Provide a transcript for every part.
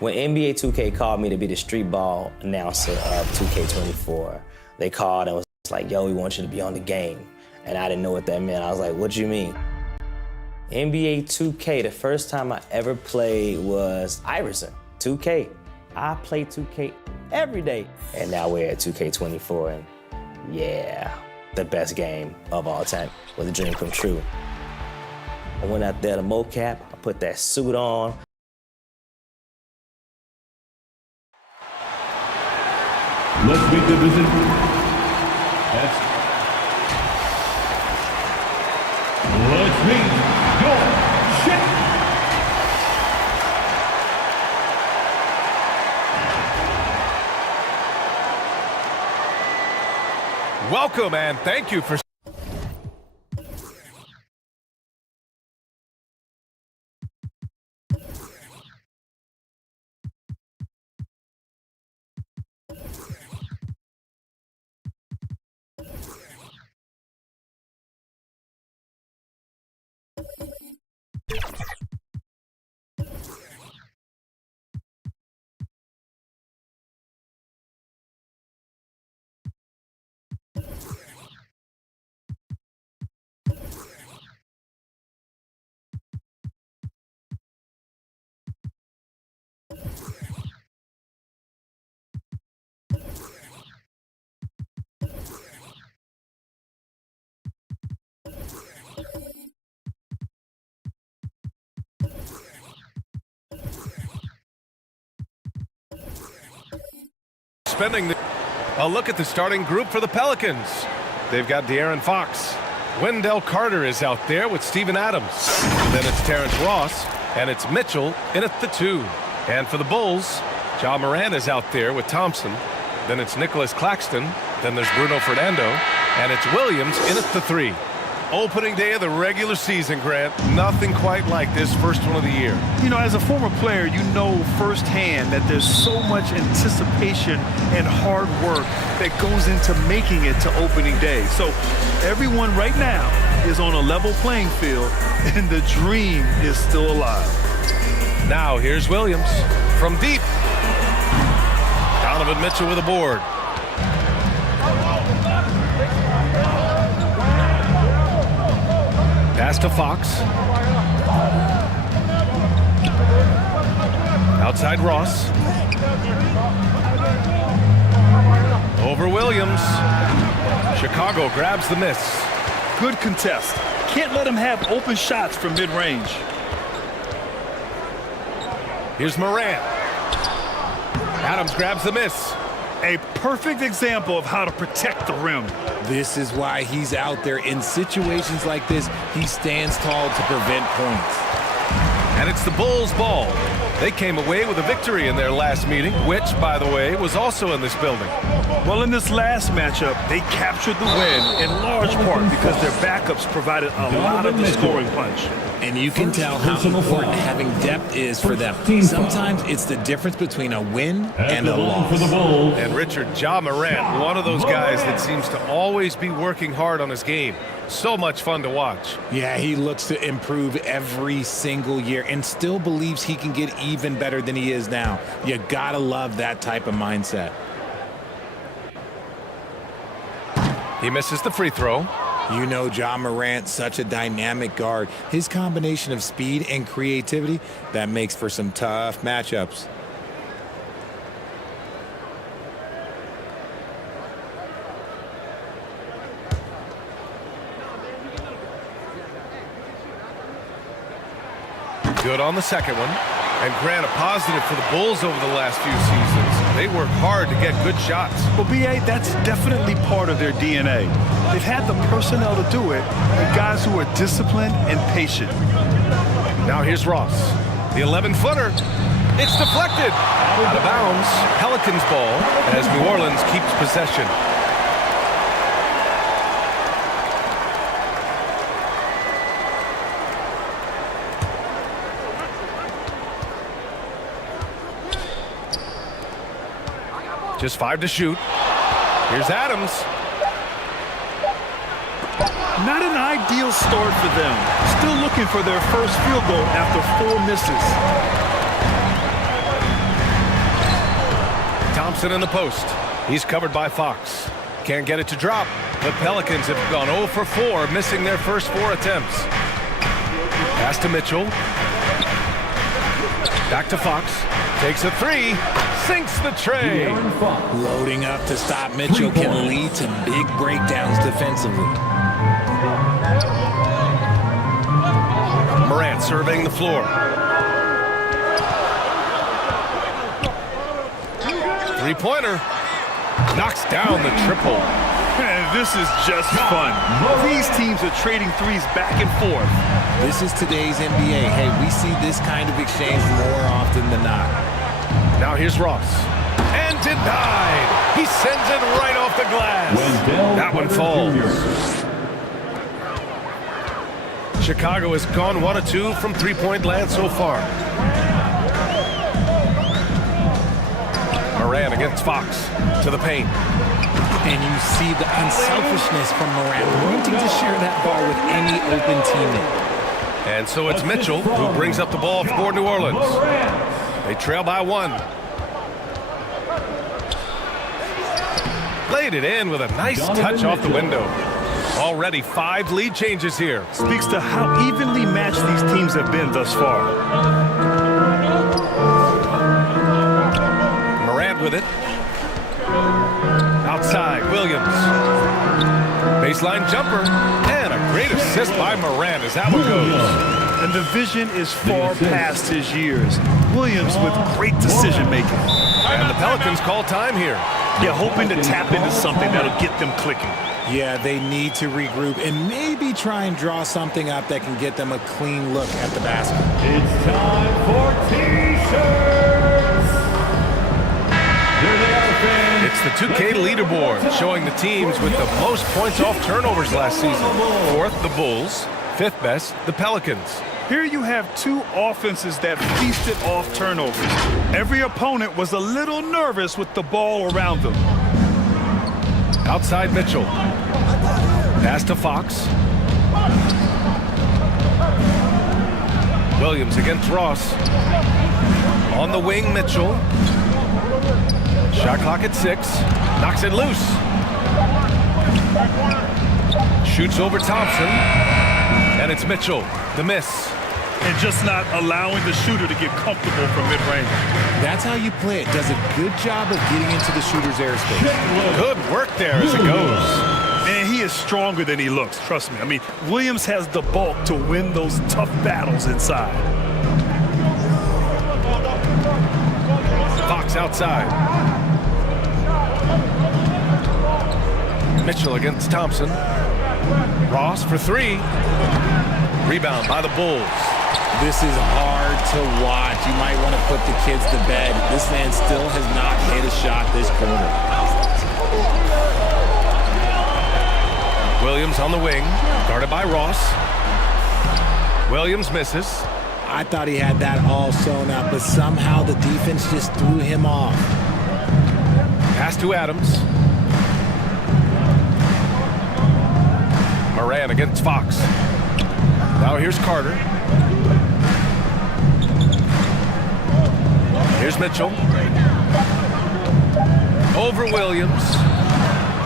When NBA 2K called me to be the street ball announcer of 2K24, they called and was like, yo, we want you to be on the game. And I didn't know what that meant. I was like, what do you mean? NBA 2K, the first time I ever played was Iverson. 2K. I play 2K every day. And now we're at 2K24, and yeah, the best game of all time was a dream come true. I went out there to mocap, I put that suit on. Let's meet the visit. Let's meet your shit. Welcome and thank you for spending a look at the starting group for the Pelicans. They've got De'Aaron Fox. Wendell Carter is out there with Steven Adams. Then it's Terrence Ross, and it's Mitchell in at the 2. And for the Bulls, Ja Morant is out there with Thompson. Then it's Nicholas Claxton. Then there's Bruno Fernando. And it's Williams in at the 3. Opening day of the regular season, Grant. Nothing quite like this first one of the year. You know, as a former player, you know firsthand that there's so much anticipation and hard work that goes into making it to opening day. So everyone right now is on a level playing field, and the dream is still alive. Now here's Williams from deep. Donovan Mitchell with a board. Pass to Fox. Outside Ross. Over Williams. Chicago grabs the miss. Good contest. Can't let him have open shots from mid-range. Here's Morant. Adams grabs the miss. A perfect example of how to protect the rim. This is why he's out there. In situations like this, he stands tall to prevent points. And it's the Bulls' ball. They came away with a victory in their last meeting, which, by the way, was also in this building. Well, in this last matchup, they captured the win in large part because their backups provided a lot of the scoring punch. And you can tell how important having depth is for them. Sometimes it's the difference between a win and a loss. And Richard, Ja Morant, one of those guys that seems to always be working hard on his game. So much fun to watch. Yeah, he looks to improve every single year and still believes he can get even better than he is now. You gotta love that type of mindset. He misses the free throw. You know Ja Morant, such a dynamic guard. His combination of speed and creativity, that makes for some tough matchups. Good on the second one. And Grant, a positive for the Bulls over the last few seasons. They work hard to get good shots. Well, B.A., that's definitely part of their DNA. They've had the personnel to do it, and guys who are disciplined and patient. Now here's Ross. The 11-footer. It's deflected. Out of bounds. Pelicans ball as New Orleans keeps possession. Just 5 to shoot. Here's Adams. Not an ideal start for them. Still looking for their first field goal after 4 misses. Thompson in the post. He's covered by Fox. Can't get it to drop. The Pelicans have gone 0 for 4, missing their first 4 attempts. Pass to Mitchell. Back to Fox. Takes a three, sinks the tray. Loading up to stop Mitchell can lead to big breakdowns defensively. Morant surveying the floor. Three-pointer. Knocks down the triple. Man, this is just fun. These teams are trading threes back and forth. This is today's NBA. Hey, we see this kind of exchange more often than not. Now here's Ross. And denied. He sends it right off the glass. That one falls. Chicago has gone 1 of 2 from three-point land so far. Morant against Fox to the paint. And you see the unselfishness from Morant, wanting to share that ball with any open teammate. And so it's Mitchell who brings up the ball for New Orleans. They trail by 1. Laid it in with a nice touch off the window. Already 5 lead changes here. Speaks to how evenly matched these teams have been thus far. Morant with it. Outside, Williams. Baseline jumper. And a great assist by Morant as that one goes. And the vision is far past his years. Williams with great decision-making. And the Pelicans call time here. Yeah, hoping to tap into something that'll get them clicking. Yeah, they need to regroup and maybe try and draw something up that can get them a clean look at the basket. It's time for T-shirts. Here they are, fans. It's the 2K leaderboard showing the teams with the most points off turnovers last season. 4th, the Bulls. 5th best, the Pelicans. Here you have 2 offenses that feasted off turnovers. Every opponent was a little nervous with the ball around them. Outside Mitchell. Pass to Fox. Williams against Ross. On the wing, Mitchell. Shot clock at 6. Knocks it loose. Shoots over Thompson. And it's Mitchell. The miss. And just not allowing the shooter to get comfortable from mid-range. That's how you play it. Does a good job of getting into the shooter's airspace. Good work there as it goes. Man, he is stronger than he looks, trust me. I mean, Williams has the bulk to win those tough battles inside. Fox outside. Mitchell against Thompson. Ross for 3. Rebound by the Bulls. This is hard to watch. You might want to put the kids to bed. This man still has not hit a shot this quarter. Williams on the wing, guarded by Ross. Williams misses. I thought he had that all sewn up, but somehow the defense just threw him off. Pass to Adams. Morant against Fox. Now here's Carter. Here's Mitchell. Over Williams.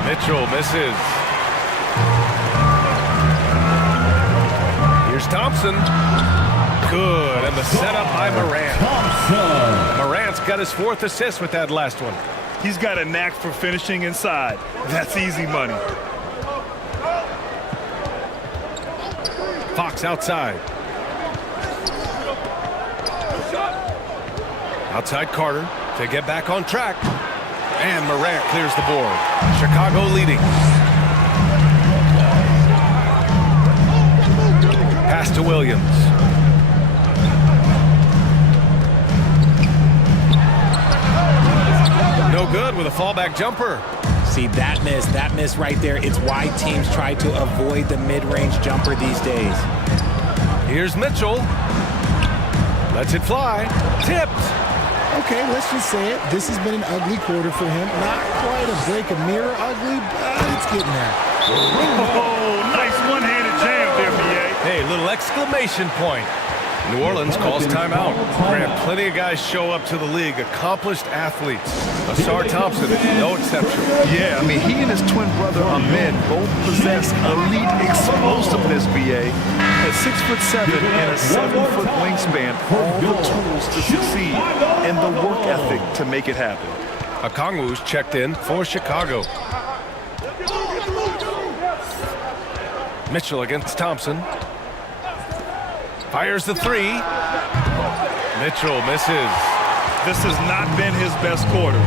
Mitchell misses. Here's Thompson. Good, and the setup by Morant. Morant's got his 4th assist with that last one. He's got a knack for finishing inside. That's easy money. Fox outside. Outside Carter to get back on track. And Morant clears the board. Chicago leading. Pass to Williams. No good with a fallback jumper. See, that miss right there, it's why teams try to avoid the mid-range jumper these days. Here's Mitchell. Lets it fly. Tipped. Okay, let's just say it. This has been an ugly quarter for him. Not quite a break a mirror ugly, but it's getting there. Oh, nice one-handed jam there, B.A. Hey, little exclamation point. New Orleans calls timeout. Grant, plenty of guys show up to the league, accomplished athletes. Asar Thompson is no exception. Yeah, I mean, he and his twin brother Ahmed both possess elite explosiveness, B.A. At 6'7" and a 7-foot wingspan, all the tools to succeed. and the work ethic to make it happen. Okongwu's checked in for Chicago. Mitchell against Thompson. Fires the three. Mitchell misses. This has not been his best quarter.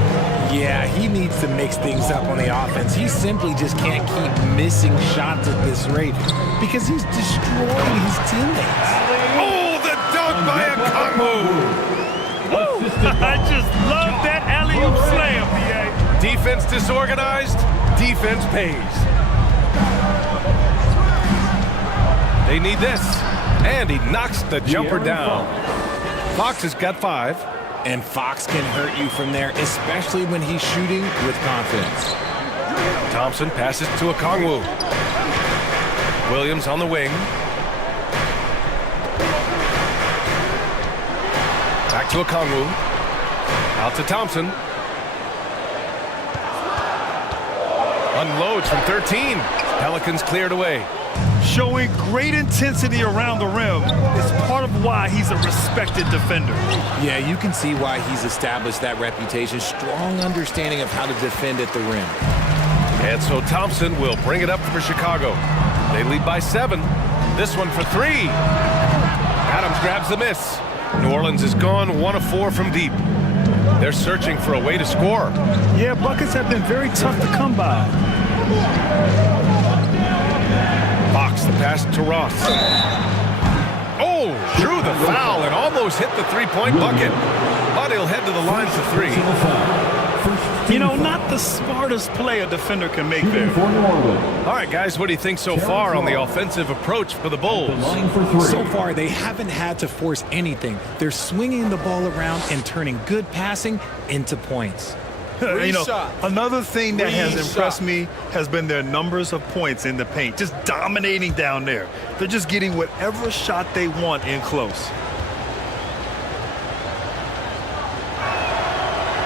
Yeah, he needs to mix things up on the offense. He simply just can't keep missing shots at this rate because he's destroying his teammates. Oh, the dunk by Okongwu! I just love that alley-oop slam, B.A. Defense disorganized, defense pays. They need this, and he knocks the jumper down. Fox has got 5. And Fox can hurt you from there, especially when he's shooting with confidence. Thompson passes to Okongwu. Williams on the wing. Back to Okongwu. Out to Thompson. Unloads from 13. Pelicans cleared away. Showing great intensity around the rim is part of why he's a respected defender. Yeah, you can see why he's established that reputation. Strong understanding of how to defend at the rim. And so Thompson will bring it up for Chicago. They lead by 7. This one for 3. Adams grabs the miss. New Orleans is gone 1 of 4 from deep. They're searching for a way to score. Yeah, buckets have been very tough to come by. Fox, the pass to Ross. Oh, drew the foul and almost hit the three-point bucket. But he'll head to the line for 3. You know, not the smartest play a defender can make there. All right, guys, what do you think so far on the offensive approach for the Bulls? So far, they haven't had to force anything. They're swinging the ball around and turning good passing into points. You know, another thing that has impressed me has been their numbers of points in the paint, just dominating down there. They're just getting whatever shot they want in close.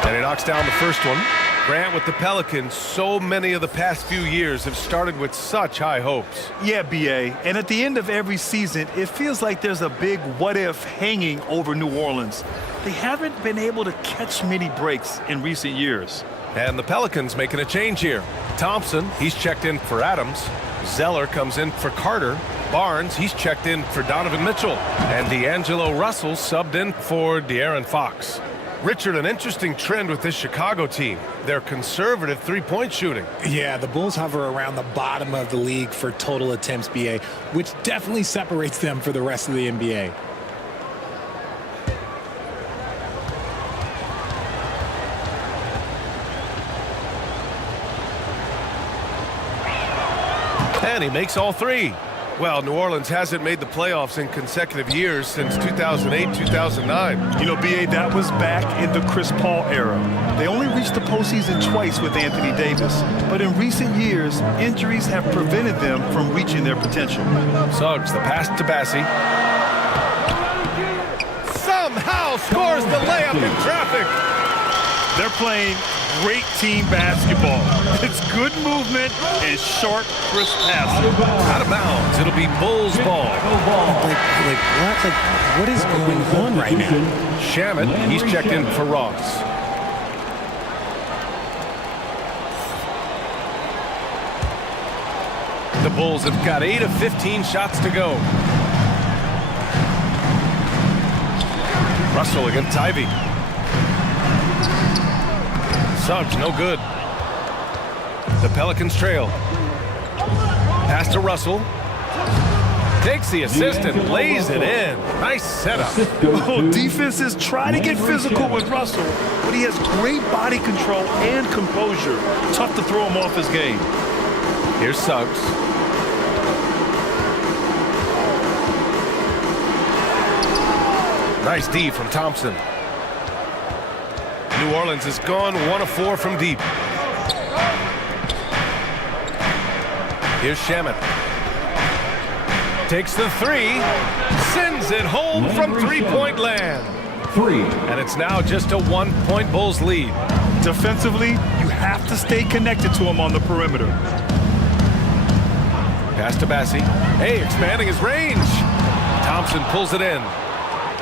And he knocks down the first one. Grant, with the Pelicans, so many of the past few years have started with such high hopes. Yeah, B.A., and at the end of every season, it feels like there's a big what-if hanging over New Orleans. They haven't been able to catch many breaks in recent years. And the Pelicans making a change here. Thompson, he's checked in for Adams. Zeller comes in for Carter. Barnes, he's checked in for Donovan Mitchell. And D'Angelo Russell subbed in for De'Aaron Fox. Richard, an interesting trend with this Chicago team. They're conservative three-point shooting. Yeah, the Bulls hover around the bottom of the league for total attempts, BA, which definitely separates them for the rest of the NBA. And he makes all 3. Well, New Orleans hasn't made the playoffs in consecutive years since 2008-2009. You know, B.A., that was back in the Chris Paul era. They only reached the postseason twice with Anthony Davis. But in recent years, injuries have prevented them from reaching their potential. Suggs, the pass to Bassie. Somehow scores the layup in traffic. They're playing great team basketball. It's good movement and sharp, crisp passing. Out of bounds. It'll be Bulls ball. What is going on right now? Shamet, he's checked in for Ross. The Bulls have got 8 of 15 shots to go. Russell against Ivy. Suggs, no good. The Pelicans trail. Pass to Russell. Takes the assist and lays it in. Nice setup. Oh, defenses try to get physical with Russell, but he has great body control and composure. Tough to throw him off his game. Here's Suggs. Nice D from Thompson. New Orleans has gone 1 of 4 from deep. Here's Shamet. Takes the 3. Sends it home from three-point land. 3. And it's now just a 1-point Bulls lead. Defensively, you have to stay connected to him on the perimeter. Pass to Bassie. Hey, expanding his range. Thompson pulls it in.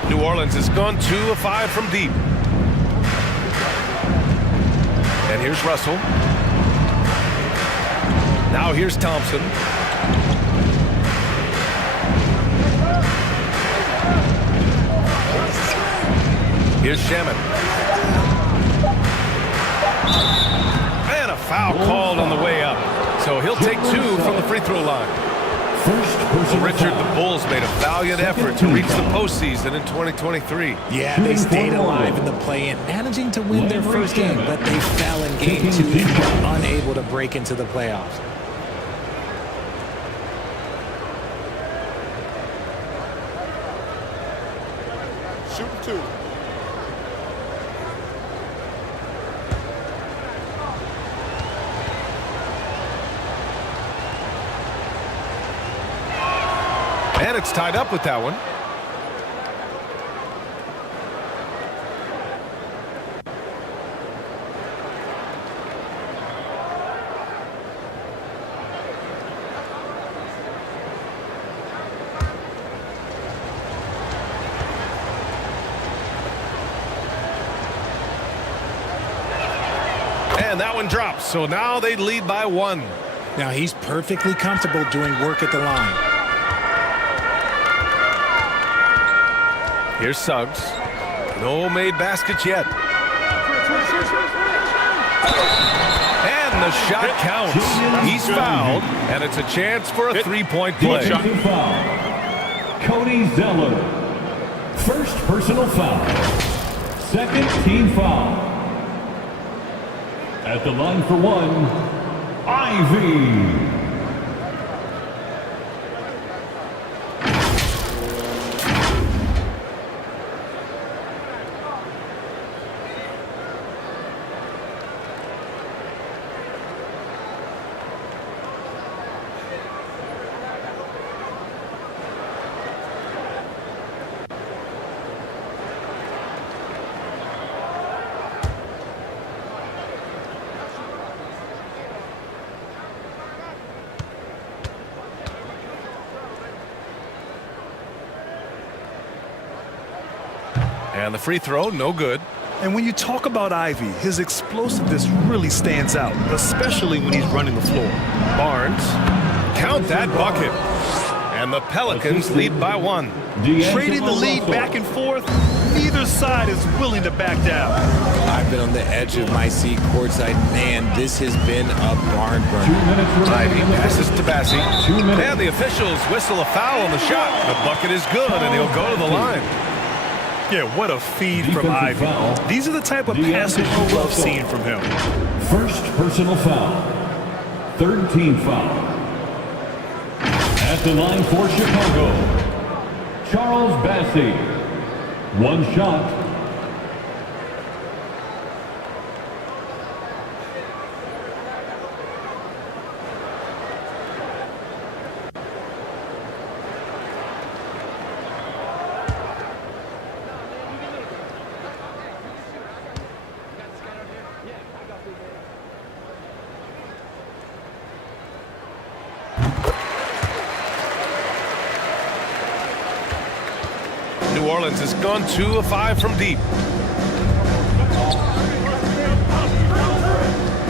New Orleans has gone 2 of 5 from deep. And here's Russell. Now here's Thompson. Here's Shaman. And a foul called on the way up. So he'll take 2 from the free throw line. Well, Richard, the Bulls made a valiant effort to reach the postseason in 2023. Yeah, they stayed alive in the play-in, managing to win their first game, but they fell in game 2 and were unable to break into the playoffs. Shooting 2. And it's tied up with that one. And that one drops. So now they lead by 1. Now he's perfectly comfortable doing work at the line. Here's Suggs. No made baskets yet. And the shot counts. He's fouled, and it's a chance for a three-point play. Foul. Cody Zeller. First personal foul. Second team foul. At the line for 1, Ivy. And the free throw, no good. And when you talk about Ivy, his explosiveness really stands out, especially when he's running the floor. Barnes, count that bucket. And the Pelicans lead by 1. Trading the lead back and forth, neither side is willing to back down. I've been on the edge of my seat courtside. Man, this has been a barn burner. Ivy passes to Bassie. And the officials whistle a foul on the shot. The bucket is good, and he'll go to the line. Yeah, what a feed from Ivy. These are the type of passes you love seeing from him. First personal foul. Third team foul. At the line for Chicago, Charles Bassie. 1 shot. New Orleans has gone 2 of 5 from deep.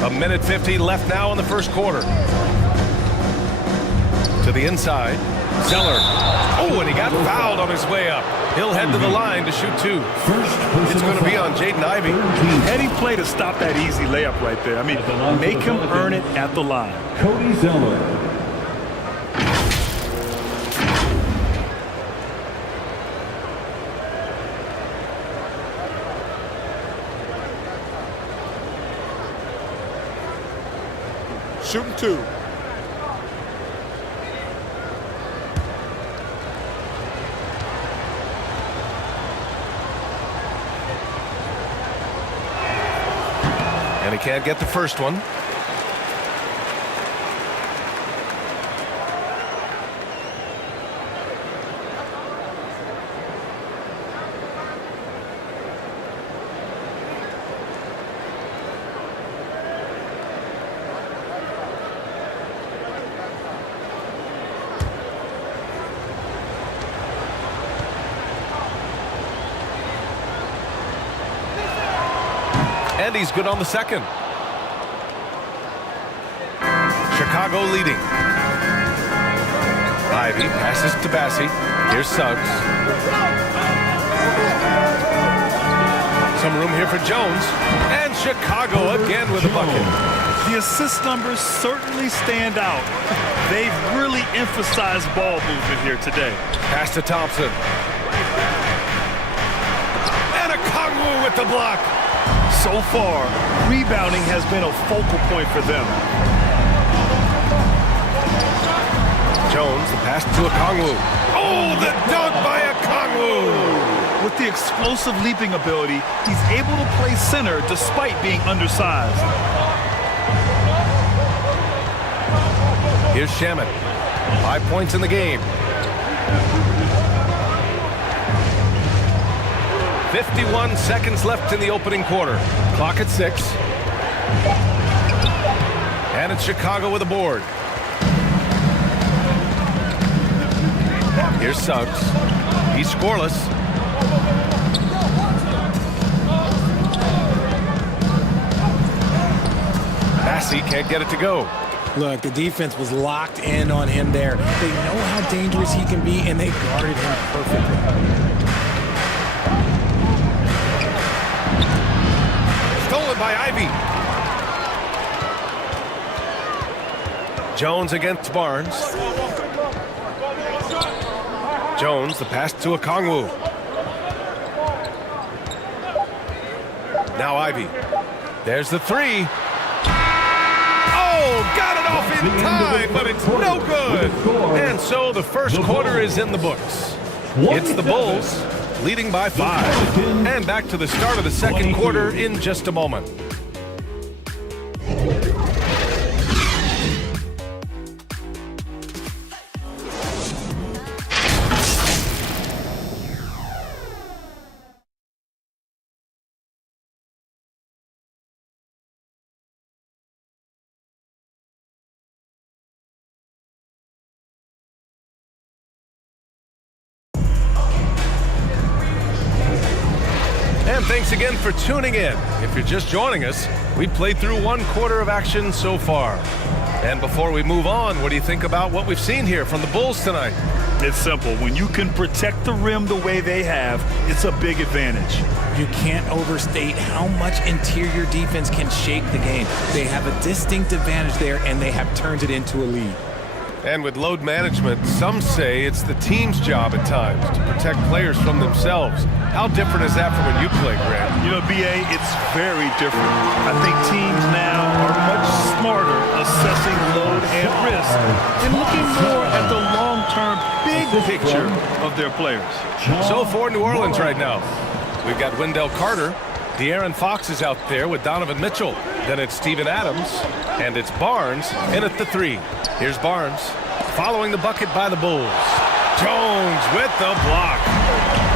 A minute 50 left now in the first quarter. To the inside. Zeller. Oh, and he got fouled on his way up. He'll head to the line to shoot 2. It's going to be on Jaden Ivey. Heady play to stop that easy layup right there. I mean, make him earn it at the line. Cody Zeller. Shooting 2. And he can't get the first one. And he's good on the second. Chicago leading. Ivy passes to Bassie. Here's Suggs. Some room here for Jones. And Chicago again with a bucket. The assist numbers certainly stand out. They've really emphasized ball movement here today. Pass to Thompson. And a Kongwu with the block. So far, rebounding has been a focal point for them. Jones, the pass to a Kongwu. Oh, the dunk by a Kongwu! With the explosive leaping ability, he's able to play center despite being undersized. Here's Shaman. 5 points in the game. 51 seconds left in the opening quarter. Clock at 6. And it's Chicago with a board. Here's Suggs. He's scoreless. Bassie can't get it to go. Look, the defense was locked in on him there. They know how dangerous he can be, and they guarded him perfectly. Stolen by Ivy. Jones against Barnes. Jones, the pass to a Kongwu. Now Ivy. There's the three. Oh, got it off in time, but it's no good. And so the first quarter is in the books. It's the Bulls leading by 5. And back to the start of the second quarter in just a moment. And thanks again for tuning in. If you're just joining us, we played through 1 quarter of action so far. And before we move on, what do you think about what we've seen here from the Bulls tonight? It's simple. When you can protect the rim the way they have, it's a big advantage. You can't overstate how much interior defense can shake the game. They have a distinct advantage there, and they have turned it into a lead. And with load management, some say it's the team's job at times to protect players from themselves. How different is that from when you play, Grant? You know, B.A., it's very different. I think teams now are much smarter assessing load and risk and looking more at the long-term big picture of their players. So for New Orleans right now, we've got Wendell Carter. De'Aaron Fox is out there with Donovan Mitchell. Then it's Steven Adams, and it's Barnes in at the 3. Here's Barnes, following the bucket by the Bulls. Jones with the block.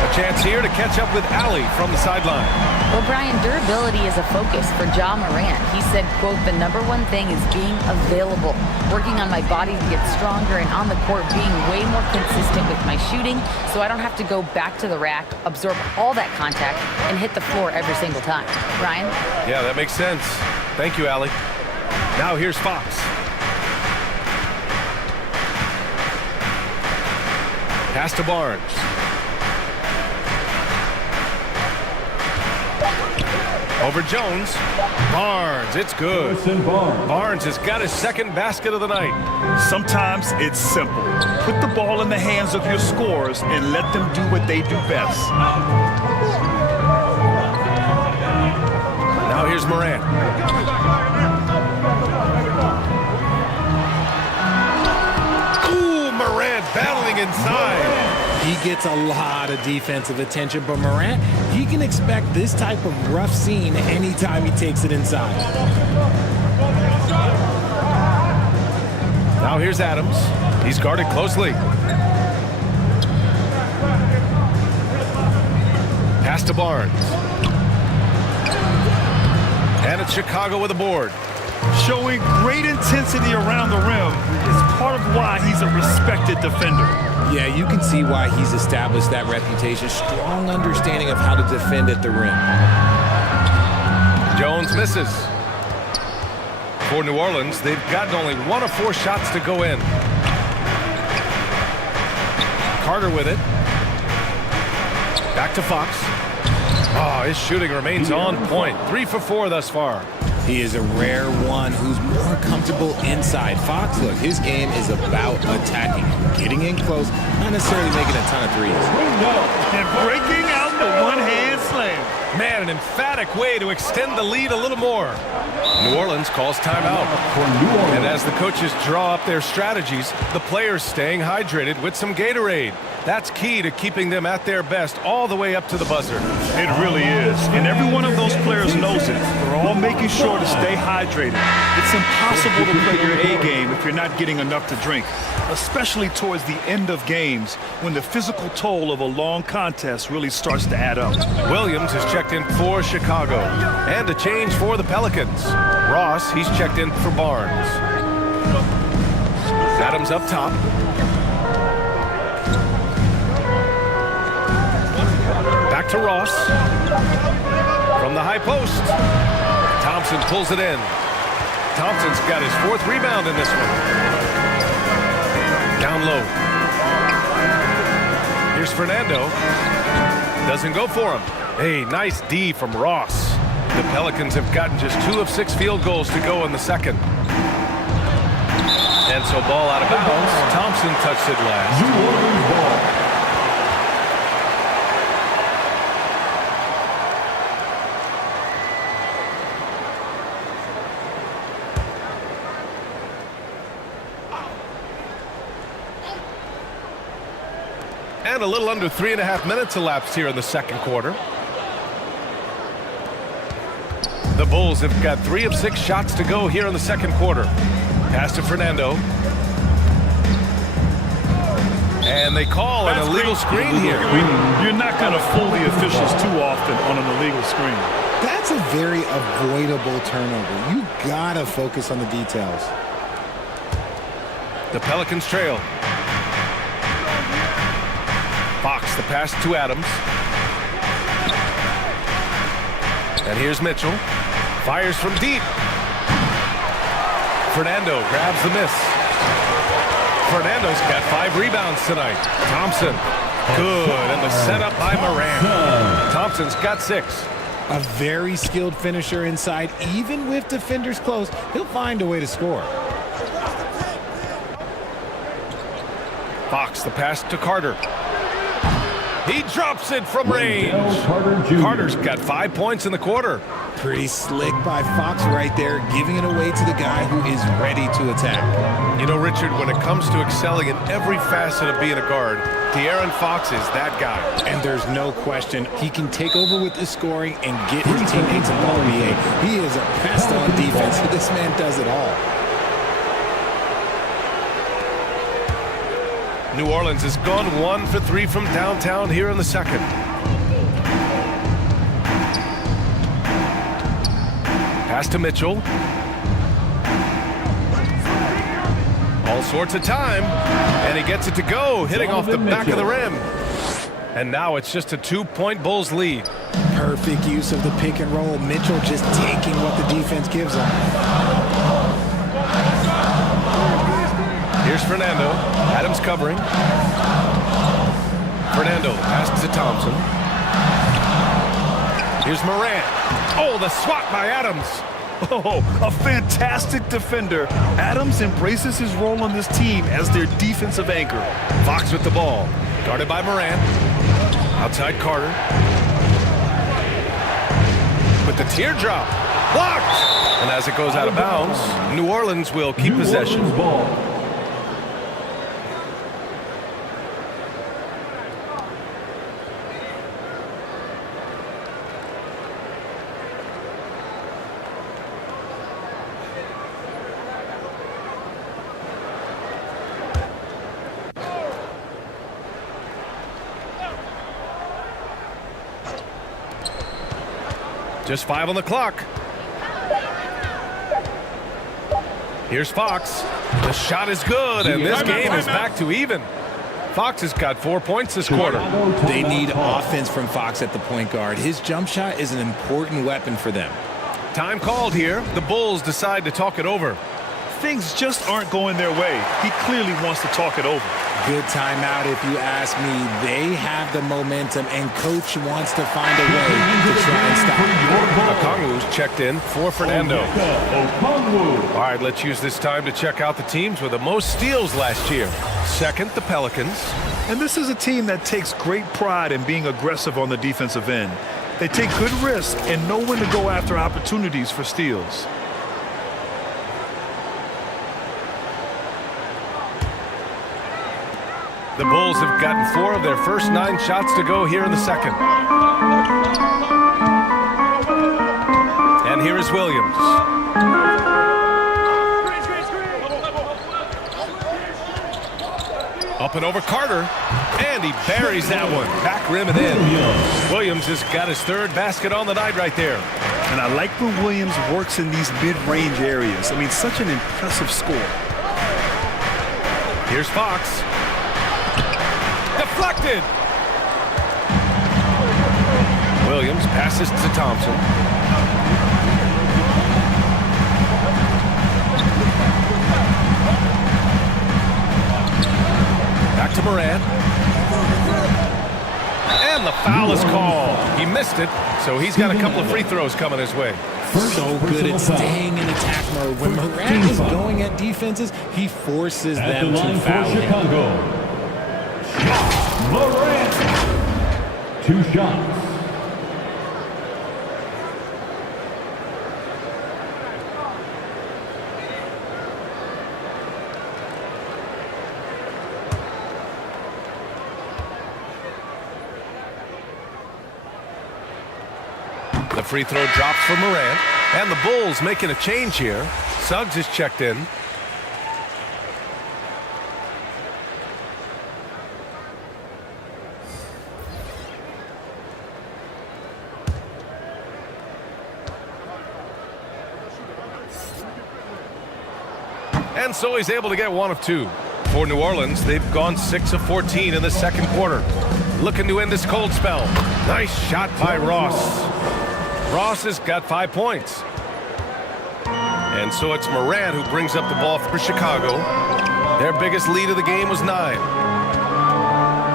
A chance here to catch up with Allie from the sideline. Well, Brian, durability is a focus for Ja Morant. He said, quote, "The #1 thing is being available, working on my body to get stronger, and on the court being way more consistent with my shooting so I don't have to go back to the rack, absorb all that contact, and hit the floor every single time." Brian? Yeah, that makes sense. Thank you, Allie. Now here's Fox. Pass to Barnes. Over Jones. Barnes, it's good. Barnes has got his second basket of the night. Sometimes it's simple. Put the ball in the hands of your scorers and let them do what they do best. Now here's Morant. Ooh, Morant battling inside. He gets a lot of defensive attention, but Morant, he can expect this type of rough scene anytime he takes it inside. Now here's Adams. He's guarded closely. Pass to Barnes. And it's Chicago with a board. Showing great intensity around the rim is part of why he's a respected defender. Yeah, you can see why he's established that reputation. Strong understanding of how to defend at the rim. Jones misses. For New Orleans, they've gotten only 1 of 4 shots to go in. Carter with it. Back to Fox. Oh, his shooting remains on point. 3 for 4 thus far. He is a rare one who's more comfortable inside. Fox, look, his game is about attacking, getting in close, not necessarily making a ton of threes. And breaking out the one-hand slam. Man, an emphatic way to extend the lead a little more. New Orleans calls timeout. And as the coaches draw up their strategies, the players staying hydrated with some Gatorade. That's key to keeping them at their best all the way up to the buzzer. It really is. And every one of those players knows it. They're all making sure to stay hydrated. It's impossible to play your A game if you're not getting enough to drink, especially towards the end of games when the physical toll of a long contest really starts to add up. Williams has checked in for Chicago. And a change for the Pelicans. Ross, he's checked in for Barnes. Adams up top. Back to Ross. From the high post. Thompson pulls it in. Thompson's got his 4th rebound in this one. Down low. Here's Fernando. Doesn't go for him. Hey, nice D from Ross. The Pelicans have gotten just 2 of 6 field goals to go in the second. And so ball out of bounds. Thompson touched it last. New Orleans ball. And a little under 3.5 minutes elapsed here in the second quarter. The Bulls have got 3 of 6 shots to go here in the second quarter. Pass to Fernando. And they call an illegal screen here. You're not going to fool the officials too often on an illegal screen. That's a very avoidable turnover. You gotta focus on the details. The Pelicans trail. Fox, the pass to Adams. And here's Mitchell. Fires from deep. Fernando grabs the miss. Fernando's got 5 rebounds tonight. Thompson, good. And the setup by Moran. Thompson's got 6. A very skilled finisher inside. Even with defenders close, he'll find a way to score. Fox, the pass to Carter. He drops it from range. Carter's got 5 points in the quarter. Pretty slick by Fox right there, giving it away to the guy who is ready to attack. You know, Richard, when it comes to excelling in every facet of being a guard, De'Aaron Fox is that guy. And there's no question, he can take over with the scoring and get his teammates involved. He is a pest on defense. This man does it all. New Orleans has gone 1 for 3 from downtown here in the second. Pass to Mitchell. All sorts of time, and he gets it to go, hitting off the back of the rim. And now it's just a 2-point Bulls lead. Perfect use of the pick and roll. Mitchell just taking what the defense gives him. Here's Fernando. Adams covering. Fernando passes to Thompson. Here's Morant. Oh, the swat by Adams. Oh, a fantastic defender. Adams embraces his role on this team as their defensive anchor. Fox with the ball. Guarded by Morant. Outside Carter. With the teardrop. Blocked! And as it goes out of bounds, New Orleans will keep possession. Just 5 on the clock. Here's Fox. The shot is good, and this game is back to even. Fox has got 4 points this quarter. They need offense from Fox at the point guard. His jump shot is an important weapon for them. Time called here. The Bulls decide to talk it over. Things just aren't going their way. He clearly wants to talk it over. Good timeout if you ask me. They have the momentum, and coach wants to find a way to try and stop it. Okongwu's checked in for Fernando. All right, let's use this time to check out the teams with the most steals last year. Second, the Pelicans. And this is a team that takes great pride in being aggressive on the defensive end. They take good risks and know when to go after opportunities for steals. The Bulls have gotten 4 of their first 9 shots to go here in the second. And here is Williams. Up and over Carter. And he buries that one. Back rim and in. Williams has got his 3rd basket on the night right there. And I like when Williams works in these mid-range areas. I mean, such an impressive score. Here's Fox. Deflected. Williams passes to Thompson. Back to Moran. And the foul is called. He missed it, so he's got a couple of free throws coming his way. So good at staying in attack mode. When Moran is going at defenses, he forces them to foul him. Morant. 2 shots. The free throw drops for Morant, and the Bulls making a change here. Suggs is checked in. And so he's able to get 1 of 2. For New Orleans, they've gone 6 of 14 in the second quarter. Looking to end this cold spell. Nice shot by Ross. Ross has got 5 points. And so it's Moran who brings up the ball for Chicago. Their biggest lead of the game was 9.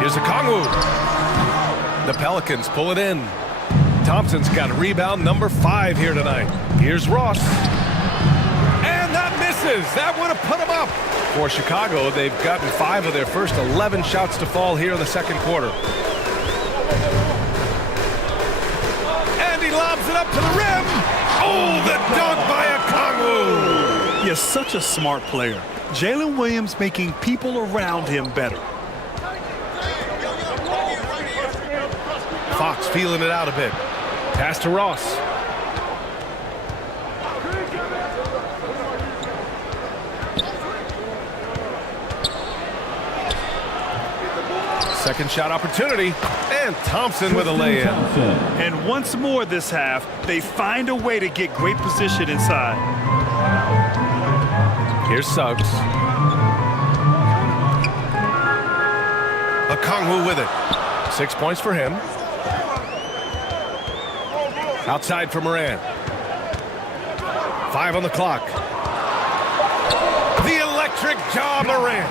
Here's Okongwu. The Pelicans pull it in. Thompson's got rebound number 5 here tonight. Here's Ross. And that misses. That would have put him up. For Chicago, they've gotten 5 of their first 11 shots to fall here in the second quarter. And he lobs it up to the rim. Oh, the dunk by Okongwu. He is such a smart player. Jalen Williams making people around him better. Fox feeling it out a bit. Pass to Ross. Second shot opportunity, and Thompson with a lay-in. And once more this half, they find a way to get great position inside. Here's Suggs. Okongwu with it. 6 points for him. Outside for Moran. 5 on the clock. The electric jaw, Morant.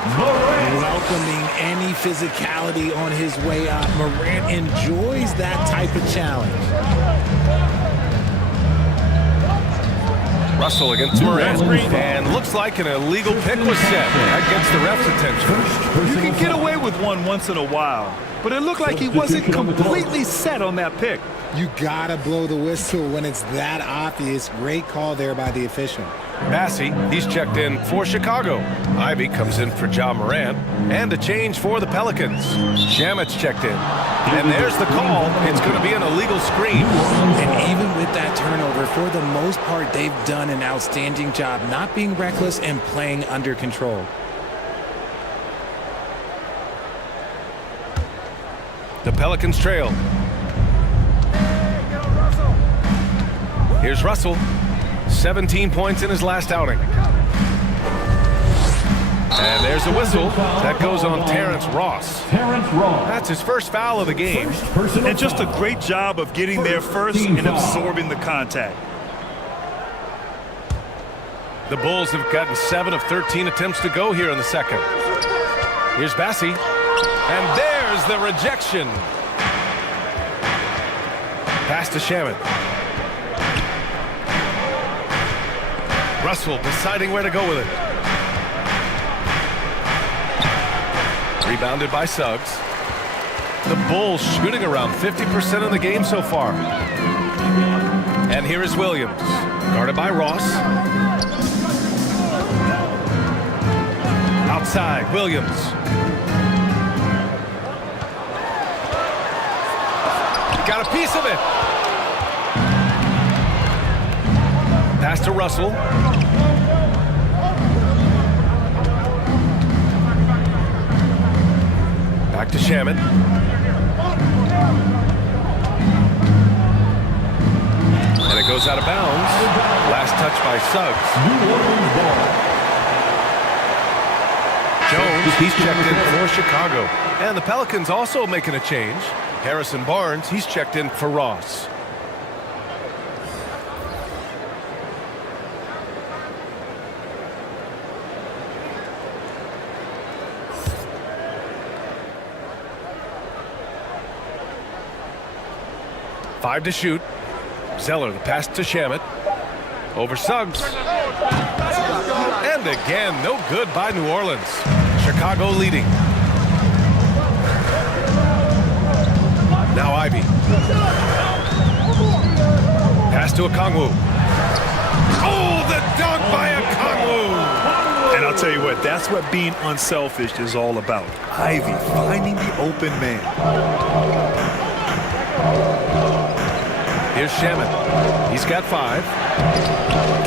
Welcoming any physicality on his way up. Morant enjoys that type of challenge. Russell against Morant. And looks like an illegal pick was set. That gets the ref's attention. You can get away with one once in a while, but it looked like he wasn't completely set on that pick. You gotta blow the whistle when it's that obvious. Great call there by the official. Massey, he's checked in for Chicago. Ivy comes in for Ja Morant. And a change for the Pelicans. Shamit's checked in. And there's the call. It's going to be an illegal screen. And even with that turnover, for the most part, they've done an outstanding job not being reckless and playing under control. The Pelicans trail. Here's Russell. 17 points in his last outing. And there's a whistle. That goes on Terrence Ross. That's his first foul of the game. And just a great job of getting there first and absorbing the contact. The Bulls have gotten 7 of 13 attempts to go here in the second. Here's Bassie. And there's the rejection. Pass to Shaman. Russell deciding where to go with it. Rebounded by Suggs. The Bulls shooting around 50% of the game so far. And here is Williams. Guarded by Ross. Outside, Williams. Got a piece of it. Pass to Russell. Back to Shaman. And it goes out of bounds. Last touch by Suggs. Jones, he's checked in for Chicago. And the Pelicans also making a change. Harrison Barnes, he's checked in for Ross. Five to shoot. Zeller, the pass to Shamet. Over Suggs. And again, no good by New Orleans. Chicago leading. Now Ivy. Pass to Okongwu. Oh, the dunk by Okongwu. And I'll tell you what, that's what being unselfish is all about. Ivy finding the open man. Here's Shaman. He's got 5.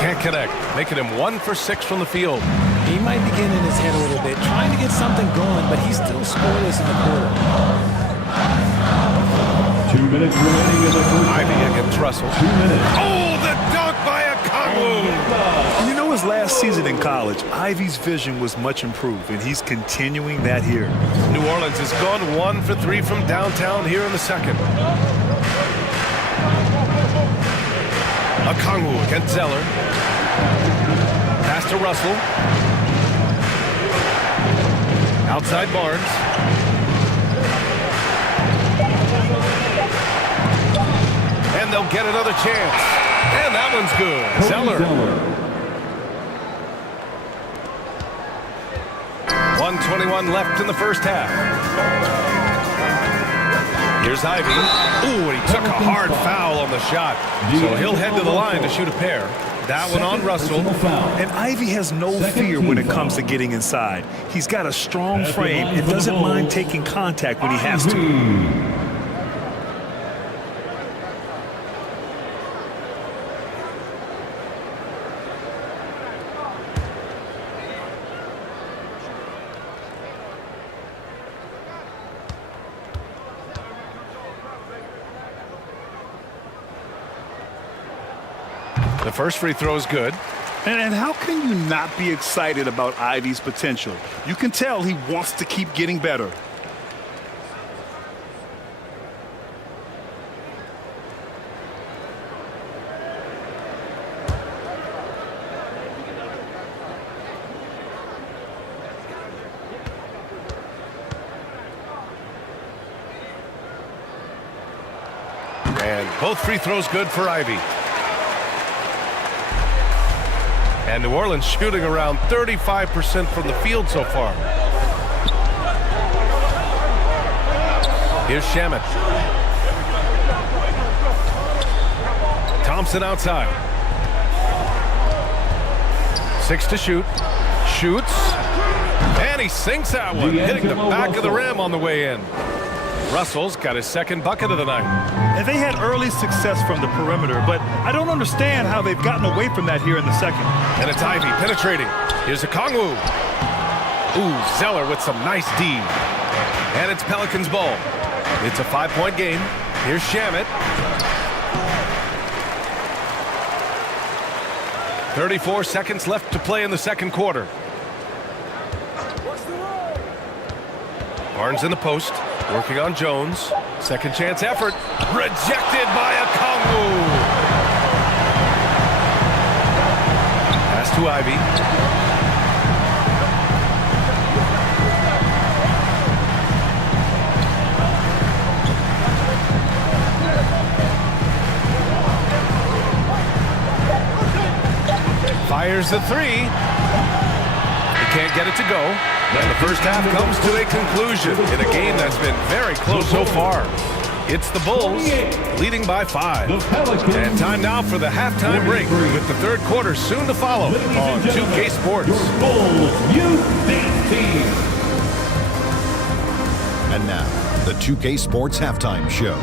Can't connect. Making him 1 for 6 from the field. He might be getting in his head a little bit, trying to get something going, but he's still scoreless in the quarter. 2 minutes remaining in the first. Ivy against Russell. 2 minutes. Oh, the dunk by Okongwu. You know, his last season in college, Ivy's vision was much improved, and he's continuing that here. New Orleans has gone 1 for 3 from downtown here in the second. Okongwu against Zeller. Pass to Russell. Outside Barnes. And they'll get another chance. And that one's good. Zeller. 1:21 left in the first half. Here's Ivy. Ooh, and he took a hard foul on the shot. So he'll head to the line to shoot a pair. That one on Russell. And Ivy has no fear when it comes to getting inside. He's got a strong frame and doesn't mind taking contact when he has to. The first free throw is good. And how can you not be excited about Ivy's potential? You can tell he wants to keep getting better. And both free throws good for Ivy. And New Orleans shooting around 35% from the field so far. Here's Shaman. Thompson outside. 6 to shoot. Shoots. And he sinks that one, hitting the back of the rim on the way in. Russell's got his second bucket of the night. And they had early success from the perimeter, but I don't understand how they've gotten away from that here in the second. And it's Ivy penetrating. Here's Okongwu. Ooh, Zeller with some nice D. And it's Pelicans ball. It's a 5-point game. Here's Shamet. 34 seconds left to play in the second quarter. Barnes in the post, working on Jones. Second chance effort. Rejected by Okongwu. Pass to to Ivy. Fires the three. He can't get it to go. And the first half comes to a conclusion in a game that's been very close so far. It's the Bulls leading by 5. And time now for the halftime break with the third quarter soon to follow on 2K Sports. Bulls Youth Dance Team. And now, the 2K Sports Halftime Show.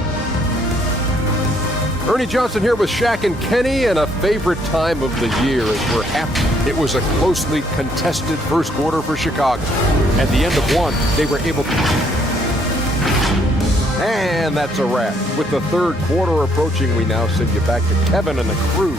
Ernie Johnson here with Shaq and Kenny, and a favorite time of the year as we're happy. It was a closely contested first quarter for Chicago. At the end of one, they were able to... And that's a wrap. With the third quarter approaching, we now send you back to Kevin and the crew.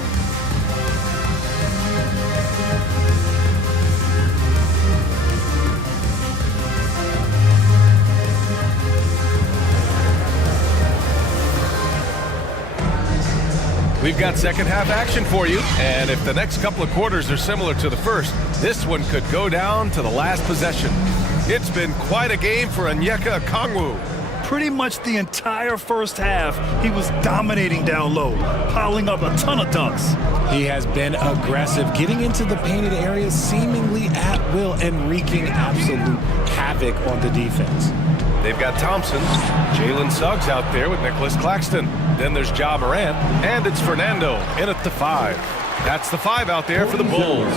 We've got second half action for you, and if the next couple of quarters are similar to the first, this one could go down to the last possession. It's been quite a game for Onyeka Okongwu. Pretty much the entire first half, he was dominating down low, piling up a ton of dunks. He has been aggressive, getting into the painted areas seemingly at will and wreaking absolute havoc on the defense. They've got Thompson, Jalen Suggs out there with Nicholas Claxton. Then there's Ja Morant, and it's Fernando in at the 5. That's the 5 out there for the Bulls.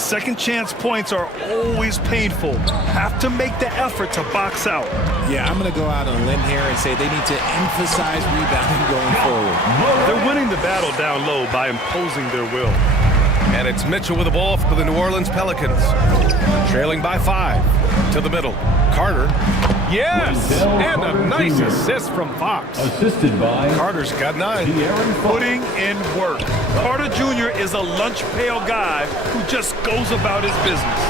Second chance points are always painful. Have to make the effort to box out. Yeah, I'm going to go out on a limb here and say they need to emphasize rebounding going forward. They're winning the battle down low by imposing their will. And it's Mitchell with the ball for the New Orleans Pelicans. Trailing by 5 to the middle. Carter. Yes! And a nice assist from Fox. Assisted by Carter's got 9. Putting in work. Carter Jr. is a lunch pail guy who just goes about his business.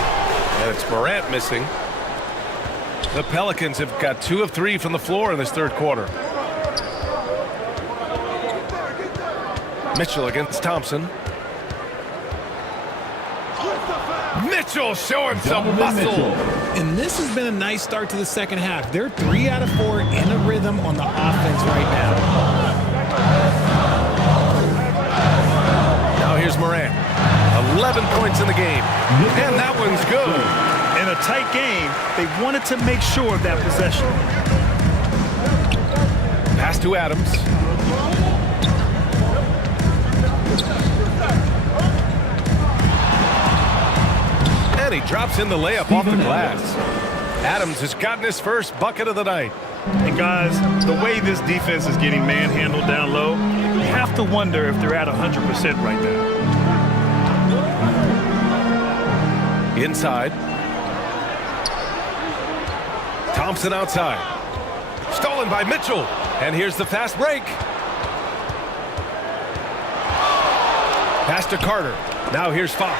And it's Morant missing. The Pelicans have got 2 of 3 from the floor in this third quarter. Mitchell against Thompson. Mitchell showing some muscle. And this has been a nice start to the second half. They're 3 out of 4 in a rhythm on the offense right now. Now here's Morant. 11 points in the game. And that one's good. In a tight game, they wanted to make sure of that possession. Pass to Adams. And he drops in the layup off the glass. Adams has gotten his first bucket of the night. And guys, the way this defense is getting manhandled down low, you have to wonder if they're at 100% right now. Inside. Thompson outside. Stolen by Mitchell. And here's the fast break. Pass to Carter. Now here's Fox.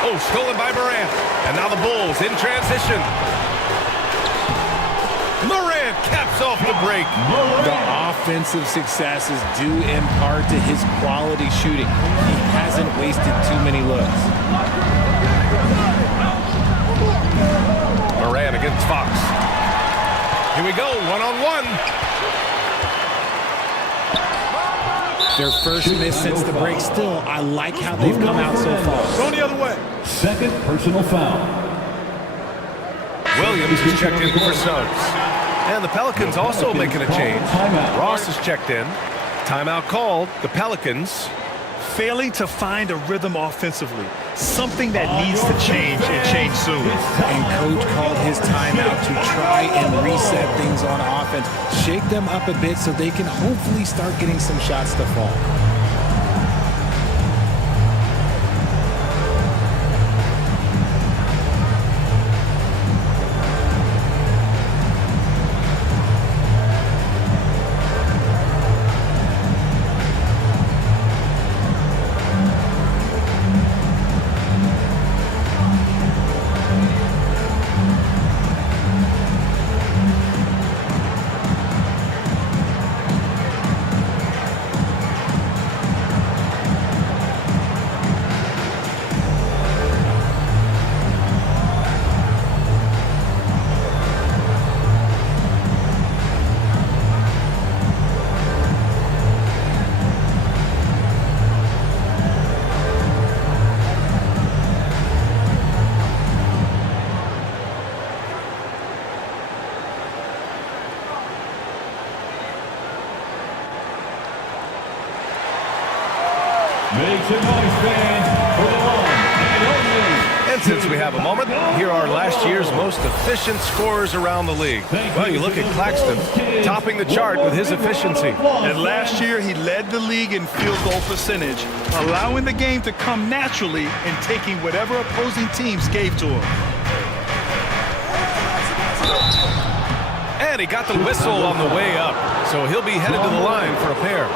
Oh, stolen by Morant. And now the Bulls in transition. Morant caps off the break. The offensive success is due in part to his quality shooting. He hasn't wasted too many looks. Morant against Fox. Here we go, one-on-one. Their first miss since the break. Still, I like how they've come out so far. Go the other way. second personal foul. Williams is checked in for Suggs. And the Pelicans also making a change. Ross is checked in. Timeout called. The Pelicans failing to find a rhythm offensively. Something that needs to change and change soon. And coach called his timeout to try and reset things on offense. Shake them up a bit so they can hopefully start getting some shots to fall. Make some noise, fans, for the one and only. And since we have a moment, here are last year's most efficient scorers around the league. Well, you look at Claxton, topping the chart with his efficiency. And last year, he led the league in field goal percentage, allowing the game to come naturally and taking whatever opposing teams gave to him. And he got the whistle on the way up, so he'll be headed to the line for a pair.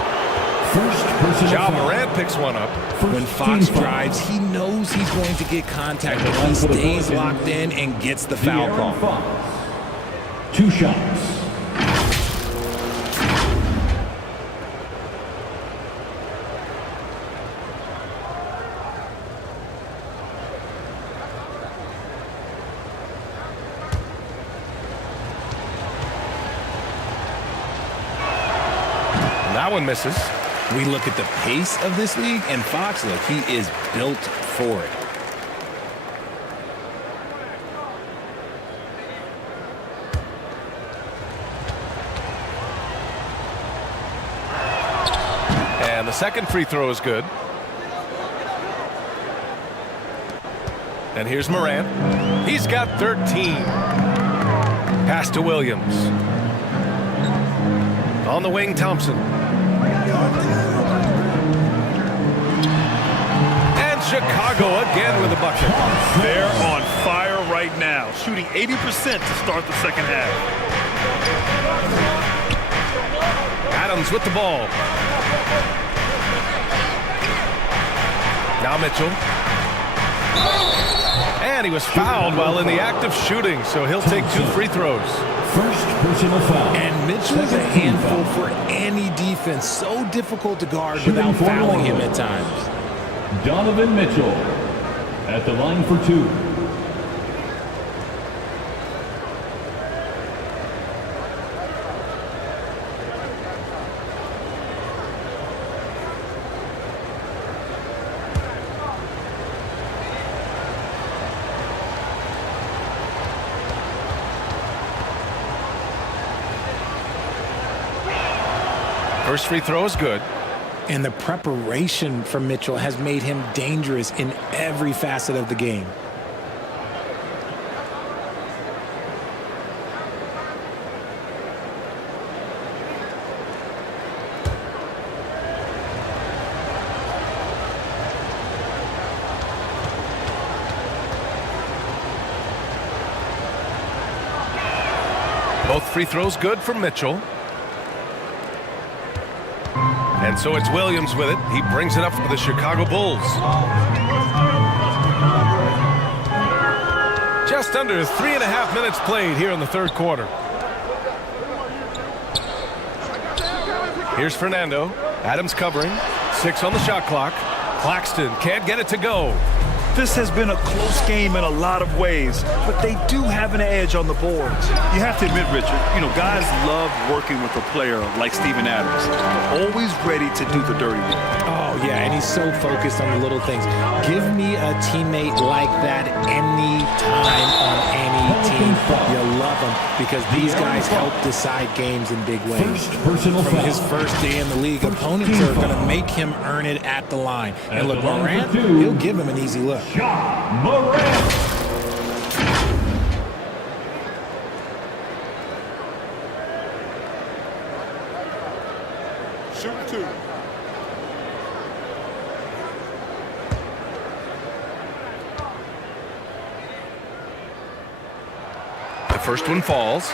Ja Morant picks one up. When Fox drives, he knows he's going to get contact, but he stays locked in and gets the foul call. 2 shots. That one misses. We look at the pace of this league, and Fox, look, he is built for it. And the second free throw is good. And here's Morant. He's got 13. Pass to Williams. On the wing, Thompson. And Chicago again with a bucket. They're on fire right now, shooting 80% to start the second half. Adams with the ball. Now Mitchell. And he was fouled while in the act of shooting, so he'll take 2 free throws. First personal foul. And Mitchell is a handful for any defense. So difficult to guard without fouling him at times. Donovan Mitchell at the line for 2. First free throw is good. And the preparation for Mitchell has made him dangerous in every facet of the game. Both free throws good for Mitchell. And so it's Williams with it. He brings it up for the Chicago Bulls. Just under 3.5 minutes played here in the third quarter. Here's Fernando. Adams covering. 6 on the shot clock. Claxton can't get it to go. This has been a close game in a lot of ways, but they do have an edge on the boards. You have to admit, Richard, guys love working with a player like Steven Adams. Always ready to do the dirty work. Oh, yeah, and he's so focused on the little things. Give me a teammate like that any time on any team. You'll love them because these guys help decide games in big ways. From his first day in the league, opponents are going to make him earn it at the line. And look, Morant, he'll give him an easy look. Ja Morant. Shooting 2. The first one falls.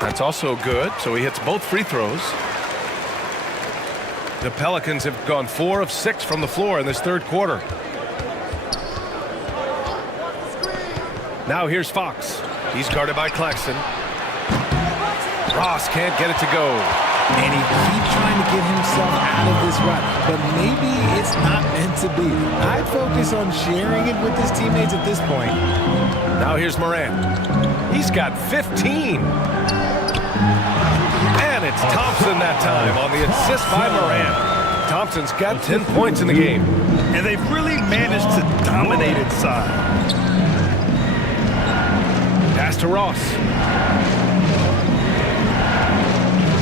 That's also good, so he hits both free throws. The Pelicans have gone 4 of 6 from the floor in this third quarter. Now here's Fox. He's guarded by Claxton. Ross can't get it to go. And he keeps trying to get himself out of this rut, but maybe it's not meant to be. I'd focus on sharing it with his teammates at this point. Now here's Morant. He's got 15. And it's Thompson that time on the assist by Morant. Thompson's got 10 points in the game. And they've really managed to dominate inside. Pass to Ross.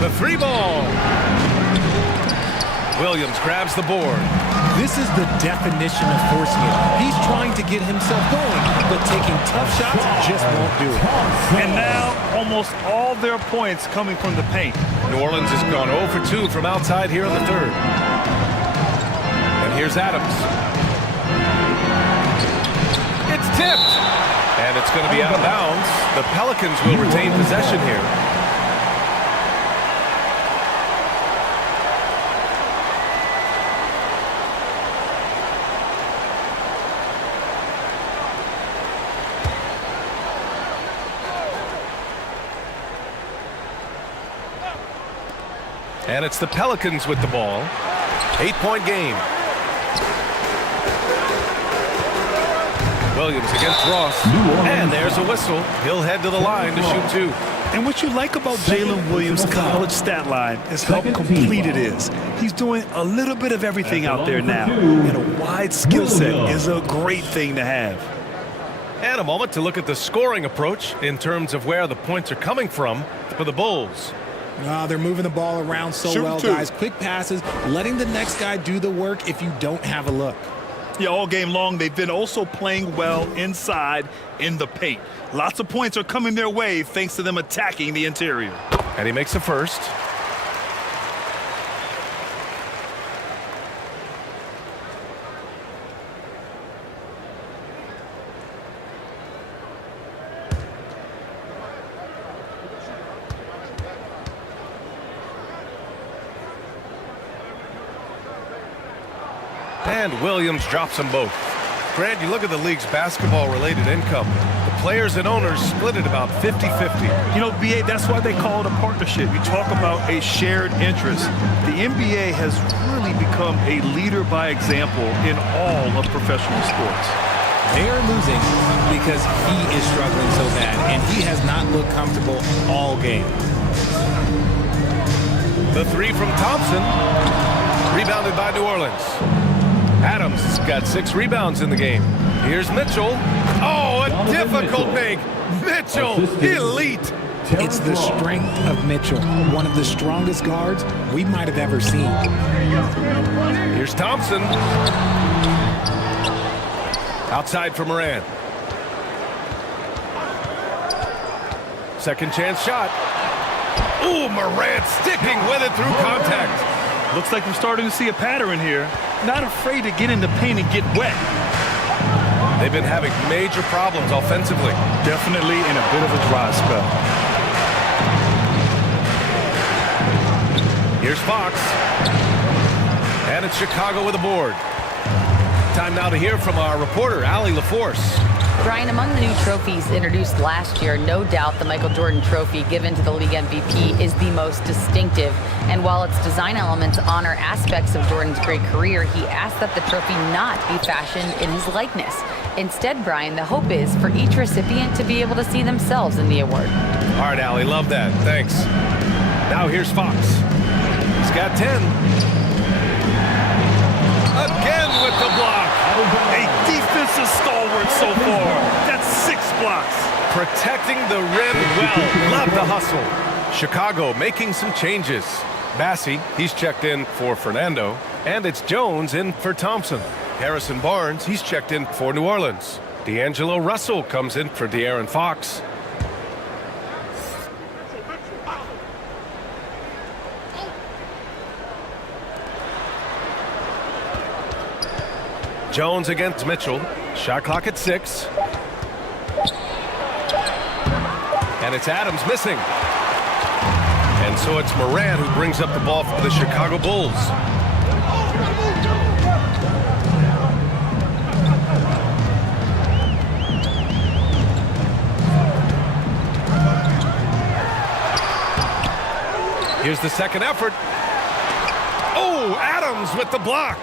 The 3-ball. Williams grabs the board. This is the definition of forcing it. He's trying to get himself going, but taking tough shots just won't do it. And now almost all their points coming from the paint. New Orleans has gone 0 for 2 from outside here in the third. And here's Adams. It's tipped. And it's going to be out of bounds. The Pelicans will retain possession here. And it's the Pelicans with the ball. 8-point game. Williams against Ross. And there's a whistle. He'll head to the line to shoot 2. And what you like about Jalen Williams' college stat line is how complete it is. He's doing a little bit of everything out there now. And a wide skill set is a great thing to have. And a moment to look at the scoring approach in terms of where the points are coming from for the Bulls. They're moving the ball around so Shoot well, 2. guys. Quick passes, letting the next guy do the work if you don't have a look. Yeah, all game long, they've been also playing well inside in the paint. Lots of points are coming their way thanks to them attacking the interior. And he makes the first. And Williams drops them both. Grant, you look at the league's basketball-related income. The players and owners split it about 50-50. You know, BA, that's why they call it a partnership. You talk about a shared interest. The NBA has really become a leader by example in all of professional sports. They are losing because he is struggling so bad, and he has not looked comfortable all game. The 3 from Thompson. Rebounded by New Orleans. Adams has got 6 rebounds in the game. Here's Mitchell. Oh, a difficult make. Mitchell, elite. It's the strength of Mitchell, one of the strongest guards we might have ever seen. Here's Thompson. Outside for Moran. Second chance shot. Ooh, Moran sticking with it through contact. Looks like we're starting to see a pattern here. Not afraid to get in the paint and get wet. They've been having major problems offensively. Definitely in a bit of a dry spell. Here's Fox. And it's Chicago with a board. Time now to hear from our reporter, Allie LaForce. Brian, among the new trophies introduced last year, no doubt the Michael Jordan Trophy given to the league MVP is the most distinctive. And while its design elements honor aspects of Jordan's great career, he asked that the trophy not be fashioned in his likeness. Instead, Brian, the hope is for each recipient to be able to see themselves in the award. All right, Allie, love that. Thanks. Now here's Fox. He's got 10. Again with the block. A defensive stalwart so far. That's 6 blocks. Protecting the rim well. Love the hustle. Chicago making some changes. Massey, he's checked in for Fernando. And it's Jones in for Thompson. Harrison Barnes, he's checked in for New Orleans. D'Angelo Russell comes in for De'Aaron Fox. Jones against Mitchell. Shot clock at 6. And it's Adams missing. And so it's Moran who brings up the ball for the Chicago Bulls. Here's the second effort. Oh, Adams with the block.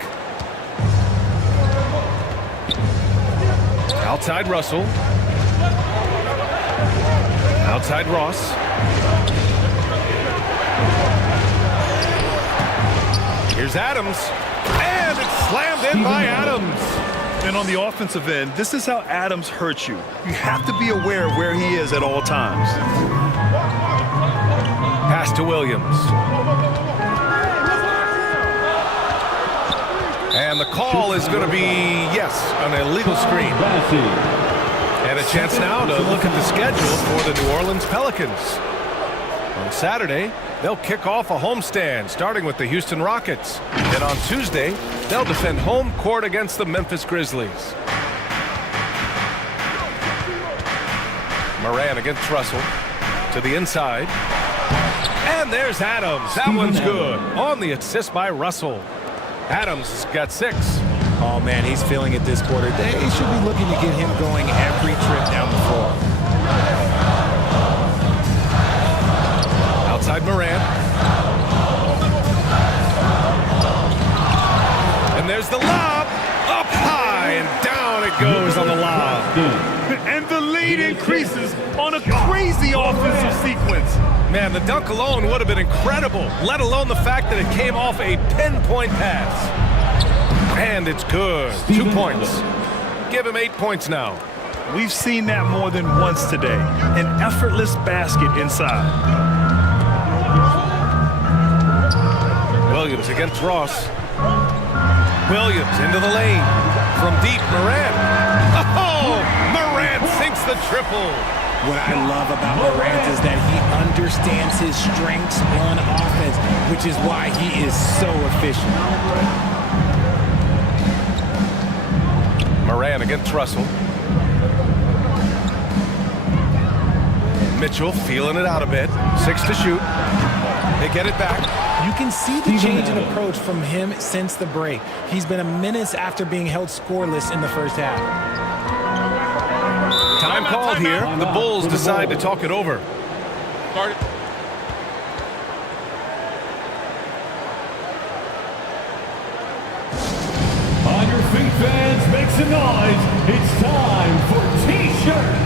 Outside Russell. Outside Ross. Here's Adams, and it's slammed in by Adams. And on the offensive end, this is how Adams hurts you. You have to be aware of where he is at all times. Pass to Williams. And the call is going to be, yes, an illegal screen. And a chance now to look at the schedule for the New Orleans Pelicans. On Saturday, they'll kick off a homestand, starting with the Houston Rockets. Then on Tuesday, they'll defend home court against the Memphis Grizzlies. Moran against Russell to the inside. And there's Adams. That one's good. On the assist by Russell. Adams has got 6. Oh, man, he's feeling it this quarter. They should be looking to get him going every trip down the floor. Outside Moran. And there's the lob. Up high and down it goes on the lob. And the lead increases on a crazy offensive sequence. Man, the dunk alone would have been incredible, let alone the fact that it came off a pinpoint pass. And it's good. 2 points. Give him 8 points now. We've seen that more than once today. An effortless basket inside. Williams against Ross. Williams into the lane. From deep, Moran. Oh, Moran sinks the triple. What I love about Morant is that he understands his strengths on offense, which is why he is so efficient. Moran against Russell. Mitchell feeling it out a bit. 6 to shoot. They get it back. You can see the change in approach from him since the break. He's been a menace after being held scoreless in the first half. Time called here. The Bulls decide to talk it over. On your feet, fans, make some noise. It's time for T-shirts.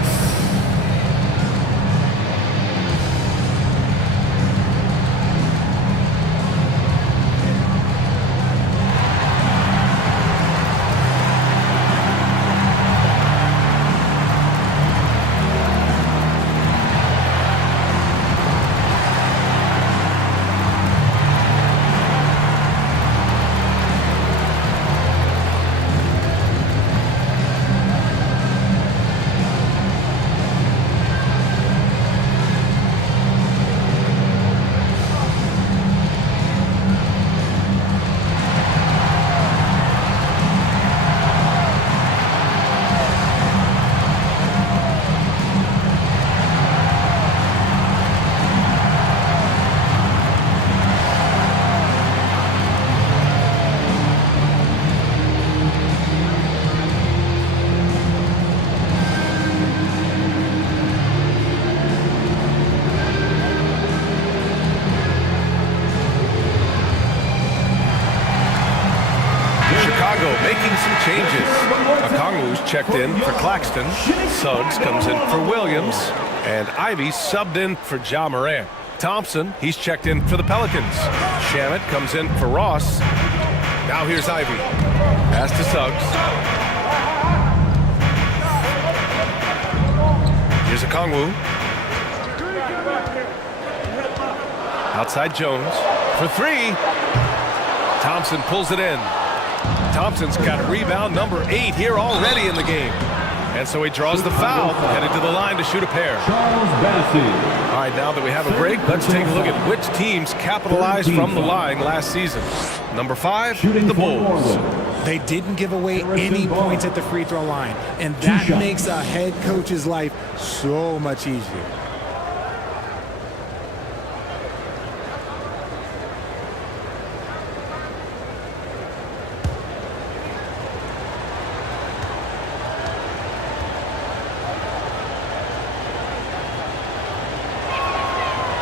Making some changes. Okongwu's checked in for Claxton. Suggs comes in for Williams. And Ivy subbed in for Ja Morant. Thompson, he's checked in for the Pelicans. Shamet comes in for Ross. Now here's Ivy. Pass to Suggs. Here's Okongwu. Outside Jones for 3. Thompson pulls it in. Thompson's got rebound number 8 here already in the game. And so he draws the foul, headed to the line to shoot a pair. All right, now that we have a break, let's take a look at which teams capitalized from the line last season. Number 5, the Bulls. They didn't give away any points at the free throw line, and that makes a head coach's life so much easier.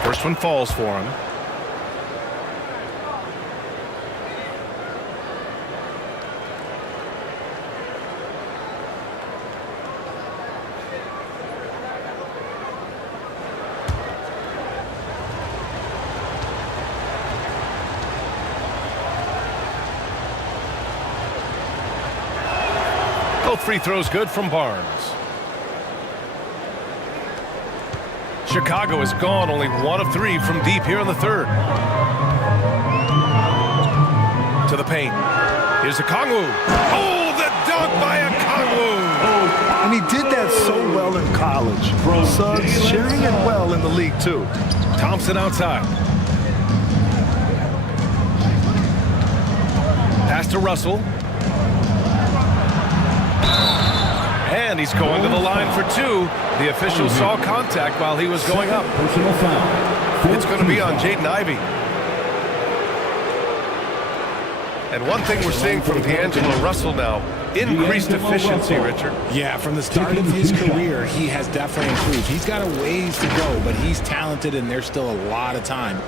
First one falls for him. Both free throws good from Barnes. Chicago has gone only 1 of 3 from deep here in the third. To the paint. Here's Okongwu. Oh, the dunk by Okongwu! And he did that so well in college. Suggs sharing it well in the league, too. Thompson outside. Pass to Russell. And he's going to the line for 2. The official saw contact while he was going up. Personal foul. It's going to be on Jaden Ivey. And one thing we're seeing from D'Angelo Russell now, increased efficiency, Richard. Yeah, from the start of his career, he has definitely improved. He's got a ways to go, but he's talented, and there's still a lot of time.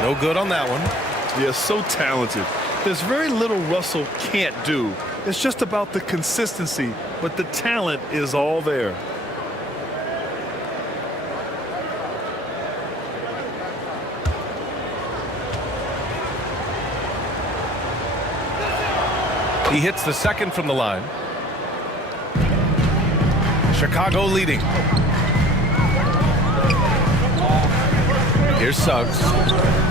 No good on that one. Yeah, so talented. There's very little Russell can't do. It's just about the consistency, but the talent is all there. He hits the second from the line. Chicago leading. Here's Suggs.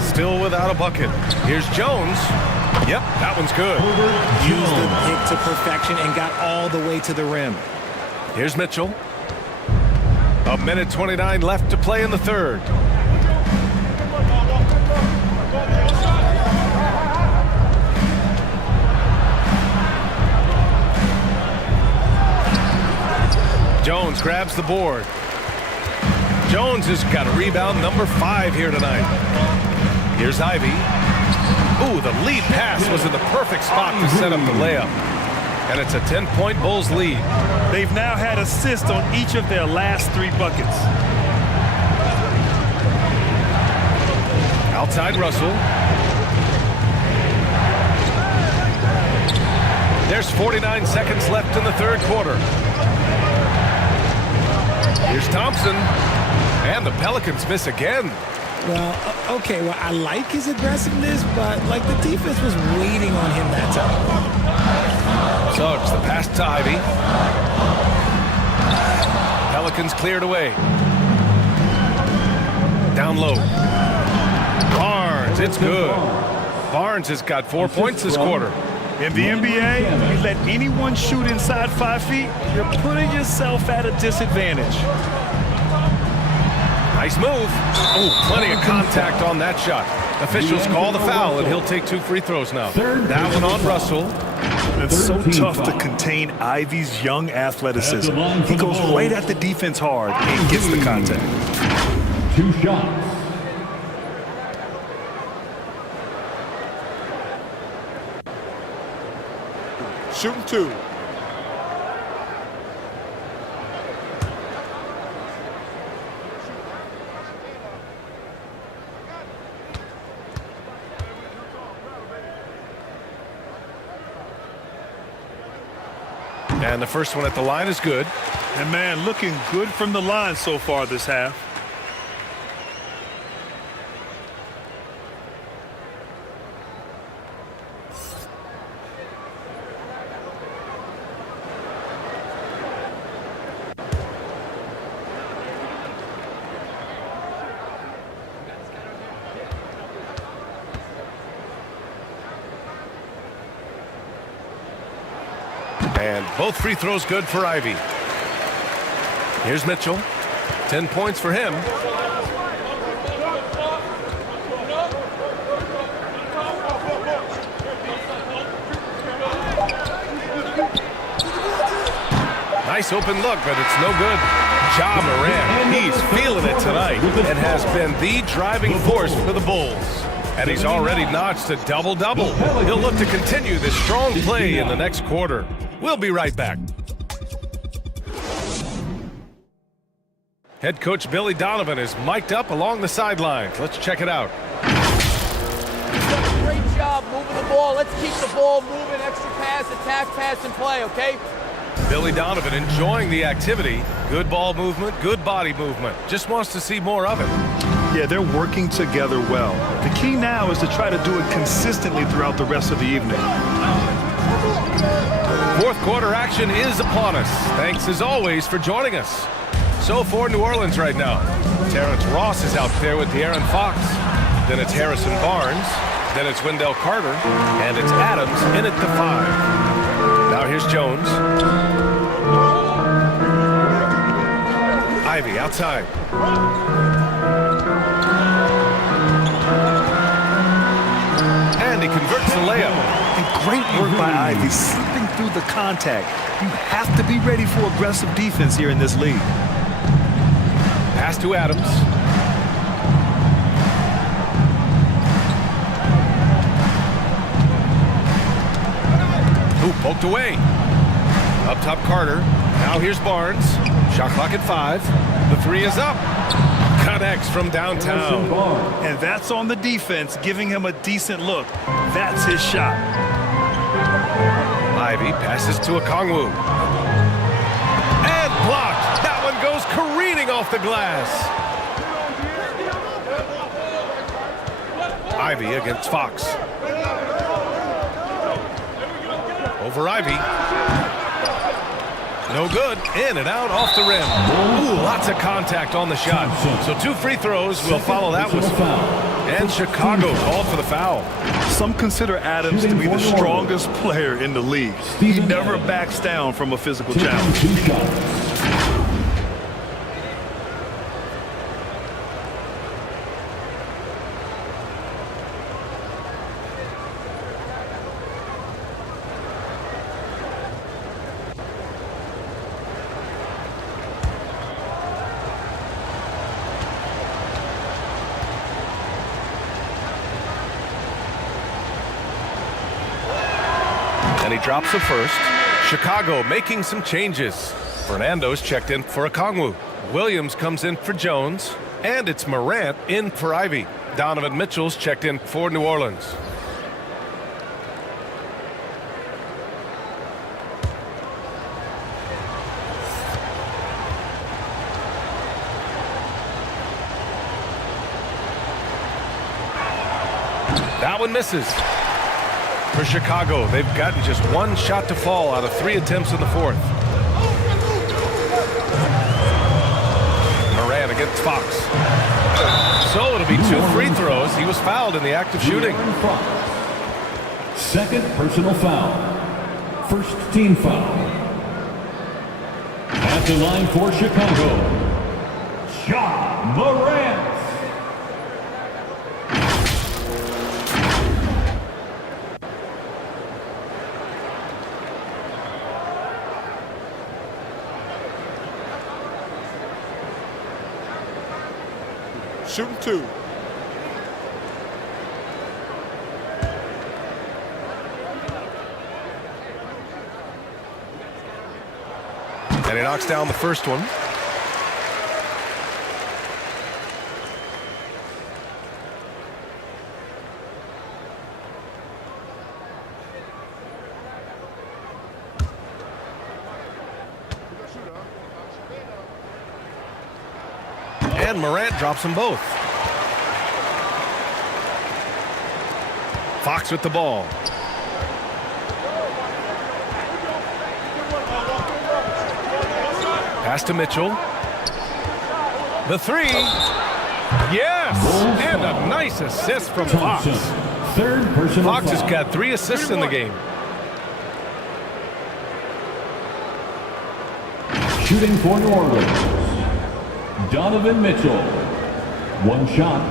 Still without a bucket. Here's Jones. Yep, that one's good. Used the pick to perfection and got all the way to the rim. Here's Mitchell. 1:29 left to play in the third. Jones grabs the board. Jones has got a rebound number 5 here tonight. Here's Ivey. Ooh, the lead pass was in the perfect spot to set up the layup. And it's a 10-point Bulls lead. They've now had assists on each of their last 3 buckets. Outside Russell. There's 49 seconds left in the third quarter. Here's Thompson. And the Pelicans miss again. Well, okay, well, I like his aggressiveness, but, like, the defense was waiting on him that time. Suggs, the pass to Ivey. Pelicans cleared away. Down low. Barnes, it's good. Barnes has got 4 points this quarter. In the NBA, you let anyone shoot inside 5 feet, you're putting yourself at a disadvantage. Nice move. Oh, plenty of contact on that shot. Officials call the foul, and he'll take 2 free throws now. That one on Russell. It's so tough to contain Ivey's young athleticism. He goes right at the defense hard and gets the contact. 2 shots. Shooting 2. And the first one at the line is good. And, man, looking good from the line so far this half. And both free throws good for Ivey. Here's Mitchell. 10 points for him. Nice open look, but it's no good. Ja Morant, he's feeling it tonight and has been the driving force for the Bulls. And he's already notched a double-double. He'll look to continue this strong play in the next quarter. We'll be right back. Head coach Billy Donovan is mic'd up along the sidelines. Let's check it out. Great job moving the ball. Let's keep the ball moving. Extra pass, attack, pass, and play, okay? Billy Donovan enjoying the activity. Good ball movement, good body movement. Just wants to see more of it. Yeah, they're working together well. The key now is to try to do it consistently throughout the rest of the evening. Fourth quarter action is upon us. Thanks as always for joining us. So for New Orleans right now, Terrence Ross is out there with De'Aaron Fox. Then it's Harrison Barnes. Then it's Wendell Carter. And it's Adams in at the 5. Now here's Jones. Ivy outside. And he converts the layup. And great work by Ivy, slipping through the contact. You have to be ready for aggressive defense here in this league. Pass to Adams. Ooh, poked away. Up top Carter. Now here's Barnes. Shot clock at 5. The 3 is up. Connects from downtown. And that's on the defense, giving him a decent look. That's his shot. Ivy passes to Okongwu. And blocked. That one goes careening off the glass. Ivy against Fox. Over Ivy. No good. In and out off the rim. Ooh, lots of contact on the shot. So 2 free throws will follow that whistle. And Chicago called for the foul. Some consider Adams to be the strongest player in the league. He never backs down from a physical challenge. And he drops the first. Chicago making some changes. Fernando's checked in for Okongwu. Williams comes in for Jones. And it's Morant in for Ivy. Donovan Mitchell's checked in for New Orleans. That one misses. For Chicago, they've gotten just 1 shot to fall out of 3 attempts in the 4th. Morant against Fox. So it'll be 2 free throws. He was fouled in the act of shooting. Second personal foul. First team foul. At the line for Chicago, Ja Morant. Shooting 2. And he knocks down the first one. And Morant drops them both. Fox with the ball. Pass to Mitchell. The 3. Yes! And a nice assist from Fox. Third personal Fox has foul. got 3 assists in the game. Shooting for New Orleans, Donovan Mitchell. 1 shot.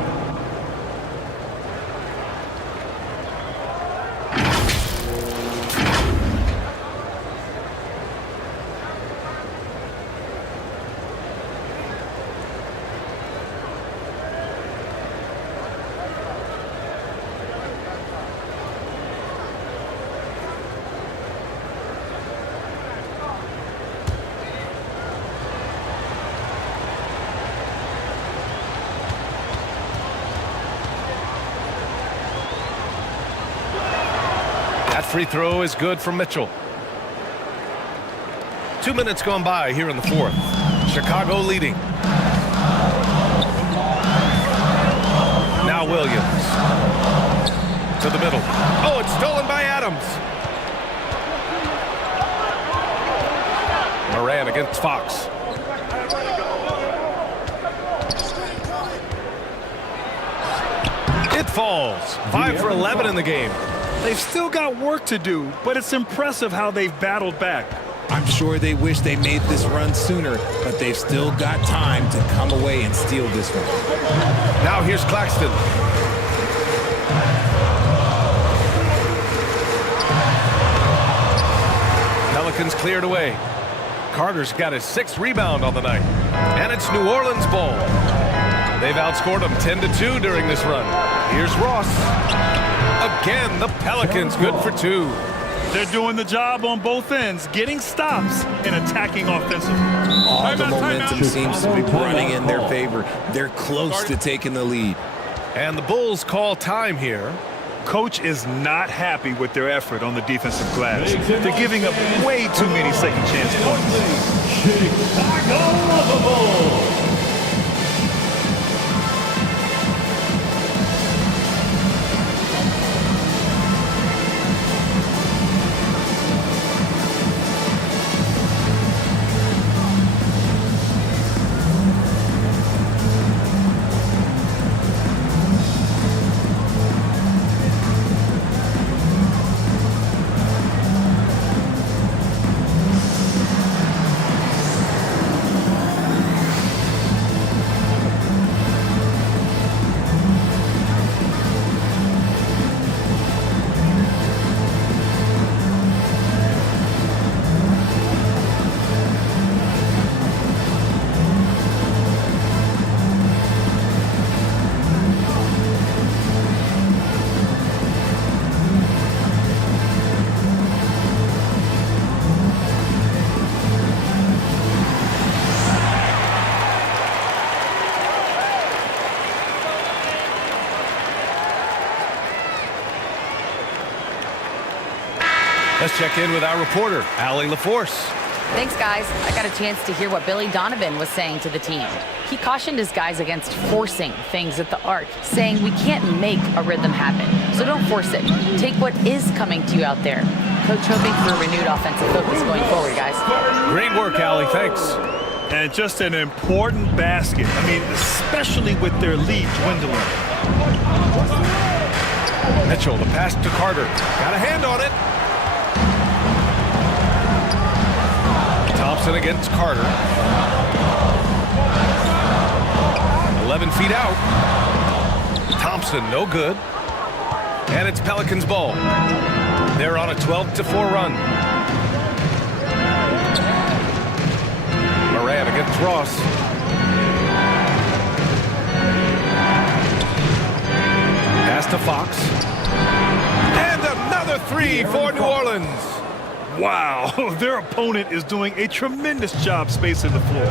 That free throw is good for Mitchell. 2 minutes gone by here in the fourth. Chicago leading. Now Williams. To the middle. Oh, it's stolen by Adams. Moran against Fox. It falls. 5 for 11 in the game. They've still got work to do, but it's impressive how they've battled back. I'm sure they wish they made this run sooner, but they've still got time to come away and steal this one. Now here's Claxton. Pelicans cleared away. Carter's got his 6th rebound on the night. And it's New Orleans ball. They've outscored them 10-2 during this run. Here's Ross. Again, the Pelicans good for 2. They're doing the job on both ends, getting stops and attacking offensively. All the momentum seems to be running in their favor. They're close to taking the lead. And the Bulls call time here. Coach is not happy with their effort on the defensive glass. They're giving up way too many second chance points. Chicago Bulls. Let's check in with our reporter, Allie LaForce. Thanks, guys. I got a chance to hear what Billy Donovan was saying to the team. He cautioned his guys against forcing things at the arc, saying we can't make a rhythm happen, so don't force it. Take what is coming to you out there. Coach hoping for a renewed offensive focus going forward, guys. Great work, Allie. Thanks. And just an important basket. I mean, especially with their lead dwindling. Mitchell, the pass to Carter. Got a hand on it. Thompson against Carter. 11 feet out. Thompson, no good. And it's Pelicans ball. They're on a 12-4 run. Moran against Ross. Pass to Fox. And another 3 for New Orleans. Wow, their opponent is doing a tremendous job spacing the floor.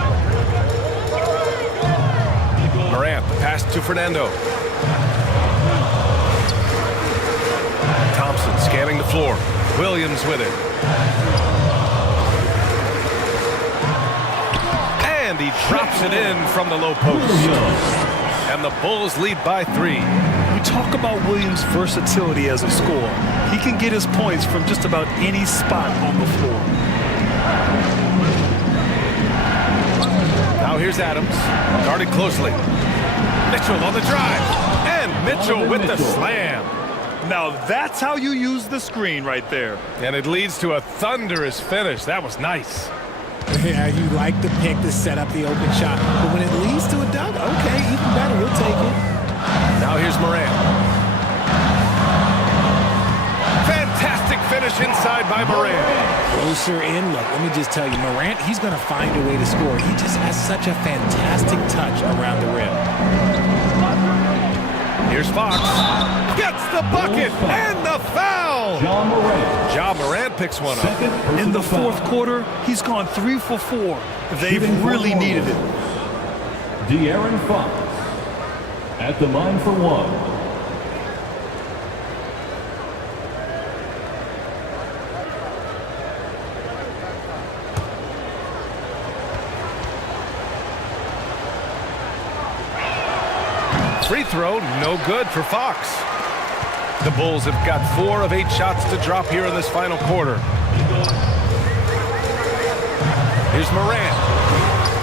Morant, the pass to Fernando. Thompson scanning the floor. Williams with it. And he drops it in from the low post. And the Bulls lead by 3. We talk about Williams' versatility as a scorer. He can get his points from just about any spot on the floor. Now here's Adams, guarded closely. Mitchell on the drive, and Mitchell with the slam. Now that's how you use the screen right there. And it leads to a thunderous finish. That was nice. Yeah, you like the pick to set up the open shot, but when it leads to a dunk, okay, even better, you'll take it. Now here's Moran. Fantastic finish inside by Moran. Closer in, look, let me just tell you, Morant, he's going to find a way to score. He just has such a fantastic touch around the rim. Here's Fox. Gets the bucket and the foul. Ja Morant picks one up. In the fourth quarter, he's gone 3 for 4. They've really needed it. De'Aaron Fox at the line for one. Free throw, no good for Fox. The Bulls have got 4 of 8 shots to drop here in this final quarter. Here's Morant.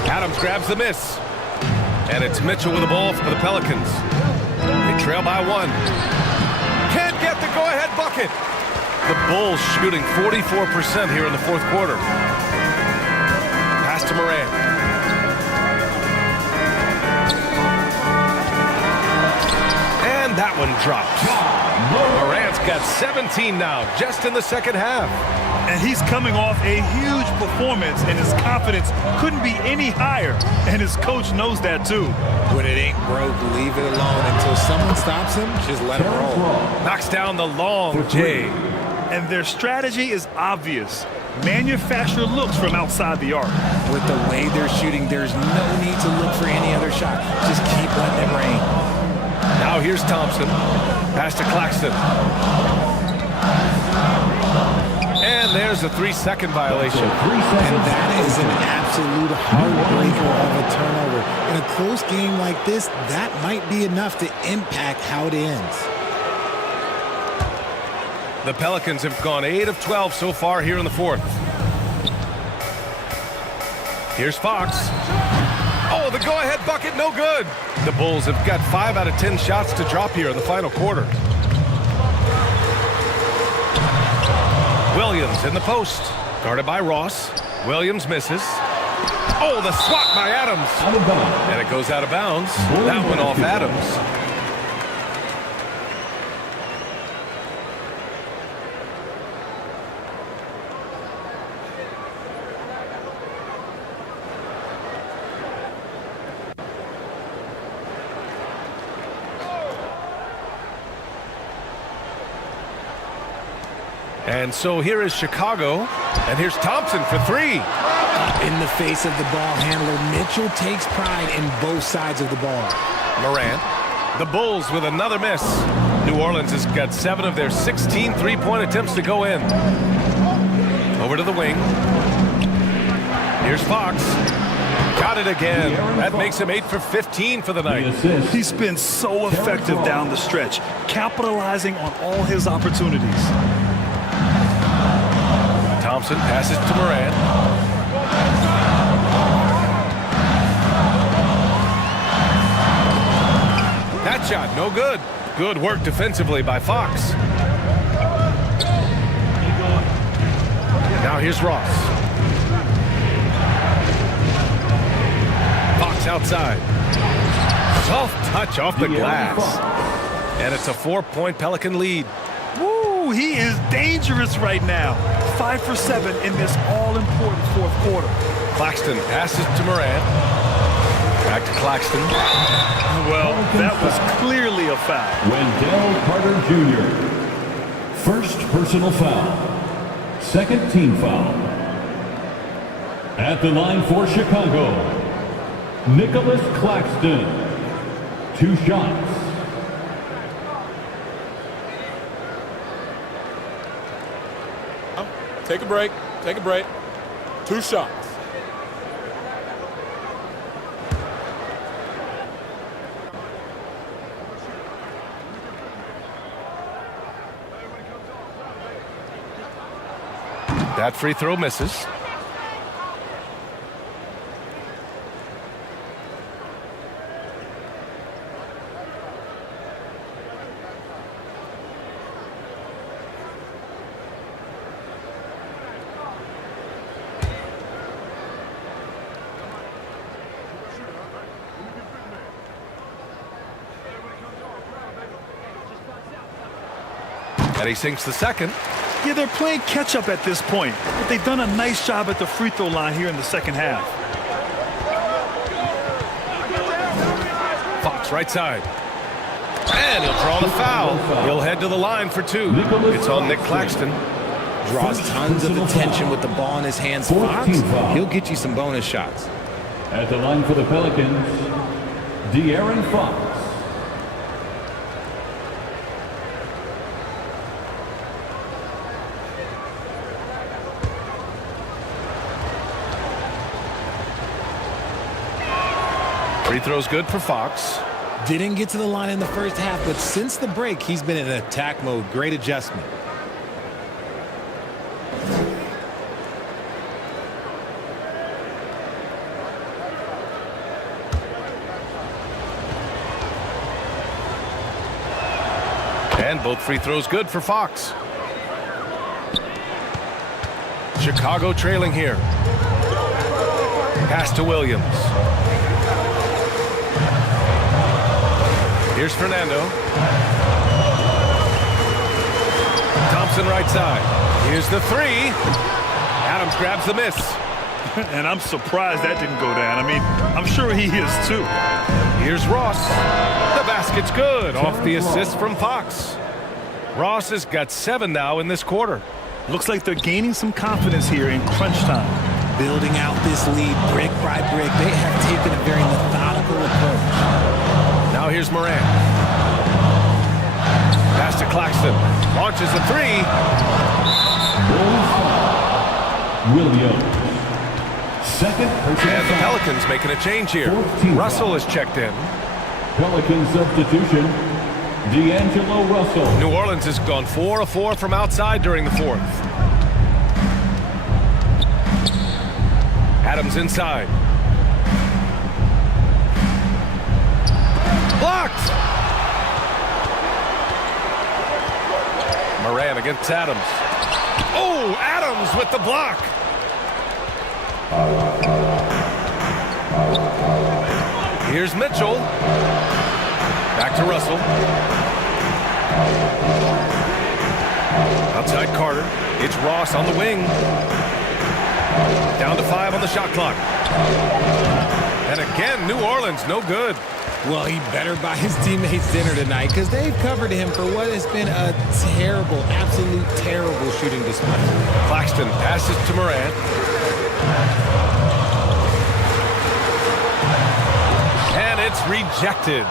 Adams grabs the miss. And it's Mitchell with the ball for the Pelicans. They trail by 1. Can't get the go-ahead bucket. The Bulls shooting 44% here in the fourth quarter. Pass to Morant. And that one drops. Morant's got 17 now, just in the second half. And he's coming off a huge performance, and his confidence couldn't be any higher. And his coach knows that, too. When it ain't broke, leave it alone. Until someone stops him, just let him roll. Knocks down the long J. And their strategy is obvious. Manufacture looks from outside the arc. With the way they're shooting, there's no need to look for any other shot. Just keep letting it rain. Now here's Thompson. Pass to Claxton. And there's a 3-second violation. And that is an absolute heartbreaker of a turnover. In a close game like this, that might be enough to impact how it ends. The Pelicans have gone 8 of 12 so far here in the fourth. Here's Fox. Oh, the go-ahead bucket, no good. The Bulls have got 5 out of 10 shots to drop here in the final quarter. Williams in the post. Guarded by Ross. Williams misses. Oh, the swat by Adams. And it goes out of bounds. That one off Adams. And so here is Chicago, and here's Thompson for 3. In the face of the ball handler, Mitchell takes pride in both sides of the ball. Morant. The Bulls with another miss. New Orleans has got 7 of their 16 three-point attempts to go in. Over to the wing. Here's Fox. Got it again. That makes him 8 for 15 for the night. He's been so effective down the stretch, capitalizing on all his opportunities. Thompson passes to Morant. That shot, no good. Good work defensively by Fox. Now here's Ross. Fox outside. Soft touch off the glass. And it's a 4-point Pelican lead. Woo, he is dangerous right now. 5 for 7 in this all-important fourth quarter. Claxton passes to Morant. Back to Claxton. Well, that was clearly a foul. Wendell Carter Jr. First personal foul. Second team foul. At the line for Chicago, Nicholas Claxton. 2 shots. Take a break. Take a break. 2 shots. That free throw misses. And he sinks the second. Yeah, they're playing catch-up at this point, but they've done a nice job at the free throw line here in the second half. Fox right side. And he'll draw the foul. He'll head to the line for 2. It's on Nick Claxton. Draws tons of attention with the ball in his hands. Fox, he'll get you some bonus shots. At the line for the Pelicans, De'Aaron Fox. Free throw's good for Fox. Didn't get to the line in the first half, but since the break, he's been in attack mode. Great adjustment. And both free throws good for Fox. Chicago trailing here. Pass to Williams. Here's Fernando. Thompson right side. Here's the three. Adams grabs the miss. And I'm surprised that didn't go down. I mean, I'm sure he is too. Here's Ross. The basket's good off the assist from Fox. Ross has got 7 now in this quarter. Looks like they're gaining some confidence here in crunch time. Building out this lead brick by brick. They have taken a very methodical approach. Now here's Moran. Pass to Claxton. Launches the three. Williams. Second And the Pelicans making a change here. Russell is checked in. Pelican substitution, D'Angelo Russell. New Orleans has gone 4 of 4 from outside during the fourth. Adams inside. Blocked! Moran against Adams. Oh, Adams with the block! Here's Mitchell. Back to Russell. Outside Carter. It's Ross on the wing. Down to 5 on the shot clock. And again, New Orleans, no good. Well, he better buy his teammates dinner tonight because they've covered him for what has been a terrible, absolute terrible shooting display. Claxton passes to Morant. And it's rejected.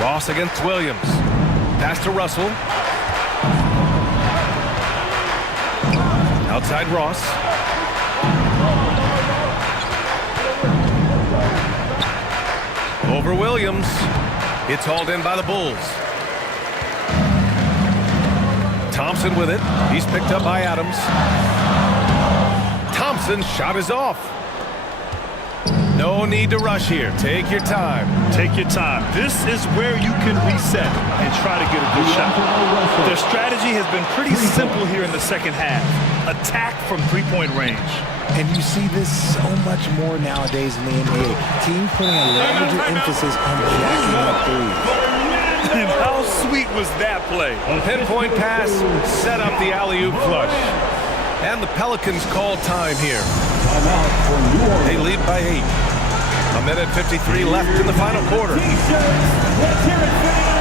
Ross against Williams. Pass to Russell. Outside Ross. Over Williams. It's hauled in by the Bulls. Thompson with it. He's picked up by Adams. Thompson's shot is off. No need to rush here. Take your time. Take your time. This is where you can reset and try to get a good shot. Their strategy has been pretty simple here in the second half. Attack from three-point range. And you see this so much more nowadays in the NBA. Team putting a larger emphasis on jacking up threes. And how sweet was that play? Pinpoint pass, set up the alley-oop flush. And the Pelicans call time here. They lead by 8. 1:53 left in the final quarter. Let's hear it, fans.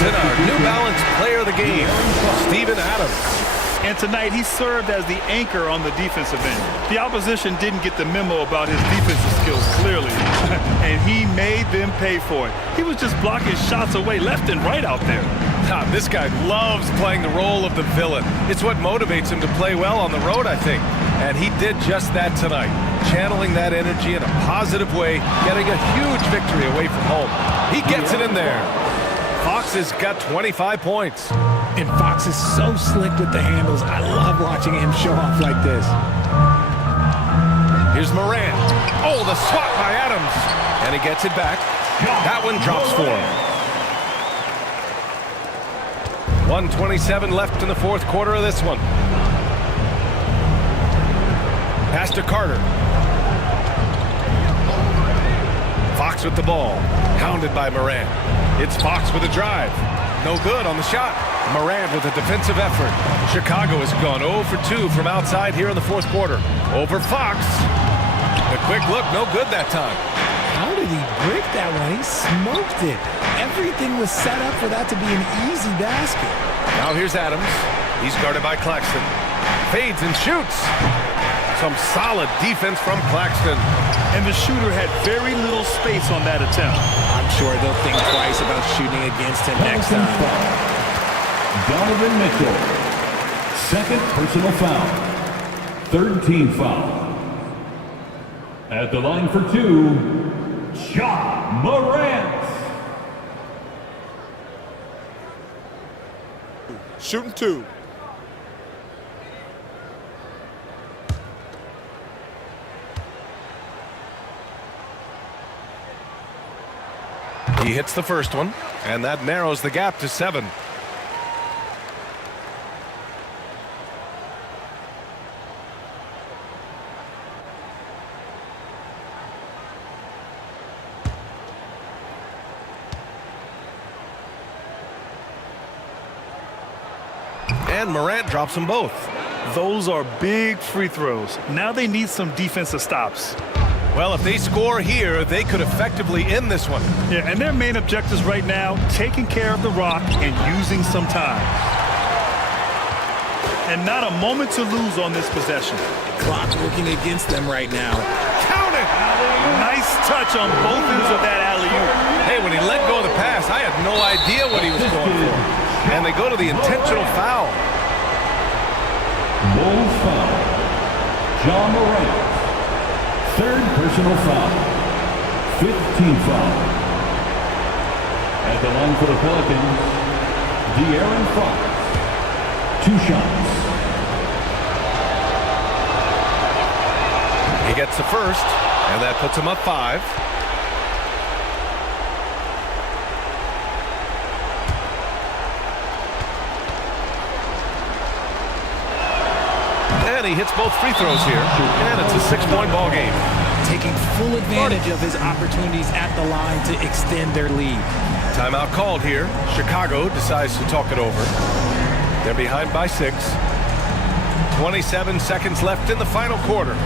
present our New Balance Player of the Game, Steven Adams. And tonight he served as the anchor on the defensive end. The opposition didn't get the memo about his defensive skills clearly, and he made them pay for it. He was just blocking shots away left and right out there. This guy loves playing the role of the villain. It's what motivates him to play well on the road, I think. And he did just that tonight, channeling that energy in a positive way, getting a huge victory away from home. He gets it in there. Fox has got 25 points. And Fox is so slick with the handles. I love watching him show off like this. Here's Morant. Oh, the swat by Adams. And he gets it back. That one drops for him. 1:27 left in the fourth quarter of this one. Pass to Carter. Fox with the ball. Hounded by Morant. It's Fox with a drive. No good on the shot. Morant with a defensive effort. Chicago has gone 0 for 2 from outside here in the fourth quarter. Over Fox. The quick look, no good that time. How did he break that one? He smoked it. Everything was set up for that to be an easy basket. Now here's Adams. He's guarded by Claxton. Fades and shoots. Some solid defense from Claxton. And the shooter had very little space on that attempt. I'm sure they'll think twice about shooting against him next time. Donovan Mitchell. Second personal foul. Third team foul. At the line for two, Ja Morant. Shooting two. He hits the first one, and that narrows the gap to 7. And Morant drops them both. Those are big free throws. Now they need some defensive stops. Well, if they score here, they could effectively end this one. Yeah, and their main objectives right now, taking care of the rock and using some time. And not a moment to lose on this possession. Clock working against them right now. Count it! Nice touch on both ends of that alley-oop. Hey, when he let go of the pass, I had no idea what he was going for. And they go to the intentional foul. Bulls foul. Ja Morant. Third personal foul. 15 foul. At the line for the Pelicans, De'Aaron Fox. 2 shots. He gets the first, and that puts him up 5. And he hits both free throws here, and it's a 6-point ball game. Taking full advantage of his opportunities at the line to extend their lead. Timeout called here. Chicago decides to talk it over. They're behind by 6. 27 seconds left in the final quarter.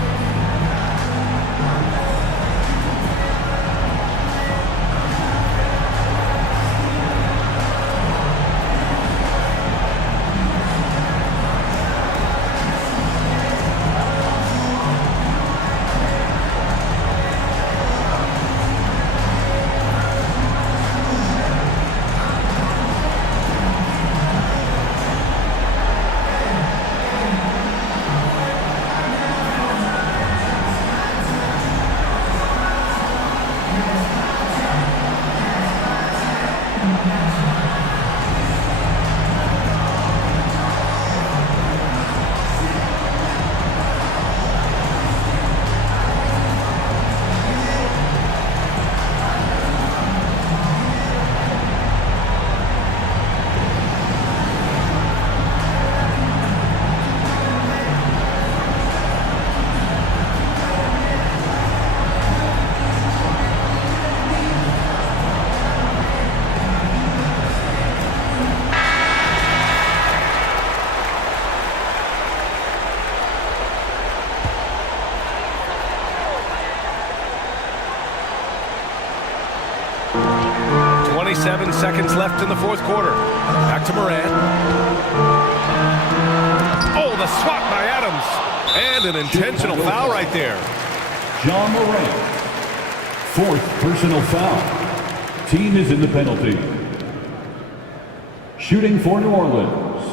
Seconds left in the fourth quarter. Back to Morant. Oh, the swat by Adams. And an intentional foul right there. Ja Morant. Fourth personal foul. Team is in the penalty. Shooting for New Orleans,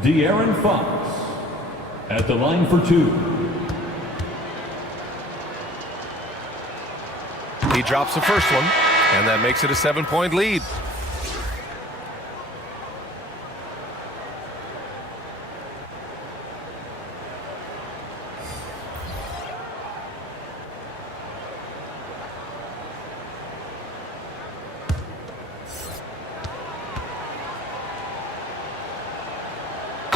De'Aaron Fox. At the line for 2. He drops the first one. And that makes it a 7-point lead.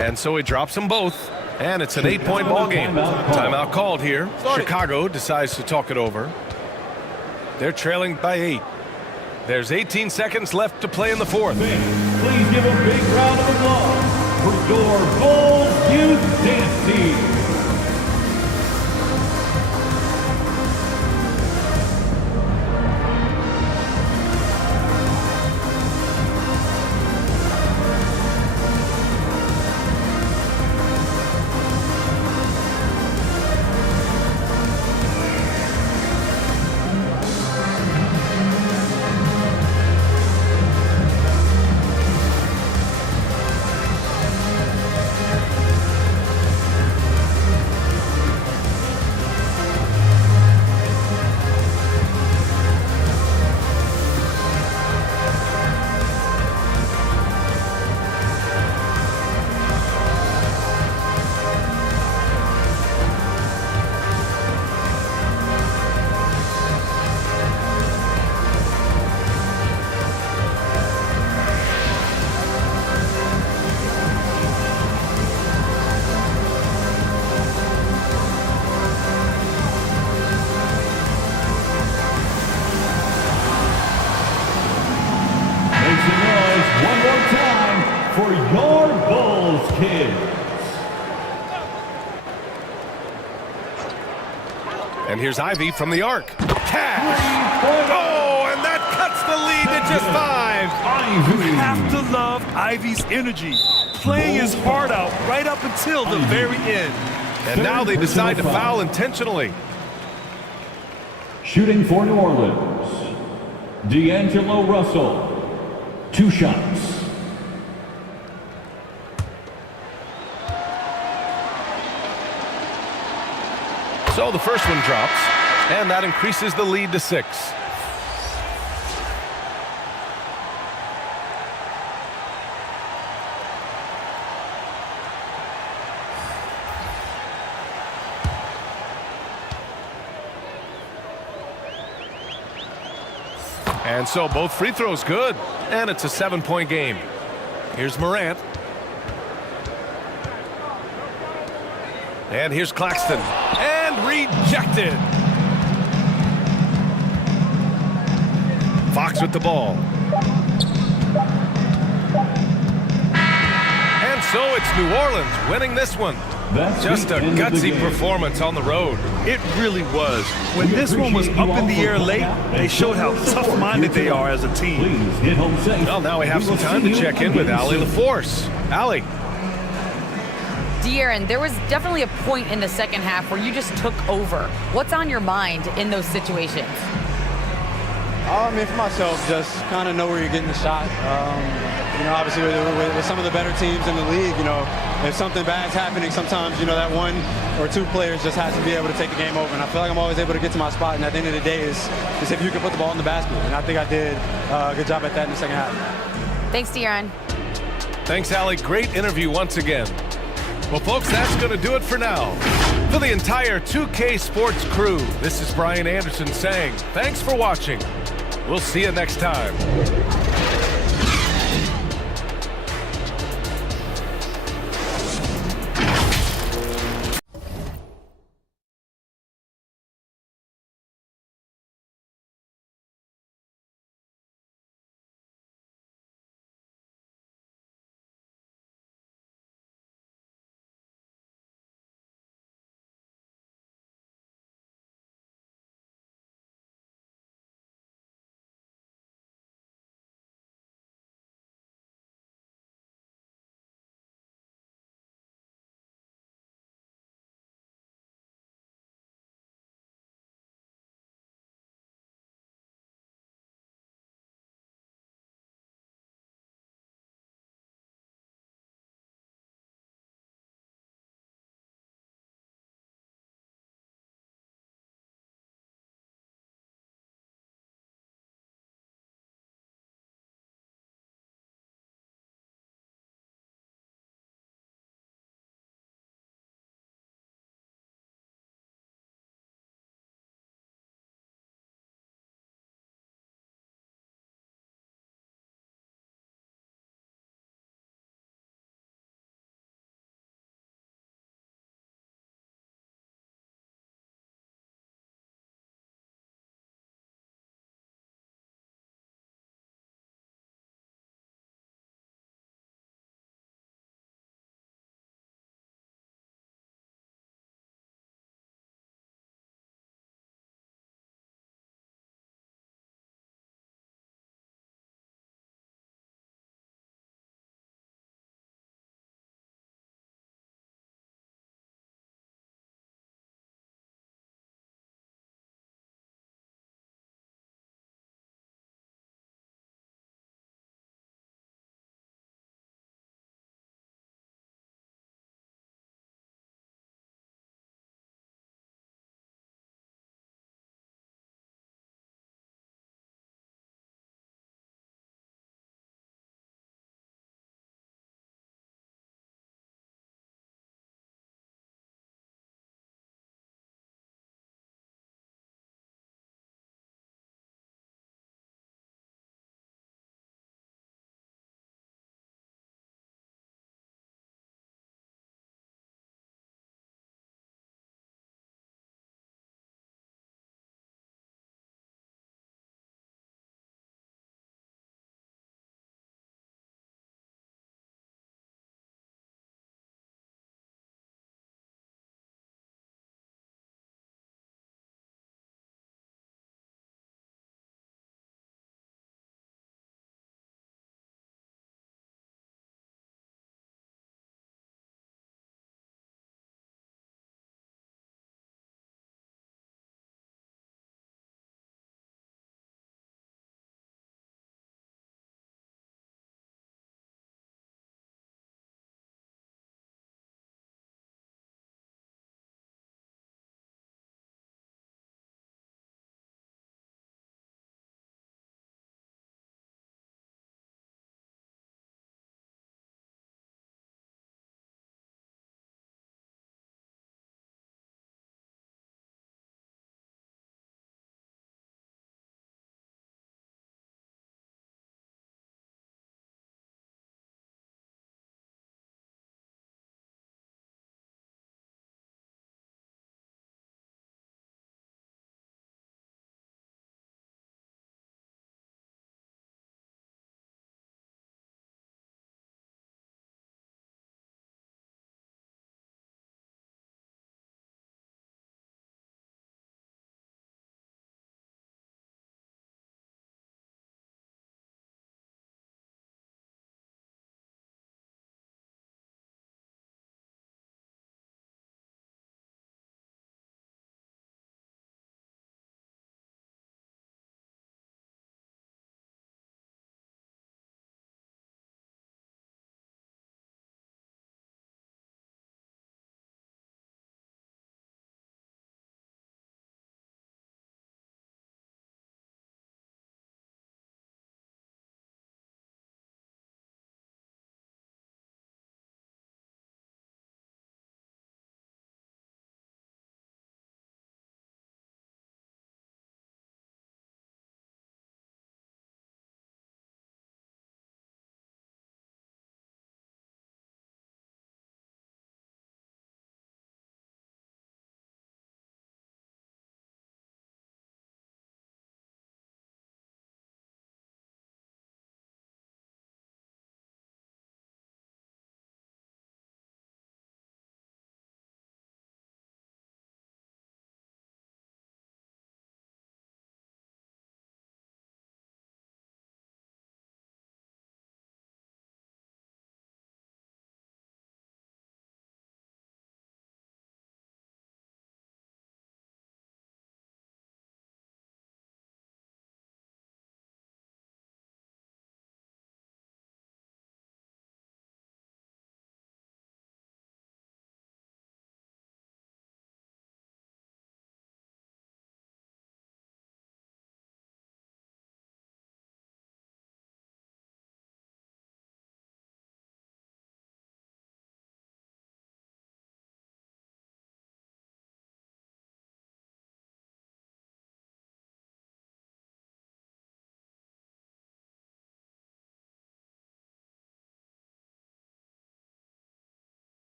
And so he drops them both. And it's an 8-point ball game. Timeout called here. Chicago decides to talk it over. They're trailing by 8. There's 18 seconds left to play in the fourth. Please give a big round of applause for your Bulls Youth Dance Team. For your Bulls kids. And here's Ivy from the arc. Cash! Oh, and that cuts the lead to just 5. You have to love Ivy's energy, playing his heart out right up until the very end. And now they decide to foul intentionally. Shooting for New Orleans, D'Angelo Russell. 2 shots. So the first one drops, and that increases the lead to 6. And so both free throws good, and it's a 7-point game. Here's Morant. And here's Claxton. And rejected. Fox with the ball. And so it's New Orleans winning this one. Just a gutsy performance on the road. It really was. When this one was up in the air late, they showed how tough-minded they are as a team. Well, now we have some time to check in with Allie LaForce. Allie. De'Aaron, there was definitely a point in the second half where you just took over. What's on your mind in those situations? I mean, for myself, just kind of know where you're getting the shot. You know, obviously with some of the better teams in the league, you know, if something bad's happening, sometimes, you know, that 1 or 2 players just has to be able to take the game over. And I feel like I'm always able to get to my spot. And at the end of the day is if you can put the ball in the basket. And I think I did a good job at that in the second half. Thanks, De'Aaron. Thanks, Allie. Great interview once again. Well, folks, that's going to do it for now. For the entire 2K Sports crew, this is Brian Anderson saying thanks for watching. We'll see you next time.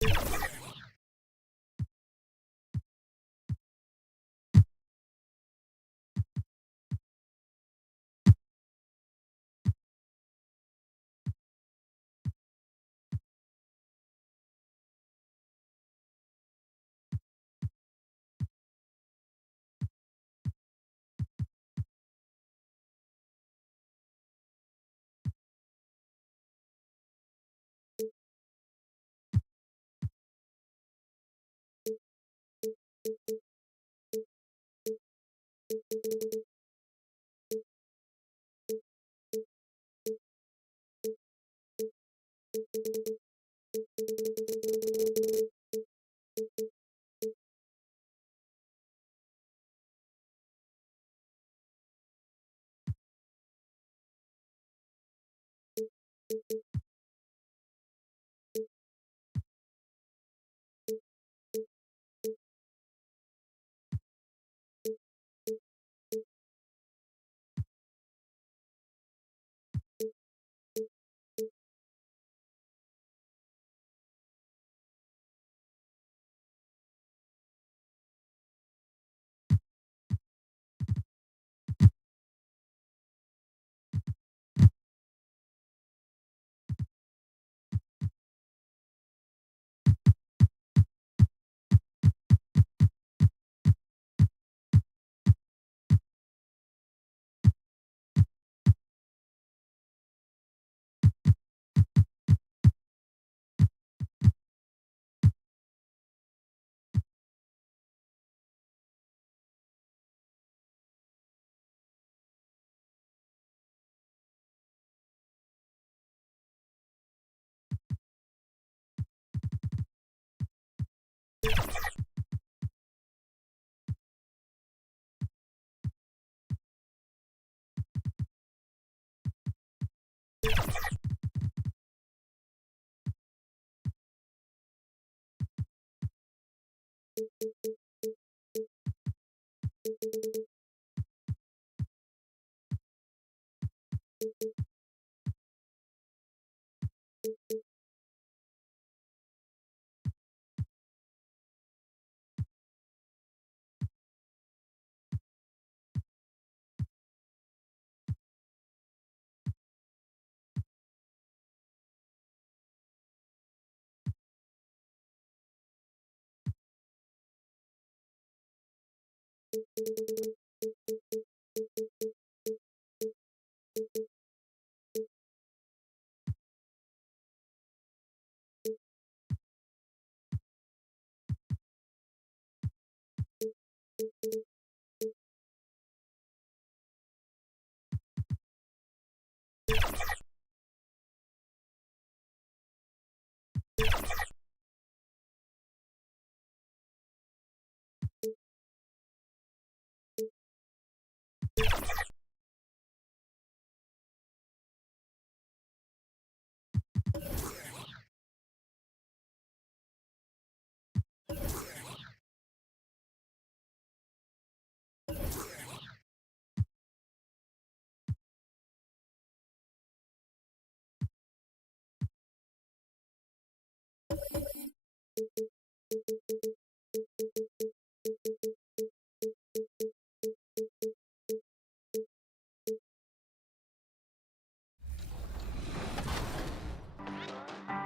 You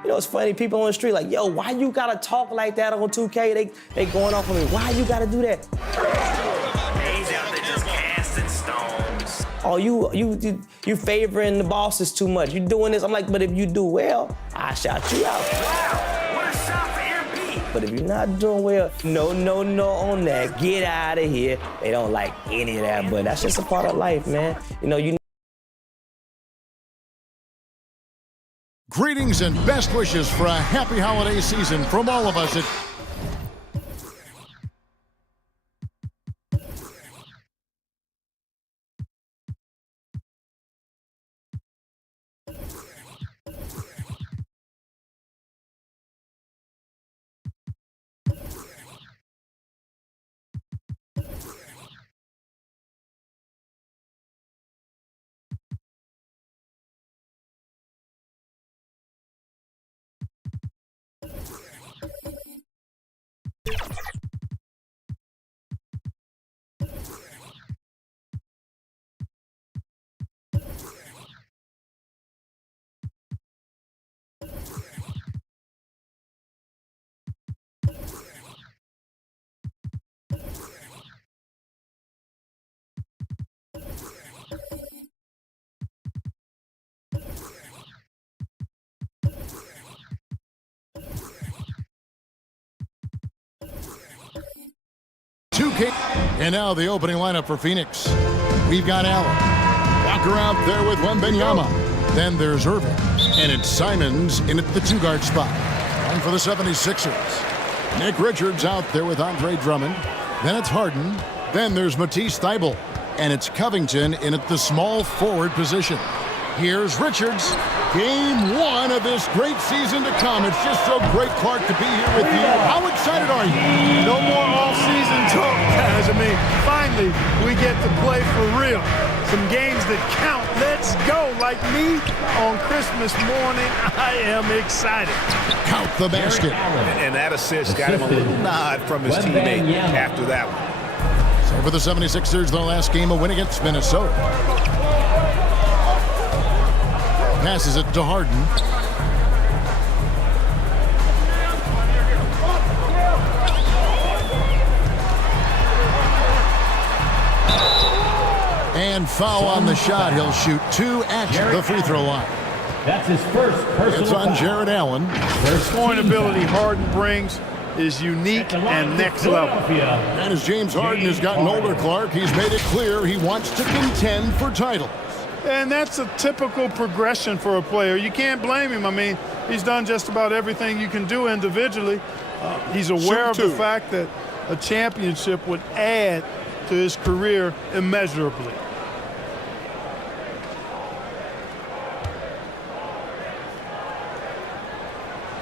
know, it's funny, people on the street like, yo, why you gotta talk like that on 2K? They going off on me. Why you gotta do that? He's out there just casting stones. Oh, you favoring the bosses too much. You doing this. I'm like, but if you do well, I shout you out. Wow, what a shot for MP. But if you're not doing well, no on that. Get out of here. They don't like any of that, but that's just a part of life, man. You know, you. Greetings and best wishes for a happy holiday season from all of us at 2K. And now the opening lineup for Phoenix. We've got Allen. Walker out there with Wembanyama. Then there's Irving. And it's Simons in at the 2-guard spot. One for the 76ers. Nick Richards out there with Andre Drummond. Then it's Harden. Then there's Matisse Thybulle. And it's Covington in at the small forward position. Here's Richards. Game 1 of this great season to come. It's just so great, Clark, to be here with you. How excited are you? No more off-season talk, guys. I mean, finally, we get to play for real. Some games that count. Let's go. Like me on Christmas morning, I am excited. Count the basket. And that assist got him a little nod from his teammate after that one. So for the 76ers, their last game, a win against Minnesota. Passes it to Harden. And foul on the shot. He'll shoot 2 at the free throw line. That's his first personal It's on foul. Jared Allen. The scoring ability Harden brings is unique and next level. And as James Harden has gotten older, Clark, he's made it clear he wants to contend for titles. And that's a typical progression for a player. You can't blame him. I mean, he's done just about everything you can do individually. He's aware of the fact that a championship would add to his career immeasurably.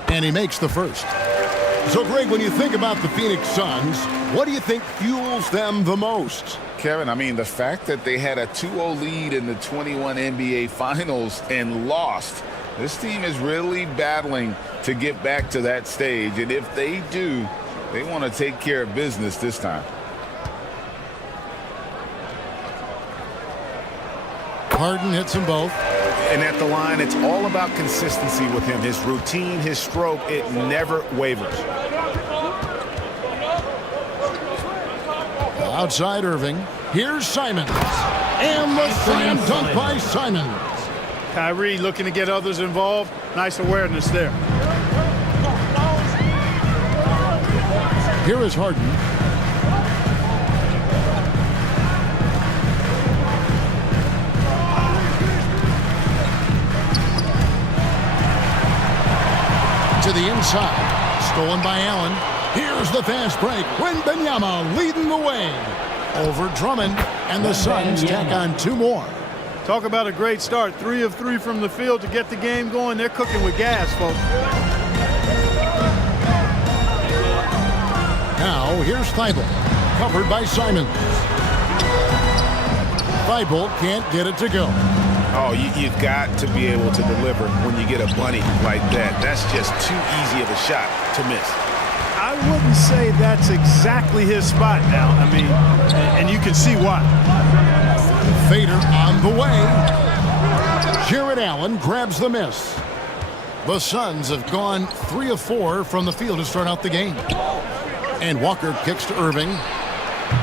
And he makes the first. So, Greg, when you think about the Phoenix Suns, what do you think fuels them the most? Kevin, I mean, the fact that they had a 2-0 lead in the 21 NBA Finals and lost, this team is really battling to get back to that stage. And if they do, they want to take care of business this time. Harden hits them both. And at the line, it's all about consistency with him. His routine, his stroke, it never wavers. Outside Irving. Here's Simons. And the slam dunk by Simons. Kyrie looking to get others involved. Nice awareness there. Here is Harden. To the inside. Stolen by Allen. Here's the fast break. Wembanyama leading the way. Over Drummond. And the Suns tack on 2 more. Talk about a great start. 3 of 3 from the field to get the game going. They're cooking with gas, folks. Now, here's Thybulle. Covered by Simons. Thybulle can't get it to go. Oh, you've got to be able to deliver when you get a bunny like that. That's just too easy of a shot to miss. I wouldn't say that's exactly his spot now. I mean, and you can see why. Fader on the way. Jared Allen grabs the miss. The Suns have gone 3 of 4 from the field to start out the game. And Walker kicks to Irving.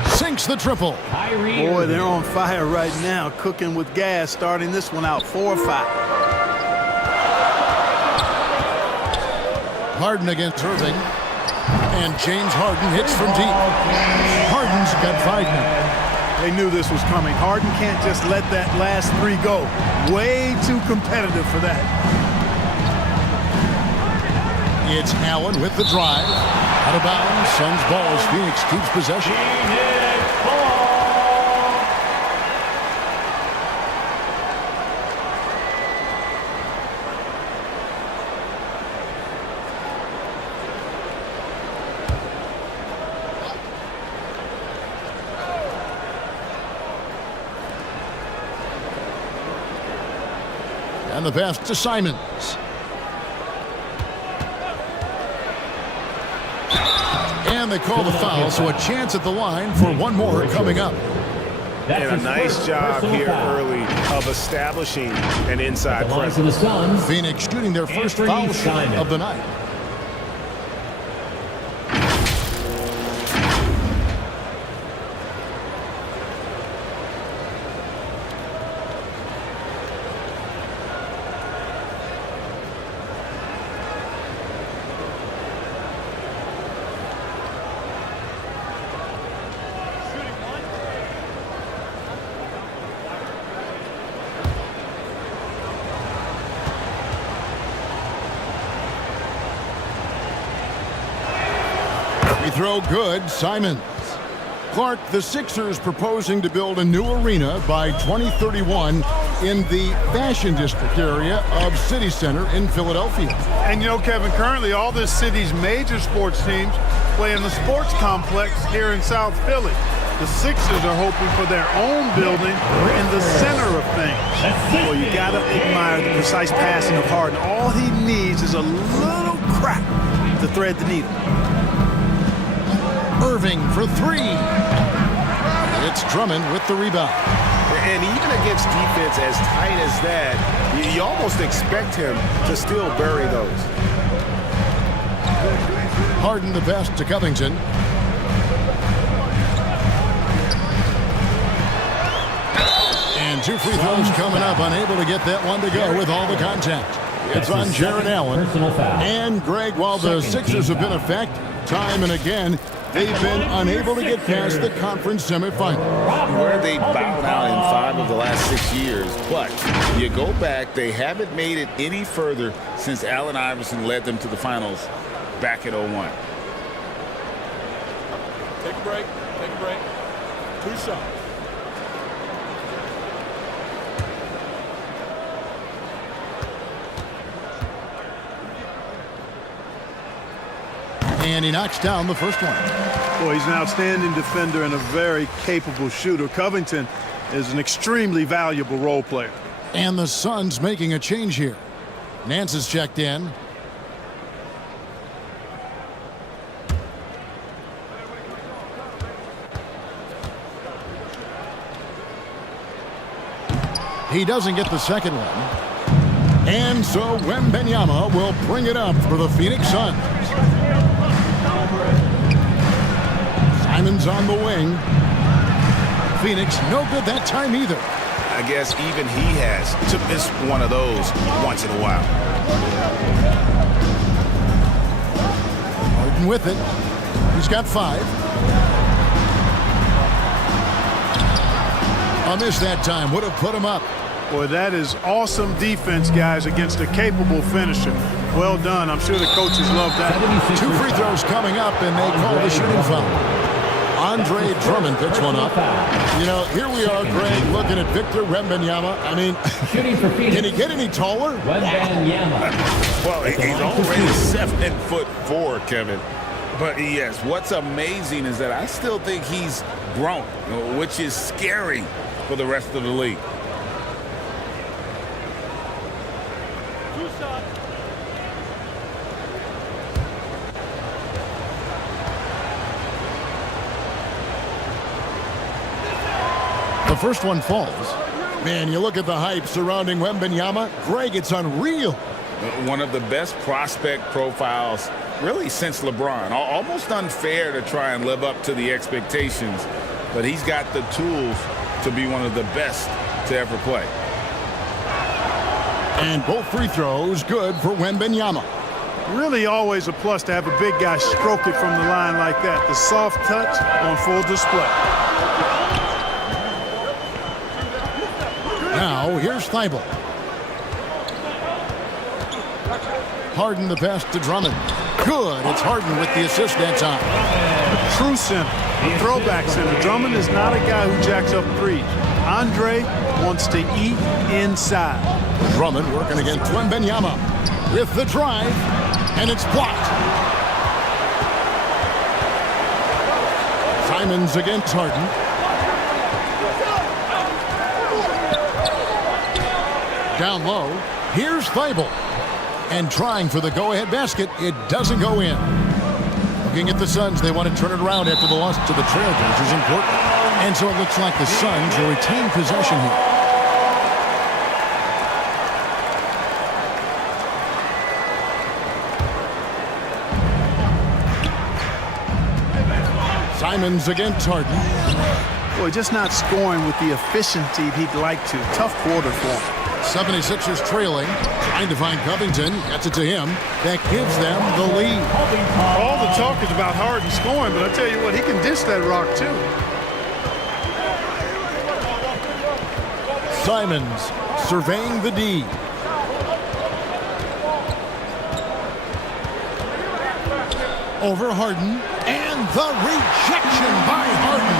Sinks the triple. Boy, they're on fire right now, cooking with gas, starting this one out 4-5. Harden against Irving. And James Harden hits from deep. Harden's got 5 now. They knew this was coming. Harden can't just let that last 3 go. Way too competitive for that. It's Allen with the drive. Out of bounds. Suns ball as Phoenix keeps possession. And the pass to Simons. And they call the foul, so a chance at the line for 1 more coming up. And a nice job here early of establishing an inside presence. Phoenix shooting their first foul shot of the night. throw good. Simons. Clark, the Sixers proposing to build a new arena by 2031 in the Fashion District area of City Center in Philadelphia. And you know, Kevin, currently all this city's major sports teams play in the sports complex here in South Philly. The Sixers are hoping for their own building in the center of things. Well, you got to admire the precise passing of Harden. All he needs is a little crack to thread the needle. Irving for three. It's Drummond with the rebound. And even against defense as tight as that, you almost expect him to still bury those. Harden the best to Covington. And two free throws coming up, unable to get that one to go with all the contact. It's on Jared Allen. And Greg, while the Sixers have been effective time and again, they've been unable to get past the conference semifinal. Where they bowed out in 5 of the last 6 years. But you go back, they haven't made it any further since Allen Iverson led them to the finals back in 01. Take a break. Take a break. 2 shots. And he knocks down the first one. Boy, he's an outstanding defender and a very capable shooter. Covington is an extremely valuable role player. And the Suns making a change here. Nance is checked in. He doesn't get the second one. And so Wembanyama will bring it up for the Phoenix Suns. Simons on the wing. Phoenix no good that time either. I guess even he has to miss one of those once in a while. Harden with it. He's got 5. A miss that time would have put him up. Boy, that is awesome defense, guys, against a capable finisher. Well done. I'm sure the coaches love that. 2 free throws coming up, and they call the shooting foul. Andre Drummond picks one up. You know, here we are, Greg, looking at Victor Wembanyama. I mean, can he get any taller? Wembanyama. Well, he's already 7'4", Kevin. But yes, what's amazing is that I still think he's grown, which is scary for the rest of the league. The first one falls. Man, you look at the hype surrounding Wembanyama. Greg, it's unreal. One of the best prospect profiles really since LeBron. Almost unfair to try and live up to the expectations, but he's got the tools to be one of the best to ever play. And both free throws good for Wembanyama. Really always a plus to have a big guy stroke it from the line like that. The soft touch on full display. Now, here's Thibault. Harden the pass to Drummond. Good. It's Harden with the assist that time. True center. A throwback center. Drummond is not a guy who jacks up threes. Andre wants to eat inside. Drummond working against Wembanyama with the drive, and it's blocked. Simons against Harden. Down low, here's Thibault. And trying for the go-ahead basket, it doesn't go in. Looking at the Suns, they want to turn it around after the loss to the Trailblazers in Portland. And so it looks like the Suns will retain possession here. Simons against Harden. Boy, just not scoring with the efficiency he'd like to. Tough quarter for him. 76ers trailing, trying to find Covington, gets it to him. That gives them the lead. All the talk is about Harden scoring, but I tell you what, he can dish that rock too. Simons surveying the D. Over Harden, and And the rejection by Harden.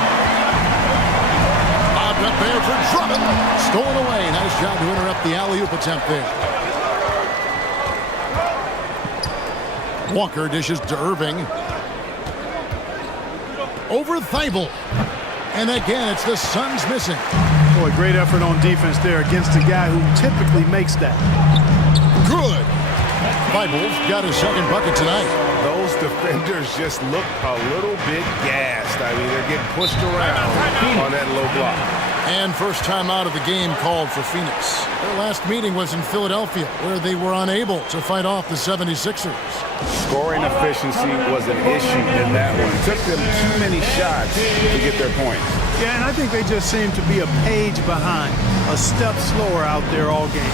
Lobbed up there for Drummond. Stolen away. Nice job to interrupt the alley-oop attempt there. Walker dishes to Irving. Over Thibault. And again, it's the Suns missing. Boy, great effort on defense there against a guy who typically makes that. Good. Thibault's got his second bucket tonight. Those defenders just look a little bit gassed. I mean, they're getting pushed around on that low block. And first time out of the game called for Phoenix. Their last meeting was in Philadelphia, where they were unable to fight off the 76ers. Scoring efficiency was an issue in that one. It took them too many shots to get their points. Yeah, and I think they just seem to be a page behind, a step slower out there all game.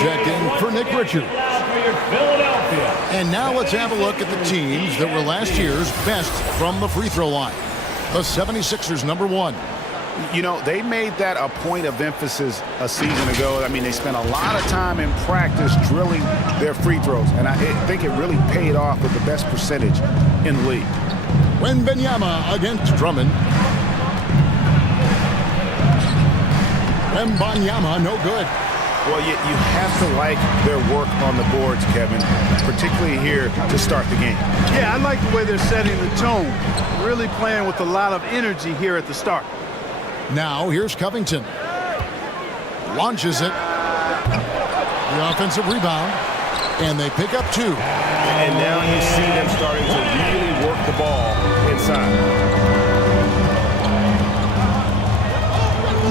Checking for Nick Richards. And now let's have a look at the teams that were last year's best from the free throw line. The 76ers, number one. You know, they made that a point of emphasis a season ago. I mean, they spent a lot of time in practice drilling their free throws, and I think it really paid off with the best percentage in the league. Wembanyama against Drummond. Wembanyama, no good. Well, you have to like their work on the boards, Kevin, particularly here to start the game. Yeah, I like the way they're setting the tone. Really playing with a lot of energy here at the start. Now, here's Covington. Launches it. The offensive rebound. And they pick up two. And now you see them starting to really work the ball inside.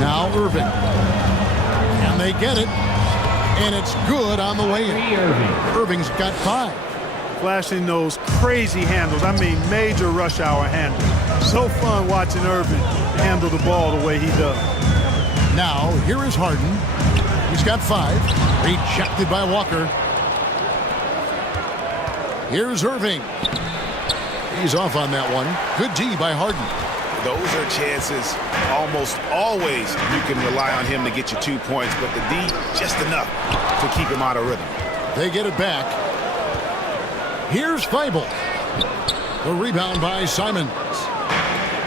Now Irving. And they get it. And it's good on the way in. Irving's got 5. Flashing those crazy handles. I mean, major rush hour handles. So fun watching Irving handle the ball the way he does. Now, here is Harden. He's got 5. Rejected by Walker. Here's Irving. He's off on that one. Good D by Harden. Those are chances almost always you can rely on him to get you 2 points, but the D just enough to keep him out of rhythm. They get it back. Here's Thibault. The rebound by Simons.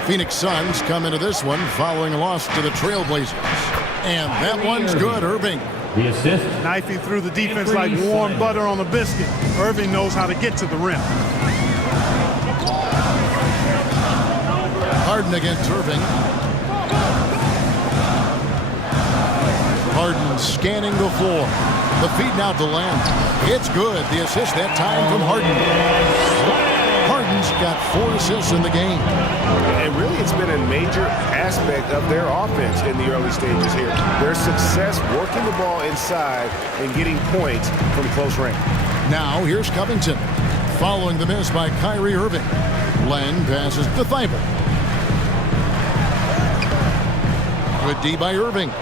Phoenix Suns come into this one following a loss to the Trailblazers. And that one's good, Irving. The assist. Knifing through the defense like warm butter on a biscuit. Irving knows how to get to the rim. Harden against Irving. Harden scanning the floor. The feed now to Lamb. It's good. The assist that time from Harden. Harden's got 4 assists in the game. And really, it's been a major aspect of their offense in the early stages here. Their success working the ball inside and getting points from close range. Now, here's Covington. Following the miss by Kyrie Irving. Len passes to Thibault. Good D by Irving.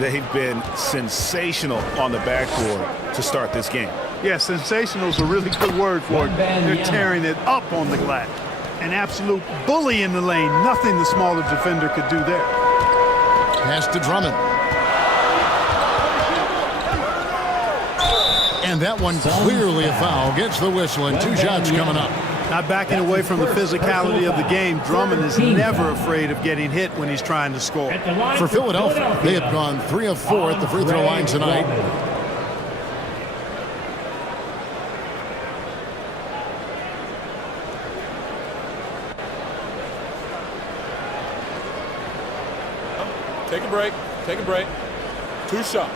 They've been sensational on the backboard to start this game. Yeah, sensational is a really good word for it. They're tearing it up on the glass. An absolute bully in the lane. Nothing the smaller defender could do there. Pass to Drummond. And that one clearly a foul. Gets the whistle and 2 shots coming up. Not backing away from the physicality of the game. Drummond is never afraid of getting hit when he's trying to score. For Philadelphia, they have gone 3 of 4 at the free throw line tonight. Take a break. Take a break. 2 shots.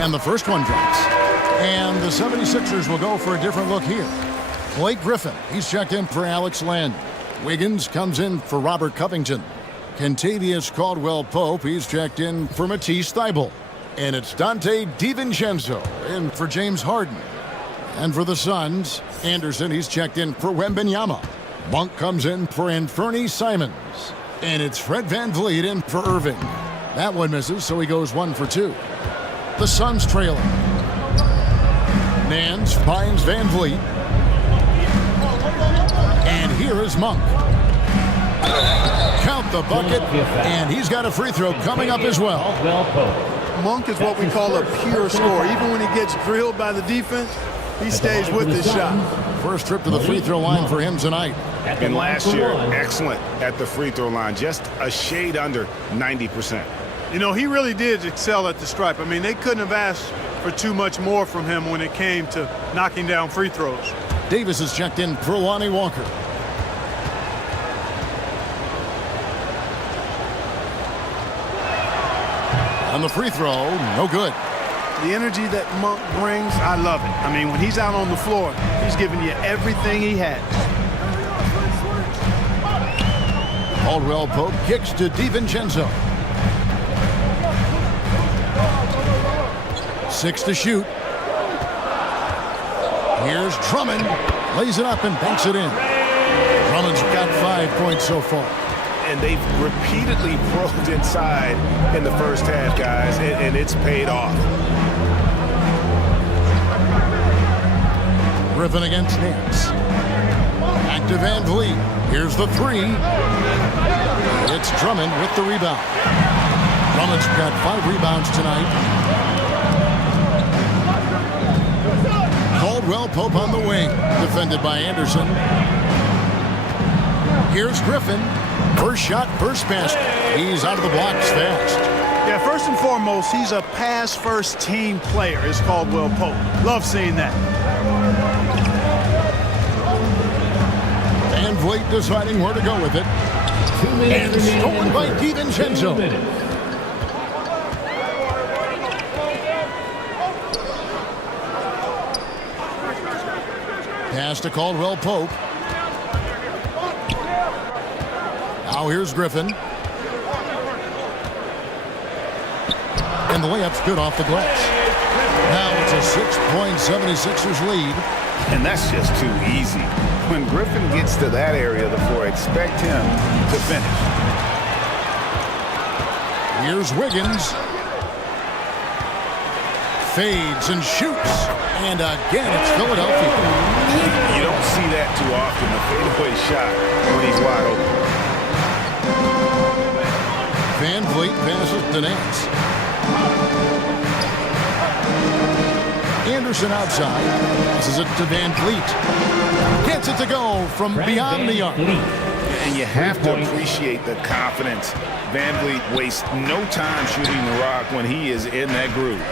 And the first one drops. And the 76ers will go for a different look here. Blake Griffin, he's checked in for Alex Len. Wiggins comes in for Robert Covington. Kentavious Caldwell-Pope, he's checked in for Matisse Thybulle. And it's Dante DiVincenzo in for James Harden. And for the Suns, Anderson, he's checked in for Wembanyama. Monk comes in for Anthony Simons. And it's Fred VanVleet in for Irving. That one misses, so he goes 1 for 2. The Suns trailing. Nance finds VanVleet. And here is Monk. Count the bucket, and he's got a free throw coming up as well. Monk is what we call a pure scorer. Even when he gets drilled by the defense, he stays with his shot. First trip to the free throw line for him tonight. And last year, excellent at the free throw line, just a shade under 90%. You know, he really did excel at the stripe. I mean, they couldn't have asked for too much more from him when it came to knocking down free throws. Davis is checked in for Lonnie Walker. On the free throw, no good. The energy that Monk brings, I love it. I mean, when he's out on the floor, he's giving you everything he has. Caldwell-Pope kicks to DiVincenzo. 6 to shoot. Here's Drummond. Lays it up and banks it in. Drummond's got 5 points so far. And they've repeatedly probed inside in the first half, guys, and it's paid off. Griffin against Nance. Back to VanVleet. Here's the 3. It's Drummond with the rebound. Drummond's got 5 rebounds tonight. Caldwell-Pope on the wing, defended by Anderson. Here's Griffin. First shot, first basket. He's out of the blocks fast. Yeah, first and foremost, he's a pass-first team player, is Caldwell-Pope. Love seeing that. VanVleet deciding where to go with it. And stolen by DiVincenzo. Pass to Caldwell-Pope. Now here's Griffin. And the layup's good off the glass. Now it's a 6-point 76ers lead. And that's just too easy. When Griffin gets to that area of the floor, expect him to finish. Here's Wiggins. Fades and shoots. And again, it's Philadelphia. You don't see that too often, the fadeaway shot when he's wide open. VanVleet passes to Nance. Anderson outside. Passes it to VanVleet. Gets it to go from beyond the arc. And you have to appreciate the confidence. VanVleet wastes no time shooting the rock when he is in that groove.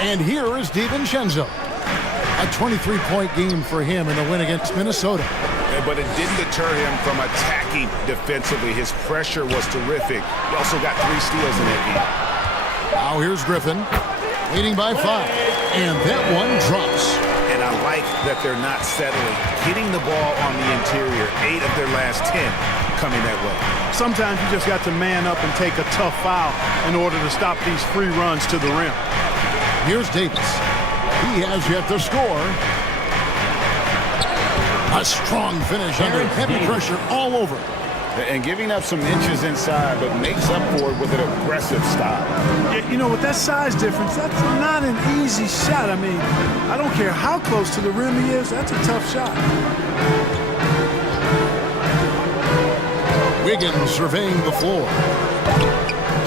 And here is DiVincenzo. A 23-point game for him in the win against Minnesota. But it didn't deter him from attacking defensively. His pressure was terrific. He also got 3 steals in that game. Now here's Griffin, leading by 5. And that one drops. And I like that they're not settling. Hitting the ball on the interior, 8 of their last 10 coming that way. Sometimes you just got to man up and take a tough foul in order to stop these free runs to the rim. Here's Davis. He has yet to score. A strong finish under heavy pressure all over. And giving up some inches inside, but makes up for it with an aggressive stop. You know, with that size difference, that's not an easy shot. I mean, I don't care how close to the rim he is, that's a tough shot. Wiggins surveying the floor.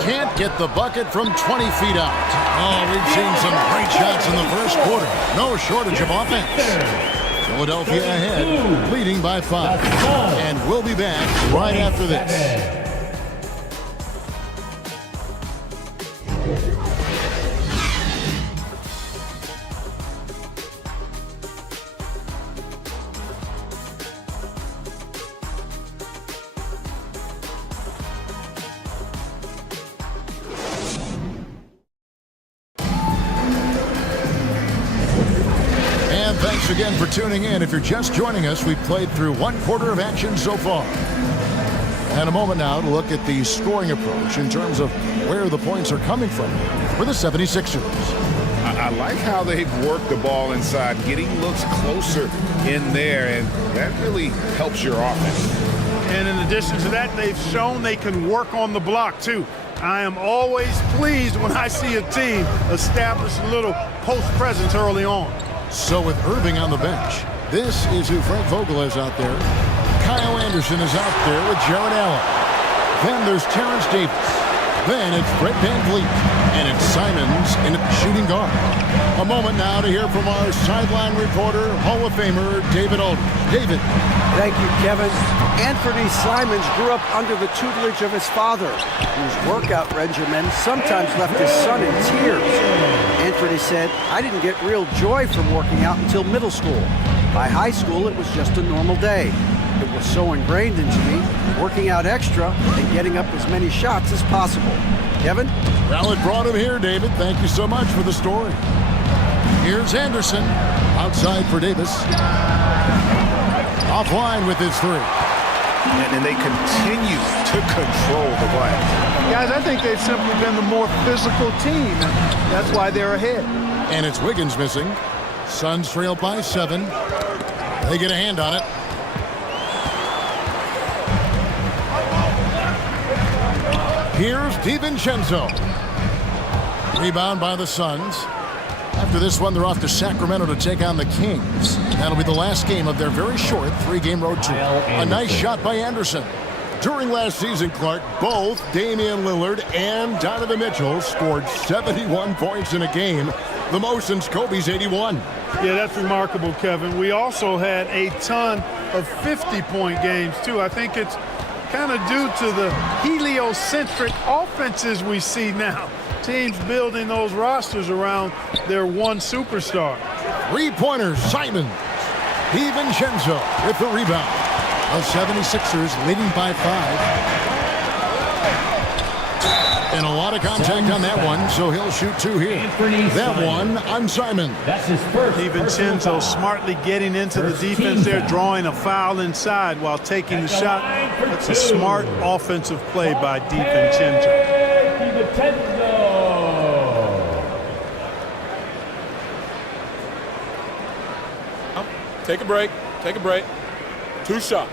Can't get the bucket from 20 feet out. Oh, we've seen some great shots in the first quarter. No shortage of offense. Philadelphia ahead, leading by 5. And we'll be back right after this. thanks again for tuning in. If you're just joining us, we've played through one quarter of action so far. And a moment now to look at the scoring approach in terms of where the points are coming from for the 76ers. I like how they've worked the ball inside, getting looks closer in there, and that really helps your offense. And in addition to that, they've shown they can work on the block, too. I am always pleased when I see a team establish a little post presence early on. So with Irving on the bench, this is who Frank Vogel is out there. Kyle Anderson is out there with Jared Allen. Then there's Terrence Davis. Then it's Fred VanVleet. And it's Simons in at shooting guard. A moment now to hear from our sideline reporter, Hall of Famer David Aldridge. David. Thank you, Kevin. Anthony Simons grew up under the tutelage of his father, whose workout regimen sometimes left his son in tears. Anthony said, "I didn't get real joy from working out until middle school. By high school, it was just a normal day. It was so ingrained into me, working out extra and getting up as many shots as possible." Kevin? Well, it brought him here, David. Thank you so much for the story. Here's Anderson. Outside for Davis. Offline with his three. And they continue to control the glass. Guys, I think they've simply been the more physical team, and that's why they're ahead. And it's Wiggins missing. Suns trail by 7. They get a hand on it. Here's DiVincenzo. Rebound by the Suns. After this one, they're off to Sacramento to take on the Kings. That'll be the last game of their very short 3-game road trip. A nice shot by Anderson. During last season, Clark, both Damian Lillard and Donovan Mitchell scored 71 points in a game, the most since Kobe's 81. Yeah, that's remarkable, Kevin. We also had a ton of 50-point games, too. I think it's kind of due to the heliocentric offenses we see now. Teams building those rosters around their one superstar. Three-pointers, Simons. DiVincenzo with the rebound. The 76ers leading by 5. And a lot of contact on that one, so he'll shoot 2 here. That one on Simon. That's his first. DiVincenzo smartly getting into the defense there, drawing a foul inside while taking the shot. That's a smart offensive play by DiVincenzo. Take a break. Take a break. 2 shots.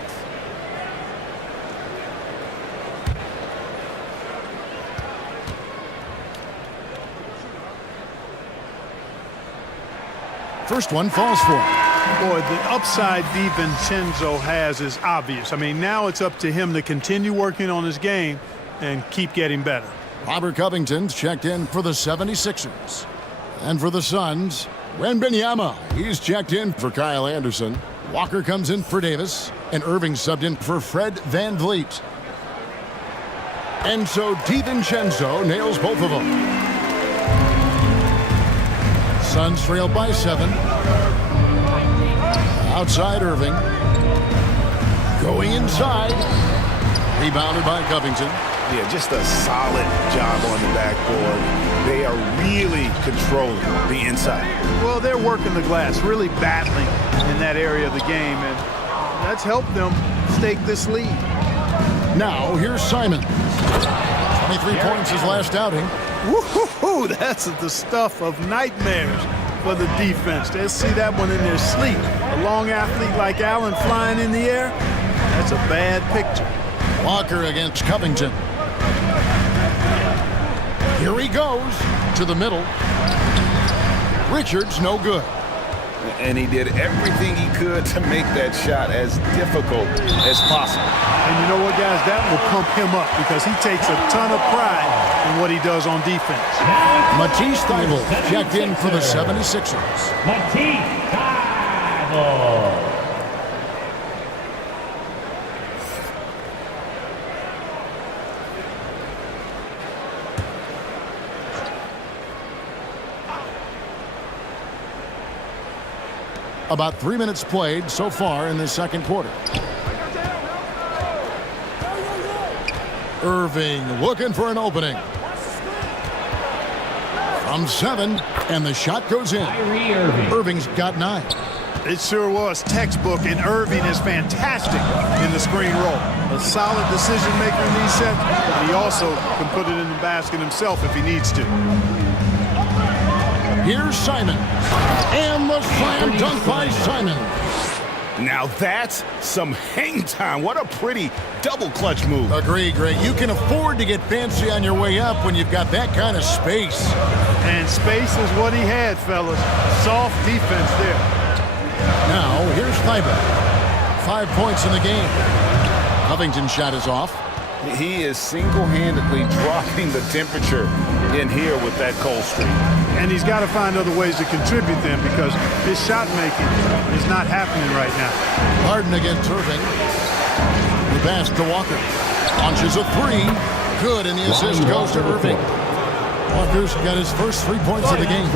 First one falls for him. Boy, the upside DiVincenzo has is obvious. I mean, now it's up to him to continue working on his game and keep getting better. Robert Covington's checked in for the 76ers. And for the Suns, Wembanyama. He's checked in for Kyle Anderson. Walker comes in for Davis. And Irving subbed in for Fred VanVleet. And so DiVincenzo nails both of them. Suns trail by 7. Outside Irving. Going inside. Rebounded by Covington. Yeah, just a solid job on the backboard. They are really controlling the inside. Well, they're working the glass, really battling in that area of the game, and that's helped them stake this lead. Now, here's Simon. 23 points his last outing. Woo-hoo-hoo, that's the stuff of nightmares for the defense. They'll see that one in their sleep. A long athlete like Allen flying in the air, that's a bad picture. Walker against Covington. Here he goes to the middle. Richards no good. And he did everything he could to make that shot as difficult as possible. And you know what, guys? That will pump him up because he takes a ton of pride in what he does on defense. Matisse Thybulle checked in for the 76ers. Matisse Thybulle. About 3 minutes played so far in the second quarter. Irving looking for an opening. From 7, and the shot goes in. Irving's got 9. It sure was textbook, and Irving is fantastic in the screen roll. A solid decision maker in these sets, but he also can put it in the basket himself if he needs to. Here's Simon. And the slam dunk by Simon. Now that's some hang time. What a pretty double clutch move. Agree, Greg. You can afford to get fancy on your way up when you've got that kind of space. And space is what he had, fellas. Soft defense there. Now, here's Fiber. 5 points in the game. Covington's shot is off. He is single-handedly dropping the temperature in here with that cold streak. And he's got to find other ways to contribute then, because his shot making is not happening right now. Harden against Irving. The pass to Walker. Launches a three. Good, and the assist goes to Irving. Walker's got his first 3 points of the game.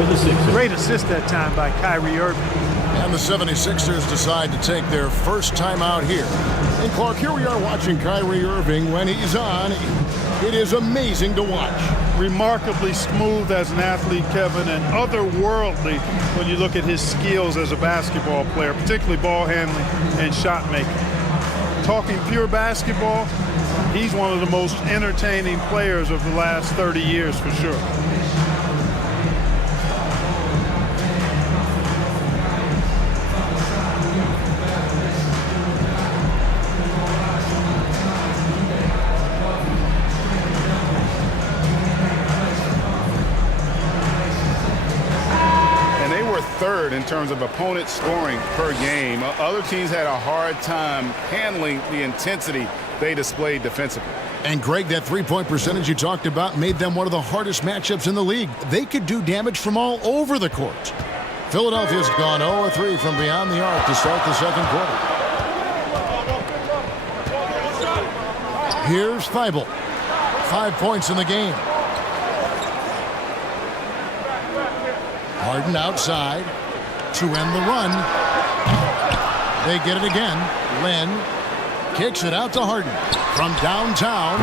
Great assist that time by Kyrie Irving. And the 76ers decide to take their first time out here. And Clark, here we are watching Kyrie Irving. When he's on, it is amazing to watch. Remarkably smooth as an athlete, Kevin, and otherworldly when you look at his skills as a basketball player, particularly ball handling and shot making. Talking pure basketball, he's one of the most entertaining players of the last 30 years for sure. Third in terms of opponent scoring per game. Other teams had a hard time handling the intensity they displayed defensively. And Greg, that three-point percentage you talked about made them one of the hardest matchups in the league. They could do damage from all over the court. Philadelphia's gone 0-3 from beyond the arc to start the second quarter. Here's Thibault. 5 points in the game. Harden outside to end the run. They get it again. Len kicks it out to Harden from downtown.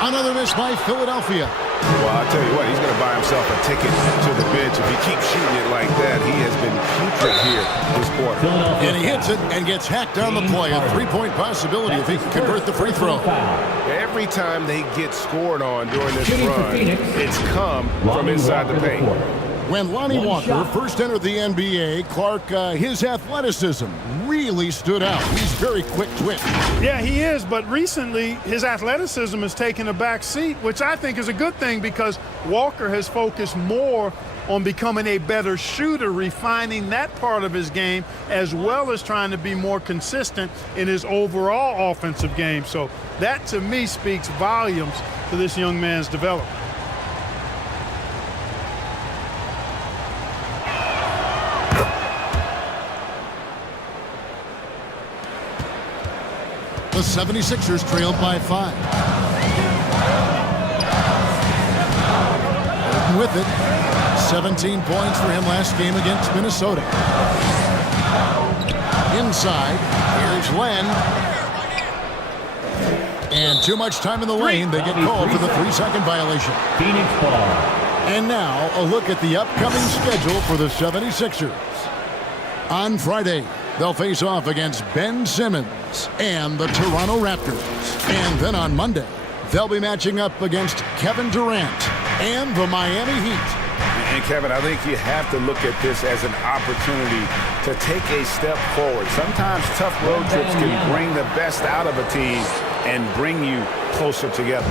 Another miss by Philadelphia. Well, I'll tell you what, he's going to buy himself a ticket to the bench if he keeps shooting it like that. He has been putrid here this quarter. And he hits it and gets hacked on the play. A three-point possibility if he can convert the free throw. Every time they get scored on during this run, it's come from inside the paint. When Lonnie Walker first entered the NBA, Clark, his athleticism really stood out. He's very quick-twitch. Yeah, he is, but recently his athleticism has taken a back seat, which I think is a good thing because Walker has focused more on becoming a better shooter, refining that part of his game, as well as trying to be more consistent in his overall offensive game. So that, to me, speaks volumes to this young man's development. The 76ers trailed by 5. Harden with it. 17 points for him last game against Minnesota. Inside, here's Len. And too much time in the lane. They get called for the 3-second violation. Phoenix ball. And now, a look at the upcoming schedule for the 76ers. On Friday, they'll face off against Ben Simmons and the Toronto Raptors. And then on Monday, they'll be matching up against Kevin Durant and the Miami Heat. And Kevin, I think you have to look at this as an opportunity to take a step forward. Sometimes tough road trips can bring the best out of a team and bring you closer together.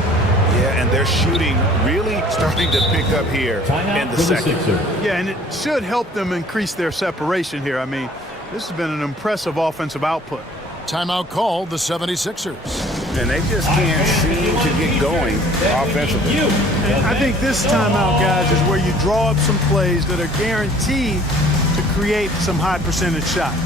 Yeah, and their shooting really starting to pick up here in the second. Yeah, and it should help them increase their separation here. I mean, this has been an impressive offensive output. Timeout called the 76ers. And they just can't seem to get going offensively. And I think this timeout, guys, is where you draw up some plays that are guaranteed to create some high percentage shots.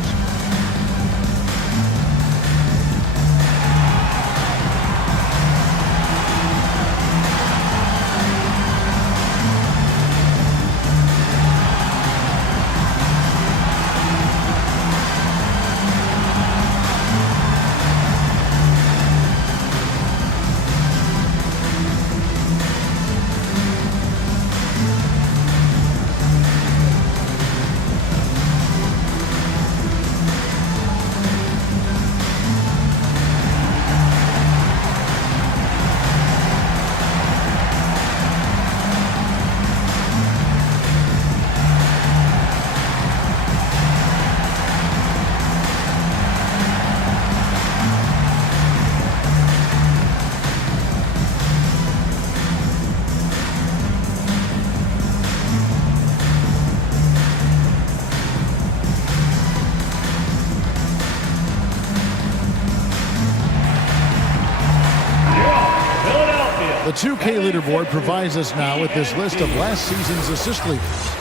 The 2K leaderboard provides us now with this list of last season's assist leaders.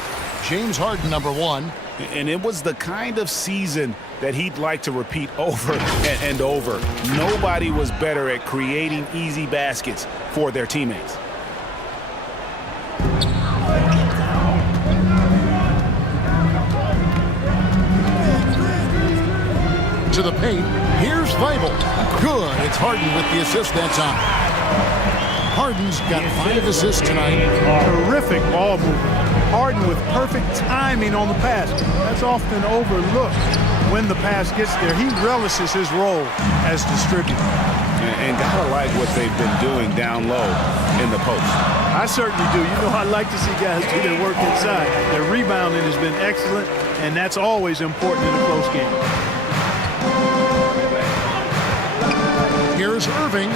James Harden, number 1. And it was the kind of season that he'd like to repeat over and over. Nobody was better at creating easy baskets for their teammates. To the paint, here's Weibel. Good, it's Harden with the assist that time. Harden's got 5 assists tonight. Terrific ball movement. Harden with perfect timing on the pass. That's often overlooked when the pass gets there. He relishes his role as distributor. And gotta like what they've been doing down low in the post. I certainly do. You know, I like to see guys do their work inside. Their rebounding has been excellent, and that's always important in a close game. Here's Irving.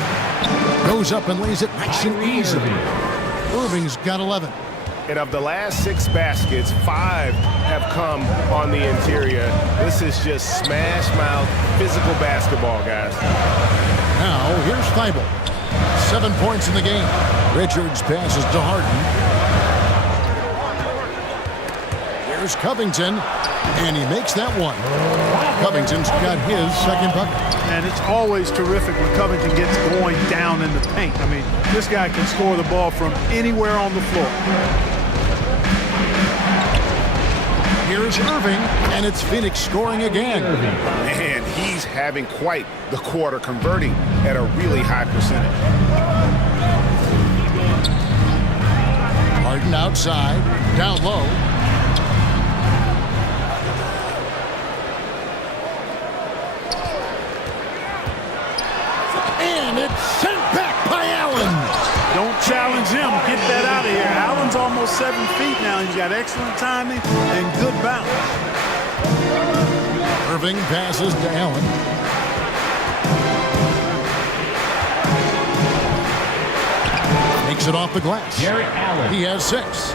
Goes up and lays it nice and easy. Irving's got 11. And of the last 6 baskets, 5 have come on the interior. This is just smash mouth physical basketball, guys. Now, here's Weibel. 7 points in the game. Richards passes to Harden. Here's Covington, and he makes that one. Covington's got his second bucket. And it's always terrific when Covington gets going down in the paint. I mean, this guy can score the ball from anywhere on the floor. Here's Irving, and it's Phoenix scoring again. Man, he's having quite the quarter, converting at a really high percentage. Harden outside, down low. And it's sent back by Allen. Don't challenge him. Get that out of here. Allen's almost 7 feet now. He's got excellent timing and good balance. Irving passes to Allen. Makes it off the glass. He has 6.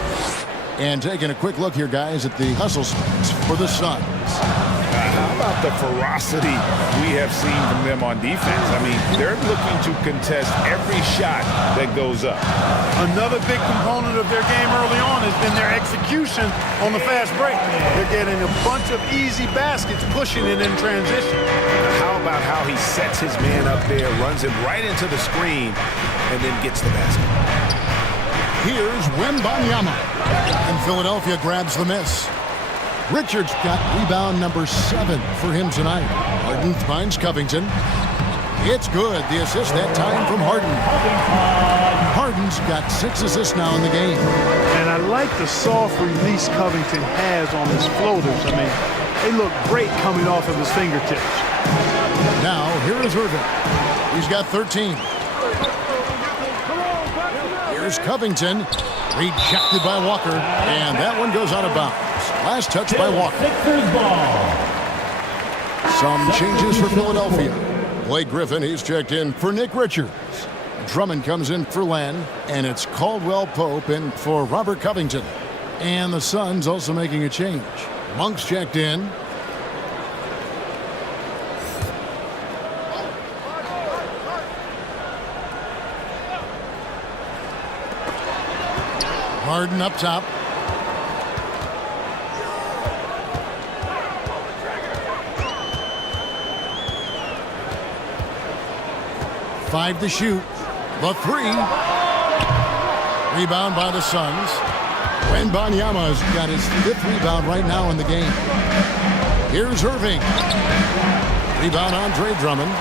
And taking a quick look here, guys, at the hustle stats for the Suns. How about the ferocity we have seen from them on defense? I mean, they're looking to contest every shot that goes up. Another big component of their game early on has been their execution on the fast break. They're getting a bunch of easy baskets, pushing it in transition. How about how he sets his man up there, runs him right into the screen, and then gets the basket? Here's Wembanyama. And Philadelphia grabs the miss. Richards got rebound number 7 for him tonight. Harden finds Covington. It's good. The assist that time from Harden. Harden's got 6 assists now in the game. And I like the soft release Covington has on his floaters. I mean, they look great coming off of his fingertips. Now, here is Irving. He's got 13. Here's Covington. Rejected by Walker. And that one goes out of bounds. Last touch by Walker. Some changes for Philadelphia. Blake Griffin, he's checked in for Nick Richards. Drummond comes in for Len, and it's Caldwell Pope in for Robert Covington. And the Suns also making a change. Monk's checked in. Harden up top. Five to shoot. The 3. Rebound by the Suns. Wembanyama's got his 5th rebound right now in the game. Here's Irving. Rebound Andre Drummond.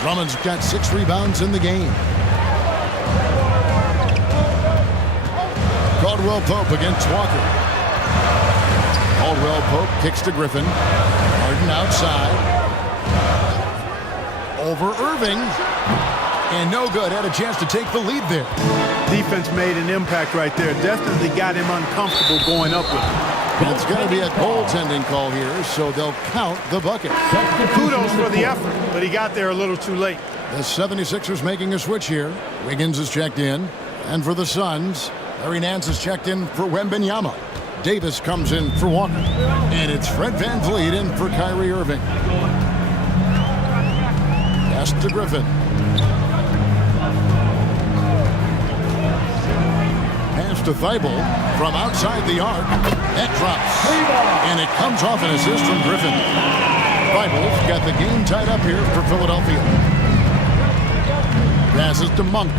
Drummond's got 6 rebounds in the game. Caldwell Pope against Walker. Caldwell Pope kicks to Griffin. Harden outside. Over Irving. And no good. Had a chance to take the lead there. Defense made an impact right there. Definitely got him uncomfortable going up with him. It's going to be a goaltending call here, so they'll count the bucket. Kudos for the effort, but he got there a little too late. The 76ers making a switch here. Wiggins is checked in. And for the Suns, Larry Nance is checked in for Wembanyama. Davis comes in for Walker. And it's Fred VanVleet in for Kyrie Irving. Pass to Griffin. to Thibault from outside the arc. That drops. And it comes off an assist from Griffin. Thibault's got the game tied up here for Philadelphia. Passes to Monk.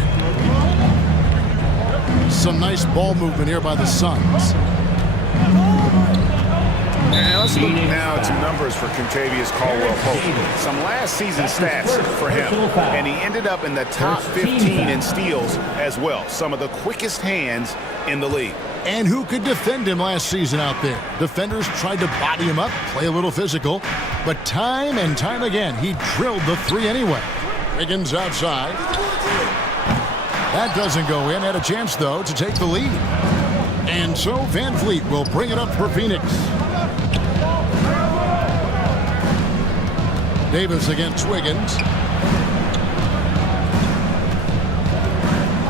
Some nice ball movement here by the Suns. And let's look now at some numbers for Kentavious Caldwell-Pope. Some last season stats for him. And he ended up in the top 15 in steals as well. Some of the quickest hands in the league. And who could defend him last season out there? Defenders tried to body him up, play a little physical. But time and time again, he drilled the three anyway. Wiggins outside. That doesn't go in. Had a chance, though, to take the lead. And so Van Vliet will bring it up for Phoenix. Davis against Wiggins.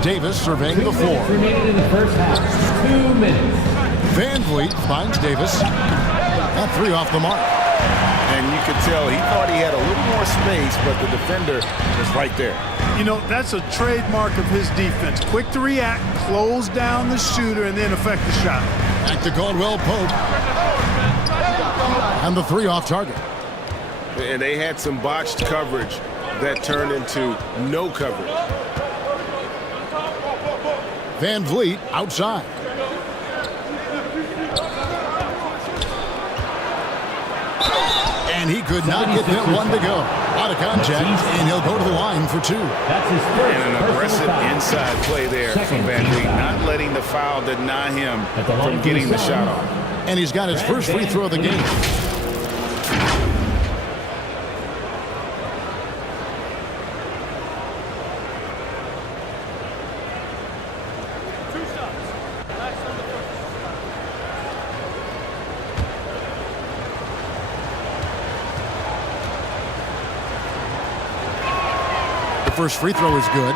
Davis surveying the floor. Remaining in the first half. 2 minutes. Van Vliet finds Davis. That three off the mark. And you could tell he thought he had a little more space, but the defender was right there. You know, that's a trademark of his defense. Quick to react, close down the shooter, and then affect the shot. Back to Caldwell-Pope. And the three off target. And they had some botched coverage that turned into no coverage. Van Vliet outside. And he could not get that one to go. Out of contact, and he'll go to the line for two. That's his first. And an aggressive inside play there from Van Vliet, not letting the foul deny him from getting the shot off. And he's got his first free throw of the game. First free throw is good.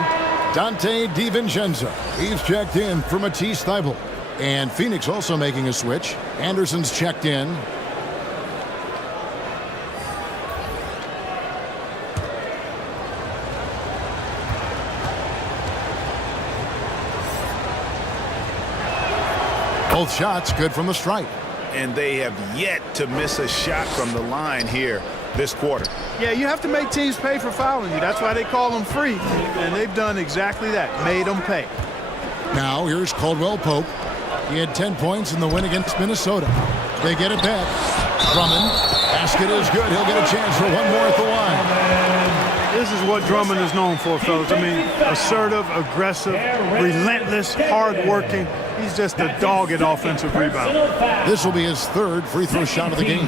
Dante DiVincenzo. He's checked in for Matisse Thybulle. And Phoenix also making a switch. Anderson's checked in. Both shots good from the stripe. And they have yet to miss a shot from the line here this quarter. Yeah, you have to make teams pay for fouling you. That's why they call them free. And they've done exactly that, made them pay. Now here's Caldwell-Pope. He had 10 points in the win against Minnesota. They get it back. Drummond, basket is good. He'll get a chance for one more at the line. This is what Drummond is known for, fellas. I mean, assertive, aggressive, relentless, hard-working. He's just a dog at offensive rebound. This will be his third free throw shot of the game.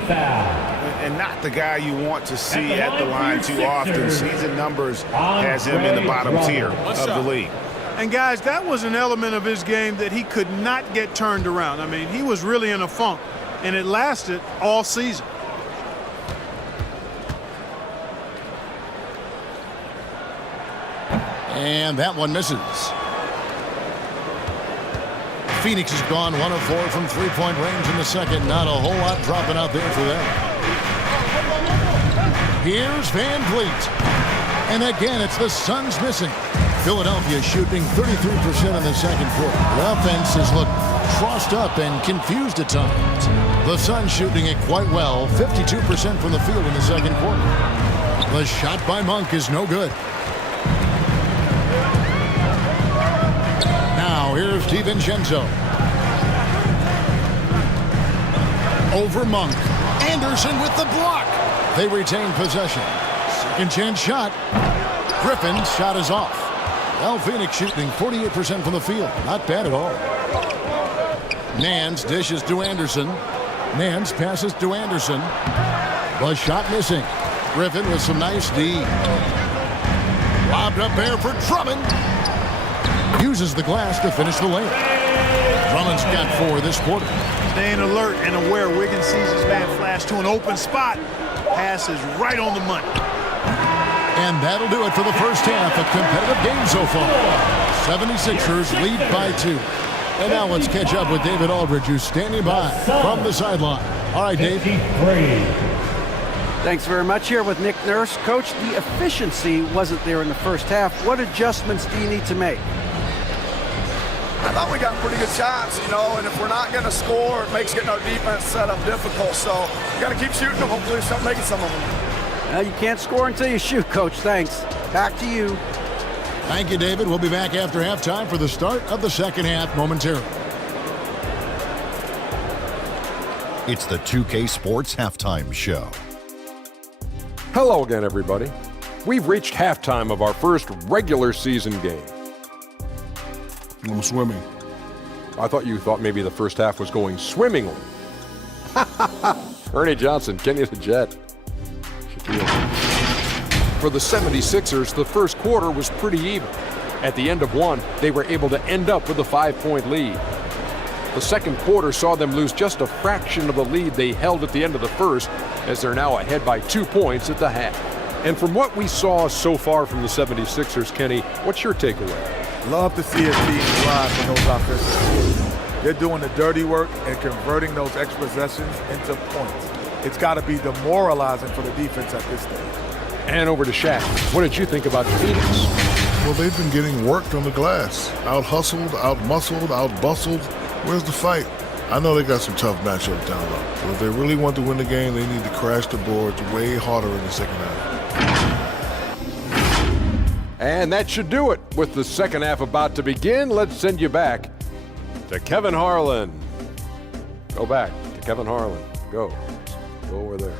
And not the guy you want to see at the line too often. Season numbers has him in the bottom tier of the league. And, guys, that was an element of his game that he could not get turned around. I mean, he was really in a funk, and it lasted all season. And that one misses. Phoenix has gone 1 of 4 from three-point range in the second. Not a whole lot dropping out there for them. Here's Van Vliet. And again, it's the Suns missing. Philadelphia shooting 33% in the second quarter. The offense has looked crossed up and confused at times. The Suns shooting it quite well, 52% from the field in the second quarter. The shot by Monk is no good. Now here's DiVincenzo. Over Monk. Anderson with the block. They retain possession. Second chance shot. Griffin's shot is off. Well, Phoenix shooting 48% from the field. Not bad at all. Nance dishes to Anderson. Nance passes to Anderson. The shot missing. Griffin with some nice D. Lobbed up there for Drummond. Uses the glass to finish the layup. Drummond's got 4 this quarter. Staying alert and aware. Wiggins sees his man flash to an open spot. Pass is right on the money. And that'll do it for the first half. A competitive game so far. 76ers lead by 2. And now let's catch up with David Aldridge, who's standing by from the sideline. All right, Dave. Thanks very much. Here with Nick Nurse. Coach, the efficiency wasn't there in the first half. What adjustments do you need to make? I thought we got pretty good shots, you know, and if we're not going to score, it makes getting our defense set up difficult. So we got to keep shooting them. Hopefully start making some of them. Well, you can't score until you shoot, Coach. Thanks. Back to you. Thank you, David. We'll be back after halftime for the start of the second half momentarily. It's the 2K Sports Halftime Show. Hello again, everybody. We've reached halftime of our first regular season game. I'm swimming. I thought you thought maybe the first half was going swimmingly. Ernie Johnson, Kenny the Jet. For the 76ers, the first quarter was pretty even. At the end of one, they were able to end up with a 5-point lead. The second quarter saw them lose just a fraction of the lead they held at the end of the first, as they're now ahead by 2 points at the half. And from what we saw so far from the 76ers, Kenny, what's your takeaway? Love to see a team thrive from those offensive skills. They're doing the dirty work and converting those extra possessions into points. It's got to be demoralizing for the defense at this stage. And over to Shaq. What did you think about Phoenix? Well, they've been getting worked on the glass. Out-hustled, out-muscled, out-bustled. Where's the fight? I know they got some tough matchups down low. But if they really want to win the game, they need to crash the boards way harder in the second half. And that should do it. With the second half about to begin, let's send you back to Kevin Harlan. Go back to Kevin Harlan. Go over there.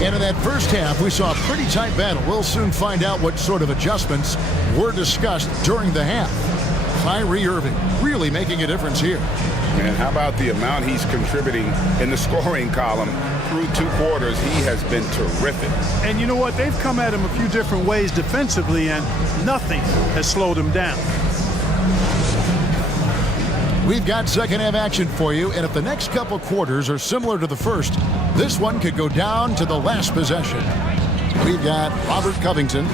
And in that first half, we saw a pretty tight battle. We'll soon find out what sort of adjustments were discussed during the half. Kyrie Irving really making a difference here. And how about the amount he's contributing in the scoring column through 2 quarters? He has been terrific. And you know what? They've come at him a few different ways defensively, and nothing has slowed him down. We've got second half action for you, and if the next couple quarters are similar to the first, this one could go down to the last possession. We've got Robert Covington,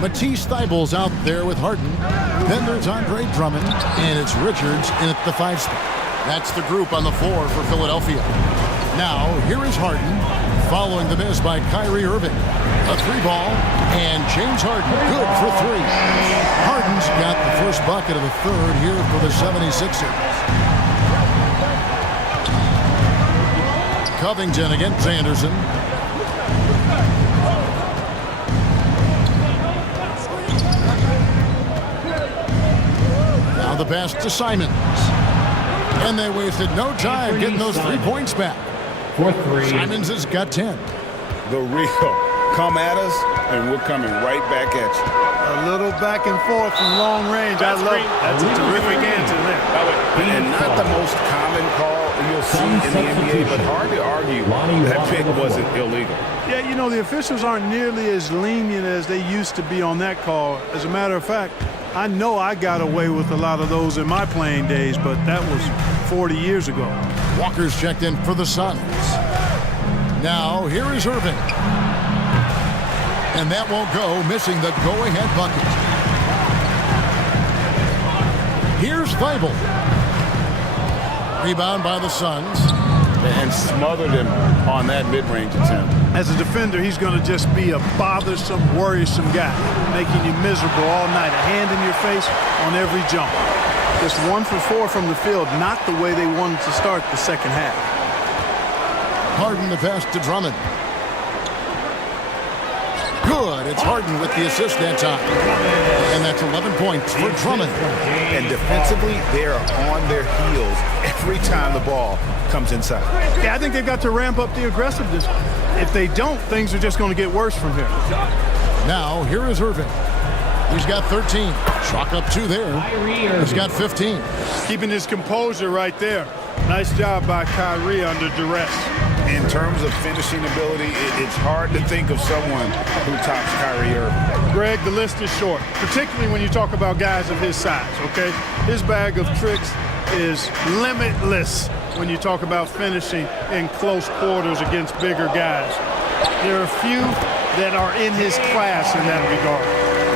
Matisse Thybulle's out there with Harden, then there's Andre Drummond, and it's Richards in at the 5 spot. That's the group on the floor for Philadelphia. Now, here is Harden, following the miss by Kyrie Irving. A 3-ball, and James Harden good for 3. Harden's got the first bucket of the third here for the 76ers. Covington against Anderson. Now the pass to Simons. And they wasted no time getting those 3 points back. For 3. Simons has got 10. The real come at us, and we're coming right back at you. A little back and forth from long range. I love it. That's a terrific answer there. And not the most common call you'll see in the NBA, but hard to argue that pick wasn't illegal. Yeah, you know, the officials aren't nearly as lenient as they used to be on that call. As a matter of fact, I know I got away with a lot of those in my playing days, but that was 40 years ago. Walker's checked in for the Suns. Now, here is Irving. And that won't go, missing the go-ahead bucket. Here's Thybulle. Rebound by the Suns. And smothered him on that mid-range attempt. As a defender, he's going to just be a bothersome, worrisome guy, making you miserable all night, a hand in your face on every jump. Just 1 for 4 from the field, not the way they wanted to start the second half. Harden the pass to Drummond. Good. It's Harden with the assist that time. And that's 11 points for Drummond. And defensively, they are on their heels every time the ball comes inside. Yeah, I think they've got to ramp up the aggressiveness. If they don't, things are just going to get worse from here. Now, here is Irving. He's got 13. Chalk up 2 there. He's got 15. Keeping his composure right there. Nice job by Kyrie under duress. In terms of finishing ability, it's hard to think of someone who tops Kyrie Irving. Greg, the list is short, particularly when you talk about guys of his size, okay? His bag of tricks is limitless when you talk about finishing in close quarters against bigger guys. There are a few that are in his class in that regard.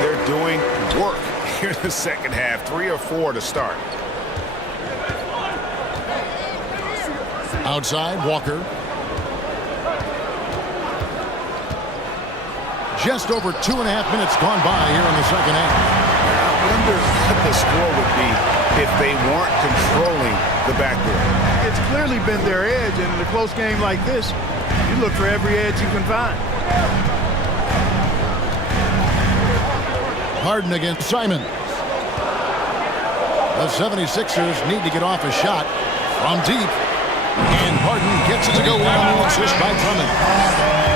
They're doing work here in the second half, 3 or 4 to start. Outside, Walker. Just over 2.5 minutes gone by here in the second half. I wonder what the score would be if they weren't controlling the backboard. It's clearly been their edge, and in a close game like this, you look for every edge you can find. Harden against Simon. The 76ers need to get off a shot from deep. And Harden gets it to go in on the assist by Drummond.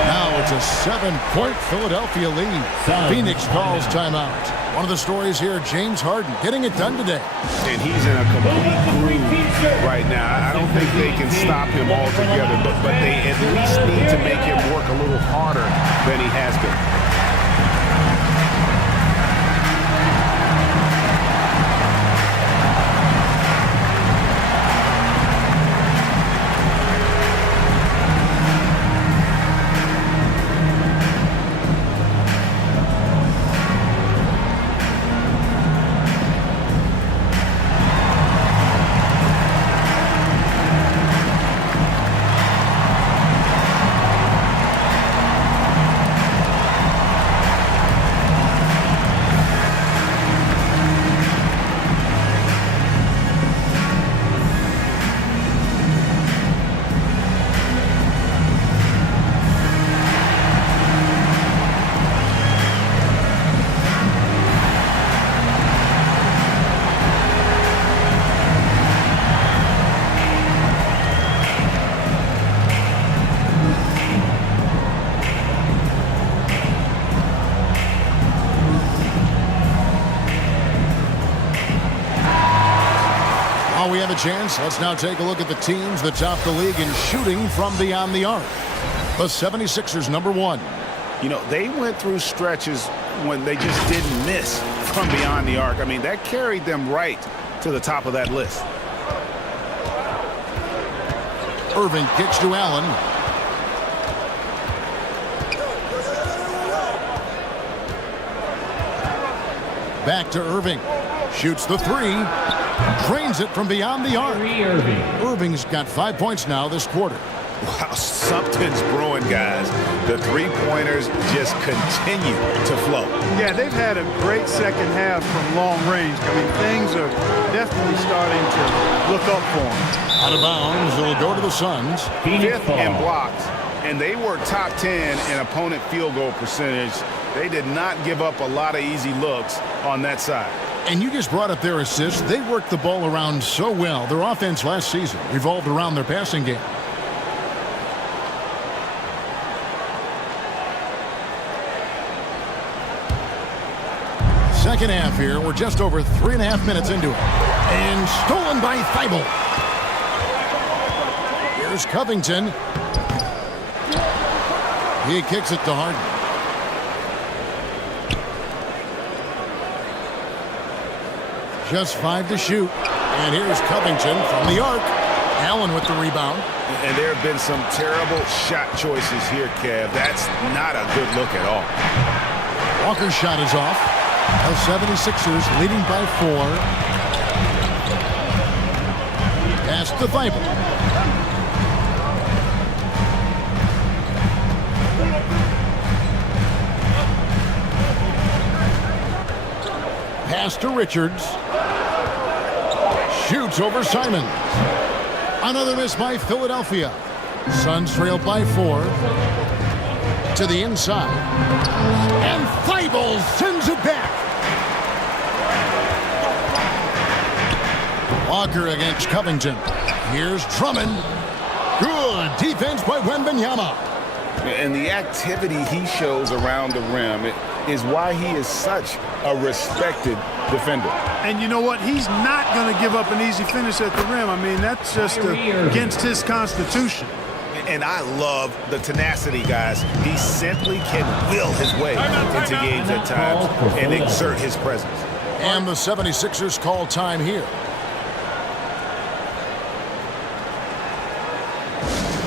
Now it's a 7-point Philadelphia lead. Phoenix calls timeout. One of the stories here, James Harden getting it done today. And he's in a complete groove right now. I don't think they can stop him altogether, but they at least need to make him work a little harder than he has been. While we have a chance, let's now take a look at the teams that top the league in shooting from beyond the arc. The 76ers, number 1. You know, they went through stretches when they just didn't miss from beyond the arc. I mean, that carried them right to the top of that list. Irving kicks to Allen. Back to Irving. Shoots the 3. Drains it from beyond the arc. Irving's got 5 points now this quarter. Wow, something's brewing, guys. The three-pointers just continue to flow. Yeah, they've had a great second half from long range. I mean, things are definitely starting to look up for them. Out of bounds, it'll go to the Suns. 5th in blocks, and they were top 10 in opponent field goal percentage. They did not give up a lot of easy looks on that side. And you just brought up their assists. They worked the ball around so well. Their offense last season revolved around their passing game. Second half here. We're just over 3.5 minutes into it. And stolen by Thibault. Here's Covington. He kicks it to Harden. Just 5 to shoot. And here's Covington from the arc. Allen with the rebound. And there have been some terrible shot choices here, Kev. That's not a good look at all. Walker's shot is off. The 76ers leading by 4. Pass to Thibault. Pass to Richards. Shoots over Simons. Another miss by Philadelphia. Suns trailed by 4. To the inside. And Thibault sends it back. Walker against Covington. Here's Drummond. Good defense by Wembanyama. And the activity he shows around the rim is why he is such a respected defender. And you know what? He's not going to give up an easy finish at the rim. I mean, that's just against his constitution. And I love the tenacity, guys. He simply can will his way into games at times and exert his presence. And the 76ers call time here.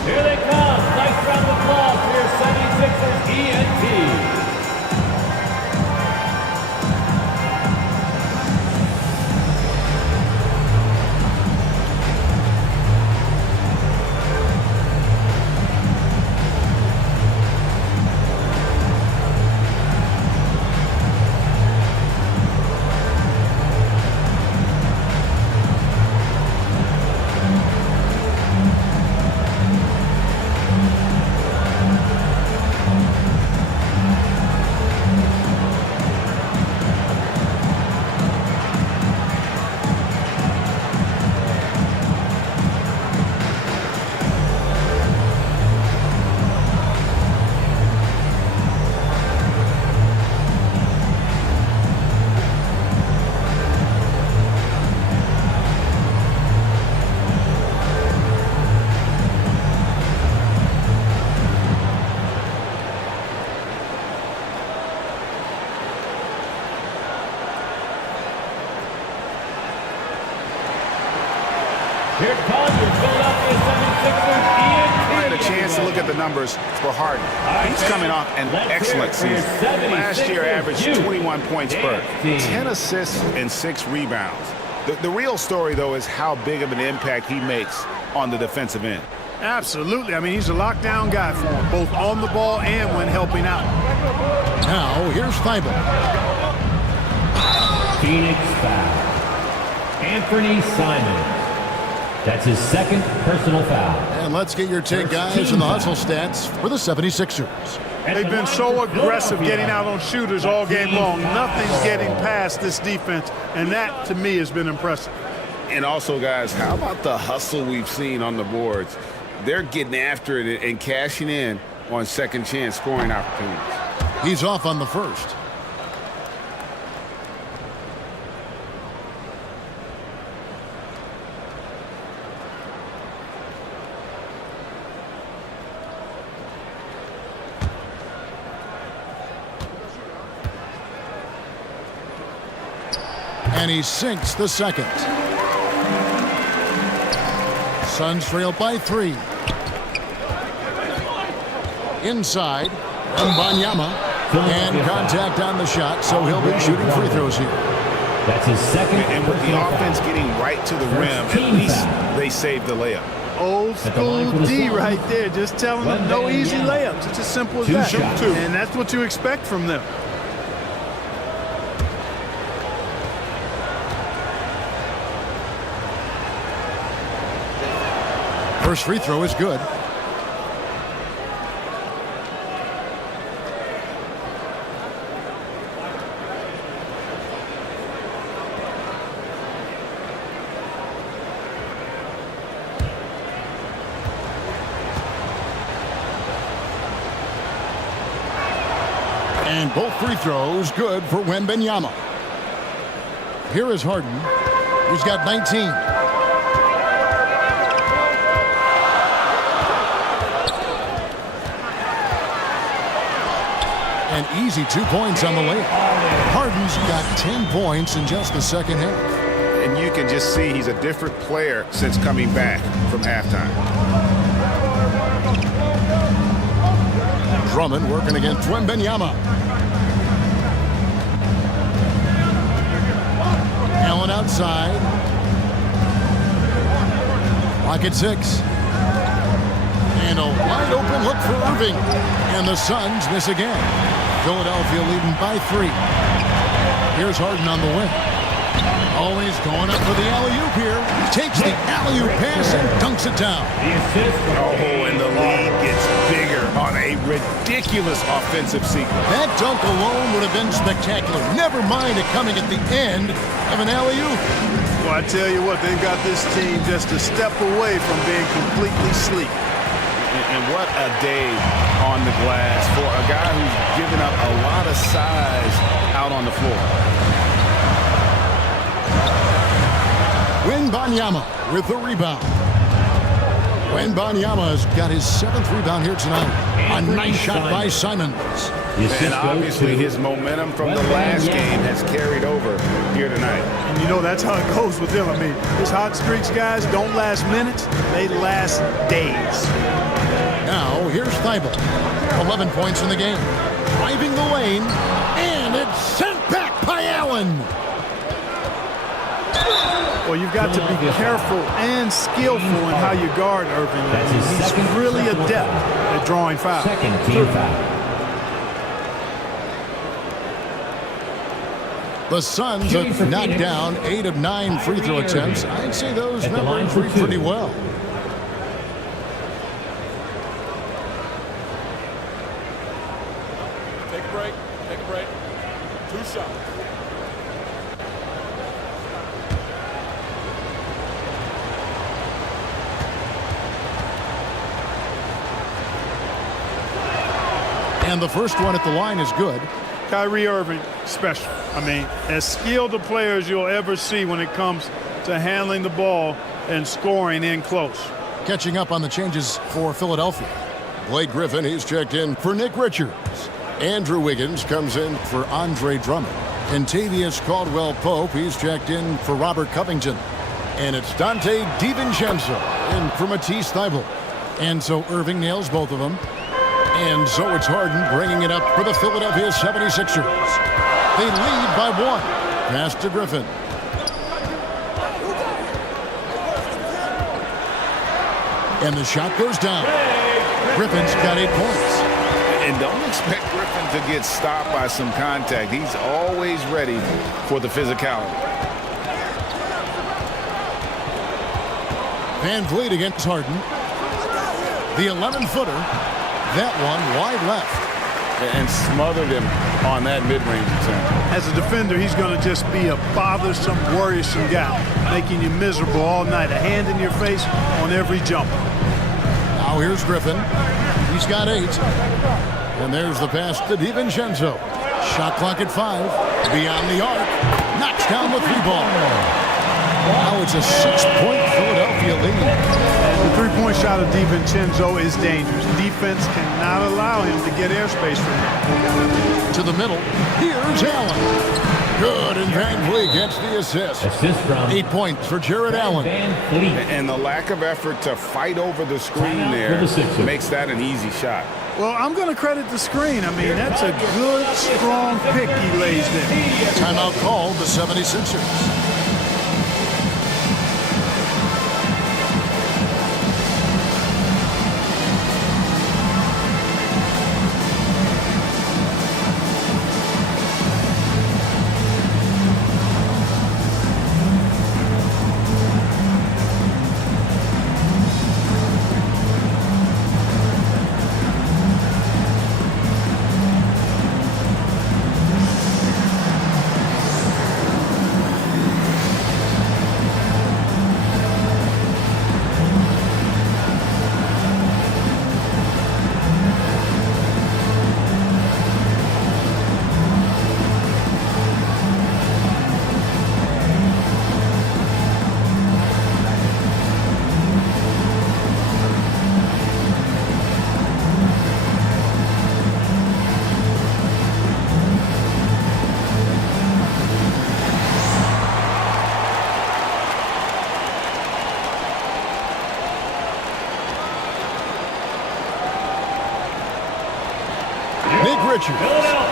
Here they come. Nice round of applause for your 76ers ENT. Here comes your Philadelphia 76ers, I had a chance to look at the numbers for Harden. He's coming off an excellent season. Last year averaged 21 points per, 10 assists, and 6 rebounds. The real story, though, is how big of an impact he makes on the defensive end. Absolutely. I mean, he's a lockdown guy for him, both on the ball and when helping out. Now, here's Thibault. Phoenix foul. Anthony Simons. That's his second personal foul. And let's get your take, guys, on the hustle stats for the 76ers. They've been so aggressive getting out on shooters all game long. Nothing's getting past this defense, and that, to me, has been impressive. And also, guys, how about the hustle we've seen on the boards? They're getting after it and cashing in on second chance scoring opportunities. He's off on the first. And he sinks the second. Suns trail by 3. Inside, Wembanyama, and contact on the shot, so he'll be shooting free throws here. That's his second. And with the offense getting right to the rim, at least they saved the layup. Old school D right there, just telling them no easy layups. It's as simple as that. And that's what you expect from them. First free throw is good. And both free throws good for Wembanyama. Here is Harden. He's got 19. An easy 2 points on the layup. Harden's got 10 points in just the second half. And you can just see he's a different player since coming back from halftime. Drummond working against Wembanyama. Allen outside. Clock at 6. And a wide open look for Irving. And the Suns miss again. Philadelphia leading by 3. Here's Harden on the wing. Always going up for the alley-oop here. Takes the alley-oop pass and dunks it down. Oh, and the lead gets bigger on a ridiculous offensive sequence. That dunk alone would have been spectacular. Never mind it coming at the end of an alley-oop. Well, I tell you what, they've got this team just a step away from being completely sleek. And what a day on the glass for a guy who's given up a lot of size out on the floor. Wembanyama with the rebound. Wembanyama's got his 7th rebound here tonight. A nice shot by Simons. And obviously his momentum from the last game has carried over here tonight. And you know that's how it goes with them. I mean, these hot streaks, guys, don't last minutes. They last days. Now, here's Thibault. 11 points in the game. Driving the lane. And it's sent back by Allen. Well, you've got to be careful and skillful in how you guard Irving. He's really adept at drawing fouls. Second team foul. The Suns have knocked down 8 of 9 free throw attempts. I'd say those numbers read pretty well. Take a break. Take a break. 2 shots. And the first one at the line is good. Kyrie Irving, special. I mean, as skilled a player as you'll ever see when it comes to handling the ball and scoring in close. Catching up on the changes for Philadelphia. Blake Griffin, he's checked in for Nick Richards. Andrew Wiggins comes in for Andre Drummond. Kentavious Caldwell-Pope, he's checked in for Robert Covington. And it's Dante DiVincenzo in for Matisse Thybulle. And so Irving nails both of them. And so it's Harden bringing it up for the Philadelphia 76ers. They lead by 1. Pass to Griffin. And the shot goes down. Griffin's got 8 points. And don't expect Griffin to get stopped by some contact. He's always ready for the physicality. Van Vliet against Harden. The 11-footer. That one wide left. And smothered him on that mid-range attempt. As a defender, he's going to just be a bothersome, worrisome guy, making you miserable all night. A hand in your face on every jump. Now here's Griffin. He's got 8. And there's the pass to DiVincenzo. Shot clock at 5. Beyond the arc. Knocks down the 3-ball. Now it's a 6-point Philadelphia lead. And the 3-point shot of DiVincenzo is dangerous. Defense cannot allow him to get airspace from him. To the middle. Here's Allen. Good, and Van Vliet gets the assist. Assist from 8 points for Jared Allen. And the lack of effort to fight over the screen there makes that an easy shot. Well, I'm going to credit the screen. I mean, that's a good, strong pick he lays there. Timeout called the 76ers.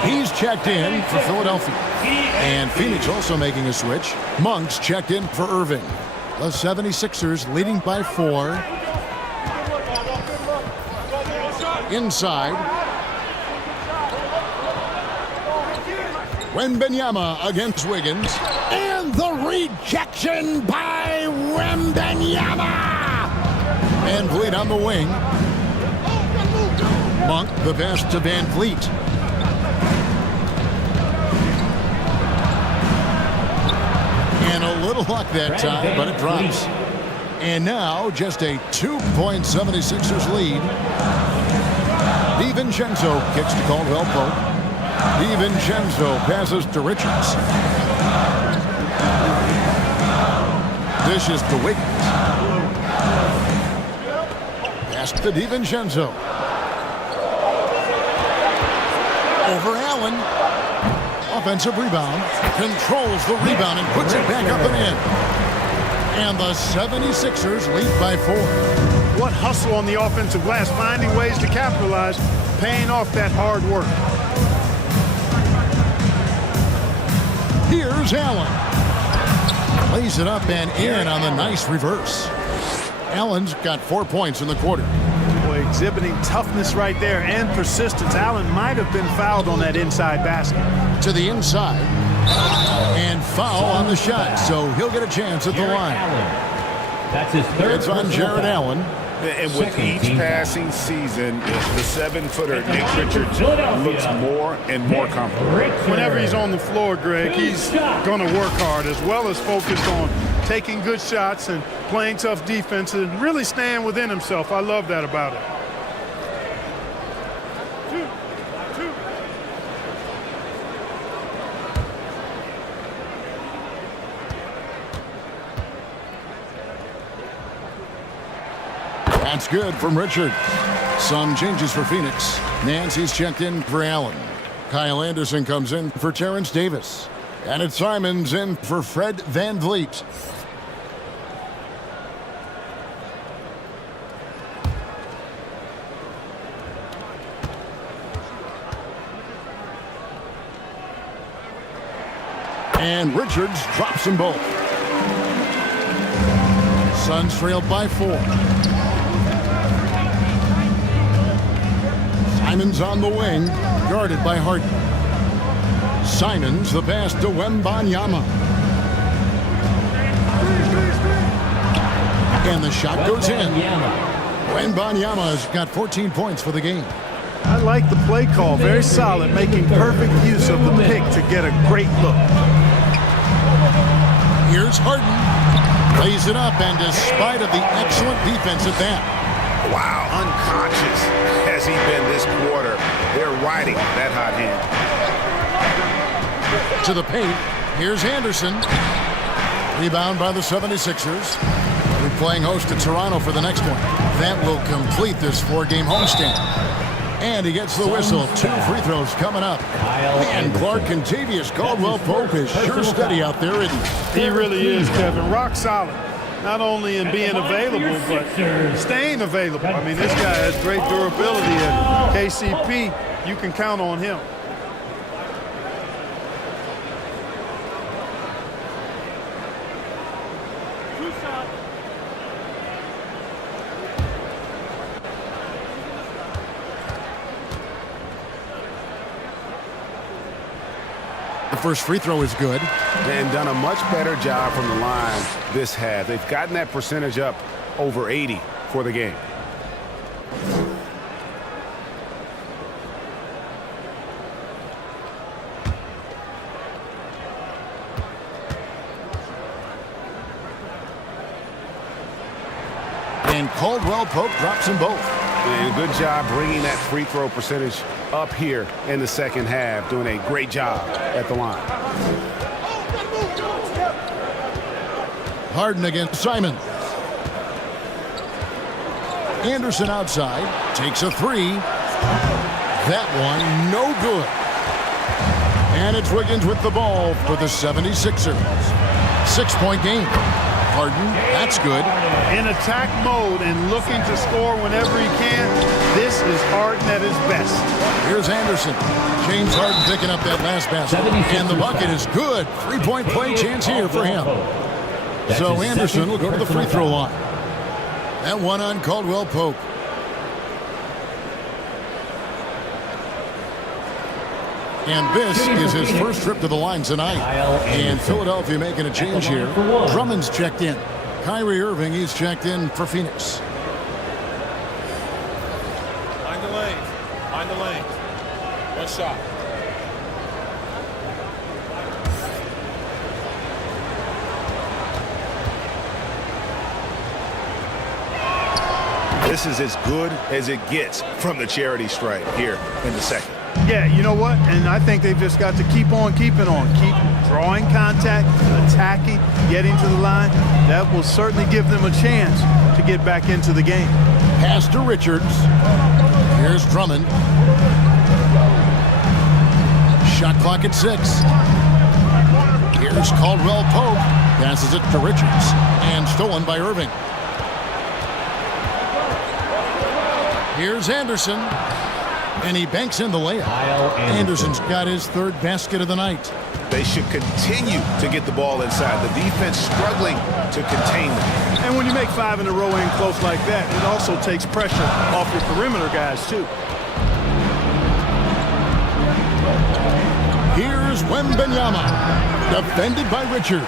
He's checked in for Philadelphia. And Phoenix also making a switch. Monk's checked in for Irving. The 76ers leading by 4. Inside. Wembanyama against Wiggins. And the rejection by Wembanyama. Van Vliet on the wing. Monk, the pass to Van Vliet. And a little luck that time, but it drops. And now just a 2-point 76ers lead. DiVincenzo kicks to Caldwell Pope. DiVincenzo passes to Richards. Dishes to Wiggins. Pass to DiVincenzo. Over Allen. Offensive rebound. Controls the rebound and puts it back up and in. And the 76ers lead by 4. What hustle on the offensive glass, finding ways to capitalize, paying off that hard work. Here's Allen. Lays it up and in on the nice reverse. Allen's got 4 points in the quarter. Boy, exhibiting toughness right there and persistence. Allen might have been fouled on that inside basket. To the inside. And foul on the shot, so he'll get a chance at the line. That's his third. It's on Jared Allen. And with each passing season, the 7-footer Nick Richards looks more and more comfortable. Whenever he's on the floor, Greg, he's going to work hard as well as focused on taking good shots and playing tough defense and really staying within himself. I love that about it. That's good from Richard. Some changes for Phoenix. Nancy's checked in for Allen. Kyle Anderson comes in for Terrence Davis. And it's Simons in for Fred Van Vliet. And Richards drops them both. Suns trailed by 4. Simons on the wing, guarded by Harden. Simons the pass to Wembanyama. And the shot goes in. Wembanyama has got 14 points for the game. I like the play call. Very solid, making perfect use of the pick to get a great look. Here's Harden. Lays it up, and despite of the excellent defense at that. Wow, unconscious has he been this quarter. They're riding that hot hand. To the paint. Here's Anderson. Rebound by the 76ers. We're playing host to Toronto for the next one. That will complete this 4-game homestand. And he gets the whistle. 2 free throws coming up. And Clark Contavious Caldwell-Pope is sure steady out there, isn't he? He really is, Kevin. Rock solid. Not only in being available, but staying available. I mean, this guy has great durability, and KCP, you can count on him. The first free throw is good. And done a much better job from the line this half. They've gotten that percentage up over 80 for the game. And Caldwell-Pope drops them both. And good job bringing that free throw percentage up here in the second half. Doing a great job at the line. Harden against Simon. Anderson outside. Takes a 3. That one no good. And it's Wiggins with the ball for the 76ers. 6-point game. Harden, that's good. In attack mode and looking to score whenever he can, this is Harden at his best. Here's Anderson. James Harden picking up that last basket. And the bucket is good. 3-point play chance here for him. So Anderson will go to the free throw line. That one on Caldwell-Pope. And this is his first trip to the line tonight. And Philadelphia making a change here. Drummond's checked in. Kyrie Irving, he's checked in for Phoenix. Find the lanes. Find the lanes. One shot. This is as good as it gets from the charity stripe here in the second. Yeah, you know what? And I think they've just got to keep on keeping on. Keep drawing contact, attacking, getting to the line. That will certainly give them a chance to get back into the game. Pass to Richards. Here's Drummond. Shot clock at 6. Here's Caldwell-Pope. Passes it to Richards. And stolen by Irving. Here's Anderson. And he banks in the layup. Anderson's got his 3rd basket of the night. They should continue to get the ball inside. The defense struggling to contain them. And when you make 5 in a row in close like that, it also takes pressure off your perimeter guys, too. Here's Wembanyama. Defended by Richards.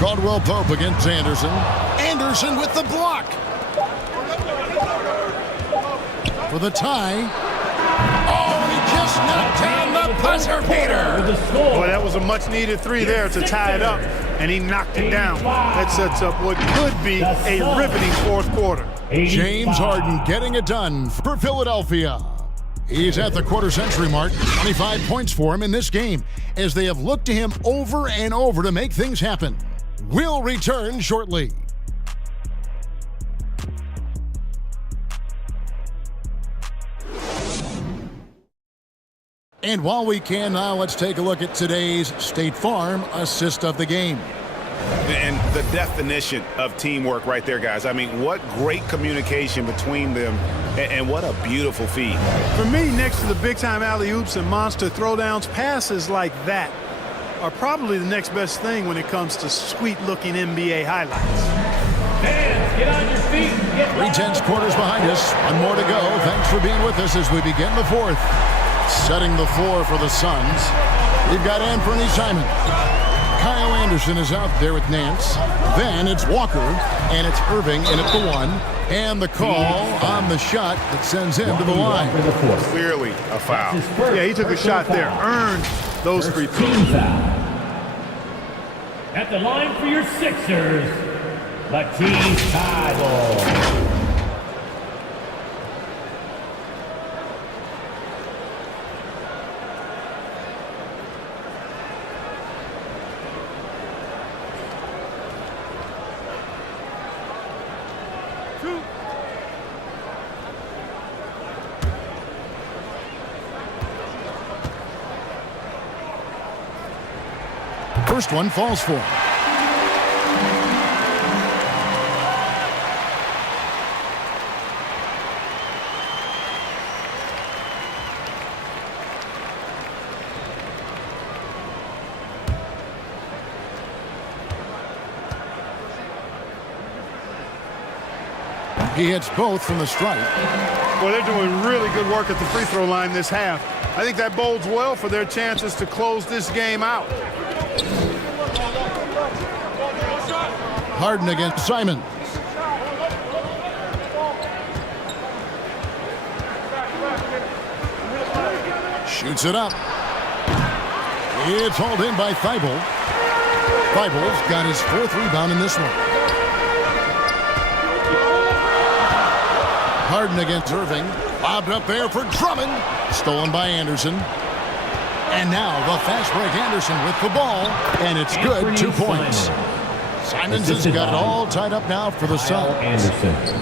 Caldwell-Pope against Anderson. Anderson with the block. For the tie. Oh, he just knocked down the buzzer beater. Boy, that was a much-needed 3 there to tie it up, and he knocked it down. That sets up what could be a riveting 4th quarter. James Harden getting it done for Philadelphia. He's at the quarter-century mark. 25 points for him in this game as they have looked to him over and over to make things happen. We'll return shortly. And while we can now, let's take a look at today's State Farm assist of the game. And the definition of teamwork right there, guys. I mean, what great communication between them, and what a beautiful feed. For me, next to the big-time alley-oops and monster throwdowns, passes like that are probably the next best thing when it comes to sweet-looking NBA highlights. Fans, get on your feet. 3/10 quarters behind us. One more to go. Thanks for being with us as we begin the fourth. Setting the floor for the Suns, we've got Anthony Simon. Kyle Anderson is out there with Nance. Then it's Walker, and it's Irving in at the one. And the call on the shot that sends him to the line. Clearly a foul. Yeah, he took a shot there. Earned those free throws. At the line for your Sixers, Matisse Thybulle. First one falls for him. He hits both from the stripe. Well, they're doing really good work at the free throw line this half. I think that bodes well for their chances to close this game out. Harden against Simon. Shoots it up. It's hauled in by Thybulle. Thybulle's got his fourth rebound in this one. Harden against Irving. Lobbed up there for Drummond. Stolen by Anderson. And now the fast break Anderson with the ball. And it's good. 2 points. Simons has got it all tied up now for the Suns.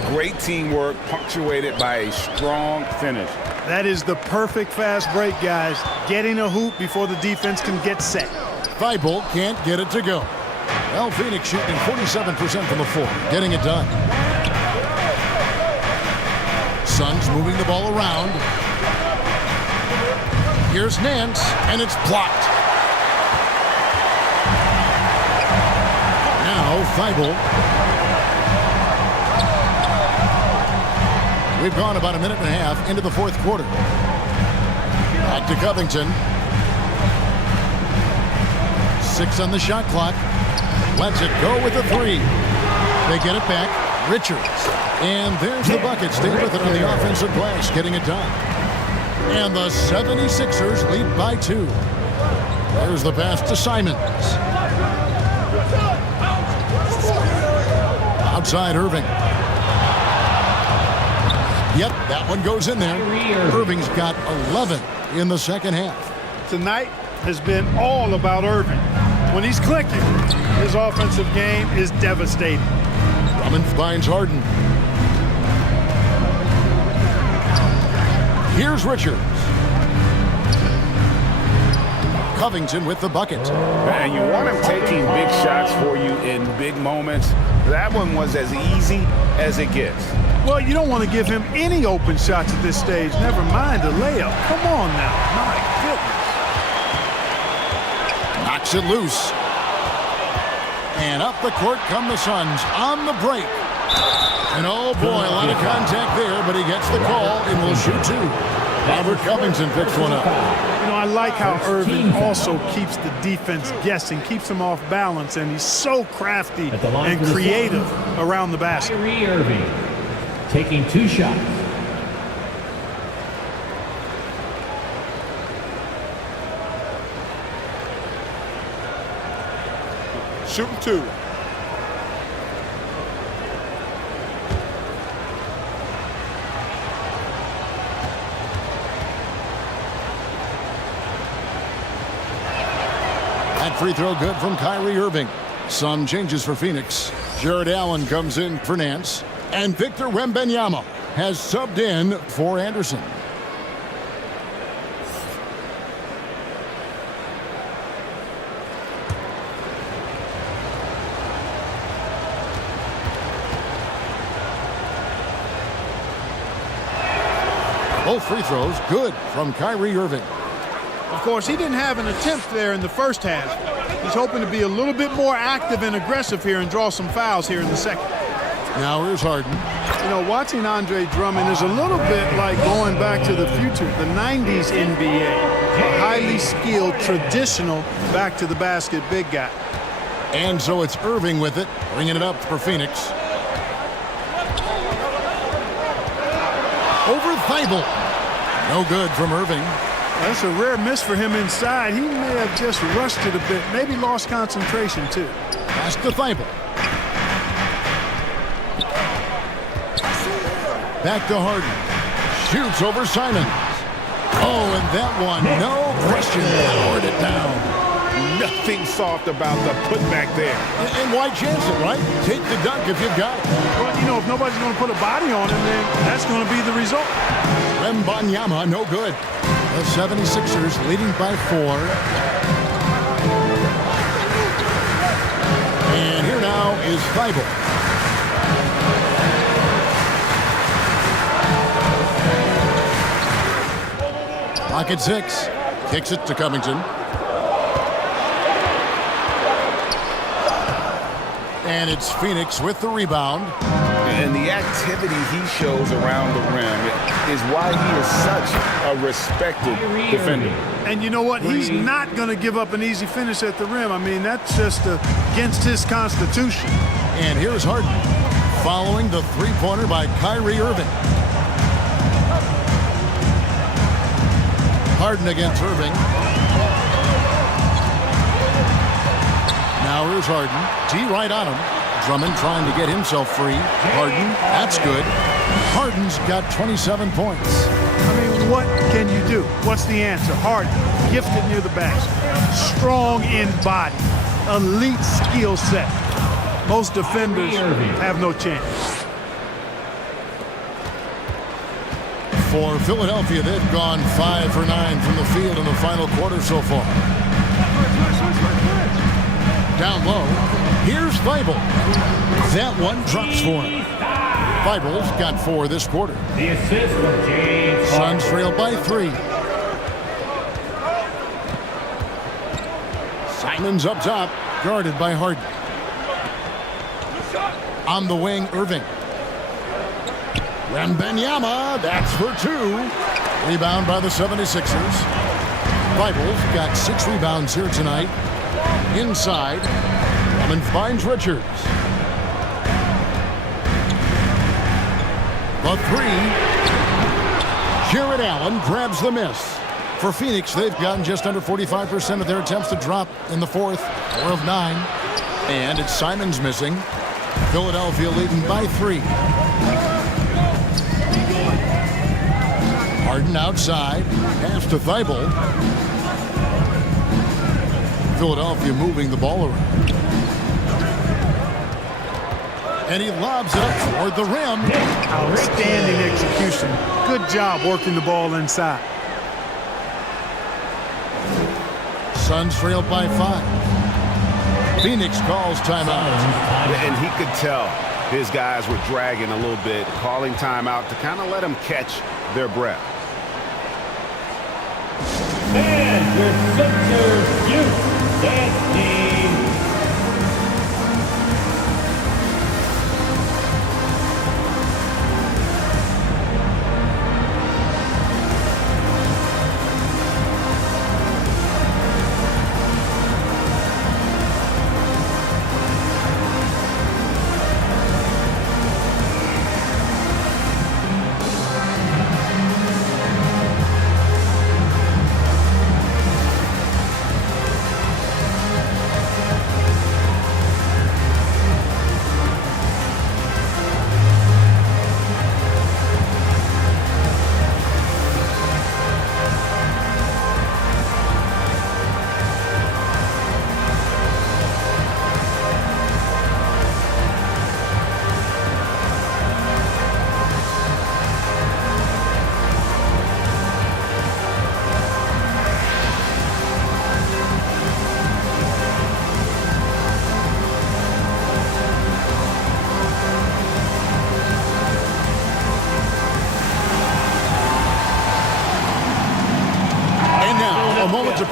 Great teamwork punctuated by a strong finish. That is the perfect fast break, guys. Getting a hoop before the defense can get set. Thybulle can't get it to go. Well, Phoenix shooting 47% from the floor. Getting it done. Suns moving the ball around. Here's Nance, and it's blocked. Now Thybulle. We've gone about a minute and a half into the fourth quarter. Back to Covington. 6 on the shot clock. Lets it go with a 3. They get it back. Richards. And there's the bucket. Stay with it on the offensive glass, getting it done. And the 76ers lead by 2. There's the pass to Simons. Outside Irving. Yep, that one goes in there. Irving's got 11 in the second half. Tonight has been all about Irving. When he's clicking, his offensive game is devastating. Drummond finds Harden. Here's Richards. Covington with the bucket. And you want him taking big shots for you in big moments. That one was as easy as it gets. Well, you don't want to give him any open shots at this stage. Never mind a layup. Come on now. My goodness. Knocks it loose. And up the court come the Suns on the break. And oh boy, a lot of contact there, but he gets the call and will shoot 2. Robert Covington picks one up. You know, I like how Irving also keeps the defense guessing, keeps them off balance, and he's so crafty and creative around the basket. Kyrie Irving taking 2 shots. Shooting 2. That free throw good from Kyrie Irving. Some changes for Phoenix. Jared Allen comes in for Nance. And Victor Wembanyama has subbed in for Anderson. Both free throws good from Kyrie Irving. Of course, he didn't have an attempt there in the first half. He's hoping to be a little bit more active and aggressive here and draw some fouls here in the second. Now here's Harden. You know, watching Andre Drummond is a little bit like going back to the future, the 90s NBA. A highly skilled, traditional, back-to-the-basket big guy. And so it's Irving with it, bringing it up for Phoenix. Over Thibault. No good from Irving. That's a rare miss for him inside. He may have just rushed it a bit, maybe lost concentration too. Pass to Thibault. Back to Harden. Shoots over Simons. Oh, and that one, no question, lowered it down. Nothing soft about the putback there. And why chance it, right? Take the dunk if you've got it. Well, you know, if nobody's going to put a body on him, then that's going to be the result. Wembanyama, no good. The 76ers leading by 4. And here now is Thibault. Clock at 6. Kicks it to Covington. And it's Phoenix with the rebound. And the activity he shows around the rim is why he is such a respected defender. And you know what? He's not going to give up an easy finish at the rim. I mean, that's just against his constitution. And here's Harden following the three-pointer by Kyrie Irving. Harden against Irving. Now here's Harden. D right on him. Drummond trying to get himself free. Harden, that's good. Harden's got 27 points. I mean, what can you do? What's the answer? Harden, gifted near the basket, strong in body, elite skill set. Most defenders have no chance. For Philadelphia, they've gone 5 for 9 from the field in the final quarter so far. Down low, here's Thibault. That one drops for him. Thibault's got 4 this quarter. The assist from James. Suns trail by 3. Simons up top, guarded by Harden. On the wing, Irving. Wembanyama, that's for 2. Rebound by the 76ers. Thibault's got 6 rebounds here tonight. Inside, Drummond finds Richards. The 3. Jared Allen grabs the miss. For Phoenix, they've gotten just under 45% of their attempts to drop in the 4th, 4 of 9. And it's Simons missing. Philadelphia leading by 3. Harden outside, pass to Thibault. Philadelphia moving the ball around. And he lobs it up toward the rim. Outstanding execution. Good job working the ball inside. Suns trailed by 5. Phoenix calls timeout. And he could tell his guys were dragging a little bit, calling timeout to kind of let them catch their breath. And your Sixers youth dance team.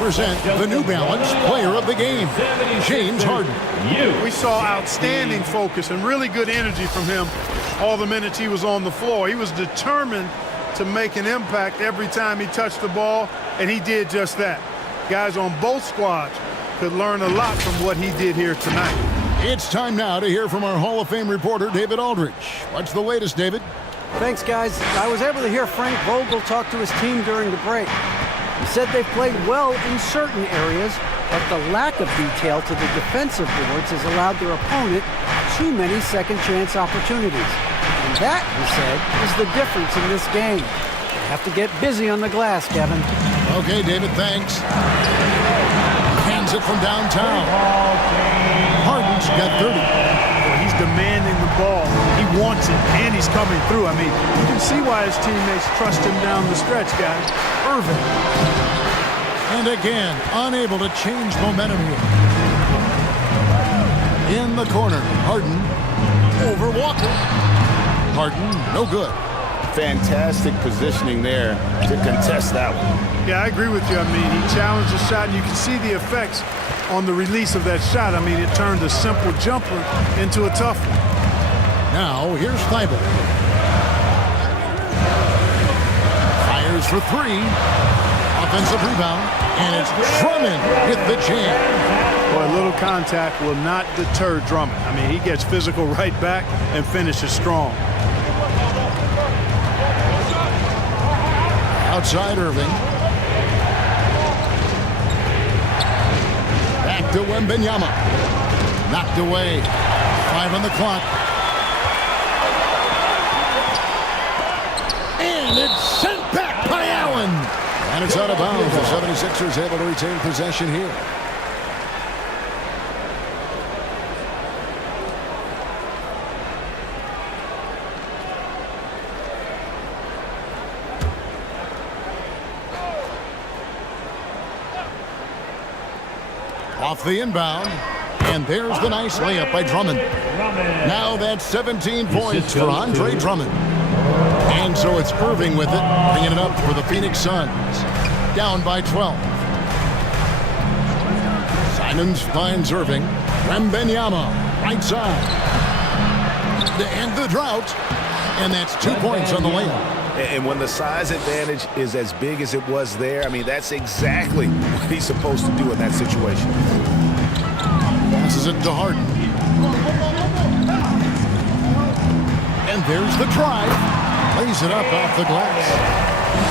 present the New Balance Player of the Game, James Harden. We saw outstanding focus and really good energy from him all the minutes he was on the floor. He was determined to make an impact every time he touched the ball, and he did just that. Guys on both squads could learn a lot from what he did here tonight. It's time now to hear from our Hall of Fame reporter, David Aldridge. What's the latest, David? Thanks, guys. I was able to hear Frank Vogel talk to his team during the break. He said they've played well in certain areas, but the lack of detail to the defensive boards has allowed their opponent too many second-chance opportunities. And that, he said, is the difference in this game. You have to get busy on the glass, Kevin. Okay, David, thanks. Hands it from downtown. Harden's got 30. Well, he's demanding the ball. He wants it, and he's coming through. I mean, you can see why his teammates trust him down the stretch, guys. Irving. And again, unable to change momentum here. In the corner, Harden over Walker. Harden, no good. Fantastic positioning there to contest that one. Yeah, I agree with you. I mean, he challenged the shot, and you can see the effects on the release of that shot. I mean, it turned a simple jumper into a tough one. Now, here's Thibault. Fires for three. Offensive rebound, and it's Drummond with the jam. Boy, a little contact will not deter Drummond. I mean, he gets physical right back and finishes strong. Outside Irving. Back to Wembanyama. Knocked away. 5 on the clock. And it's sent back by Allen. And it's out of bounds. The 76ers able to retain possession here. Off the inbound, and there's the nice layup by Drummond. Now that's 17 points for Andre Drummond. And so it's Irving with it, bringing it up for the Phoenix Suns. Down by 12. Simons finds Irving. Wembanyama, right side. To end the drought, and that's 2 points on the layup. And when the size advantage is as big as it was there, I mean, that's exactly what he's supposed to do in that situation. Passes it to Harden. And there's the drive. Lays it up off the glass.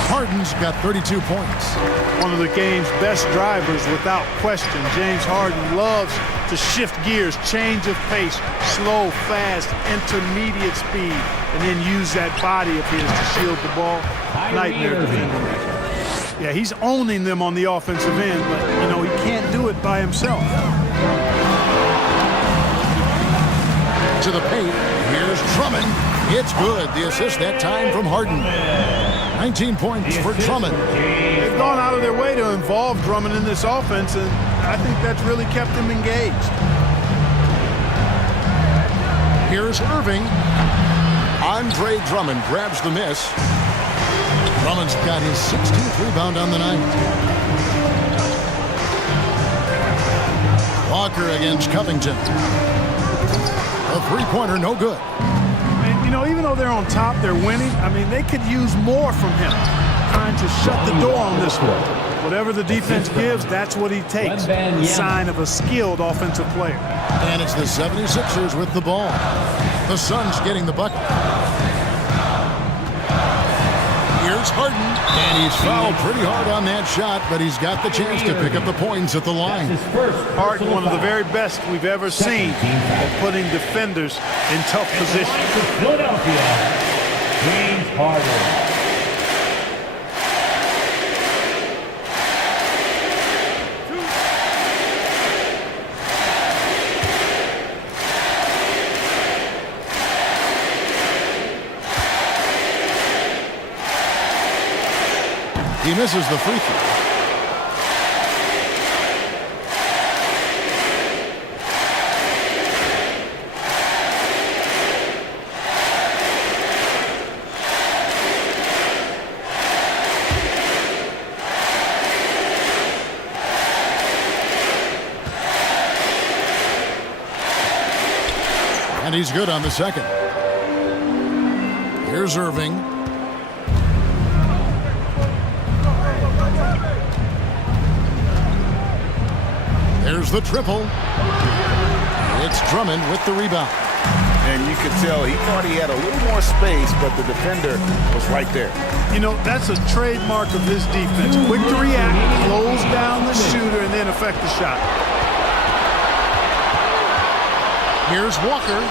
Harden's got 32 points. One of the game's best drivers without question. James Harden loves to shift gears, change of pace, slow, fast, intermediate speed, and then use that body of his to shield the ball. Nightmare defender. Yeah, he's owning them on the offensive end, but, you know, he can't do it by himself. To the paint. Here's Drummond. It's good. The assist that time from Harden. 19 points for Drummond. They've gone out of their way to involve Drummond in this offense, and I think that's really kept him engaged. Here's Irving. Andre Drummond grabs the miss. Drummond's got his 16th rebound on the night. Walker against Covington. A three-pointer, no good. And, you know, even though they're on top, they're winning. I mean, they could use more from him. Trying to shut the door on this one. Whatever the defense gives, that's what he takes. A sign of a skilled offensive player. And it's the 76ers with the ball. The Suns getting the bucket. Here's Harden. And he's fouled pretty hard on that shot, but he's got the chance to pick up the points at the line. Harden, one of the very best we've ever seen at putting defenders in tough positions. Philadelphia, James Harden. He misses the free throw. And he's good on the second. Here's Irving. There's the triple. It's Drummond with the rebound. And you could tell he thought he had a little more space, but the defender was right there. You know, that's a trademark of his defense. Quick to react, close down the shooter, and then affect the shot. Here's Walker.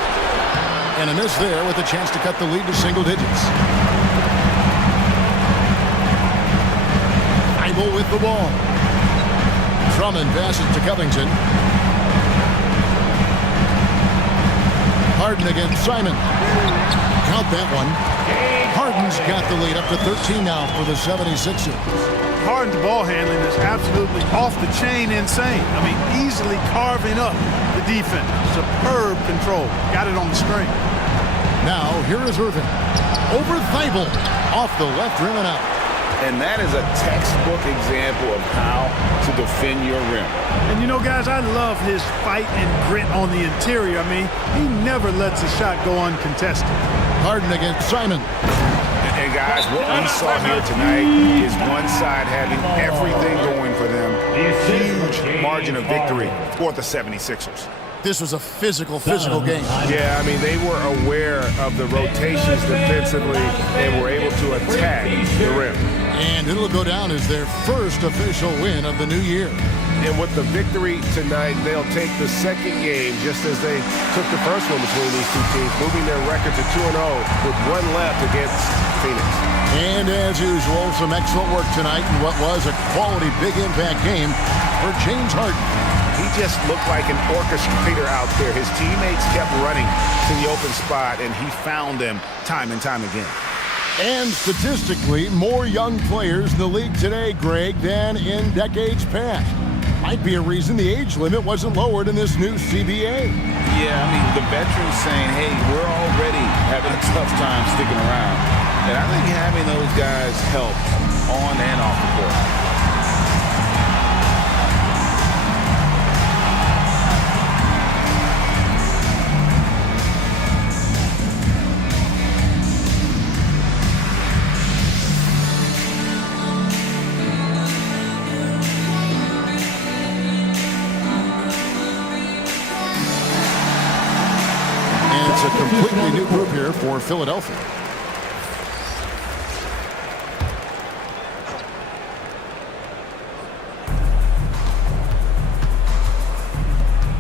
And a miss there with a chance to cut the lead to single digits. Eibel with the ball. Drummond passes to Covington. Harden against Simon. Count that one. Harden's got the lead up to 13 now for the 76ers. Harden's ball handling is absolutely off the chain insane. I mean, easily carving up the defense. Superb control. Got it on the string. Now, here is Irving. Over Thibault. Off the left rim and out. And that is a textbook example of how to defend your rim. And you know, guys, I love his fight and grit on the interior. I mean, he never lets a shot go uncontested. Harden against Simon. And guys, what we saw here tonight is one side having everything going for them. Huge margin of victory for the 76ers. This was a physical game. Yeah, I mean, they were aware of the rotations defensively and were able to attack the rim. And it'll go down as their first official win of the new year. And with the victory tonight, they'll take the second game just as they took the first one between these two teams, moving their record to 2-0 with one left against Phoenix. And as usual, some excellent work tonight in what was a quality big impact game for James Harden. He just looked like an orchestrator out there. His teammates kept running to the open spot, and he found them time and time again. And statistically, more young players in the league today, Greg, than in decades past. Might be a reason the age limit wasn't lowered in this new CBA. Yeah, I mean, the veterans saying, hey, we're already having a tough time sticking around. And I think having those guys help on and off the court. A completely new group here for Philadelphia.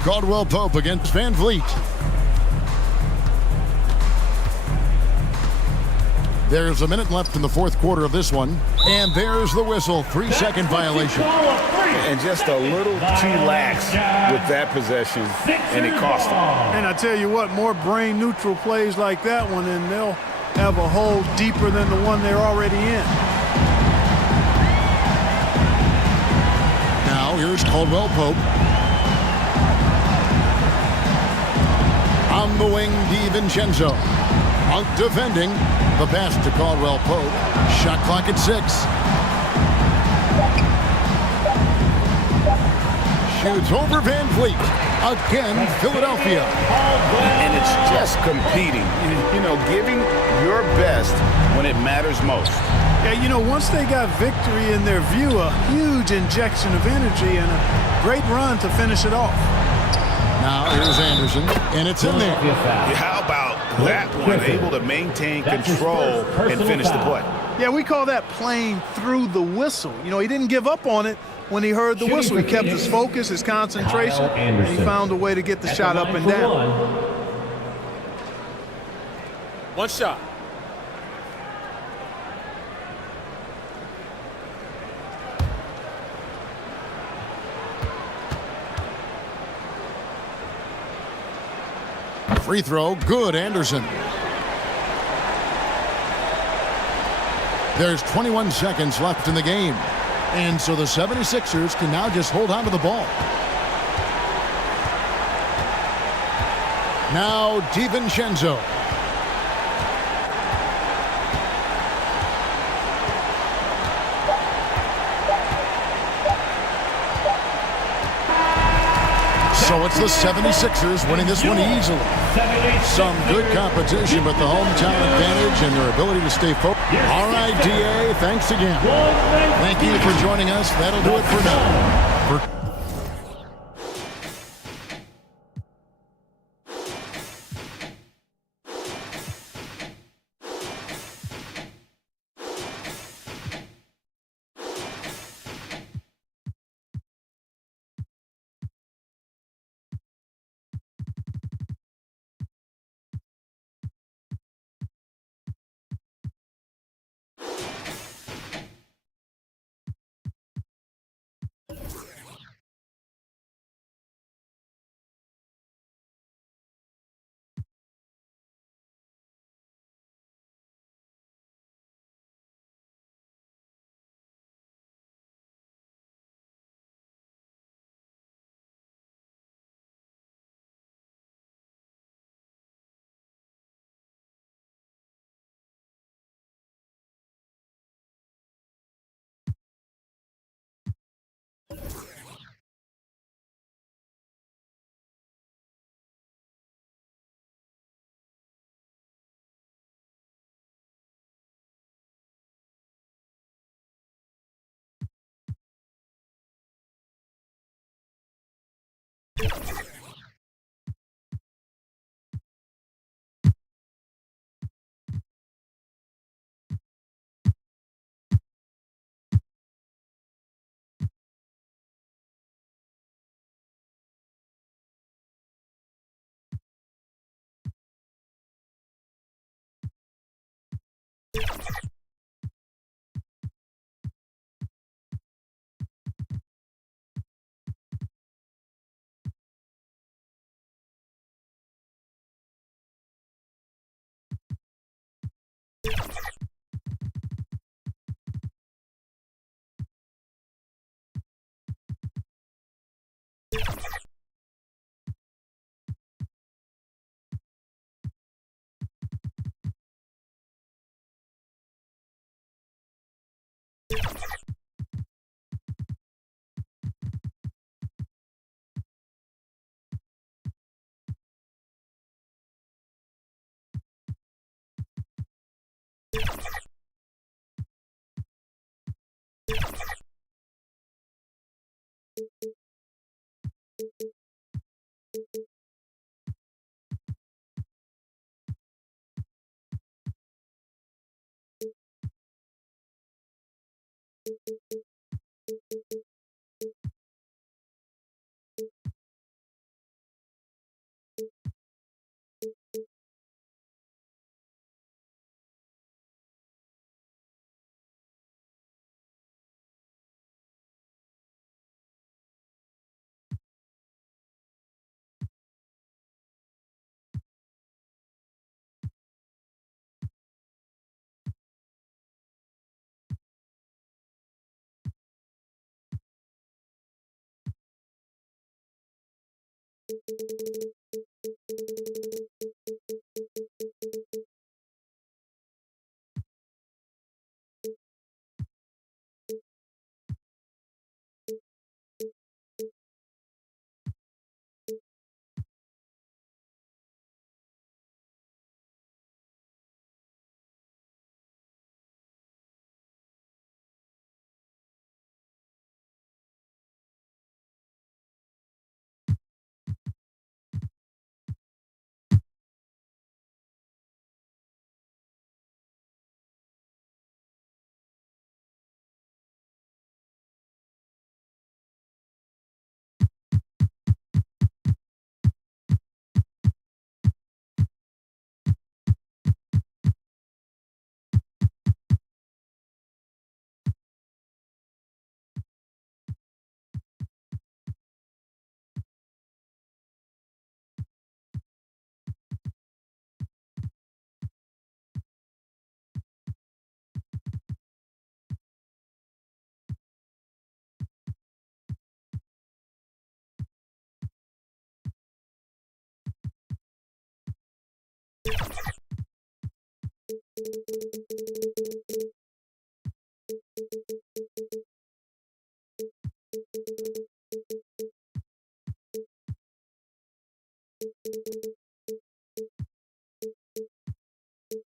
Caldwell Pope against Van Vliet. There's a minute left in the fourth quarter of this one. And there's the whistle. 3-second violation. And just a little too lax with that possession, and it cost them. And I tell you what, more brain-neutral plays like that one, and they'll have a hole deeper than the one they're already in. Now, here's Caldwell Pope. On the wing, DiVincenzo. Out defending. The pass to Caldwell Pope. Shot clock at 6. Shoots over Van Vliet. Again, Philadelphia. And it's just competing. You know, giving your best when it matters most. Yeah, you know, once they got victory in their view, a huge injection of energy and a great run to finish it off. Now here's Anderson, and it's in there. How about that one? Able to maintain control and finish the play. Yeah, we call that playing through the whistle. You know, he didn't give up on it when he heard the whistle. He kept his focus, his concentration, and he found a way to get the shot up and down. One shot. Free throw, good, Anderson. There's 21 seconds left in the game. And so the 76ers can now just hold on to the ball. Now DiVincenzo. So it's the 76ers winning this one easily. Some good competition, but the hometown advantage and their ability to stay focused. All right, DA, thanks again. Thank you for joining us. That'll do it for now.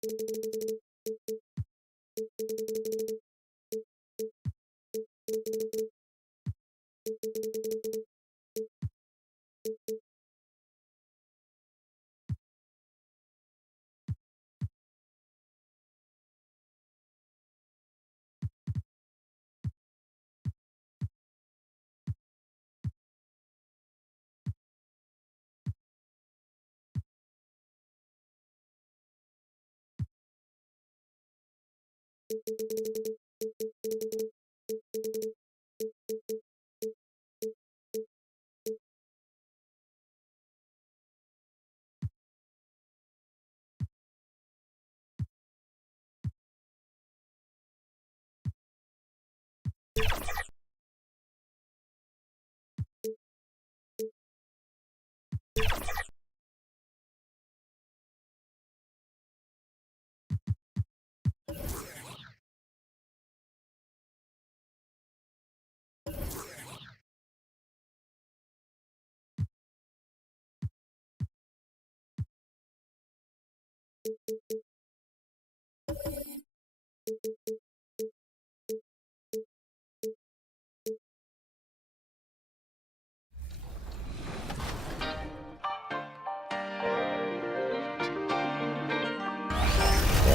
And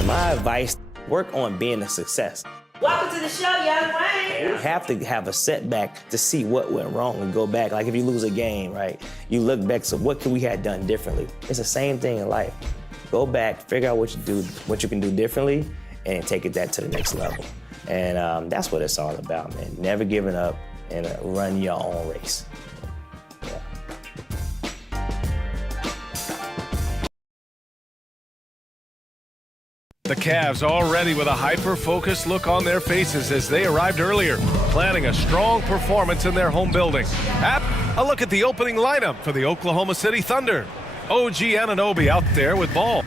my advice, work on being a success. Welcome to the show, Young Wayne. You have to have a setback to see what went wrong and go back. Like if you lose a game, right? You look back, so what could we have done differently? It's the same thing in life. Go back, figure out what you can do differently, and take it that to the next level. And that's what it's all about, man. Never giving up and run your own race. The Cavs already with a hyper-focused look on their faces as they arrived earlier, planning a strong performance in their home building. A look at the opening lineup for the Oklahoma City Thunder. OG Anunoby out there with ball.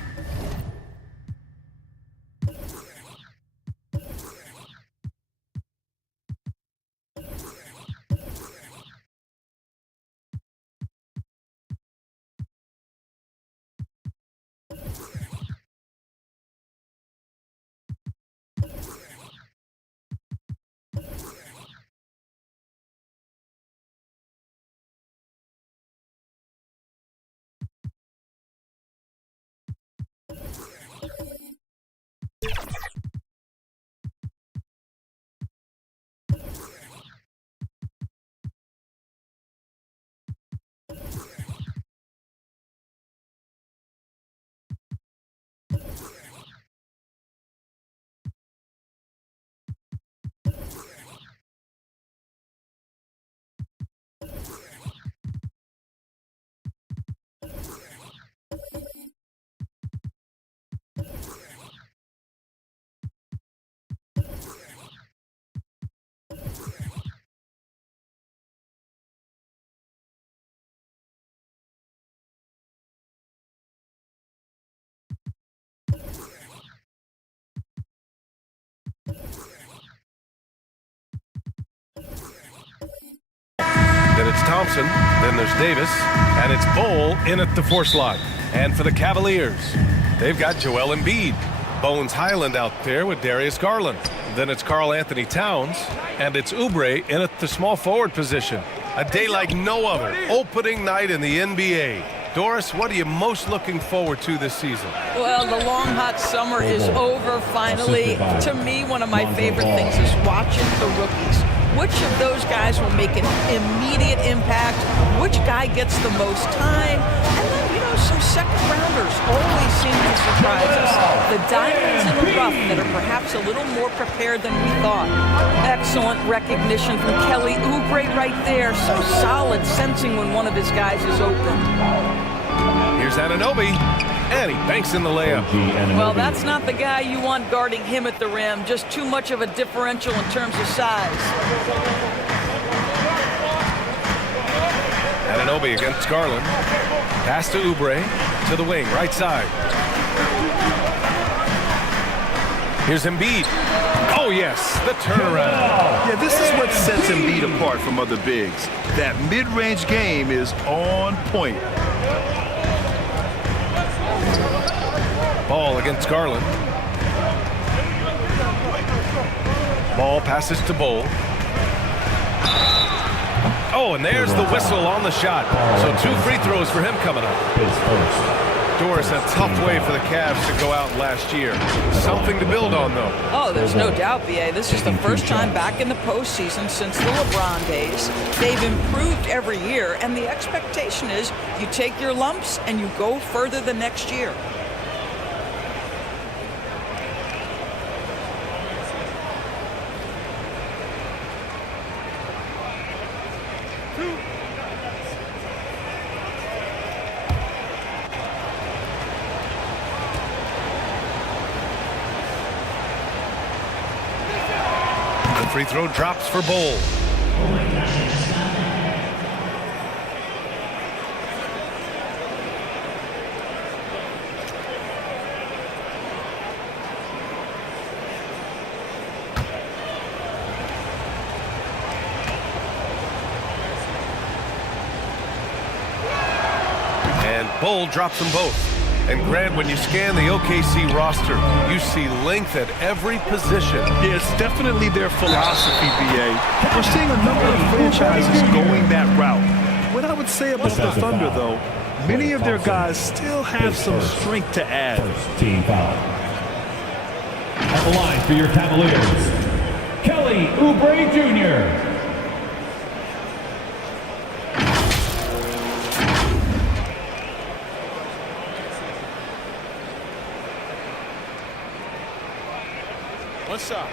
Then it's Thompson, then there's Davis, and it's Bol in at the 4 slot. And for the Cavaliers, they've got Joel Embiid. Bones Highland out there with Darius Garland. Then it's Karl Anthony Towns, and it's Oubre in at the small forward position. A day like no other, opening night in the NBA. Doris, what are you most looking forward to this season? Well, the long, hot summer is over finally. To me, one of my favorite things is watching the rookies. Which of those guys will make an immediate impact? Which guy gets the most time? And then, you know, some second-rounders always seem to surprise us. The diamonds in the rough that are perhaps a little more prepared than we thought. Excellent recognition from Kelly Oubre right there. So solid, sensing when one of his guys is open. Here's Anunoby, and he banks in the layup. Well, that's not the guy you want guarding him at the rim. Just too much of a differential in terms of size. Anunoby against Garland. Pass to Oubre, to the wing, right side. Here's Embiid. Oh, yes, the turnaround. Yeah, this is what sets Embiid apart from other bigs. That mid-range game is on point. Ball against Garland. Ball passes to Bull. Oh, and there's the whistle on the shot. So 2 free throws for him coming up. Doris, a tough way for the Cavs to go out last year. Something to build on, though. Oh, there's no doubt, B.A. This is the first time back in the postseason since the LeBron days. They've improved every year, and the expectation is you take your lumps and you go further the next year. Free throw drops for Bull. And Bull drops them both. And Grant, when you scan the OKC roster, you see length at every position. Yeah, it's definitely their philosophy, BA. We're seeing a number of franchises going that route. What I would say about the Thunder, though, many of their guys still have some strength to add. Team foul. At the line for your Cavaliers, Kelly Oubre Jr. One shot.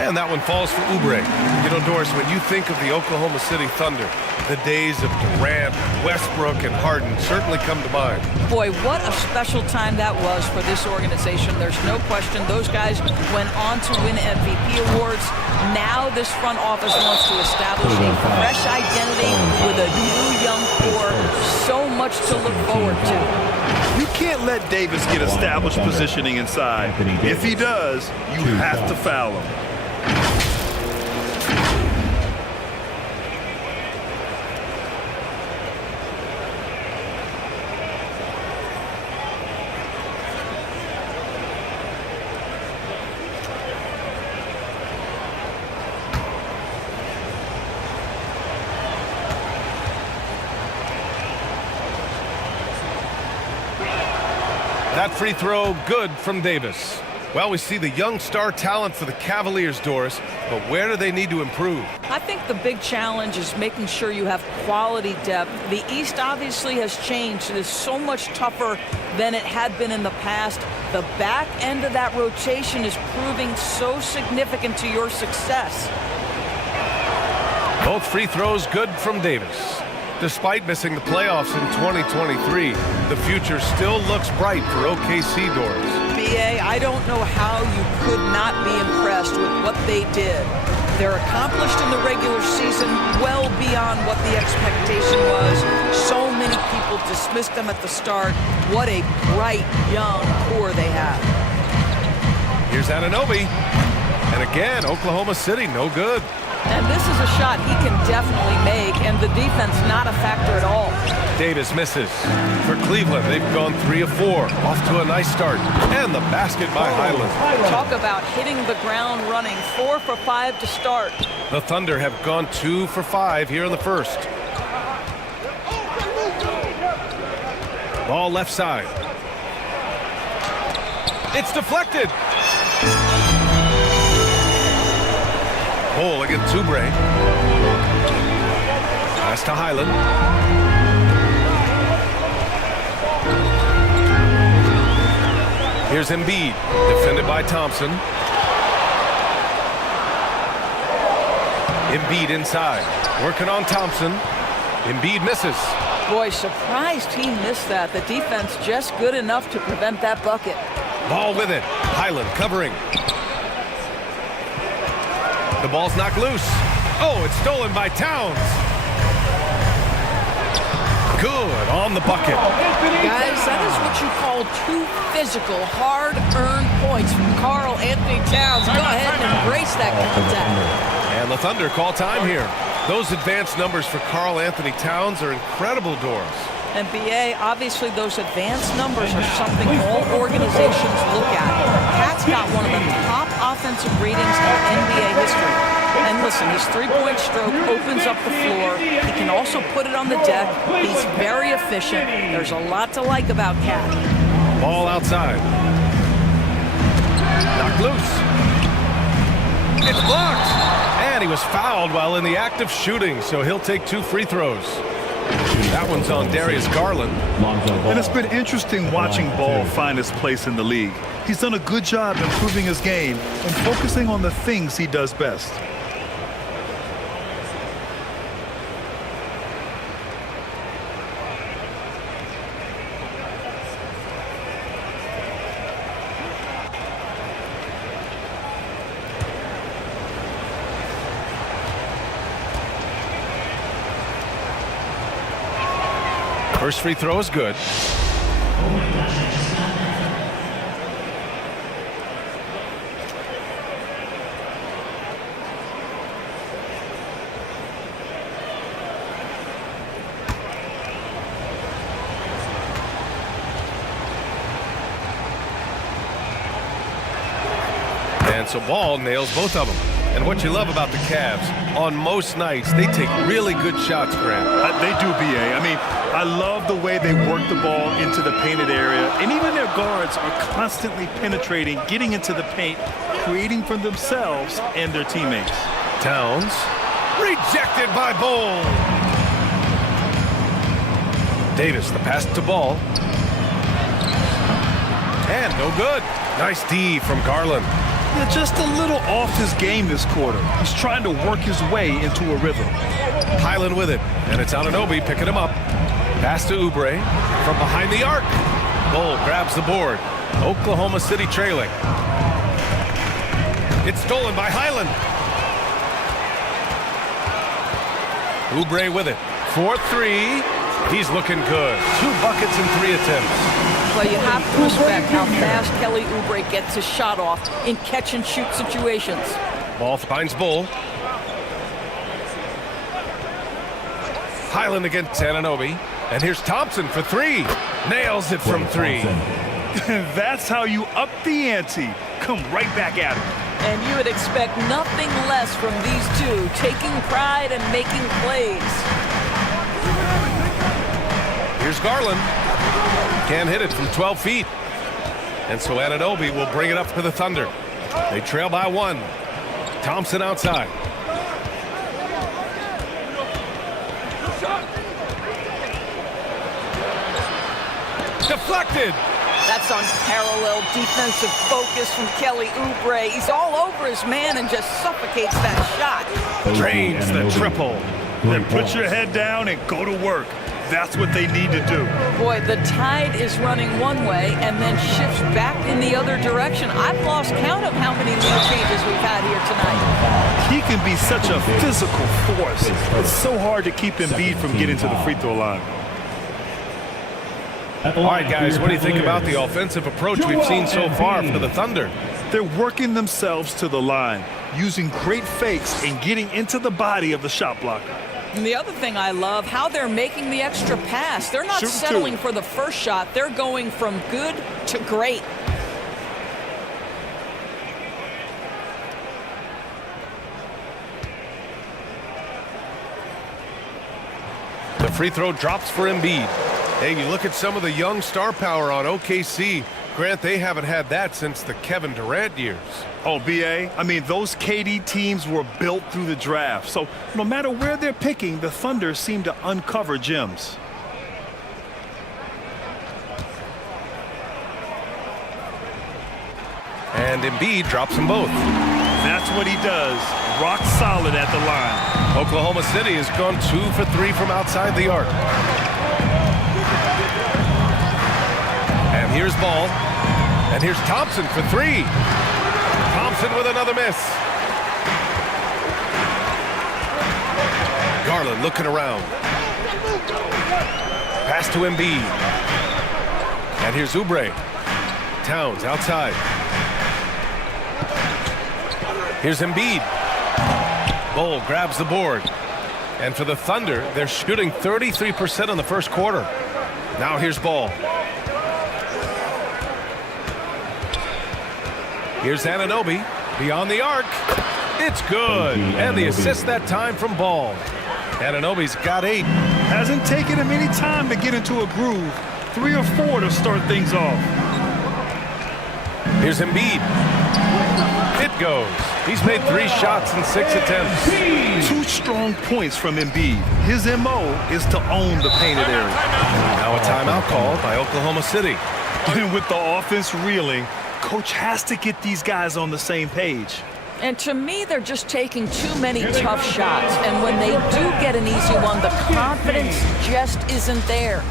And that one falls for Oubre. You know, Doris, when you think of the Oklahoma City Thunder, the days of Durant, Westbrook, and Harden certainly come to mind. Boy, what a special time that was for this organization. There's no question those guys went on to win MVP awards. Now this front office wants to establish a fresh identity with a new young core. So much to look forward to. You can't let Davis get established positioning inside. If he does, you have to foul him. That free throw good from Davis. Well, we see the young star talent for the Cavaliers, Doris, but where do they need to improve? I think the big challenge is making sure you have quality depth. The East obviously has changed. It is so much tougher than it had been in the past. The back end of that rotation is proving so significant to your success. Both free throws good from Davis. Despite missing the playoffs in 2023, the future still looks bright for OKC, Doris. BA, I don't know how you could not be impressed with what they did. They're accomplished in the regular season well beyond what the expectation was. So many people dismissed them at the start. What a bright, young core they have. Here's Anunoby. And again, Oklahoma City, no good. And this is a shot he can definitely make, and the defense not a factor at all. Davis misses. For Cleveland, they've gone 3 of 4. Off to a nice start. And the basket by Highland. Talk about hitting the ground running. 4 for 5 to start. The Thunder have gone 2 for 5 here in the first. Ball left side. It's deflected. Bull against Oubre. Pass to Highland. Here's Embiid, defended by Thompson. Embiid inside, working on Thompson. Embiid misses. Boy, surprised he missed that. The defense just good enough to prevent that bucket. Ball with it. Highland covering. The ball's knocked loose. Oh, it's stolen by Towns. Good on the bucket. Guys, that is what you call two physical, hard-earned points from Karl Anthony Towns. Go ahead and embrace that technical debt. And the Thunder call time here. Those advanced numbers for Karl Anthony Towns are incredible doors. And BA, obviously those advanced numbers are something all organizations look at. Pat's got one of the top offensive ratings in NBA history. And listen, his three-point stroke opens up the floor. He can also put it on the deck. He's very efficient. There's a lot to like about Cat. Ball outside. Knocked loose. It's blocked. And he was fouled while in the act of shooting, so he'll take 2 free throws. That one's on Darius Garland. And it's been interesting watching Ball find his place in the league. He's done a good job improving his game and focusing on the things he does best. First free throw is good. And so Ball nails both of them. And what you love about the Cavs, on most nights, they take really good shots, Grant. They do, BA. I mean, I love the way they work the ball into the painted area. And even their guards are constantly penetrating, getting into the paint, creating for themselves and their teammates. Towns, rejected by Ball. Davis, the pass to Ball. And no good. Nice D from Garland. Yeah, just a little off his game this quarter. He's trying to work his way into a rhythm. Highland with it, and it's Anunoby picking him up. Pass to Oubre from behind the arc. Bull grabs the board. Oklahoma City trailing. It's stolen by Highland. Oubre with it. 4-3. He's looking good. 2 buckets in 3 attempts. Well, you have to respect how fast Kelly Oubre gets his shot off in catch-and-shoot situations. Ball finds Bull. Highland against Anunoby. And here's Thompson for 3. Nails it from 3. That's how you up the ante. Come right back at him. And you would expect nothing less from these two, taking pride and making plays. Here's Garland. Can't hit it from 12 feet. And so Anunoby will bring it up for the Thunder. They trail by 1. Thompson outside. Deflected. That's unparalleled defensive focus from Kelly Oubre. He's all over his man and just suffocates that shot. Drains the triple. Then put your head down and go to work. That's what they need to do. Boy, the tide is running one way and then shifts back in the other direction. I've lost count of how many lead changes we've had here tonight. He can be such a physical force. It's so hard to keep Embiid from getting to the free throw line. All right, guys, what do you think about the offensive approach we've seen so far for the Thunder? They're working themselves to the line, using great fakes and getting into the body of the shot blocker. And the other thing I love, how they're making the extra pass. They're not settling for the first shot. They're going from good to great. The free throw drops for Embiid. Hey, you look at some of the young star power on OKC. Grant, they haven't had that since the Kevin Durant years. Oh, BA, I mean, those KD teams were built through the draft. So no matter where they're picking, the Thunder seem to uncover gems. And Embiid drops them both. That's what he does. Rock solid at the line. Oklahoma City has gone 2 for 3 from outside the arc. And here's Ball. And here's Thompson for 3. Thompson with another miss. Garland looking around. Pass to Embiid. And here's Oubre. Towns outside. Here's Embiid. Bol grabs the board. And for the Thunder, they're shooting 33% in the first quarter. Now here's Ball. Here's Anunoby. Beyond the arc. It's good. And the assist that time from Ball. Anunoby's got 8. Hasn't taken him any time to get into a groove. 3 or 4 to start things off. Here's Embiid. It goes. He's made 3 shots in 6 attempts. 2 strong points from Embiid. His MO is to own the painted area. Now a timeout call by Oklahoma City. And with the offense reeling, coach has to get these guys on the same page. And to me, they're just taking too many tough shots. And when they do get an easy one, the confidence just isn't there.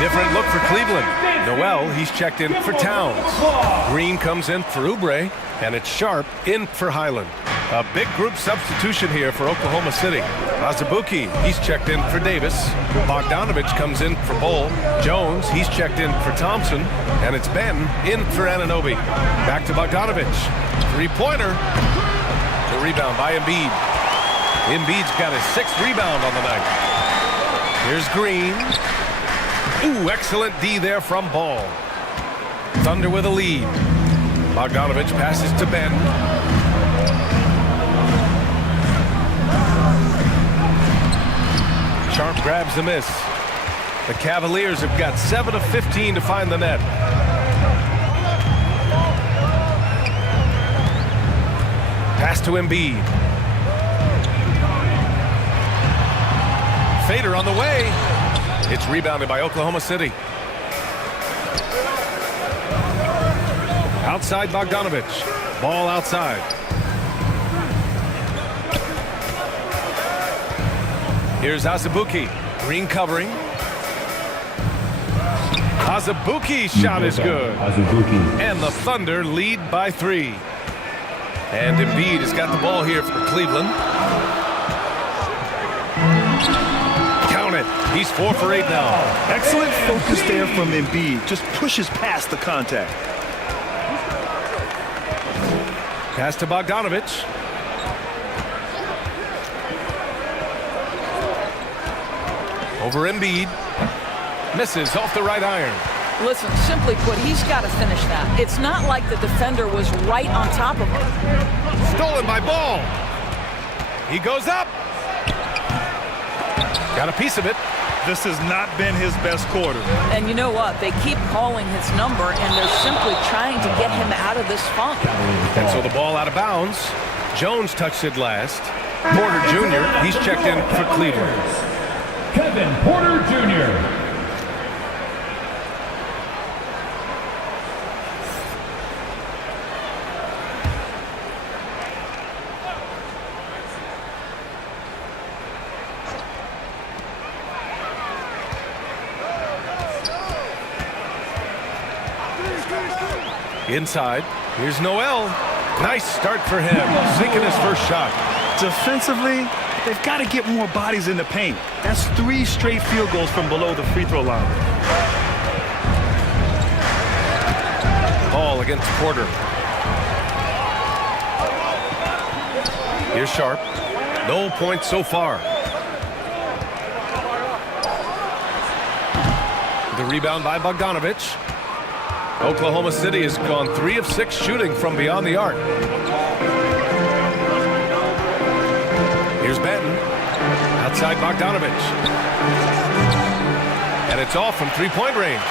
Different look for Cleveland. Noel, he's checked in for Towns. Green comes in for Oubre, and it's Sharp in for Highland. A big group substitution here for Oklahoma City. Azubuike, he's checked in for Davis. Bogdanovich comes in for Bol. Jones, he's checked in for Thompson, and it's Benton in for Anunoby. Back to Bogdanovich. 3-pointer. The rebound by Embiid. Embiid's got his 6th rebound on the night. Here's Green. Ooh, excellent D there from Ball. Thunder with a lead. Bogdanovich passes to Ben. Sharp grabs the miss. The Cavaliers have got 7 of 15 to find the net. Pass to Embiid. Fader on the way. It's rebounded by Oklahoma City. Outside Bogdanovich. Ball outside. Here's Azubuike. Green covering. Azubuike's shot is good. And the Thunder lead by 3. And Embiid has got the ball here for Cleveland. Count it. He's 4 for 8 now. Excellent focus there from Embiid. Just pushes past the contact. Pass to Bogdanovich. Over Embiid. Misses off the right iron. Listen, simply put, he's got to finish that. It's not like the defender was right on top of him. Stolen by Ball. He goes up. Got a piece of it. This has not been his best quarter. And you know what? They keep calling his number, and they're simply trying to get him out of this funk. And so the ball out of bounds. Jones touched it last. Porter Jr., he's checked in for Cleveland. Kevin Porter Jr. Inside, here's Noel. Nice start for him, sinking his first shot. Defensively, they've got to get more bodies in the paint. That's 3 straight field goals from below the free throw line. Ball against Porter. Here's Sharp. No points so far. The rebound by Bogdanovich. Oklahoma City has gone 3 of 6 shooting from beyond the arc. Here's Benton. Outside Bogdanovich. And it's off from 3-point range.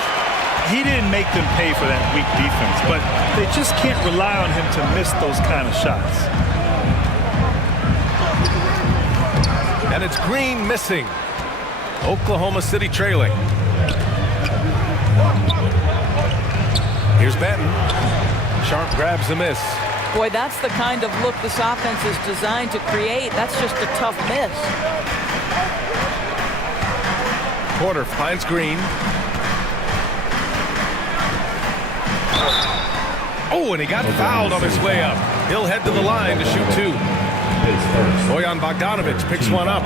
He didn't make them pay for that weak defense, but they just can't rely on him to miss those kind of shots. And it's Green missing. Oklahoma City trailing. Here's Benton. Sharp grabs the miss. Boy, that's the kind of look this offense is designed to create. That's just a tough miss. Porter finds Green. Oh, and he got fouled on his way up. He'll head to the line to shoot two. Bojan Bogdanovic picks one up.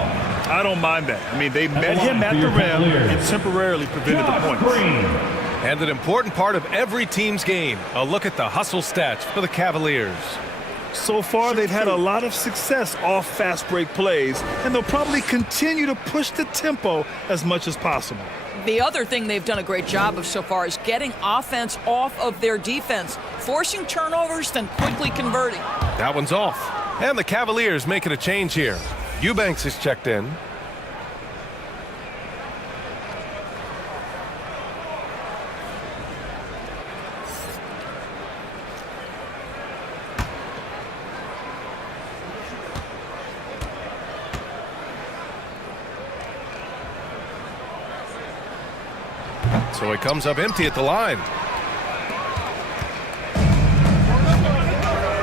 I don't mind that. I mean, they met him at the rim and temporarily prevented the points. And an important part of every team's game, a look at the hustle stats for the Cavaliers. So far, they've had a lot of success off fast break plays, and they'll probably continue to push the tempo as much as possible. The other thing they've done a great job of so far is getting offense off of their defense, forcing turnovers, then quickly converting. That one's off. And the Cavaliers making a change here. Eubanks is checked in. So he comes up empty at the line.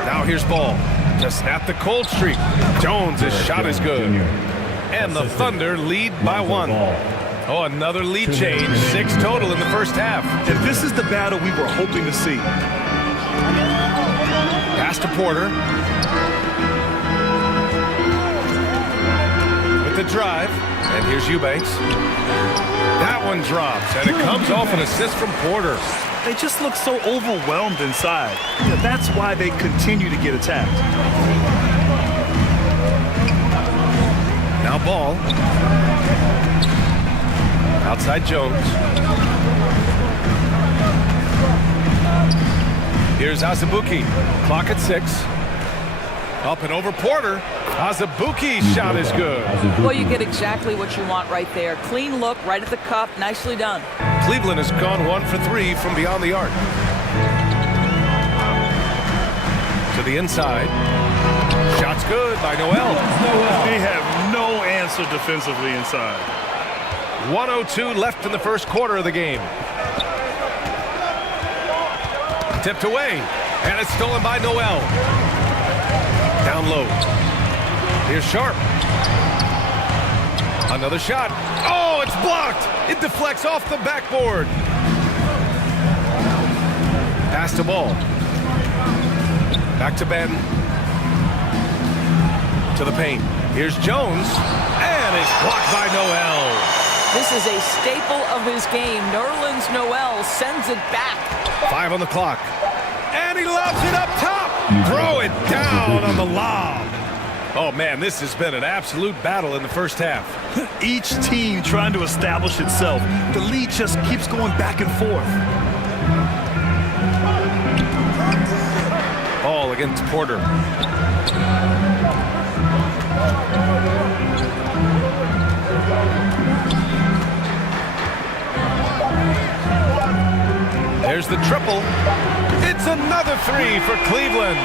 Now here's Ball to snap the cold streak. Jones' shot is good. And the Thunder lead by one. Oh, another lead change. 6 total in the first half. And this is the battle we were hoping to see. Pass to Porter. With the drive. And here's Eubanks. That one drops, and it comes off an assist from Porter. They just look so overwhelmed inside. That's why they continue to get attacked. Now Ball. Outside Jones. Here's Azubuike. Clock at 6. Up and over Porter. Azubuike's shot is good. Well, you get exactly what you want right there. Clean look, right at the cup. Nicely done. Cleveland has gone 1 for 3 from beyond the arc. To the inside. Shot's good by Noel. They have no answer defensively inside. 1:02 left in the first quarter of the game. Tipped away, and it's stolen by Noel. Down low. Here's Sharp. Another shot. Oh, it's blocked. It deflects off the backboard. Pass to Ball. Back to Ben. To the paint. Here's Jones. And it's blocked by Noel. This is a staple of his game. Nerlens Noel sends it back. 5 on the clock. And he lobs it up top. Throw it down on the lob. Oh, man, this has been an absolute battle in the first half. Each team trying to establish itself. The lead just keeps going back and forth. Ball against Porter. There's the triple. It's another 3 for Cleveland.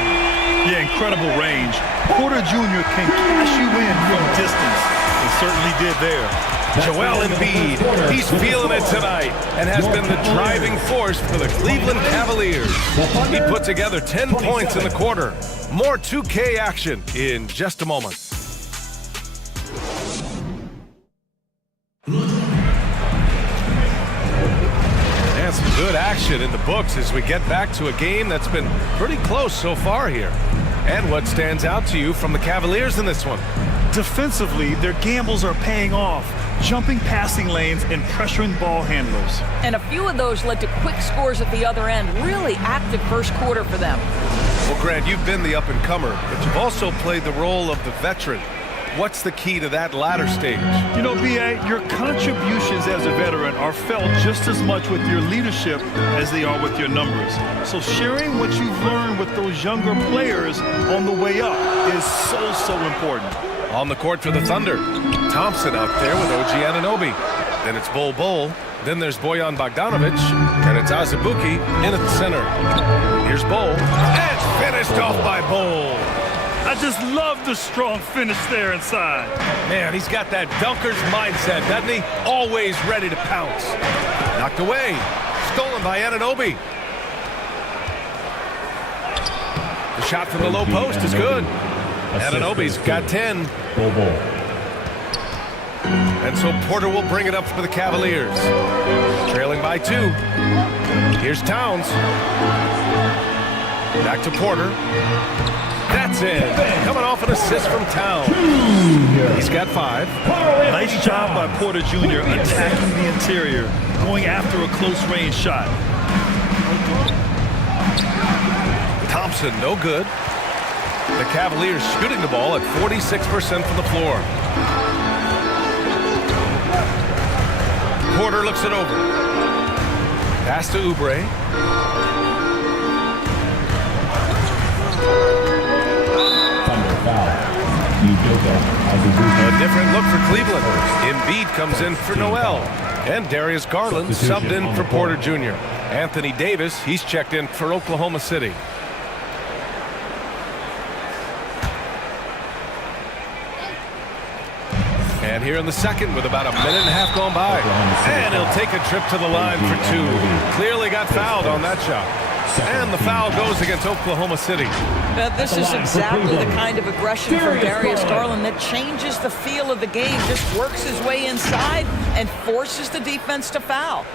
Yeah, incredible range. Porter Jr. can cash you in from distance. He certainly did there. Joel Embiid, he's feeling it tonight and has been the driving force for the Cleveland Cavaliers. He put together 10 points in the quarter. More 2K action in just a moment. And some good action in the books as we get back to a game that's been pretty close so far here. And what stands out to you from the Cavaliers in this one? Defensively, their gambles are paying off, jumping passing lanes and pressuring ball handlers. And a few of those led to quick scores at the other end. Really active first quarter for them. Well, Grant, you've been the up-and-comer, but you've also played the role of the veteran. What's the key to that latter stage? You know, B.A., your contributions as a veteran are felt just as much with your leadership as they are with your numbers. So sharing what you've learned with those younger players on the way up is so important. On the court for the Thunder, Thompson out there with OG Anunoby. Then it's Bol. Then there's Bojan Bogdanovic, and it's Azubuike in at the center. Here's Bol, and it's finished off by Bol. I just love the strong finish there inside. Man, he's got that dunker's mindset, doesn't he? Always ready to pounce. Knocked away. Stolen by Anunoby. The shot from the low post is good. Anunoby's got 10. And so Porter will bring it up for the Cavaliers. Trailing by 2. Here's Towns. Back to Porter. That's it. Coming off an assist from Towns. He's got 5. Nice job by Porter Jr. attacking the interior, going after a close-range shot. Thompson, no good. The Cavaliers shooting the ball at 46% from the floor. Porter looks it over. Pass to Oubre. A different look for Cleveland. Embiid comes in for Noel. And Darius Garland subbed in for Porter Jr. Anthony Davis, he's checked in for Oklahoma City. And here in the second with about a minute and a half gone by. And he'll take a trip to the line for 2. Clearly got fouled on that shot. And the foul goes against Oklahoma City. Now, this is exactly the kind of aggression from Darius Garland that changes the feel of the game. Just works his way inside and forces the defense to foul.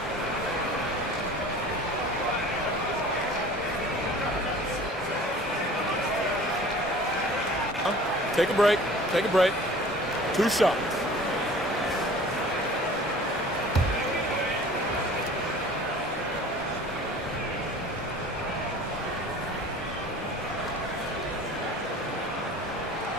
Take a break. Take a break. 2 shots.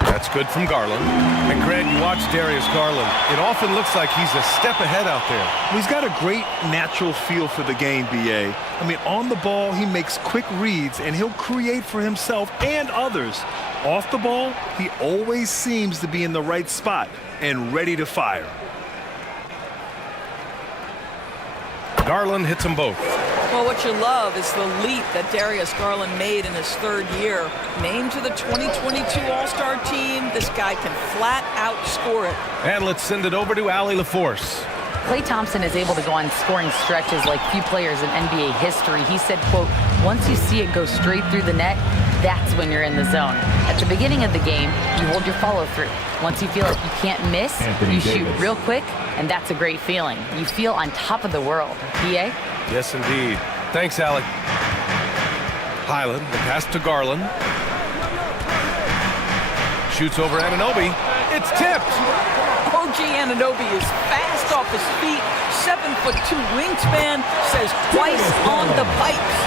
That's good from Garland. And Grant, you watch Darius Garland. It often looks like he's a step ahead out there. He's got a great natural feel for the game, B.A. I mean, on the ball, he makes quick reads, and he'll create for himself and others. Off the ball, he always seems to be in the right spot and ready to fire. Garland hits them both. Well, what you love is the leap that Darius Garland made in his 3rd year. Named to the 2022 All-Star team, this guy can flat out score it. And let's send it over to Allie LaForce. Klay Thompson is able to go on scoring stretches like few players in NBA history. He said, quote, once you see it go straight through the net, that's when you're in the zone. At the beginning of the game, you hold your follow-through. Once you feel like you can't miss, you shoot real quick, and that's a great feeling. You feel on top of the world. B.A.? Yes, indeed. Thanks, Alec. Highland, the pass to Garland. Shoots over Anunoby. It's tipped. OG Anunoby is fast off his feet. 7'2" wingspan, says twice on the pipes.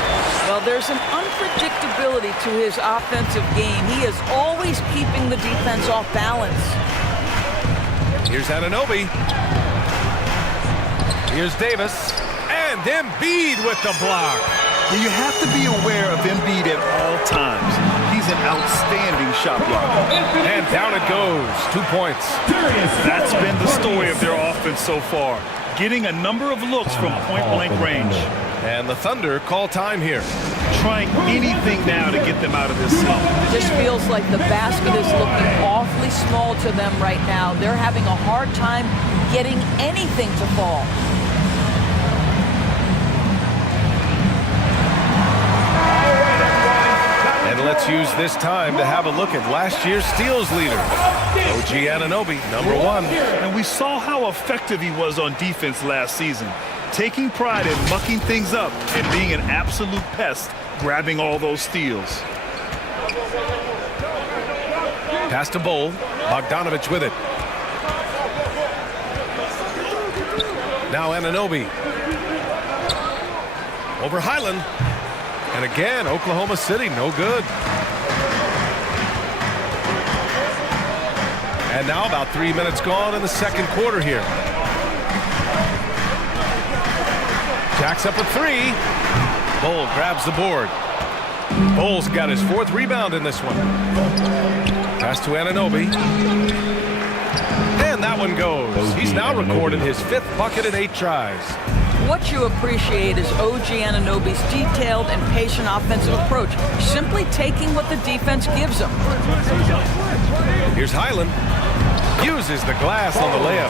Well, there's an unpredictability to his offensive game. He is always keeping the defense off balance. Here's Anunoby. Here's Davis. And Embiid with the block. You have to be aware of Embiid at all times. He's an outstanding shot blocker. And down it goes. 2 points. That's been the story of their offense so far. Getting a number of looks from point-blank range. And the Thunder call time here. Trying anything now to get them out of this slump. It just feels like the basket is looking awfully small to them right now. They're having a hard time getting anything to fall. And let's use this time to have a look at last year's steals leader, OG Anunoby, number 1. And we saw how effective he was on defense last season, taking pride in mucking things up and being an absolute pest, grabbing all those steals. Pass to Bol. Bogdanovich with it. Now Anunoby. Over Highland. And again, Oklahoma City, no good. And now about 3 minutes gone in the second quarter here. Jacks up a 3. Bol grabs the board. Bol's got his 4th rebound in this one. Pass to Anunoby. And that one goes. He's now recorded his 5th bucket in 8 tries. What you appreciate is OG Anunoby's detailed and patient offensive approach, simply taking what the defense gives him. Here's Highland. Uses the glass on the layup.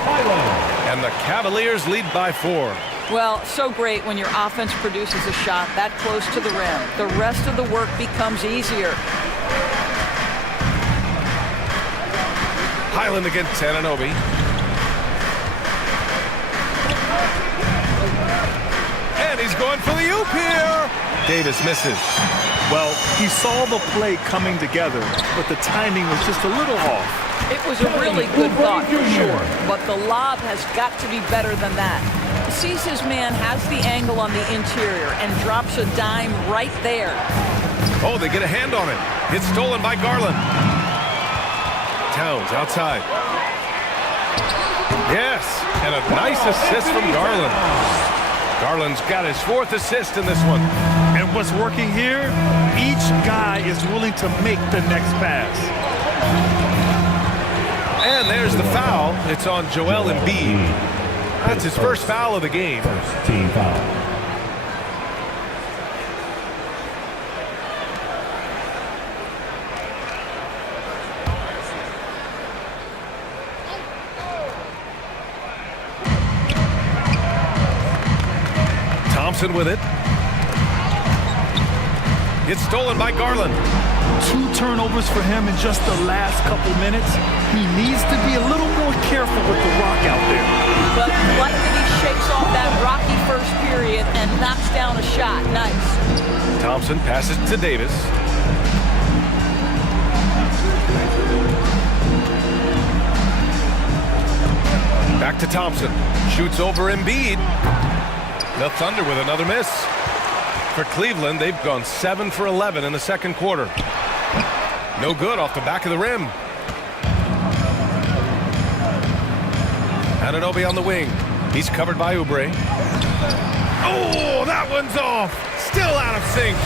And the Cavaliers lead by 4. Well, so great when your offense produces a shot that close to the rim. The rest of the work becomes easier. Highland against Anunoby. And he's going for the oop here. Davis misses. Well, he saw the play coming together, but the timing was just a little off. It was a really good thought for sure, but the lob has got to be better than that. Sees his man has the angle on the interior and drops a dime right there. Oh, they get a hand on it. It's stolen by Garland. Towns outside. Yes, and a nice assist from Garland. Garland's got his 4th assist in this one. And what's working here? Each guy is willing to make the next pass. And there's the foul. It's on Joel Embiid. That's his first foul of the game. First team foul. Thompson with it. It's stolen by Garland. 2 turnovers for him in just the last couple minutes. He needs to be a little more careful with the rock out there. But like that he shakes off that rocky first period and knocks down a shot. Nice. Thompson passes to Davis. Back to Thompson. Shoots over Embiid. The Thunder with another miss. For Cleveland, they've gone 7 for 11 in the second quarter. No good off the back of the rim. Anunoby on the wing. He's covered by Oubre. Oh, that one's off. Still out of sync.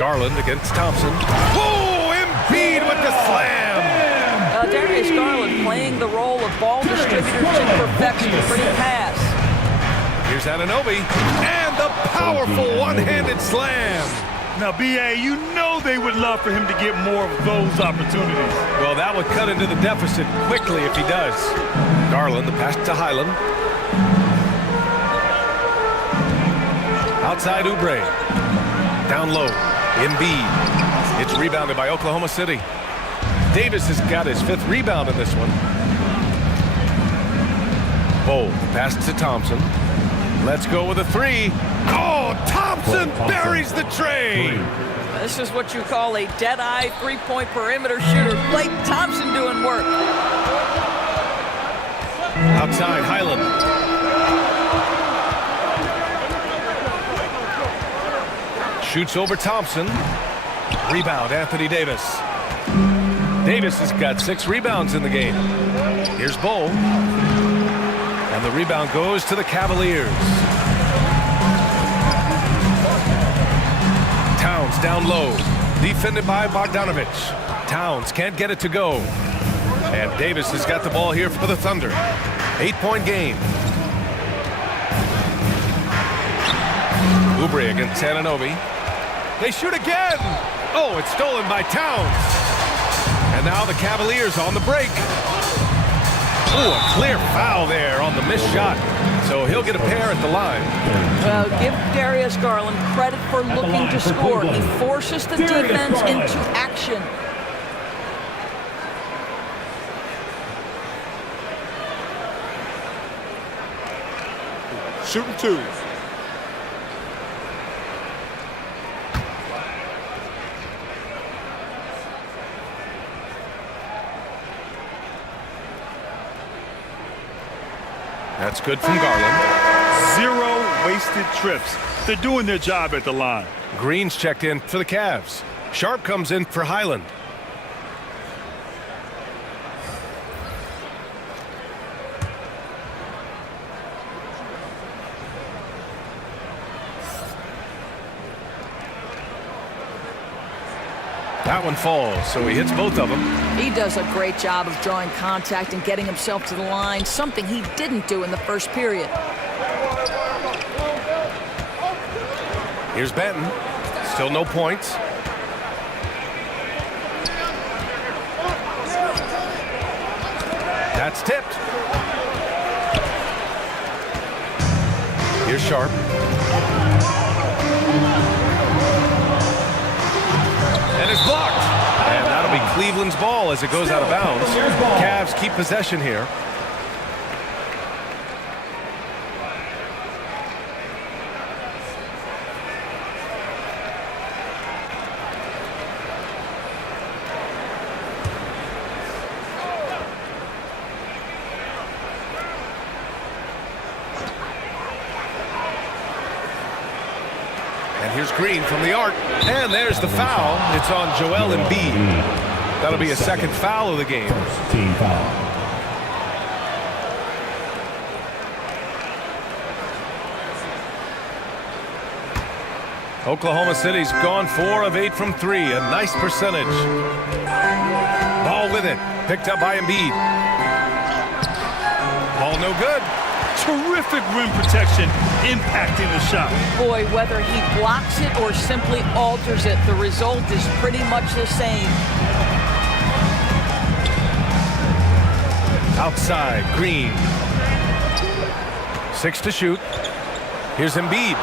Garland against Thompson. Oh, Embiid with the slam. Darius Garland playing the role of ball distributor to perfection. Pretty pass. Here's Anunoby. And the powerful one-handed slam. Now, B.A., you know they would love for him to get more of those opportunities. Well, that would cut into the deficit quickly if he does. Garland, the pass to Highland. Outside Oubre. Down low. Embiid. It's rebounded by Oklahoma City. Davis has got his 5th rebound in this one. Bold. Pass to Thompson. Let's go with a 3. Oh, Thompson buries the tray. This is what you call a dead-eye three-point perimeter shooter. Blake Thompson doing work. Outside, Highland. Shoots over Thompson. Rebound, Anthony Davis. Davis has got 6 rebounds in the game. Here's Bull. And the rebound goes to the Cavaliers. Towns down low. Defended by Bogdanovich. Towns can't get it to go. And Davis has got the ball here for the Thunder. 8-point game. Oubre against Anunoby. They shoot again. Oh, it's stolen by Towns. And now the Cavaliers on the break. Oh, a clear foul there on the missed shot. So he'll get a pair at the line. Well, give Darius Garland credit for looking to score. He forces the defense into action. Shooting 2. That's good from Garland. 0 wasted trips. They're doing their job at the line. Green's checked in for the Cavs. Sharp comes in for Highland. That one falls, so he hits both of them. He does a great job of drawing contact and getting himself to the line, something he didn't do in the first period. Here's Benton. Still no points. That's tipped. Here's Sharp. And it's blocked. And that'll be Cleveland's ball as it goes out of bounds. Cavs keep possession here. And here's Green from the arc. And there's the foul. It's on Joel Embiid. That'll be a second foul of the game. First team foul. Oklahoma City's gone 4 of 8 from 3. A nice percentage. Ball with it. Picked up by Embiid. Ball no good. Terrific rim protection, impacting the shot. Boy, whether he blocks it or simply alters it, the result is pretty much the same. Outside, Green. 6 to shoot. Here's Embiid.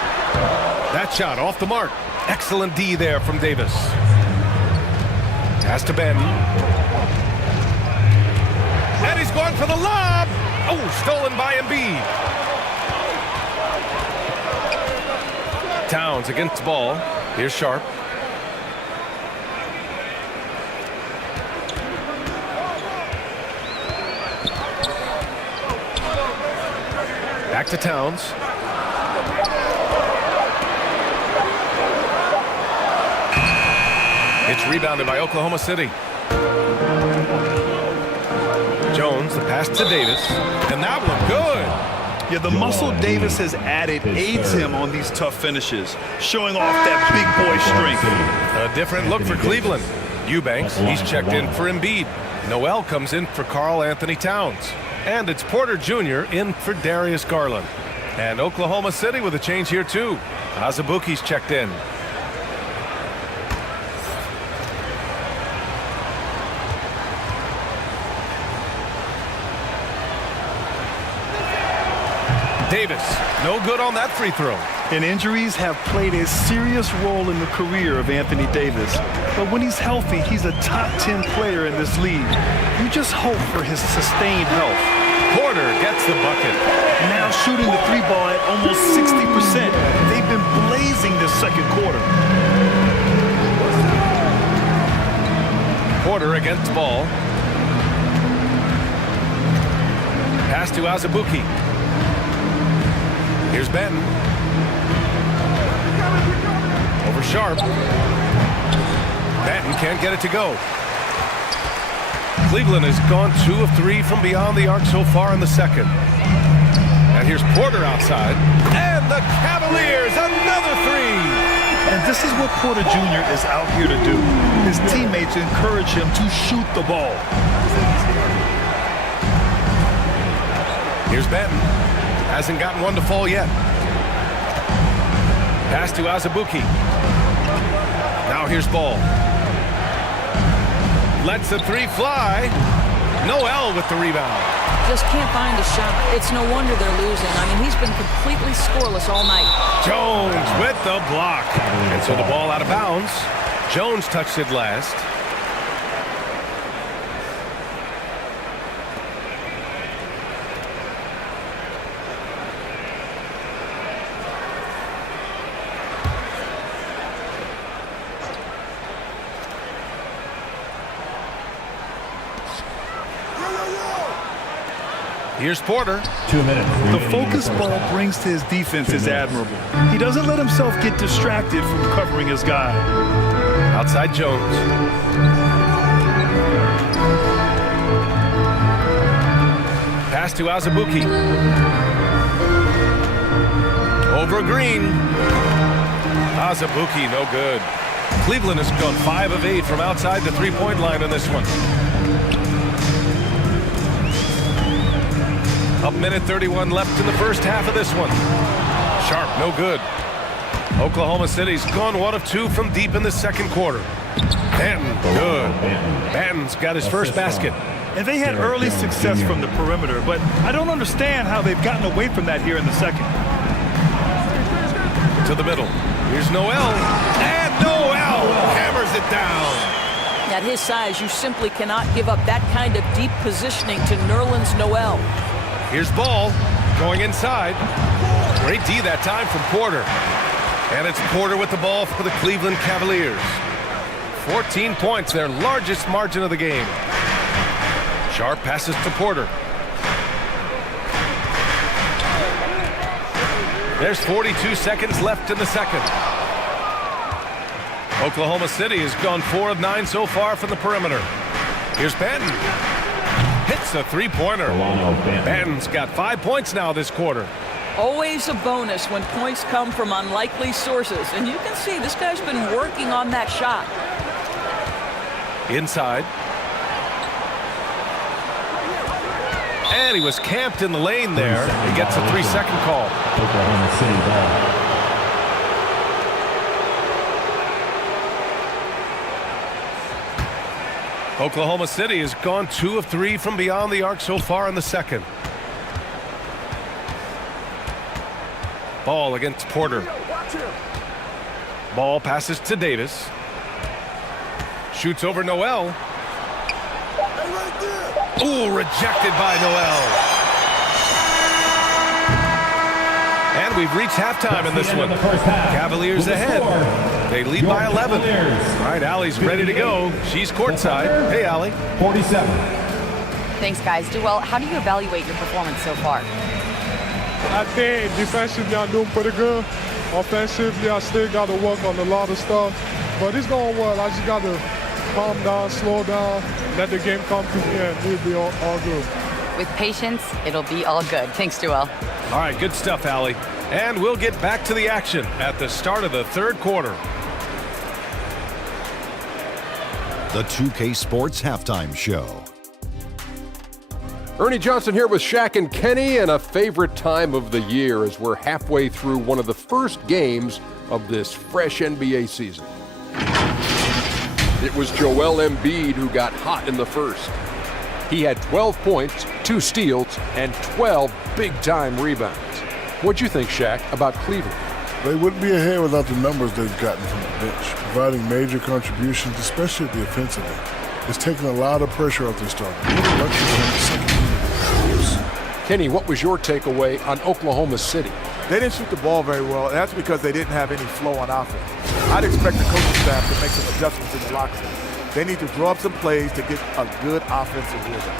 That shot off the mark. Excellent D there from Davis. Pass to Benton. And he's going for the lob. Oh, stolen by Embiid. Towns against the ball. Here's Sharp. Back to Towns. It's rebounded by Oklahoma City. Jones, the pass to Davis, and that one good. Yeah, the muscle Davis has added aids him on these tough finishes, showing off that big boy strength. A different look for Cleveland. Eubanks, he's checked in for Embiid. Noel comes in for Karl Anthony Towns. And it's Porter Jr. in for Darius Garland. And Oklahoma City with a change here too. Azubuike's checked in. Davis, no good on that free throw. And injuries have played a serious role in the career of Anthony Davis. But when he's healthy, he's a top 10 player in this league. You just hope for his sustained health. Porter gets the bucket. Now shooting the 3-ball at almost 60%. They've been blazing this second quarter. Porter against ball. Pass to Azubuike. Here's Benton. Over Sharp. Benton can't get it to go. Cleveland has gone 2 of 3 from beyond the arc so far in the second. And here's Porter outside. And the Cavaliers, another 3. And this is what Porter Jr. is out here to do. His teammates encourage him to shoot the ball. Here's Benton. Hasn't gotten one to fall yet. Pass to Azubuike. Now here's Ball. Lets the 3 fly. Noel with the rebound. Just can't find a shot. It's no wonder they're losing. I mean, he's been completely scoreless all night. Jones with the block. And so the ball out of bounds. Jones touched it last. Here's Porter. 2 minutes. The focus ball brings to his defense is admirable. He doesn't let himself get distracted from covering his guy. Outside Jones. Pass to Azubuike. Over Green. Azubuike, no good. Cleveland has gone 5 of 8 from outside the three-point line in this one. A minute 31 left in the first half of this one. Sharp, no good. Oklahoma City's gone 1 of 2 from deep in the second quarter. Banton, good. Banton's got his first basket. And they had early success from the perimeter, but I don't understand how they've gotten away from that here in the second. To the middle. Here's Noel. And Noel hammers it down. At his size, you simply cannot give up that kind of deep positioning to Nerlens Noel. Here's Ball going inside. Great D that time from Porter. And it's Porter with the ball for the Cleveland Cavaliers. 14 points, their largest margin of the game. Sharp passes to Porter. There's 42 seconds left in the second. Oklahoma City has gone 4 of 9 so far from the perimeter. Here's Banton. Hits a three-pointer. Banton's got 5 points now this quarter. Always a bonus when points come from unlikely sources. And you can see this guy's been working on that shot. Inside. And he was camped in the lane there. He gets a 3-second call. Oklahoma City ball. Oklahoma City has gone 2 of 3 from beyond the arc so far in the second. Ball against Porter. Ball passes to Davis. Shoots over Noel. Ooh, rejected by Noel. And we've reached halftime in this one. Cavaliers ahead. They lead by 11. All right, Allie's ready to go. She's courtside. Hey, Allie. 47. Thanks, guys. Duell, how do you evaluate your performance so far? I think defensively I'm doing pretty good. Offensively, I still got to work on a lot of stuff. But it's going well. I just got to calm down, slow down, let the game come to me, and it'll be all good. With patience, it'll be all good. Thanks, Duell. All right, good stuff, Allie. And we'll get back to the action at the start of the third quarter. The 2K Sports Halftime Show. Ernie Johnson here with Shaq and Kenny, and a favorite time of the year as we're halfway through one of the first games of this fresh NBA season. It was Joel Embiid who got hot in the first. He had 12 points, 2 steals, and 12 big-time rebounds. What'd you think, Shaq, about Cleveland? They wouldn't be ahead without the numbers they've gotten from the bench, providing major contributions, especially at the offensive end. It's taken a lot of pressure off this starter. Kenny, what was your takeaway on Oklahoma City? They didn't shoot the ball very well. That's because they didn't have any flow on offense. I'd expect the coaching staff to make some adjustments in the locker room. They need to draw up some plays to get a good offensive rhythm.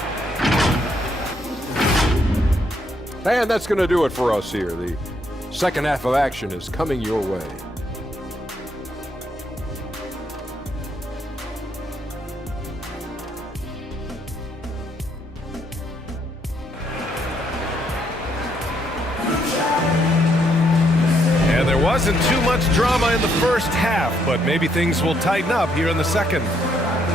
And that's going to do it for us here. The second half of action is coming your way. And there wasn't too much drama in the first half, but maybe things will tighten up here in the second.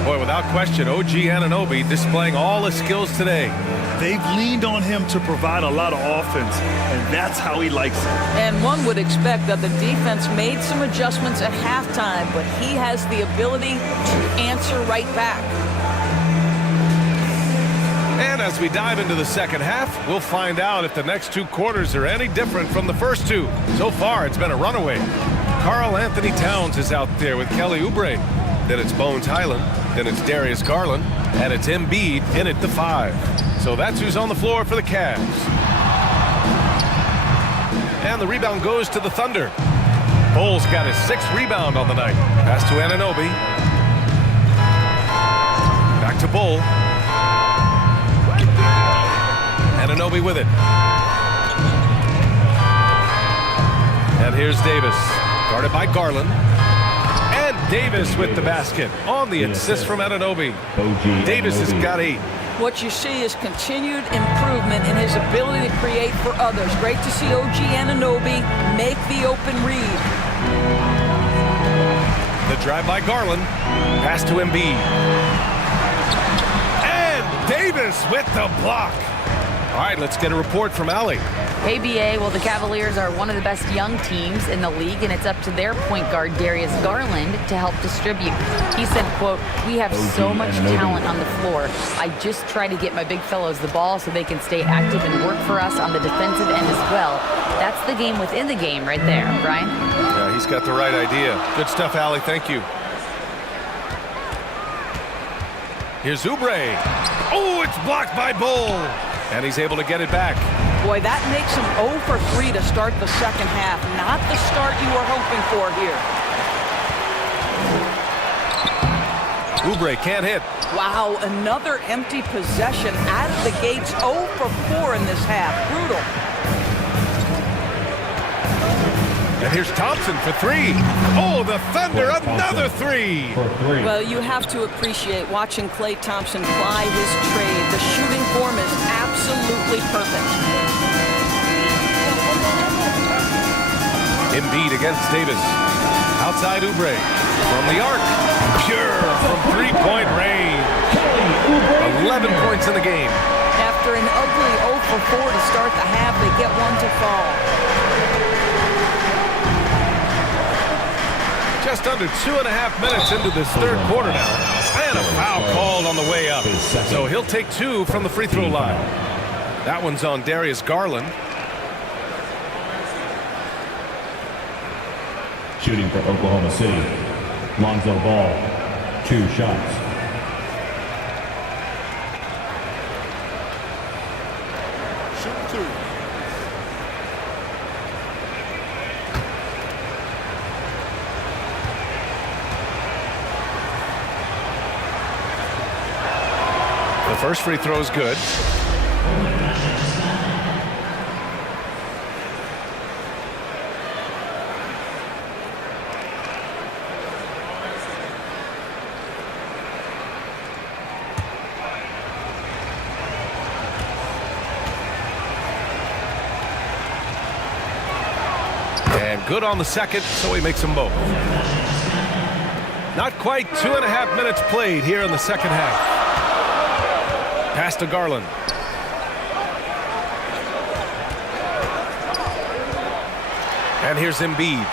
Boy, without question, OG Anunoby displaying all his skills today. They've leaned on him to provide a lot of offense, and that's how he likes it. And one would expect that the defense made some adjustments at halftime, but he has the ability to answer right back. And as we dive into the second half, we'll find out if the next 2 quarters are any different from the first 2. So far, it's been a runaway. Karl Anthony Towns is out there with Kelly Oubre. Then it's Bones Highland. Then it's Darius Garland. And it's Embiid in at the 5. So that's who's on the floor for the Cavs. And the rebound goes to the Thunder. Bull's got his 6th rebound on the night. Pass to Anunoby. Back to Bull. Anunoby with it. And here's Davis. Guarded by Garland. And Davis with the basket on the assist from Anunoby. Davis has got 8. What you see is continued improvement in his ability to create for others. Great to see OG Anunoby make the open read. The drive by Garland. Pass to Embiid. And Davis with the block. All right, let's get a report from Allie. Hey, BA. Well, the Cavaliers are one of the best young teams in the league, and it's up to their point guard, Darius Garland, to help distribute. He said, quote, "We have so much talent on the floor. I just try to get my big fellows the ball so they can stay active and work for us on the defensive end as well." That's the game within the game right there, Brian. Yeah, he's got the right idea. Good stuff, Allie. Thank you. Here's Oubre. Oh, it's blocked by Bull. And he's able to get it back. Boy, that makes him 0 for 3 to start the second half. Not the start you were hoping for here. Oubre can't hit. Wow, another empty possession out of the gates. 0 for 4 in this half. Brutal. And here's Thompson for 3. Oh, the Thunder, another 3. Well, you have to appreciate watching Klay Thompson ply his trade. The shooting form is absolutely perfect. Embiid against Davis. Outside Oubre. From the arc. Pure from three-point range. 11 points in the game. After an ugly 0 for 4 to start the half, they get one to fall. Just under 2.5 minutes into this third quarter now. And a foul called on the way up. So he'll take 2 from the free throw line. That one's on Darius Garland. Shooting for Oklahoma City, Lonzo Ball, 2 shots. Shoot 2. The first free throw is good. And good on the second, so he makes them both. Not quite 2.5 minutes played here in the second half. Pass to Garland. And here's Embiid.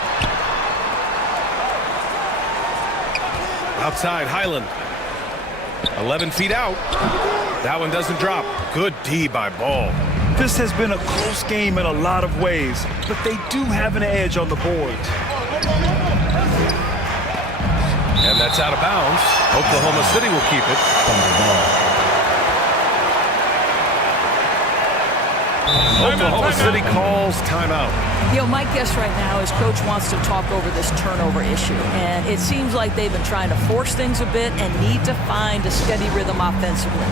Outside, Highland. 11 feet out. That one doesn't drop. Good D by Ball. This has been a close game in a lot of ways, but they do have an edge on the boards. And that's out of bounds. Oklahoma City will keep it. Oklahoma City calls timeout. You know, my guess right now is Coach wants to talk over this turnover issue. And it seems like they've been trying to force things a bit and need to find a steady rhythm offensively.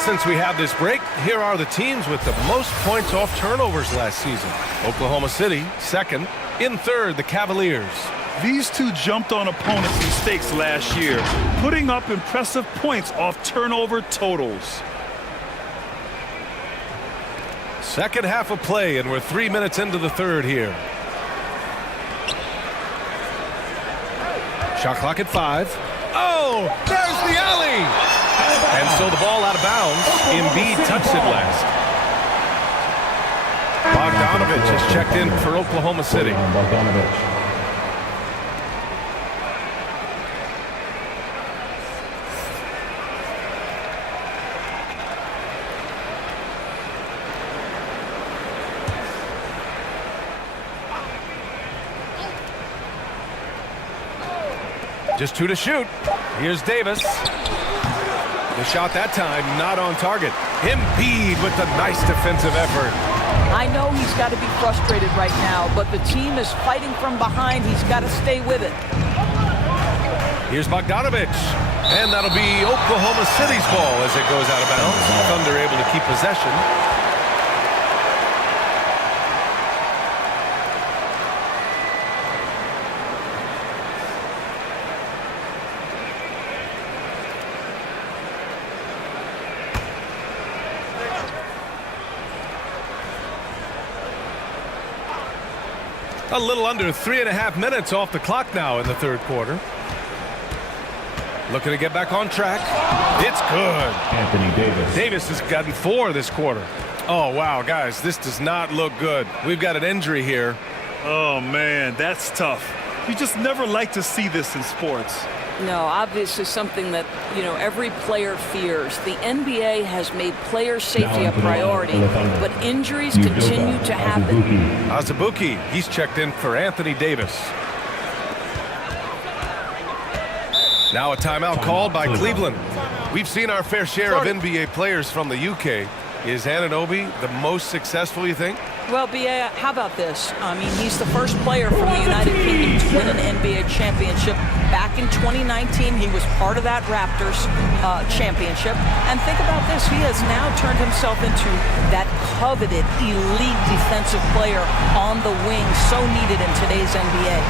Since we have this break, here are the teams with the most points off turnovers last season. Oklahoma City, second. In third, the Cavaliers. These two jumped on opponents' mistakes last year, putting up impressive points off turnover totals. Second half of play, and we're 3 minutes into the third here. Shot clock at 5. Oh, there's the alley. And so the ball out of bounds. Embiid touched it last. Bogdanovich has checked in for Oklahoma City. Just 2 to shoot. Here's Davis. The shot that time not on target. Embiid with the nice defensive effort. I know he's got to be frustrated right now, but the team is fighting from behind. He's got to stay with it. Here's Bogdanovich. And that'll be Oklahoma City's ball as it goes out of bounds. Thunder able to keep possession. A little under 3.5 minutes off the clock now in the third quarter. Looking to get back on track. It's good. Anthony Davis. Davis has gotten 4 this quarter. Oh, wow, guys, this does not look good. We've got an injury here. Oh, man, that's tough. You just never like to see this in sports. No, obviously something that, every player fears. The NBA has made player safety a priority, but injuries continue to happen. Azubuike, he's checked in for Anthony Davis. Now a timeout called by Cleveland. We've seen our fair share of NBA players from the UK. Is Anunoby the most successful, you think? Well, B.A., how about this? I mean, he's the first player from the United Kingdom to win an NBA championship. Back in 2019, he was part of that Raptors championship. And think about this. He has now turned himself into that coveted, elite defensive player on the wing, so needed in today's NBA.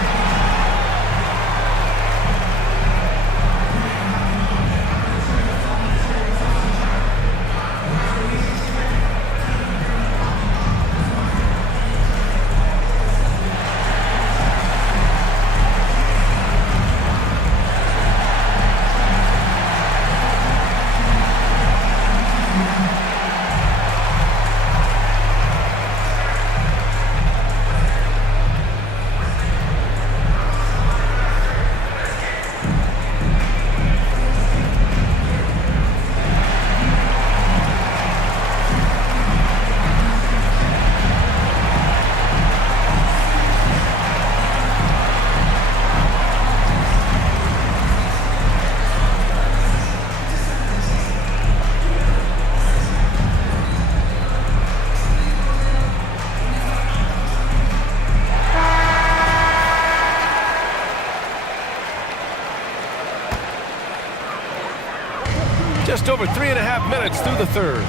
Just over 3.5 minutes through the third.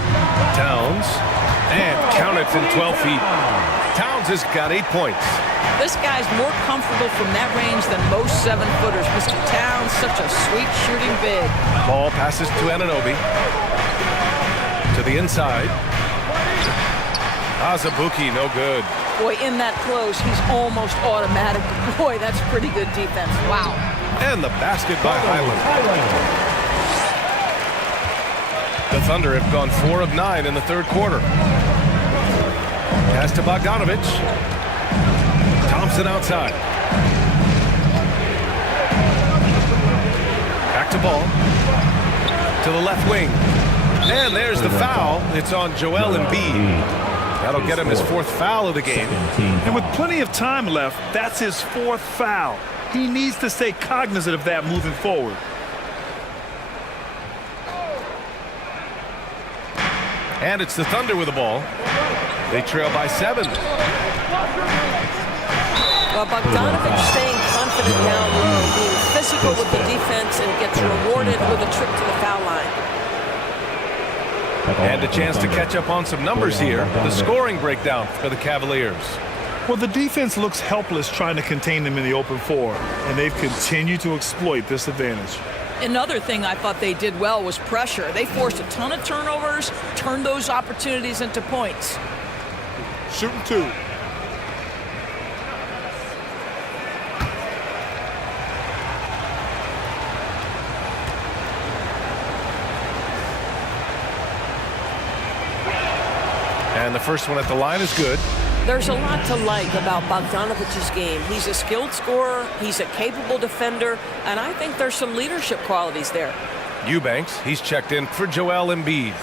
Towns, and count it from 12 feet. Towns has got 8 points. This guy's more comfortable from that range than most 7-footers. Mr. Towns, such a sweet shooting big. Ball passes to Anunoby. To the inside. Azubuike, no good. Boy, in that close, he's almost automatic. Boy, that's pretty good defense. Wow. And the basket by Highland. The Thunder have gone 4 of 9 in the third quarter. Pass to Bogdanovich. Thompson outside. Back to ball. To the left wing. And there's the foul. It's on Joel Embiid. That'll get him his 4th foul of the game. And with plenty of time left, that's his 4th foul. He needs to stay cognizant of that moving forward. And it's the Thunder with the ball. They trail by 7. Well, Bogdanovich staying confident down low, being physical with the defense, and gets rewarded with a trip to the foul line. And a chance to catch up on some numbers here. The scoring breakdown for the Cavaliers. Well, the defense looks helpless trying to contain them in the open floor, and they've continued to exploit this advantage. Another thing I thought they did well was pressure. They forced a ton of turnovers, turned those opportunities into points. Shooting 2. And the first one at the line is good. There's a lot to like about Bogdanovic's game. He's a skilled scorer, he's a capable defender, and I think there's some leadership qualities there. Eubanks, he's checked in for Joel Embiid.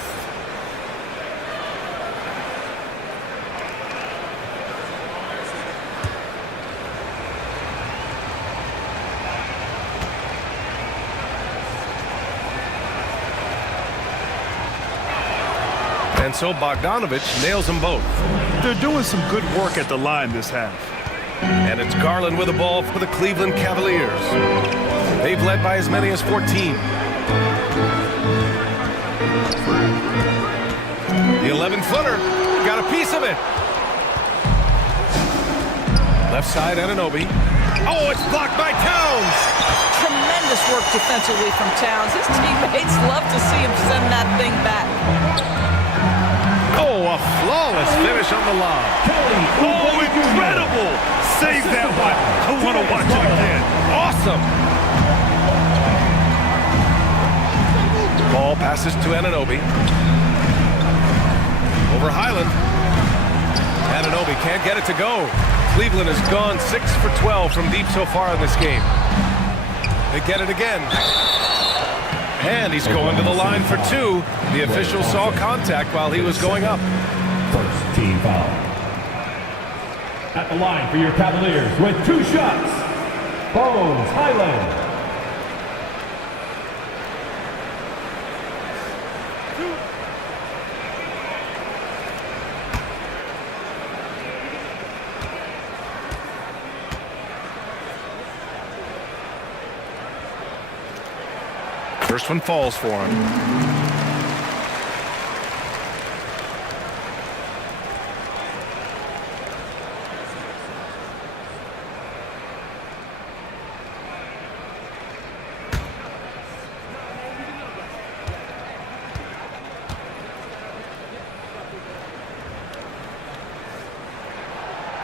And so Bogdanovich nails them both. They're doing some good work at the line this half. And it's Garland with the ball for the Cleveland Cavaliers. They've led by as many as 14. The 11-footer got a piece of it. Left side, Anunoby. Oh, it's blocked by Towns. Tremendous work defensively from Towns. His teammates love to see him send that thing back. Oh, a flawless finish on the lob. Oh, incredible! Save that one. I want to watch it again. Awesome. Ball passes to Anunoby. Over Highland. Anunoby can't get it to go. Cleveland has gone 6 for 12 from deep so far in this game. They get it again. And he's going to the line for 2. The official saw contact while he was going up. First team foul. At the line for your Cavaliers with 2 shots, Bones Highland. First one falls for him.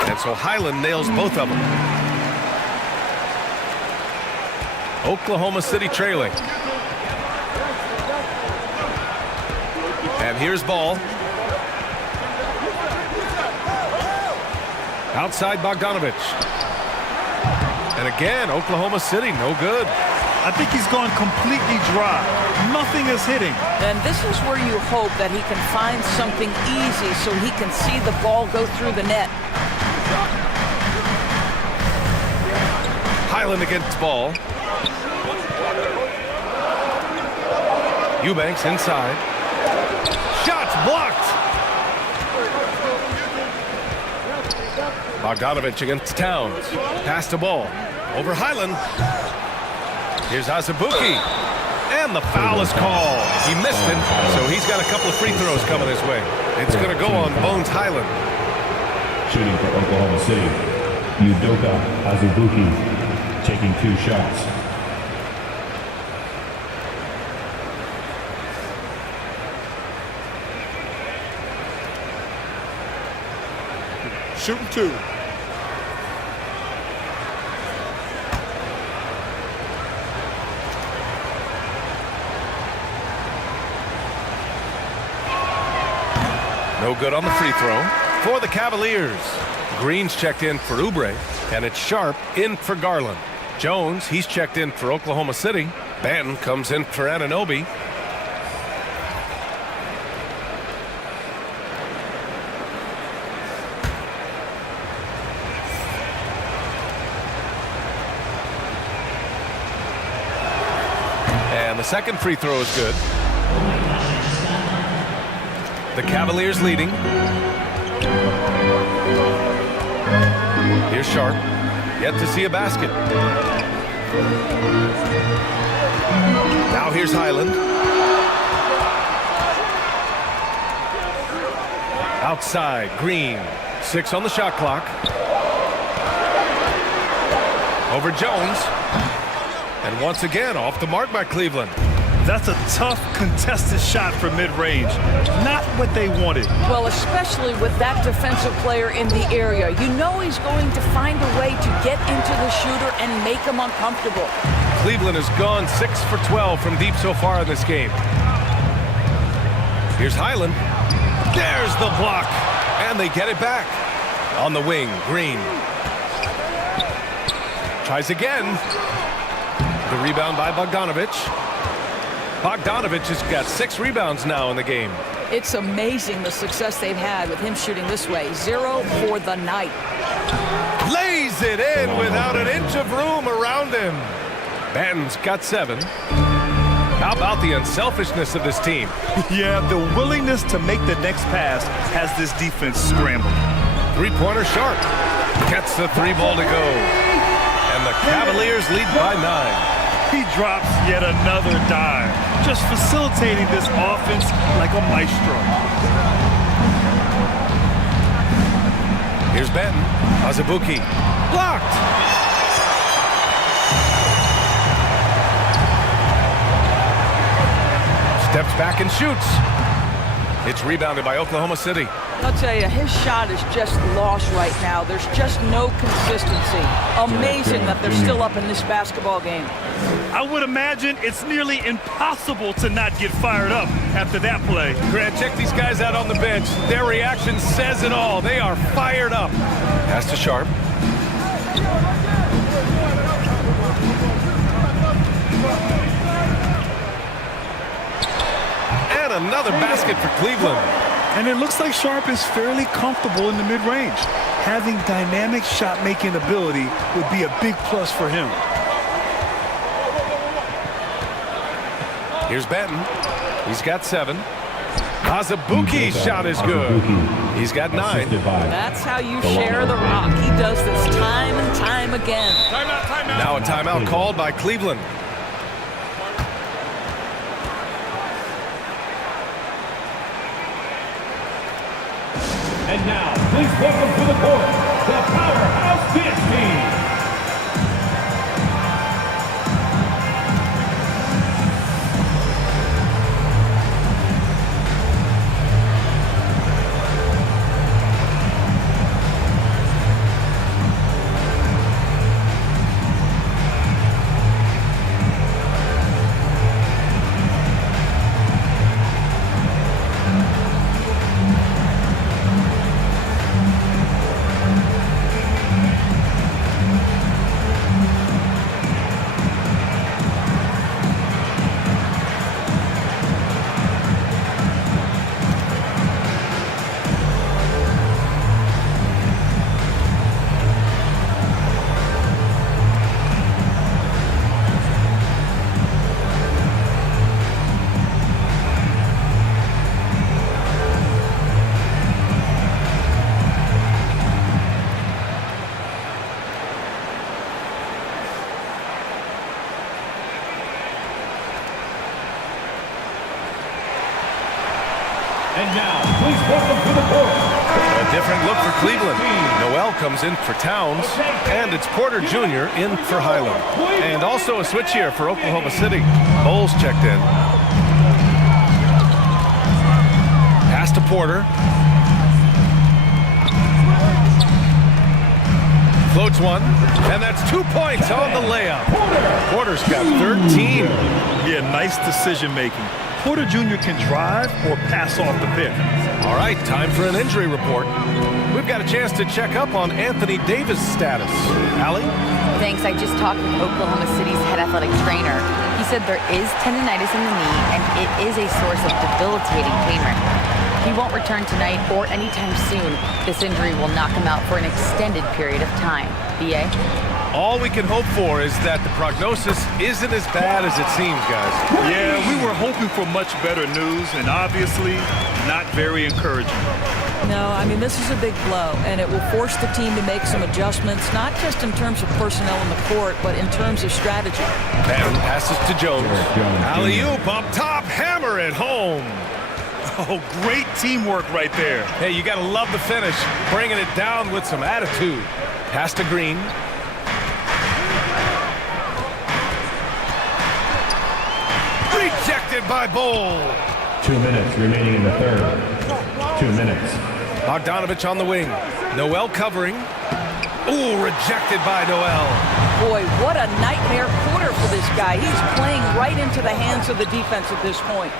And so Highland nails both of them. Oklahoma City trailing. And here's Ball. Outside Bogdanovich. And again, Oklahoma City, no good. I think he's gone completely dry. Nothing is hitting. And this is where you hope that he can find something easy so he can see the ball go through the net. Highland against Ball. Eubanks inside. Shots blocked. Bogdanovich against Towns. Pass to Ball. Over Highland. Here's Azubuike. And the foul is called. He missed it, so he's got a couple of free throws coming his way. It's going to go on Bones Highland. Shooting for Oklahoma City, Udoka Azubuike taking 2 shots. Shooting 2. No good on the free throw. For the Cavaliers, Green's checked in for Oubre, and it's Sharp in for Garland. Jones, he's checked in for Oklahoma City. Banton comes in for Anunoby. And the second free throw is good. The Cavaliers leading. Here's Sharp. Yet to see a basket. Now here's Highland. Outside, Green. 6 on the shot clock. Over Jones. And once again, off the mark by Cleveland. That's a tough, contested shot from mid-range. Not what they wanted. Well, especially with that defensive player in the area. You know he's going to find a way to get into the shooter and make him uncomfortable. Cleveland has gone 6 for 12 from deep so far in this game. Here's Highland. There's the block, and they get it back. On the wing, Green. Tries again. The rebound by Bogdanovic. Bogdanovic has got 6 rebounds now in the game. It's amazing the success they've had with him shooting this way. 0 for the night. Lays it in without an inch of room around him. Banton's got 7. How about the unselfishness of this team? Yeah, the willingness to make the next pass has this defense scrambling. Three-pointer Sharp gets the 3 ball to go. And the Cavaliers lead by 9. He drops yet another dime, just facilitating this offense like a maestro. Here's Benton. Azubuike. Blocked. Steps back and shoots. It's rebounded by Oklahoma City. I'll tell you, his shot is just lost right now. There's just no consistency. Amazing that they're still up in this basketball game. I would imagine it's nearly impossible to not get fired up after that play. Grant, check these guys out on the bench. Their reaction says it all. They are fired up. Pass to Sharp. And another basket for Cleveland. And it looks like Sharp is fairly comfortable in the mid-range. Having dynamic shot-making ability would be a big plus for him. Here's Benton. He's got 7. Azubuike's shot is good. He's got 9. That's how you share the rock. He does this time and time again. Timeout. Now a timeout called by Cleveland. And now, please welcome to the court, the Powerhouse Dance Team. And now, please welcome to the court. A different look for Cleveland. Noel comes in for Towns, and it's Porter Jr. in for Highland. And also a switch here for Oklahoma City. Bowles checked in. Pass to Porter. Floats one, and that's 2 points on the layup. Porter's got 13. Yeah, nice decision making. Porter Jr. can drive or pass off the pick. All right, time for an injury report. We've got a chance to check up on Anthony Davis' status. Allie? Thanks. I just talked with Oklahoma City's head athletic trainer. He said there is tendinitis in the knee, and it is a source of debilitating pain right now. He won't return tonight or anytime soon. This injury will knock him out for an extended period of time. B.A.? All we can hope for is that the prognosis isn't as bad as it seems, guys. Yeah, we were hoping for much better news, and obviously not very encouraging. No, I mean, this is a big blow, and it will force the team to make some adjustments, not just in terms of personnel in the court, but in terms of strategy. And passes to Jones. Alley-oop up top, hammer it home. Oh, great teamwork right there. Hey, you got to love the finish, bringing it down with some attitude. Pass to Green. Rejected by Bowl. 2 minutes remaining in the third. 2 minutes. Bogdanovic on the wing. Noel covering. Ooh, rejected by Noel. Boy, what a nightmare quarter for this guy. He's playing right into the hands of the defense at this point.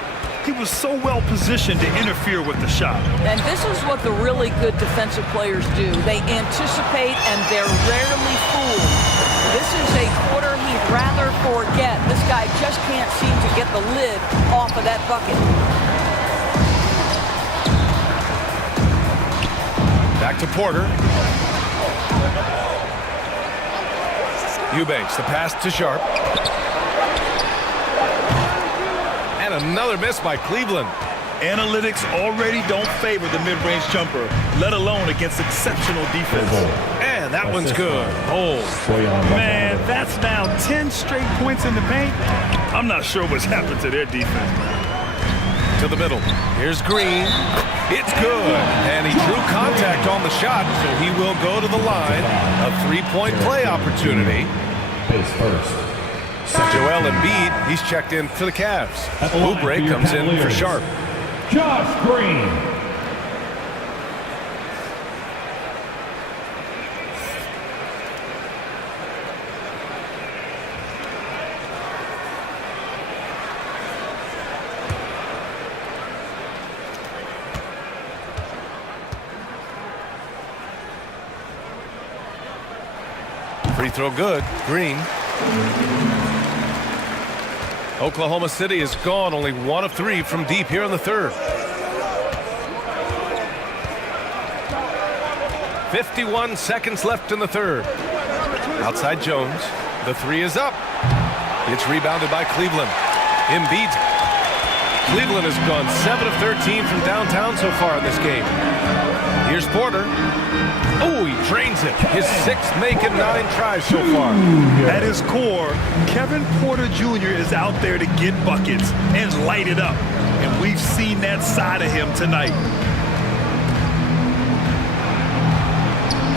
He was so well positioned to interfere with the shot. And this is what the really good defensive players do. They anticipate and they're rarely fooled. This is a quarter he'd rather forget. This guy just can't seem to get the lid off of that bucket. Back to Porter. Eubanks, the pass to Sharp. And another miss by Cleveland. Analytics already don't favor the mid-range jumper, let alone against exceptional defense. And that one's good. Man, that's now 10 straight points in the paint. I'm not sure what's happened to their defense. To the middle. Here's Green. It's good. And he drew contact on the shot, so he will go to the line. A three-point play opportunity. Pace first. Joel Embiid, he's checked in for the Cavs. Oubre comes in for Sharp. Josh Green. Free throw good. Green. Oklahoma City is gone, only 1 of 3 from deep here in the third. 51 seconds left in the third. Outside Jones. The three is up. It's rebounded by Cleveland. Embiid. Cleveland has gone 7 of 13 from downtown so far in this game. Here's Porter. Oh, he drains it. His 6th make and 9 tries so far. At his core, Kevin Porter Jr. is out there to get buckets and light it up. And we've seen that side of him tonight.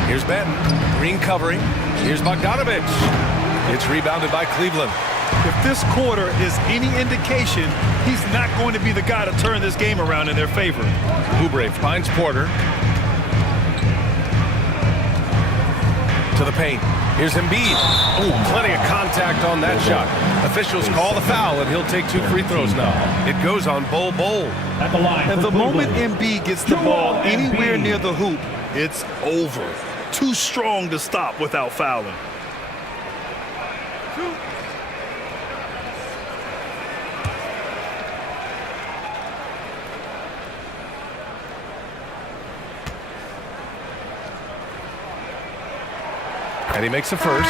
Here's Benton. Green covering. Here's Bogdanovich. It's rebounded by Cleveland. If this quarter is any indication, he's not going to be the guy to turn this game around in their favor. Oubre finds Porter. To the paint. Here's Embiid. Oh, plenty of contact on that shot. Officials call the foul, and he'll take 2 free throws now. It goes on Bol. At the line. And the moment Embiid gets the ball anywhere near the hoop, it's over. Too strong to stop without fouling. And he makes a first.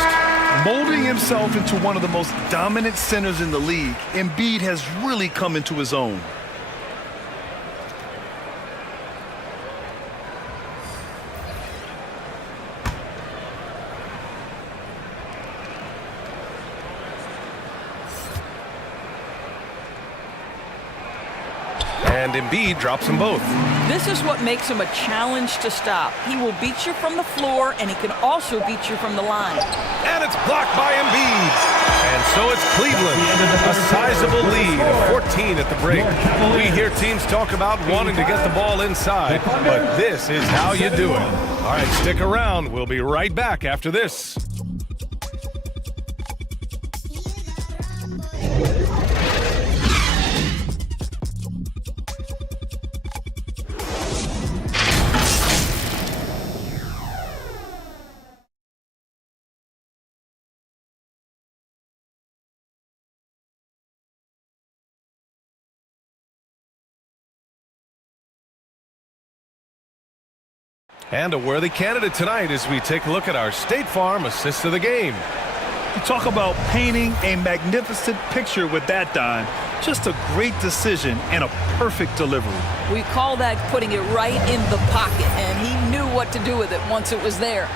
Molding himself into one of the most dominant centers in the league, Embiid has really come into his own. And Embiid drops them both. This is what makes him a challenge to stop. He will beat you from the floor, and he can also beat you from the line. And it's blocked by Embiid. And so it's Cleveland. A sizable lead of 14 at the break. We hear teams talk about wanting to get the ball inside, but this is how you do it. All right, stick around. We'll be right back after this. And a worthy candidate tonight as we take a look at our State Farm assist of the game. You talk about painting a magnificent picture with that dime. Just a great decision and a perfect delivery. We call that putting it right in the pocket, and he knew what to do with it once it was there.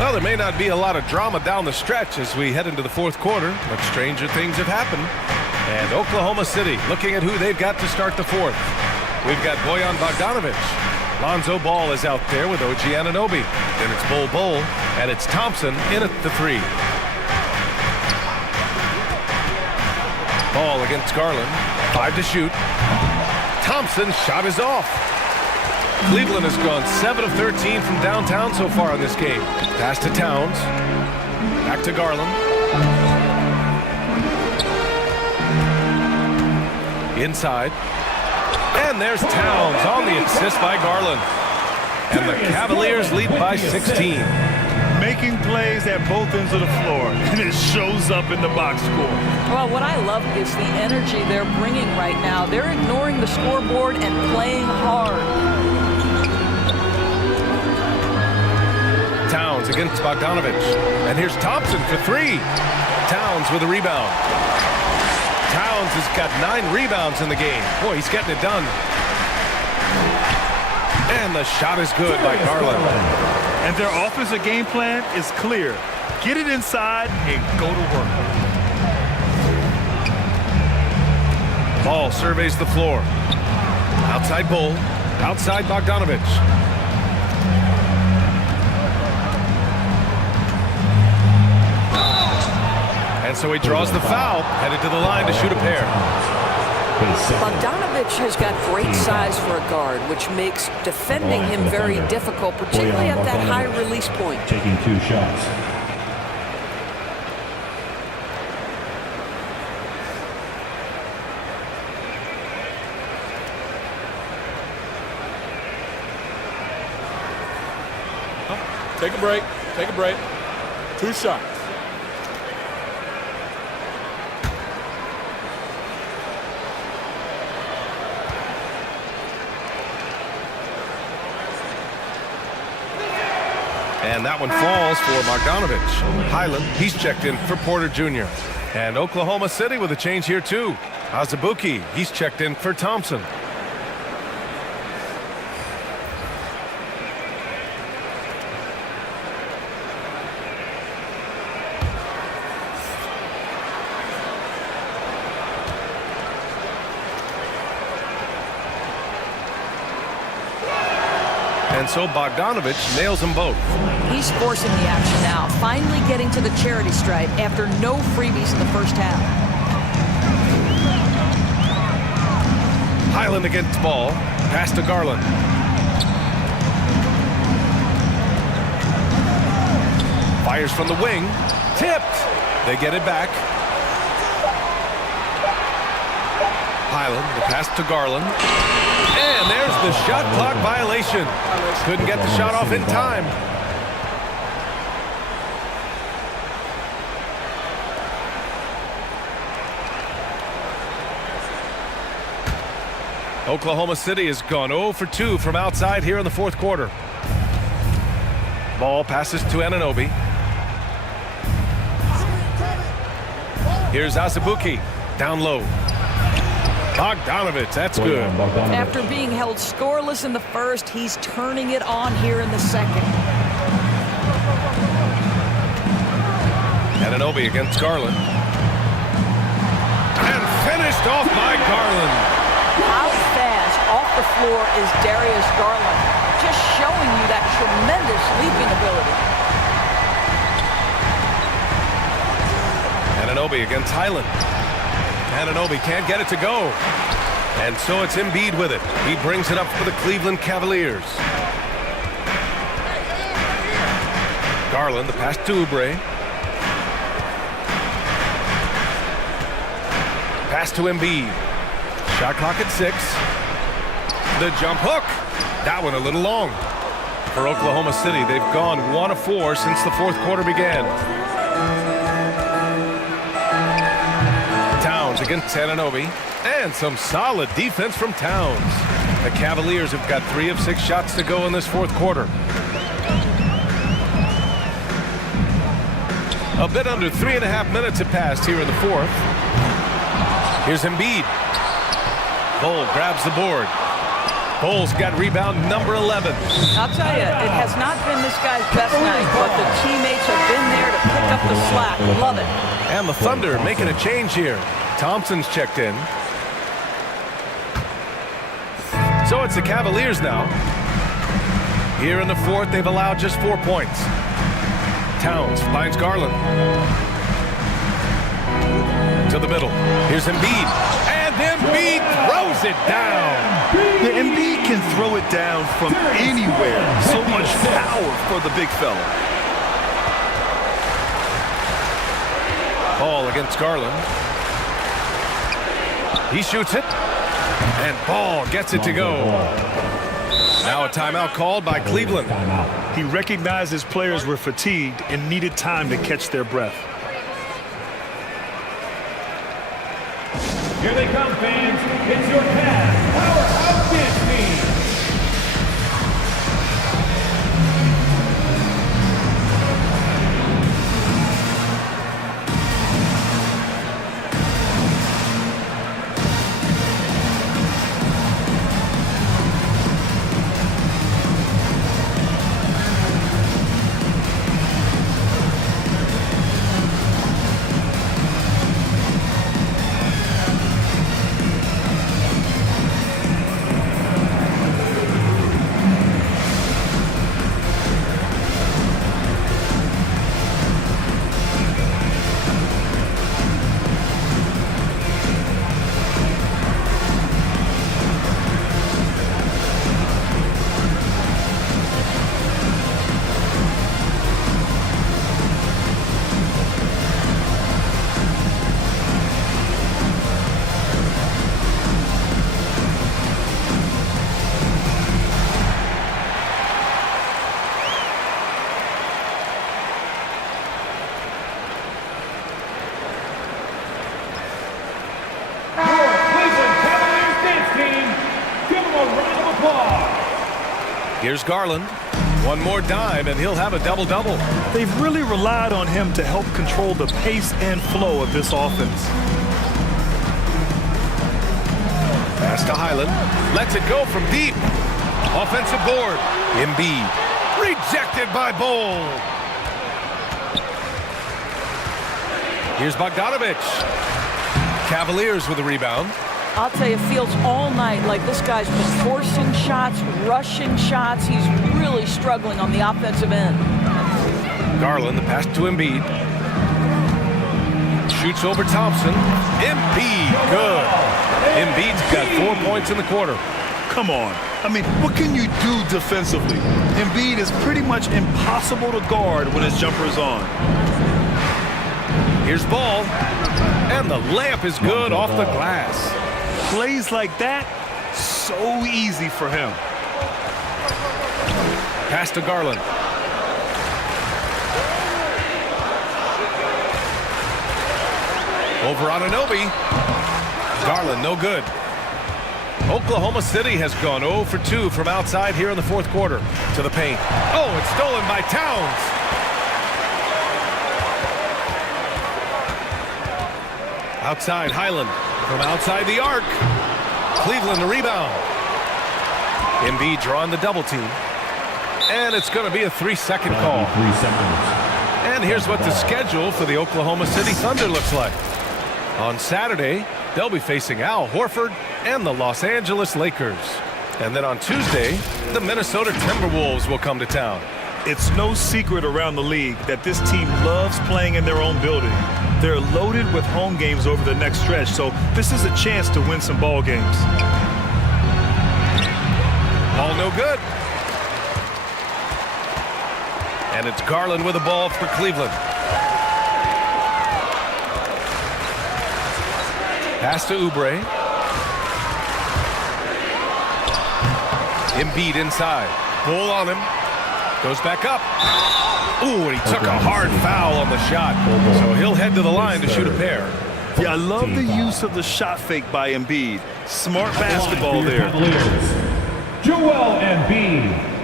Well, there may not be a lot of drama down the stretch as we head into the fourth quarter, but stranger things have happened. And Oklahoma City looking at who they've got to start the fourth. We've got Bojan Bogdanovich. Lonzo Ball is out there with OG Anunoby. Then it's Bol, and it's Thompson in at the 3. Ball against Garland. 5 to shoot. Thompson's shot is off. Cleveland has gone 7 of 13 from downtown so far in this game. Pass to Towns. Back to Garland. Inside. And there's Towns on the assist by Garland. And the Cavaliers lead by 16. Making plays at both ends of the floor, and it shows up in the box score. Well, what I love is the energy they're bringing right now. They're ignoring the scoreboard and playing hard. Towns against Bogdanovich. And here's Thompson for three. Towns with a rebound. Towns has got 9 rebounds in the game. Boy, he's getting it done. And the shot is good by Garland. And their offensive game plan is clear. Get it inside and go to work. Ball surveys the floor. Outside Bull. Outside Bogdanovich. And so he draws the foul, headed to the line to shoot a pair. Bogdanovich has got great size for a guard, which makes defending him very difficult, particularly at that high release point. Taking 2 shots. Take a break. Take a break. 2 shots. And that one falls for Bogdanovich. Highland, he's checked in for Porter Jr. And Oklahoma City with a change here too. Azubuike, he's checked in for Thompson. And so Bogdanovich nails them both. He's forcing the action now, finally getting to the charity stripe after no freebies in the first half. Highland against ball. Pass to Garland. Fires from the wing. Tipped. They get it back. Highland, the pass to Garland. And there's the shot clock violation. Couldn't get the shot off in time. Oklahoma City has gone 0 for 2 from outside here in the fourth quarter. Ball passes to Anunoby. Here's Azubuike down low. Bogdanovich, that's good. After being held scoreless in the first, he's turning it on here in the second. Anunoby against Garland. And finished off by Garland. How fast off the floor is Darius Garland? Just showing you that tremendous leaping ability. Anunoby against Highland. Anunoby can't get it to go. And so it's Embiid with it. He brings it up for the Cleveland Cavaliers. Garland, the pass to Oubre. Pass to Embiid. Shot clock at 6. The jump hook. That one a little long. For Oklahoma City, they've gone 1 of 4 since the fourth quarter began. Towns against Anunoby, and some solid defense from Towns. The Cavaliers have got 3 of 6 shots to go in this fourth quarter. A bit under 3.5 minutes have passed here in the fourth. Here's Embiid. Bull grabs the board. Bull's got rebound number 11. I'll tell you, it has not been this guy's best night, but the teammates have been there to pick up the slack. Love it. And the Thunder making a change here. Thompson's checked in. So it's the Cavaliers now. Here in the fourth, they've allowed just 4 points. Towns finds Garland. To the middle. Here's Embiid. And Embiid throws it down. The Embiid can throw it down from anywhere. So much power for the big fella. against Garland. He shoots it. And Ball gets it to go. Now a timeout called by Cleveland. He recognized his players were fatigued and needed time to catch their breath. Here they come, fans. It's your Cavs Powerhouse Dance Team. Here's Garland. One more dime, and he'll have a double-double. They've really relied on him to help control the pace and flow of this offense. Pass to Highland. Lets it go from deep. Offensive board. Embiid. Rejected by Bol. Here's Bogdanovich. Cavaliers with the rebound. I'll tell you, it feels all night like this guy's been forcing shots, rushing shots. He's really struggling on the offensive end. Garland, the pass to Embiid. Shoots over Thompson. Embiid, good. Embiid's got 4 points in the quarter. Come on. I mean, what can you do defensively? Embiid is pretty much impossible to guard when his jumper is on. Here's Ball. And the layup is good off the glass. Plays like that, so easy for him. Pass to Garland. Over Anunoby. Garland, no good. Oklahoma City has gone 0 for 2 from outside here in the fourth quarter. To the paint. Oh, it's stolen by Towns. Outside, Highland. From outside the arc. Cleveland the rebound. Embiid drawing the double team. And it's going to be a 3-second call. 3 seconds. And here's what the schedule for the Oklahoma City Thunder looks like. On Saturday, they'll be facing Al Horford and the Los Angeles Lakers. And then on Tuesday, the Minnesota Timberwolves will come to town. It's no secret around the league that this team loves playing in their own building. They're loaded with home games over the next stretch, so this is a chance to win some ball games. Ball no good. And it's Garland with the ball for Cleveland. Pass to Oubre. Embiid inside. Ball on him. Goes back up. Ooh, and he took a hard foul on the shot. So he'll head to the line to shoot a pair. Yeah, I love the use of the shot fake by Embiid. Smart basketball there. Joel Embiid.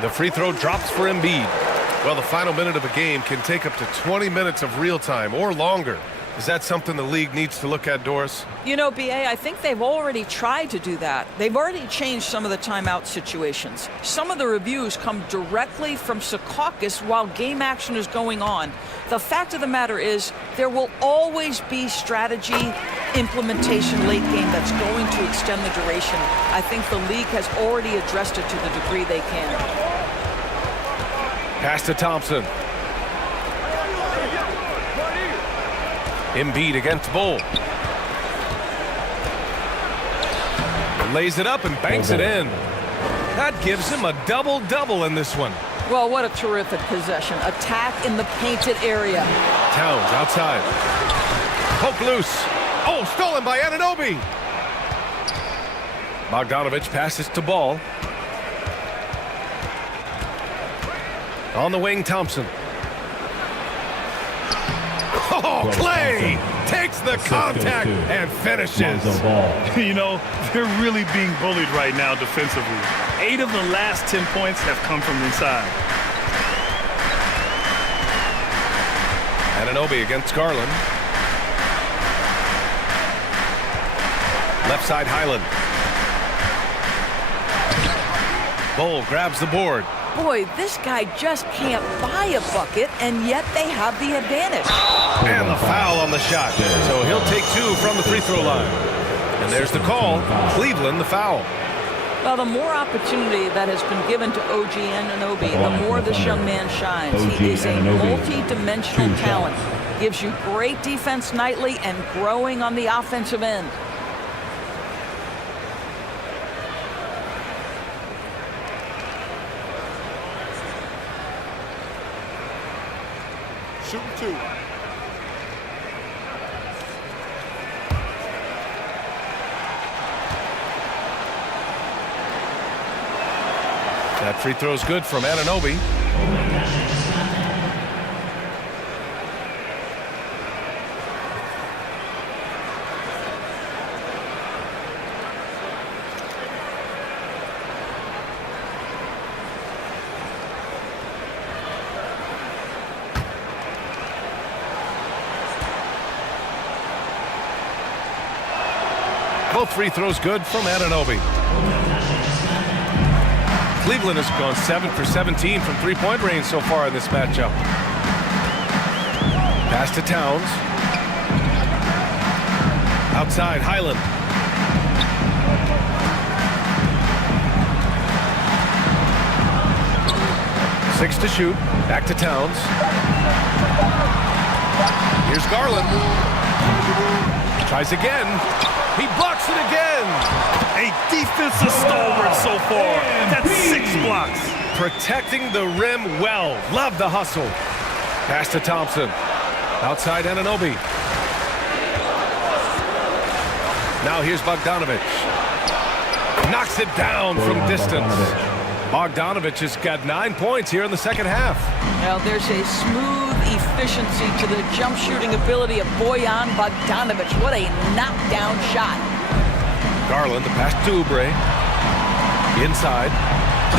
The free throw drops for Embiid. Well, the final minute of a game can take up to 20 minutes of real time or longer. Is that something the league needs to look at, Doris? You know, B.A., I think they've already tried to do that. They've already changed some of the timeout situations. Some of the reviews come directly from Secaucus while game action is going on. The fact of the matter is there will always be strategy implementation late game that's going to extend the duration. I think the league has already addressed it to the degree they can. Pass to Thompson. Embiid against Bull. Lays it up and banks it in. That gives him a double-double in this one. Well, what a terrific possession. Attack in the painted area. Towns outside. Poke loose. Oh, stolen by Anunoby. Bogdanovich passes to Ball. On the wing, Thompson. Oh, Clay takes the contact and finishes. You know, they're really being bullied right now defensively. 8 of the last 10 points have come from inside. Anunoby against Garland. Left side, Highland. Bull grabs the board. Boy, this guy just can't buy a bucket, and yet they have the advantage. And the foul on the shot. So he'll take 2 from the free throw line. And there's the call. Cleveland the foul. Well, the more opportunity that has been given to OG Anunoby, the more this young man shines. He is a multi-dimensional talent. Gives you great defense nightly and growing on the offensive end. Shooting 2. That free throw's good from Anunoby. Both free throws good from Anunoby. Cleveland has gone 7 for 17 from three-point range so far in this matchup. Pass to Towns. Outside, Highland. Six to shoot. Back to Towns. Here's Garland. Tries again. He blocks it again. A defensive stalwart so far. That's 6 blocks. Protecting the rim well. Love the hustle. Pass to Thompson. Outside Anunoby. Now here's Bogdanovich. Knocks it down from distance. Bogdanovich has got 9 points here in the second half. Well, there's a smooth efficiency to the jump shooting ability of Bojan Bogdanovich. What a knockdown shot. Garland, the pass to Oubre. Inside.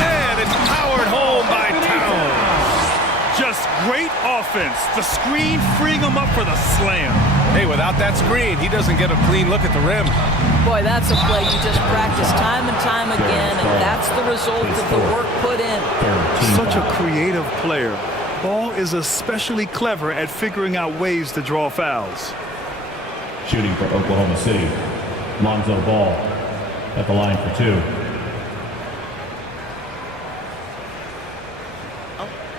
And it's powered home by Towns. Just great offense. The screen freeing him up for the slam. Hey, without that screen, he doesn't get a clean look at the rim. Boy, that's a play you just practice time and time again, and that's the result of the work put in. Such a creative player. Ball is especially clever at figuring out ways to draw fouls. Shooting for Oklahoma City, Lonzo Ball at the line for 2.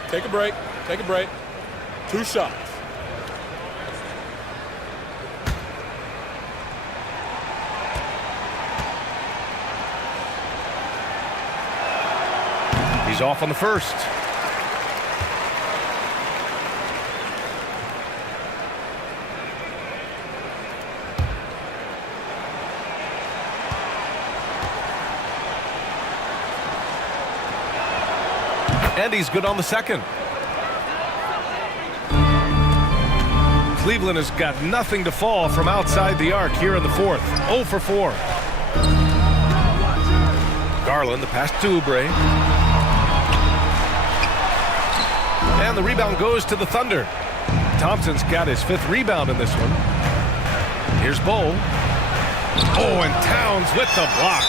Take a break. Take a break. 2 shots. He's off on the first. And he's good on the second. Cleveland has got nothing to fall from outside the arc here in the fourth. 0 for 4. Garland, the pass to Oubre. And the rebound goes to the Thunder. Thompson's got his 5th rebound in this one. Here's Bull. Oh, and Towns with the block.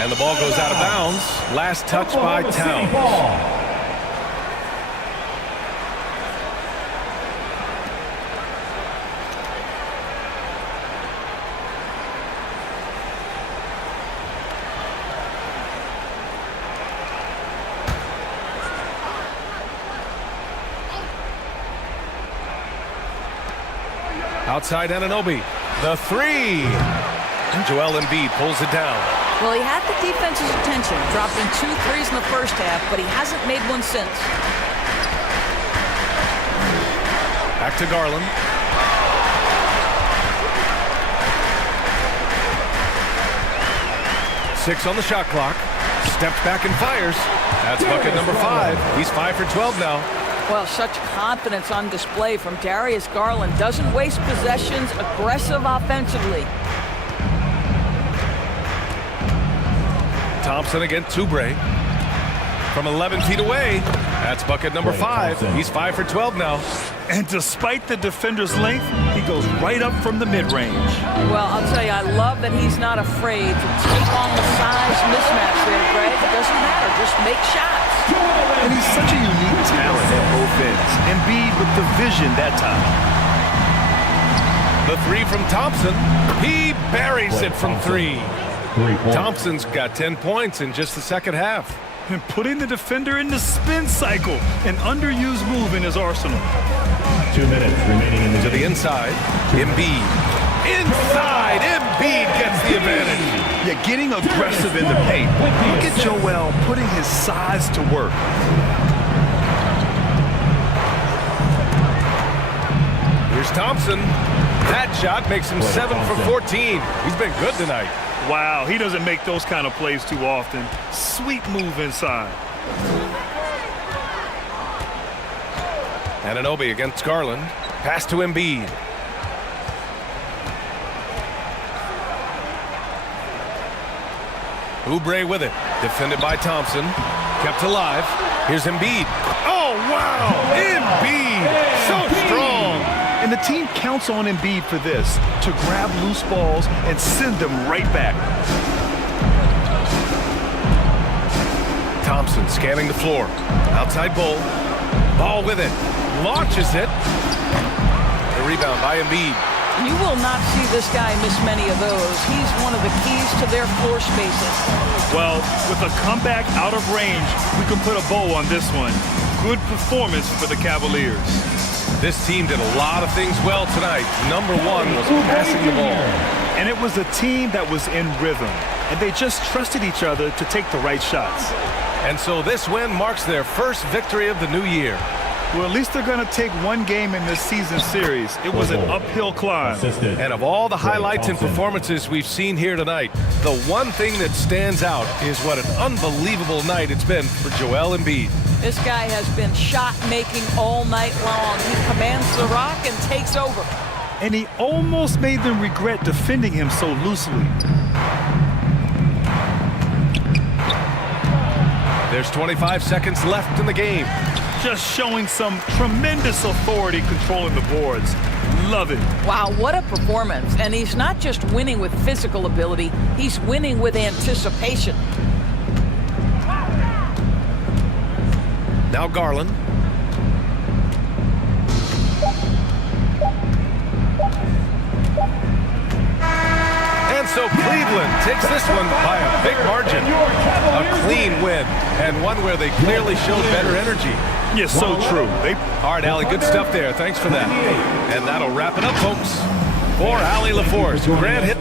And the ball goes out of bounds. Last touch by Towns. Outside Anunoby. The three. And Joel Embiid pulls it down. Well, he had the defense's attention, dropping 2 threes in the first half, but he hasn't made one since. Back to Garland. Six on the shot clock. Steps back and fires. That's bucket number 5. He's 5 for 12 now. Well, such confidence on display from Darius Garland. Doesn't waste possessions, aggressive offensively. Thompson against Oubre. From 11 feet away. That's bucket number 5. He's 5 for 12 now. And despite the defender's length, he goes right up from the mid-range. Well, I'll tell you, I love that he's not afraid to take on the size mismatch there, Greg. It doesn't matter. Just make shots. And he's such a unique talent at both ends. Embiid with the vision that time. The three from Thompson. He buries it from 3. Thompson's got 10 points in just the second half. And putting the defender in the spin cycle, an underused move in his arsenal. 2 minutes remaining in the to the inside. Embiid. Inside. Embiid gets the advantage. Yeah, getting aggressive in the paint. Look at Joel putting his size to work. Here's Thompson. That shot makes him 7 for 14. He's been good tonight. Wow, he doesn't make those kind of plays too often. Sweet move inside. Anunoby against Garland. Pass to Embiid. Oubre with it. Defended by Thompson. Kept alive. Here's Embiid. Oh, wow! Embiid! So strong! And the team counts on Embiid for this, to grab loose balls and send them right back. Thompson scanning the floor. Outside Bull. Ball with it. Launches it. The rebound by Embiid. You will not see this guy miss many of those. He's one of the keys to their floor spacing. Well, with a comeback out of range, we can put a bow on this one. Good performance for the Cavaliers. This team did a lot of things well tonight. Number 1 was passing the ball. And it was a team that was in rhythm. And they just trusted each other to take the right shots. And so this win marks their first victory of the new year. Well, at least they're going to take one game in this season series. It was an uphill climb. And of all the highlights and performances we've seen here tonight, the one thing that stands out is what an unbelievable night it's been for Joel Embiid. This guy has been shot-making all night long. He commands the rock and takes over. And he almost made them regret defending him so loosely. There's 25 seconds left in the game. Just showing some tremendous authority controlling the boards. Love it. Wow, what a performance. And he's not just winning with physical ability, he's winning with anticipation. Now Garland. And so Cleveland takes this one by a big margin. A clean win, and one where they clearly showed better energy. Yes, so true. All right, Allie, good stuff there. Thanks for that. And that'll wrap it up, folks. For Allie LaForce, Grant Hill.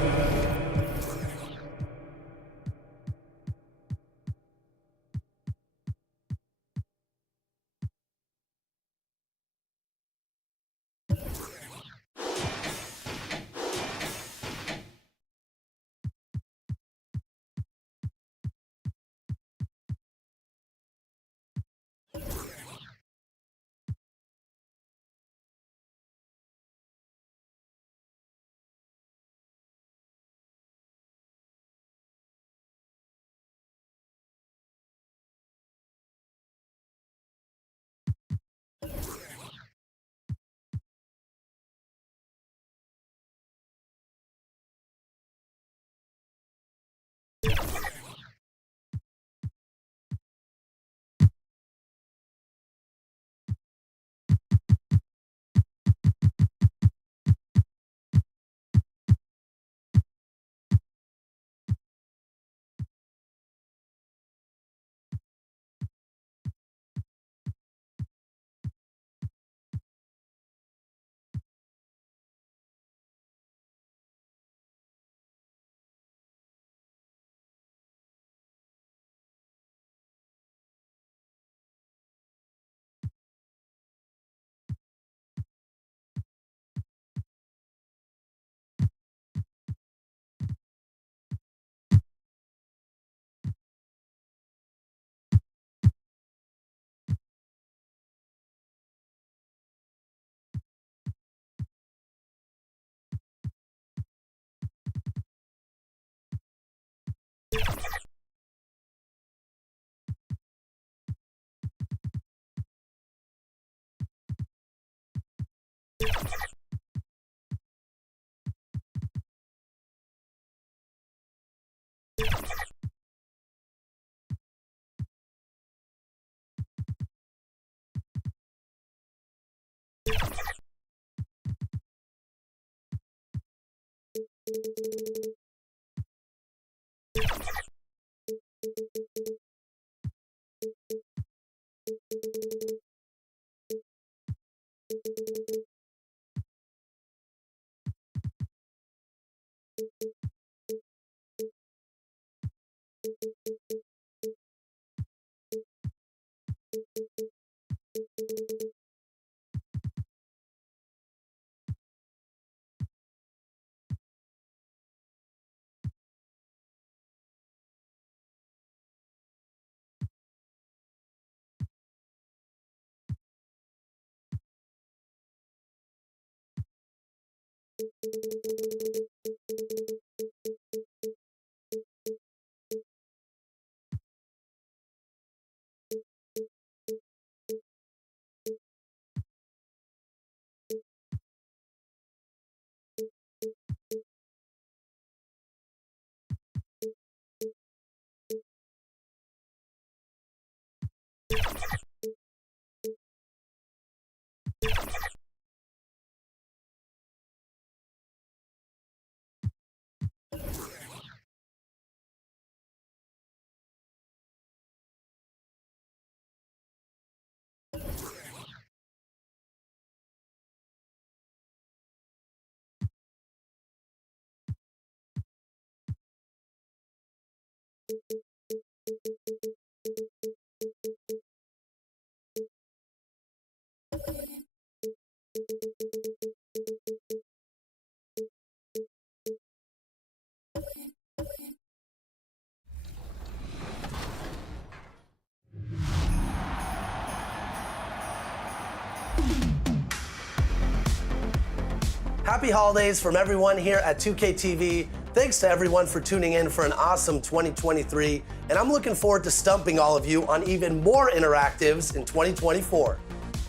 Happy holidays from everyone here at 2K TV. Thanks to everyone for tuning in for an awesome 2023. And I'm looking forward to stumping all of you on even more interactives in 2024.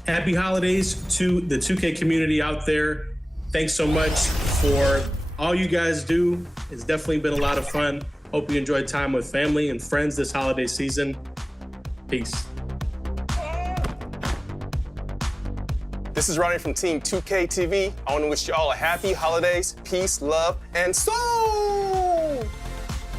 Happy holidays to the 2K community out there. Thanks so much for all you guys do. It's definitely been a lot of fun. Hope you enjoyed time with family and friends this holiday season. Peace. This is Ronnie from Team 2K TV. I want to wish you all a happy holidays, peace, love, and soul!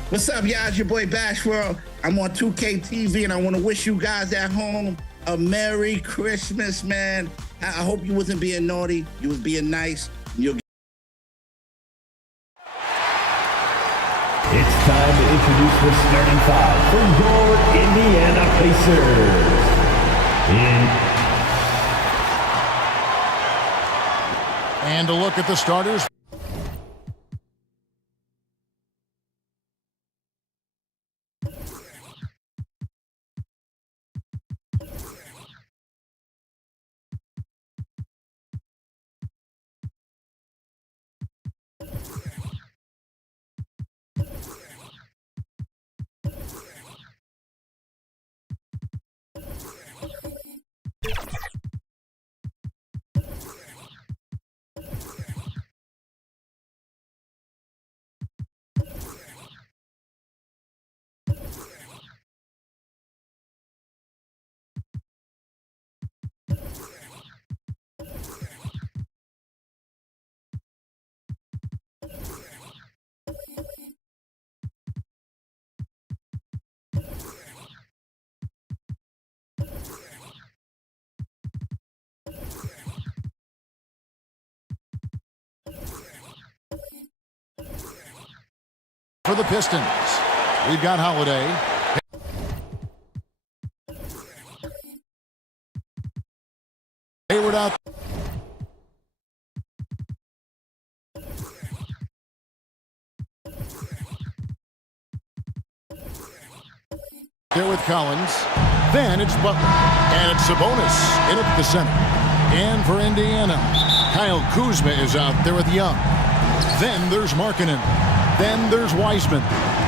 What's up, y'all? It's your boy Bash World. I'm on 2K TV, and I want to wish you guys at home a Merry Christmas, man. I hope you wasn't being naughty. You was being nice. It's time to introduce the starting five from your Indiana Pacers. And a look at the starters. For the Pistons, we've got Holiday. Hayward out. There with Collins. Then it's Butler. And it's Sabonis in at the center. And for Indiana, Kyle Kuzma is out there with Young. Then there's Markkanen. Then there's Wiseman.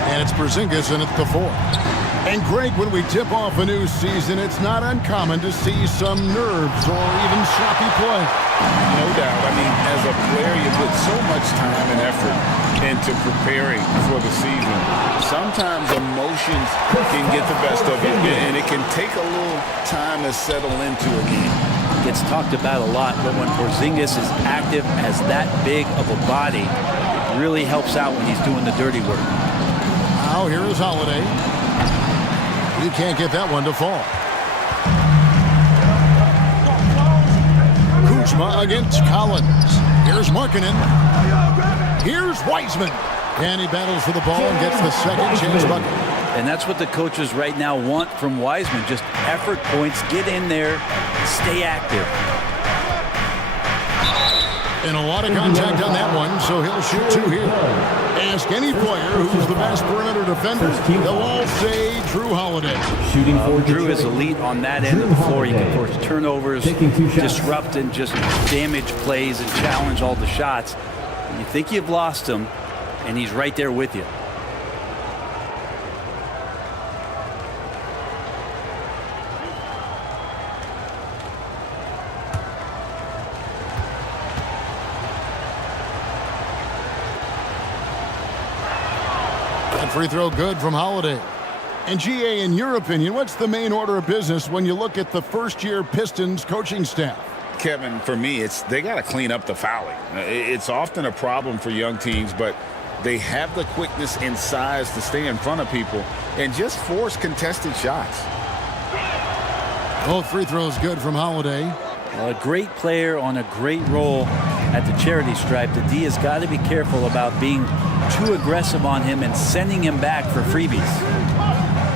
And it's Porzingis in at the 4. And Greg, when we tip off a new season, it's not uncommon to see some nerves or even sloppy play. No doubt. I mean, as a player, you put so much time and effort into preparing for the season. Sometimes emotions can get the best of you, and it can take a little time to settle into a game. Gets talked about a lot, but when Porzingis is active as that big of a body, it really helps out when he's doing the dirty work. Now here is Holiday. You can't get that one to fall. Kuzma against Collins. Here's Markkanen. Here's Wiseman. And he battles for the ball and gets the second chance bucket. And that's what the coaches right now want from Wiseman. Just effort points, get in there, stay active. And a lot of contact on that one, so he'll shoot 2 here. Ask any player who's the best perimeter defender, they'll all say Drew Holiday. Drew is elite on that end of the floor. He can force turnovers, disrupt and just damage plays and challenge all the shots. You think you've lost him, and he's right there with you. Free throw good from Holiday. And GA, in your opinion, what's the main order of business when you look at the first-year Pistons coaching staff? Kevin, for me, they got to clean up the fouling. It's often a problem for young teams, but they have the quickness and size to stay in front of people and just force contested shots. Both free throws good from Holiday. Well, a great player on a great role at the charity stripe. The D has got to be careful about being too aggressive on him and sending him back for freebies.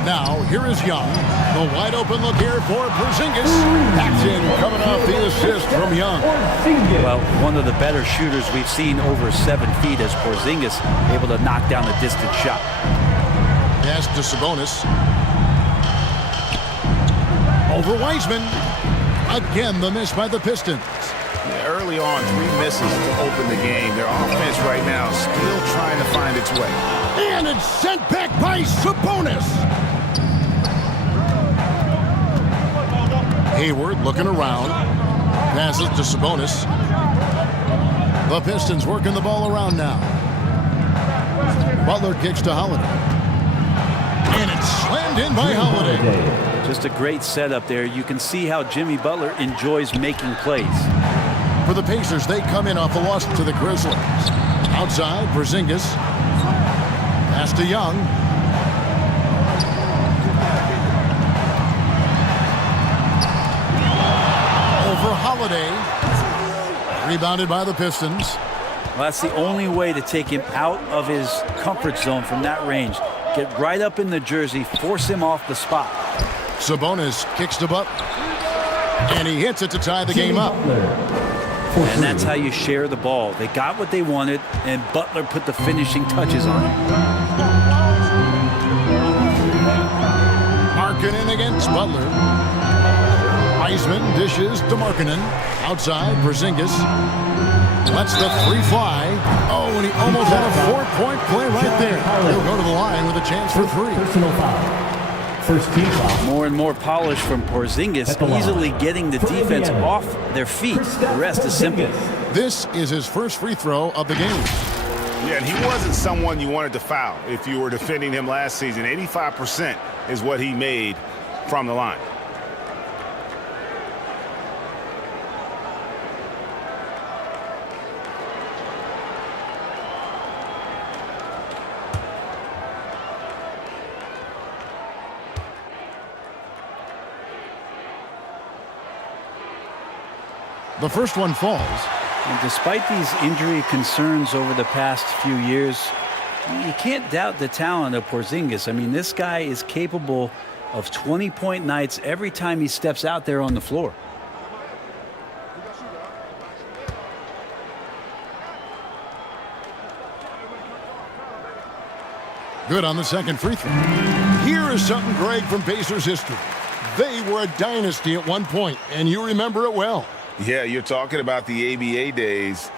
Now, here is Young. The wide open look here for Porzingis. That's in, coming off the assist from Young. Well, one of the better shooters we've seen over 7 feet as Porzingis able to knock down a distant shot. Pass to Sabonis. Over Wiseman. Again, the miss by the Pistons. Early on, 3 misses to open the game. Their offense right now still trying to find its way. And it's sent back by Sabonis. Hayward looking around. Passes to Sabonis. The Pistons working the ball around now. Butler kicks to Holiday. And it's slammed in by Holiday. Just a great setup there. You can see how Jimmy Butler enjoys making plays. For the Pacers, they come in off a loss to the Grizzlies. Outside, Porzingis. Pass to Young. Over Holiday. Rebounded by the Pistons. Well, that's the only way to take him out of his comfort zone from that range. Get right up in the jersey, force him off the spot. Sabonis kicks to Butler. And he hits it to tie the game up. And that's how you share the ball. They got what they wanted, and Butler put the finishing touches on it. Markkanen against Butler. Wiseman dishes to Markkanen. Outside, Porzingis lets the 3 fly. Oh, and he almost had a 4-point play right there. He'll go to the line with a chance for 3. Personal foul. First team foul. More and more polish from Porzingis, easily getting the defense off their feet. The rest is simple. This is his first free throw of the game. Yeah, and he wasn't someone you wanted to foul if you were defending him last season. 85% is what he made from the line. The first one falls. And despite these injury concerns over the past few years, you can't doubt the talent of Porzingis. I mean, this guy is capable of 20-point nights every time he steps out there on the floor. Good on the second free throw. Here is something, Greg, from Pacers history. They were a dynasty at one point, and you remember it well. Yeah, you're talking about the ABA days,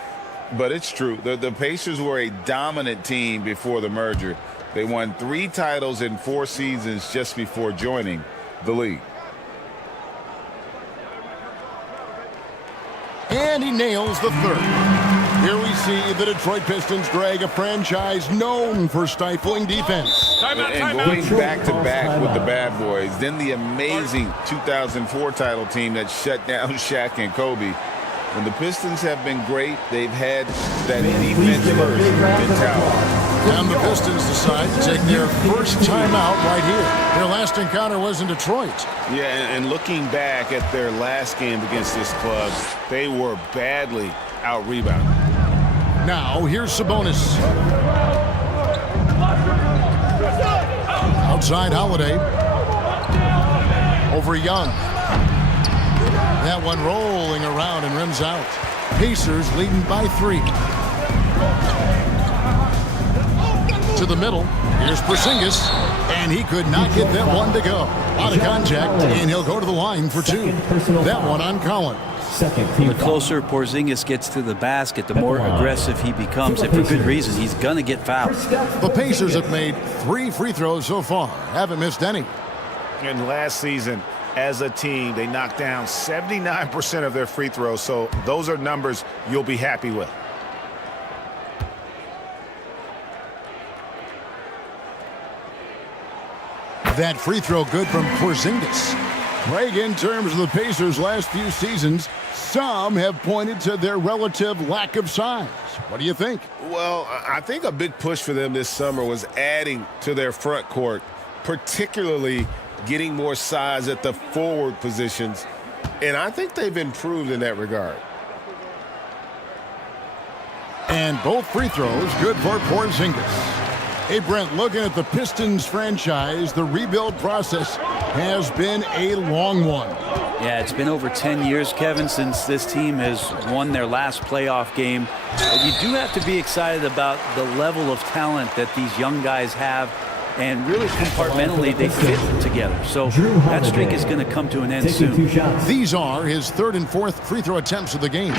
but it's true. The Pacers were a dominant team before the merger. They won 3 titles in 4 seasons just before joining the league. And he nails the third. Here we see the Detroit Pistons drag a franchise known for stifling defense. And going back-to-back with the bad boys, then the amazing 2004 title team that shut down Shaq and Kobe. When the Pistons have been great, they've had that defense-first mentality. And the Pistons decide to take their first timeout right here. Their last encounter was in Detroit. Yeah, and looking back at their last game against this club, they were badly out-rebounded. Now, here's Sabonis. Outside Holiday. Over Young. That one rolling around and rims out. Pacers leading by 3. To the middle. Here's Porzingis. And he could not get that one to go. Out of contact, and he'll go to the line for 2. That one on Collins. The closer Porzingis gets to the basket, the more aggressive he becomes, and for good reason. He's going to get fouled. The Pacers have made 3 free throws so far. Haven't missed any. And last season, as a team, they knocked down 79% of their free throws, so those are numbers you'll be happy with. That free throw good from Porzingis. Greg, in terms of the Pacers' last few seasons, some have pointed to their relative lack of size. What do you think? Well, I think a big push for them this summer was adding to their front court, particularly getting more size at the forward positions, and I think they've improved in that regard. And both free throws good for Porzingis. Hey, Brent, looking at the Pistons franchise, the rebuild process has been a long one. Yeah, it's been over 10 years, Kevin, since this team has won their last playoff game. But you do have to be excited about the level of talent that these young guys have, and really compartmentally they fit together. So that streak is going to come to an end soon. These are his 3rd and 4th free throw attempts of the game.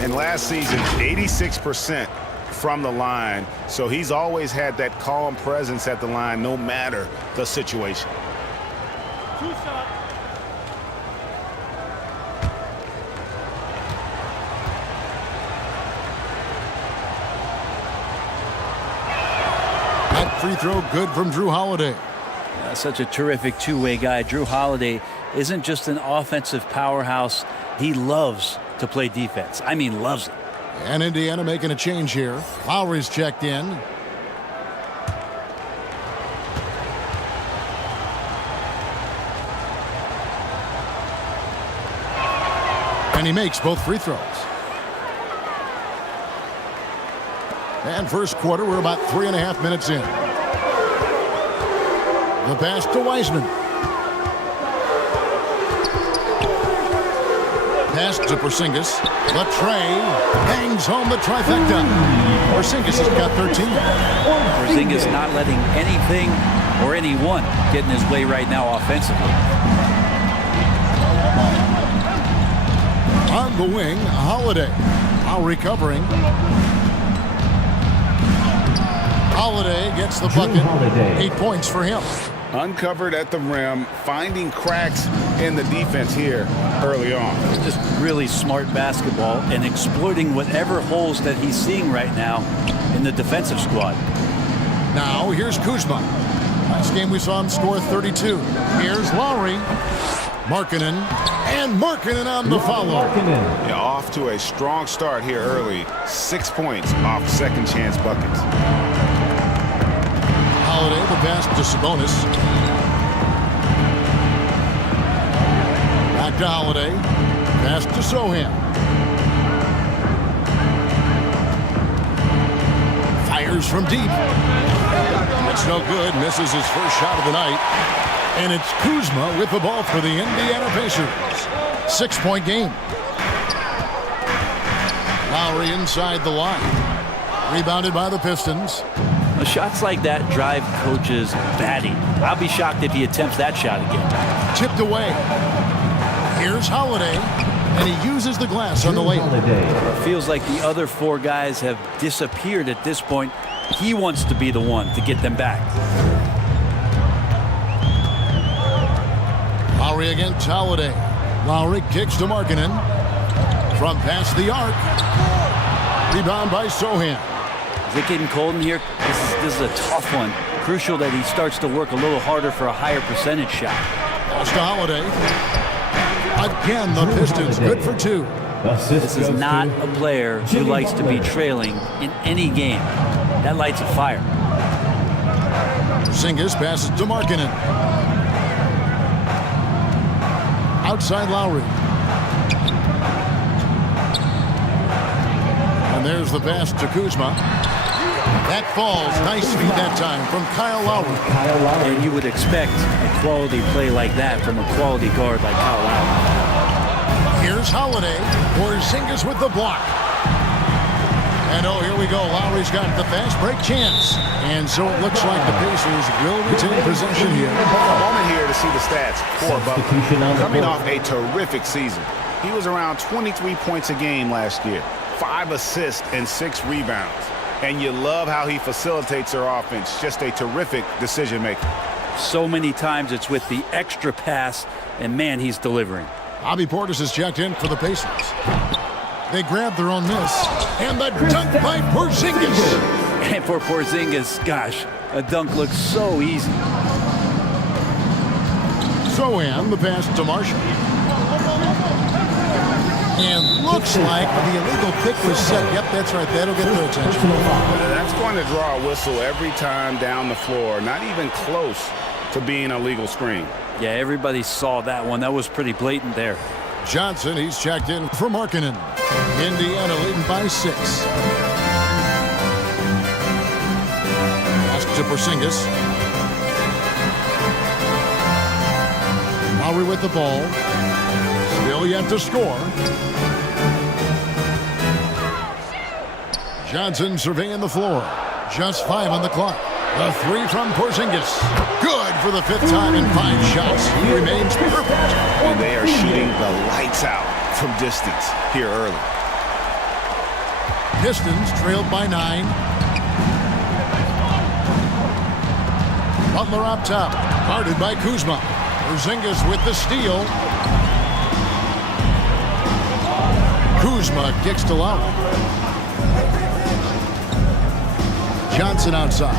And last season, 86% from the line, so he's always had that calm presence at the line no matter the situation. 2 shots. That free throw good from Drew Holiday. Such a terrific two-way guy. Drew Holiday isn't just an offensive powerhouse. He loves to play defense. I mean, loves it. And Indiana making a change here. Lowry's checked in. And he makes both free throws. And first quarter, we're about 3.5 minutes in. The pass to Wiseman. Pass to Porzingis. Latrey bangs home the trifecta. Porzingis has got 13. Porzingis not letting anything or anyone get in his way right now offensively. On the wing, Holiday. Now recovering. Holiday gets the bucket. 8 points for him. Uncovered at the rim, finding cracks in the defense here early on. Just really smart basketball and exploiting whatever holes that he's seeing right now in the defensive squad. Now here's Kuzma. Last game we saw him score 32. Here's Lowry. Markkanen. And Markkanen on the follow. Yeah, off to a strong start here early. 6 points off second chance buckets. Holiday, the pass to Sabonis. Back to Holiday. Pass to Sohan. Fires from deep. That's no good. Misses his first shot of the night. And it's Kuzma with the ball for the Indiana Pacers. 6-point game. Lowry inside the line. Rebounded by the Pistons. Shots like that drive coaches batty. I'll be shocked if he attempts that shot again. Tipped away. Here's Holiday, and he uses the glass on the layup. It feels like the other 4 guys have disappeared at this point. He wants to be the one to get them back. Lowry against Holiday. Lowry kicks to Markkanen. From past the arc. Rebound by Sohan. Is it getting cold in here? This is a tough one. Crucial that he starts to work a little harder for a higher percentage shot. Pass to Holiday. Again, the Pistons good for 2. This is not a player who likes to be trailing in any game. That lights a fire. Porzingis passes to Markkanen. Outside Lowry. And there's the pass to Kuzma. That falls. Nice feed that time from Kyle Lowry. And you would expect a quality play like that from a quality guard like Kyle Lowry. Here's Holiday. Porzingis with the block. And oh, here we go. Lowry's got the fast break chance. And so it looks like the Pacers will retain possession here. A moment here to see the stats for Butler. Coming off a terrific season. He was around 23 points a game last year, 5 assists and 6 rebounds. And you love how he facilitates their offense. Just a terrific decision maker. So many times it's with the extra pass, and man, he's delivering. Bobby Portis is checked in for the Pacers. They grab their own miss. And the dunk by Porzingis. And for Porzingis, gosh, a dunk looks so easy. Sohan, the pass to Marshall. And looks like the illegal pick was set. Yep, that's right. That'll get their attention. That's going to draw a whistle every time down the floor. Not even close to being a legal screen. Yeah, everybody saw that one. That was pretty blatant there. Johnson, he's checked in for Markkanen. Indiana leading by 6. Pass to Porzingis. Lowry with the ball. Still yet to score. Johnson surveying the floor. Just 5 on the clock. The 3 from Porzingis. Good for the 5th time in 5 shots. He remains perfect. And they are shooting the lights out from distance here early. Pistons trailed by 9. Butler up top. Guarded by Kuzma. Porzingis with the steal. Kuzma kicks to Lowry. Johnson outside.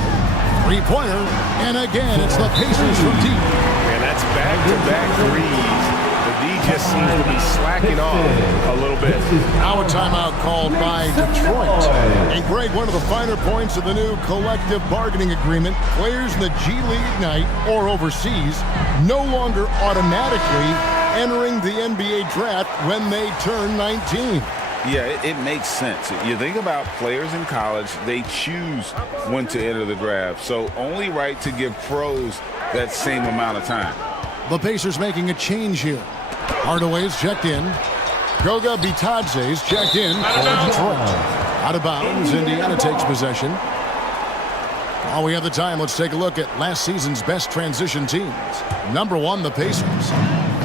3-pointer, and again, it's the Pacers from deep. And that's back-to-back threes. The D just seems to be slacking off a little bit. Now a timeout called by Detroit. And Greg, one of the finer points of the new collective bargaining agreement, players in the G League Ignite or overseas no longer automatically entering the NBA draft when they turn 19. Yeah, it makes sense. You think about players in college, they choose when to enter the draft. So only right to give pros that same amount of time. The Pacers making a change here. Hardaway's checked in. Goga Bitadze's checked in for Detroit. Out of bounds, Indiana takes possession. While we have the time, let's take a look at last season's best transition teams. Number 1, the Pacers.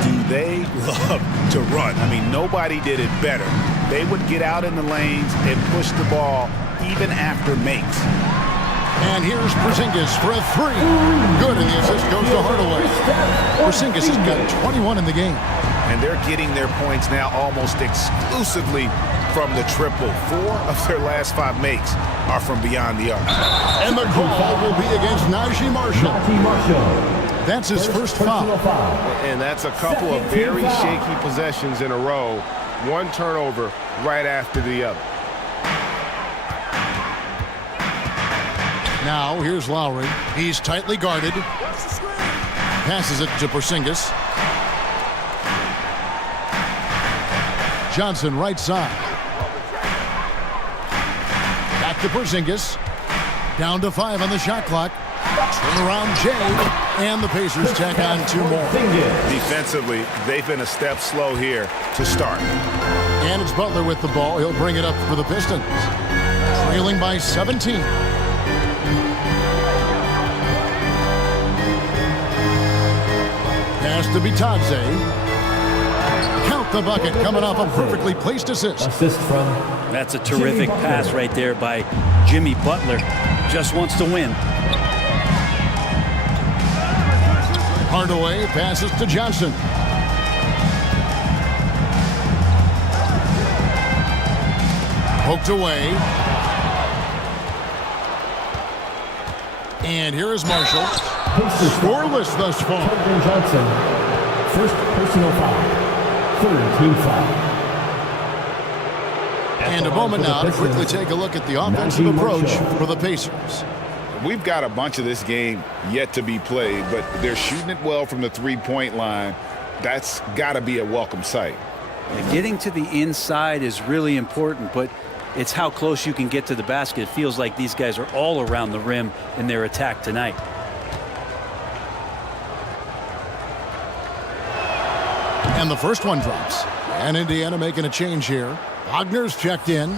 Do they love to run? I mean, nobody did it better. They would get out in the lanes and push the ball even after makes. And here's Porzingis for a 3. Good, and the assist goes to Hardaway. Porzingis has got 21 in the game. And they're getting their points now almost exclusively from the triple. 4 of their last 5 makes are from beyond the arc. And the call will be against Najee Marshall. That's his first foul. And that's a couple of very shaky possessions in a row. One turnover right after the other. Now here's Lowry. He's tightly guarded. Passes it to Porzingis. Johnson right side. Back to Porzingis. Down to 5 on the shot clock. Turn around Jay, and the Pacers tack on 2 more. Defensively, they've been a step slow here to start. And it's Butler with the ball. He'll bring it up for the Pistons. Trailing by 17. Pass to Bitadze. Count the bucket coming off a perfectly placed assist. Assist from That's a terrific pass right there by Jimmy Butler. Just wants to win. Hardaway passes to Johnson. Poked away. And here is Marshall. Scoreless thus far. Johnson. First personal foul. Third team foul. And a moment now to quickly take a look at the offensive approach for the Pacers. We've got a bunch of this game yet to be played, but they're shooting it well from the three-point line. That's got to be a welcome sight. And getting to the inside is really important, but it's how close you can get to the basket. It feels like these guys are all around the rim in their attack tonight. And the first one drops. And Indiana making a change here. Wagner's checked in.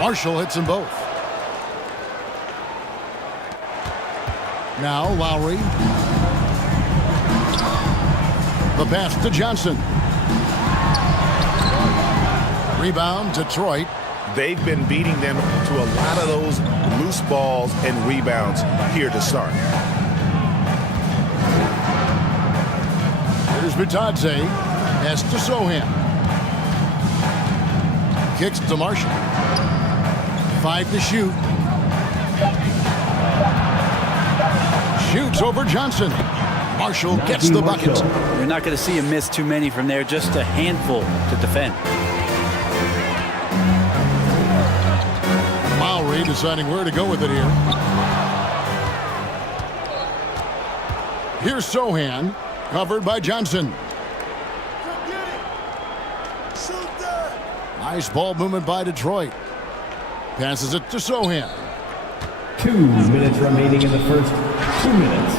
Marshall hits them both. Now Lowry. The pass to Johnson. Rebound, Detroit. They've been beating them to a lot of those loose balls and rebounds here to start. Here's Bitadze. Pass to Sohan. Kicks to Marshall. 5 to shoot. Shoots over Johnson. Marshall gets the bucket. You're not going to see him miss too many from there, just a handful to defend. Lowry deciding where to go with it here. Here's Sohan, covered by Johnson. Nice ball movement by Detroit. Passes it to Sohan. 2 minutes remaining in the first 2 minutes.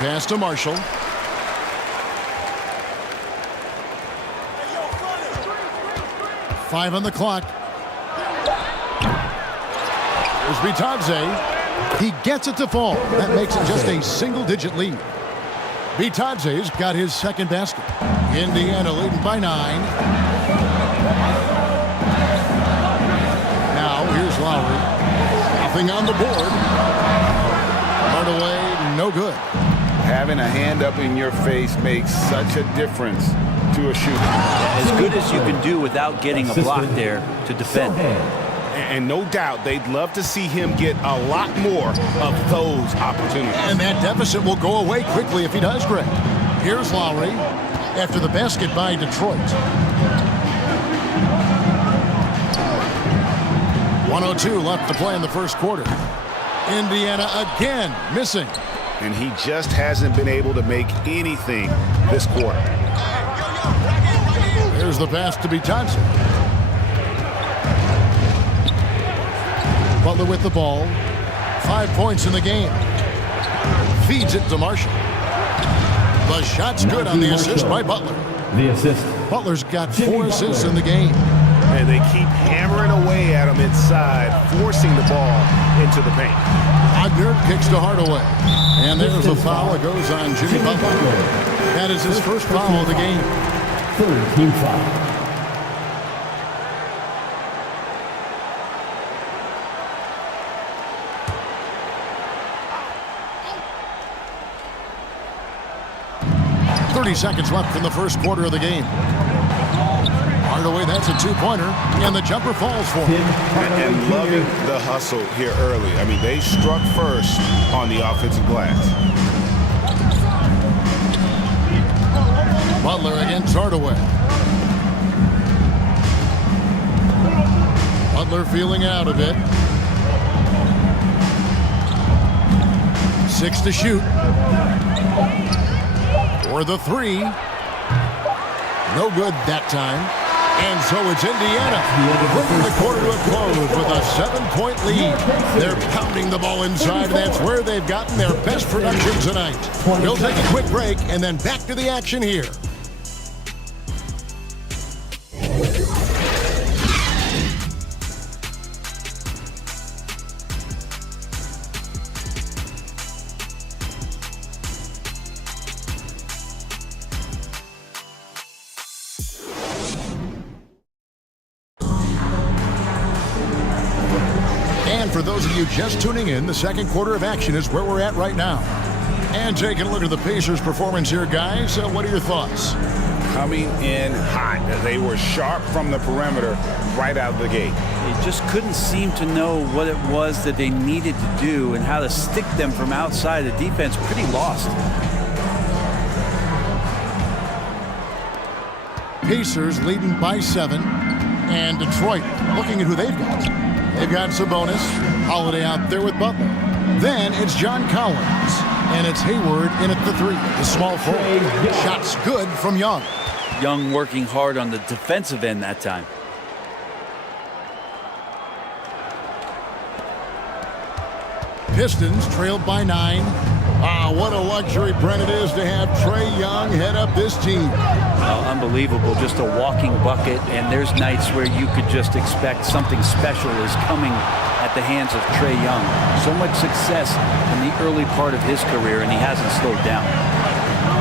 Pass to Marshall. Five on the clock. There's Bitadze. He gets it to fall. That makes it just a single-digit lead. Bitadze's got his second basket. Indiana leading by 9. Now here's Lowry. Nothing on the board. Hardaway, no good. Having a hand up in your face makes such a difference to a shooter. As good as you can do without getting a block there to defend. And no doubt they'd love to see him get a lot more of those opportunities. And that deficit will go away quickly if he does, Greg. Here's Lowry after the basket by Detroit. 1:02 left to play in the first quarter. Indiana again missing. And he just hasn't been able to make anything this quarter. Here's the pass to Bitadze. Butler with the ball. 5 points in the game. Feeds it to Marshall. The shot's good on the assist by Butler. The assist. Butler's got 4 assists in the game. And they keep hammering away at him inside, forcing the ball into the paint. Wagner kicks to Hardaway. And there's a foul that goes on Jimmy Butler. That is his first foul of the game. Third team foul. Seconds left in the first quarter of the game. Hardaway, that's a 2-pointer, and the jumper falls for him. And loving the hustle here early. I mean, they struck first on the offensive glass. Butler against Hardaway. Butler feeling out of it. 6 to shoot. For the 3. No good that time. And so it's Indiana bringing the quarter to a close with a 7-point lead. They're pounding the ball inside, and that's where they've gotten their best production tonight. We'll take a quick break and then back to the action here. And for those of you just tuning in, the second quarter of action is where we're at right now. And taking a look at the Pacers' performance here, guys. What are your thoughts? Coming in hot. They were sharp from the perimeter right out of the gate. They just couldn't seem to know what it was that they needed to do and how to stick them from outside. The defense pretty lost. Pacers leading by 7. And Detroit looking at who they've got. They've got Sabonis, Holiday out there with Butler. Then it's John Collins. And it's Hayward in at the 3. The small forward. Shots good from Young. Young working hard on the defensive end that time. Pistons trailed by 9. What a luxury, Brent, it is to have Trae Young head up this team. Unbelievable, just a walking bucket, and there's nights where you could just expect something special is coming at the hands of Trae Young. So much success in the early part of his career, and he hasn't slowed down.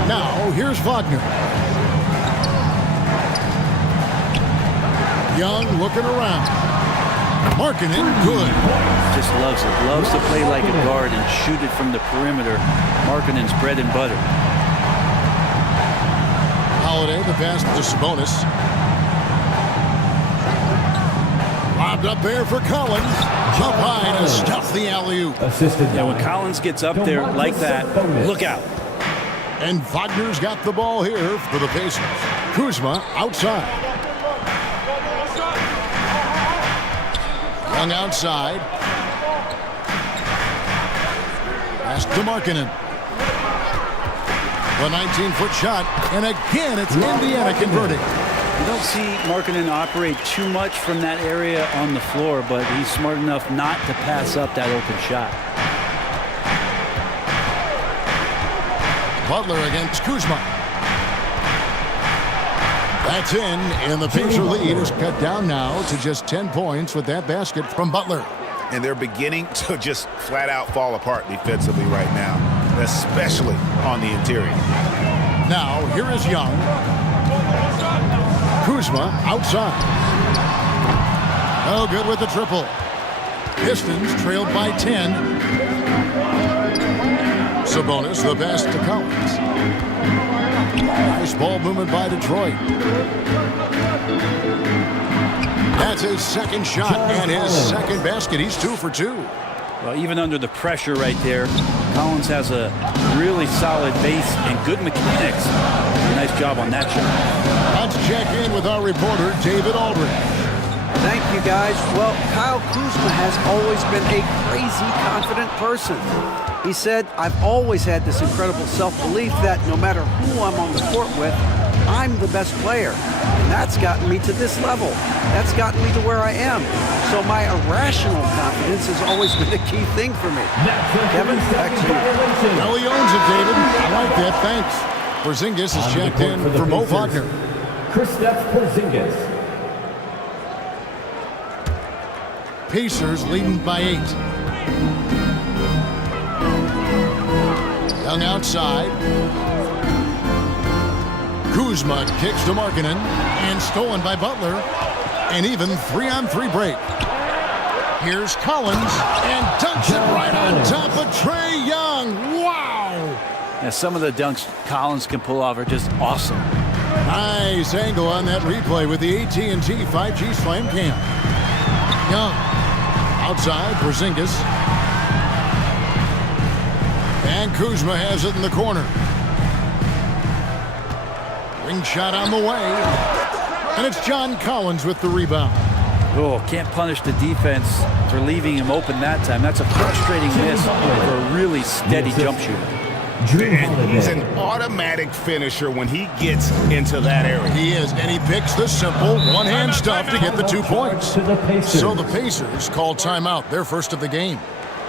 Now, here's Wagner. Young looking around. Marking it good. Just loves it. Loves to play like a guard and shoot it from the perimeter. Markkanen's bread and butter. Holiday, the pass to Sabonis. Lobbed up there for Collins. Up high to stuff the alley-oop. Yeah, when Collins gets up there like that, look out. And Wagner's got the ball here for the Pacers. Kuzma outside. Young outside. Pass to Markkanen. The 19-foot shot, and again it's Indiana converting. You don't see Markkanen operate too much from that area on the floor, but he's smart enough not to pass up that open shot. Butler against Kuzma. That's in, and the Pacer lead is cut down now to just 10 points with that basket from Butler. And they're beginning to just flat out fall apart defensively right now, especially on the interior. Now, here is Young. Kuzma outside. Oh, good with the triple. Pistons trailed by 10. Sabonis, the pass to Collins. Nice ball movement by Detroit. That's his second shot and his second basket. He's 2 for 2. Well, even under the pressure right there, Collins has a really solid base and good mechanics. Nice job on that shot. Let's check in with our reporter, David Aldridge. Thank you, guys. Well, Kyle Kuzma has always been a crazy confident person. He said, I've always had this incredible self-belief that no matter who I'm on the court with, I'm the best player. And that's gotten me to this level. That's gotten me to where I am. So my irrational confidence has always been a key thing for me. Kevin, back to you. Well, he owns it, David. I like that. Thanks. Porzingis is checked in for Mo Wagner. Kristaps Porzingis. Pacers leading by 8. Young outside. Kuzma kicks to Markkanen and stolen by Butler. And even 3-on-3 break. Here's Collins and dunks it right on top of Trae Young. Wow! Now, some of the dunks Collins can pull off are just awesome. Nice angle on that replay with the AT&T 5G Slam Cam. Young outside, Porzingis. And Kuzma has it in the corner. Ring shot on the way. And it's John Collins with the rebound. Oh, can't punish the defense for leaving him open that time. That's a frustrating miss for a really steady jump shooter. And he's an automatic finisher when he gets into that area. He is, and he picks the simple one-hand stuff to get the 2 points. So the Pacers call timeout, their first of the game.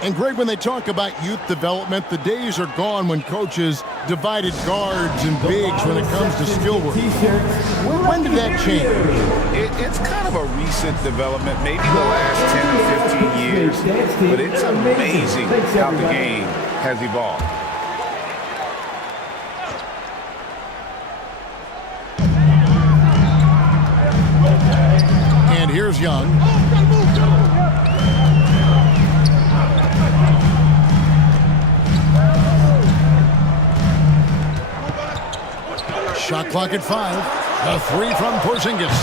And Greg, when they talk about youth development, the days are gone when coaches divided guards and bigs when it comes to skill work. When did that change? It's kind of a recent development, maybe the last 10 or 15 years, but it's amazing how the game has evolved. And here's Young. Shot clock at 5. A 3 from Porzingis.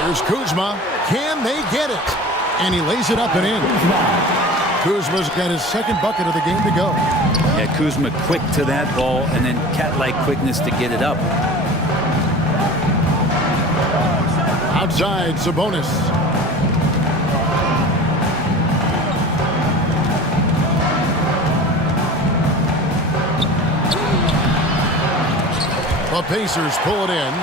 Here's Kuzma. Can they get it? And he lays it up and in. Kuzma's got his second bucket of the game to go. Yeah, Kuzma quick to that ball and then cat-like quickness to get it up. Outside, Sabonis. The Pacers pull it in.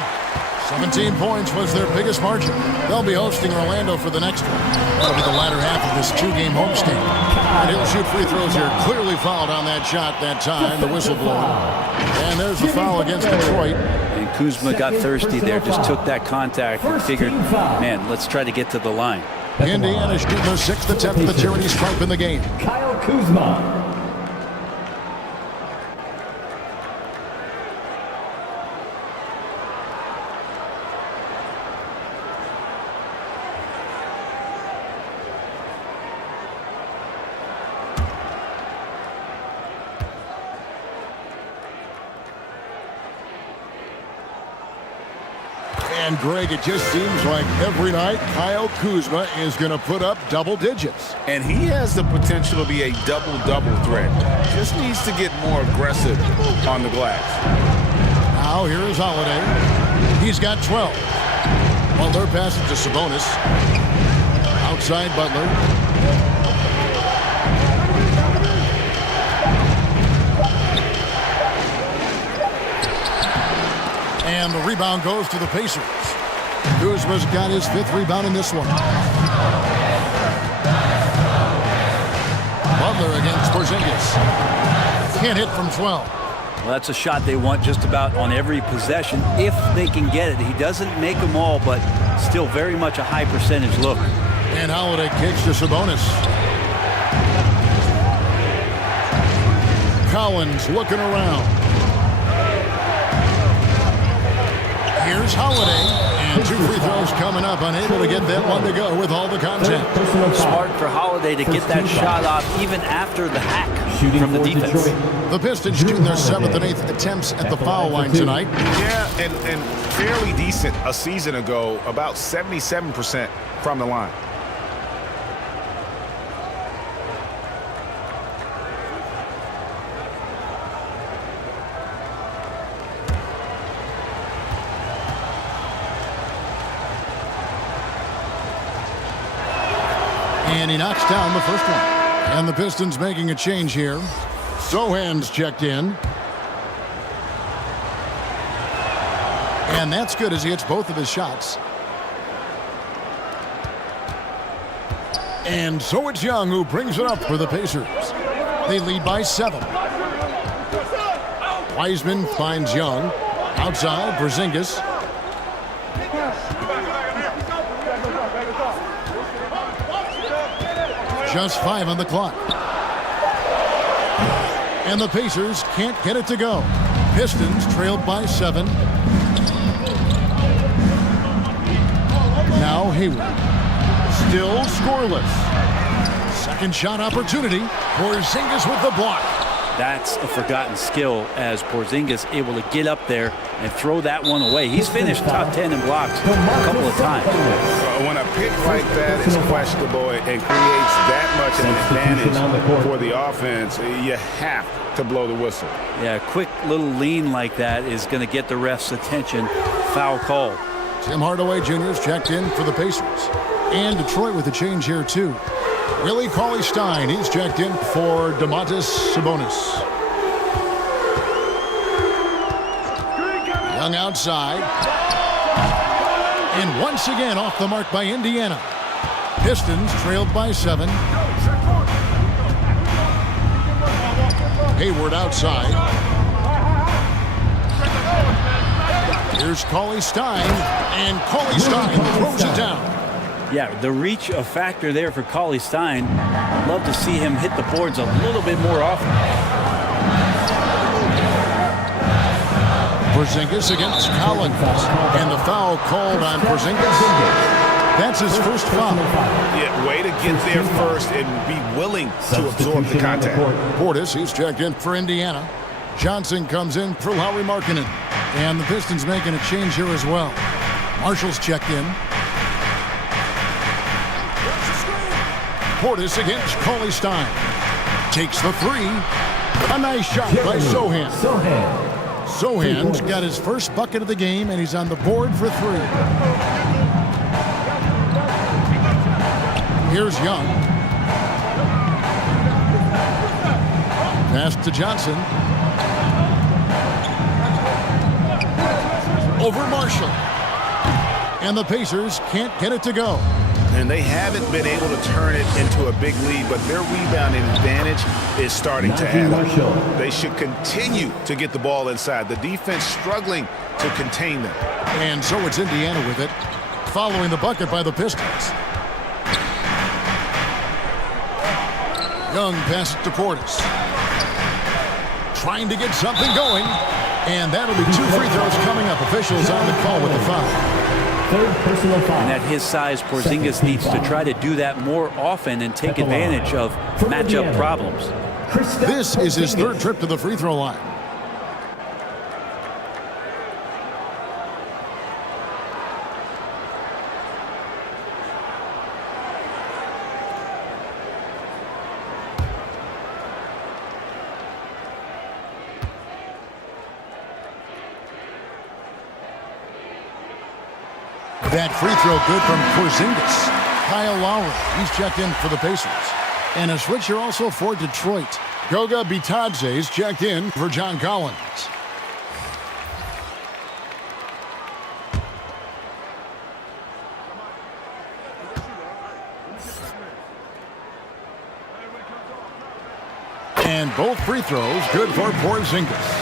17 points was their biggest margin. They'll be hosting Orlando for the next one. That'll be the latter half of this 2-game homestand. And he'll shoot free throws here. Clearly fouled on that shot that time, the whistle blown. And there's the foul against Detroit. And Kuzma got thirsty there, just took that contact and figured, man, let's try to get to the line. Indiana shooting their 6th attempt at the charity stripe in the game. Kyle Kuzma. And Greg, it just seems like every night Kyle Kuzma is going to put up double digits. And he has the potential to be a double-double threat. Just needs to get more aggressive on the glass. Now here is Holiday. He's got 12. Butler passes to Sabonis. Outside Butler. And the rebound goes to the Pacers. Kuzma's got his 5th rebound in this one. Butler against Porzingis. Can't hit from 12. Well, that's a shot they want just about on every possession if they can get it. He doesn't make them all, but still very much a high percentage look. And Holiday kicks to Sabonis. Collins looking around. Here's Holiday, and 2 free throws coming up, unable to get that one to go with all the contact. Smart for Holiday to get that shot off even after the hack from the defense. The Pistons shooting their 7th and 8th attempts at the foul line tonight. Yeah, and fairly decent a season ago, about 77% from the line. And he knocks down the first one. And the Pistons making a change here. Sohan's checked in. And that's good as he hits both of his shots. And so it's Young who brings it up for the Pacers. They lead by 7. Wiseman finds Young. Outside, Porzingis. Just 5 on the clock. And the Pacers can't get it to go. Pistons trailed by 7. Now Hayward. Still scoreless. Second shot opportunity. Porzingis with the block. That's a forgotten skill as Porzingis able to get up there and throw that one away. He's finished top 10 in blocks a couple of times. When a pick like that is questionable and creates that much of an advantage for the offense, you have to blow the whistle. Yeah, a quick little lean like that is going to get the ref's attention. Foul call. Tim Hardaway Jr. is checked in for the Pacers. And Detroit with a change here, too. Willie Cauley-Stein, he's checked in for Domantas Sabonis. Young outside. And once again off the mark by Indiana. Pistons trailed by 7. Hayward outside. Here's Cauley Stein, and Cauley Stein throws it down. Yeah, the reach a factor there for Cauley Stein. Love to see him hit the boards a little bit more often. Porzingis against Collins, and the foul called on Porzingis. That's his first foul. Yeah, way to get there first and be willing to absorb the contact. Portis, he's checked in for Indiana. Johnson comes in for Lauri Markkanen. And the Pistons making a change here as well. Marshall's checked in. Portis against Cauley Stein. Takes the 3. A nice shot by Sohan. Sohan's got his first bucket of the game, and he's on the board for 3. Here's Young. Pass to Johnson. Over Marshall. And the Pacers can't get it to go. And they haven't been able to turn it into a big lead, but their rebounding advantage is starting to add up. They should continue to get the ball inside. The defense struggling to contain them. And so it's Indiana with it, following the bucket by the Pistons. Young passes to Portis. Trying to get something going. And that'll be 2 free throws coming up. Officials on the call with the foul. Third personal foul. And at his size, Porzingis needs to try to do that more often and take advantage of matchup problems. This is his 3rd trip to the free throw line. That free throw good from Porzingis. Kyle Lowry, he's checked in for the Pacers. And a switcher also for Detroit. Goga Bitadze's checked in for John Collins. And both free throws good for Porzingis.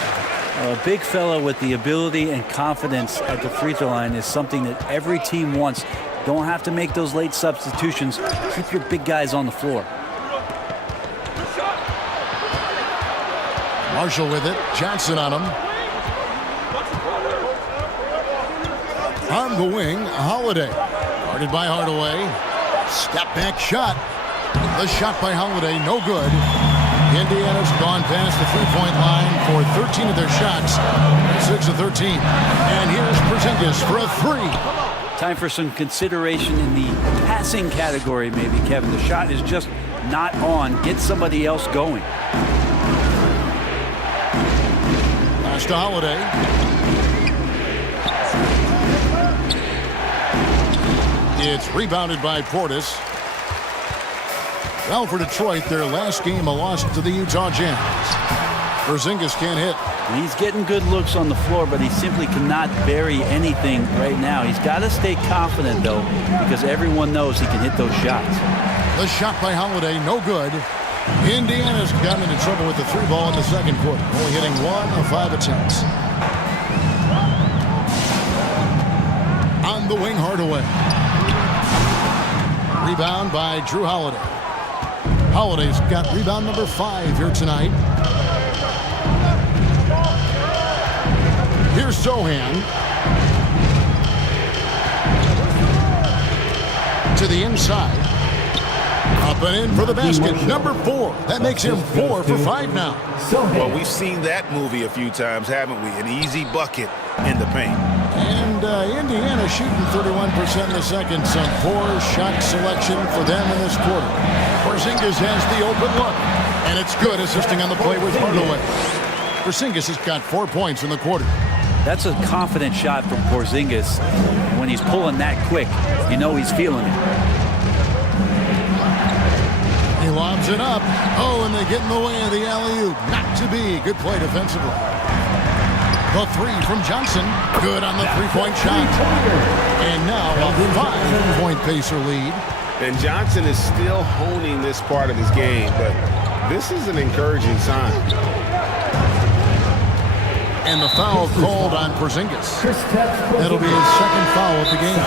A big fella with the ability and confidence at the free throw line is something that every team wants. Don't have to make those late substitutions. Keep your big guys on the floor. Marshall with it. Johnson on him. On the wing, Holiday. Guarded by Hardaway. Step back shot. The shot by Holiday, no good. Indiana's gone past the three-point line for 13 of their shots. 6 of 13. And here's Porzingis for a 3. Time for some consideration in the passing category, maybe, Kevin. The shot is just not on. Get somebody else going. Pass to Holiday. It's rebounded by Portis. Well, for Detroit, their last game a loss to the Utah Jazz. Porzingis can't hit. He's getting good looks on the floor, but he simply cannot bury anything right now. He's got to stay confident, though, because everyone knows he can hit those shots. The shot by Holiday, no good. Indiana's gotten into trouble with the 3 ball in the second quarter, only hitting 1 of 5 attempts. On the wing, Hardaway. Rebound by Drew Holiday. Holiday's got rebound number 5 here tonight. Here's Sohan. To the inside. Up and in for the basket. Number 4. That makes him 4 for 5 now. Well, we've seen that movie a few times, haven't we? An easy bucket in the paint. And Indiana shooting 31% in the second. Some poor shot selection for them in this quarter. Porzingis has the open look. And it's good, assisting on the play with Hardaway. Porzingis has got 4 points in the quarter. That's a confident shot from Porzingis. When he's pulling that quick, you know he's feeling it. He lobs it up. Oh, and they get in the way of the alley-oop. Not to be. Good play defensively. The three from Johnson. Good on the three-point shot. And now a 5-point Pacer lead. And Johnson is still honing this part of his game, but this is an encouraging sign. And the foul called on Porzingis. That'll be his second foul of the game.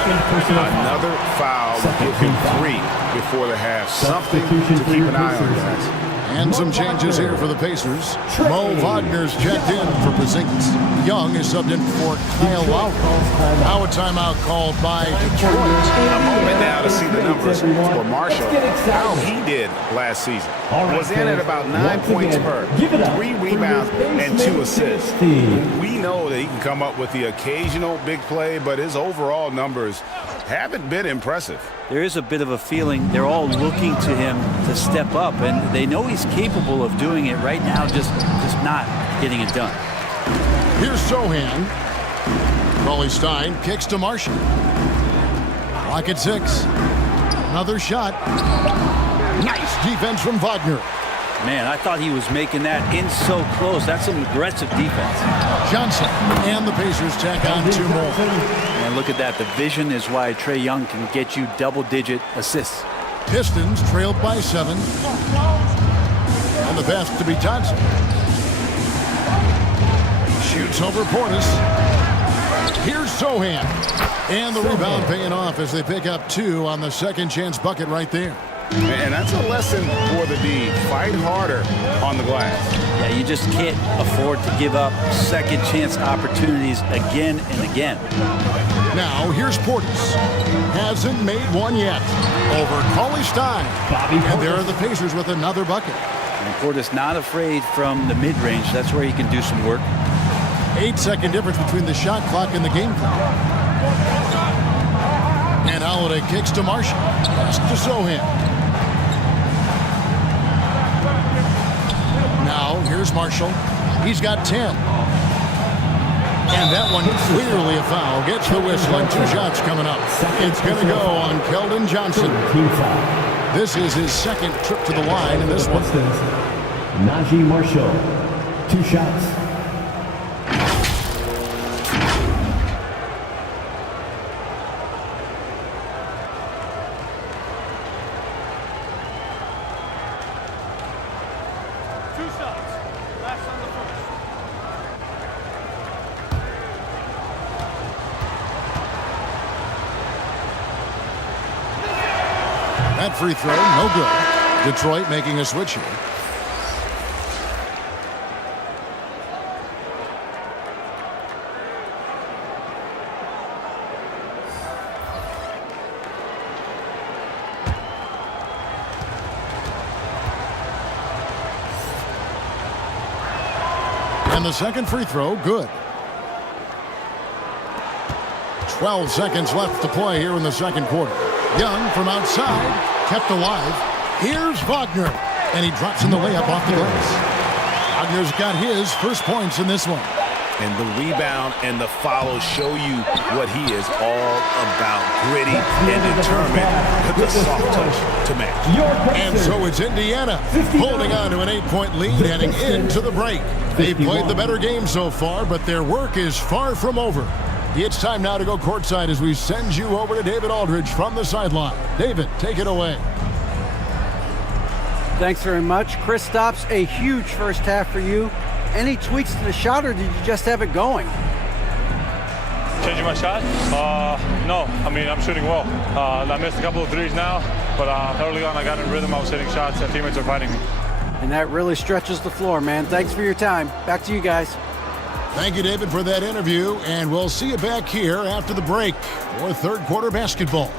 Another foul will give him 3 before the half. Something to keep an eye on, guys. And some changes here for the Pacers. Mo Wagner's checked in for Porzingis. Young is subbed in for Kyle Lowry. Now a timeout called by Detroit. A moment now to see the numbers for Marshall. How he did last season. Was in at about 9 points per, 3 rebounds, and 2 assists. We know that he can come up with the occasional big play, but his overall numbers haven't been impressive. There is a bit of a feeling they're all looking to him to step up, and they know he's capable of doing it right now, just not getting it done. Here's Sohan. Rolly Stein kicks to Marshall. Clock at 6. Another shot. Nice defense from Wagner. Man, I thought he was making that in so close. That's some aggressive defense. Johnson and the Pacers tack on 2 more. And look at that. The vision is why Trae Young can get you double-digit assists. Pistons trailed by 7. And the pass to be Johnson. Shoots over Portis. Here's Sohan. And the rebound paying off as they pick up 2 on the second chance bucket right there. And that's a lesson for the D. Fight harder on the glass. Yeah, you just can't afford to give up second chance opportunities again and again. Now here's Portis. Hasn't made one yet. Over Rolly Stein. And there are the Pacers with another bucket. And Portis not afraid from the mid-range. That's where he can do some work. 8-second difference between the shot clock and the game clock. And Holiday kicks to Marshall. Pass to Sohan. Now here's Marshall. He's got 10. And that one clearly a foul. Gets the whistle and 2 shots coming up. It's going to go on Keldon Johnson. This is his second trip to the line in this one. Najee Marshall, 2 shots. That free throw, no good. Detroit making a switch here. And the second free throw, good. 12 seconds left to play here in the second quarter. Young from outside, kept alive. Here's Wagner, and he drops in the layup off the glass. Wagner's got his first points in this one. And the rebound and the follow show you what he is all about. Gritty and determined. Put the soft touch to match. And so it's Indiana holding on to an 8-point lead heading into the break. They've played the better game so far, but their work is far from over. It's time now to go courtside as we send you over to David Aldridge from the sideline. David, take it away. Thanks very much. Kristaps, a huge first half for you. Any tweaks to the shot, or did you just have it going? Changing my shot? No. I mean, I'm shooting well. I missed a couple of threes now, but early on I got in rhythm. I was hitting shots, and teammates are fighting me. And that really stretches the floor, man. Thanks for your time. Back to you guys. Thank you, David, for that interview, and we'll see you back here after the break for third quarter basketball.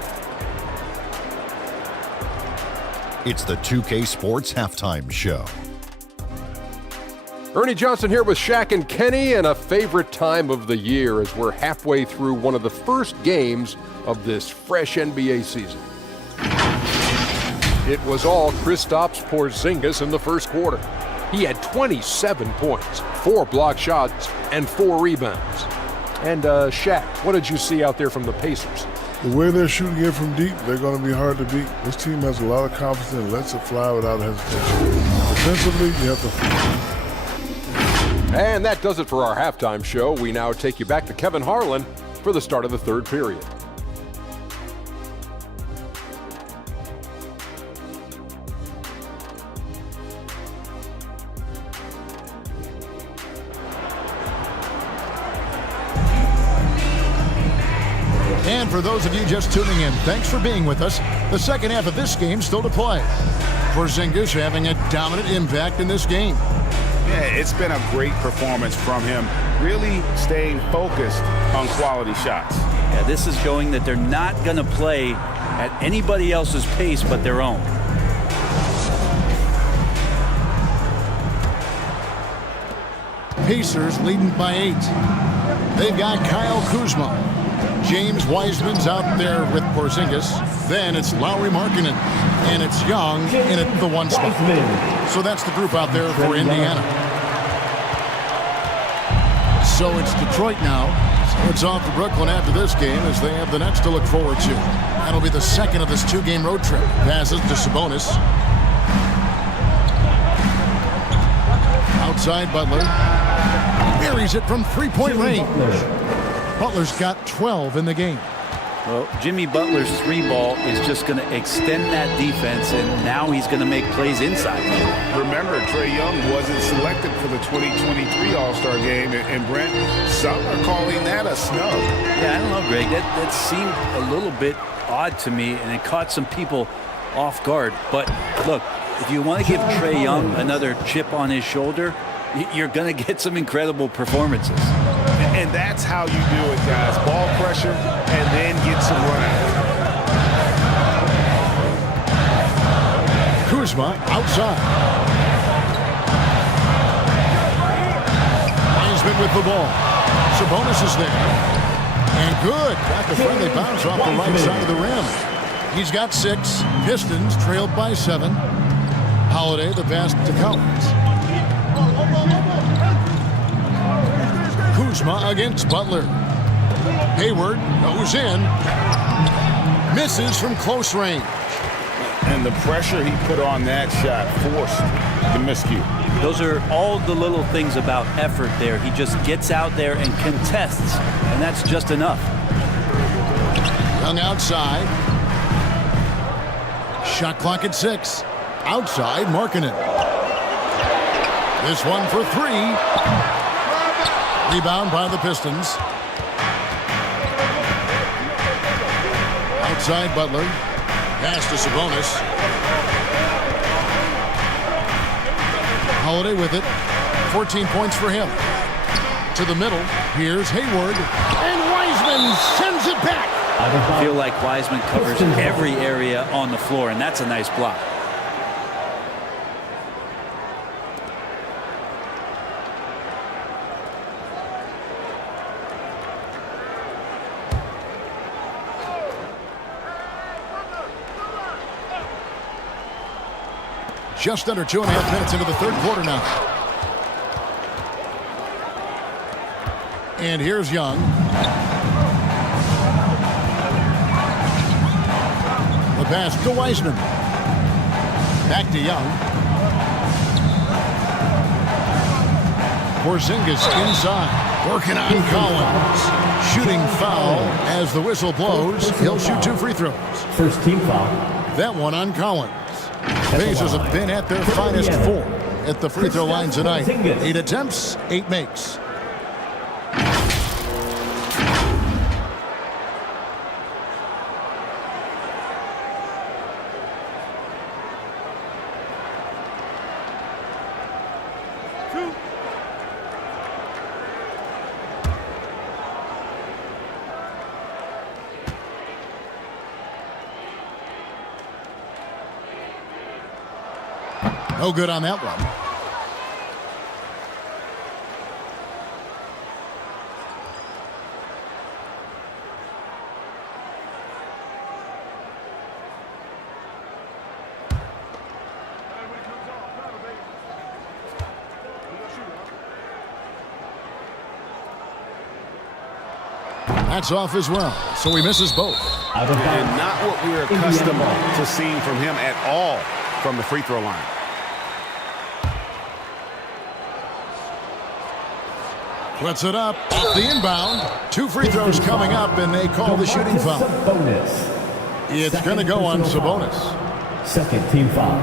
It's the 2K Sports Halftime Show. Ernie Johnson here with Shaq and Kenny, and a favorite time of the year as we're halfway through one of the first games of this fresh NBA season. It was all Kristaps Porzingis in the first quarter. He had 27 points, 4 blocked shots, and 4 rebounds. And Shaq, what did you see out there from the Pacers? The way they're shooting it from deep, they're going to be hard to beat. This team has a lot of confidence and lets it fly without hesitation. Defensively, you have to... And that does it for our halftime show. We now take you back to Kevin Harlan for the start of the third period. And for those of you just tuning in, thanks for being with us. The second half of this game still to play. Porzingis having a dominant impact in this game. Yeah, it's been a great performance from him, really staying focused on quality shots. Yeah, this is showing that they're not going to play at anybody else's pace but their own. Pacers leading by 8. They've got Kyle Kuzma. James Wiseman's out there with Porzingis. Then it's Lauri Markkanen. And it's Young in at the 1 spot. So that's the group out there for Indiana. So it's Detroit now. So it's off to Brooklyn after this game as they have the Nets to look forward to. That'll be the second of this 2-game road trip. Passes to Sabonis. Outside Butler. Buries it from 3-point range. Butler's got 12 in the game. Well, Jimmy Butler's 3-ball is just going to extend that defense, and now he's going to make plays inside. Remember, Trae Young wasn't selected for the 2023 All-Star game, and Brent, some are calling that a snub. Yeah, I don't know, Greg. That seemed a little bit odd to me, and it caught some people off guard. But look, if you want to give Trae Young another chip on his shoulder, you're going to get some incredible performances. And that's how you do it, guys. Ball pressure and then get some running. Kuzma outside. Wiseman with the ball. Sabonis is there. And good. Got the friendly bounce off the right side of the rim. He's got 6. Pistons trailed by 7. Holiday the pass to Collins. Kuzma against Butler. Hayward goes in. Misses from close range. And the pressure he put on that shot forced the miscue. Those are all the little things about effort there. He just gets out there and contests, and that's just enough. Young outside. Shot clock at 6. Outside, Markkanen. This one for 3. Rebound by the Pistons. Outside Butler. Pass to Sabonis. Holiday with it. 14 points for him. To the middle. Here's Hayward. And Wiseman sends it back. I feel like Wiseman covers every area on the floor, and that's a nice block. Just under 2.5 minutes into the third quarter now. And here's Young. The pass to Wiseman. Back to Young. Porzingis inside. Working on Collins. Shooting foul as the whistle blows. He'll shoot 2 free throws. First team foul. That one on Collins. Pacers have been at their finest 4 at the free throw line tonight. 8 attempts, 8 makes. No good on that one. That's off as well, so he misses both. And not what we're accustomed to seeing from him at all from the free throw line. Puts it up off the inbound. 2 free throws coming up, and they call the shooting foul. It's going to go on Sabonis. Second team foul.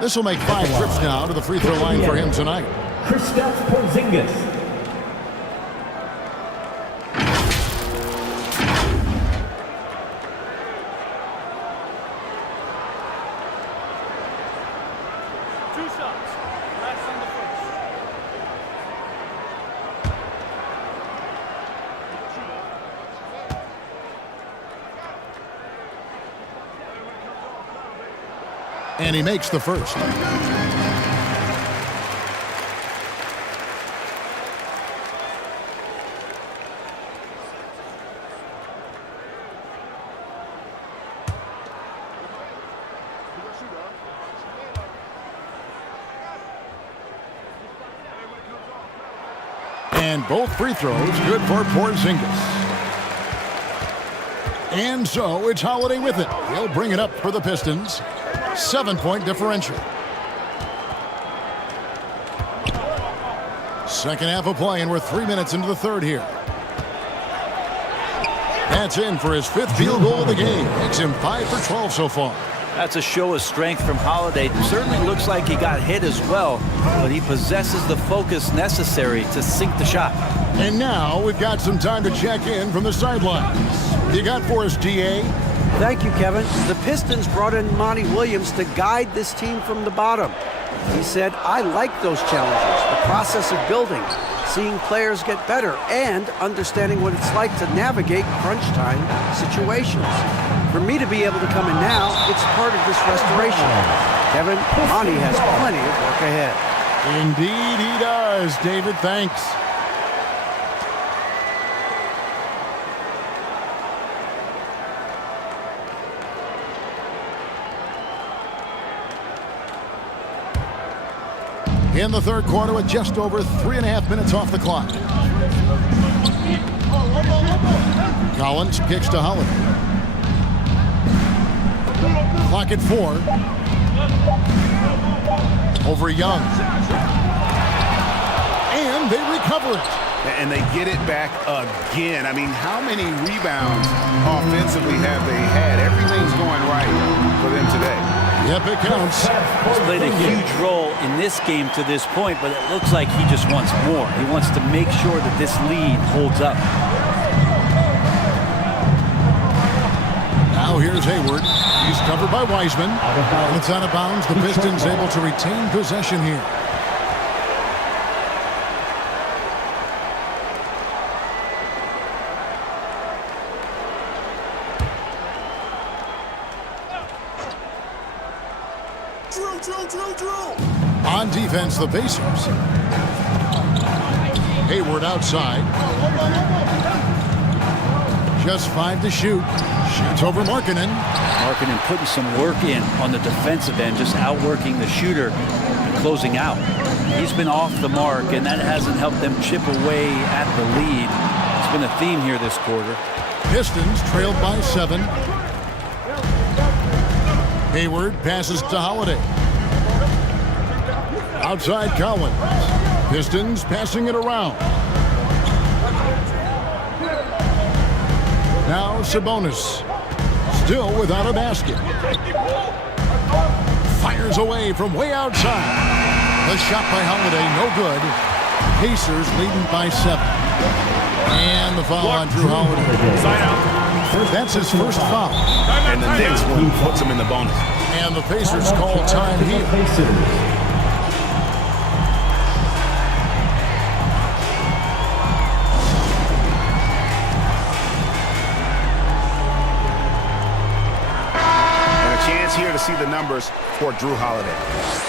This will make 5 trips now to the free throw line for him tonight. Kristaps Porzingis. And he makes the first. And both free throws good for Porzingis. And so it's Holiday with it. He'll bring it up for the Pistons. 7-point differential. Second half of play, and we're 3 minutes into the third here. That's in for his 5th field goal of the game. Makes him 5 for 12 so far. That's a show of strength from Holiday. Certainly looks like he got hit as well, but he possesses the focus necessary to sink the shot. And now we've got some time to check in from the sidelines. What you got for us, DA? Thank you, Kevin. The Pistons brought in Monty Williams to guide this team from the bottom. He said, I like those challenges, the process of building, seeing players get better, and understanding what it's like to navigate crunch time situations. For me to be able to come in now, it's part of this restoration. Kevin, Monty has plenty of work ahead. Indeed he does, David. Thanks. In the third quarter with just over 3.5 minutes off the clock. Collins kicks to Holiday. Clock at 4. Over Young. And they recover it. And they get it back again. I mean, how many rebounds offensively have they had? Everything's going right for them today. Yep, it counts. He's played a huge role in this game to this point, but it looks like he just wants more. He wants to make sure that this lead holds up. Now here's Hayward. He's covered by Wiseman. And it's out of bounds. The Pistons able to retain possession here. On defense, the Pacers. Hayward outside. Just 5 to shoot. Shoots over Markkanen. Markkanen putting some work in on the defensive end, just outworking the shooter and closing out. He's been off the mark, and that hasn't helped them chip away at the lead. It's been a theme here this quarter. Pistons trailed by 7. Hayward passes to Holiday. Outside Collins. Pistons passing it around. Now Sabonis. Still without a basket. Fires away from way outside. The shot by Holiday, no good. Pacers leading by 7. And the foul on Drew Holiday. That's his first foul. And the next one puts him in the bonus. And the Pacers call time here. Here to see the numbers for Drew Holiday.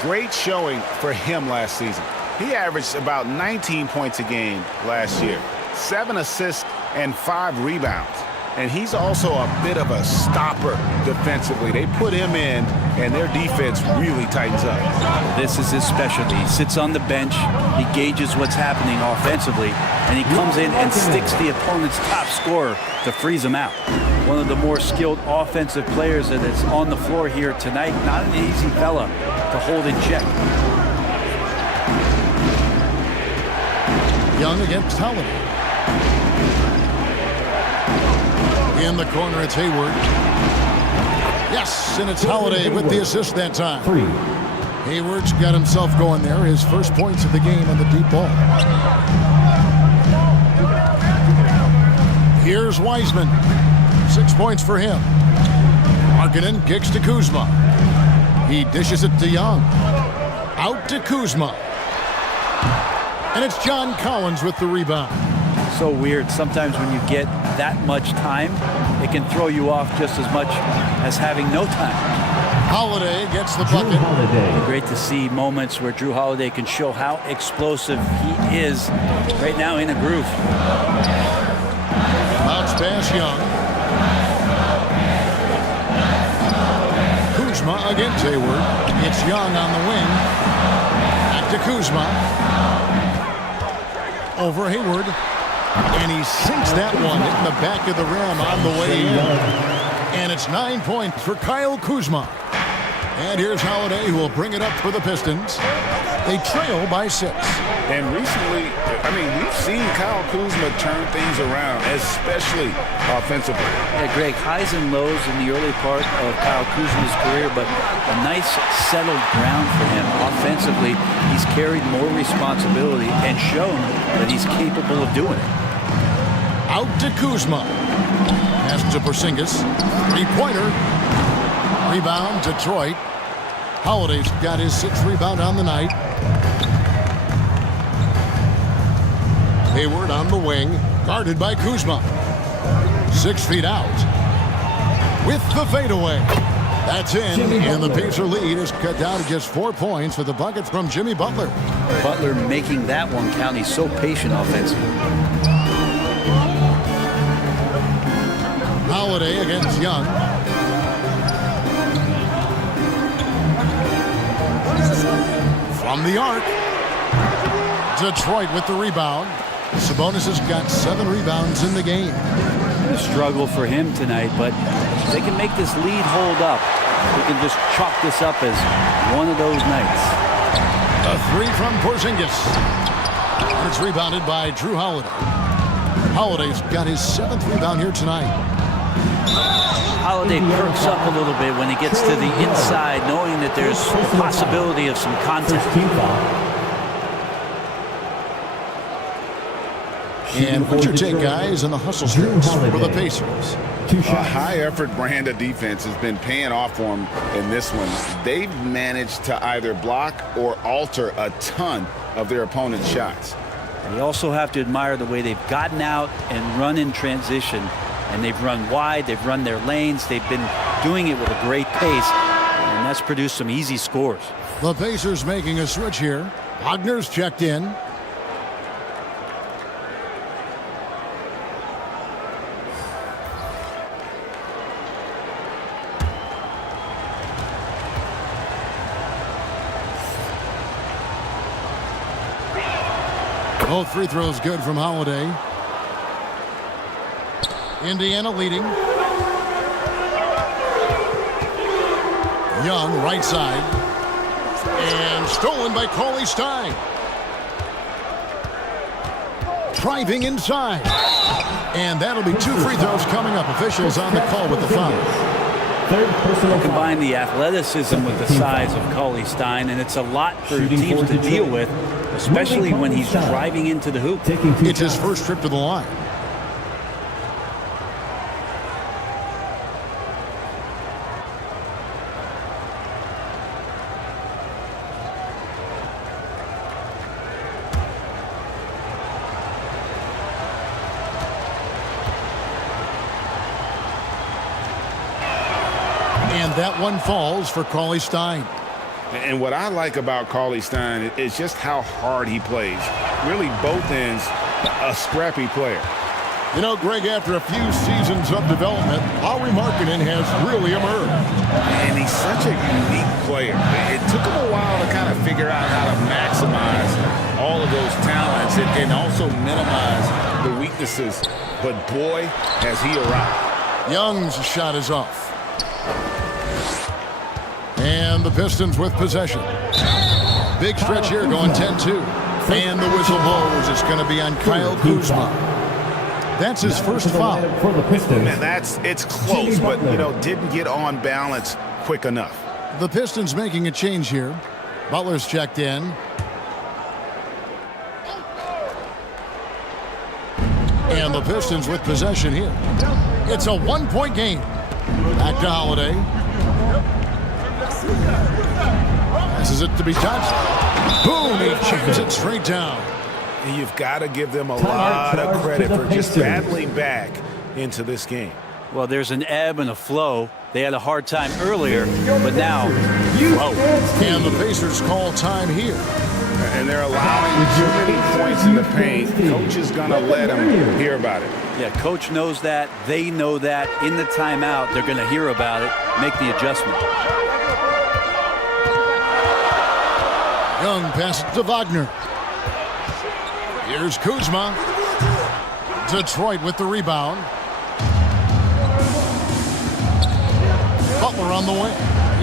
Great showing for him last season. He averaged about 19 points a game last year, 7 assists and 5 rebounds. And he's also a bit of a stopper defensively. They put him in and their defense really tightens up. This is his specialty. He sits on the bench, he gauges what's happening offensively, and he comes in and sticks the opponent's top scorer to freeze him out. One of the more skilled offensive players that is on the floor here tonight. Not an easy fella to hold in check. Young against Holiday. In the corner, it's Hayward. Yes, and it's Holiday with the assist that time. Hayward's got himself going there. His first points of the game on the deep ball. Here's Wiseman. 6 points for him. Markkanen kicks to Kuzma. He dishes it to Young. Out to Kuzma. And it's John Collins with the rebound. So weird. Sometimes when you get that much time, it can throw you off just as much as having no time. Holiday gets the bucket. Great to see moments where Drew Holiday can show how explosive he is right now in a groove. Bounce pass Young. Kuzma against Hayward. It's Young on the wing. Back to Kuzma. Over Hayward. And he sinks that one in the back of the rim on the way in. And it's 9 points for Kyle Kuzma. And here's Holiday, who will bring it up for the Pistons. They trail by 6. And recently, we've seen Kyle Kuzma turn things around, especially offensively. Yeah, Greg, highs and lows in the early part of Kyle Kuzma's career, but a nice settled ground for him. Offensively, he's carried more responsibility and shown that he's capable of doing it. Out to Kuzma. Pass to Porzingis. Three-pointer. Rebound, Detroit. Holiday's got his 6th rebound on the night. Hayward on the wing, guarded by Kuzma. 6 feet out. With the fadeaway. That's in, and the Pacer lead is cut down to just 4 points with the bucket from Jimmy Butler. Butler making that one count. He's so patient offensively. Holiday against Young. From the arc. Detroit with the rebound. Sabonis has got 7 rebounds in the game. A struggle for him tonight, but if they can make this lead hold up, we can just chalk this up as one of those nights. A 3 from Porzingis. And it's rebounded by Drew Holiday. Holiday's got his 7th rebound here tonight. Holiday perks up a little bit when he gets to the inside, knowing that there's a possibility of some contact. And what's your take, guys, on the hustle stretch for the Pacers? A high-effort brand of defense has been paying off for them in this one. They've managed to either block or alter a ton of their opponent's shots. You also have to admire the way they've gotten out and run in transition. And they've run wide, they've run their lanes, they've been doing it with a great pace, and that's produced some easy scores. The Pacers making a switch here. Wagner's checked in. Both free throws good from Holiday. Indiana leading. Young, right side. And stolen by Cauley Stein. Driving inside. And that'll be 2 free throws coming up. Officials on the call with the foul. Combine the athleticism with the size of Cauley Stein, and it's a lot for teams to deal with, especially when he's driving into the hoop. It's his first trip to the line. That one falls for Cauley Stein. And what I like about Cauley Stein is just how hard he plays. Really, both ends, a scrappy player. You know, Greg, after a few seasons of development, Lauri Markkanen has really emerged. And he's such a unique player. It took him a while to kind of figure out how to maximize all of those talents and also minimize the weaknesses. But boy, has he arrived. Young's shot is off. And the Pistons with possession. Big stretch here going 10-2. And the whistle blows. It's going to be on Kyle Kuzma. That's his first foul. And it's close, but, didn't get on balance quick enough. The Pistons making a change here. Butler's checked in. And the Pistons with possession here. It's a one-point game. Back to Holiday. This is it to be touched. Boom! He jams it straight down. You've got to give them a lot of credit for just battling back into this game. Well, there's an ebb and a flow. They had a hard time earlier, but now, flow. And the Pacers call time here. And they're allowing too many points in the paint. Coach is going to let them hear about it. Yeah, coach knows that. They know that. In the timeout, they're going to hear about it, make the adjustment. Young passes to Wagner. Here's Kuzma. Detroit with the rebound. Butler on the wing.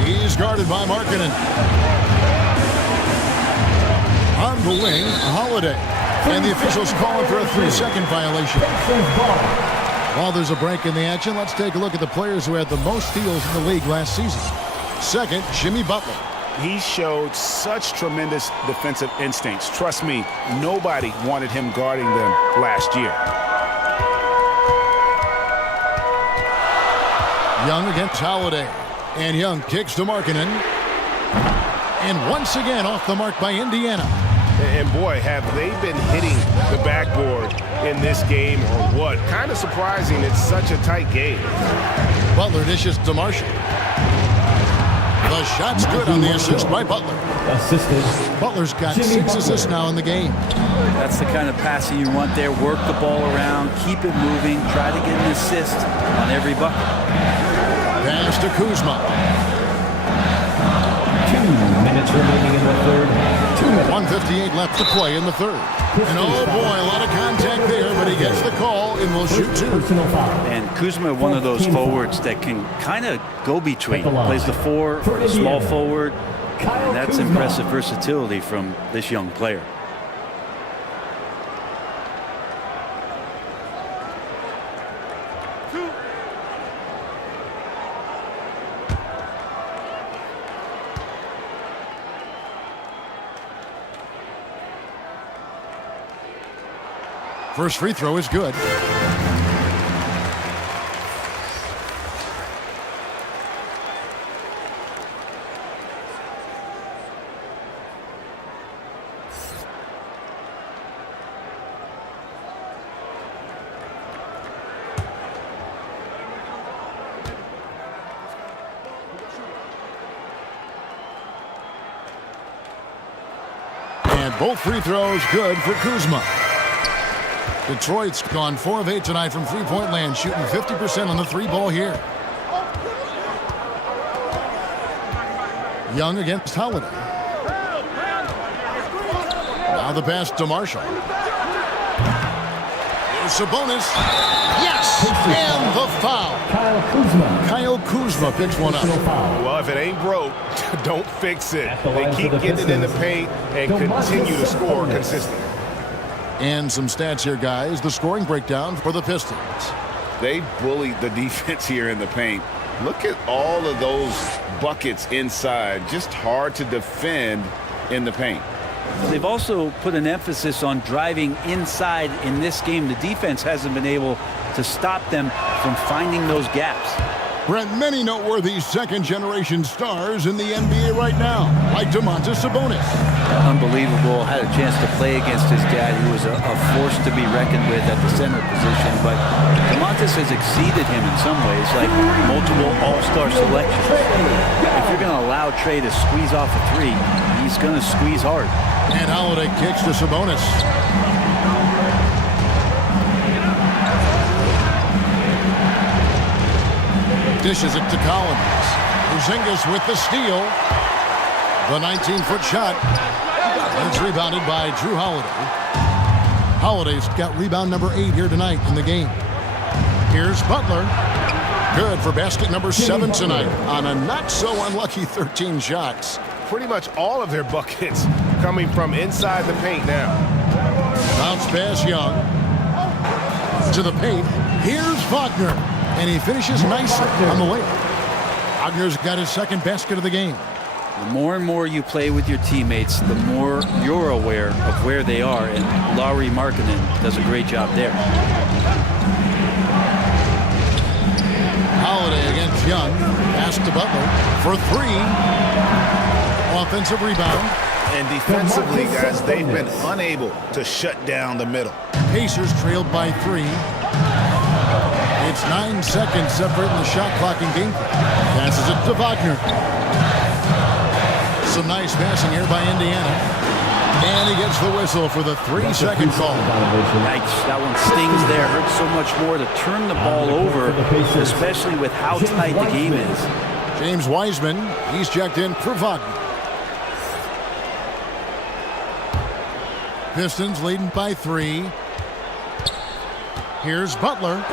He's guarded by Markkanen. On the wing, Holiday. And the officials calling for a 3-second violation. While there's a break in the action, let's take a look at the players who had the most steals in the league last season. Second, Jimmy Butler. He showed such tremendous defensive instincts. Trust me, nobody wanted him guarding them last year. Young against Holiday. And Young kicks to Markkanen. And once again off the mark by Indiana. And boy, have they been hitting the backboard in this game or what? Kind of surprising it's such a tight game. Butler dishes to Marshall. The shot's good on the assist by Butler. Butler's got 6 assists now in the game. That's the kind of passing you want there. Work the ball around, keep it moving, try to get an assist on every bucket. Pass to Kuzma. 2 minutes remaining in the third. 1:58 left to play in the third. And oh boy, a lot of contact there, but he gets the call and will shoot 2. And Kuzma, one of those forwards that can kind of go between. Plays the 4 or the small forward. And that's impressive versatility from this young player. First free throw is good. And both free throws good for Kuzma. Detroit's gone 4 of 8 tonight from three-point land, shooting 50% on the 3-ball here. Young against Holiday. Now the pass to Marshall. Here's Sabonis. Yes! And the foul. Kyle Kuzma picks one up. Well, if it ain't broke, don't fix it. They keep getting it in the paint and continue to score consistently. And some stats here, guys. The scoring breakdown for the Pistons. They bullied the defense here in the paint. Look at all of those buckets inside. Just hard to defend in the paint. They've also put an emphasis on driving inside in this game. The defense hasn't been able to stop them from finding those gaps. Brent, many noteworthy second-generation stars in the NBA right now, like Domantas Sabonis. Unbelievable. Had a chance to play against his dad, who was a force to be reckoned with at the center position. But Domantas has exceeded him in some ways, like multiple all-star selections. If you're going to allow Trey to squeeze off a 3, he's going to squeeze hard. And Holiday kicks to Sabonis. Dishes it to Collins. Porzingis with the steal. The 19-foot shot. And it's rebounded by Drew Holiday. Holiday's got rebound number 8 here tonight in the game. Here's Butler. Good for basket number 7 tonight on a not-so-unlucky 13 shots. Pretty much all of their buckets coming from inside the paint now. Bounce pass Young. To the paint. Here's Wagner. And he finishes nicely on the way. Wagner's got his second basket of the game. The more and more you play with your teammates, the more you're aware of where they are, and Lauri Markkanen does a great job there. Holiday against Young. Pass to Butler for 3. Offensive rebound. And defensively, guys, they've been unable to shut down the middle. Pacers trailed by 3. It's 9 seconds separating the shot clock and game. Passes it to Wagner. Some nice passing here by Indiana. And he gets the whistle for the 3-second call. Yikes, that one stings there. Hurts so much more to turn the ball over, especially with how tight the game is. James Wiseman, he's checked in for Wagner. Pistons leading by 3. Here's Butler.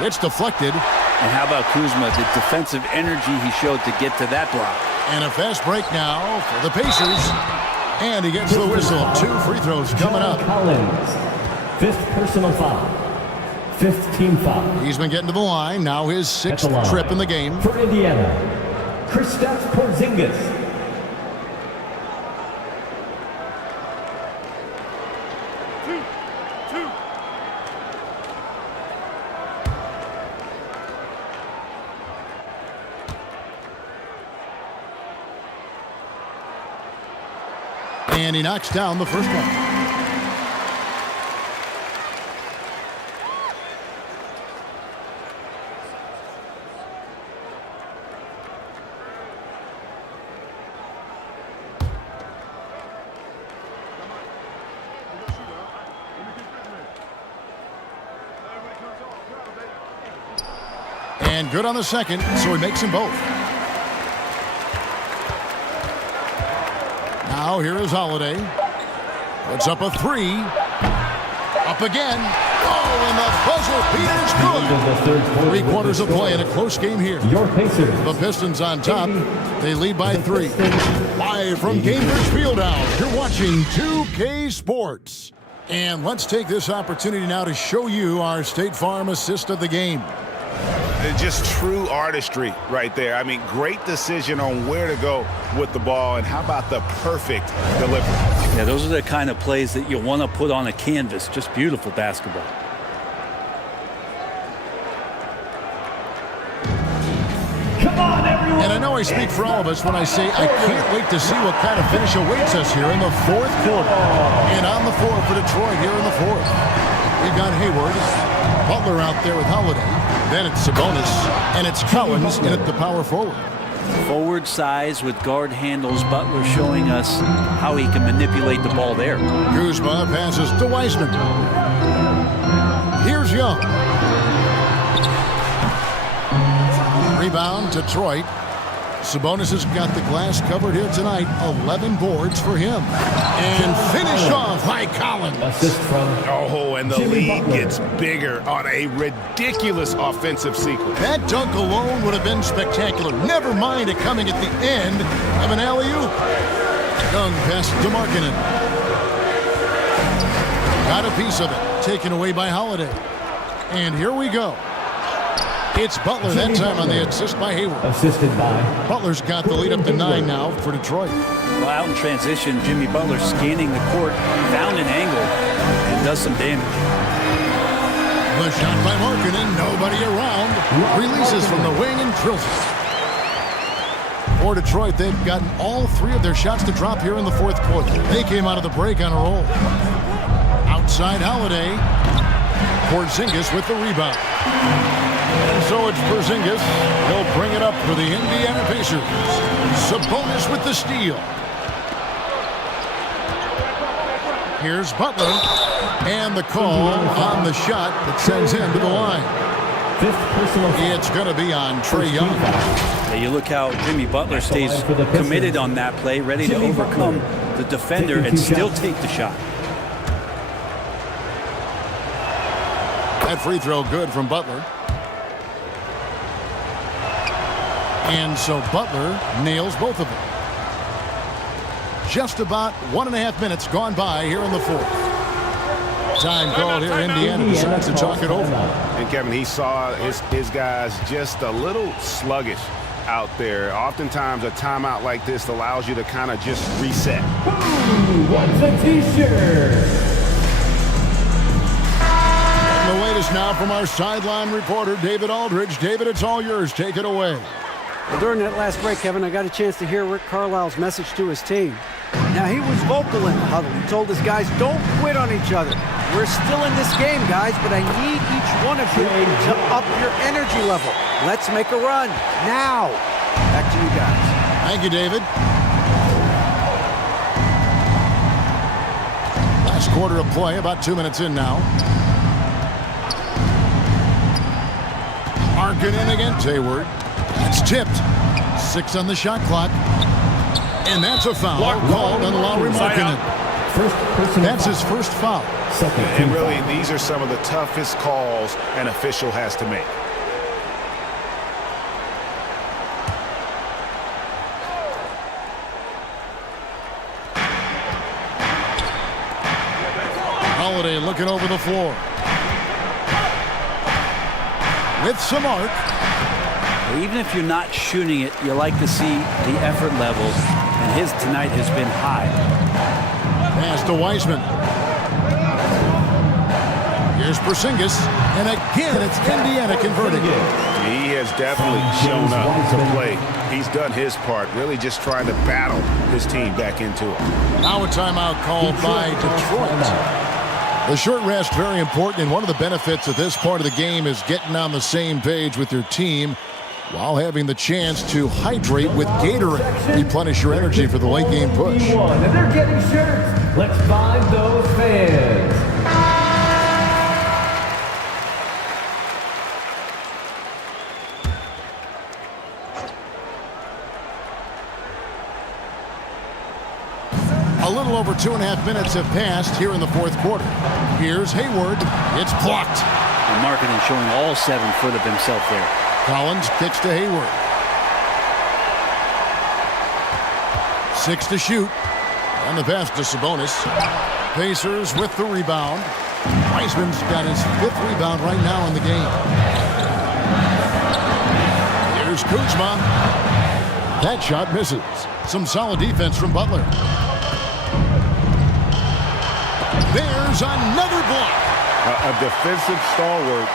It's deflected. And how about Kuzma, the defensive energy he showed to get to that block. And a fast break now for the Pacers. And he gets the whistle. 2 free throws coming up. Collins, 5th personal foul. 5th team foul. He's been getting to the line. Now his 6th trip in the game. For Indiana, Kristaps Porzingis. And he knocks down the first one. And good on the second, so he makes them both. Now here is Holiday. Puts up a 3. Up again. Oh, and the buzzer beater's good. 3 quarters of play in a close game here. Your Pacers. The Pistons on top. They lead by 3. Live from Gainbridge Fieldhouse, you're watching 2K Sports. And let's take this opportunity now to show you our State Farm assist of the game. Just true artistry right there. I mean, great decision on where to go with the ball, and how about the perfect delivery? Yeah, those are the kind of plays that you want to put on a canvas. Just beautiful basketball. Come on, everyone! And I know I speak for all of us when I say I can't wait to see what kind of finish awaits us here in the 4th quarter. And on the floor for Detroit here in the 4th. We've got Hayward, Butler out there with Holiday. Then it's Sabonis, and it's Collins in at the power forward. Forward size with guard handles. Butler showing us how he can manipulate the ball there. Kuzma passes to Wiseman. Here's Young. Rebound, Detroit. Sabonis has got the glass covered here tonight. 11 boards for him. And finished off by Collins. Assist from and the lead gets bigger on a ridiculous offensive sequence. That dunk alone would have been spectacular. Never mind it coming at the end of an alley-oop. Young pass to Markkanen. Got a piece of it. Taken away by Holiday. And here we go. It's Butler that time on the assist by Hayward. Assisted by. Butler's got the lead up to 9 now for Detroit. Well, out in transition, Jimmy Butler scanning the court, found an angle, and does some damage. The shot by Markkanen, nobody around. Releases from the wing and drills it. For Detroit, they've gotten all 3 of their shots to drop here in the 4th quarter. They came out of the break on a roll. Outside Holiday. Porzingis with the rebound. And so it's Porzingis. He'll bring it up for the Indiana Pacers. Sabonis with the steal. Here's Butler. And the call on the shot that sends him to the line. It's going to be on Trae Young. Yeah, you look how Jimmy Butler stays committed on that play, ready to overcome the defender and still take the shot. That free throw good from Butler. And so Butler nails both of them. Just about 1.5 minutes gone by here in the fourth. Time called here. Indiana decides to talk it over. And Kevin, he saw his guys just a little sluggish out there. Oftentimes a timeout like this allows you to kind of just reset. Who wants a t-shirt? The latest now from our sideline reporter, David Aldridge. David, it's all yours. Take it away. Well, during that last break, Kevin, I got a chance to hear Rick Carlisle's message to his team. Now, he was vocal in the huddle. He told his guys, don't quit on each other. We're still in this game, guys, but I need each one of you to up your energy level. Let's make a run now. Back to you guys. Thank you, David. Last quarter of play, about 2 minutes in now. Markkanen against Hayward. That's tipped. 6 on the shot clock. And that's a foul called on Lauri Markkanen. That's his first foul. And really, these are some of the toughest calls an official has to make. Holiday looking over the floor. With some arc. Even if you're not shooting it, you like to see the effort level, and his tonight has been high. Pass to Wiseman. Here's Porzingis, and again it's Indiana converting. He has definitely shown up to play. He's done his part, really just trying to battle his team back into it. Now a timeout called by Detroit. The short rest, very important, and one of the benefits of this part of the game is getting on the same page with your team while having the chance to hydrate with Gatorade. Replenish your energy for the late game push. And they're getting shirts. Let's find those fans. A little over 2.5 minutes have passed here in the fourth quarter. Here's Hayward. It's blocked. And Markkanen showing all 7 foot of himself there. Collins kicks to Hayward. 6 to shoot. And the pass to Sabonis. Pacers with the rebound. Wiseman's got his 5th rebound right now in the game. Here's Kuzma. That shot misses. Some solid defense from Butler. There's another block. A defensive stalwart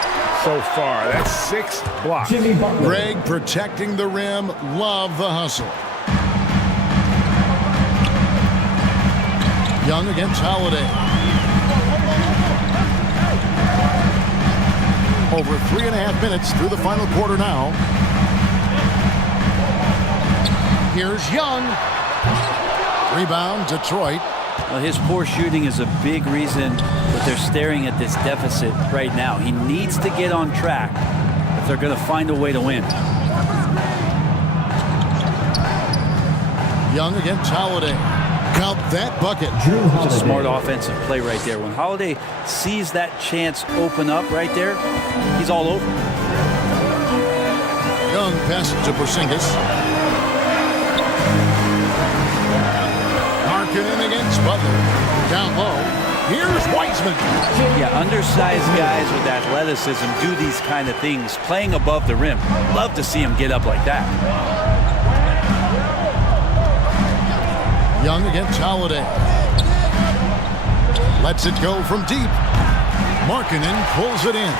so far. That's 6 blocks. Greg protecting the rim. Love the hustle. Young against Holiday. Over 3.5 minutes through the final quarter now. Here's Young. Rebound, Detroit. Well, his poor shooting is a big reason that they're staring at this deficit right now. He needs to get on track if they're going to find a way to win. Young against Holiday. Count that bucket. It's a smart offensive play right there. When Holiday sees that chance open up right there, he's all over. Young passes to Porzingis. Markkanen against Butler. Down low. Here's Wiseman. Yeah, undersized guys with athleticism do these kind of things, playing above the rim. Love to see him get up like that. Young against Holiday. Lets it go from deep. Markkanen pulls it in.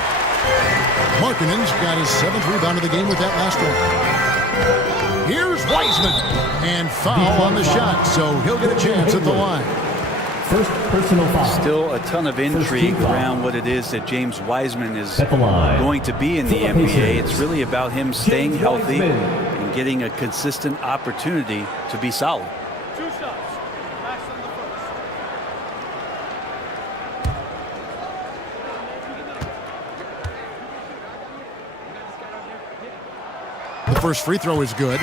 Markkanen's got his 7th rebound of the game with that last one. Here's Wiseman. And foul on the shot, so he'll get a chance at the line. First personal foul. Still a ton of intrigue around what it is that James Wiseman is going to be in the NBA. It's really about him staying healthy and getting a consistent opportunity to be solid. 2 shots. Max on the first. First free throw is good.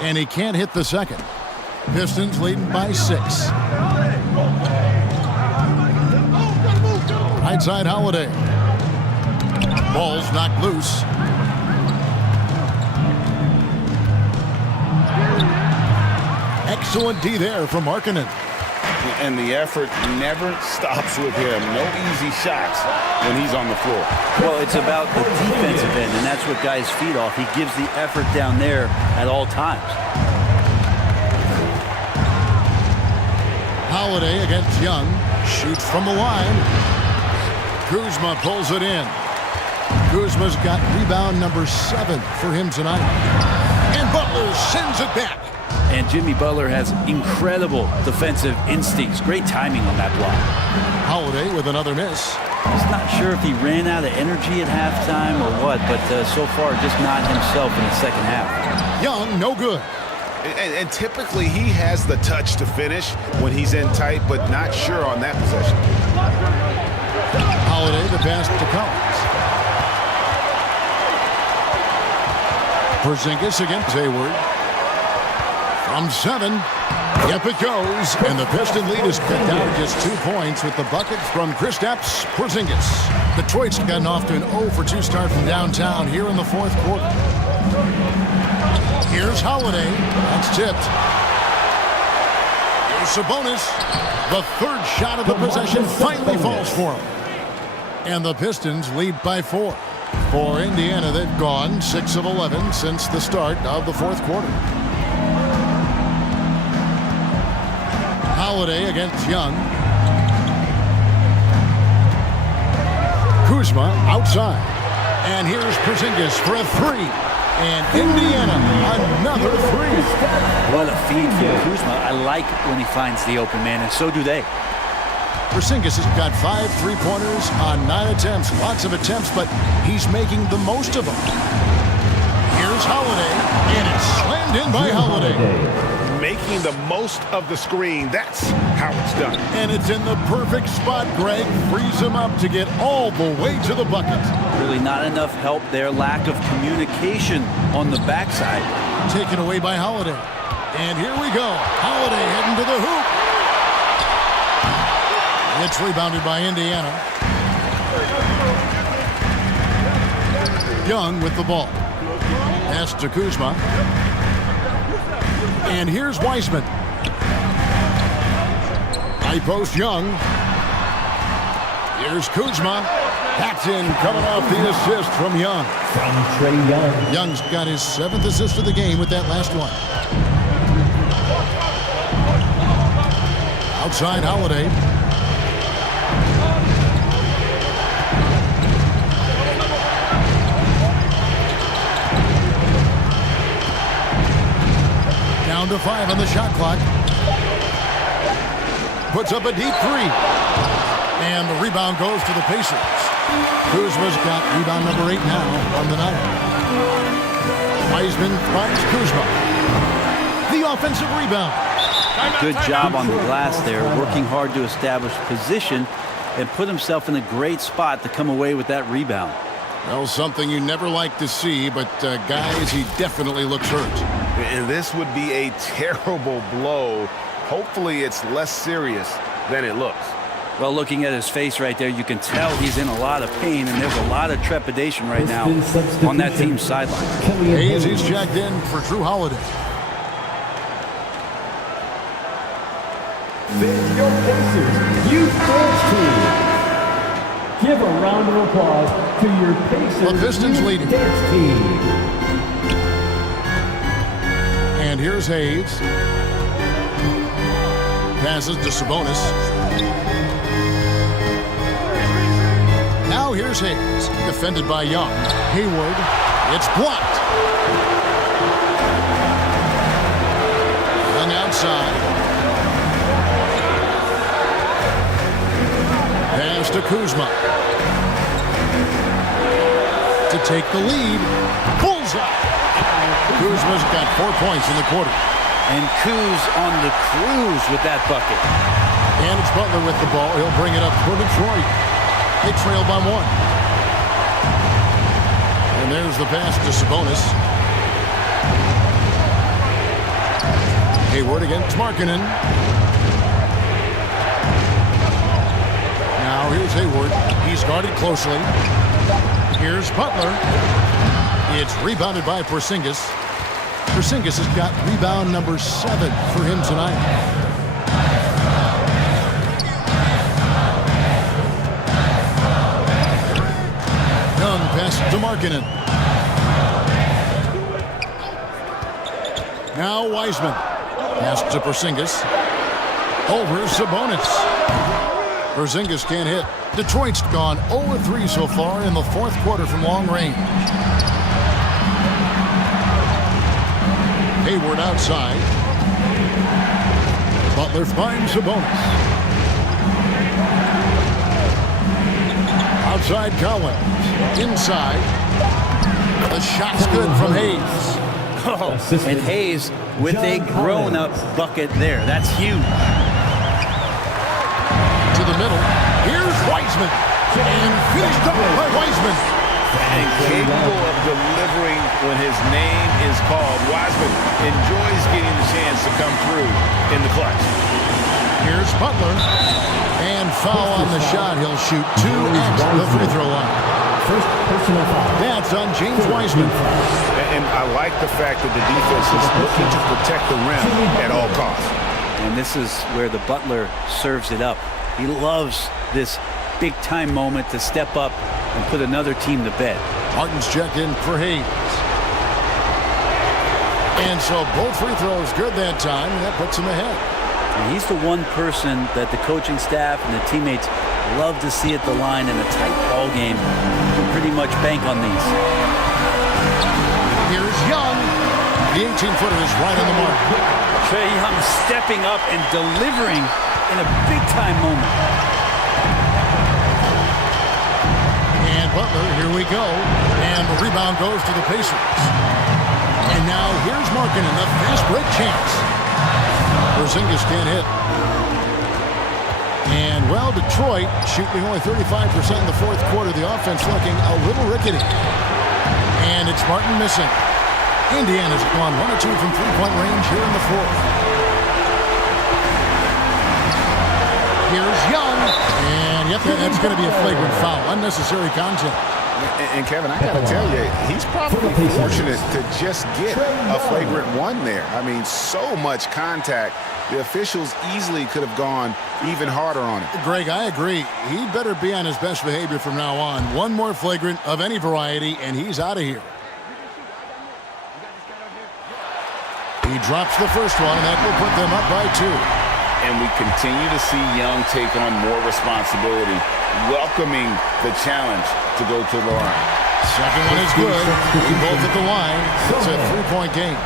And he can't hit the second. Pistons leading by 6. Right side Holiday. Ball's knocked loose. Excellent D there from Markkanen. And the effort never stops with him. No easy shots when he's on the floor. Well, it's about the defensive end, and that's what guys feed off. He gives the effort down there at all times. Holiday against Young. Shoots from the line. Kuzma pulls it in. Kuzma's got rebound number 7 for him tonight. And Butler sends it back. And Jimmy Butler has incredible defensive instincts. Great timing on that block. Holiday with another miss. Just not sure if he ran out of energy at halftime or what, but so far just not himself in the second half. Young, no good. And typically he has the touch to finish when he's in tight, but not sure on that possession. Holiday the pass to Collins. Porzingis against Hayward. From 7. Yep, it goes. And the Piston lead is cut down to just 2 points with the bucket from Kristaps Porzingis. Detroit's gotten off to an 0-for-2 start from downtown here in the fourth quarter. Here's Holiday. That's tipped. Here's Sabonis. The third shot of the possession finally falls for him. And the Pistons lead by 4. For Indiana, they've gone 6 of 11 since the start of the fourth quarter. Holiday against Young. Kuzma outside. And here's Porzingis for a 3. And Indiana, another 3. What a feed for Kuzma. I like when he finds the open man, and so do they. Porzingis has got 5 3-pointers on 9 attempts. Lots of attempts, but he's making the most of them. Here's Holiday, and it's slammed in by Holiday. Making the most of the screen. That's how it's done. And it's in the perfect spot. Greg frees him up to get all the way to the bucket. Really not enough help there. Lack of communication on the backside. Taken away by Holiday. And here we go. Holiday heading to the hoop. It's rebounded by Indiana. Young with the ball. Pass to Kuzma. And here's Wiseman. High post Young. Here's Kuzma. Paxson coming off the assist from Young. From Trey Young. Young's got his 7th assist of the game with that last one. Outside Holiday. Down to 5 on the shot clock. Puts up a deep 3. And the rebound goes to the Pacers. Kuzma's got rebound number 8 now on the night. Wiseman finds Kuzma. The offensive rebound. Good job on the glass there, working hard to establish position and put himself in a great spot to come away with that rebound. Well, something you never like to see, but guys, he definitely looks hurt. And this would be a terrible blow. Hopefully it's less serious than it looks. Well, looking at his face right there, you can tell he's in a lot of pain, and there's a lot of trepidation right now on that team's sideline. Hayes, he's checked in for Drew Holiday. This is your Pacers Youth Dance Team. Give a round of applause to your Pacers The Pistons Youth leading. Dance Team. And here's Hayes. Passes to Sabonis. Now here's Hayes. Defended by Young. Hayward. It's blocked. Young outside. Pass to Kuzma. to take the lead. Bullseye. Kuzma's got 4 points in the quarter. And Kuz on the cruise with that bucket. And it's Butler with the ball. He'll bring it up for Detroit. They trail by 1. And there's the pass to Sabonis. Hayward against Markkanen. Now here's Hayward. He's guarded closely. Here's Butler. It's rebounded by Porzingis. Porzingis has got rebound number 7 for him tonight. Young pass to Markkanen. Now Wiseman. Pass to Porzingis. Over Sabonis. Porzingis can't hit. Detroit's gone 0-3 so far in the 4th quarter from long range. Hayward outside. Butler finds Sabonis. Outside Collins. Inside. The shot's good from Hayes. Oh, and Hayes with a grown-up bucket there. That's huge. To the middle. Here's Wiseman. And finished up by Wiseman. And capable of delivering when his name is called. Wiseman enjoys getting the chance to come through in the clutch. Here's Butler. And foul on the shot. He'll shoot 2 at the free throw line. First personal foul. That's on James Wiseman. And I like the fact that the defense is looking to protect the rim at all costs. And this is where the Butler serves it up. He loves this big-time moment to step up and put another team to bed. Martin's checked in for Hayes. And so both free throws good that time, and that puts him ahead. And he's the one person that the coaching staff and the teammates love to see at the line in a tight ball game. You can pretty much bank on these. Here's Young. The 18-footer is right on the mark. Trae Young stepping up and delivering in a big-time moment. And Butler, here we go. And the rebound goes to the Pacers. And now here's Markkanen, the fast break chance. Porzingis can't hit. And, well, Detroit shooting only 35% in the 4th quarter. The offense looking a little rickety. And it's Martin missing. Indiana's gone 1 or 2 from three-point range here in the 4th. Here's Young. And, yep, that's going to be a flagrant foul. Unnecessary contact. And Kevin, I got to tell you, he's probably fortunate to just get a flagrant 1 there. I mean, so much contact. The officials easily could have gone even harder on it. Greg, I agree. He'd better be on his best behavior from now on. One more flagrant of any variety, and he's out of here. He drops the first one, and that will put them up by 2. And we continue to see Young take on more responsibility, welcoming the challenge to go to the line. Second one is good. We both at the line. It's a 3-point game.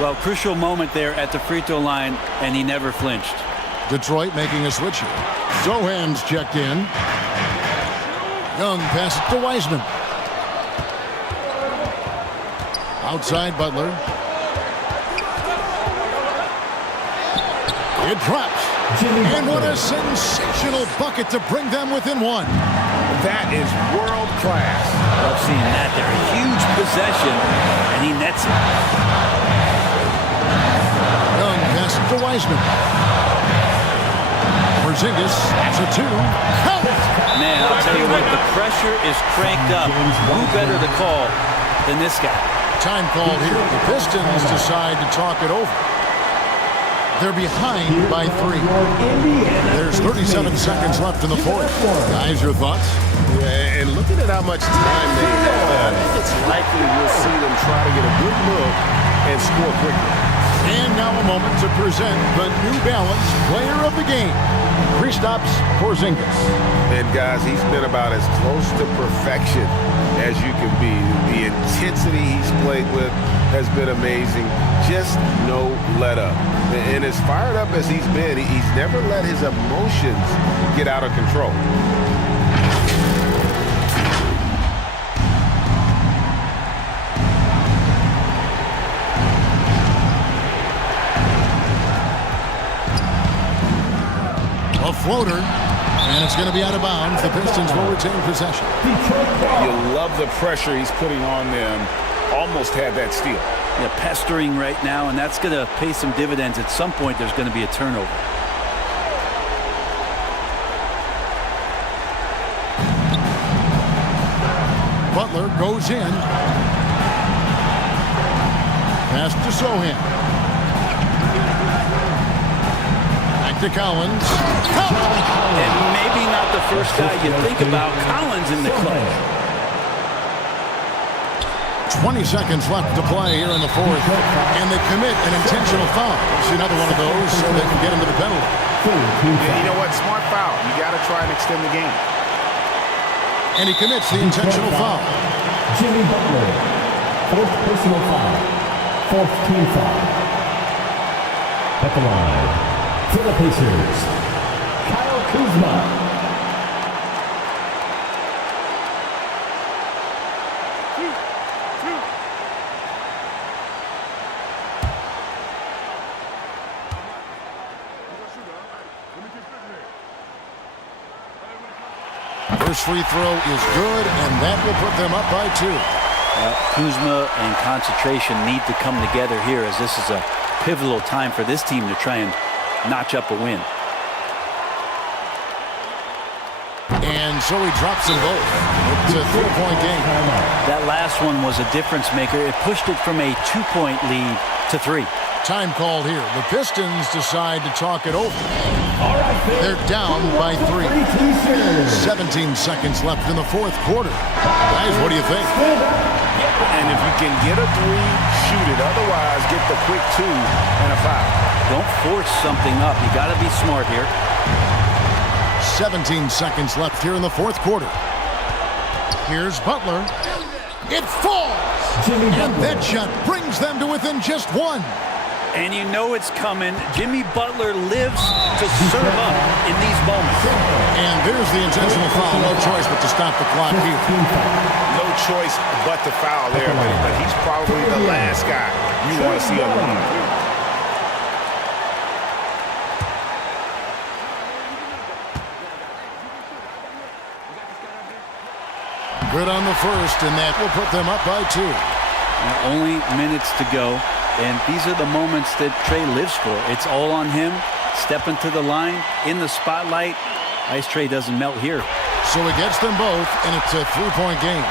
Well, crucial moment there at the free throw line, and he never flinched. Detroit making a switch here. Zohan's checked in. Young passes to Wiseman. Outside Butler. It drops. And what a sensational bucket to bring them within 1. That is world class. Love seeing that there. A huge possession, and he nets it. Young passes to Wiseman. Porzingis, that's a 2. Count it! Man, I'll tell you what, the pressure is cranked up. Who better to call than this guy? Time called here. The Pistons decide to talk it over. They're behind by 3. There's 37 seconds left in the 4th. Guys, your thoughts? Yeah, and looking at how much time they have, I think it's likely we'll see them try to get a good look and score quickly. And now a moment to present the New Balance Player of the Game, Kristaps Porzingis. And guys, he's been about as close to perfection as you can be. The intensity he's played with has been amazing. Just no let up. And as fired up as he's been, he's never let his emotions get out of control. floater, and it's going to be out of bounds. The Pistons will retain possession. You love the pressure he's putting on them. Almost had that steal. Yeah, pestering right now, and that's going to pay some dividends. At some point, there's going to be a turnover. Butler goes in. Pass to Sohan. Back to Collins. And maybe not the first guy you think about. Collins in the clutch. 20 seconds left to play here in the fourth. And they commit an intentional foul. See another one of those so they can get into the penalty. Yeah, you know what? Smart foul. You got to try and extend the game. And he commits the intentional foul. Jimmy Butler, fourth personal foul, fourth team foul. At the line, for the Pacers, Kyle Kuzma. First free throw is good, and that will put them up by 2. Kuzma and concentration need to come together here, as this is a pivotal time for this team to try and notch up a win. And so he drops them both. It's a 3-point game. That last one was a difference maker. It pushed it from a 2-point lead to 3. Time called here. The Pistons decide to talk it over. They're down by 3. 17 seconds left in the fourth quarter. Guys, what do you think? And if you can get a 3, shoot it. Otherwise, get the quick 2 and a foul. Don't force something up. You got to be smart here. 17 seconds left here in the fourth quarter. Here's Butler. It falls! And that shot brings them to within just 1. And you know it's coming. Jimmy Butler lives to serve up in these moments. And there's the intentional foul. No choice but to stop the clock here. No choice but to foul there, but he's probably the last guy you want to see on the line. Good on the first, and that will put them up by 2. And only minutes to go. And these are the moments that Trey lives for. It's all on him. Stepping to the line, in the spotlight. Ice Trey doesn't melt here. So he gets them both, and it's a 3-point game.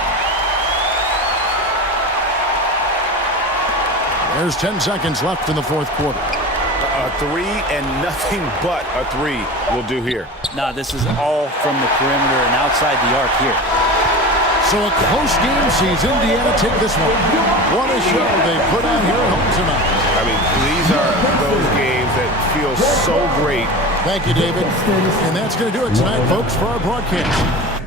There's 10 seconds left in the fourth quarter. A 3 and nothing but a 3 will do here. Nah, this is all from the perimeter and outside the arc here. So a close game sees Indiana take this one. What a show they put on here at home tonight. I mean, these are those games that feel so great. Thank you, David. And that's going to do it tonight, folks, for our broadcast.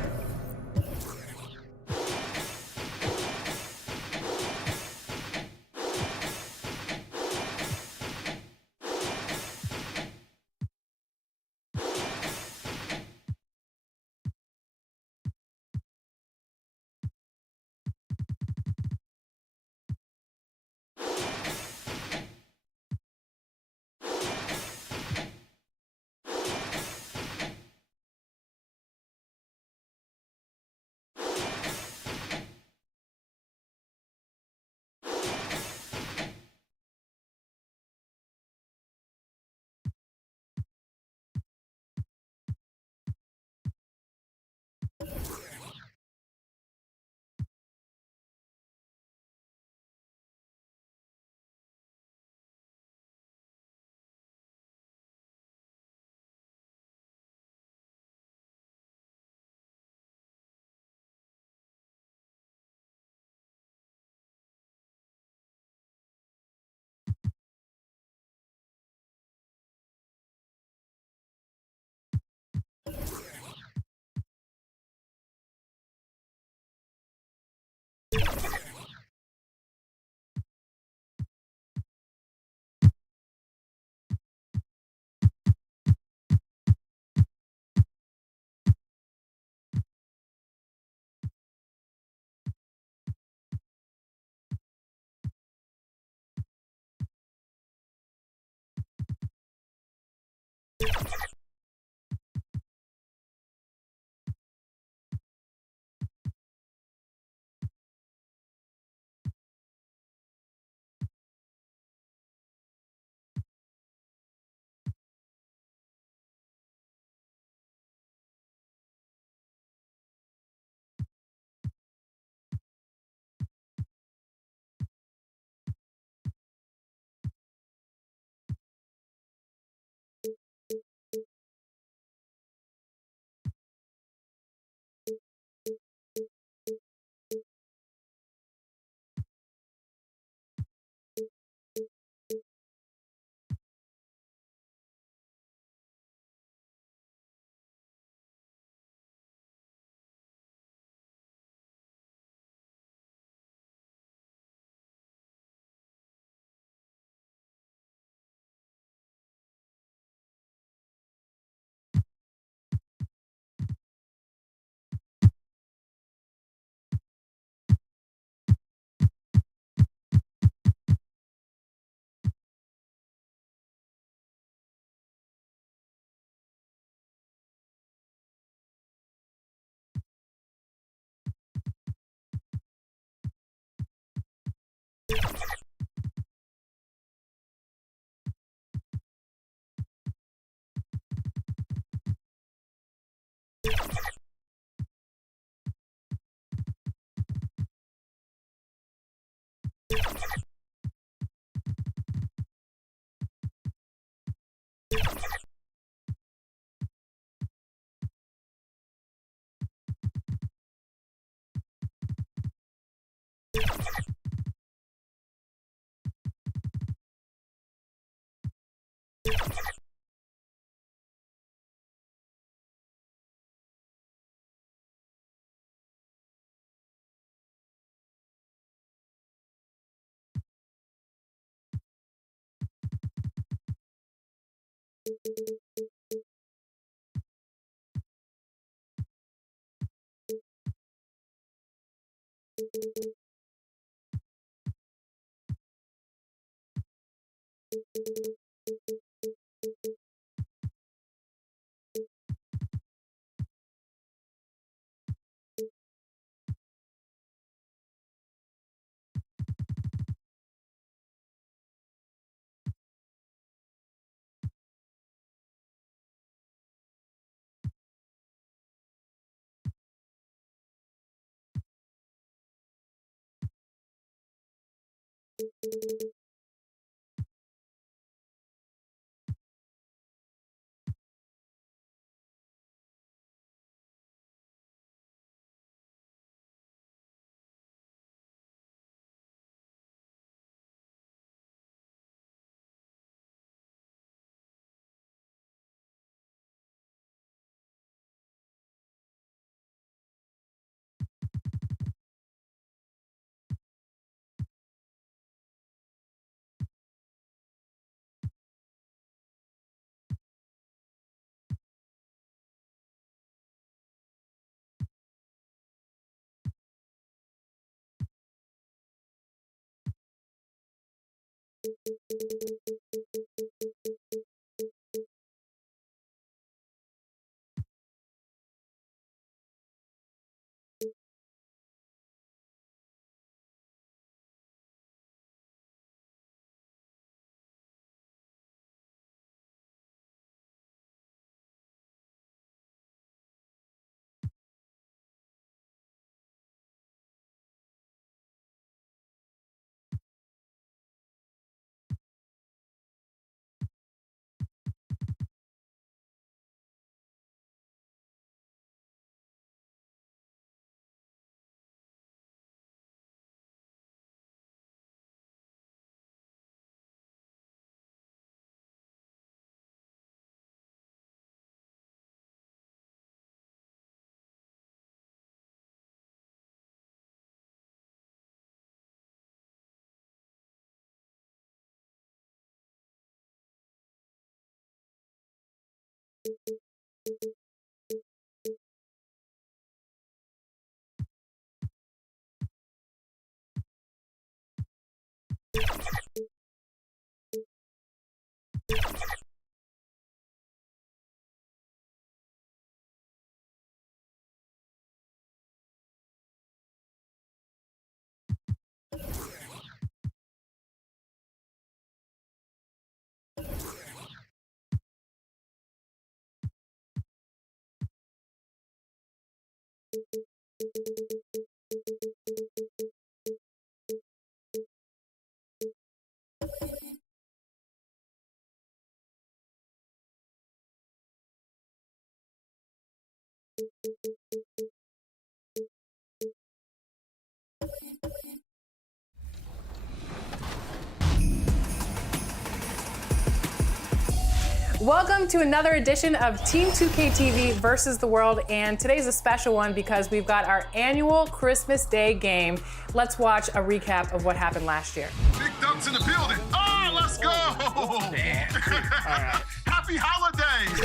Welcome to another edition of Team 2K TV versus the world, and today's a special one because we've got our annual Christmas Day game. Let's watch a recap of what happened last year. Big Dump's in the building. Oh, let's go! Oh, man. All right. Happy holidays!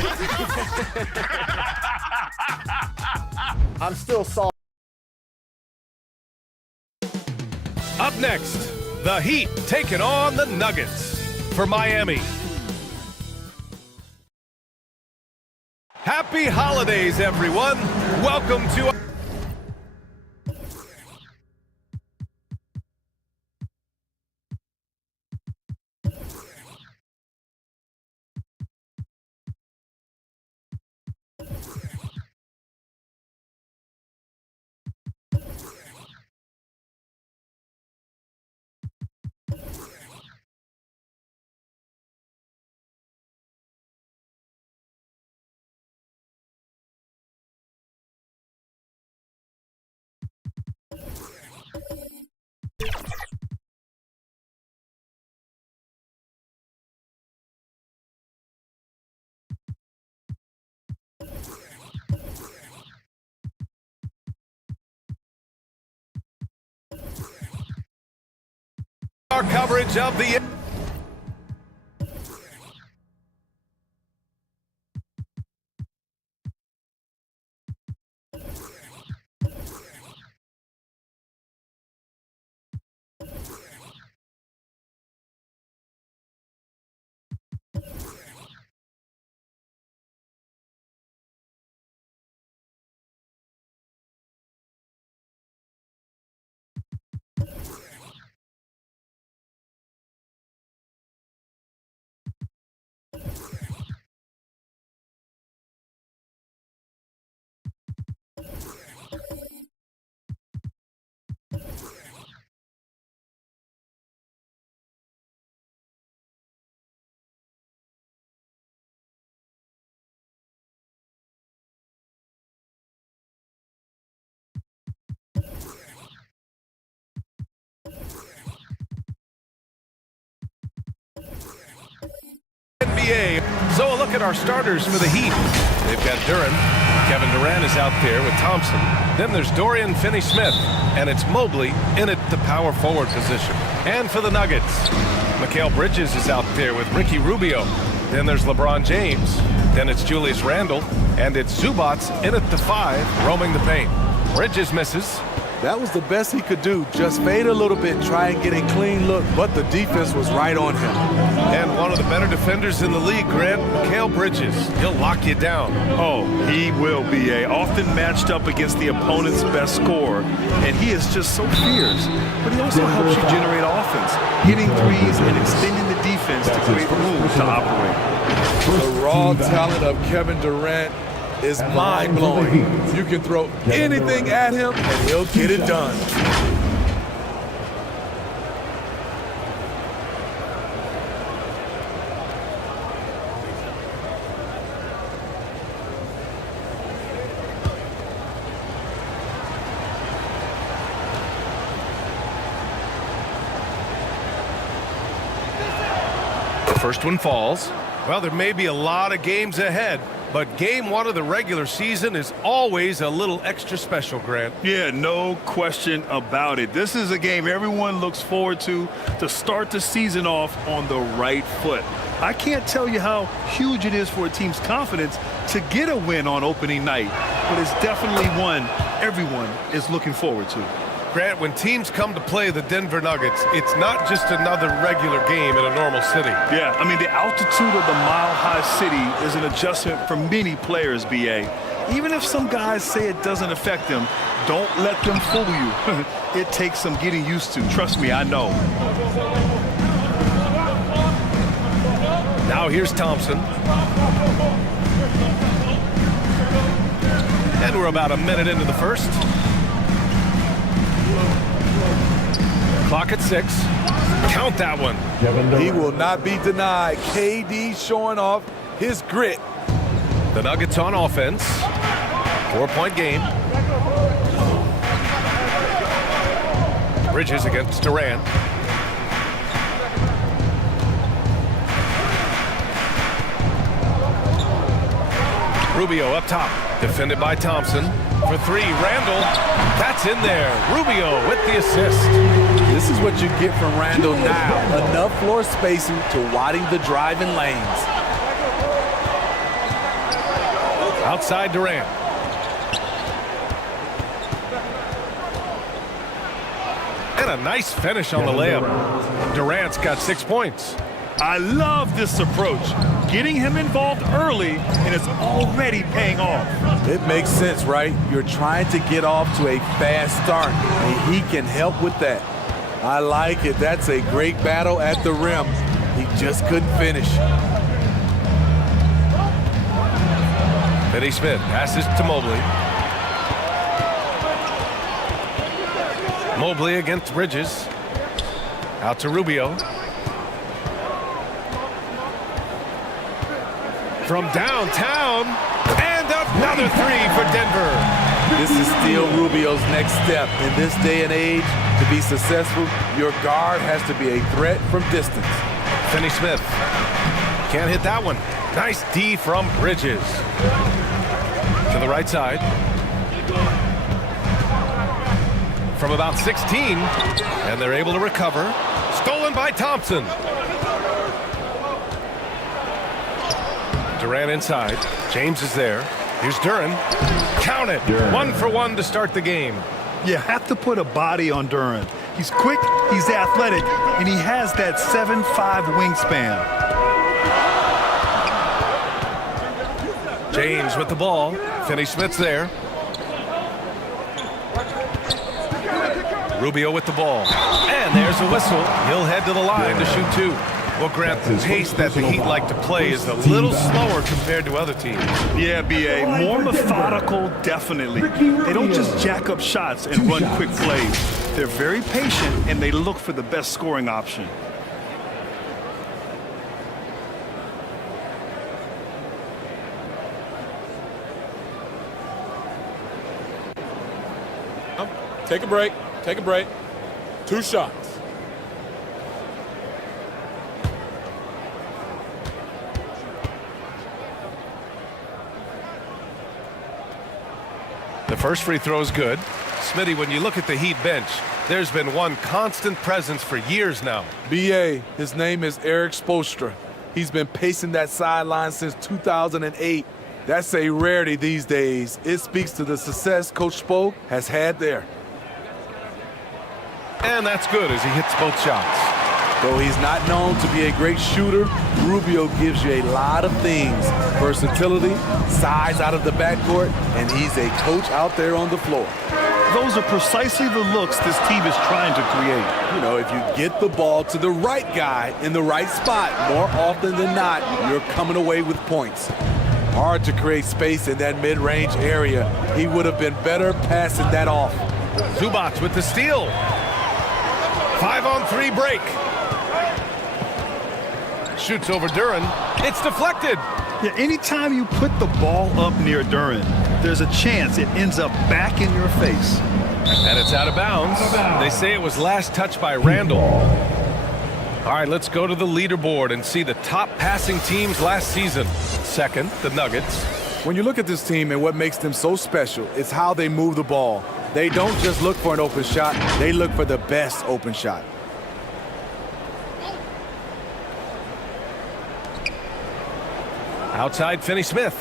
I'm still salty. Up next, the Heat taking on the Nuggets for Miami. Happy holidays, everyone. Welcome to Our coverage of the NBA. So a look at our starters for the Heat. They've got Duran. Kevin Durant is out there with Thompson. Then there's Dorian Finney-Smith. And it's Mobley in at the power forward position. And for the Nuggets, Mikal Bridges is out there with Ricky Rubio. Then there's LeBron James. Then it's Julius Randle. And it's Zubats in at the 5, roaming the paint. Bridges misses. That was the best he could do. Just fade a little bit, try and get a clean look, but the defense was right on him. And one of the better defenders in the league, Grant, Mikal Bridges. He'll lock you down. Oh, he will be often matched up against the opponent's best scorer, and he is just so fierce. But he also helps you generate offense, hitting threes and extending the defense to create room to operate. The raw talent of Kevin Durant is mind-blowing. You can throw anything at him, and he'll get it done. The first one falls. Well, there may be a lot of games ahead, but game 1 of the regular season is always a little extra special, Grant. Yeah, no question about it. This is a game everyone looks forward to start the season off on the right foot. I can't tell you how huge it is for a team's confidence to get a win on opening night, but it's definitely one everyone is looking forward to. Grant, when teams come to play the Denver Nuggets, it's not just another regular game in a normal city. Yeah, I mean, the altitude of the mile-high city is an adjustment for many players, B.A. Even if some guys say it doesn't affect them, don't let them fool you. It takes some getting used to. Trust me, I know. Now here's Thompson. And we're about a minute into the first. Clock at 6. Count that one. He will not be denied. KD showing off his grit. The Nuggets on offense. 4-point game. Bridges against Durant. Rubio up top. Defended by Thompson. For 3, Randle. That's in there. Rubio with the assist. This is what you get from Randle now. Enough floor spacing to widen the driving lanes. Outside Durant. And a nice finish on the layup. Durant's got 6 points. I love this approach. Getting him involved early, and it's already paying off. It makes sense, right? You're trying to get off to a fast start, and he can help with that. I like it. That's a great battle at the rim. He just couldn't finish. Finney-Smith passes to Mobley. Mobley against Bridges. Out to Rubio. From downtown, and another 3 for Denver. This is still Rubio's next step. In this day and age, to be successful, your guard has to be a threat from distance. Finney-Smith can't hit that one. Nice D from Bridges. To the right side. From about 16, and they're able to recover. Stolen by Thompson. Durant inside. James is there. Here's Duran. Count it. 1 for 1 to start the game. You have to put a body on Duran. He's quick, he's athletic, and he has that 7'5" wingspan. James with the ball. Finney-Smith's there. Rubio with the ball. And there's a whistle. He'll head to the line to shoot 2. Well, Grant, the pace that the Heat like to play is a little slower compared to other teams. Yeah, B.A. More methodical, definitely. They don't just jack up shots and run quick plays. They're very patient, and they look for the best scoring option. Take a break. Take a break. 2 shots. The first free throw is good. Smitty, when you look at the Heat bench, there's been one constant presence for years now. B.A., his name is Eric Spoelstra. He's been pacing that sideline since 2008. That's a rarity these days. It speaks to the success Coach Spo has had there. And that's good as he hits both shots. Though he's not known to be a great shooter, Rubio gives you a lot of things. Versatility, size out of the backcourt, and he's a coach out there on the floor. Those are precisely the looks this team is trying to create. You know, if you get the ball to the right guy in the right spot, more often than not, you're coming away with points. Hard to create space in that mid-range area. He would have been better passing that off. Zubac with the steal. 5-on-3 break. Shoots over Duran. It's deflected. Yeah, anytime you put the ball up near Duran, there's a chance it ends up back in your face. And it's out of bounds. They say it was last touched by Randall. All right, let's go to the leaderboard and see the top passing teams last season. Second, the Nuggets. When you look at this team and what makes them so special, it's how they move the ball. They don't just look for an open shot, they look for the best open shot. Outside, Finney-Smith.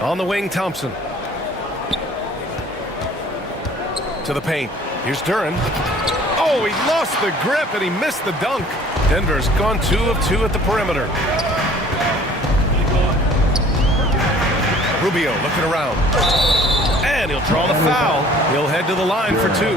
On the wing, Thompson. To the paint. Here's Duran. Oh, he lost the grip and he missed the dunk. Denver's gone 2 of 2 at the perimeter. Rubio looking around. And he'll draw the foul. He'll head to the line for 2.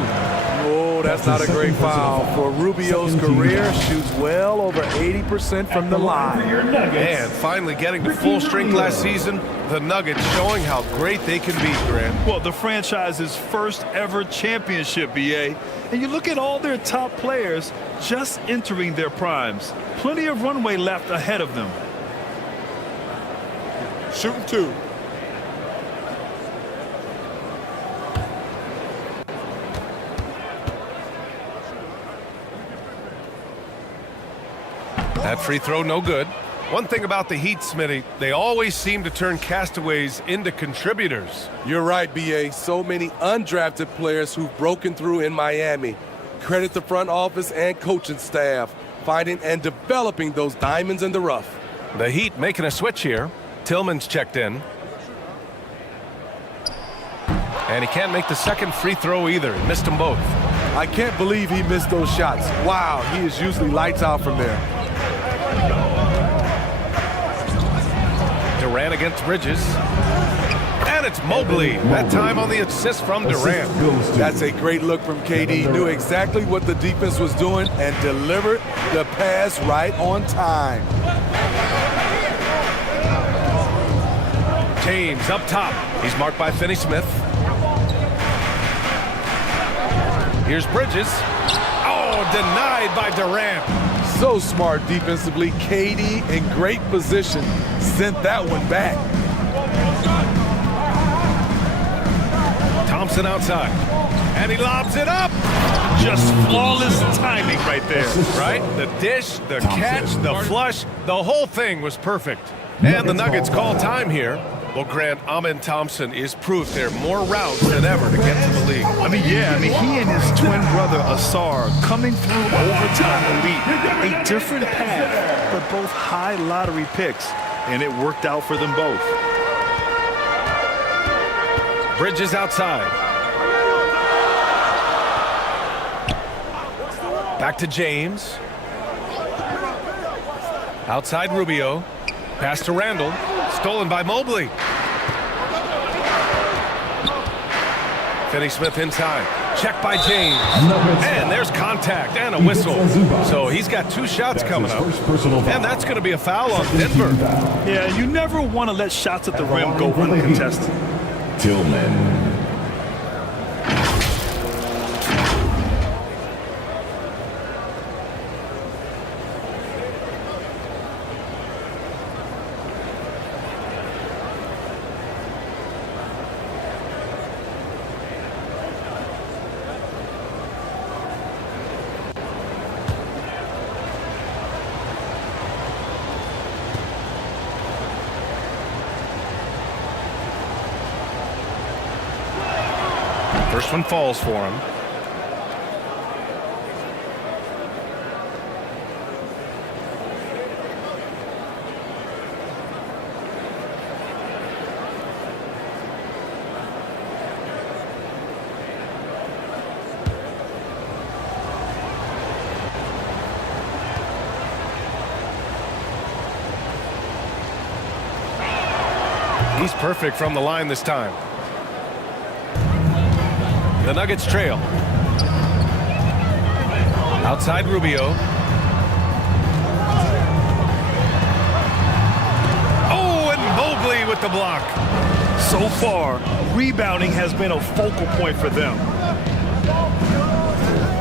Oh, that's not a great foul. For Rubio's career, shoots well over 80% from the line. And finally getting to full strength last season, the Nuggets showing how great they can be, Grant. Well, the franchise's first ever championship, B.A. And you look at all their top players just entering their primes. Plenty of runway left ahead of them. Shooting 2. That free throw, no good. One thing about the Heat, Smitty, they always seem to turn castaways into contributors. You're right, B.A. So many undrafted players who've broken through in Miami. Credit the front office and coaching staff, finding and developing those diamonds in the rough. The Heat making a switch here. Tillman's checked in. And he can't make the second free throw either. He missed them both. I can't believe he missed those shots. Wow, he is usually lights out from there. Durant against Bridges. And it's Mobley. That time on the assist from Durant. That's a great look from KD. Knew exactly what the defense was doing and delivered the pass right on time. James up top. He's marked by Finney-Smith. Here's Bridges. Oh, denied by Durant. So smart defensively. KD in great position. Sent that one back. Thompson outside. And he lobs it up. Just flawless timing right there. Right? The dish, the catch, the flush, the whole thing was perfect. And the Nuggets call time here. Well, Grant, Amen Thompson is proof there are more routes than ever to get to the league. He and his twin brother Asar coming through overtime elite. A different path, but both high lottery picks, and it worked out for them both. Bridges outside. Back to James. Outside Rubio. Pass to Randall. Stolen by Mobley. Finney-Smith inside. Check by James. And there's contact and a whistle. So he's got 2 shots coming up. And that's going to be a foul on Denver. Yeah, you never want to let shots at the rim go uncontested. Tillman. First one falls for him. He's perfect from the line this time. The Nuggets trail. Outside Rubio. Oh, and Mobley with the block. So far, rebounding has been a focal point for them.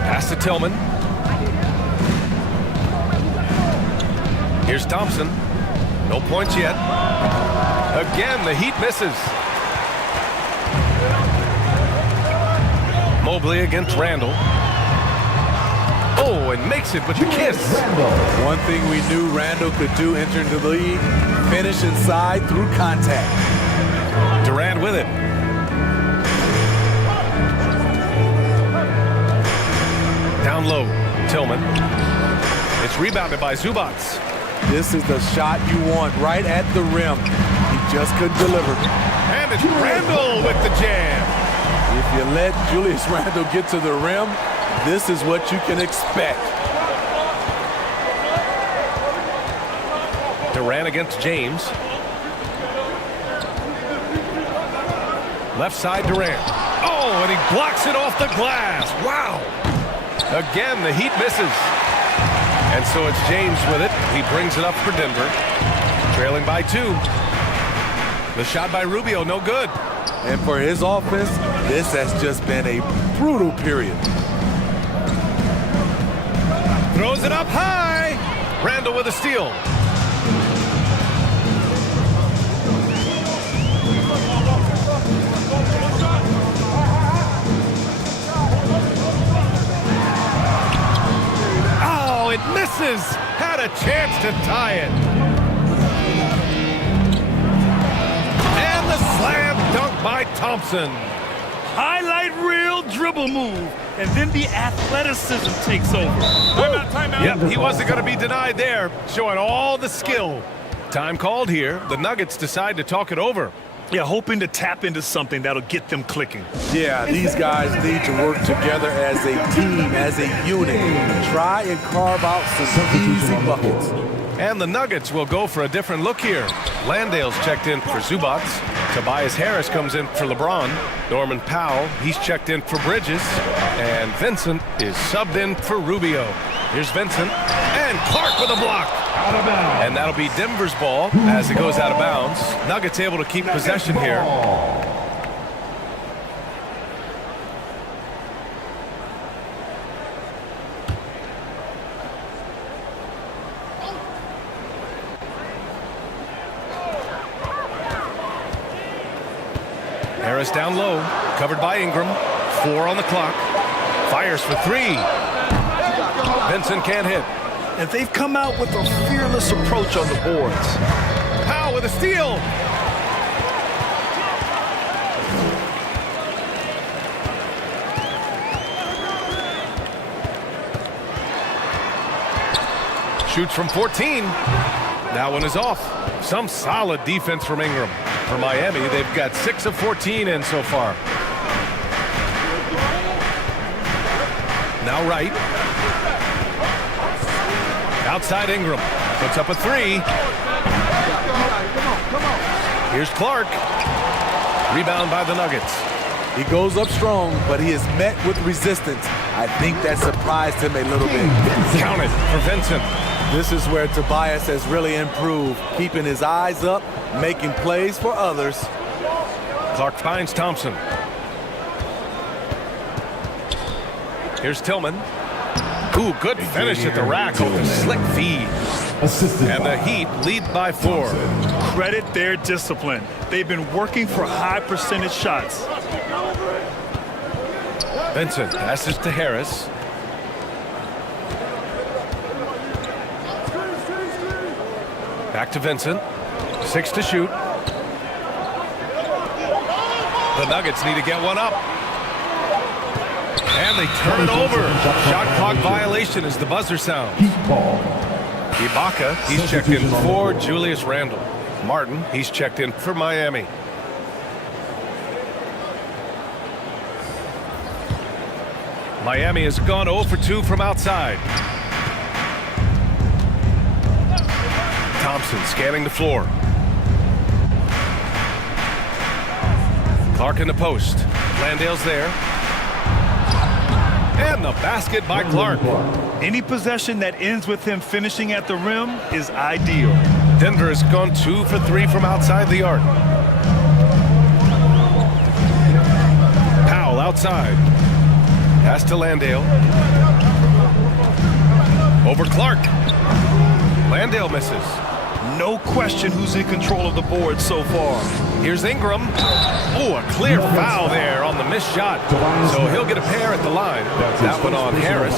Pass to Tillman. Here's Thompson. No points yet. Again, the Heat misses. Mobley against Randall. Oh, and makes it with the kiss. One thing we knew Randall could do entering the league, finish inside through contact. Durant with it. Down low, Tillman. It's rebounded by Zubac. This is the shot you want right at the rim. He just couldn't deliver. And it's Randall with the jam. If you let Julius Randle get to the rim, this is what you can expect. Durant against James. Left side Durant. Oh, and he blocks it off the glass. Wow. Again, the Heat misses. And so it's James with it. He brings it up for Denver. Trailing by 2. The shot by Rubio, no good. And for his offense, this has just been a brutal period. Throws it up high. Randall with a steal. Oh, it misses. Had a chance to tie it. And the slam dunk by Thompson. Highlight reel dribble move, and then the athleticism takes over. Timeout. Yep, he wasn't going to be denied there, showing all the skill. Time called here. The Nuggets decide to talk it over. Yeah, hoping to tap into something that'll get them clicking. Yeah, these guys need to work together as a team, as a unit. Try and carve out some easy buckets. And the Nuggets will go for a different look here. Landale's checked in for Zubac. Tobias Harris comes in for LeBron. Norman Powell, he's checked in for Bridges. And Vincent is subbed in for Rubio. Here's Vincent. And Clark with a block. Out of bounds. And that'll be Denver's ball as it goes out of bounds. Nuggets able to keep possession here. Harris Harris down low, covered by Ingram. 4 on the clock. Fires for 3. Vincent can't hit. And they've come out with a fearless approach on the boards. Powell with a steal. Shoots from 14. That one is off. Some solid defense from Ingram. For Miami, they've got 6 of 14 in so far. Now Wright. Outside Ingram. Puts up a 3. Here's Clark. Rebound by the Nuggets. He goes up strong, but he is met with resistance. I think that surprised him a little bit. Count it for Vincent. This is where Tobias has really improved, keeping his eyes up, making plays for others. Clark finds Thompson. Here's Tillman. Ooh, good finish at the rack with a slick feed. And the Heat lead by 4. Credit their discipline. They've been working for high percentage shots. Vincent passes to Harris. Back to Vincent. 6 to shoot. The Nuggets need to get one up. And they turn it over. Shot clock violation as the buzzer sounds. Ibaka, he's checked in for Julius Randle. Martin, he's checked in for Miami. Miami has gone 0 for 2 from outside. Thompson scanning the floor. Clark in the post. Landale's there. And the basket by Clark. Any possession that ends with him finishing at the rim is ideal. Denver has gone 2 for 3 from outside the arc. Powell outside. Pass to Landale. Over Clark. Landale misses. No question who's in control of the board so far. Here's Ingram. Oh, a clear foul there on the missed shot. So he'll get a pair at the line. That one on Harris.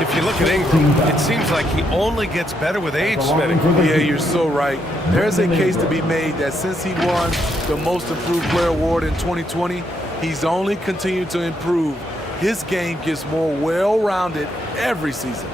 If you look at Ingram, it seems like he only gets better with age, Smitty. Yeah, you're so right. There's a case to be made that since he won the Most Improved Player Award in 2020, he's only continued to improve. His game gets more well-rounded every season.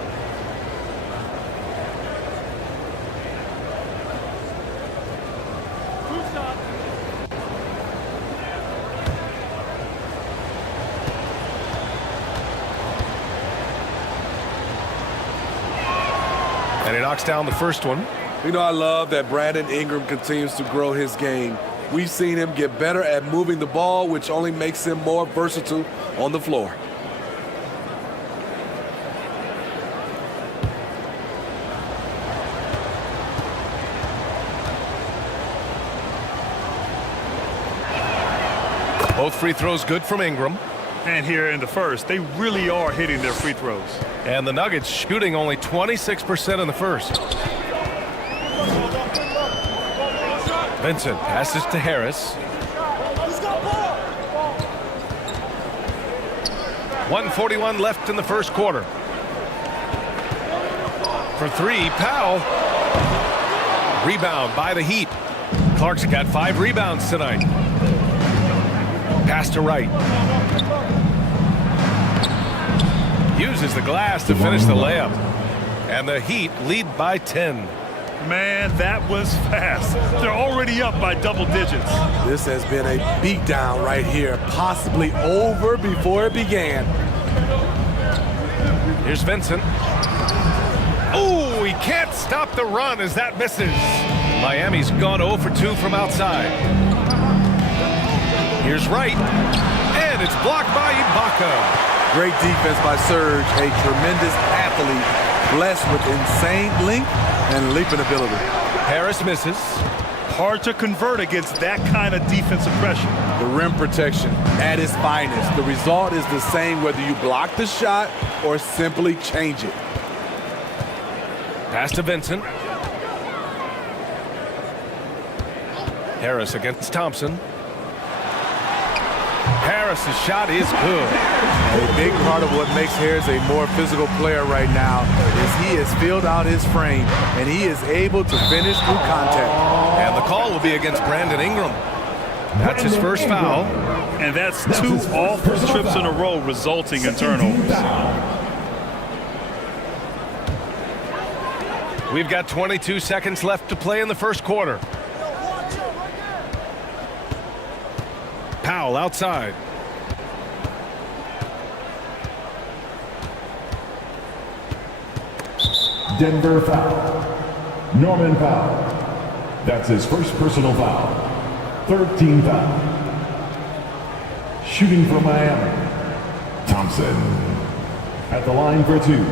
And he knocks down the first one. You know, I love that Brandon Ingram continues to grow his game. We've seen him get better at moving the ball, which only makes him more versatile on the floor. Both free throws good from Ingram. And here in the first, they really are hitting their free throws. And the Nuggets shooting only 26% in the first. Vincent passes to Harris. 1:41 left in the first quarter. For 3, Powell. Rebound by the Heat. Clark's got 5 rebounds tonight. Pass to Wright. Uses the glass to finish the layup. And the Heat lead by 10. Man, that was fast. They're already up by double digits. This has been a beatdown right here, possibly over before it began. Here's Vincent. Oh, he can't stop the run as that misses. Miami's gone 0 for 2 from outside. Here's Wright. And it's blocked by Ibaka. Great defense by Serge, a tremendous athlete, blessed with insane length and leaping ability. Harris misses. Hard to convert against that kind of defensive pressure. The rim protection at its finest. The result is the same whether you block the shot or simply change it. Pass to Vincent. Harris against Thompson. Harris's shot is good. A big part of what makes Harris a more physical player right now is he has filled out his frame, and he is able to finish through contact. And the call will be against Brandon Ingram. That's his first foul. And that's 2 offensive trips in a row resulting in turnovers. We've got 22 seconds left to play in the first quarter. Powell outside. Denver foul. Norman Powell. That's his first personal foul. 13 foul. Shooting for Miami. Thompson. At the line for 2.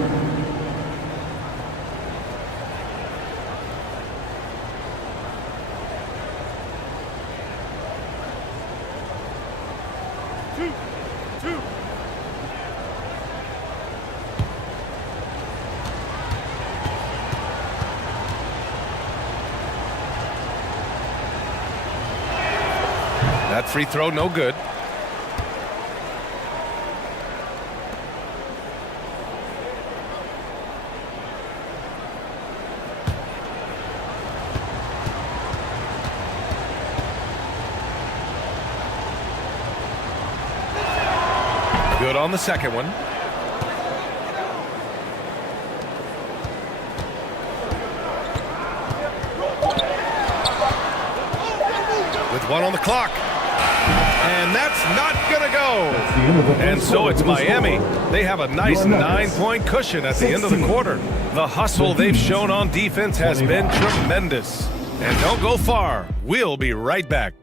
That free throw, no good. Good on the second one. With 1 on the clock. And that's not going to go. And so it's Miami. They have a nice 9-point cushion at the end of the quarter. The hustle they've shown on defense has been tremendous. And don't go far. We'll be right back.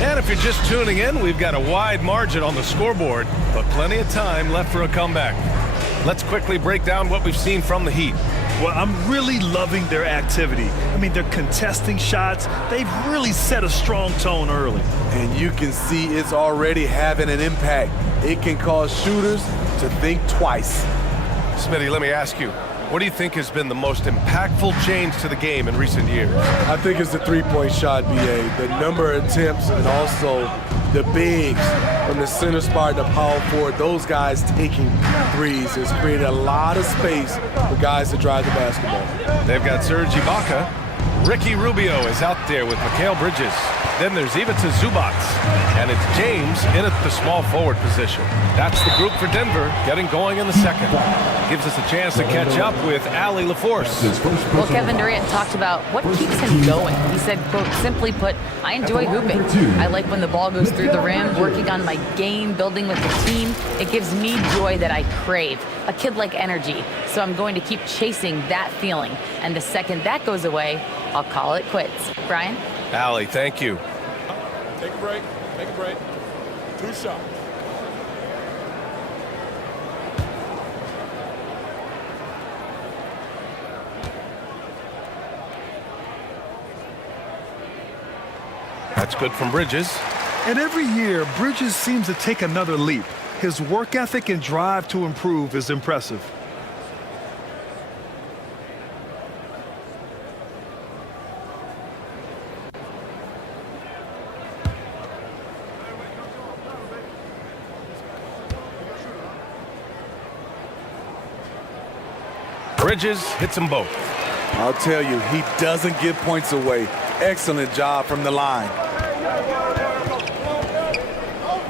And if you're just tuning in, we've got a wide margin on the scoreboard, but plenty of time left for a comeback. Let's quickly break down what we've seen from the Heat. Well, I'm really loving their activity. I mean, they're contesting shots. They've really set a strong tone early. And you can see it's already having an impact. It can cause shooters to think twice. Smitty, let me ask you, what do you think has been the most impactful change to the game in recent years? I think it's the three-point shot, BA. The number of attempts and also the bigs from the center spot to power forward. Those guys taking threes has created a lot of space for guys to drive the basketball. They've got Serge Ibaka. Ricky Rubio is out there with Mikal Bridges. Then there's Ivica Zubac. And it's James in at the small forward position. That's the group for Denver getting going in the second. Gives us a chance to catch up with Allie LaForce. Well, Kevin Durant talked about what keeps him going. He said, quote, simply put, I enjoy hooping. I like when the ball goes through the rim, working on my game, building with the team. It gives me joy that I crave, a kid-like energy. So I'm going to keep chasing that feeling. And the second that goes away, I'll call it quits. Brian? Allie, thank you. Take a break. Take a break. 2 shots. That's good from Bridges. And every year, Bridges seems to take another leap. His work ethic and drive to improve is impressive. Bridges hits them both. I'll tell you, he doesn't give points away. Excellent job from the line.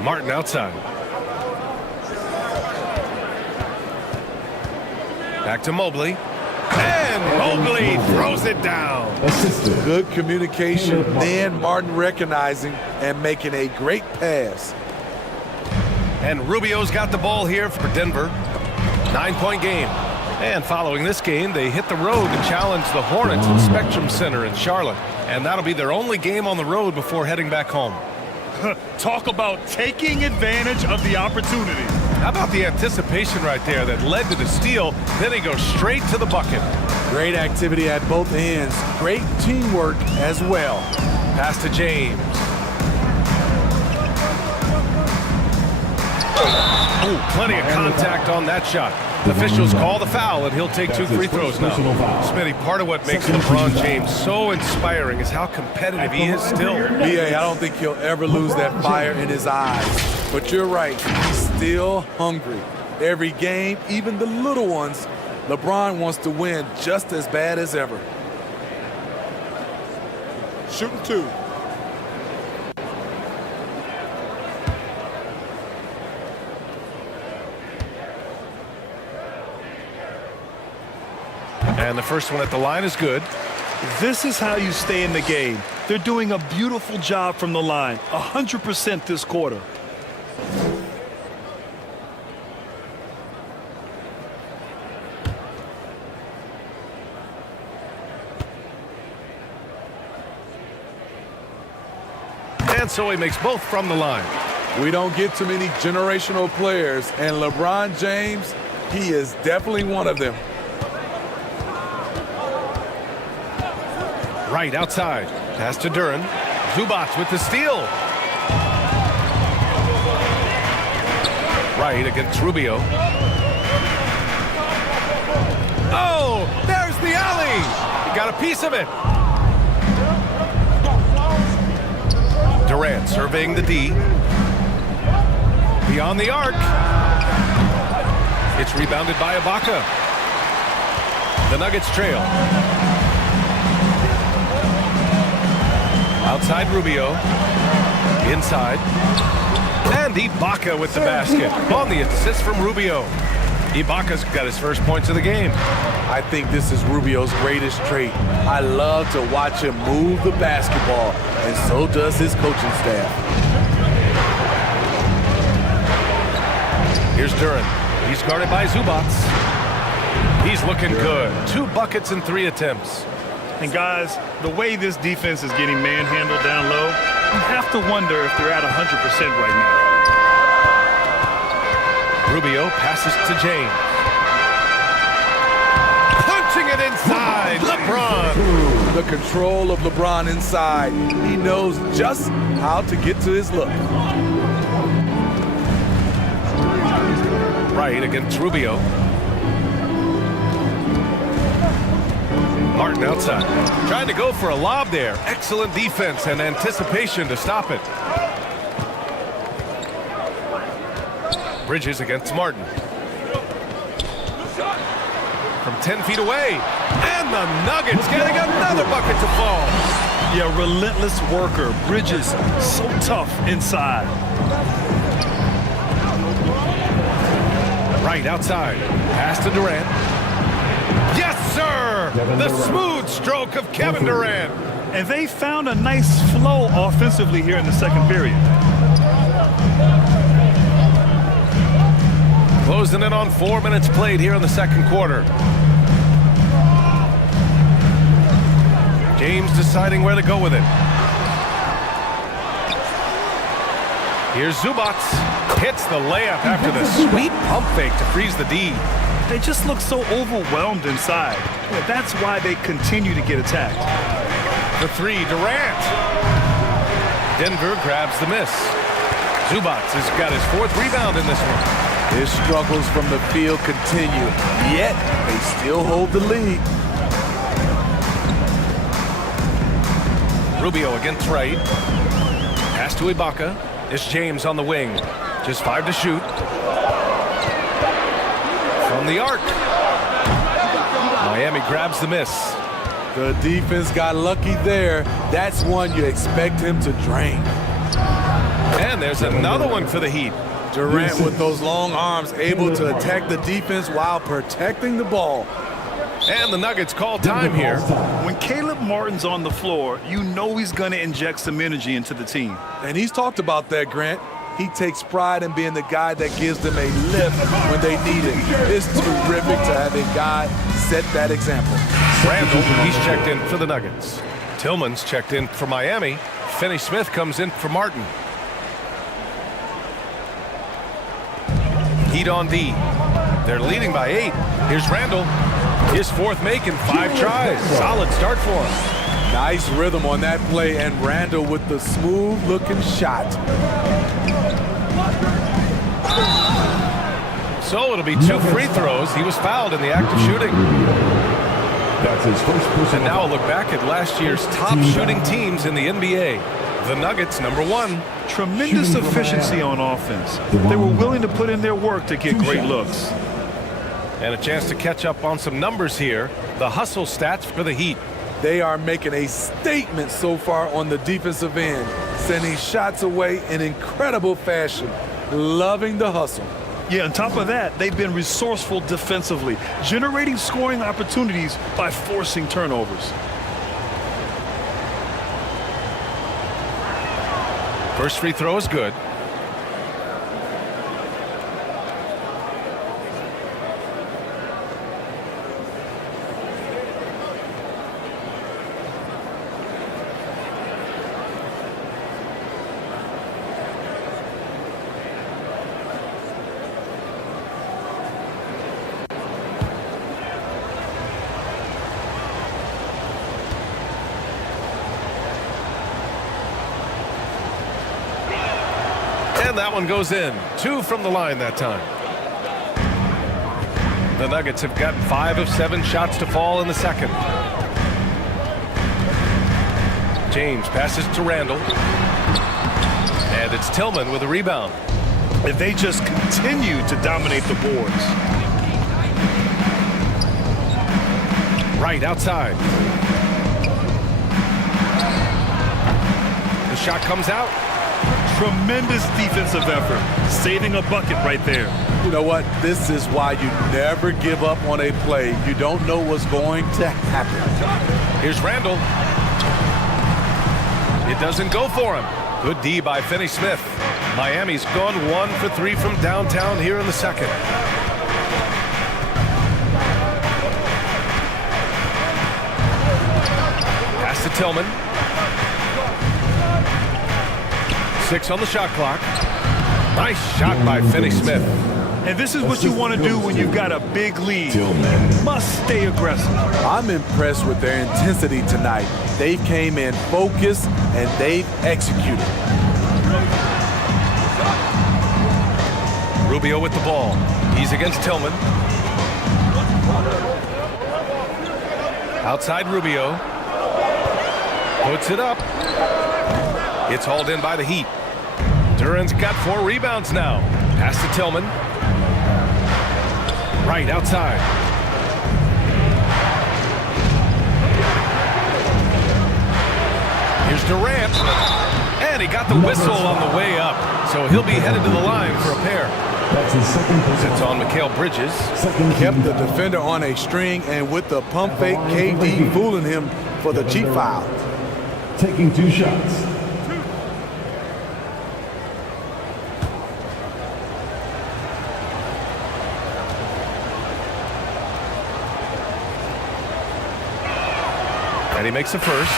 Martin outside. Back to Mobley. And Mobley throws it down. Good communication. Then Martin recognizing and making a great pass. And Rubio's got the ball here for Denver. 9-point game. And following this game, they hit the road to challenge the Hornets at Spectrum Center in Charlotte. And that'll be their only game on the road before heading back home. Talk about taking advantage of the opportunity. How about the anticipation right there that led to the steal? Then he goes straight to the bucket. Great activity at both ends. Great teamwork as well. Pass to James. Oh, plenty of contact on that shot. Officials call the foul, and he'll take 2 free throws now. Smitty, part of what makes LeBron James so inspiring is how competitive he is still. B.A., I don't think he'll ever lose that fire in his eyes. But you're right, he's still hungry. Every game, even the little ones, LeBron wants to win just as bad as ever. Shooting 2. And the first one at the line is good. This is how you stay in the game. They're doing a beautiful job from the line, 100% this quarter. And so he makes both from the line. We don't get too many generational players, and LeBron James, he is definitely one of them. Right outside. Pass to Duren. Zubac with the steal. Right against Rubio. Oh, there's the alley. He got a piece of it. Durant surveying the D. Beyond the arc. It's rebounded by Ibaka. The Nuggets trail. Outside Rubio. Inside. And Ibaka with the basket. On the assist from Rubio. Ibaka's got his first points of the game. I think this is Rubio's greatest trait. I love to watch him move the basketball, and so does his coaching staff. Here's Duren. He's guarded by Zubac. He's looking good. 2 buckets in 3 attempts. And guys, the way this defense is getting manhandled down low, you have to wonder if they're at 100% right now. Rubio passes to James. Punching it inside. LeBron. The control of LeBron inside. He knows just how to get to his look. Right against Rubio. Martin outside. Trying to go for a lob there. Excellent defense and anticipation to stop it. Bridges against Martin. From 10 feet away. And the Nuggets getting another bucket to fall. Yeah, relentless worker. Bridges, so tough inside. Right outside. Pass to Durant. Yes, sir! The smooth stroke of Kevin Durant. And they found a nice flow offensively here in the second period. Closing in on 4 minutes played here in the second quarter. James deciding where to go with it. Here's Zubac. Hits the layup after the sweet pump fake to freeze the D. They just look so overwhelmed inside. Yeah, that's why they continue to get attacked. The 3, Durant. Denver grabs the miss. Zubac has got his 4th rebound in this one. His struggles from the field continue, yet they still hold the lead. Rubio against Wright. Pass to Ibaka. It's James on the wing. Just 5 to shoot. From the arc. Miami grabs the miss. The defense got lucky there. That's one you expect him to drain. And there's another one for the Heat. Durant with those long arms able to attack the defense while protecting the ball. And the Nuggets call time here. When Caleb Martin's on the floor, you know he's going to inject some energy into the team. And he's talked about that, Grant. He takes pride in being the guy that gives them a lift when they need it. It's terrific to have a guy set that example. Randall, he's checked in for the Nuggets. Tillman's checked in for Miami. Finney-Smith comes in for Martin. Heat on D. They're leading by 8. Here's Randall. His fourth make in 5 tries. Solid start for him. Nice rhythm on that play, and Randall with the smooth-looking shot. So it'll be 2 free throws. He was fouled in the act of shooting. That's his first personal. And now a look back at last year's top shooting teams in the NBA. The Nuggets, number 1. Tremendous efficiency on offense. They were willing to put in their work to get great looks. And a chance to catch up on some numbers here. The hustle stats for the Heat. They are making a statement so far on the defensive end, sending shots away in incredible fashion. Loving the hustle. Yeah, on top of that, they've been resourceful defensively, generating scoring opportunities by forcing turnovers. First free throw is good. And that one goes in. 2 from the line that time. The Nuggets have gotten 5 of 7 shots to fall in the second. James passes to Randall. And it's Tillman with a rebound. And they just continue to dominate the boards. Right outside. The shot comes out. Tremendous defensive effort, saving a bucket right there. You know what? This is why you never give up on a play. You don't know what's going to happen. Here's Randall. It doesn't go for him. Good D by Finney-Smith. Miami's gone 1 for 3 from downtown here in the second. Pass to Tillman. 6 on the shot clock. Nice shot by Finney-Smith. And this is what you want to do when you've got a big lead. Must stay aggressive. I'm impressed with their intensity tonight. They came in focused and they've executed. Rubio with the ball. He's against Tillman. Outside Rubio. Puts it up. It's hauled in by the Heat. Duran's got 4 rebounds now. Pass to Tillman. Right outside. Here's Durant. And he got the whistle on the way up. So he'll be headed to the line for a pair. That's his second personal. It's on Mikal Bridges. Kept the defender on a string, and with the pump fake, KD fooling him for the cheap foul. Taking 2 shots. And he makes the first.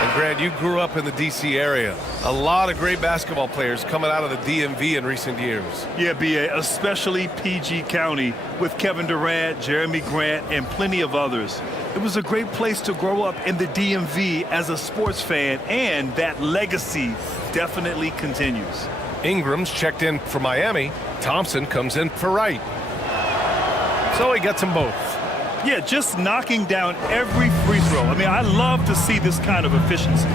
And Grant, you grew up in the D.C. area. A lot of great basketball players coming out of the DMV in recent years. Yeah, B.A., especially PG County with Kevin Durant, Jeremy Grant, and plenty of others. It was a great place to grow up in the DMV as a sports fan, and that legacy definitely continues. Ingram's checked in for Miami. Thompson comes in for Wright. So he gets them both. Yeah, just knocking down every free throw. I mean, I love to see this kind of efficiency.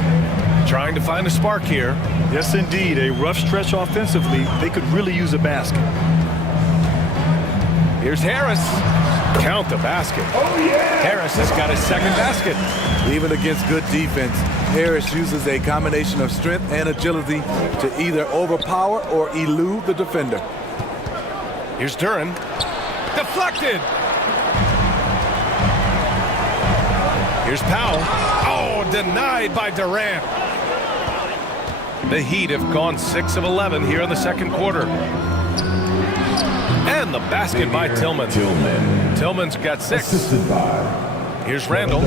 Trying to find a spark here. Yes, indeed. A rough stretch offensively. They could really use a basket. Here's Harris. Count the basket. Oh, yeah! Harris has got his second basket. Even against good defense, Harris uses a combination of strength and agility to either overpower or elude the defender. Here's Duran. Deflected. Here's Powell. Oh, denied by Durant. The Heat have gone 6 of 11 here in the second quarter. And the basket by Tillman. Tillman's got 6. Assisted by. Here's Randall.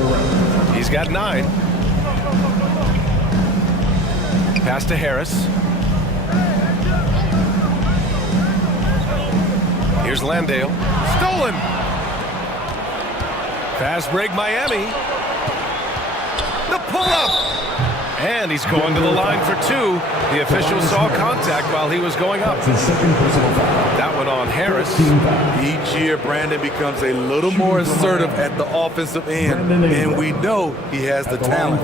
He's got 9. Pass to Harris. Here's Landale. Stolen. Fast break, Miami. The pull-up. And he's going to the line for two. The official saw contact while he was going up. That one on Harris. Each year, Brandon becomes a little more assertive at the offensive end, and we know he has the talent.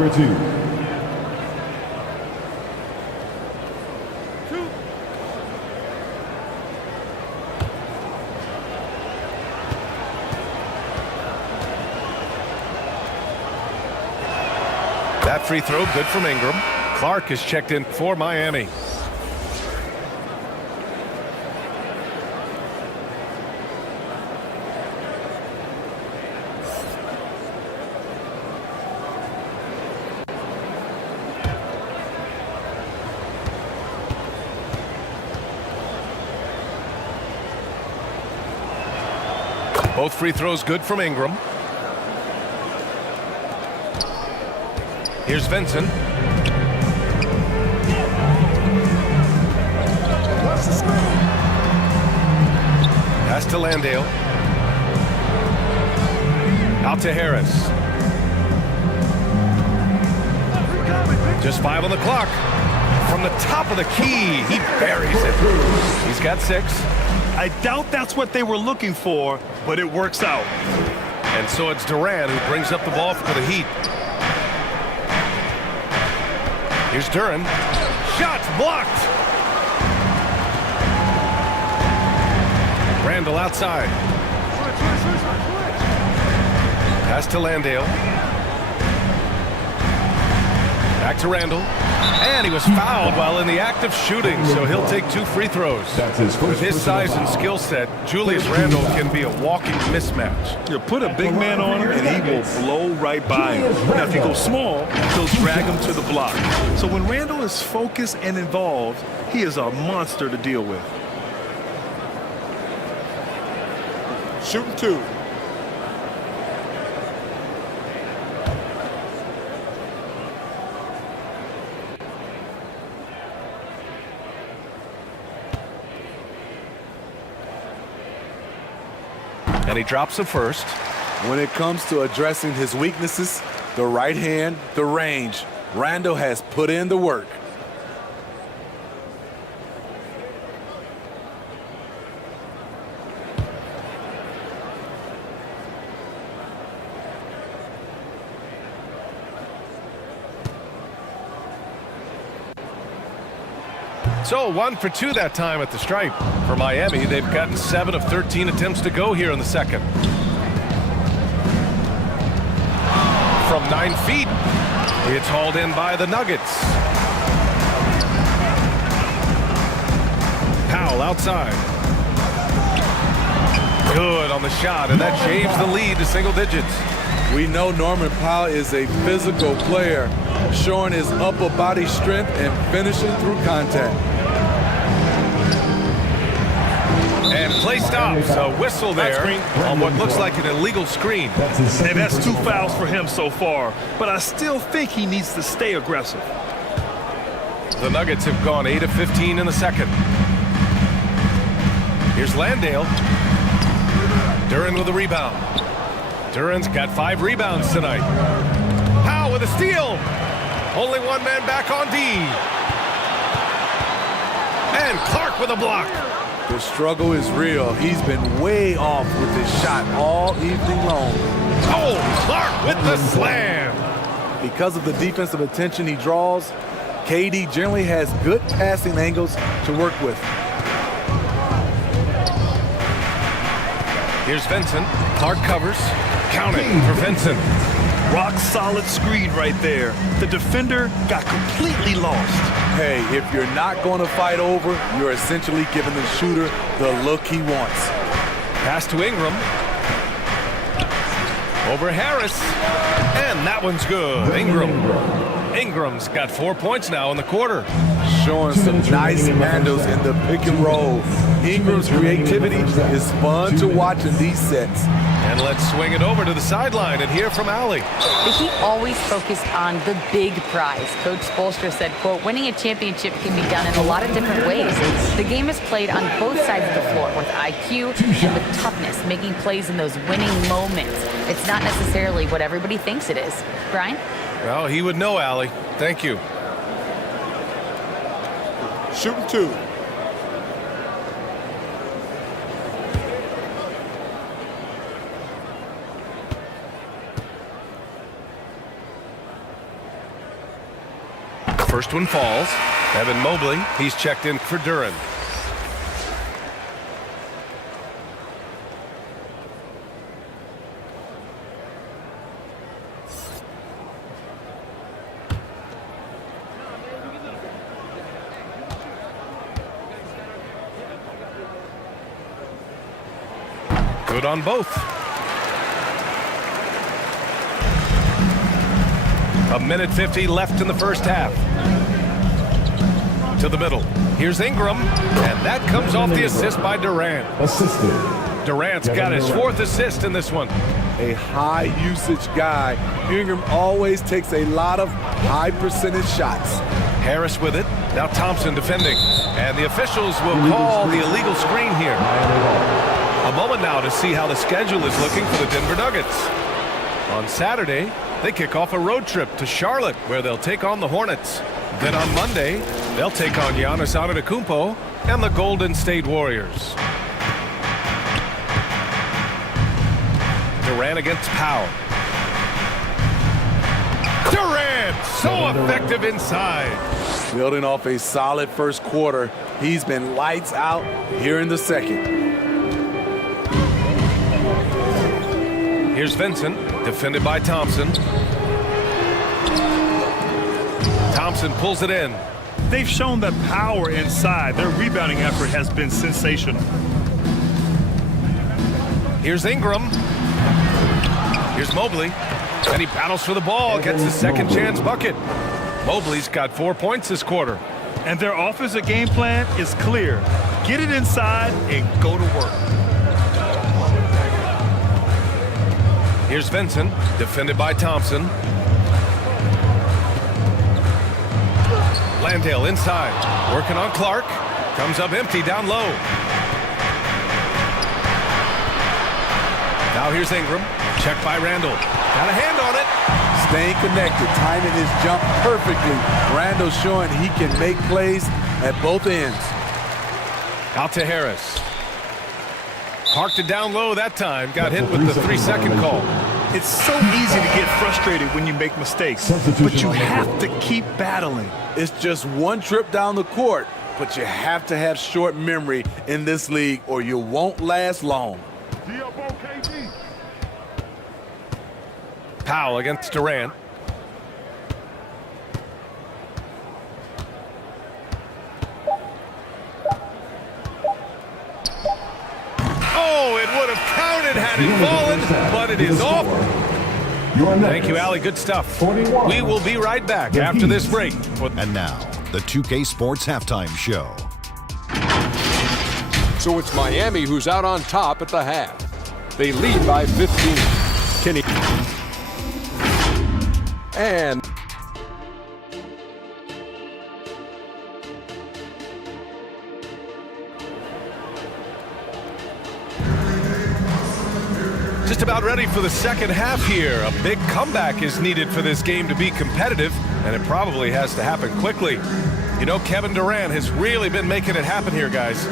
That free throw good from Ingram. Clark is checked in for Miami. Both free throws good from Ingram. Here's Vincent. Pass to Landale. Out to Harris. Just 5 on the clock. From the top of the key, he buries it. He's got 6. I doubt that's what they were looking for, but it works out. And so it's Durant who brings up the ball for the Heat. Here's Duran. Shots blocked. Randall outside. Pass to Landale. Back to Randall. And he was fouled while in the act of shooting, so he'll take 2 free throws. With his size and skill set, Julius Randle can be a walking mismatch. You put a big man on him, and he will blow right by him. Now, if you go small, he'll drag him to the block. So when Randle is focused and involved, he is a monster to deal with. Shooting 2. And he drops the first. When it comes to addressing his weaknesses, the right hand, the range, Randle has put in the work. So 1 for 2 that time at the stripe. For Miami, they've gotten 7 of 13 attempts to go here in the second. From 9 feet, it's hauled in by the Nuggets. Powell outside. Good on the shot, and that shaves the lead to single digits. We know Norman Powell is a physical player, showing his upper body strength and finishing through contact. And play stops. A whistle there on what looks like an illegal screen. And that's 2 fouls for him so far. But I still think he needs to stay aggressive. The Nuggets have gone 8 of 15 in the second. Here's Landale. Duran with a rebound. Duran's got 5 rebounds tonight. Powell with a steal. Only 1 man back on D. And Clark with a block. The struggle is real. He's been way off with his shot all evening long. Oh, Clark with the slam. Because of the defensive attention he draws, KD generally has good passing angles to work with. Here's Vincent. Clark covers. Count it for Vincent. Rock solid screen right there. The defender got completely lost. Hey, if you're not going to fight over, you're essentially giving the shooter the look he wants. Pass to Ingram. Over Harris. And that one's good. Ingram's got 4 points now in the quarter. showing some nice handles in the pick and roll. Ingram's creativity is fun to watch in these sets. And let's swing it over to the sideline and hear from Allie. The Heat always focus on the big prize. Coach Spoelstra said, quote, winning a championship can be done in a lot of different ways. The game is played on both sides of the floor with IQ and with toughness, making plays in those winning moments. It's not necessarily what everybody thinks it is. Brian? Well, he would know, Allie. Thank you. Shooting 2. First one falls. Evan Mobley, he's checked in for Duren. Good on both. A minute 50 left in the first half. To the middle. Here's Ingram, and that comes off the assist by Durant. Durant's got his 4th assist in this one. A high usage guy. Ingram always takes a lot of high percentage shots. Harris with it. Now Thompson defending. And the officials will call the illegal screen here. A moment now to see how the schedule is looking for the Denver Nuggets. On Saturday, they kick off a road trip to Charlotte, where they'll take on the Hornets. Then on Monday, they'll take on Giannis Antetokounmpo and the Golden State Warriors. Durant against Powell. Durant, so effective inside. Building off a solid first quarter, he's been lights out here in the second. Here's Vincent, defended by Thompson. Thompson pulls it in. They've shown that power inside. Their rebounding effort has been sensational. Here's Ingram. Here's Mobley. And he battles for the ball, gets his second chance bucket. Mobley's got 4 points this quarter. And their offensive game plan is clear. Get it inside and go to work. Here's Vincent, defended by Thompson. Landale inside, working on Clark. Comes up empty down low. Now here's Ingram, checked by Randall. Got a hand on it. Staying connected, timing his jump perfectly. Randall showing he can make plays at both ends. Out to Harris. Parked it down low that time. Got hit with the 3-second call. It's so easy to get frustrated when you make mistakes, but you have to keep battling. It's just one trip down the court, but you have to have short memory in this league or you won't last long. Powell against Durant. Oh, it would have counted had it fallen, but it is off. Thank you, Allie. Good stuff. We will be right back after this break. And now, the 2K Sports Halftime Show. So it's Miami who's out on top at the half. They lead by 15. Kenny. And just about ready for the second half here. A big comeback is needed for this game to be competitive, and it probably has to happen quickly. You know, Kevin Durant has really been making it happen here, guys.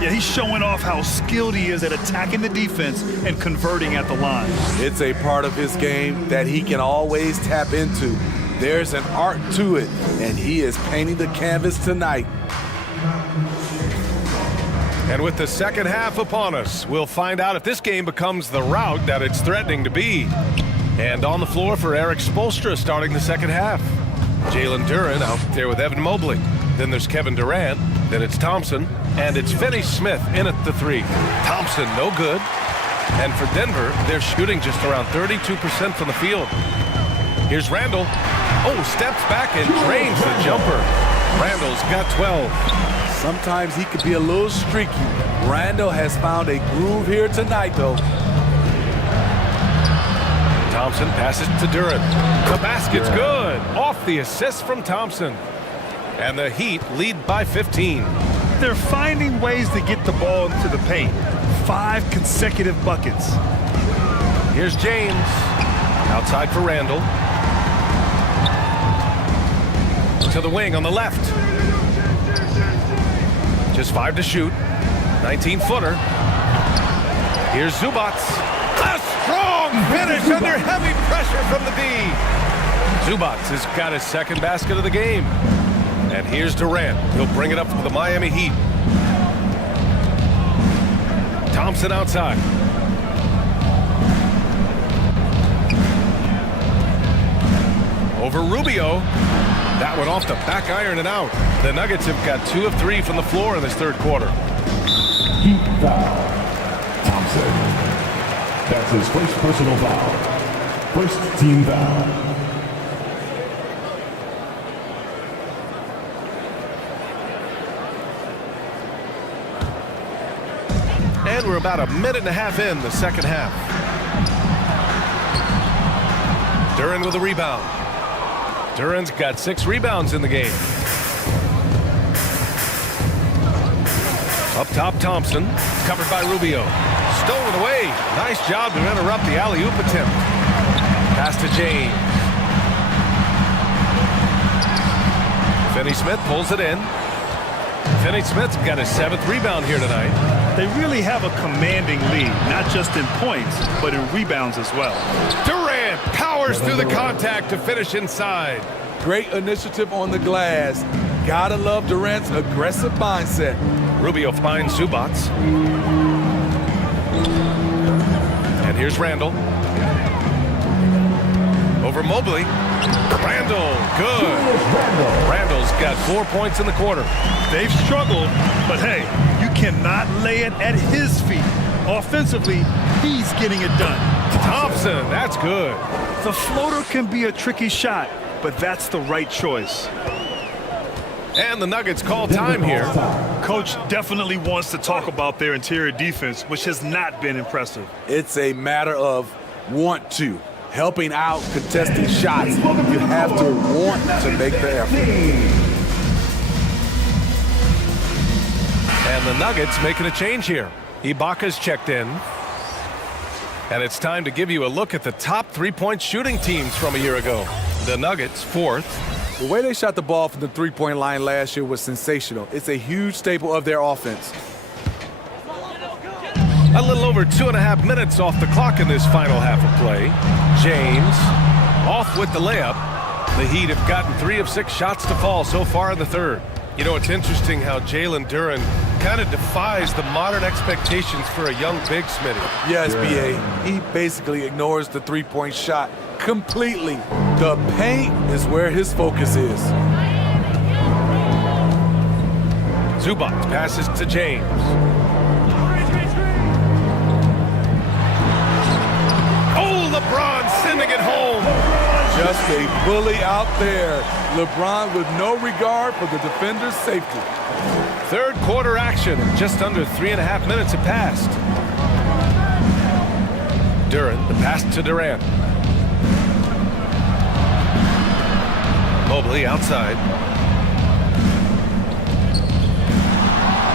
Yeah, he's showing off how skilled he is at attacking the defense and converting at the line. It's a part of his game that he can always tap into. There's an art to it, and he is painting the canvas tonight. And with the second half upon us, we'll find out if this game becomes the rout that it's threatening to be. And on the floor for Eric Spoelstra starting the second half. Jalen Duren out there with Evan Mobley. Then there's Kevin Durant. Then it's Thompson. And it's Finney Smith in at the 3. Thompson, no good. And for Denver, they're shooting just around 32% from the field. Here's Randall. Oh, steps back and drains the jumper. Randall's got 12. Sometimes he could be a little streaky. Randall has found a groove here tonight, though. Thompson passes to Duren. The basket's good. Off the assist from Thompson. And the Heat lead by 15. They're finding ways to get the ball into the paint. 5 consecutive buckets. Here's James. Outside for Randall. To the wing on the left. Just 5 to shoot. 19-footer. Here's Zubac. A strong finish under heavy pressure from the D. Zubac has got his second basket of the game. And here's Durant. He'll bring it up for the Miami Heat. Thompson outside. Over Rubio. That one off the back iron and out. The Nuggets have got 2 of 3 from the floor in this third quarter. Heat foul. Thompson. That's his first personal foul. First team foul. And we're about a minute and a half in the second half. Duren with a rebound. Duren's got 6 rebounds in the game. Up top, Thompson. Covered by Rubio. Stolen away. Nice job to interrupt the alley-oop attempt. Pass to James. Finney-Smith pulls it in. Finney-Smith's got his 7th rebound here tonight. They really have a commanding lead, not just in points, but in rebounds as well. Durant powers through the contact to finish inside. Great initiative on the glass. Gotta love Durant's aggressive mindset. Rubio finds Zubac. And here's Randall. Over Mobley. Randall, good. Randall's got 4 points in the quarter. They've struggled, but hey, you cannot lay it at his feet. Offensively, he's getting it done. Thompson, that's good. The floater can be a tricky shot, but that's the right choice. And the Nuggets call time here. Coach definitely wants to talk about their interior defense, which has not been impressive. It's a matter of want to. Helping out, contesting shots. You have to want to make the effort. And the Nuggets making a change here. Ibaka's checked in. And it's time to give you a look at the top 3-point shooting teams from a year ago. The Nuggets, 4th. The way they shot the ball from the 3-point line last year was sensational. It's a huge staple of their offense. A little over 2.5 minutes off the clock in this final half of play. James off with the layup. The Heat have gotten 3 of 6 shots to fall so far in the third. You know, it's interesting how Jalen Duren kind of defies the modern expectations for a young big Smitty. Yes, B.A. He basically ignores the 3-point shot completely. The paint is where his focus is. Zubac passes to James. Oh, LeBron sending it home. Just a bully out there. LeBron with no regard for the defender's safety. Third quarter action. Just under 3.5 minutes have passed. Duren, the pass to Durant. Mobley outside.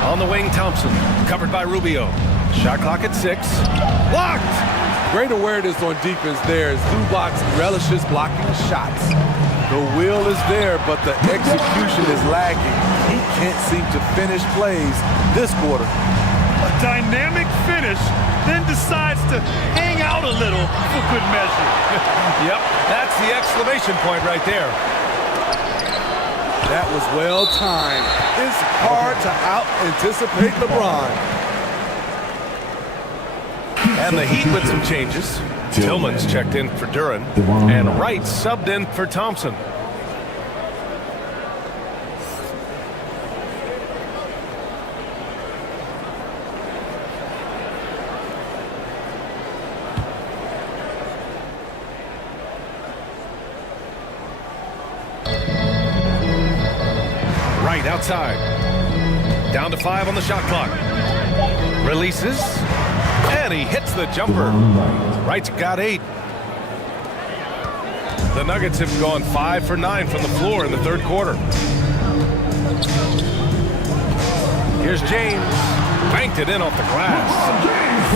On the wing, Thompson. Covered by Rubio. Shot clock at 6. Blocked! Great awareness on defense there as Zubac relishes blocking shots. The will is there, but the execution is lagging. He can't seem to finish plays this quarter. A dynamic finish, then decides to hang out a little for good measure. Yep, that's the exclamation point right there. That was well timed. It's hard to out-anticipate LeBron. And the Heat with some changes. Tillman's checked in for Duren, and Wright subbed in for Thompson. Outside. Down to 5 on the shot clock. Releases. And he hits the jumper. Wright's got 8. The Nuggets have gone 5 for 9 from the floor in the third quarter. Here's James. Banked it in off the glass.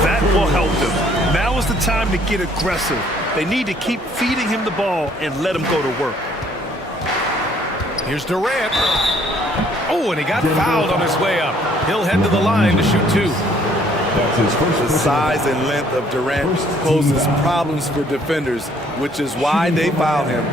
That will help them. Now is the time to get aggressive. They need to keep feeding him the ball and let him go to work. Here's Durant. Oh, and he got fouled on his way up. He'll head to the line to shoot 2. The size and length of Durant poses problems for defenders, which is why they fouled him.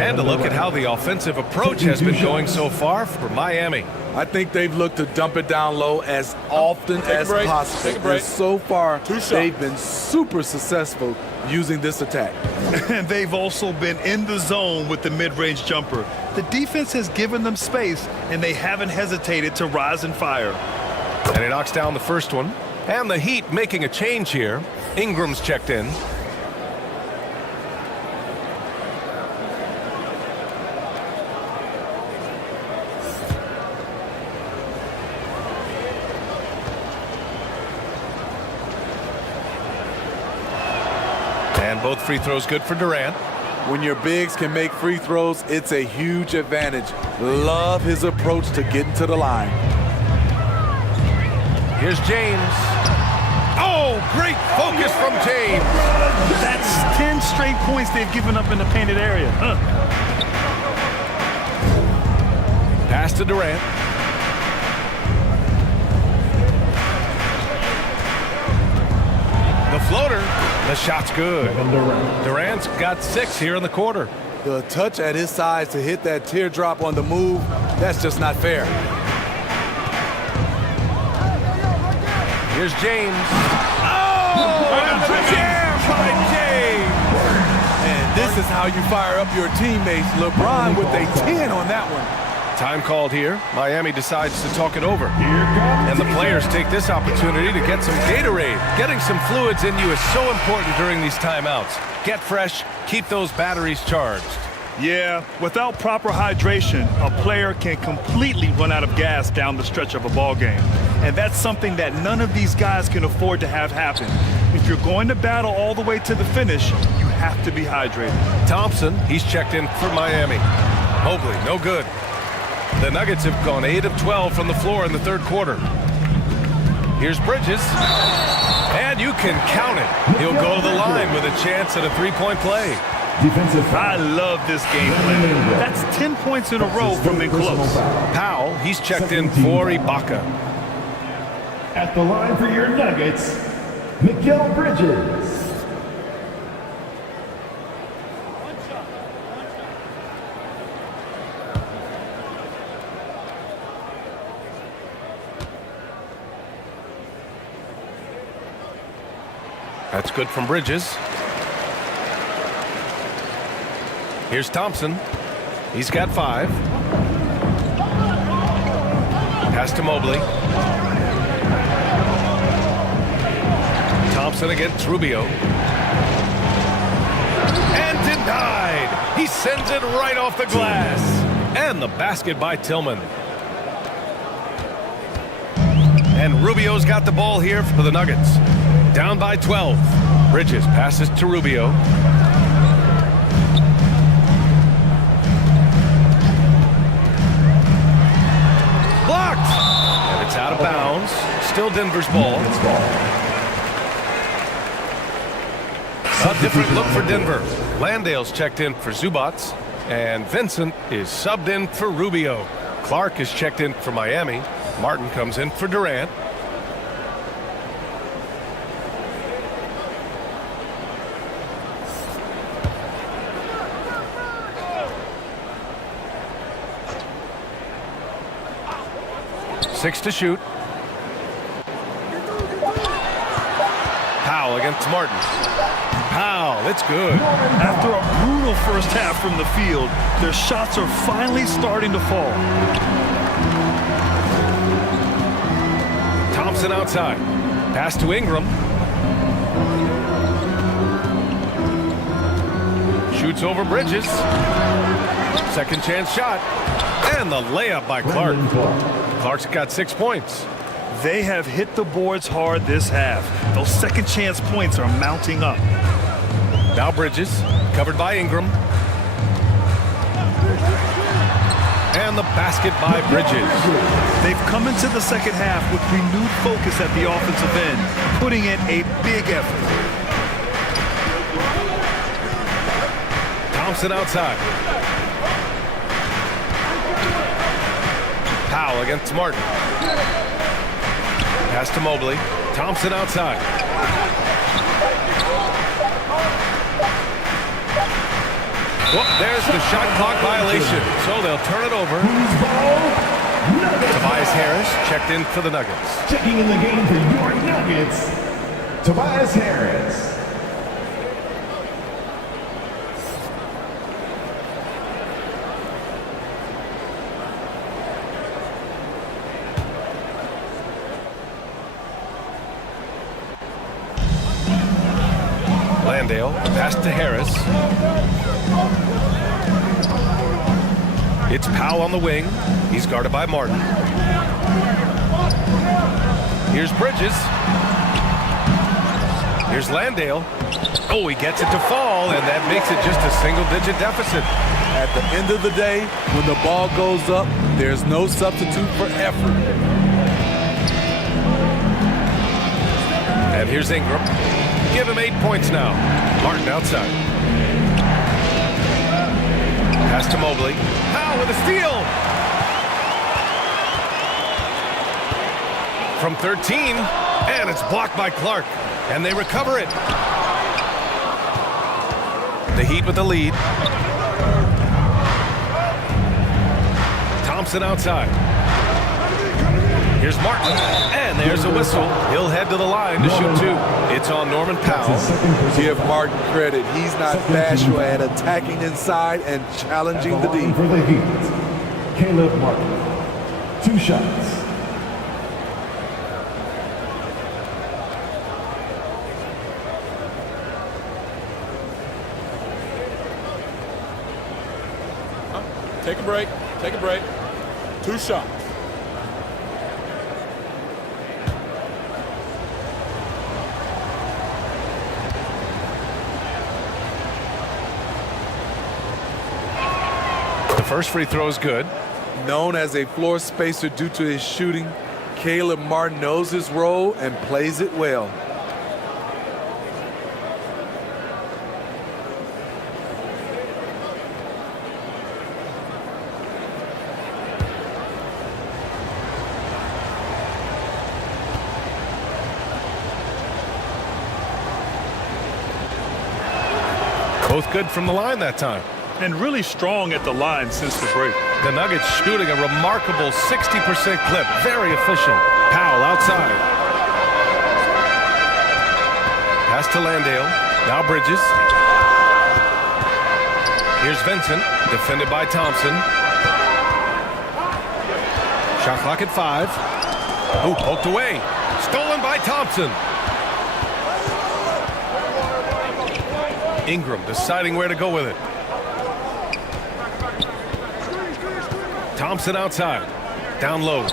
And a look at how the offensive approach has been going so far for Miami. I think they've looked to dump it down low as often as possible. And so far, they've been super successful using this attack. And they've also been in the zone with the mid-range jumper. The defense has given them space, and they haven't hesitated to rise and fire. And he knocks down the first one. And the Heat making a change here. Ingram's checked in. And both free throws good for Durant. When your bigs can make free throws, it's a huge advantage. Love his approach to getting to the line. Here's James. Oh, great focus from James. That's 10 straight points they've given up in the painted area. Pass to Durant. The floater. The shot's good. Durant's got 6 here in the quarter. The touch at his size to hit that teardrop on the move, that's just not fair. Here's James. Oh, jam by James. And this is how you fire up your teammates. LeBron with a 10 on that one. Time called here. Miami decides to talk it over. And the players take this opportunity to get some Gatorade. Getting some fluids in you is so important during these timeouts. Get fresh, keep those batteries charged. Yeah, without proper hydration, a player can completely run out of gas down the stretch of a ball game. And that's something that none of these guys can afford to have happen. If you're going to battle all the way to the finish, you have to be hydrated. Thompson, he's checked in for Miami. Mobley, no good. The Nuggets have gone 8 of 12 from the floor in the third quarter. Here's Bridges. And you can count it. He'll go to the line with a chance at a three-point play. I love this game plan. That's 10 points in a row from in close. Powell, he's checked in for Ibaka. At the line for your Nuggets, Mikal Bridges. That's good from Bridges. Here's Thompson. He's got 5. Pass to Mobley. Thompson against Rubio. And denied. He sends it right off the glass. And the basket by Tillman. And Rubio's got the ball here for the Nuggets. Down by 12. Bridges passes to Rubio. Blocked! And it's out of bounds. Still Denver's ball. A different look for Denver. Landale's checked in for Zubats. And Vincent is subbed in for Rubio. Clark is checked in for Miami. Martin comes in for Durant. Six to shoot. Powell against Martin. Powell, it's good. After a brutal first half from the field, their shots are finally starting to fall. Thompson outside. Pass to Ingram. Shoots over Bridges. Second chance shot. And the layup by Clark. Clark's got 6 points. They have hit the boards hard this half. Those second chance points are mounting up. Now Bridges, covered by Ingram. And the basket by Bridges. They've come into the second half with renewed focus at the offensive end, putting in a big effort. Thompson outside. Powell against Martin. Pass to Mobley. Thompson outside. Well, there's the shot clock violation, so they'll turn it over. Tobias Harris checked in for the Nuggets. Checking in the game for your Nuggets, Tobias Harris. Landale, pass to Harris. It's Powell on the wing. He's guarded by Martin. Here's Bridges. Here's Landale. Oh, he gets it to fall, and that makes it just a single-digit deficit. At the end of the day, when the ball goes up, there's no substitute for effort. And here's Ingram. Give him 8 points now. Martin outside. Pass to Mobley. Powell with a steal. From 13, and it's blocked by Clark. And they recover it. The Heat with the lead. Thompson outside. Here's Martin, and there's a whistle. He'll head to the line to shoot 2. It's on Norman Powell. Give Martin credit. He's not bashful at attacking inside and challenging the D. For the Heat, Caleb Martin. 2 shots. Take a break. Take a break. 2 shots. The first free throw is good. Known as a floor spacer due to his shooting, Caleb Martin knows his role and plays it well. Both good from the line that time. And really strong at the line since the break. The Nuggets shooting a remarkable 60% clip. Very efficient. Powell outside. Pass to Landale. Now Bridges. Here's Vincent. Defended by Thompson. Shot clock at 5. Oh, poked away. Stolen by Thompson. Ingram deciding where to go with it. Thompson outside. Down low.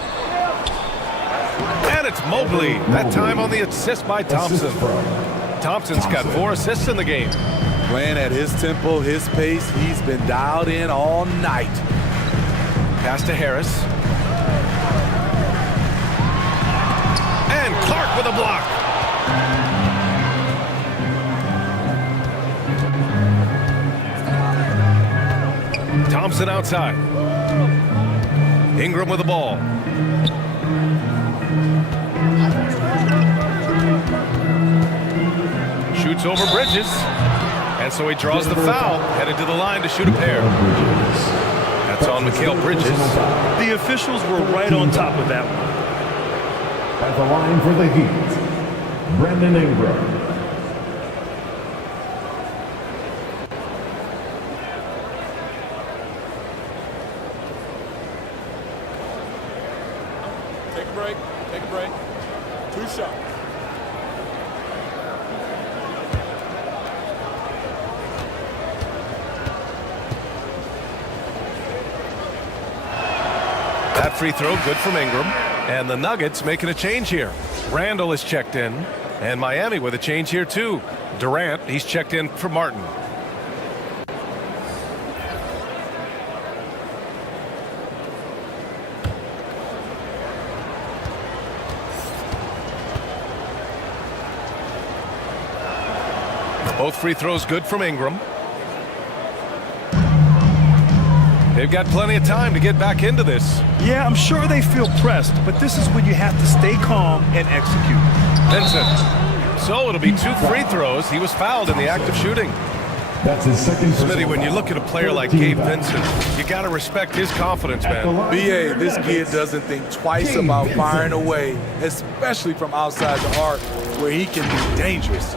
And it's Mobley. That time on the assist by Thompson. Thompson's got 4 assists in the game. Playing at his tempo, his pace. He's been dialed in all night. Pass to Harris. And Clark with a block. Thompson outside. Ingram with the ball. Shoots over Bridges. And so he draws the foul, headed to the line to shoot a pair. That's on Mikal Bridges. The officials were right on top of that one. At the line for the Heat, Brandon Ingram. Take a break. Take a break. 2 shots. free throw, good from Ingram. And the Nuggets making a change here. Randall is checked in. And Miami with a change here too. Durant, he's checked in for Martin. Both free throws good from Ingram. They've got plenty of time to get back into this. Yeah, I'm sure they feel pressed, but this is when you have to stay calm and execute. Vincent. So it'll be 2 free throws. He was fouled in the act of shooting. That's his second. Smitty, when you look at a player like Gabe Vincent, you got to respect his confidence, man. BA, this kid doesn't think twice about firing away, especially from outside the arc where he can be dangerous.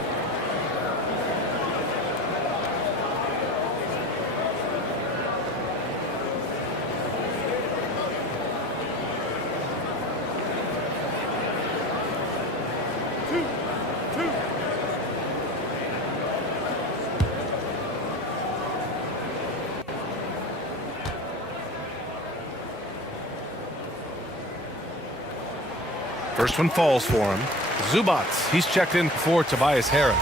First one falls for him. Zubats, he's checked in for Tobias Harris.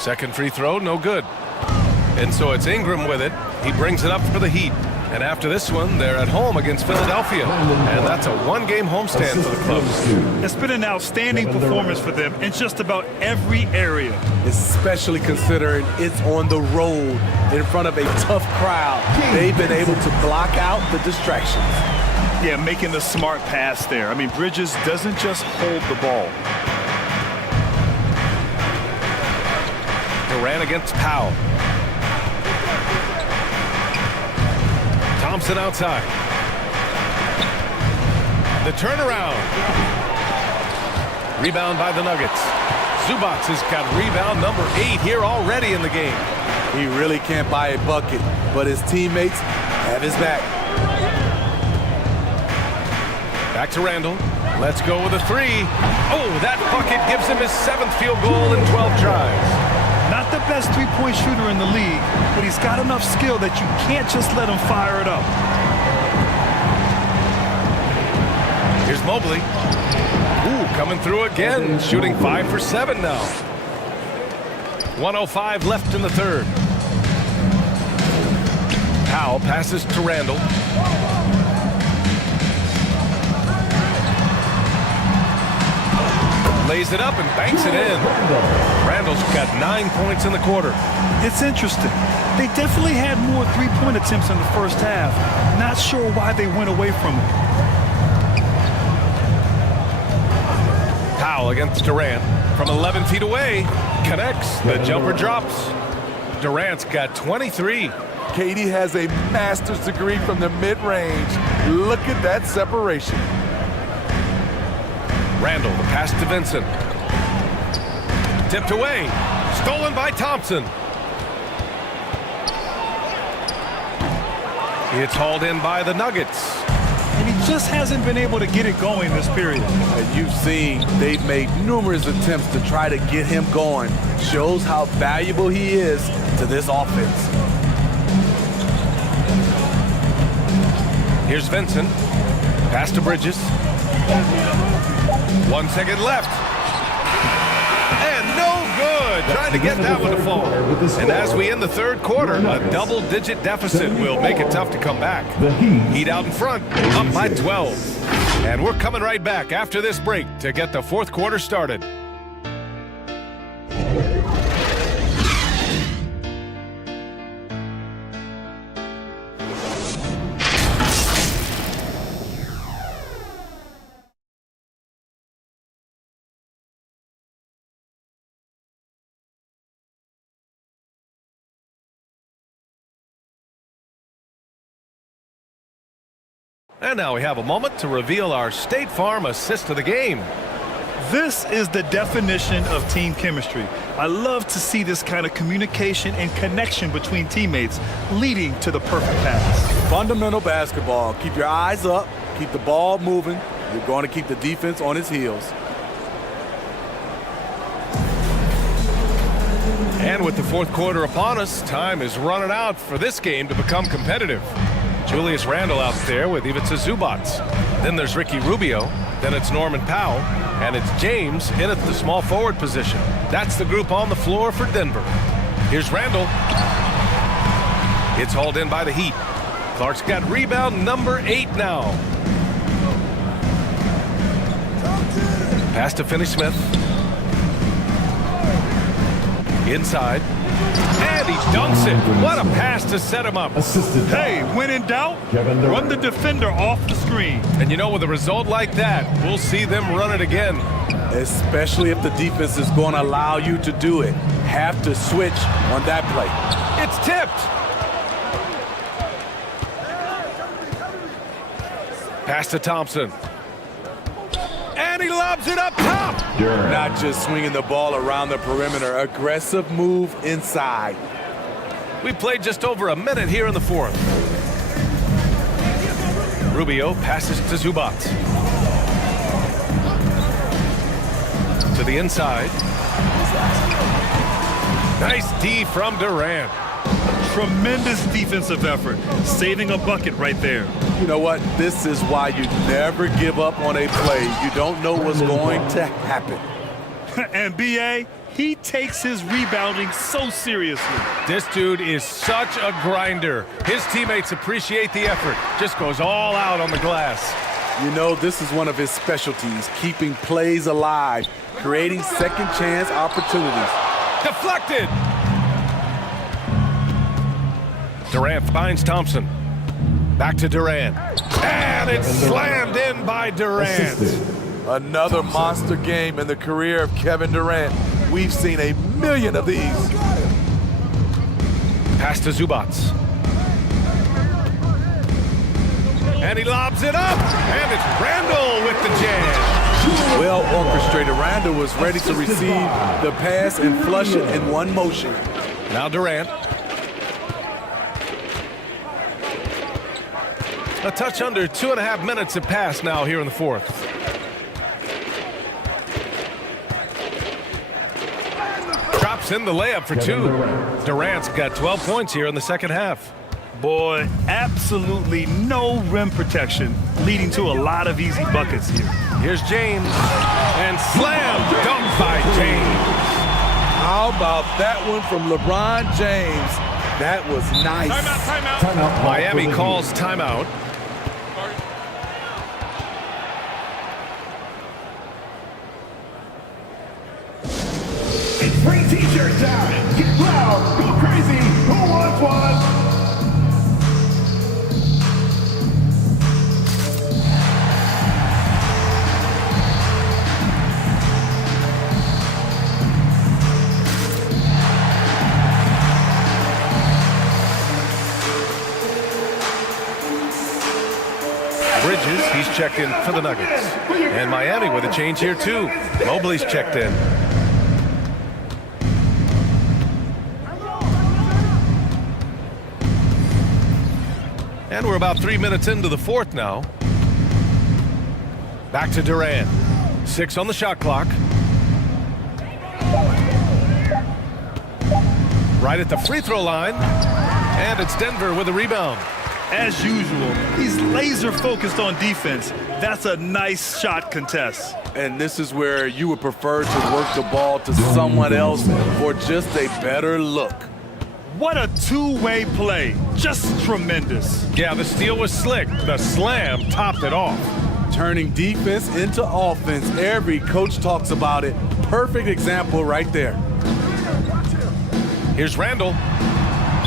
Second free throw, no good. And so it's Ingram with it. He brings it up for the Heat. And after this one, they're at home against Philadelphia. And that's a 1-game homestand for the club. It's been an outstanding performance for them in just about every area. Especially considering it's on the road in front of a tough crowd. They've been able to block out the distractions. Yeah, making the smart pass there. I mean, Bridges doesn't just hold the ball. Durant against Powell. Thompson outside. The turnaround. Rebound by the Nuggets. Zubats has got rebound number 8 here already in the game. He really can't buy a bucket, but his teammates have his back. Back to Randall. Let's go with a 3. Oh, that bucket gives him his 7th field goal in 12 tries. Not the best three-point shooter in the league, but he's got enough skill that you can't just let him fire it up. Here's Mobley. Ooh, coming through again, shooting 5 for 7 now. 1:05 left in the third. Powell passes to Randall. Lays it up and banks it in. Randall's got 9 points in the quarter. It's interesting. They definitely had more three-point attempts in the first half. Not sure why they went away from it. Powell against Durant from 11 feet away. Connects. The jumper drops. Durant's got 23. KD has a master's degree from the mid-range. Look at that separation. Randall, the pass to Vincent. Tipped away. Stolen by Thompson. It's hauled in by the Nuggets. And he just hasn't been able to get it going this period. And you've seen they've made numerous attempts to try to get him going. Shows how valuable he is to this offense. Here's Vincent. Pass to Bridges. 1 second left. And no good. Trying to get that one to fall. And as we end the third quarter, a double-digit deficit will make it tough to come back. Heat out in front, up by 12. And we're coming right back after this break to get the fourth quarter started. And now we have a moment to reveal our State Farm assist of the game. This is the definition of team chemistry. I love to see this kind of communication and connection between teammates leading to the perfect pass. Fundamental basketball. Keep your eyes up. Keep the ball moving. You're going to keep the defense on its heels. And with the fourth quarter upon us, time is running out for this game to become competitive. Julius Randle out there with Ivica Zubac. Then there's Ricky Rubio. Then it's Norman Powell. And it's James in at the small forward position. That's the group on the floor for Denver. Here's Randle. It's hauled in by the Heat. Clark's got rebound number 8 now. Pass to Finney-Smith. Inside. And he dunks it. What a pass to set him up. Hey, when in doubt, run the defender off the screen. And you know, with a result like that, we'll see them run it again. Especially if the defense is going to allow you to do it. Have to switch on that play. It's tipped. Pass to Thompson. And he lobs it up top. Not just swinging the ball around the perimeter. Aggressive move inside. We played just over a minute here in the fourth. Rubio passes to Zubac. To the inside. Nice D from Durant. Tremendous defensive effort, saving a bucket right there. You know what? This is why you never give up on a play. You don't know what's going to happen. And B.A., he takes his rebounding so seriously. This dude is such a grinder. His teammates appreciate the effort. Just goes all out on the glass. You know, this is one of his specialties, keeping plays alive, creating second chance opportunities. Deflected! Durant finds Thompson. Back to Durant. And it's slammed in by Durant. Another monster game in the career of Kevin Durant. We've seen a million of these. Pass to Zubac. And he lobs it up. And it's Randle with the jam. Well orchestrated. Randle was ready to receive the pass and flush it in one motion. Now Durant. A touch under 2.5 minutes have passed now here in the fourth. Drops in the layup for 2. Durant's got 12 points here in the second half. Boy, absolutely no rim protection, leading to a lot of easy buckets here. Here's James. And slam dunk by James. How about that one from LeBron James? That was nice. Timeout. Miami calls timeout. Bring t-shirts out, get loud, go crazy, who wants one? Bridges, he's checked in for the Nuggets. And Miami with a change here too. Mobley's checked in. And we're about 3 minutes into the fourth now. Back to Durant. 6 on the shot clock. Right at the free throw line. And it's Denver with a rebound. As usual, he's laser focused on defense. That's a nice shot contest. And this is where you would prefer to work the ball to someone else for just a better look. What a two-way play. Just tremendous. Yeah, the steal was slick. The slam topped it off. Turning defense into offense. Every coach talks about it. Perfect example right there. Here's Randle.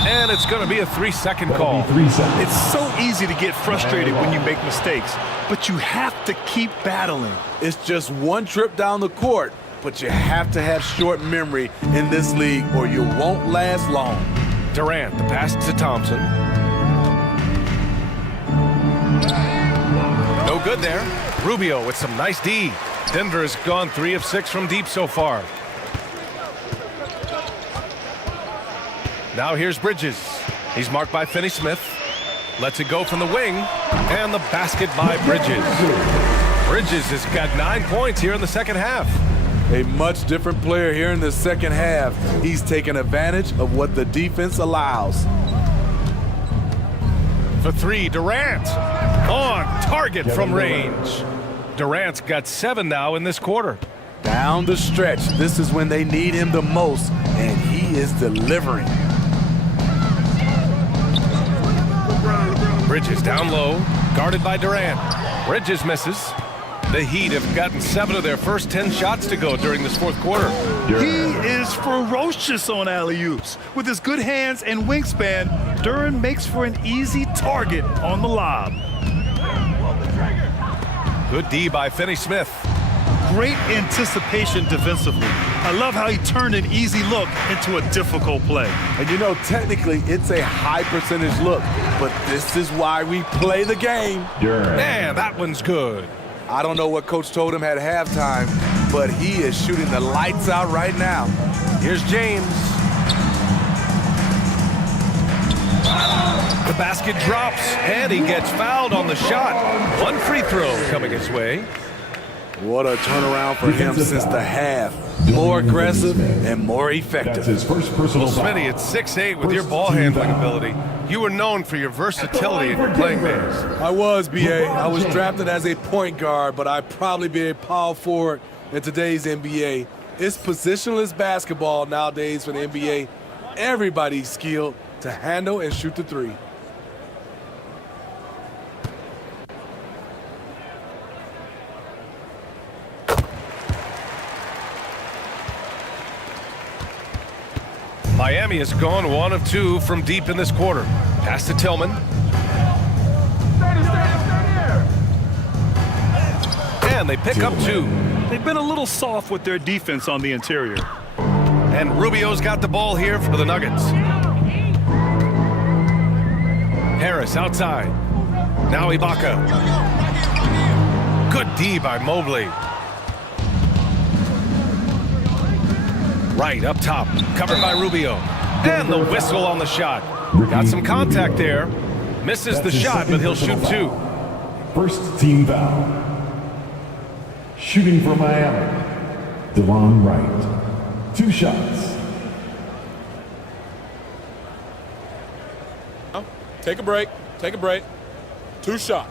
And it's going to be a 3-second call. It's so easy to get frustrated when you make mistakes, but you have to keep battling. It's just one trip down the court, but you have to have short memory in this league or you won't last long. Durant, the pass to Thompson. No good there. Rubio with some nice D. Denver has gone 3 of 6 from deep so far. Now here's Bridges. He's marked by Finney-Smith. Lets it go from the wing. And the basket by Bridges. Bridges has got 9 points here in the second half. A much different player here in the second half. He's taken advantage of what the defense allows. For 3, Durant. On target from range. Durant's got 7 now in this quarter. Down the stretch, this is when they need him the most, and he is delivering. Bridges down low, guarded by Durant. Bridges misses. The Heat have gotten 7 of their first 10 shots to go during this fourth quarter. He is ferocious on alley-oops. With his good hands and wingspan, Duren makes for an easy target on the lob. Good D by Finney-Smith. Great anticipation defensively. I love how he turned an easy look into a difficult play. And you know, technically, it's a high percentage look, but this is why we play the game. Man, that one's good. I don't know what Coach told him at halftime, but he is shooting the lights out right now. Here's James. The basket drops, and he gets fouled on the shot. 1 free throw coming his way. What a turnaround for him since the half. More aggressive and more effective. Well, Smitty, at 6'8" with your ball handling ability, you were known for your versatility in your playing days. I was, B.A. I was drafted as a point guard, but I'd probably be a power forward in today's NBA. It's positionless basketball nowadays for the NBA. Everybody's skilled to handle and shoot the 3. Miami has gone 1 of 2 from deep in this quarter. Pass to Tillman. And they pick up 2. They've been a little soft with their defense on the interior. And Rubio's got the ball here for the Nuggets. Harris outside. Now Ibaka. Good D by Mobley. Right up top, covered by Rubio. And the whistle on the shot. Got some contact there. Misses the shot, but he'll shoot 2. First team foul. Shooting for Miami, DeLon Wright. 2 shots. Take a break. Take a break. 2 shots.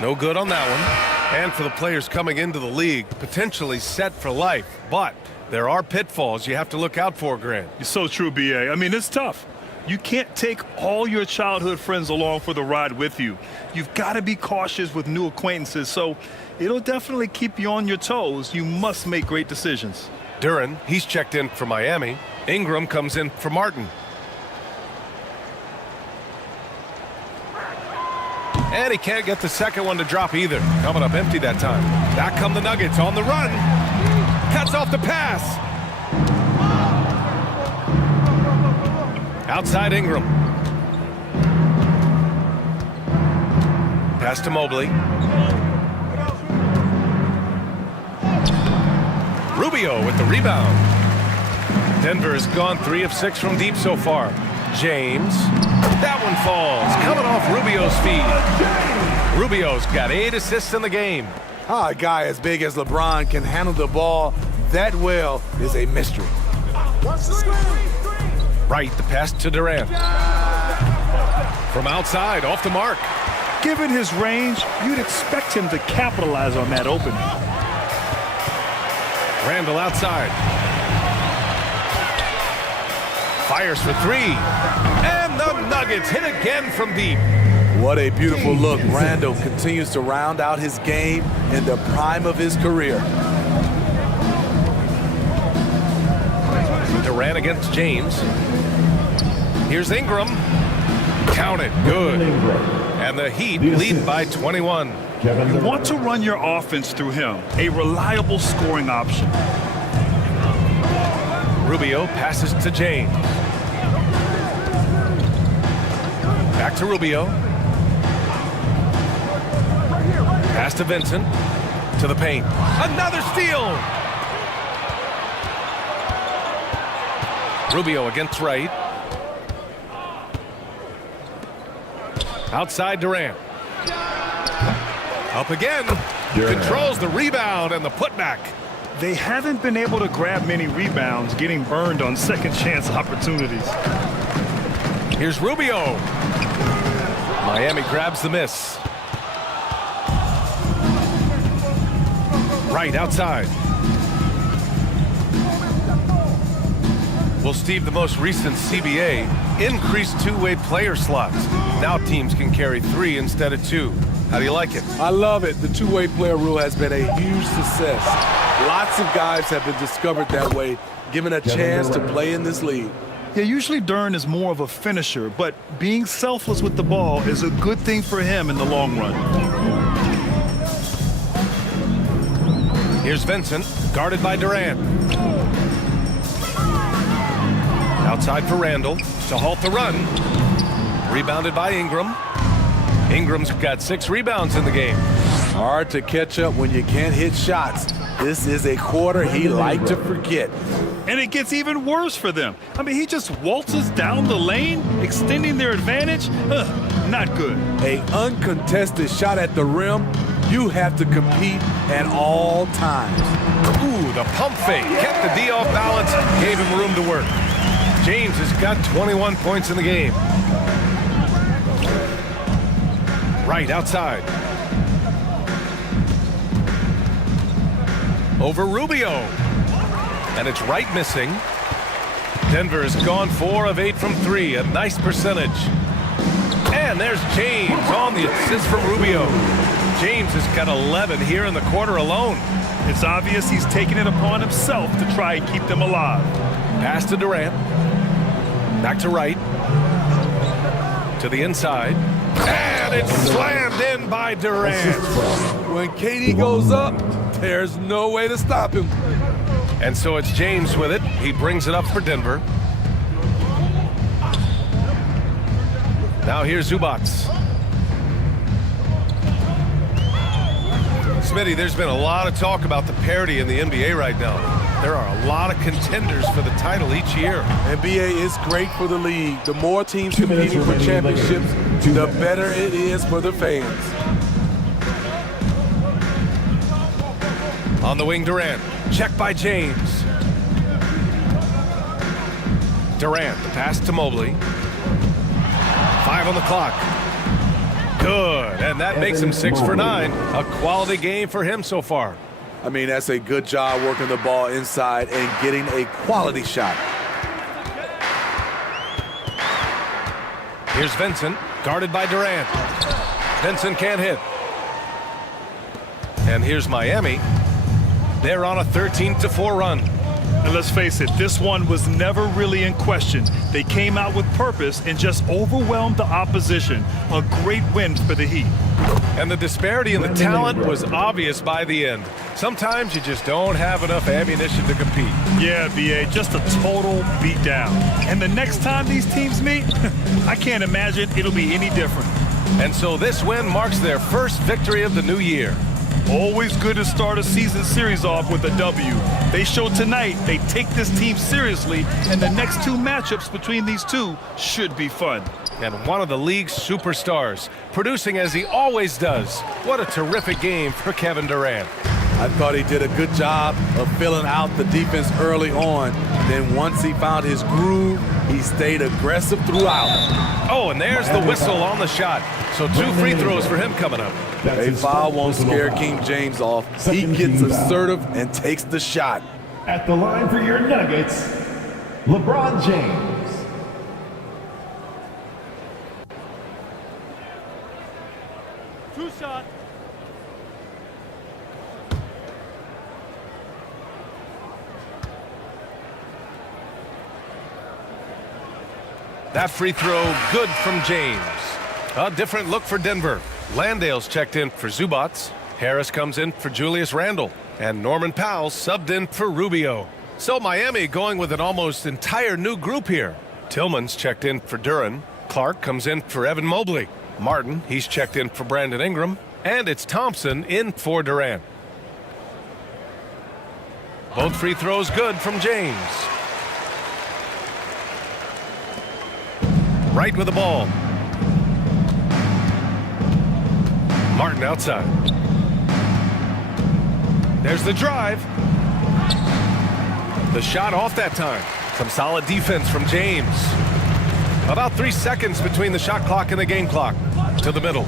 No good on that one. And for the players coming into the league, potentially set for life. But there are pitfalls you have to look out for, Grant. It's so true, B.A. I mean, it's tough. You can't take all your childhood friends along for the ride with you. You've got to be cautious with new acquaintances, so it'll definitely keep you on your toes. You must make great decisions. Duren, he's checked in for Miami. Ingram comes in for Martin. And he can't get the second one to drop either. Coming up empty that time. Back come the Nuggets on the run. Cuts off the pass. Outside Ingram. Pass to Mobley. Rubio with the rebound. Denver has gone 3 of 6 from deep so far. James. That one falls. Coming off Rubio's feed. Rubio's got 8 assists in the game. A guy as big as LeBron can handle the ball that well is a mystery. Right, the pass to Durant. From outside, off the mark. Given his range, you'd expect him to capitalize on that opening. Randall outside. Fires for 3. And the Nuggets hit again from deep. What a beautiful look. Randall continues to round out his game in the prime of his career. Durant against James. Here's Ingram. Count it. Good. And the Heat lead by 21. You want to run your offense through him, a reliable scoring option. Rubio passes to James. Back to Rubio. Pass to Vincent. To the paint. Another steal! Rubio against Wright. Outside Durant. Up again. Controls the rebound and the putback. They haven't been able to grab many rebounds, getting burned on second chance opportunities. Here's Rubio. Miami grabs the miss. Right outside. Well, Steve, the most recent CBA increased two-way player slots. Now teams can carry 3 instead of 2. How do you like it? I love it. The two-way player rule has been a huge success. Lots of guys have been discovered that way, given a chance to play in this league. Yeah, usually Dern is more of a finisher, but being selfless with the ball is a good thing for him in the long run. Here's Vincent, guarded by Durant. Outside for Randall to halt the run. Rebounded by Ingram. Ingram's got 6 rebounds in the game. Hard to catch up when you can't hit shots. This is a quarter he liked to forget. And it gets even worse for them. I mean, he just waltzes down the lane, extending their advantage. Not good. An uncontested shot at the rim, you have to compete at all times. Ooh, the pump fake. Kept the D off balance, gave him room to work. James has got 21 points in the game. Right outside. Over Rubio. And it's Wright missing. Denver has gone 4 of 8 from 3. A nice percentage. And there's James on the assist from Rubio. James has got 11 here in the quarter alone. It's obvious he's taking it upon himself to try and keep them alive. Pass to Durant. Back to Wright. To the inside. And it's slammed in by Durant. When KD goes up, there's no way to stop him. And so it's James with it. He brings it up for Denver. Now here's Zubac. Smitty, there's been a lot of talk about the parity in the NBA right now. There are a lot of contenders for the title each year. NBA is great for the league. The more teams competing for championships, the better it is for the fans. On the wing, Durant. Check by James. Durant, the pass to Mobley. 5 on the clock. Good, and that makes him 6 for 9. A quality game for him so far. I mean, that's a good job working the ball inside and getting a quality shot. Here's Vincent, guarded by Durant. Vincent can't hit. And here's Miami. They're on a 13-4 run. And let's face it, this one was never really in question. They came out with purpose and just overwhelmed the opposition. A great win for the Heat. And the disparity in the talent was obvious by the end. Sometimes you just don't have enough ammunition to compete. Yeah, B.A., just a total beatdown. And the next time these teams meet, I can't imagine it'll be any different. And so this win marks their first victory of the new year. Always good to start a season series off with a W. They showed tonight they take this team seriously, and the next 2 matchups between these two should be fun. And one of the league's superstars, producing as he always does. What a terrific game for Kevin Durant. I thought he did a good job of filling out the defense early on. Then once he found his groove, he stayed aggressive throughout. Oh, and there's the whistle on the shot. So 2 free throws for him coming up. A foul won't scare King James off. He gets assertive and takes the shot. At the line for your Nuggets, LeBron James. Two shot. That free throw good from James. A different look for Denver. Landale's checked in for Zubac. Harris comes in for Julius Randle. And Norman Powell subbed in for Rubio. So Miami going with an almost entire new group here. Tillman's checked in for Duran. Clark comes in for Evan Mobley. Martin, he's checked in for Brandon Ingram. And it's Thompson in for Durant. Both free throws good from James. Right with the ball. Martin outside. There's the drive. The shot off that time. Some solid defense from James. About 3 seconds between the shot clock and the game clock. To the middle.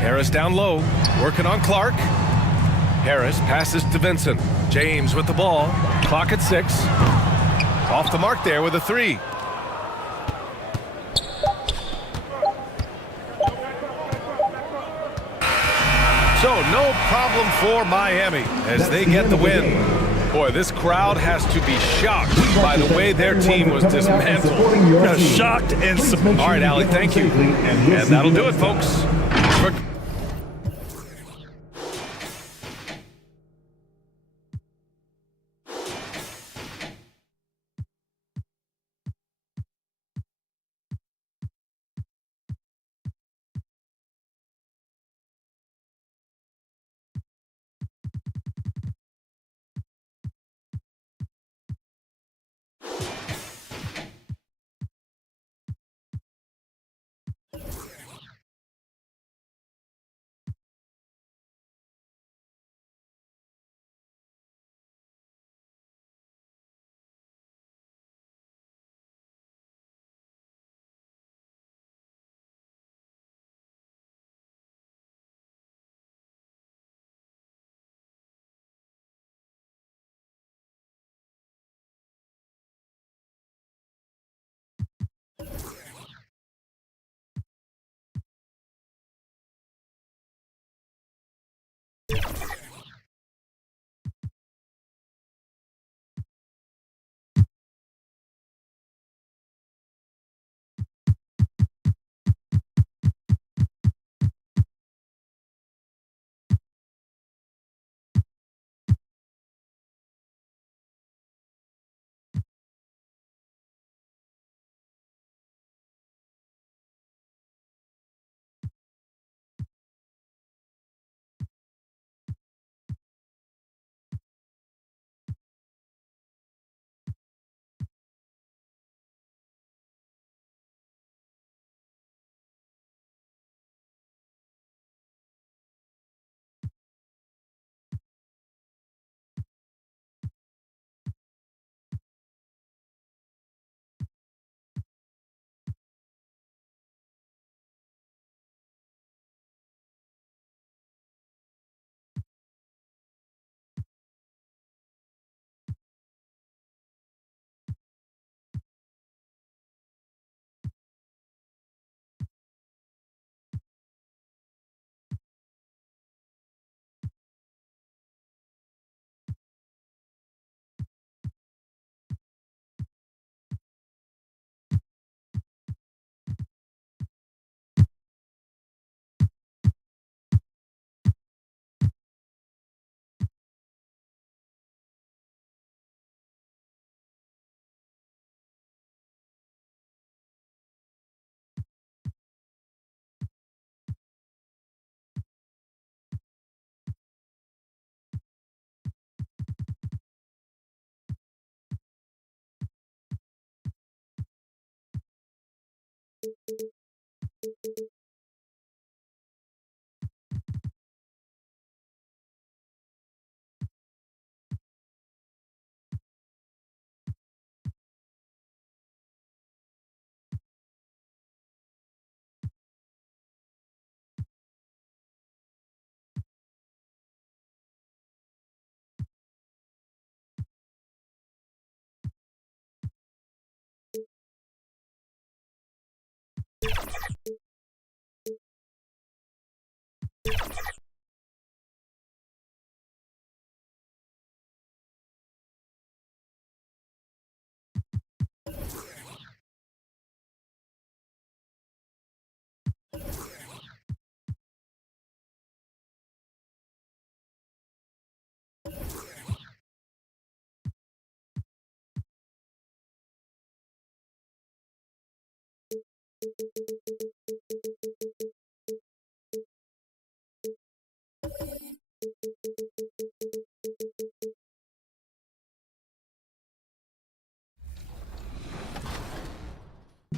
Harris down low, working on Clark. Harris passes to Vincent. James with the ball. Clock at 6. Off the mark there with a 3. So no problem for Miami as they get the win. Boy, this crowd has to be shocked by the way their team was dismantled. Shocked and all right, Allie, thank you. And that'll do it, folks.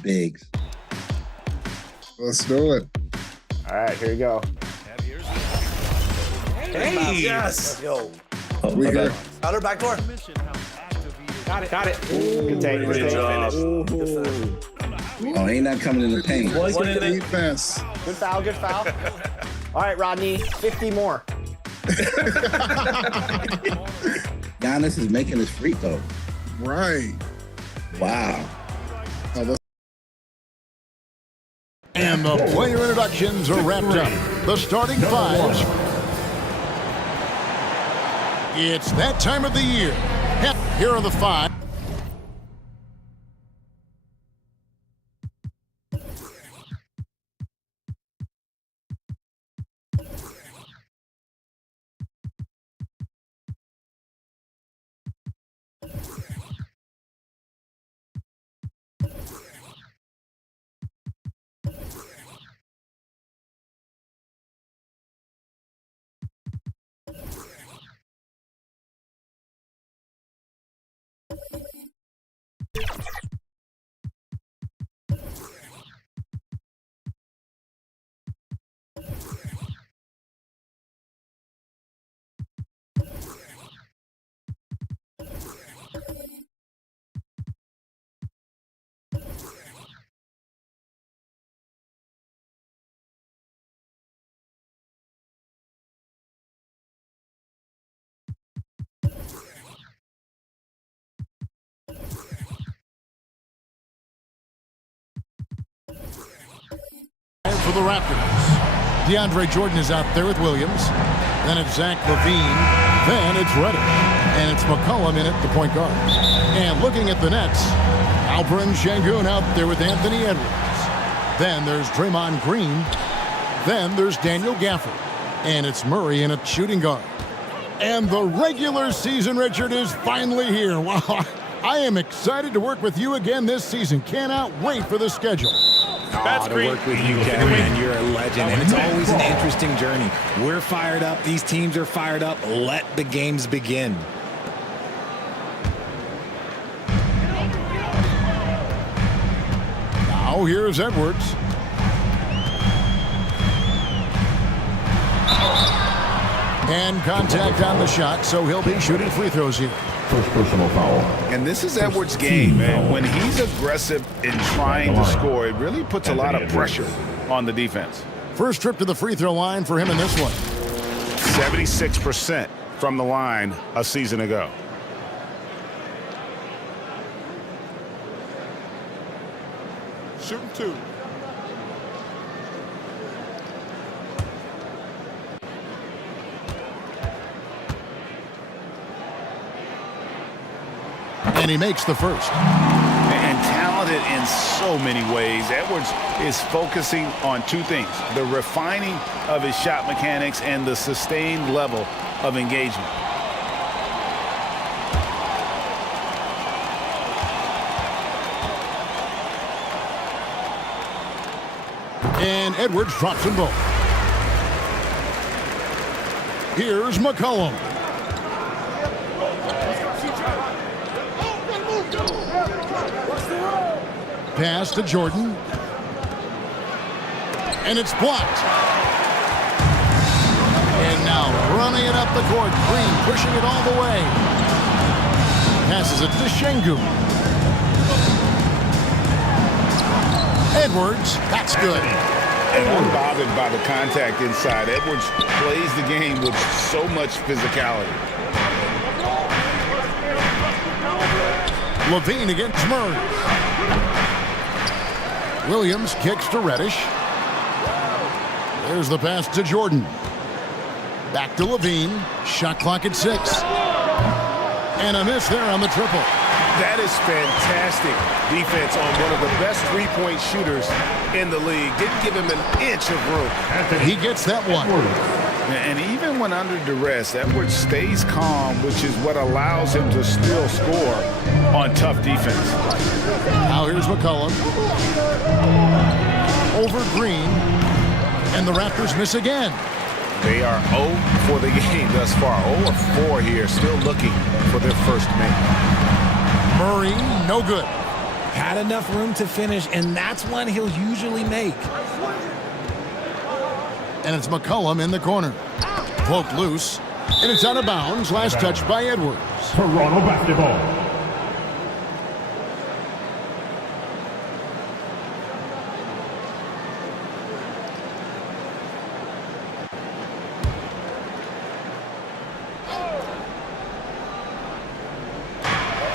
Biggs. Let's do it. All right, here you go. Hey! Yes! Yo. We got Outer back door. Got it. Good take. Good job. Oh, ain't not coming in the paint. defense. Good foul. All right, Rodney, 50 more. Giannis is making his free throw. Right. Wow. And the player introductions are wrapped up. The starting fives. It's that time of the year. Here are the five. For the Raptors, DeAndre Jordan is out there with Williams. Then it's Zach LaVine. Then it's Reddish. And it's McCollum in at the point guard. And looking at the Nets, Alperen Şengün out there with Anthony Edwards. Then there's Draymond Green. Then there's Daniel Gafford. And it's Murray in at shooting guard. And the regular season, Richard, is finally here. Wow, I am excited to work with you again this season. Cannot wait for the schedule. That's to work with you, Kevin. You're a legend, and it's always an interesting journey. We're fired up. These teams are fired up. Let the games begin. Now here's Edwards. And contact on the shot, so he'll be shooting free throws here. First personal foul. And this is Edwards' game, man. When he's aggressive in trying to score, it really puts a lot of pressure on the defense. First trip to the free throw line for him in this one. 76% from the line a season ago. Shooting two. And he makes the first. And talented in so many ways. Edwards is focusing on two things: the refining of his shot mechanics and the sustained level of engagement. And Edwards drops them both. Here's McCollum. Pass to Jordan. And it's blocked. And now running it up the court. Green pushing it all the way. Passes it to Şengün. Edwards, that's good. And unbothered by the contact inside. Edwards plays the game with so much physicality. LaVine against Murray. Williams kicks to Reddish. There's the pass to Jordan. Back to LaVine. Shot clock at 6. And a miss there on the triple. That is fantastic defense on one of the best three-point shooters in the league. Didn't give him an inch of room. He gets that one. And even when under duress, Edwards stays calm, which is what allows him to still score on tough defense. Now here's McCollum. Over Green. And the Raptors miss again. They are 0 for the game thus far. 0 4 here, still looking for their first make. Murray, no good. Had enough room to finish, and that's one he'll usually make. And it's McCollum in the corner. Poked loose. And it's out of bounds. Last touch by Edwards. Toronto basketball.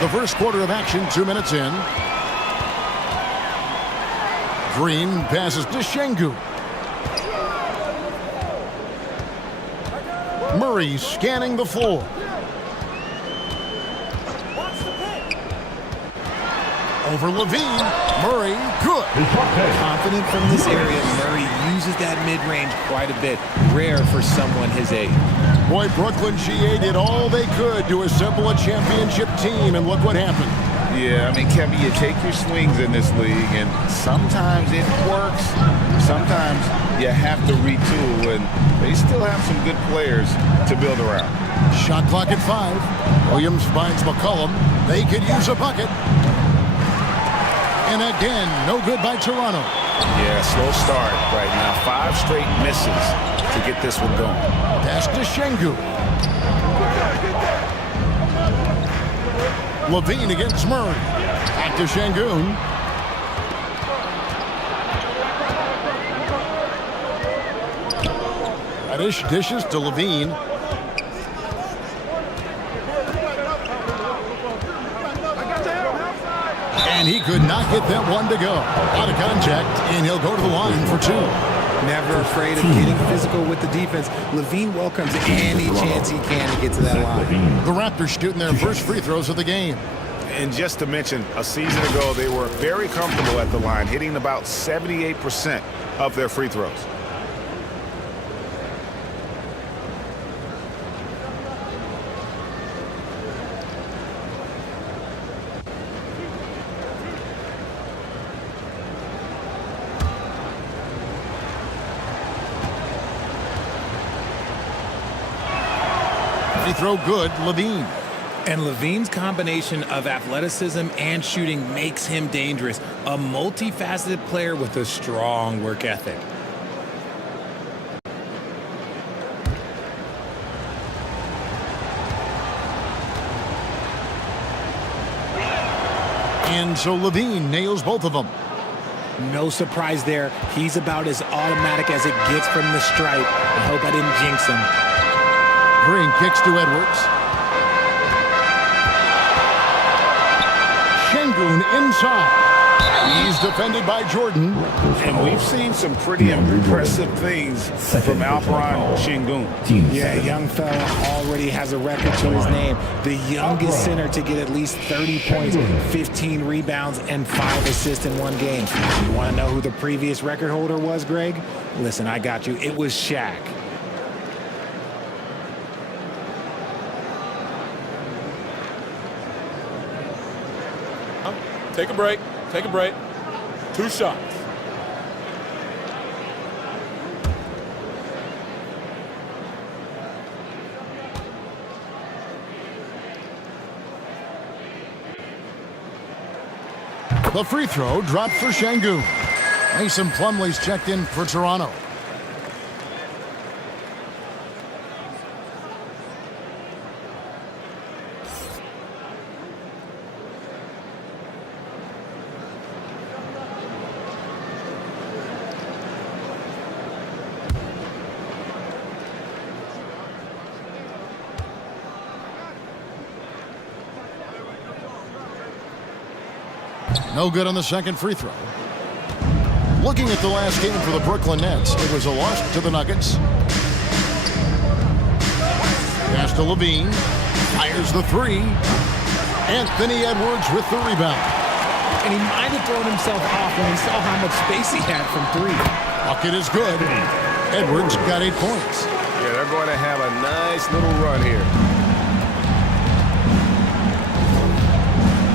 The first quarter of action, 2 minutes in. Green passes to Şengün. Murray scanning the floor. Over Levine. Murray, good. Confident from this area, Murray uses that mid-range quite a bit. Rare for someone his age. Boy, Brooklyn GA did all they could to assemble a championship team, and look what happened. Yeah, I mean, Kevin, you take your swings in this league, and sometimes it works. Sometimes you have to retool, and they still have some good players to build around. Shot clock at 5. Williams finds McCollum. They could use a bucket. And again, no good by Toronto. Yeah, slow start right now. 5 straight misses to get this one going. Pass to Şengün. Levine against Murray. Back to Şengün. Reddish dishes to Levine. And he could not get that one to go. Out of contact, and he'll go to the line for 2. Never afraid of getting physical with the defense. Levine welcomes any chance he can to get to that line. The Raptors shooting their first free throws of the game. And just to mention, a season ago, they were very comfortable at the line, hitting about 78% of their free throws. Free throw good, Levine. And Levine's combination of athleticism and shooting makes him dangerous. A multifaceted player with a strong work ethic. And so Levine nails both of them. No surprise there. He's about as automatic as it gets from the stripe. I hope I didn't jinx him. Green kicks to Edwards. Şengün inside. He's defended by Jordan. And we've seen some pretty impressive things from Alperen Şengün. Yeah, young fella already has a record to his name. The youngest center to get at least 30 points, 15 rebounds, and 5 assists in one game. You want to know who the previous record holder was, Greg? Listen, I got you. It was Shaq. Take a break. Take a break. 2 shots. The free throw dropped for Şengün. Mason Plumlee's checked in for Toronto. No good on the second free throw. Looking at the last game for the Brooklyn Nets, it was a loss to the Nuggets. Pass to Levine. Fires the 3. Anthony Edwards with the rebound. And he might have thrown himself off when he saw how much space he had from 3. Bucket is good. Edwards got 8 points. Yeah, they're going to have a nice little run here.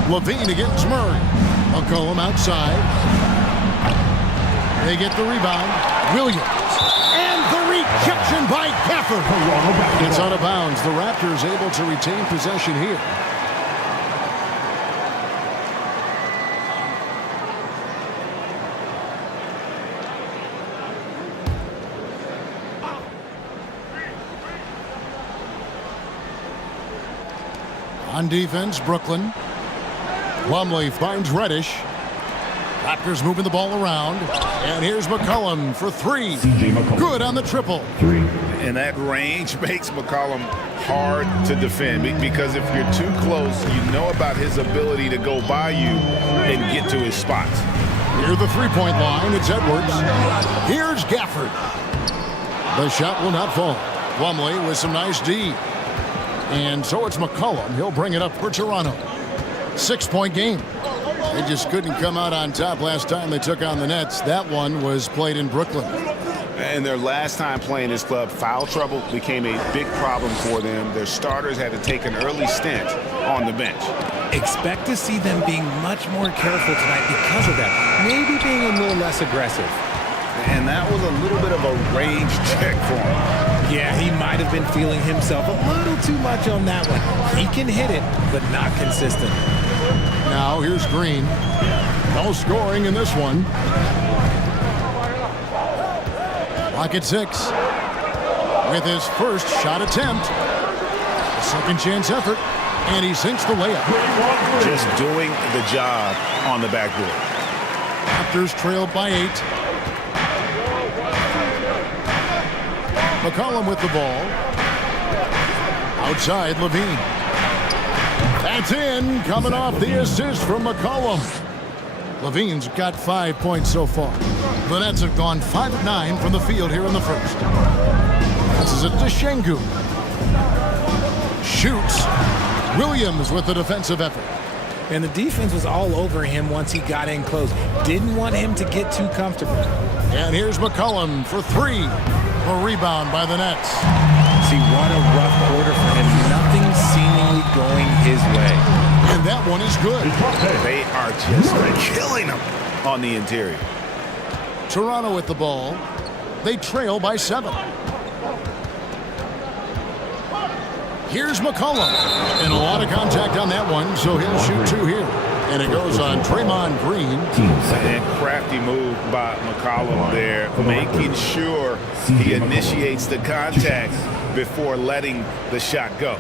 Levine against Murray. McCollum outside. They get the rebound. Williams. And the rejection by Gafford. It's out of bounds. The Raptors able to retain possession here. On defense, Brooklyn. Plumlee finds Reddish. Raptors moving the ball around. And here's McCollum for three. Good on the triple. And that range makes McCollum hard to defend because if you're too close, you know about his ability to go by you and get to his spots. Near the three-point line, it's Edwards. Here's Gafford. The shot will not fall. Plumlee with some nice D. And so it's McCollum. He'll bring it up for Toronto. 6-point game. They just couldn't come out on top last time they took on the Nets. That one was played in Brooklyn. And their last time playing this club, foul trouble became a big problem for them. Their starters had to take an early stint on the bench. Expect to see them being much more careful tonight because of that. Maybe being a little less aggressive. And that was a little bit of a range check for him. Yeah, he might have been feeling himself a little too much on that one. He can hit it, but not consistent. Now here's Green. No scoring in this one. Clock at 6. With his first shot attempt. A second chance effort. And he sinks the layup. Just doing the job on the backboard. Raptors trailed by 8. McCollum with the ball. Outside, Levine. That's in, coming off the assist from McCollum. Levine's got 5 points so far. The Nets have gone 5 of 9 from the field here in the first. This is it to Şengün. Shoots. Williams with the defensive effort. And the defense was all over him once he got in close. Didn't want him to get too comfortable. And here's McCollum for 3. A rebound by the Nets. See, what a rough quarter for him. Nothing seemingly going his way. And that one is good. They are just killing him on the interior. Toronto with the ball. They trail by 7. Here's McCollum. And a lot of contact on that one, so he'll shoot 2 here. And it goes on Draymond Green. And crafty move by McCollum there, making sure he initiates the contact before letting the shot go.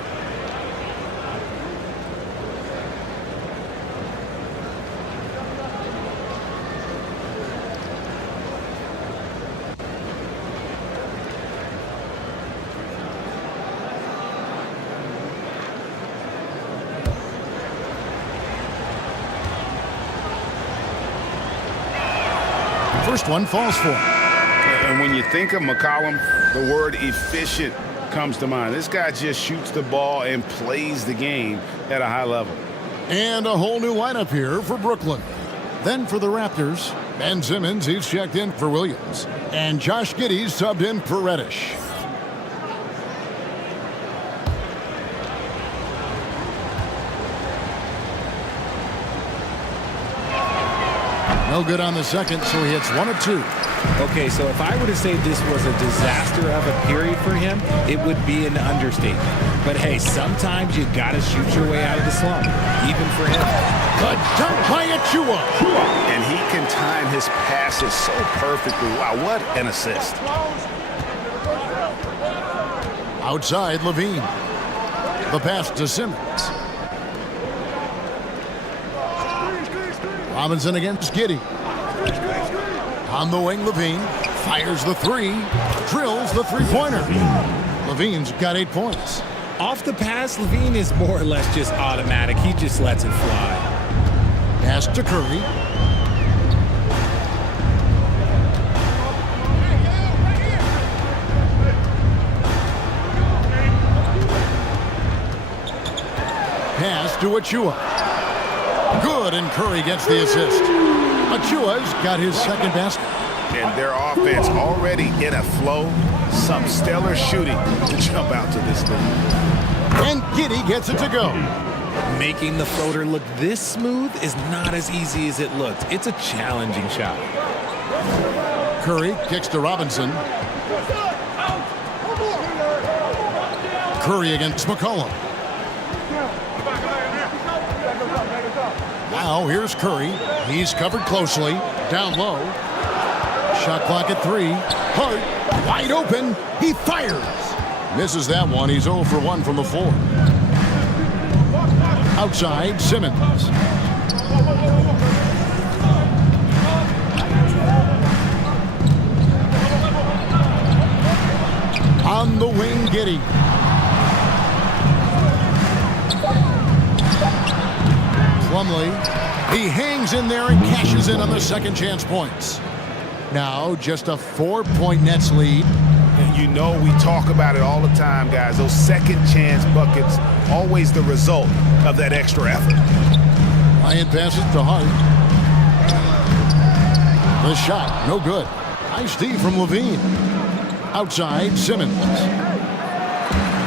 First one falls for him. And when you think of McCollum, the word efficient comes to mind. This guy just shoots the ball and plays the game at a high level. And a whole new lineup here for Brooklyn. Then for the Raptors, Ben Simmons, he's checked in for Williams. And Josh Giddey's subbed in for Reddish. No good on the second, so he hits 1 of 2. Okay, so if I were to say this was a disaster of a period for him, it would be an understatement. But hey, sometimes you gotta shoot your way out of the slump, even for him. Good dunk by Achua. And he can time his passes so perfectly. Wow, what an assist. Outside, Levine. The pass to Simmons. Robinson against Giddey. On the wing, Levine fires the 3, drills the three-pointer. Levine's got 8 points. Off the pass, Levine is more or less just automatic. He just lets it fly. Pass to Curry. Pass to Achua. Good, and Curry gets the assist. Achua's got his second basket. And their offense already in a flow. Some stellar shooting to jump out to this lead. And Giddey gets it to go. Making the floater look this smooth is not as easy as it looked. It's a challenging shot. Curry kicks to Robinson. Curry against McCollum. Now here's Curry. He's covered closely. Down low. Shot clock at 3. Hart, wide open. He fires. Misses that one. He's 0 for 1 from the floor. Outside, Simmons. On the wing, Giddey. Plumlee. He hangs in there and cashes in on the second chance points. Now just a 4-point Nets lead. And you know we talk about it all the time, guys. Those second chance buckets, always the result of that extra effort. Ryan passes to Hart. The shot, no good. Nice D from Levine. Outside, Simmons.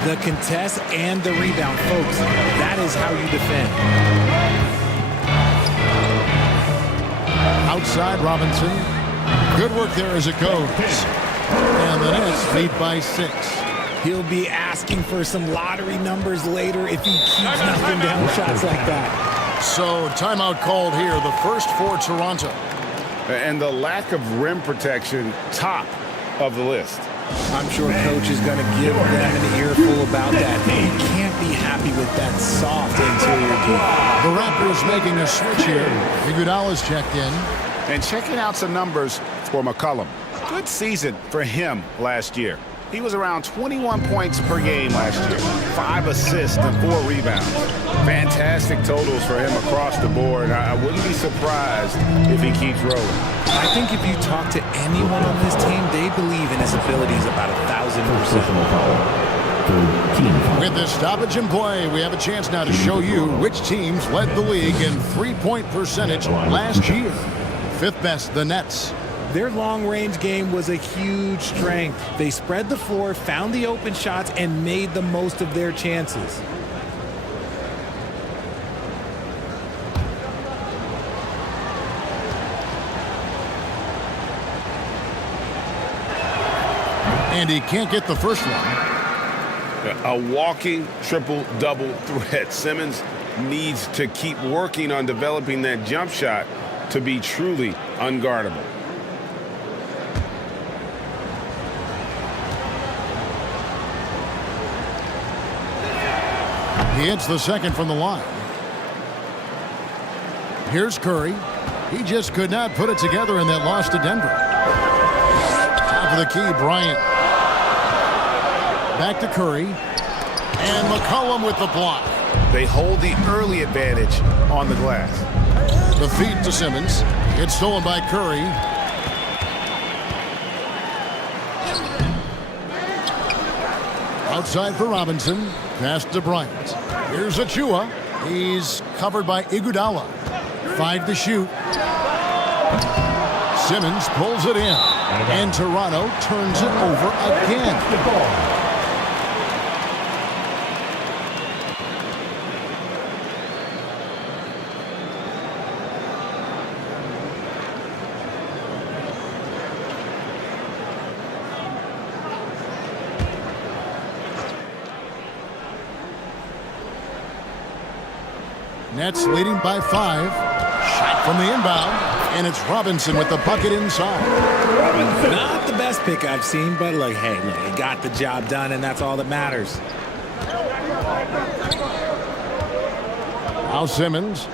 The contest and the rebound, folks. That is how you defend. Outside, Robinson. Good work there as it goes. And the Nets lead by 6. He'll be asking for some lottery numbers later if he keeps knocking down shots like that. So timeout called here, the first for Toronto. And the lack of rim protection, top of the list. I'm sure coach is going to give them an earful about that. You can't be happy with that soft interior game. The Raptors making a switch here. Iguodala's checked in. And checking out some numbers for McCollum. Good season for him last year. He was around 21 points per game last year, 5 assists and 4 rebounds. Fantastic totals for him across the board. I wouldn't be surprised if he keeps rolling. I think if you talk to anyone on this team, they believe in his abilities about 1,000%. With this stoppage in play, we have a chance now to show you which teams led the league in three-point percentage last year. 5th best, the Nets. Their long-range game was a huge strength. They spread the floor, found the open shots, and made the most of their chances. And he can't get the first one. A walking triple-double threat. Simmons needs to keep working on developing that jump shot to be truly unguardable. He hits the second from the line. Here's Curry. He just could not put it together in that loss to Denver. Top of the key, Bryant. Back to Curry. And McCollum with the block. They hold the early advantage on the glass. The feed to Simmons. It's stolen by Curry. Outside for Robinson. Pass to Bryant. Here's Achua. He's covered by Iguodala. 5 to shoot. Simmons pulls it in. And Toronto turns it over again. Nets leading by 5. Shot from the inbound. And it's Robinson with the bucket inside. Not the best pick I've seen, but look, hey, he got the job done, and that's all that matters. Now Simmons.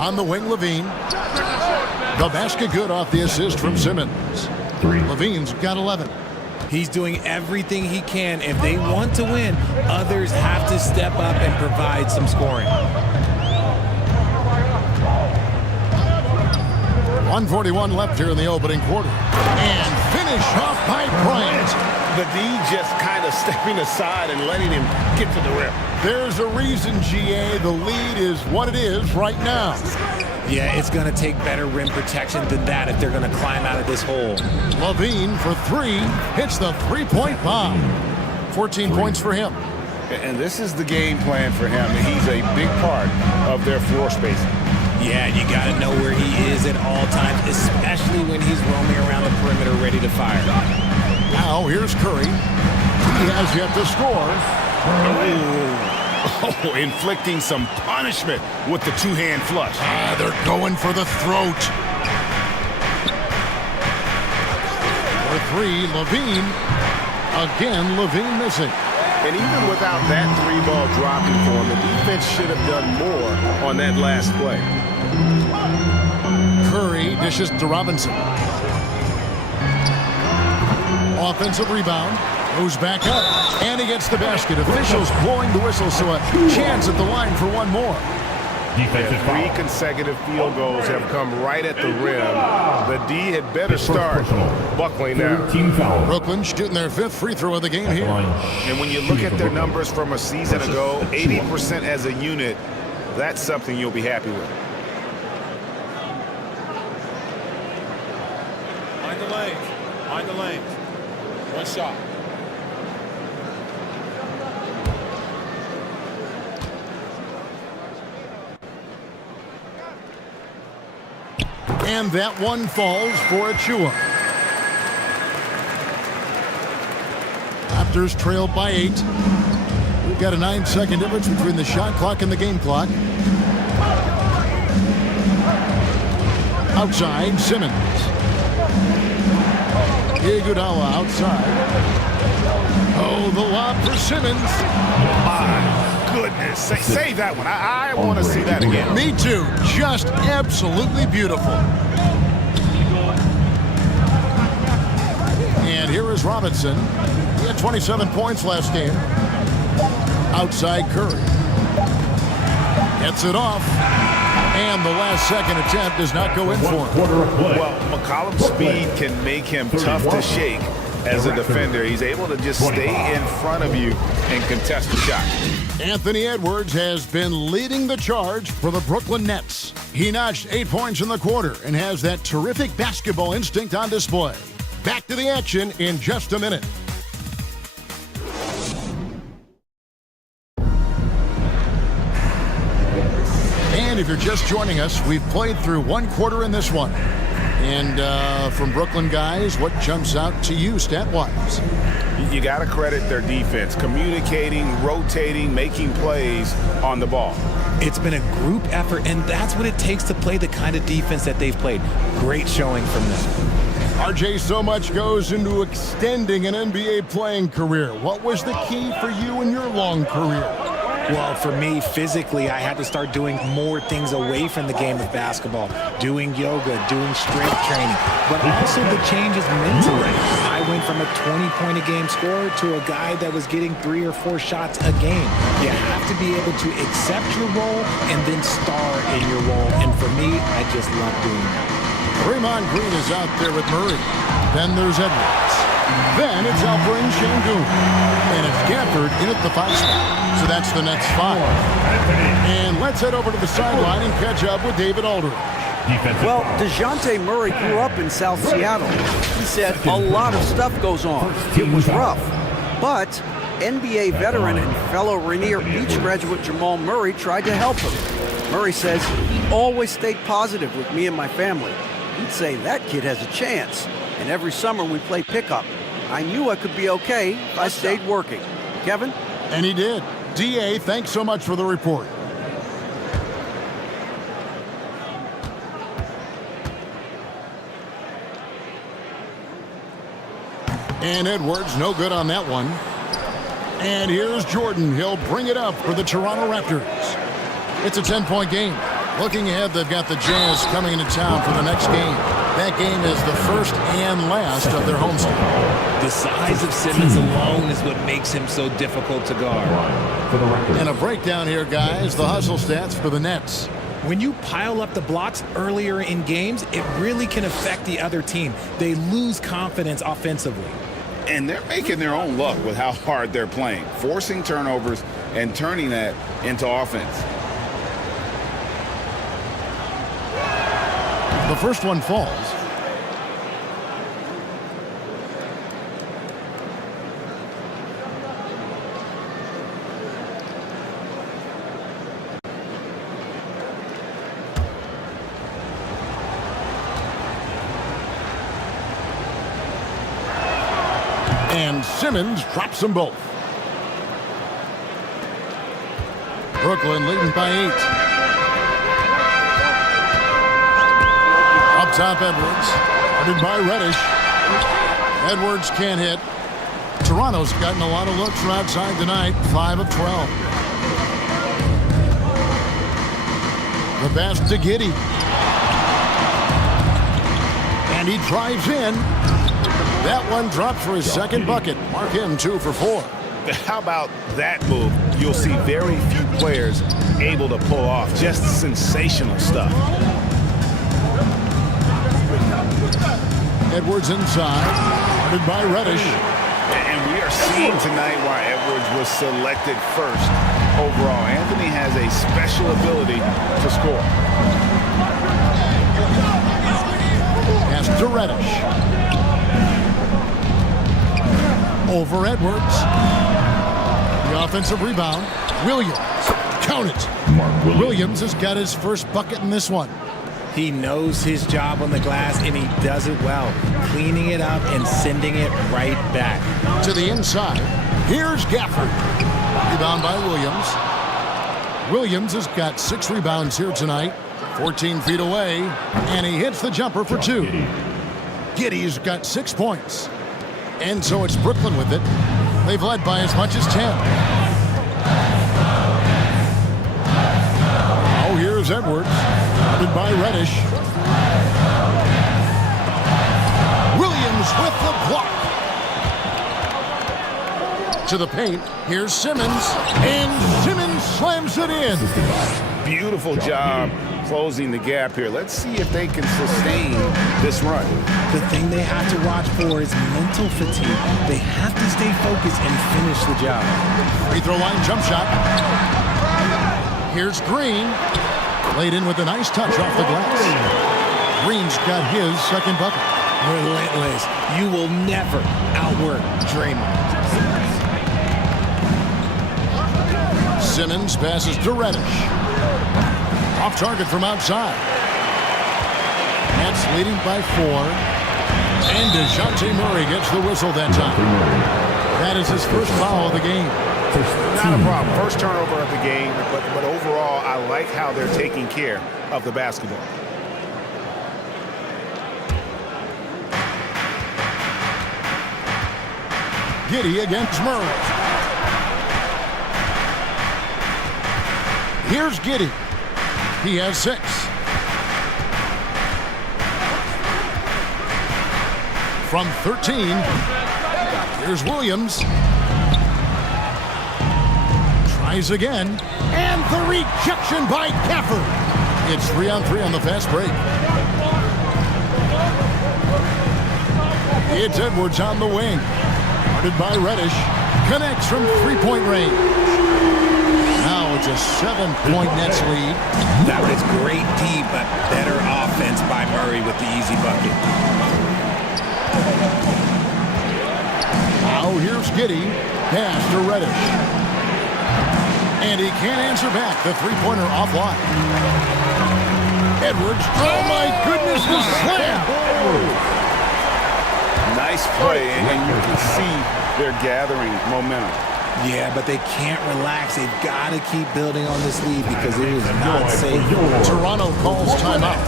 On the wing, Levine. The basket good off the assist from Simmons. Levine's got 11. He's doing everything he can. If they want to win, others have to step up and provide some scoring. 1:41 left here in the opening quarter. And finish off by Bryant. The D just kind of stepping aside and letting him get to the rim. There's a reason, GA. The lead is what it is right now. Yeah, it's going to take better rim protection than that if they're going to climb out of this hole. Levine for 3. Hits the three-point bomb. 14 points for him. And this is the game plan for him. He's a big part of their floor spacing. Yeah, you got to know where he is at all times, especially when he's roaming around the perimeter ready to fire. Now here's Curry. He has yet to score. Oh, inflicting some punishment with the two-hand flush. They're going for the throat. For three, Levine. Again, Levine missing. And even without that three-ball dropping for him, the defense should have done more on that last play. Curry dishes to Robinson. Offensive rebound. Goes back up. And he gets the basket. Officials blowing the whistle, so a chance at the line for one more. Three consecutive field goals have come right at the rim. The D had better start buckling now. Brooklyn shooting their 5th free throw of the game here. And when you look at their numbers from a season ago, 80% as a unit, that's something you'll be happy with. Mind the lanes. Mind the lanes. One shot. And that one falls for Achua. Raptors trailed by 8. We've got a 9-second difference between the shot clock and the game clock. Outside, Simmons. Iguodala outside. Oh, the lob for Simmons. My goodness. Save that one. I want to see that again. Me too. Just absolutely beautiful. And here is Robinson. He had 27 points last game. Outside Curry. Gets it off. And the last second attempt does not go in for him. Well, McCollum's speed can make him tough to shake as a defender. He's able to just stay in front of you and contest the shot. Anthony Edwards has been leading the charge for the Brooklyn Nets. He notched 8 points in the quarter and has that terrific basketball instinct on display. Back to the action in just a minute. And if you're just joining us, we've played through one quarter in this one. And from Brooklyn guys, what jumps out to you stat-wise? You got to credit their defense, communicating, rotating, making plays on the ball. It's been a group effort, and that's what it takes to play the kind of defense that they've played. Great showing from them. RJ, so much goes into extending an NBA playing career. What was the key for you in your long career? Well, for me, physically, I had to start doing more things away from the game of basketball, doing yoga, doing strength training, but also the changes mentally. I went from a 20-point-a-game scorer to a guy that was getting 3 or 4 shots a game. You have to be able to accept your role and then star in your role, and for me, I just love doing that. Draymond Green is out there with Murray. Then there's Edwards. Then it's Alperen Şengün. And it's Gafford in at the 5 spot. So that's the Nets 5. And let's head over to the sideline and catch up with David Aldridge. Well, DeJounte Murray grew up in South Seattle. He said a lot of stuff goes on. It was rough. But NBA veteran and fellow Rainier Beach graduate Jamal Murray tried to help him. Murray says he always stayed positive with me and my family. He'd say that kid has a chance. And every summer we play pickup. I knew I could be okay if I stayed working. Kevin? And he did. DA, thanks so much for the report. And Edwards, no good on that one. And here's Jordan. He'll bring it up for the Toronto Raptors. It's a 10-point game. Looking ahead, they've got the Jazz coming into town for the next game. That game is the first and last of their homestand. The size of Simmons alone is what makes him so difficult to guard. And a breakdown here, guys. The hustle stats for the Nets. When you pile up the blocks earlier in games, it really can affect the other team. They lose confidence offensively. And they're making their own luck with how hard they're playing, forcing turnovers and turning that into offense. The first one falls. And Simmons drops them both. Brooklyn leading by 8. Up top, Edwards. Guarded by Reddish. Edwards can't hit. Toronto's gotten a lot of looks from outside tonight. 5 of 12. The pass to Giddey. And he drives in. That one dropped for his second bucket. Mark him 2 for 4. How about that move? You'll see very few players able to pull off just sensational stuff. Edwards inside, guarded by Reddish. And we are seeing tonight why Edwards was selected first overall. Anthony has a special ability to score. Pass to Reddish. Over Edwards. The offensive rebound. Williams. Count it. Williams has got his first bucket in this one. He knows his job on the glass, and he does it well, cleaning it up and sending it right back. To the inside. Here's Gafford. Rebound by Williams. Williams has got 6 rebounds here tonight. 14 feet away, and he hits the jumper for 2. Giddey's got 6 points. And so it's Brooklyn with it. They've led by as much as 10. Oh, here's Edwards. Guarded by Reddish. Williams with the block. To the paint. Here's Simmons. And Simmons slams it in. Beautiful job closing the gap here. Let's see if they can sustain this run. The thing they have to watch for is mental fatigue. They have to stay focused and finish the job. Free throw line jump shot. Here's Green. Laid in with a nice touch off the glass. Green's got his second bucket. Relentless. You will never outwork Draymond. Simmons passes to Reddish. Off target from outside. Nets leading by 4. And DeJounte Murray gets the whistle that time. That is his first foul of the game. Not a problem. First turnover of the game, but overall, I like how they're taking care of the basketball. Giddey against Murray. Here's Giddey. He has 6. From 13, here's Williams. Tries again. And the rejection by Gafford. It's 3-on-3 on the fast break. It's Edwards on the wing. Guarded by Reddish. Connects from 3-point range. Now it's a 7-point Nets lead. That was great D, but better offense by Murray with the easy bucket. Now here's Giddey. Pass to Reddish. And he can't answer back. The 3-pointer offline. Edwards. Oh my goodness, the slam! Nice play, and you can see they're gathering momentum. Yeah, but they can't relax. They've got to keep building on this lead because it is not safe. Toronto calls timeout.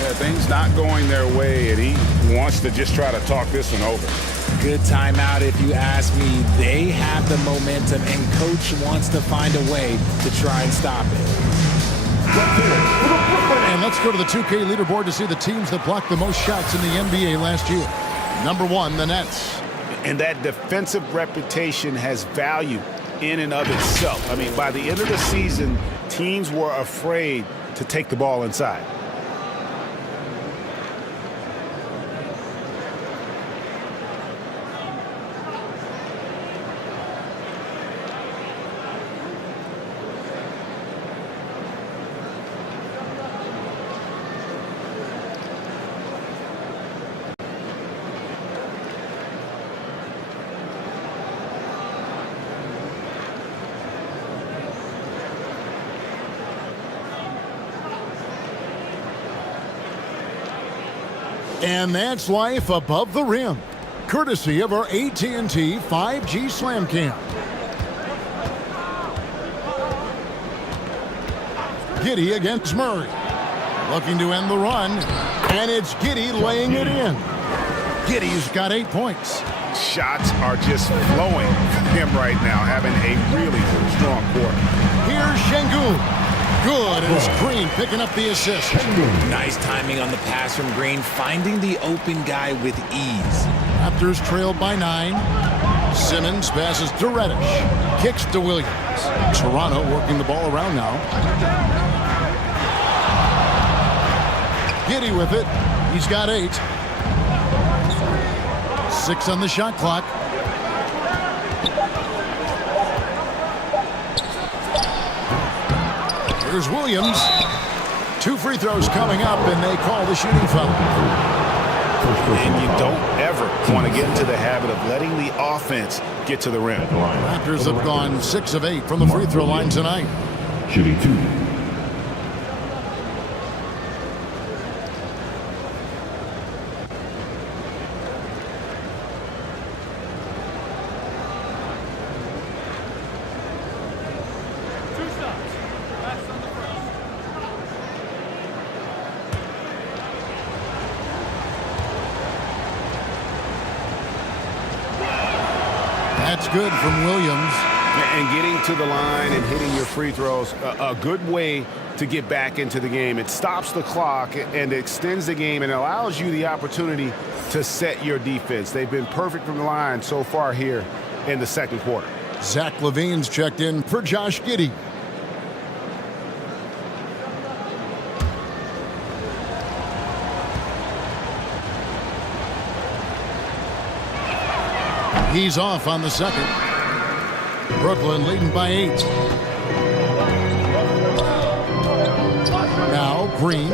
Yeah, things not going their way, and he wants to just try to talk this one over. Good timeout if you ask me. They have the momentum, and Coach wants to find a way to try and stop it. And let's go to the 2K leaderboard to see the teams that blocked the most shots in the NBA last year. Number 1, the Nets. And that defensive reputation has value in and of itself. I mean, by the end of the season, teams were afraid to take the ball inside. And that's life above the rim. courtesy of our AT&T 5G Slam Cam. Giddey against Murray. Looking to end the run, and it's Giddey laying it in. Giddey's got 8 points. Shots are just flowing from him right now, having a really strong quarter. Here's Şengün. Good, and it's Green picking up the assist. Nice timing on the pass from Green, finding the open guy with ease. Raptors trailed by 9. Simmons passes to Reddish. Kicks to Williams. Toronto working the ball around now. Giddey with it. He's got 8. 6 on the shot clock. Here's Williams. 2 free throws coming up, and they call the shooting foul. And you don't ever want to get into the habit of letting the offense get to the rim. Raptors have gone 6 of 8 from the free throw line tonight. Shooting 2. That's good from Williams. And getting to the line and hitting your free throws, a good way to get back into the game. It stops the clock and extends the game and allows you the opportunity to set your defense. They've been perfect from the line so far here in the second quarter. Zach LaVine's checked in for Josh Giddey. He's off on the second. Brooklyn leading by 8. Now Green.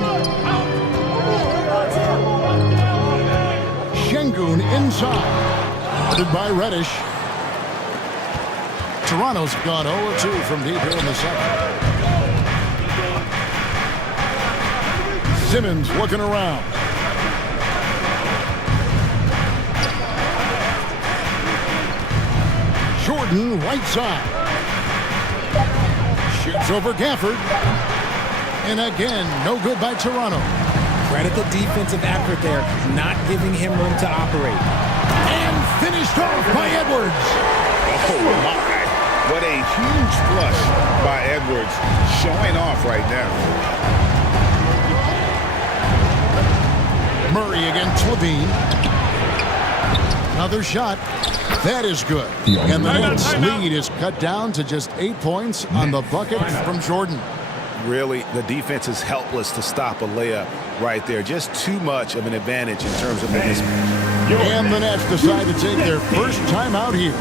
Şengün inside. Guarded by Reddish. Toronto's gone 0-2 from deep here in the second. Simmons looking around. Jordan right side. Shoots over Gafford. And again, no good by Toronto. Credit the defensive effort there, not giving him room to operate. And finished off by Edwards. Oh my, what a huge flush by Edwards, showing off right now. Murray against LaVine. Another shot. That is good. And the Nets lead is cut down to just 8 points on the bucket from Jordan. Really, the defense is helpless to stop a layup right there. Just too much of an advantage in terms of the mismatch. And the Nets decide to take their first time out here.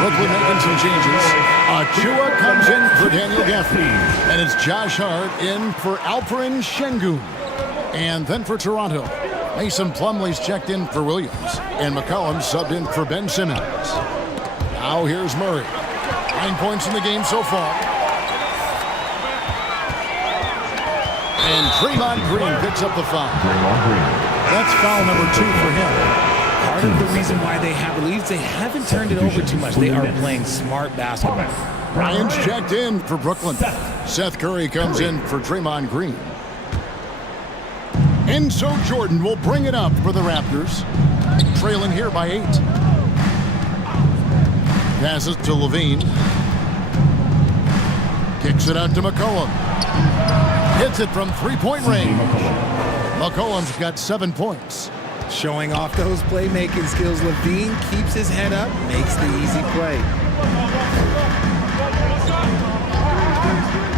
Brooklyn making some changes. Achua comes in for Daniel Gafford. And it's Josh Hart in for Alperen Şengün. And then for Toronto, Mason Plumlee's checked in for Williams. And McCollum subbed in for Ben Simmons. Now here's Murray. 9 points in the game so far. And Draymond Green picks up the foul. That's foul number 2 for him. part of the reason why they have leads, they haven't turned it over too much. They are playing smart basketball. Ryan's checked in for Brooklyn. Seth Curry comes in for Draymond Green. And so Jordan will bring it up for the Raptors. Trailing here by 8. Passes to Levine. Kicks it out to McCollum. Hits it from three-point range. McCollum's got 7 points. Showing off those playmaking skills, Levine keeps his head up, makes the easy play.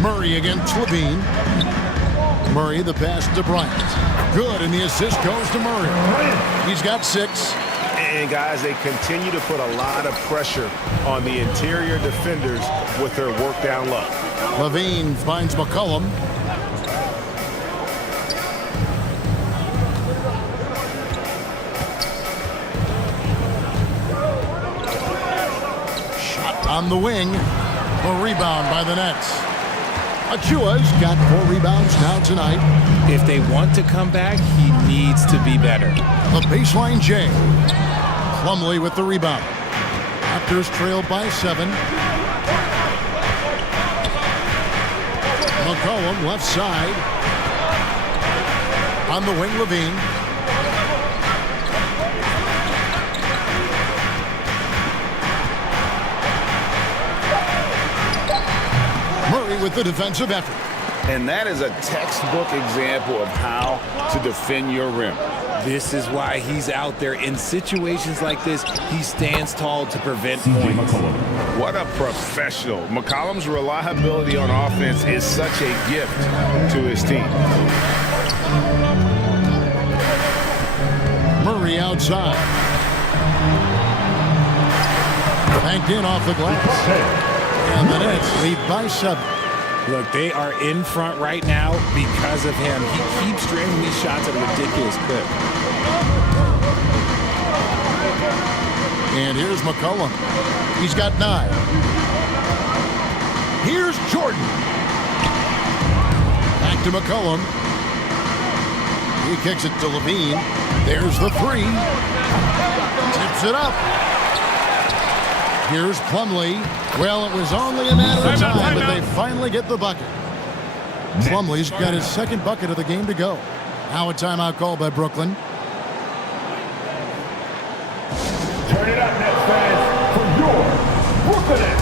Murray against Levine. Murray, the pass to Bryant. Good, and the assist goes to Murray. He's got 6. And guys, they continue to put a lot of pressure on the interior defenders with their work down low. Levine finds McCollum. Shot on the wing. A rebound by the Nets. Achua's got 4 rebounds now tonight. If they want to come back, he needs to be better. The baseline J. Plumlee with the rebound. Raptors trailed by 7. McCollum left side. On the wing, Levine. Murray with the defensive effort. And that is a textbook example of how to defend your rim. This is why he's out there. In situations like this, he stands tall to prevent points. What a professional. McCollum's reliability on offense is such a gift to his team. Murray outside. Banked in off the glass. And the Nets lead by 7. Look, they are in front right now because of him. He keeps draining these shots at a ridiculous clip. And here's McCollum. He's got 9. Here's Jordan. Back to McCollum. He kicks it to Levine. There's the 3. Tips it up. Here's Plumlee. Well, it was only a matter of time, but they finally get the bucket. Plumlee's got his 2nd bucket of the game to go. Now a timeout called by Brooklyn. Turn it up, Nets fans, for your Brooklyn Nets.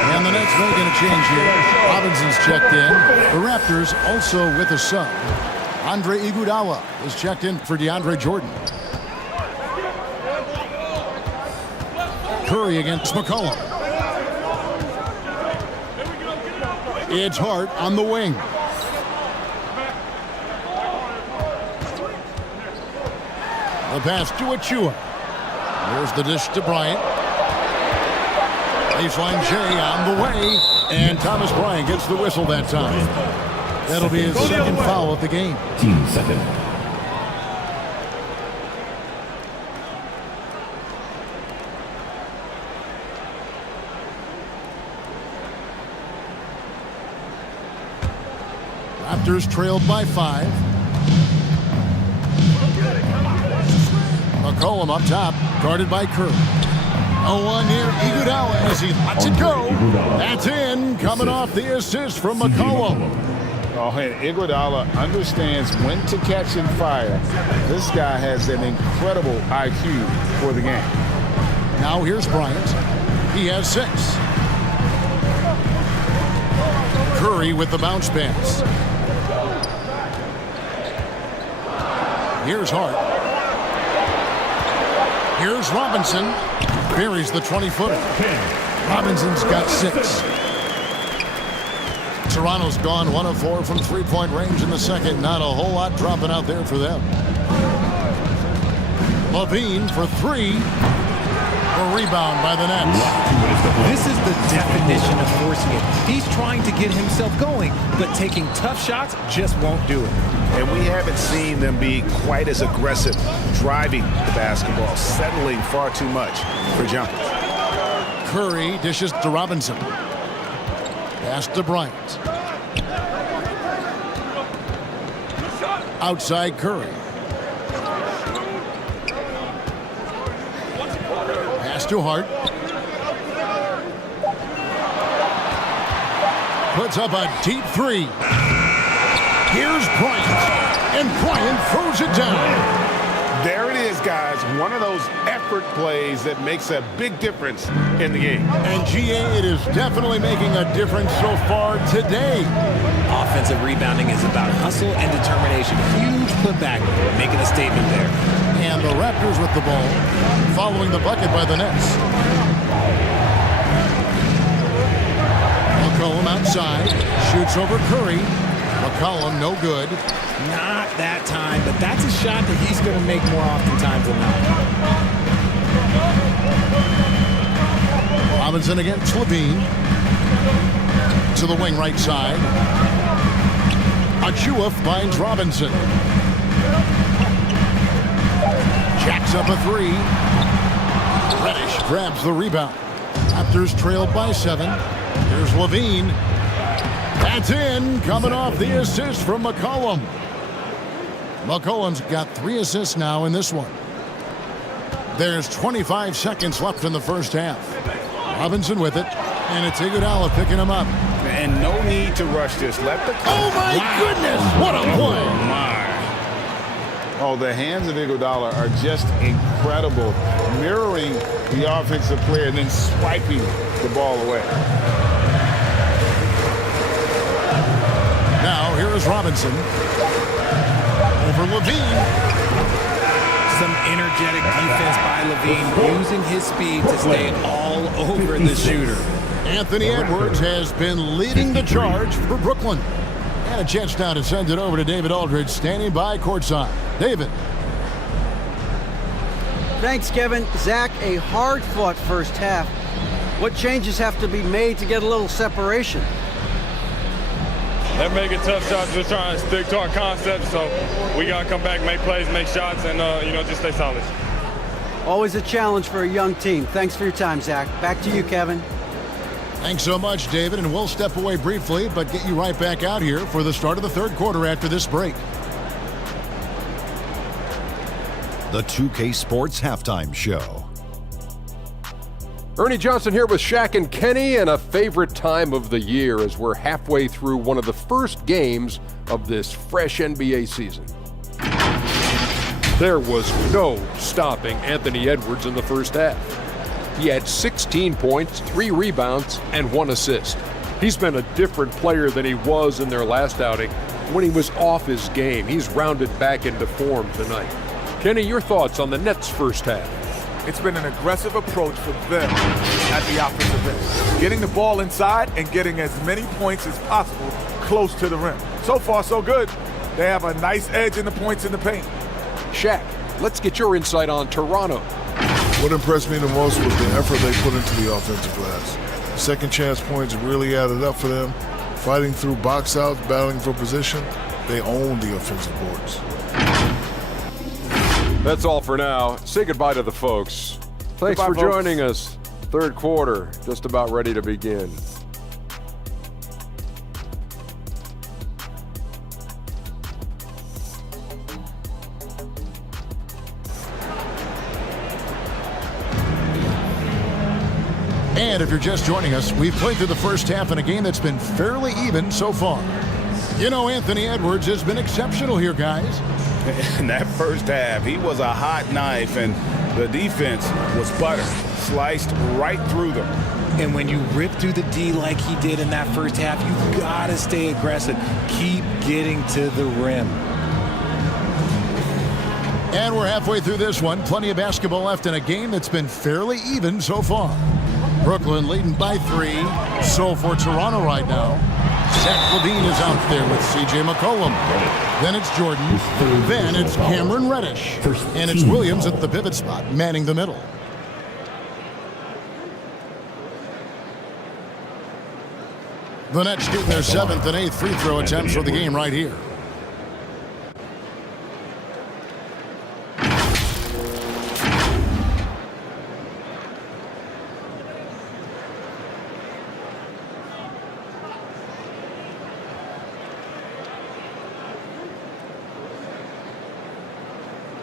And the Nets making a change here. Robinson's checked in. The Raptors also with a sub. Andre Iguodala is checked in for DeAndre Jordan. Curry against McCollum. It's Hart on the wing. The pass to Achua. There's the dish to Bryant. Baseline J on the way. And Thomas Bryant gets the whistle that time. That'll be his 2nd foul of the game. Team second. Raptors trailed by 5. McCollum up top, guarded by Curry. 0-1 here. Iguodala as he lets it go. That's in, coming off the assist from McCollum. Oh, and Iguodala understands when to catch and fire. This guy has an incredible IQ for the game. Now here's Bryant. He has 6. Curry with the bounce pass. Here's Hart. Here's Robinson. Buries the 20-footer. Robinson's got 6. Toronto's gone 1 of 4 from three-point range in the second. Not a whole lot dropping out there for them. Levine for 3. A rebound by the Nets. This is the definition of forcing it. He's trying to get himself going, but taking tough shots just won't do it. And we haven't seen them be quite as aggressive driving the basketball, settling far too much for jumpers. Curry dishes to Robinson. Pass to Bryant. Outside Curry. Pass to Hart. Puts up a deep 3. Here's Bryant. And Bryant throws it down. There it is, guys. One of those effort plays that makes a big difference in the game. And GA, it is definitely making a difference so far today. Offensive rebounding is about hustle and determination. Huge putback, making a statement there. And the Raptors with the ball, following the bucket by the Nets. McCollum outside, shoots over Curry. McCollum no good. Not that time, but that's a shot that he's going to make more oftentimes than not. Robinson against Levine. To the wing right side. Achua finds Robinson. Jacks up a 3. Reddish grabs the rebound. Raptors trailed by 7. Here's Levine. That's in, coming off the assist from McCollum. McCollum's got 3 assists now in this one. There's 25 seconds left in the first half. Robinson with it, and it's Iguodala picking him up. And no need to rush this. Let the... Oh, my goodness! What a play! Oh, my. Oh, the hands of Iguodala are just incredible. Mirroring the offensive player and then swiping the ball away. Now, here is Robinson. Over Levine. Some energetic defense by Levine, using his speed to stay all over the shooter. Anthony Edwards has been leading the charge for Brooklyn. And a chance now to send it over to David Aldridge, standing by courtside. David. Thanks, Kevin. Zach, a hard-fought first half. What changes have to be made to get a little separation? They're making tough shots, just trying to stick to our concept, so we got to come back, make plays, make shots, and, just stay solid. Always a challenge for a young team. Thanks for your time, Zach. Back to you, Kevin. Thanks so much, David, and we'll step away briefly, but get you right back out here for the start of the third quarter after this break. The 2K Sports Halftime Show. Ernie Johnson here with Shaq and Kenny, and a favorite time of the year as we're halfway through one of the first games of this fresh NBA season. There was no stopping Anthony Edwards in the first half. He had 16 points, 3 rebounds, and 1 assist. He's been a different player than he was in their last outing when he was off his game. He's rounded back into form tonight. Kenny, your thoughts on the Nets' first half? It's been an aggressive approach for them at the offensive end. Getting the ball inside and getting as many points as possible close to the rim. So far, so good. They have a nice edge in the points in the paint. Shaq, let's get your insight on Toronto. What impressed me the most was the effort they put into the offensive glass. Second chance points really added up for them. Fighting through box outs, battling for position, they owned the offensive boards. That's all for now. Say goodbye to the folks. Thanks for joining us. Third quarter, just about ready to begin. And if you're just joining us, we've played through the first half in a game that's been fairly even so far. You know, Anthony Edwards has been exceptional here, guys. In that first half, he was a hot knife, and the defense was butter, sliced right through them. And when you rip through the D like he did in that first half, you gotta stay aggressive. Keep getting to the rim. And we're halfway through this one. Plenty of basketball left in a game that's been fairly even so far. Brooklyn leading by 3. So for Toronto right now, Zach LaVine is out there with C.J. McCollum. Then it's Jordan. Then it's Cameron Reddish. And it's Williams at the pivot spot, manning the middle. The Nets shooting their 7th and 8th free throw attempts for the game right here.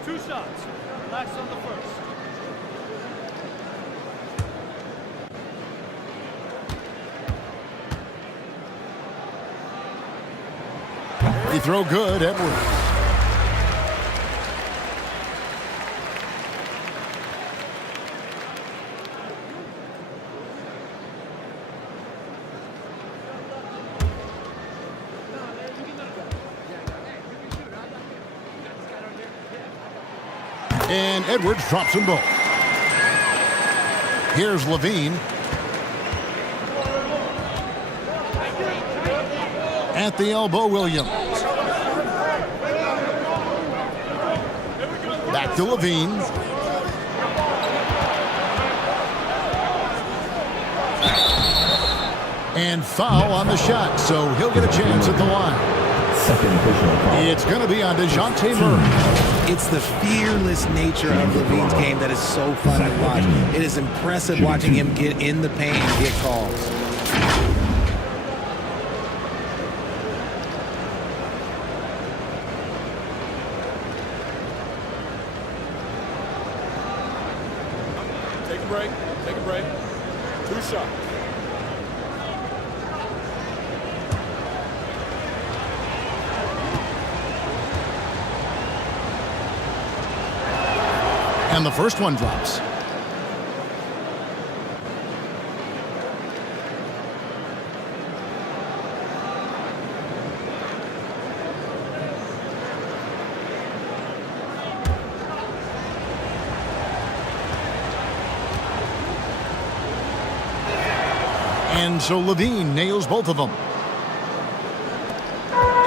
Two shots. Relax on the first. Free throw good, Edwards. And Edwards drops them both. Here's LaVine. At the elbow, Williams. Back to LaVine. And foul on the shot, so he'll get a chance at the line. Second personal foul. It's going to be on DeJounte Murray. It's the fearless nature of LaVine's game that is so fun to watch. It is impressive watching him get in the paint and get calls. Take a break. Take a break. 2 shots. And the first one drops. And so LaVine nails both of them.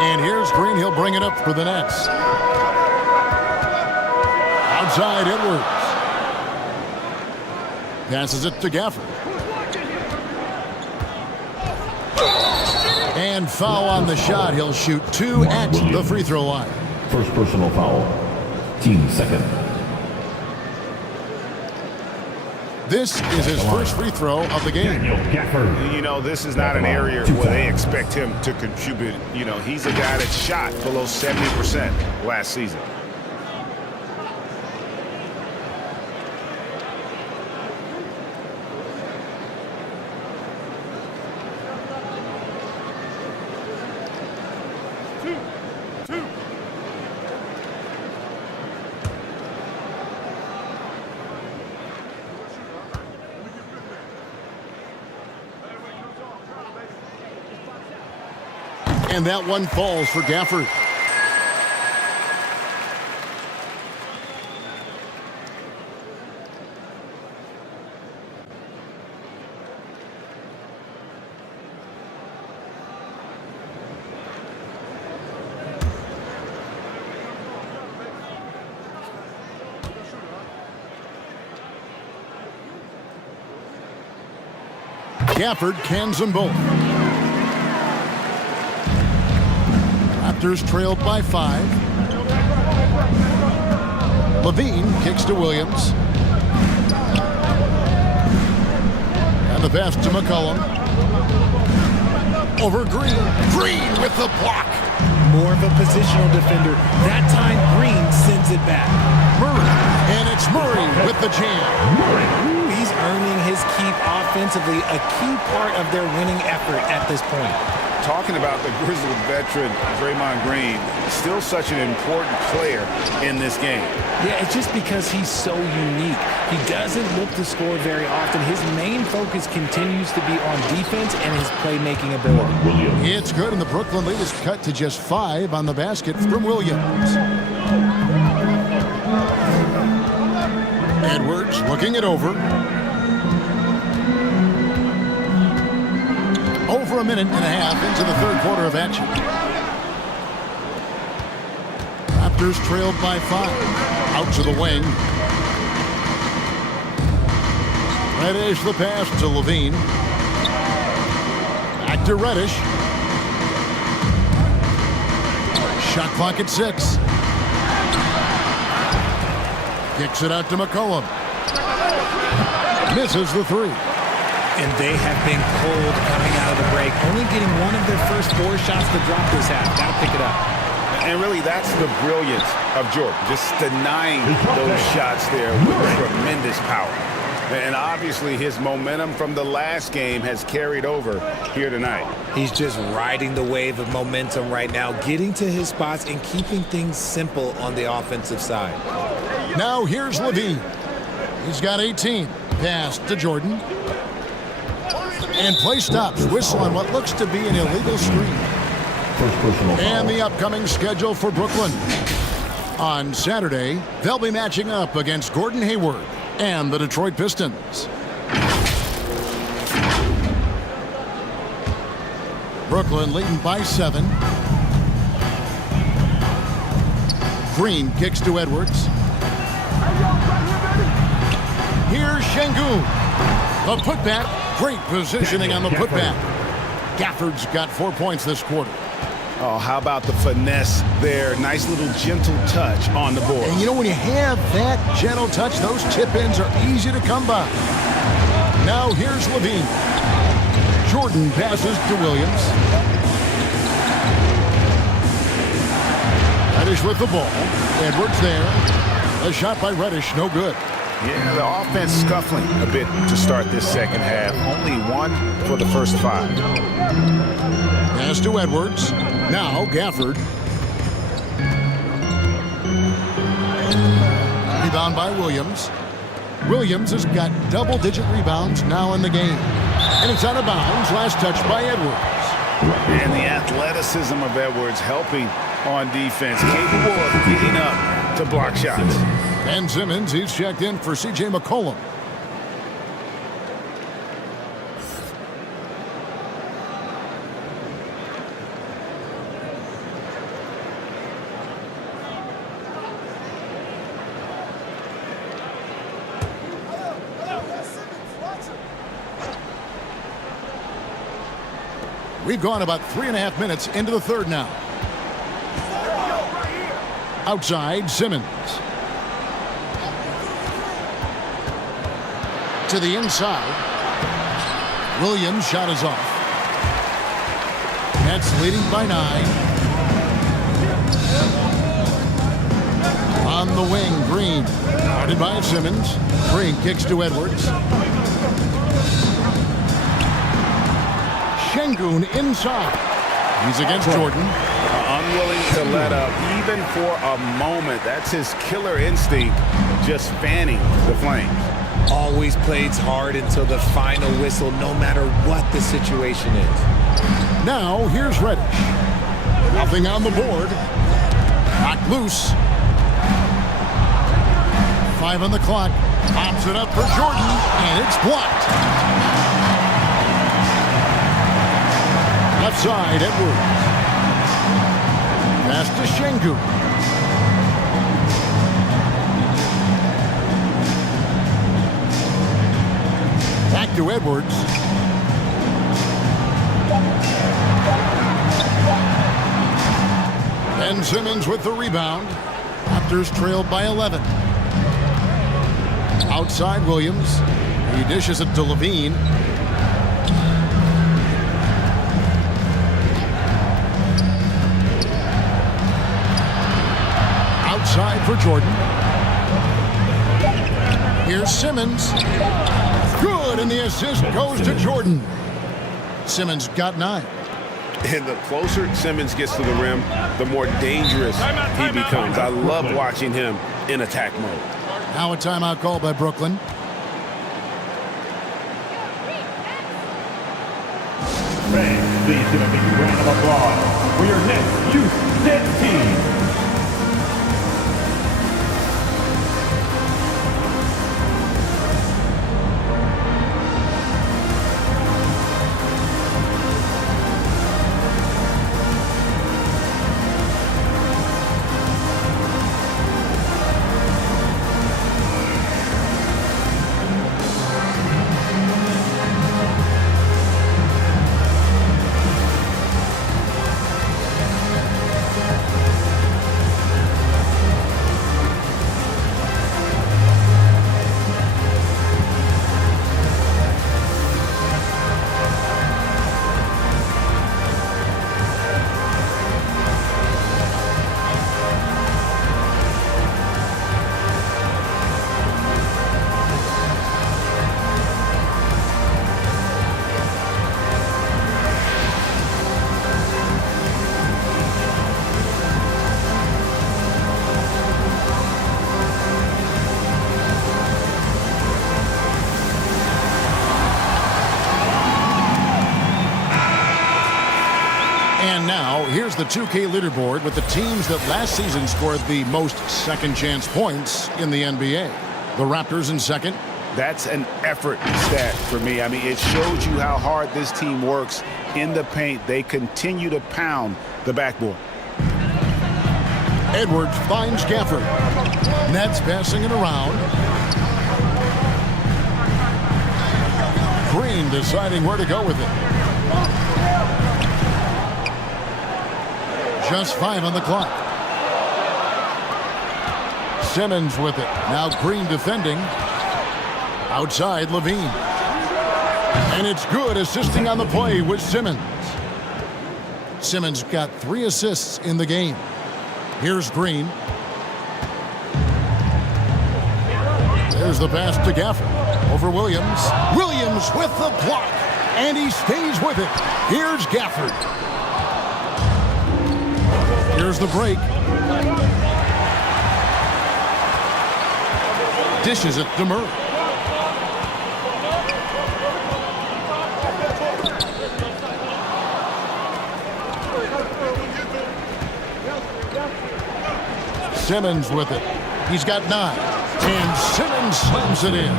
And here's Green. He'll bring it up for the Nets. Outside Edwards. Passes it to Gafford. And foul on the shot. He'll shoot 2 at the free throw line. First personal foul. Team second. This is his first free throw of the game. You know, this is not an area where they expect him to contribute. You know, he's a guy that shot below 70% last season. And that one falls for Gafford. Gafford cans them both. Raptors trailed by 5. LaVine kicks to Williams. And the pass to McCollum. Over Green. Green with the block. More of a positional defender. That time Green sends it back. Murray. And it's Murray with the jam. Ooh, he's earning his keep offensively, a key part of their winning effort at this point. Talking about the grizzled veteran, Draymond Green, still such an important player in this game. Yeah, it's just because he's so unique. He doesn't look to score very often. His main focus continues to be on defense and his playmaking ability. It's good, and the Brooklyn lead is cut to just 5 on the basket from Williams. Edwards looking it over. Over a minute and a half into the third quarter of action. Raptors trailed by 5. Out to the wing. Reddish the pass to Levine. Back to Reddish. Shot clock at 6. Kicks it out to McCollum. Misses the 3. And they have been cold coming out of the break, only getting one of their first 4 shots to drop this half. Got to pick it up. And really, that's the brilliance of Jordan, just denying those shots there with tremendous power. And obviously, his momentum from the last game has carried over here tonight. He's just riding the wave of momentum right now, getting to his spots and keeping things simple on the offensive side. Now here's Levine. He's got 18. Pass to Jordan. And play stops. Whistle on what looks to be an illegal screen. And the upcoming schedule for Brooklyn. On Saturday, they'll be matching up against Gordon Hayward and the Detroit Pistons. Brooklyn leading by 7. Green kicks to Edwards. Here's Şengün. The putback. Great positioning on the putback. Gafford's got 4 points this quarter. Oh, how about the finesse there? Nice little gentle touch on the board. And you know, when you have that gentle touch, those tip-ins are easy to come by. Now here's Levine. Jordan passes to Williams. Reddish with the ball. Edwards there. A shot by Reddish, no good. Yeah, the offense scuffling a bit to start this second half. Only 1 for the first 5. Pass to Edwards. Now Gafford. Rebound by Williams. Williams has got double-digit rebounds now in the game. And it's out of bounds. Last touch by Edwards. And the athleticism of Edwards helping on defense. Capable of getting up to block shots. Ben Simmons, he's checked in for C.J. McCollum. We've gone about 3.5 minutes into the third now. Outside, Simmons. To the inside. Williams' shot is off. Nets leading by 9. On the wing, Green. Guarded by Simmons. Green kicks to Edwards. Şengün inside. He's against Jordan. Unwilling to let up, even for a moment. That's his killer instinct, just fanning the flames. Always plays hard until the final whistle, no matter what the situation is. Now, here's Reddish. Nothing on the board. Knocked loose. 5 on the clock. Pops it up for Jordan, and it's blocked. Left side, Edwards. Pass to Şengün. Back to Edwards. Ben Simmons with the rebound. Raptors trailed by 11. Outside Williams. He dishes it to Levine. Outside for Jordan. Here's Simmons. good, and the assist goes to Jordan. Simmons got 9. And the closer Simmons gets to the rim, the more dangerous he becomes. I love watching him in attack mode. Now a timeout called by Brooklyn. Fans, please give a big round of applause for your next youth dance team. Here's the 2K leaderboard with the teams that last season scored the most second-chance points in the NBA. The Raptors in second. That's an effort stat for me. I mean, it shows you how hard this team works in the paint. They continue to pound the backboard. Edwards finds Gafford. Nets passing it around. Green deciding where to go with it. Just 5 on the clock. Simmons with it. Now Green defending. Outside Levine. And it's good, assisting on the play with Simmons. Simmons got 3 assists in the game. Here's Green. There's the pass to Gafford. Over Williams. Williams with the block. And he stays with it. Here's Gafford. Here's the break. Dishes it to Murray. Simmons with it. He's got 9. And Simmons slams it in.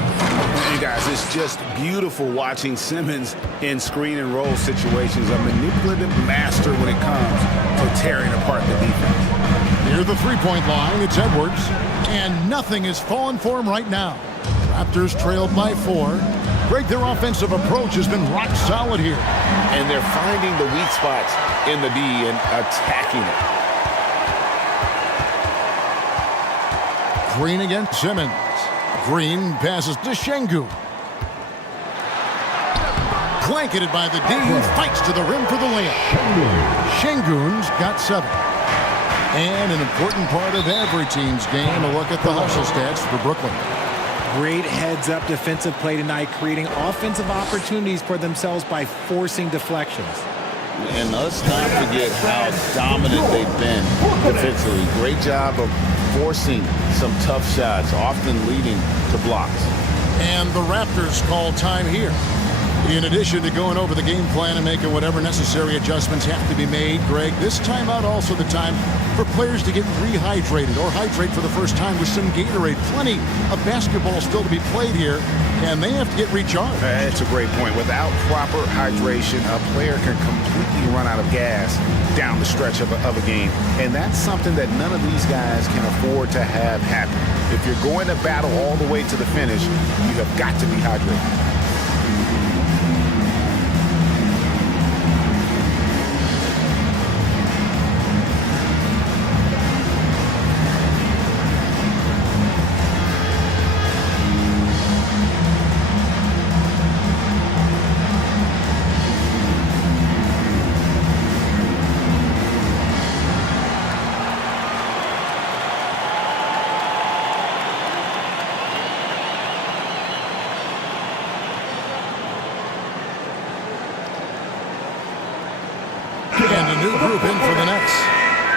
Hey guys, it's just beautiful watching Simmons in screen and roll situations. A manipulative master when it comes to tearing apart the defense. Near the three-point line, it's Edwards. And nothing is falling for him right now. Raptors trailed by 4. Greg, their offensive approach has been rock solid here. And they're finding the weak spots in the D and attacking it. Green against Simmons. Green passes to Şengün. Blanketed by the D, fights to the rim for the layup. Şengün's got 7. And an important part of every team's game, a look at the hustle stats for Brooklyn. Great heads-up defensive play tonight, creating offensive opportunities for themselves by forcing deflections. And let's not forget how dominant they've been defensively. Great job of forcing some tough shots, often leading to blocks. And the Raptors call time here. In addition to going over the game plan and making whatever necessary adjustments have to be made, Greg, this timeout also the time for players to get rehydrated or hydrate for the first time with some Gatorade. Plenty of basketball still to be played here, and they have to get recharged. That's a great point. Without proper hydration, a player can completely run out of gas down the stretch of a game. And that's something that none of these guys can afford to have happen. If you're going to battle all the way to the finish, you have got to be hydrated. And a new group in for the Nets.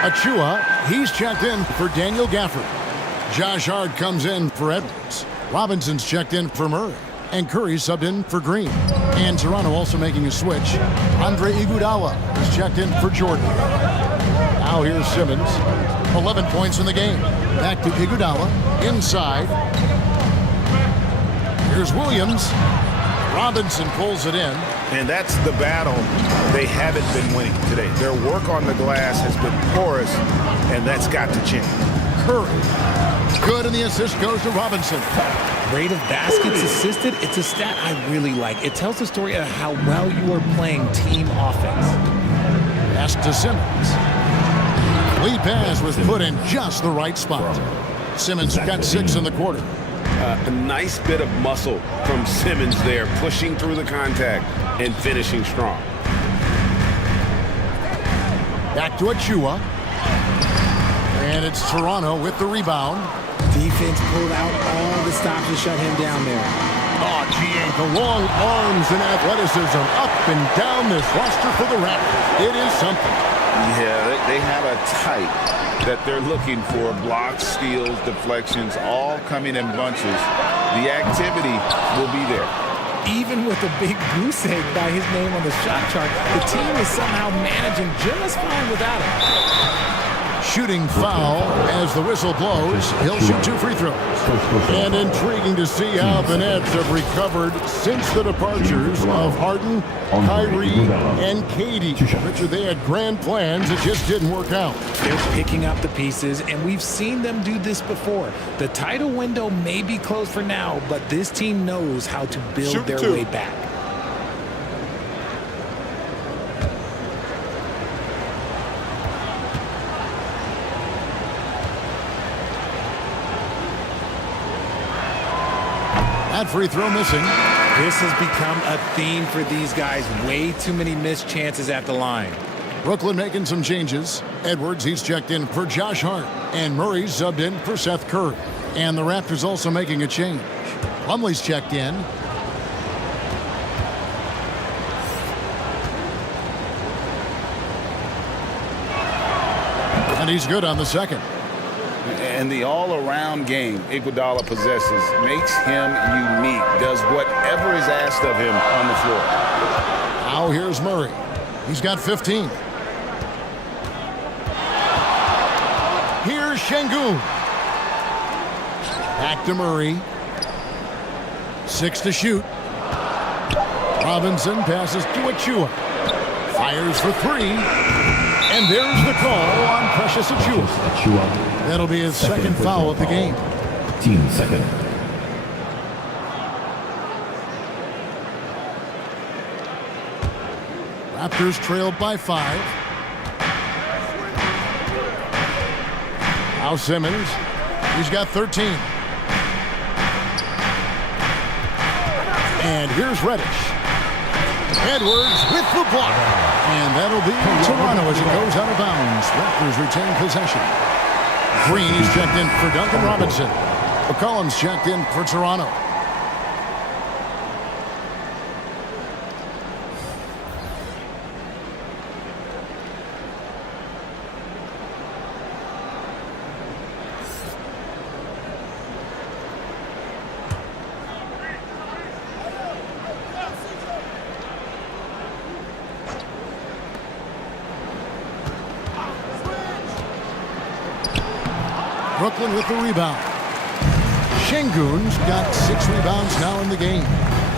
Achua, he's checked in for Daniel Gafford. Josh Hart comes in for Edwards. Robinson's checked in for Murray. And Curry subbed in for Green. And Toronto also making a switch. Andre Iguodala is checked in for Jordan. Now here's Simmons. 11 points in the game. Back to Iguodala. Inside. Here's Williams. Robinson pulls it in. And that's the battle they haven't been winning today. Their work on the glass has been porous, and that's got to change. Curry. Good, and the assist goes to Robinson. Rate of baskets assisted, it's a stat I really like. It tells the story of how well you are playing team offense. Pass to Simmons. Lead pass was put in just the right spot. Simmons got 6 in the quarter. A nice bit of muscle from Simmons there, pushing through the contact and finishing strong. Back to Achua. And it's Toronto with the rebound. Defense pulled out all the stops to shut him down there. Oh, gee, the long arms and athleticism up and down this roster for the Raptors. It is something. Yeah, they have a type that they're looking for. Blocks, steals, deflections, all coming in bunches. The activity will be there. Even with a big goose egg by his name on the shot chart, the team is somehow managing just fine without him. Shooting foul as the whistle blows. He'll shoot 2 free throws. And intriguing to see how the Nets have recovered since the departures of Harden, Kyrie, and Katie. Richard, they had grand plans. It just didn't work out. They're picking up the pieces, and we've seen them do this before. The title window may be closed for now, but this team knows how to build their way back. That free throw missing. This has become a theme for these guys. Way too many missed chances at the line. Brooklyn making some changes. Edwards, he's checked in for Josh Hart. And Murray's subbed in for Seth Curry. And the Raptors also making a change. Plumlee's checked in. And he's good on the second. And the all-around game Iguodala possesses makes him unique, does whatever is asked of him on the floor. Now here's Murray. He's got 15. Here's Şengün. Back to Murray. 6 to shoot. Robinson passes to Achua. Fires for 3. And there's the call on Precious Achua. That'll be his second foul of the game. Team second. Raptors trailed by 5. Now Simmons. He's got 13. And here's Reddish. Edwards with the block. And that'll be Toronto as it goes out of bounds. Raptors retain possession. Green is checked in for Duncan Robinson. McCollum's checked in for Toronto. Brooklyn with the rebound. Şengün's got 6 rebounds now in the game.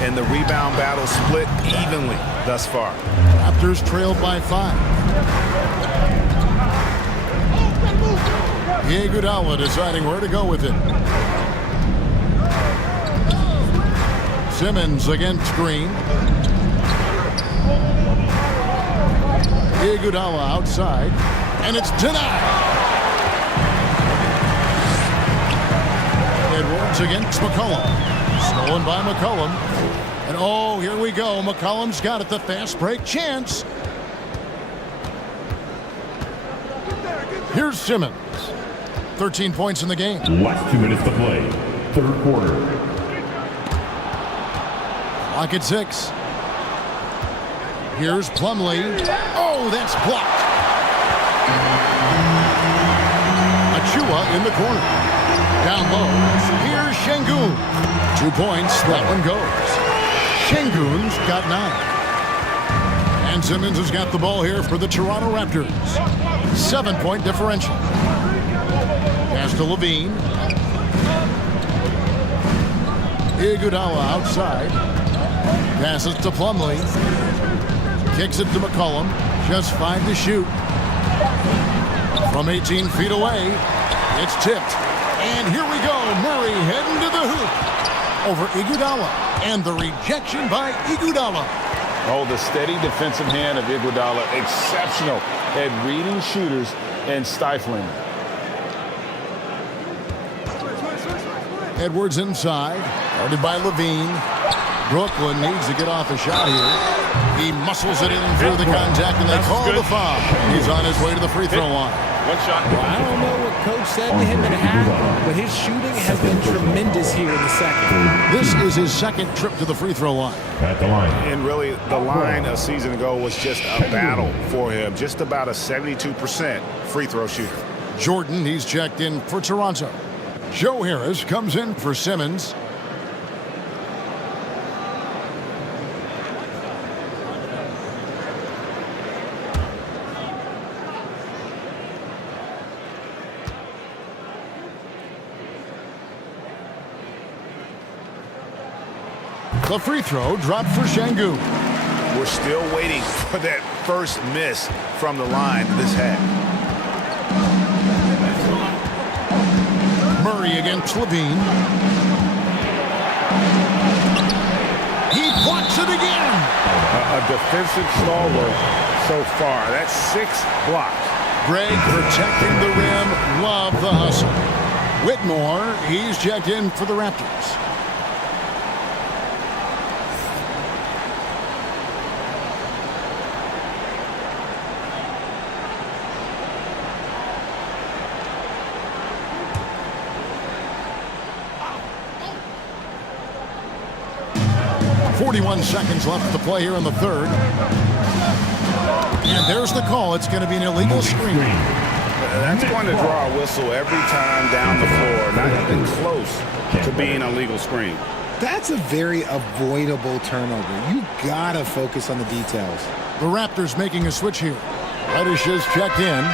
And the rebound battle split evenly thus far. Raptors trailed by 5. Iguodala deciding where to go with it. Simmons against Green. Iguodala outside. And it's denied. Edwards against McCollum. Stolen by McCollum. And oh, here we go. McCollum's got it. The fast break chance. Here's Simmons. 13 points in the game. Last 2 minutes to play. Third quarter. Clock at 6. Here's Plumlee. Oh, that's blocked. Achua in the corner. Down low, here's Şengün. 2 points, that one goes. Şengün's got 9. And Simmons has got the ball here for the Toronto Raptors. 7-point differential. Pass to Levine. Iguodala outside. Passes to Plumlee. Kicks it to McCollum. Just 5 to shoot. From 18 feet away, it's tipped. And here we go. Murray heading to the hoop over Iguodala. And the rejection by Iguodala. Oh, the steady defensive hand of Iguodala. Exceptional at reading shooters and stifling. Edwards inside. Guarded by Levine. Brooklyn needs to get off a shot here. He muscles it in through the contact, and they call the foul. He's on his way to the free throw line. One shot. Well, I don't know what Coach said to him in half, but his shooting has been tremendous here in the second. This is his second trip to the free throw line. At the line. And really, the line a season ago was just a battle for him. Just about a 72% free throw shooter. Jordan, he's checked in for Toronto. Joe Harris comes in for Simmons. The free throw dropped for Şengün. We're still waiting for that first miss from the line this half. Murray against Levine. He blocks it again. A defensive stalwart so far. That's 6 blocks. Greg protecting the rim. Love the hustle. Whitmore, he's checked in for the Raptors. Seconds left to play here in the third. And there's the call. It's going to be an illegal screen. That's going to draw a whistle every time down the floor. Not even close to being a legal screen. That's a very avoidable turnover. You got to focus on the details. The Raptors making a switch here. Reddish is checked in.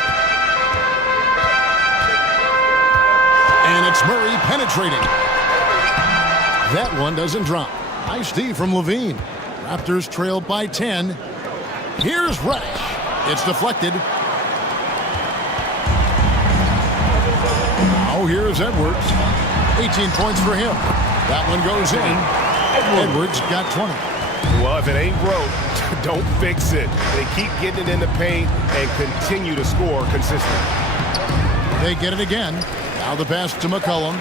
And it's Murray penetrating. That one doesn't drop. Nice D from Levine. Raptors trailed by 10. Here's Reddish. It's deflected. Now here's Edwards. 18 points for him. That one goes in. Edwards got 20. Well, if it ain't broke, don't fix it. They keep getting it in the paint and continue to score consistently. They get it again. Now the pass to McCollum.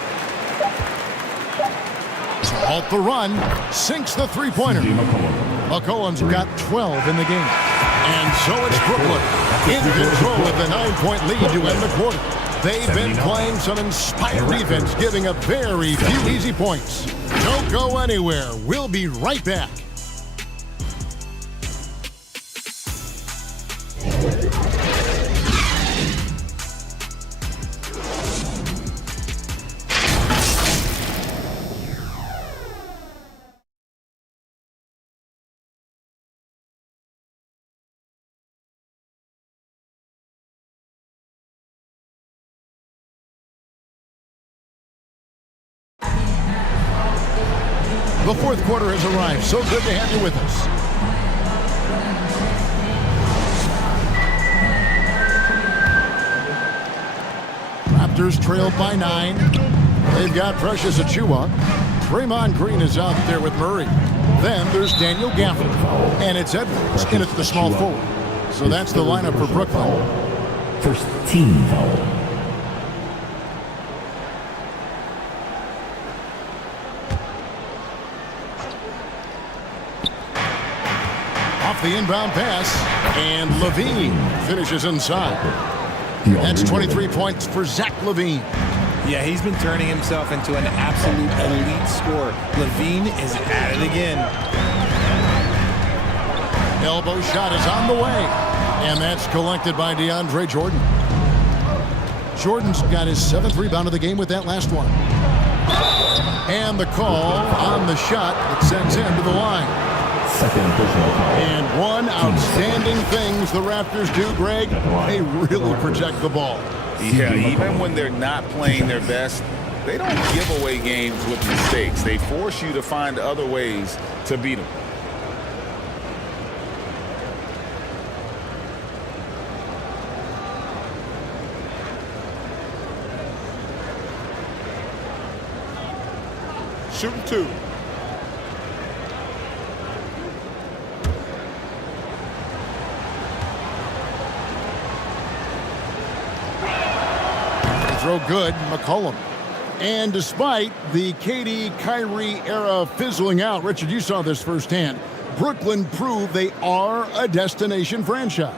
Halt the run, sinks the three-pointer. McCollum's got 12 in the game. And so it's Brooklyn in control of the 9-point lead to end the quarter. They've been playing some inspired defense, giving up very few easy points. Don't go anywhere. We'll be right back. The fourth quarter has arrived. So good to have you with us. Raptors trailed by 9. They've got Precious Achua. Draymond Green is out there with Murray. Then there's Daniel Gafford. And it's Edwards in at the small forward. So that's the lineup for Brooklyn. First team foul. The inbound pass, and Levine finishes inside. That's 23 points for Zach Levine. Yeah, he's been turning himself into an absolute elite scorer. Levine is at it again. Elbow shot is on the way, and that's collected by DeAndre Jordan. Jordan's got his 7th rebound of the game with that last one. And the call on the shot that sends him to the line. And one outstanding things the Raptors do, Greg, they really protect the ball. Yeah, even when they're not playing their best, they don't give away games with mistakes. They force you to find other ways to beat them. Shooting 2. Throw good, McCollum. And despite the KD Kyrie era fizzling out, Richard, you saw this firsthand. Brooklyn proved they are a destination franchise.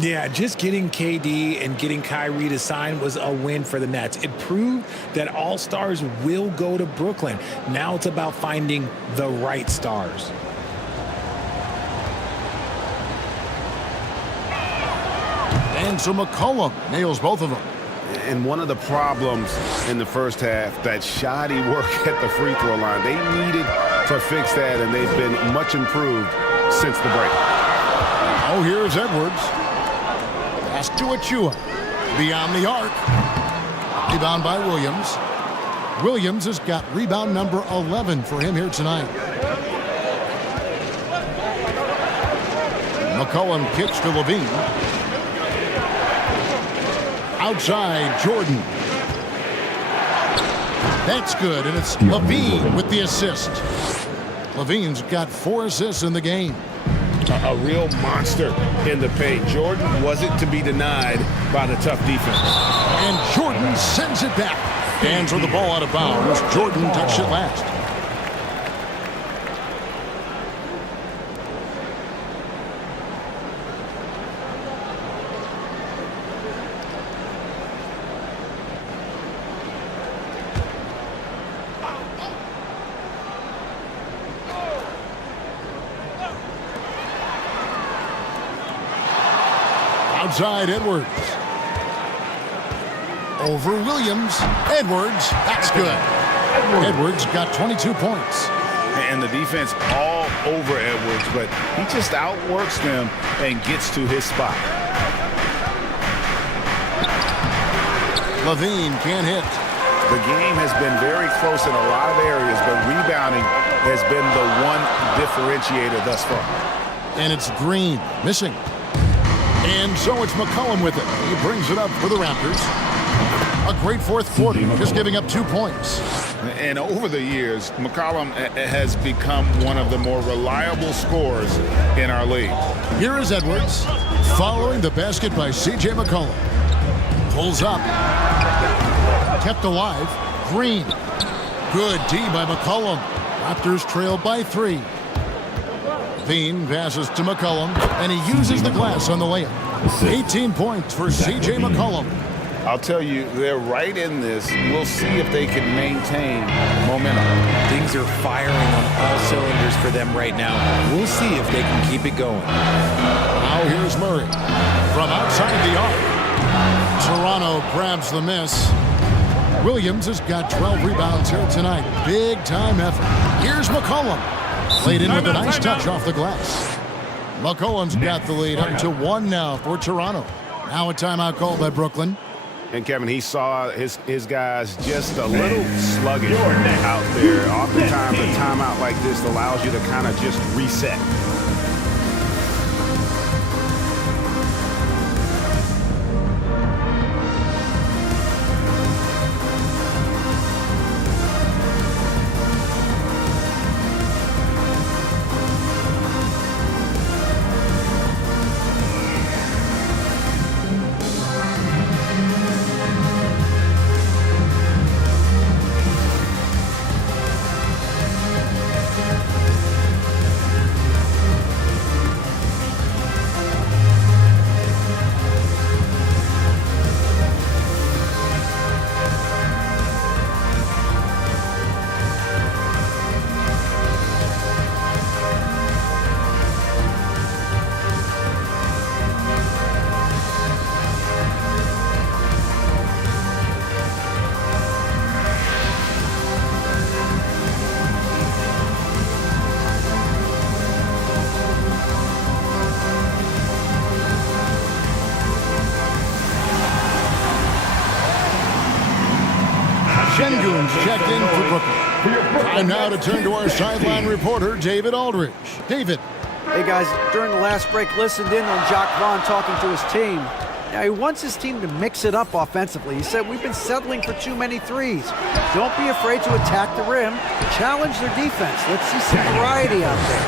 Yeah, just getting KD and getting Kyrie to sign was a win for the Nets. It proved that all stars will go to Brooklyn. Now it's about finding the right stars. And so McCollum nails both of them. And one of the problems in the first half, that shoddy work at the free throw line. They needed to fix that, and they've been much improved since the break. Oh, here's Edwards. Pass to Achua. Beyond the arc. Rebound by Williams. Williams has got rebound number 11 for him here tonight. McCollum kicks to Levine. Outside, Jordan. That's good, and it's Levine with the assist. Levine's got 4 assists in the game. A real monster in the paint. Jordan wasn't to be denied by the tough defense. And Jordan sends it back. Hands with the ball out of bounds. Jordan touched it last. Outside, Edwards. Over Williams. Edwards. That's good. Edwards got 22 points. And the defense all over Edwards, but he just outworks them and gets to his spot. Levine can't hit. The game has been very close in a lot of areas, but rebounding has been the one differentiator thus far. And it's Green missing. And so it's McCollum with it. He brings it up for the Raptors. A great fourth quarter, just giving up 2 points. And over the years, McCollum has become one of the more reliable scorers in our league. Here is Edwards, following the basket by C.J. McCollum. Pulls up. Kept alive. Green. Good D by McCollum. Raptors trail by 3. Veen passes to McCollum, and he uses the glass on the layup. 18 points for C.J. McCollum. I'll tell you, they're right in this. We'll see if they can maintain momentum. Things are firing on all cylinders for them right now. We'll see if they can keep it going. Now here's Murray from outside the arc. Toronto grabs the miss. Williams has got 12 rebounds here tonight. Big time effort. Here's McCollum. Played in with a nice touch off the glass. McCollum's got the lead up to 1 now for Toronto. Now a timeout called by Brooklyn. And Kevin, he saw his guys just a little sluggish out there. Oftentimes a timeout like this allows you to kind of just reset. checked in for Brooklyn. Time now to turn to our sideline reporter, David Aldridge. David. Hey, guys, during the last break, listened in on Jacques Vaughn talking to his team. Now, he wants his team to mix it up offensively. He said, we've been settling for too many threes. Don't be afraid to attack the rim. Challenge their defense. Let's see some variety out there.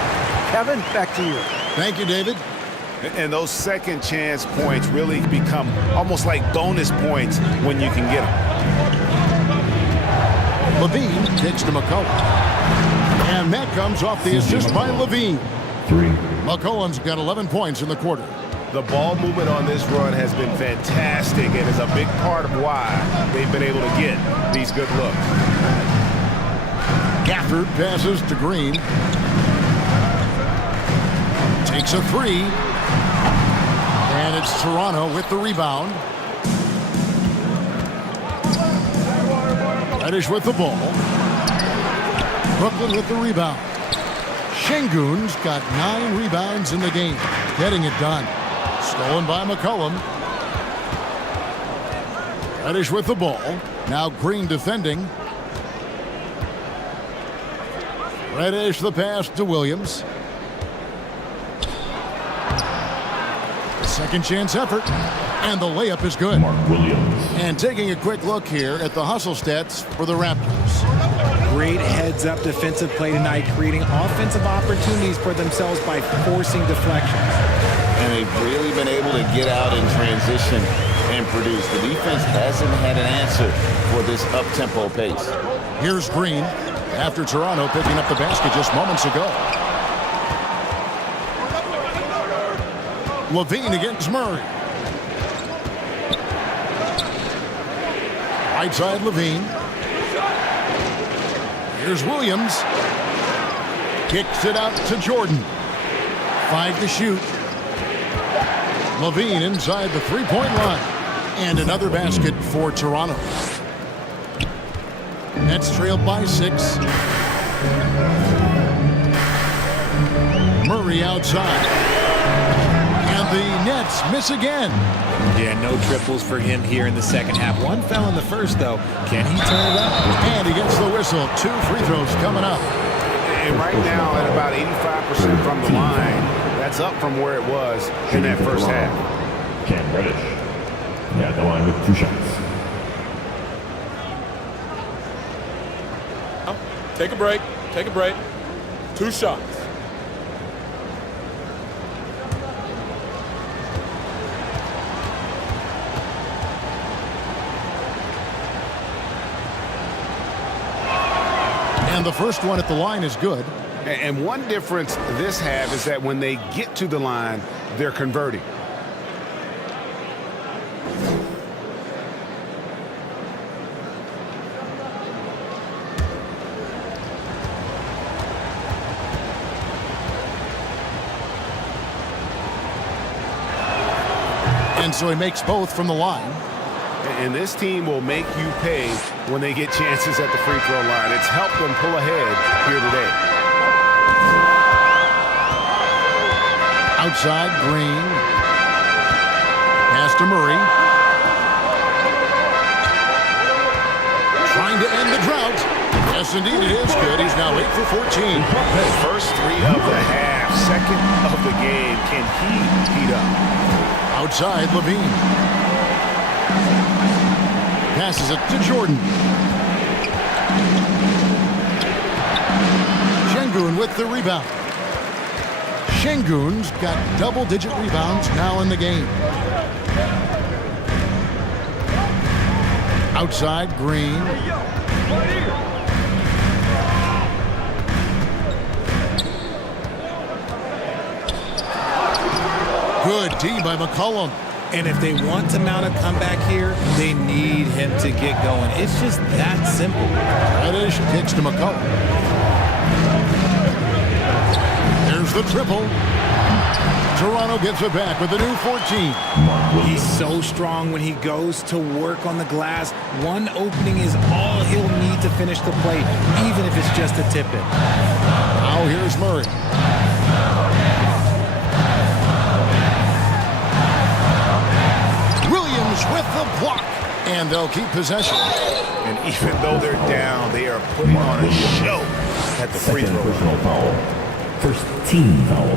Kevin, back to you. Thank you, David. And those second chance points really become almost like bonus points when you can get them. Levine kicks to McCollum. And that comes off the assist by Levine. McCollum's got 11 points in the quarter. The ball movement on this run has been fantastic and is a big part of why they've been able to get these good looks. Gafford passes to Green. Takes a three. And it's Toronto with the rebound. Reddish with the ball. Brooklyn with the rebound. Şengün's got 9 rebounds in the game. Getting it done. Stolen by McCollum. Reddish with the ball. Now Green defending. Reddish the pass to Williams. Second chance effort. And the layup is good. Mark Williams. And taking a quick look here at the hustle stats for the Raptors. Great heads-up defensive play tonight, creating offensive opportunities for themselves by forcing deflections. And they've really been able to get out in transition and produce. The defense hasn't had an answer for this up-tempo pace. Here's Green after Toronto picking up the basket just moments ago. Levine against Murray. Right side Levine. Here's Williams. Kicks it out to Jordan. 5 to shoot. Levine inside the three-point line. And another basket for Toronto. Nets trailed by 6. Murray outside. And the Nets miss again. Yeah, no triples for him here in the second half. One fell in the first, though. Can he turn it up? And he gets the whistle. 2 free throws coming up. And right now at about 85% from the line, that's up from where it was in that first half. Cam Reddish. Yeah, the line with 2 shots. Take a break. Take a break. 2 shots. And the first one at the line is good. And one difference this half is that when they get to the line, they're converting. And so he makes both from the line. And this team will make you pay when they get chances at the free throw line. It's helped them pull ahead here today. Outside, Green. Pass to Murray. Trying to end the drought. Yes, indeed, it is good. He's now 8 for 14. First 3 of the half, second of the game. Can he heat up? Outside, Levine. Passes it to Jordan. Şengün with the rebound. Şengün's got double-digit rebounds now in the game. Outside, Green. Good D by McCollum. And if they want to mount a comeback here, they need him to get going. It's just that simple. Reddish kicks to McCollum. There's the triple. Toronto gets it back with a new 14. He's so strong when he goes to work on the glass. One opening is all he'll need to finish the play, even if it's just a tip-in. Now here's Murray. With the block, and they'll keep possession. And even though they're down, they are putting on a show at the free throw line. Foul. First team foul.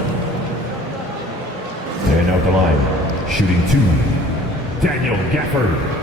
And out the line, shooting 2, Daniel Gafford.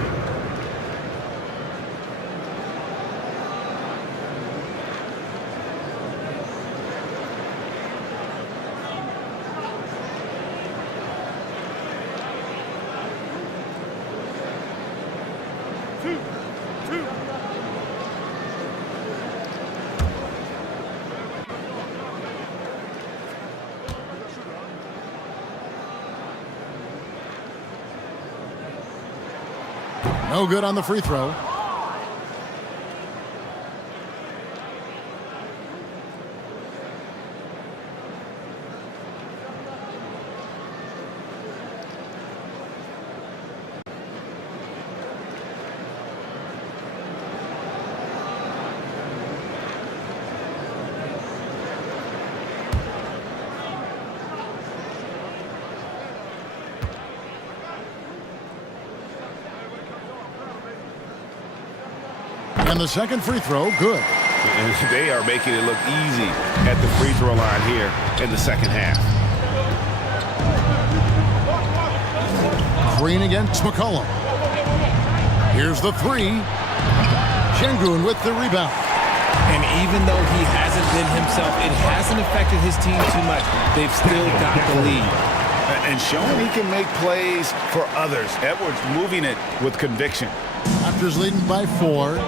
No good on the free throw. And the second free throw, good. And they are making it look easy at the free throw line here in the second half. Green against McCollum. Here's the 3. Şengün with the rebound. And even though he hasn't been himself, it hasn't affected his team too much. They've still got the lead. And showing he can make plays for others. Edwards moving it with conviction. Raptors leading by 4.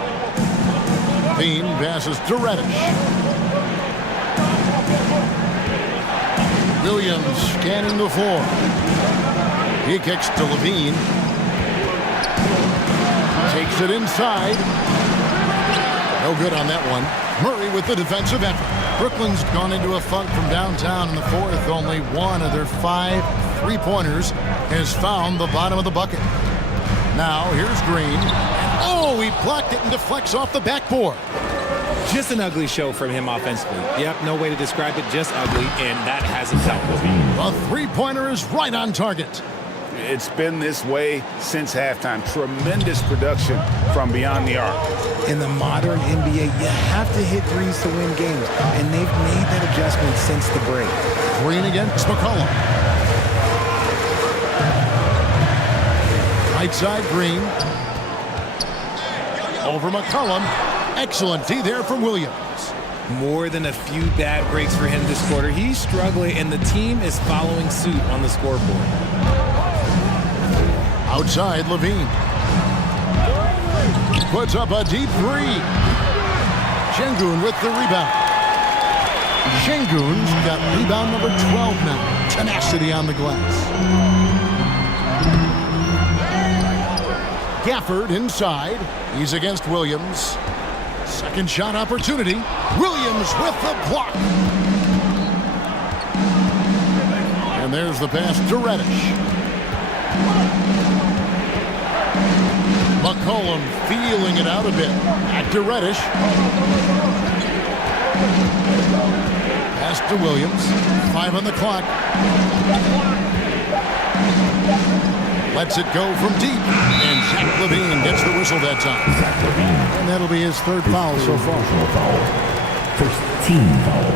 Levine passes to Reddish. Williams scanning the floor. He kicks to Levine. Takes it inside. No good on that one. Murray with the defensive effort. Brooklyn's gone into a funk from downtown in the fourth. Only one of their 5 three-pointers has found the bottom of the bucket. Now here's Green. Oh, he blocked it and deflects off the backboard. Just an ugly show from him offensively. Yep, no way to describe it, just ugly, and that hasn't helped. The three-pointer is right on target. It's been this way since halftime. Tremendous production from beyond the arc. In the modern NBA, you have to hit threes to win games, and they've made that adjustment since the break. Green against McCollum. Right side, Green. Over McCollum. Excellent D there from Williams. More than a few bad breaks for him this quarter. He's struggling, and the team is following suit on the scoreboard. Outside, Levine. Puts up a deep 3. Şengün with the rebound. Şengün's got rebound number 12 now. Tenacity on the glass. Gafford inside. He's against Williams. Second shot opportunity. Williams with the block. And there's the pass to Reddish. McCollum feeling it out a bit. Back to Reddish. Pass to Williams. 5 on the clock. Lets it go from deep. And Zach Levine gets the whistle that time. And that'll be his third foul so far. First team foul.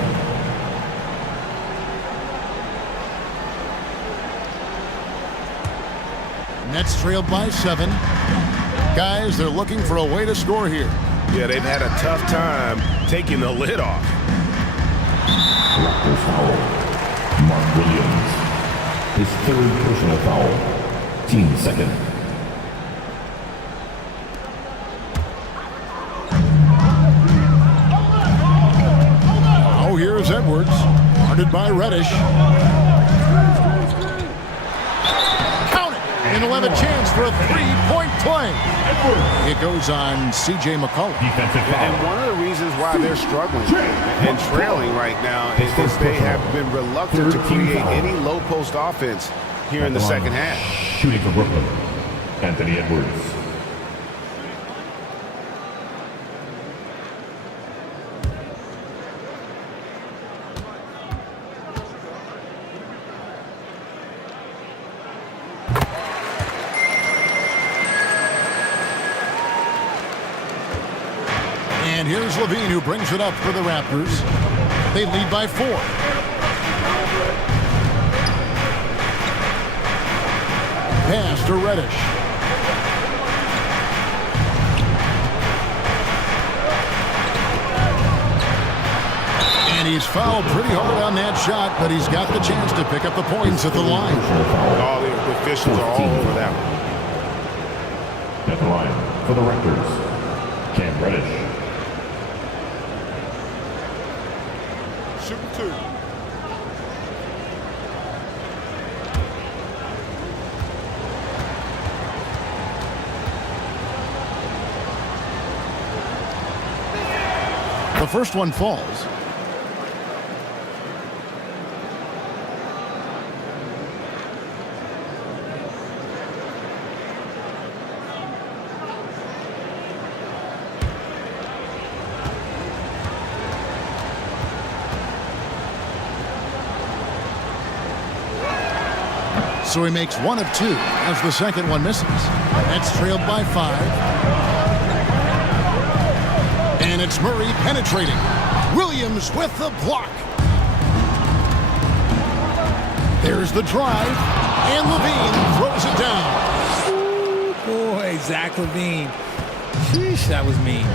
Nets trailed by 7. Guys, they're looking for a way to score here. Yeah, they've had a tough time taking the lid off. Raptors foul. Mark Williams. His third personal foul. Team second. Now here's Edwards. Guarded by Reddish. Count it! And he'll have a chance for a 3-point play. It goes on C.J. McCollum. And one of the reasons why they're struggling and trailing right now is they have been reluctant to create any low post offense here in the second half. Shooting for Brooklyn, Anthony Edwards. And here's Levine, who brings it up for the Raptors. They lead by 4. Pass to Reddish. And he's fouled pretty hard on that shot, but he's got the chance to pick up the points at the line. All the officials are all over that one. At the line for the Raptors, Cam Reddish. Shooting 2. The first one falls. So he makes 1 of 2 as the second one misses. That's trailed by 5. And it's Murray penetrating. Williams with the block. There's the drive. And Levine throws it down. Ooh, boy, Zach Levine. Sheesh, that was mean.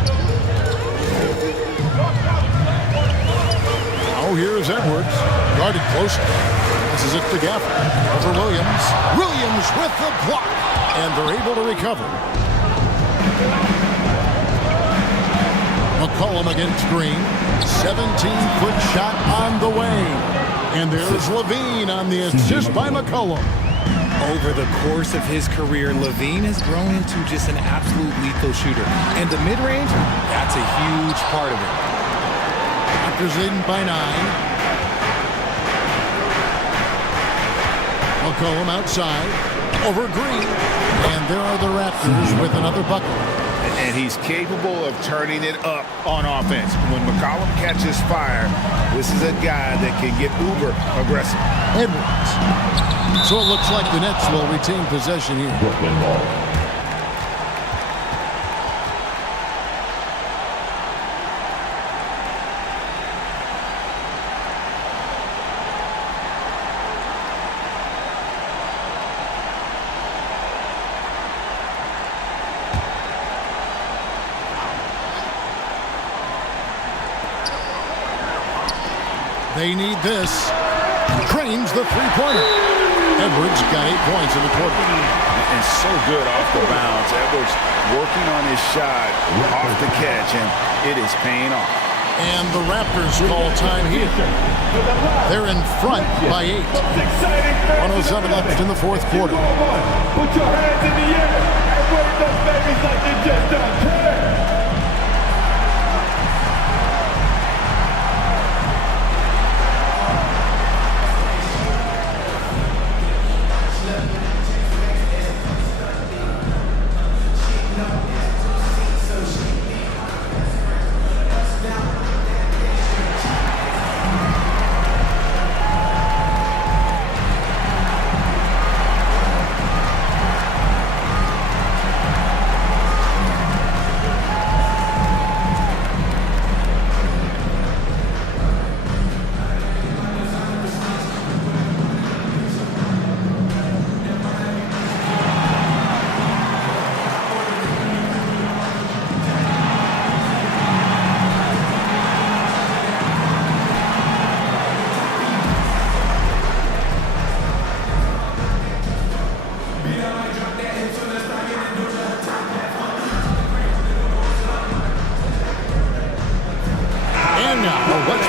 Oh, here's Edwards. Guarded closely. Passes it to Gafford. Over Williams. Williams with the block. And they're able to recover. McCollum against Green. 17-foot shot on the way. And there's Levine on the assist by McCollum. Over the course of his career, Levine has grown into just an absolute lethal shooter. And the mid-range, that's a huge part of it. Raptors leading by 9. McCollum outside. Over Green. And there are the Raptors with another bucket. And he's capable of turning it up on offense. When McCollum catches fire, this is a guy that can get uber aggressive. Edwards. So it looks like the Nets will retain possession here. Brooklyn ball. They need this. Cranes the three-pointer. Edwards got 8 points in the quarter. And so good off the bounce. Edwards working on his shot off the catch, and it is paying off. And the Raptors call time here. They're in front by 8. 107 left in the fourth quarter. Put your hands in the air and wave those babies like you just don't care.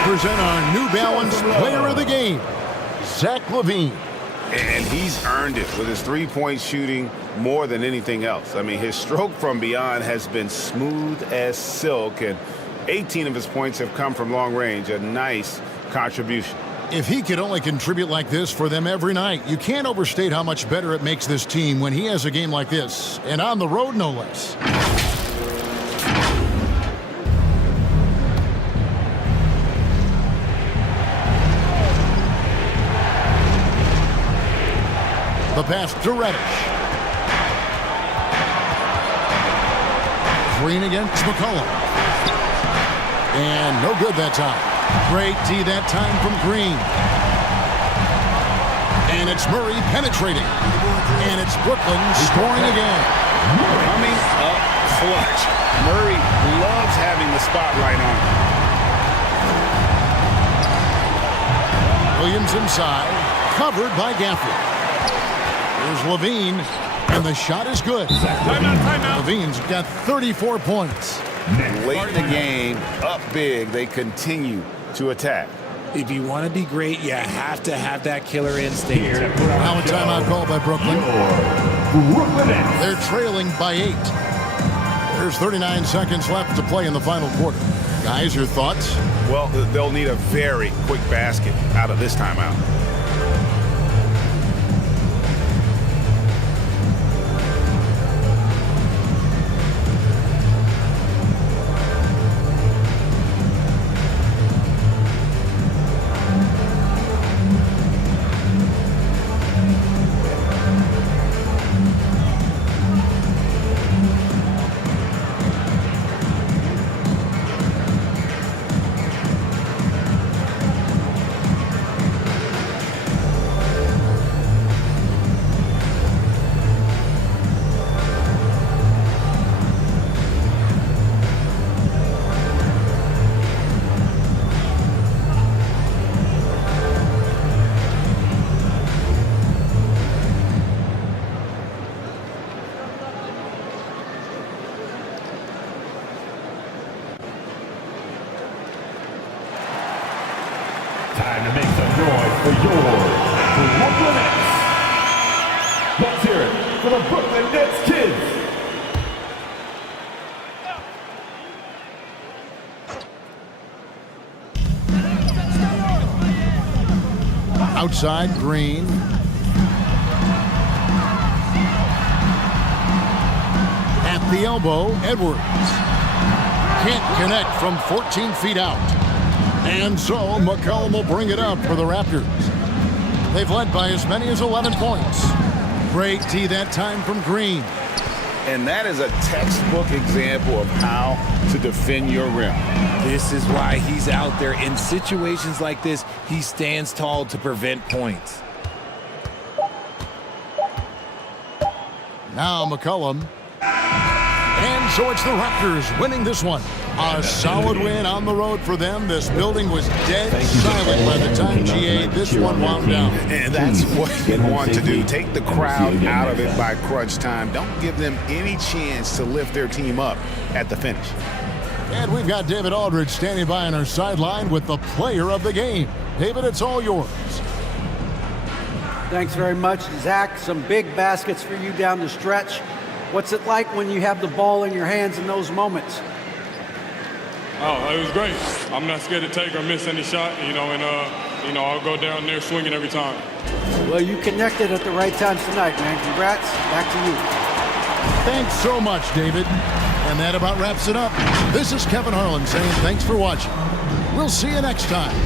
Present our New Balance Player of the Game, Zach Levine. And he's earned it with his three-point shooting more than anything else. I mean, his stroke from beyond has been smooth as silk, and 18 of his points have come from long range. A nice contribution. If he could only contribute like this for them every night, you can't overstate how much better it makes this team when he has a game like this, and on the road, no less. The pass to Reddish. Green against McCollum. And no good that time. Great D that time from Green. And it's Murray penetrating. And it's Brooklyn scoring again. Coming up clutch. Murray loves having the spotlight on him. Williams inside, covered by Gafford. Here's Levine, and the shot is good. Timeout. Levine's got 34 points. Late in the game, up big, they continue to attack. If you want to be great, you have to have that killer instinct. Now a timeout call by Brooklyn. They're trailing by 8. There's 39 seconds left to play in the final quarter. Guys, your thoughts? Well, they'll need a very quick basket out of this timeout. Time to make some noise for your Brooklyn Nets. Let's hear it for the Brooklyn Nets kids. Outside, Green. At the elbow, Edwards. Can't connect from 14 feet out. And so McCollum will bring it up for the Raptors. They've led by as many as 11 points. Great D that time from Green. And that is a textbook example of how to defend your rim. This is why he's out there. In situations like this, he stands tall to prevent points. Now McCollum. And so it's the Raptors winning this one. A solid win on the road for them. This building was dead silent by the time GA this one wound down. And that's what you want to do. Take the crowd out of it by crunch time. Don't give them any chance to lift their team up at the finish. And we've got David Aldridge standing by on our sideline with the player of the game. David, it's all yours. Thanks very much, Zach. Some big baskets for you down the stretch. What's it like when you have the ball in your hands in those moments? Oh, it was great. I'm not scared to take or miss any shot, and I'll go down there swinging every time. Well, you connected at the right times tonight, man. Congrats. Back to you. Thanks so much, David. And that about wraps it up. This is Kevin Harlan saying thanks for watching. We'll see you next time.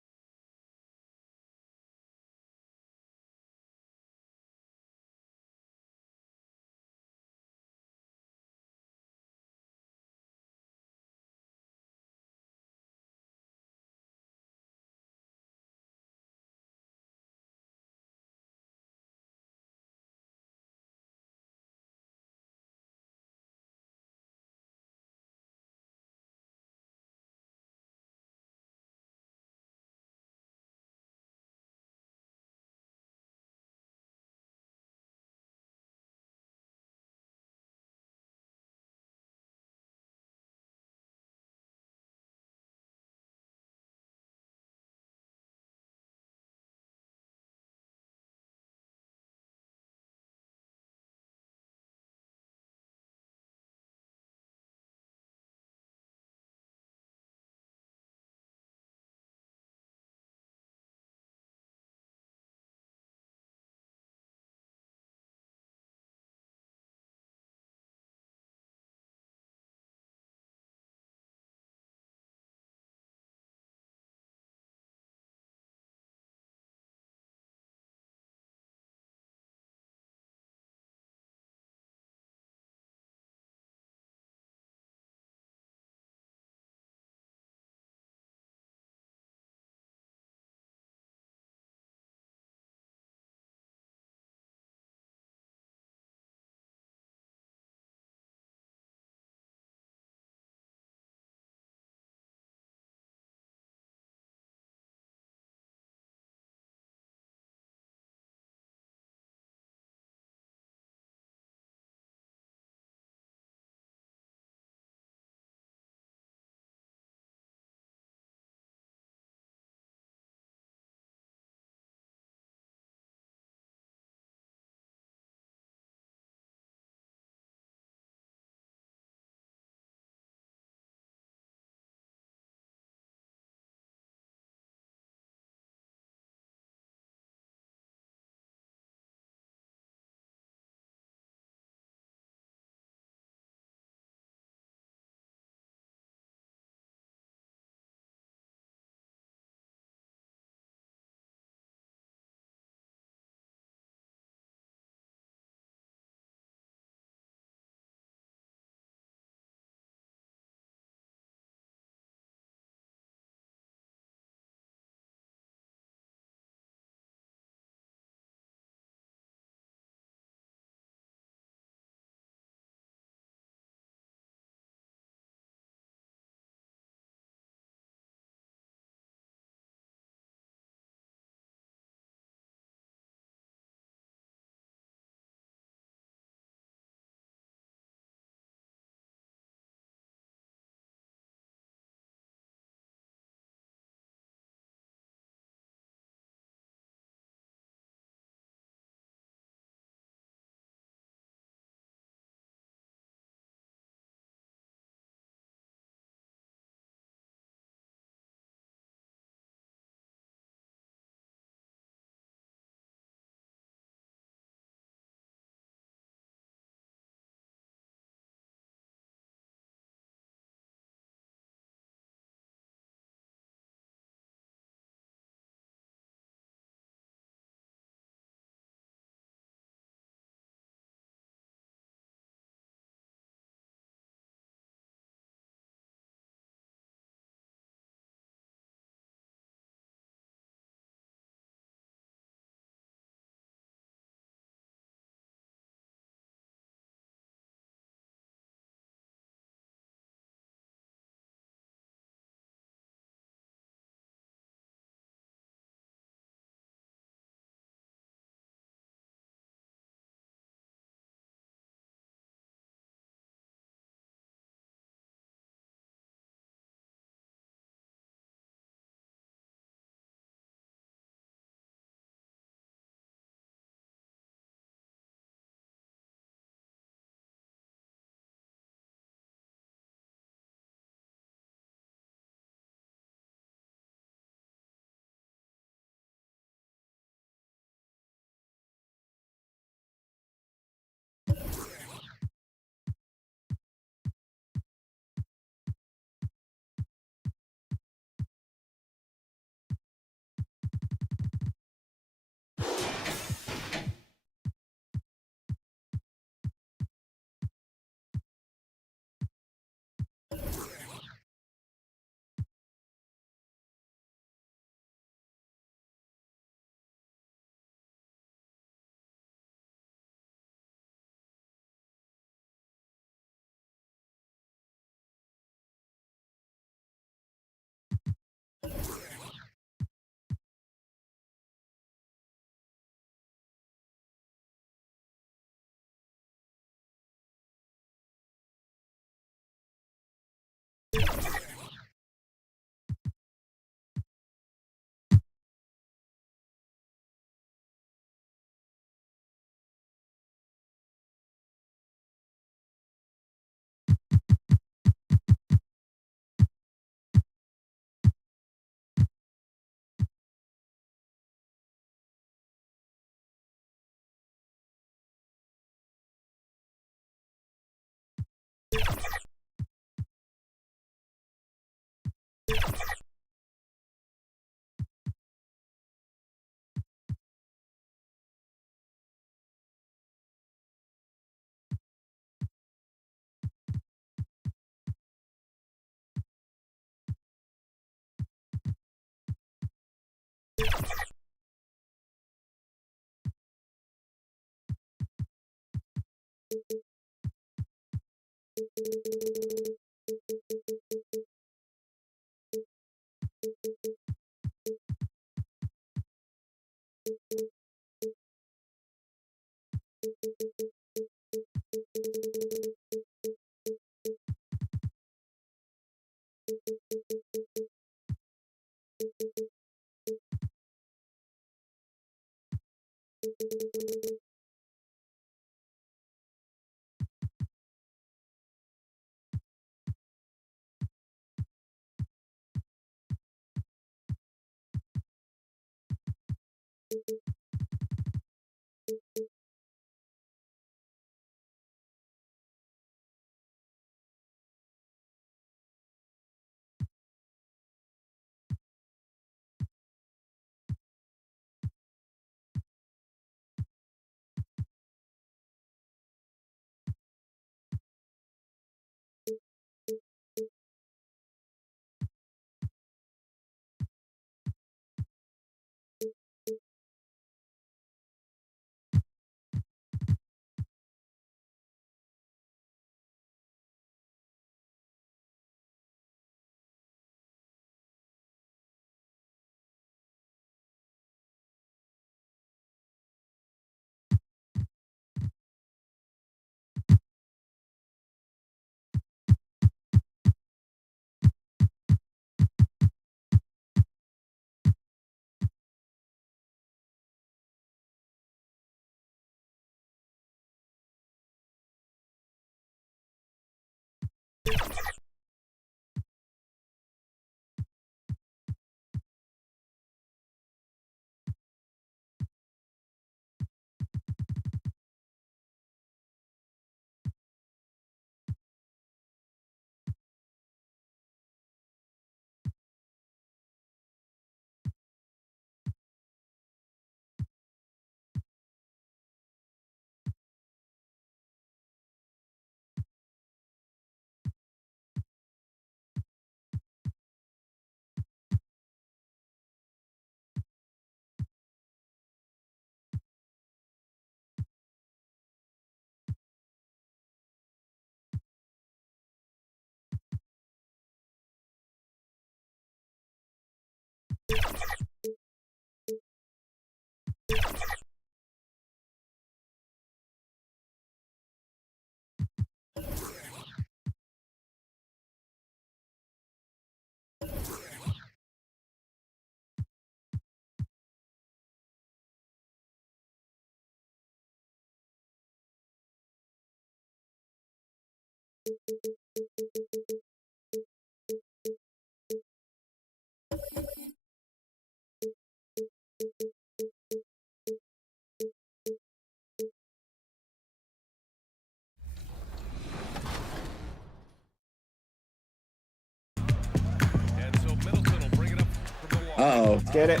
Uh-oh. Get it.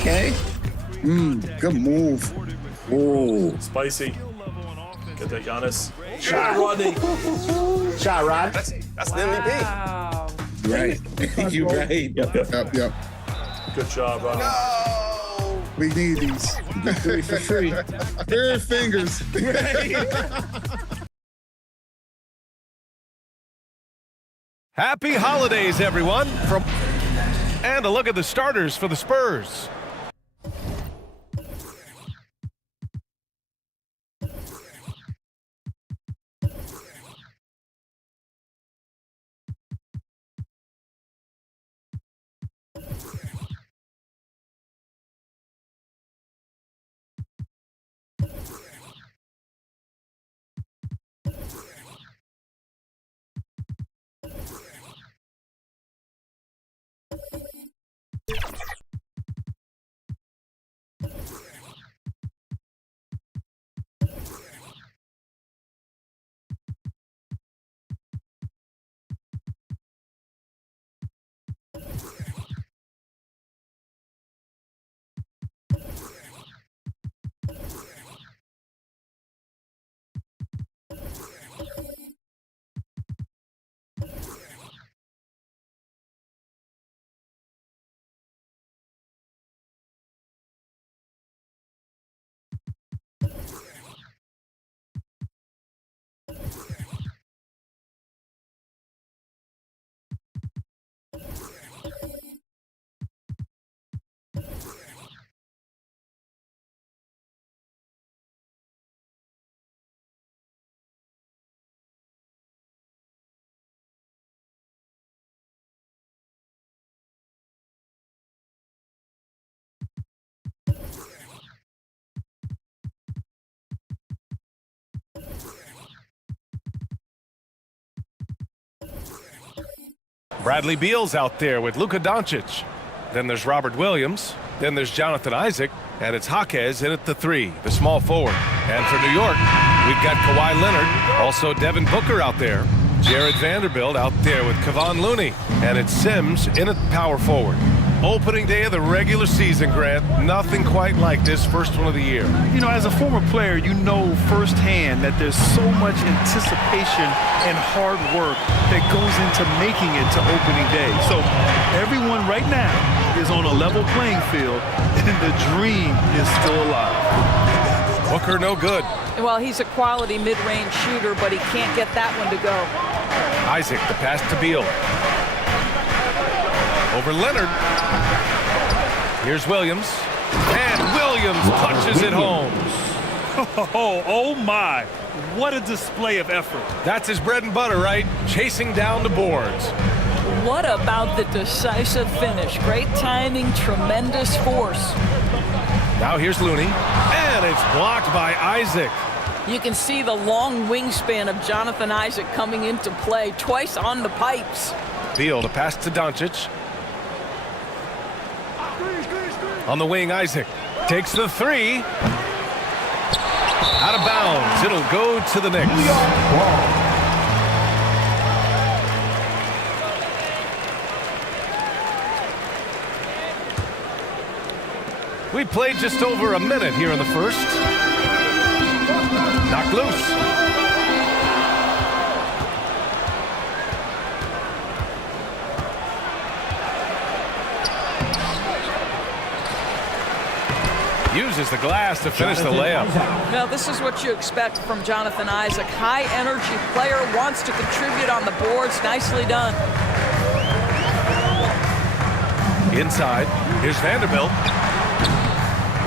Okay. Good move. Ooh. Spicy. Get that Giannis. Shot. Rodney. Shot, Rod. That's the MVP. Right. You're right. Yep. Good job, Rodney. No. We need these. You get 3 for free. Bare fingers. Happy holidays, everyone. From And a look at the starters for the Spurs. Bradley Beal's out there with Luka Doncic. Then there's Robert Williams. Then there's Jonathan Isaac. And it's Jaquez in at the 3, the small forward. And for New York, we've got Kawhi Leonard. Also Devin Booker out there. Jared Vanderbilt out there with Kevon Looney. And it's Sims in at power forward. Opening day of the regular season, Grant. Nothing quite like this first one of the year. You know, as a former player, you know firsthand that there's so much anticipation and hard work that goes into making it to opening day. So everyone right now is on a level playing field, and the dream is still alive. Booker no good. Well, he's a quality mid-range shooter, but he can't get that one to go. Isaac, the pass to Beal. Over Leonard. Here's Williams. And Williams punches it home. Oh my. What a display of effort. That's his bread and butter, right? Chasing down the boards. What about the decisive finish? Great timing, tremendous force. Now here's Looney. And it's blocked by Isaac. You can see the long wingspan of Jonathan Isaac coming into play twice on the pipes. Beal to pass to Doncic. On the wing, Isaac takes the 3. Out of bounds. It'll go to the Knicks. We played just over a minute here in the first. Knocked loose. Uses the glass to finish the layup. Now, this is what you expect from Jonathan Isaac. High-energy player, wants to contribute on the boards. Nicely done. Inside, here's Vanderbilt.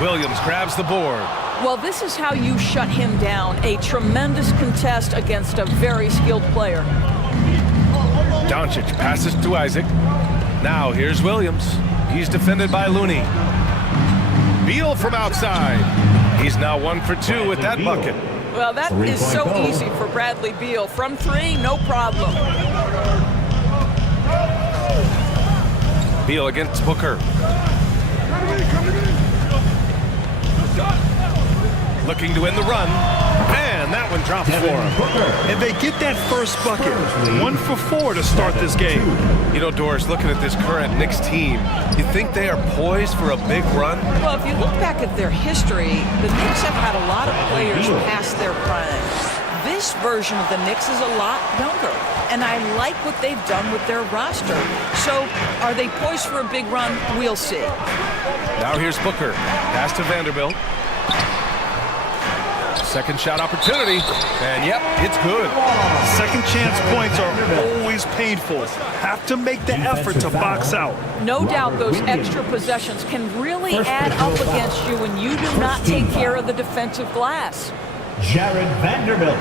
Williams grabs the board. Well, this is how you shut him down. A tremendous contest against a very skilled player. Doncic passes to Isaac. Now here's Williams. He's defended by Looney. Beal from outside. He's now 1 for 2 with that bucket. Well, that is so easy for Bradley Beal. From 3, no problem. Beal against Booker. Looking to end the run. And that one drops for him. And they get that first bucket. 1 for 4 to start this game. You know, Doris, looking at this current Knicks team, you think they are poised for a big run? Well, if you look back at their history, the Knicks have had a lot of players past their prime. This version of the Knicks is a lot younger, and I like what they've done with their roster. So, are they poised for a big run? We'll see. Now here's Booker. Pass to Vanderbilt. Second shot opportunity, and yep, it's good. Second chance points are always painful. Have to make the effort to box out. No doubt those extra possessions can really add up against you when you do not take care of the defensive glass. Jared Vanderbilt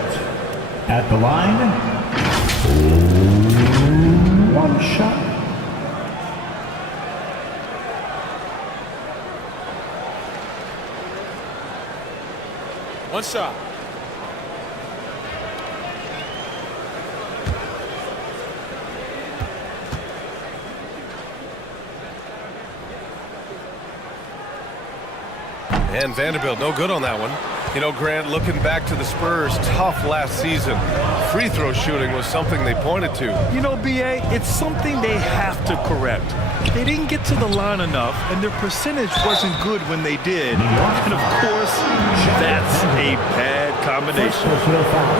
at the line. One shot. One shot. And Vanderbilt, no good on that one. You know, Grant, looking back to the Spurs' tough last season, free throw shooting was something they pointed to. You know, B.A., it's something they have to correct. They didn't get to the line enough, and their percentage wasn't good when they did. And, of course, that's a bad combination.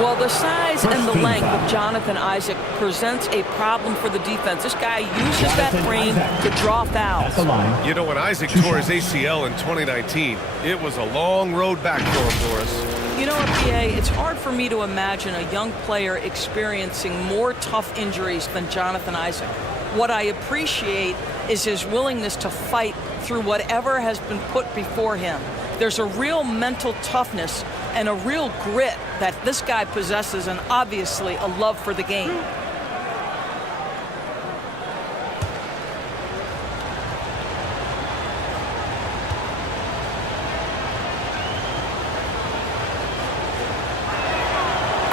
Well, the size and the length of Jonathan Isaac presents a problem for the defense. This guy uses that frame to draw fouls. You know, when Isaac tore his ACL in 2019, it was a long road back for him, Boris. You know what, B.A., it's hard for me to imagine a young player experiencing more tough injuries than Jonathan Isaac. What I appreciate is his willingness to fight through whatever has been put before him. There's a real mental toughness and a real grit that this guy possesses, and obviously a love for the game.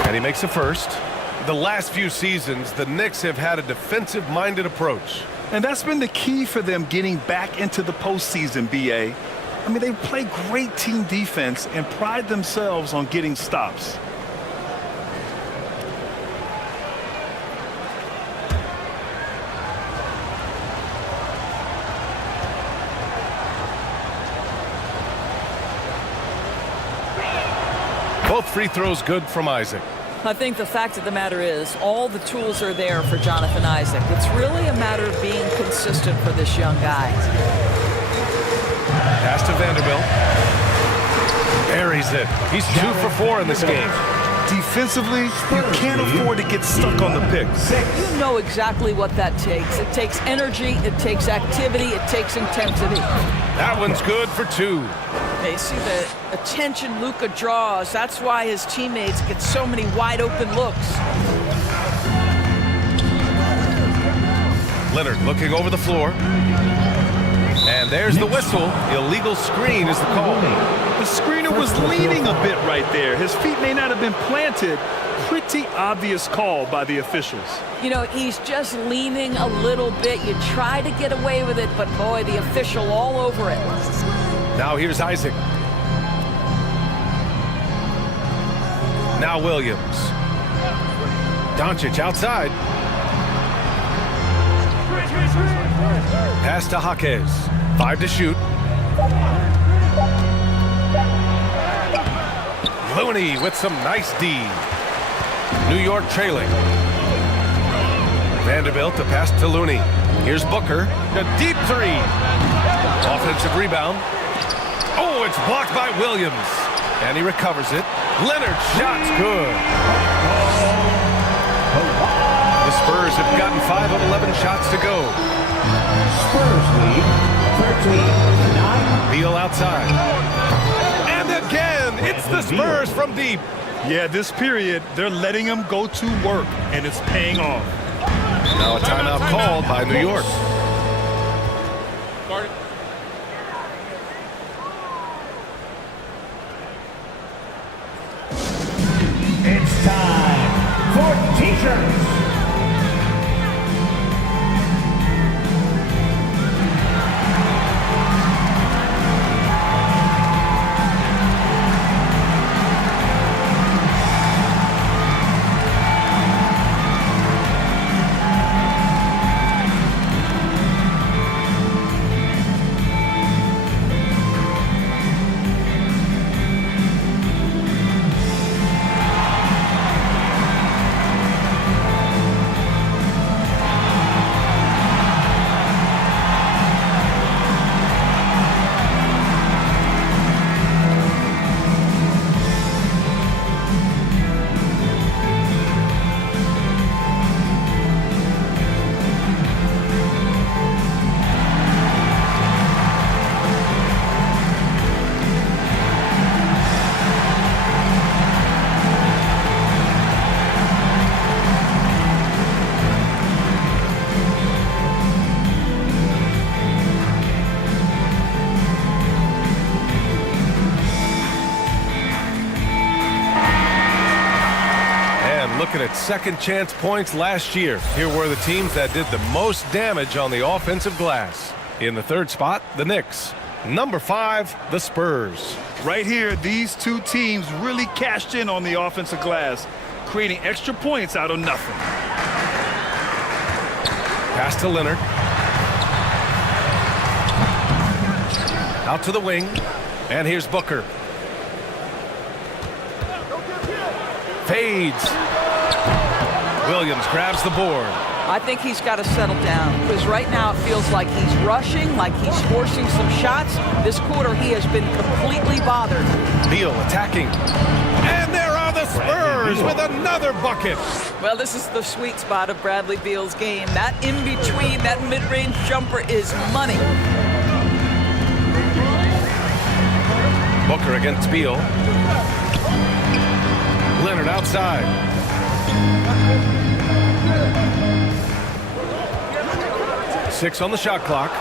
And he makes the first. The last few seasons, the Knicks have had a defensive-minded approach. And that's been the key for them getting back into the postseason, B.A. I mean, they play great team defense and pride themselves on getting stops. Both free throws good from Isaac. I think the fact of the matter is all the tools are there for Jonathan Isaac. It's really a matter of being consistent for this young guy. Pass to Vanderbilt. Buries it. He's 2 for 4 in this game. Defensively, you can't afford to get stuck on the picks. You know exactly what that takes. It takes energy, it takes activity, it takes intensity. That one's good for 2. They see the attention Luka draws. That's why his teammates get so many wide open looks. Leonard looking over the floor. And there's the whistle. Illegal screen is the call. The screener was leaning a bit right there. His feet may not have been planted. Pretty obvious call by the officials. You know, he's just leaning a little bit. You try to get away with it, but boy, the official all over it. Now here's Isaac. Now Williams. Doncic outside. Pass to Jaquez. 5 to shoot. Looney with some nice D. New York trailing. Vanderbilt to pass to Looney. Here's Booker. A deep 3. Offensive rebound. Oh, it's blocked by Williams. And he recovers it. Leonard shot's good. The Spurs have gotten 5 of 11 shots to go. Spurs lead 13-9. Beal outside. And again, it's the Spurs from deep. Yeah, this period, they're letting him go to work, and it's paying off. Now a timeout called by New York. It's time for T-shirts. looking at second chance points last year. Here were the teams that did the most damage on the offensive glass. In the third spot, the Knicks. Number 5, the Spurs. Right here, these two teams really cashed in on the offensive glass, creating extra points out of nothing. Pass to Leonard. Out to the wing. And here's Booker. Fades. Williams grabs the board. I think he's got to settle down because right now it feels like he's rushing, like he's forcing some shots. This quarter he has been completely bothered. Beal attacking. And there are the Spurs with another bucket. Well, this is the sweet spot of Bradley Beal's game. That in-between, that mid-range jumper is money. Booker against Beal. Leonard outside. Six on the shot clock.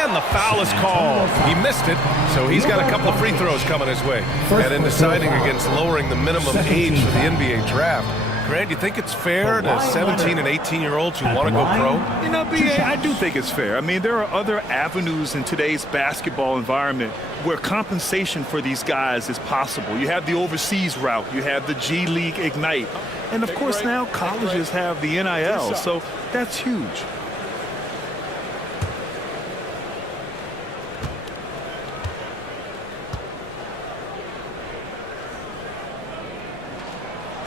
And the foul is called. He missed it, so he's got a couple of free throws coming his way. And in deciding against lowering the minimum age for the NBA draft, Grant, you think it's fair to 17 and 18-year-olds who want to go pro? You know, B.A., I do think it's fair. I mean, there are other avenues in today's basketball environment where compensation for these guys is possible. You have the overseas route. You have the G League Ignite. And, of course, now colleges have the NIL, so that's huge.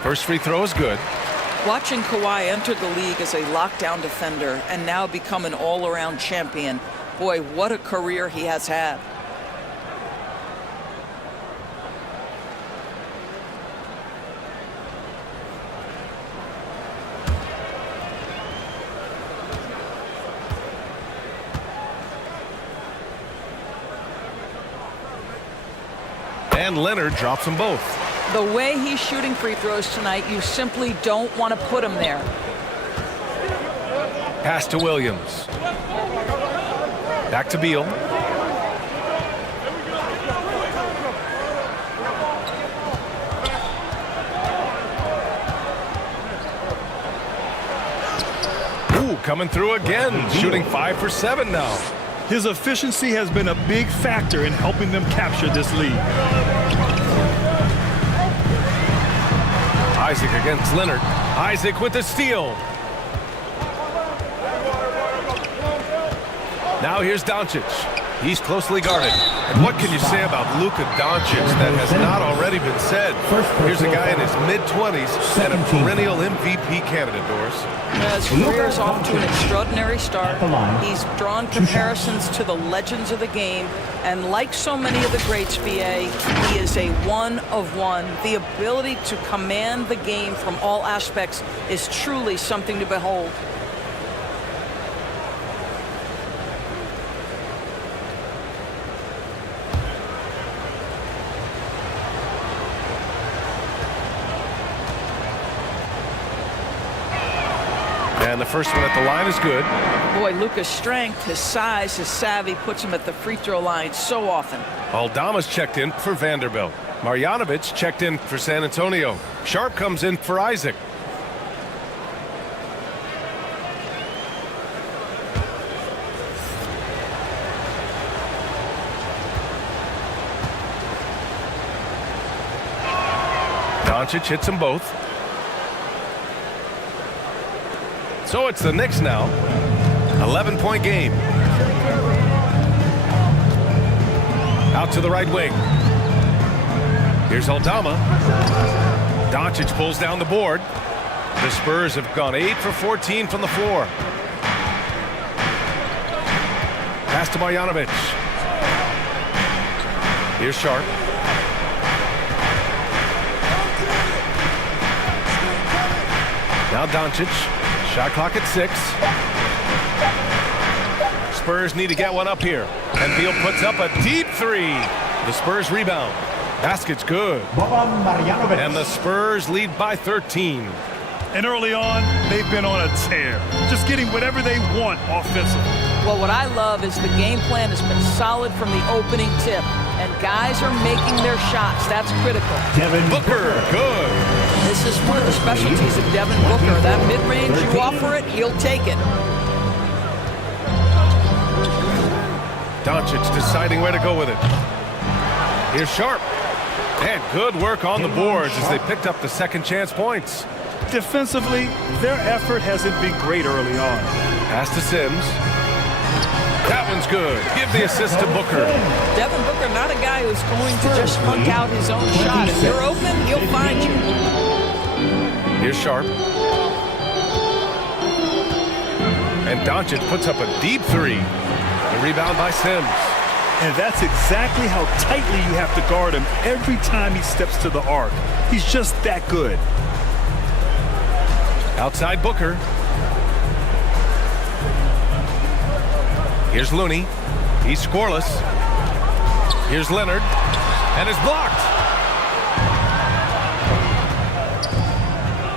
First free throw is good. Watching Kawhi enter the league as a lockdown defender and now become an all-around champion. Boy, what a career he has had. And Leonard drops them both. The way he's shooting free throws tonight, you simply don't want to put him there. Pass to Williams. Back to Beal. Ooh, coming through again, shooting 5 for 7 now. His efficiency has been a big factor in helping them capture this lead. Isaac against Leonard. Isaac with the steal. Now here's Doncic. He's closely guarded. And what can you say about Luka Doncic that has not already been said? Here's a guy in his mid-20s and a perennial MVP candidate, Doris. His career is off to an extraordinary start. He's drawn comparisons to the legends of the game. And like so many of the greats, BA, he is a one of one. The ability to command the game from all aspects is truly something to behold. And the first one at the line is good. Boy, Luka's strength, his size, his savvy puts him at the free throw line so often. Aldama's checked in for Vanderbilt. Marjanovic checked in for San Antonio. Sharp comes in for Isaac. Doncic hits them both. So it's the Knicks now. 11-point game. Out to the right wing. Here's Aldama. Doncic pulls down the board. The Spurs have gone 8 for 14 from the floor. Pass to Marjanovic. Here's Sharp. Now Doncic. Shot clock at 6. Spurs need to get one up here. And Beal puts up a deep 3. The Spurs rebound. Basket's good. And the Spurs lead by 13. And early on, they've been on a tear. Just getting whatever they want offensively. Well, what I love is the game plan has been solid from the opening tip. And guys are making their shots. That's critical. Booker, good. This is one of the specialties of Devin Booker. That mid-range, you offer it, he'll take it. Doncic deciding where to go with it. Here's Sharp. And good work on the boards as they picked up the second chance points. Defensively, their effort hasn't been great early on. Pass to Sims. That one's good. Give the assist to Booker. Devin Booker, not a guy who's going to just funk out his own shot. If you're open, he'll find you. Here's Sharp. And Doncic puts up a deep three. The rebound by Sims. And that's exactly how tightly you have to guard him every time he steps to the arc. He's just that good. Outside Booker. Here's Looney. He's scoreless. Here's Leonard. And it's blocked.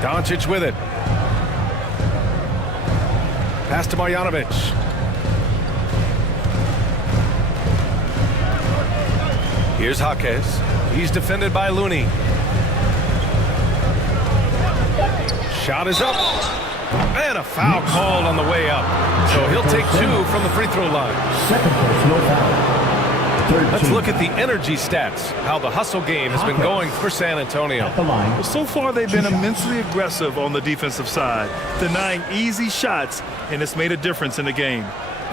Doncic with it. Pass to Marjanovic. Here's Jaquez. He's defended by Looney. Shot is up. And a foul called on the way up. So he'll take 2 from the free throw line. Let's look at the energy stats, how the hustle game has been going for San Antonio. Well, so far, they've been immensely aggressive on the defensive side, denying easy shots, and it's made a difference in the game.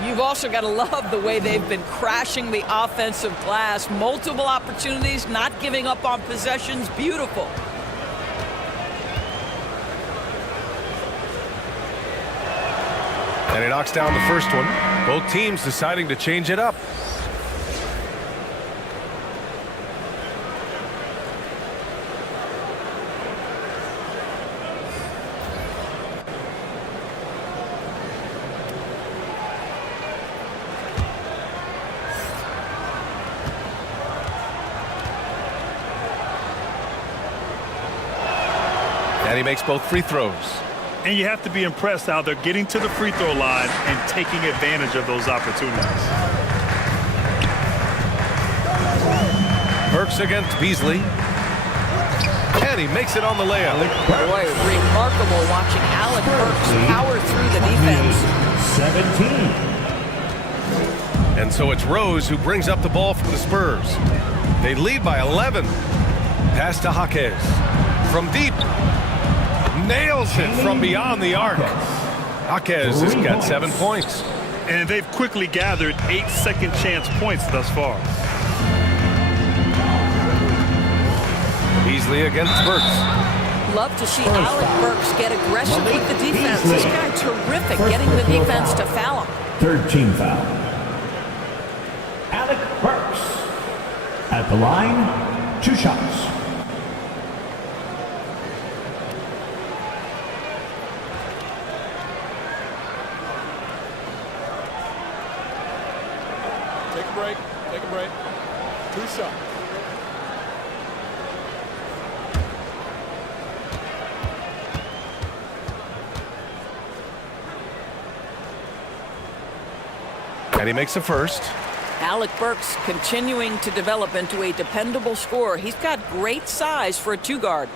You've also got to love the way they've been crashing the offensive glass. Multiple opportunities, not giving up on possessions. Beautiful. And he knocks down the first one. Both teams deciding to change it up. And he makes both free throws. And you have to be impressed how they're getting to the free throw line and taking advantage of those opportunities. Burks against Beasley. And he makes it on the layup. Boy, remarkable watching Alec Burks power through the defense. 17. And so it's Rose who brings up the ball from the Spurs. They lead by 11. Pass to Jaquez. From deep. Nails it from beyond the arc. Jaquez has got 7 points. And they've quickly gathered 8 second chance points thus far. Beasley against Burks. Love to see Alec Burks get aggressive with the defense. This guy terrific getting the defense to foul him. Third team foul. Alec Burks. At the line, 2 shots. Take a break. 2 shots. And he makes a first. Alec Burks continuing to develop into a dependable scorer. He's got great size for a 2-guard.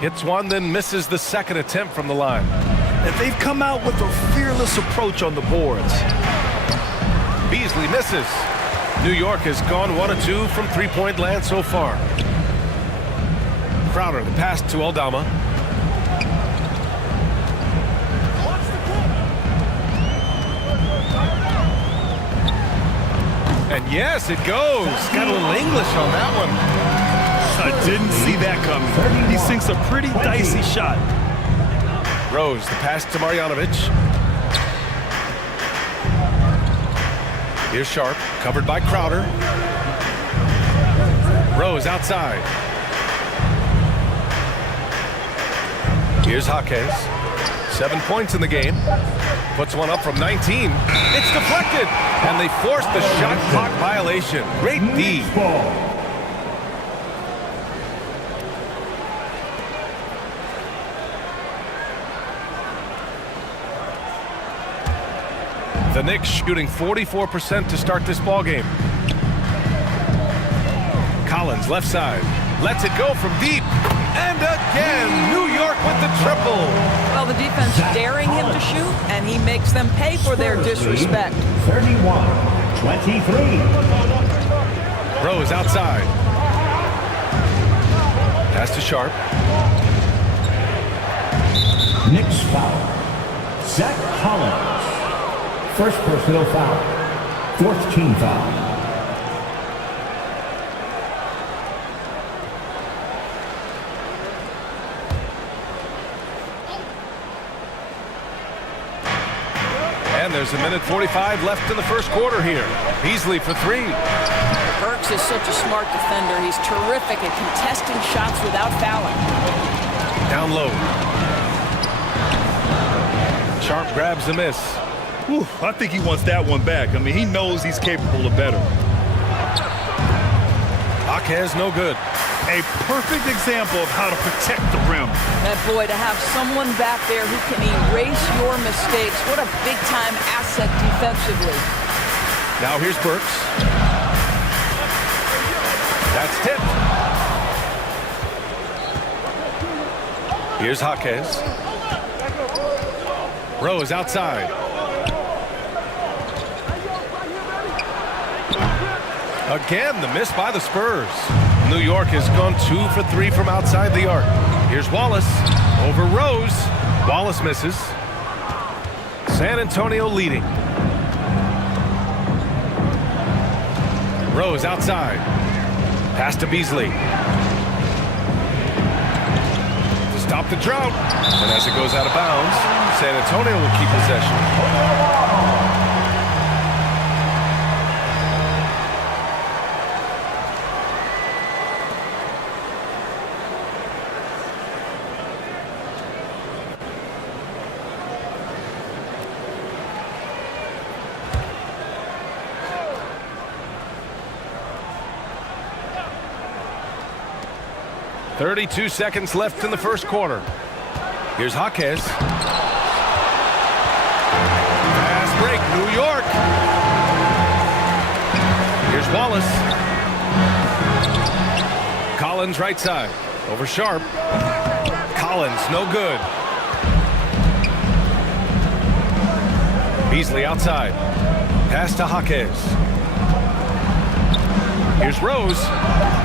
Hits one, then misses the second attempt from the line. And they've come out with a fearless approach on the boards. Beasley misses. New York has gone 1 of 2 from three-point land so far. Crowder, the pass to Aldama. And yes, it goes. Got a little English on that one. I didn't see that coming. He sinks a pretty dicey shot. Rose, the pass to Marjanovic. Here's Sharp, covered by Crowder. Rose outside. Here's Jaquez. 7 points in the game. Puts one up from 19. It's deflected, and they force the shot clock violation. Great D. The Knicks shooting 44% to start this ball game. Collins left side. Lets it go from deep. And again, New York with the triple. Well, the defense daring him to shoot, and he makes them pay for their disrespect. 31-23. Rose outside. Pass to Sharp. Knicks foul. Zach Collins. First personal foul. Fourth team foul. And there's a minute 45 left in the first quarter here. Beasley for three. Burks is such a smart defender. He's terrific at contesting shots without fouling. Down low. Sharp grabs the miss. Whew, I think he wants that one back. I mean, he knows he's capable of better. Jaquez no good. A perfect example of how to protect the rim. That boy, to have someone back there who can erase your mistakes. What a big-time asset defensively. Now here's Burks. That's tipped. Here's Jaquez. Rose outside. Again, the miss by the Spurs. New York has gone 2 for 3 from outside the arc. Here's Wallace over Rose. Wallace misses. San Antonio leading. Rose outside. Pass to Beasley. To stop the drought. And as it goes out of bounds, San Antonio will keep possession. 32 seconds left in the first quarter. Here's Jaquez. Fast break, New York. Here's Wallace. Collins right side. Over Sharp. Collins, no good. Beasley outside. Pass to Jaquez. Here's Rose.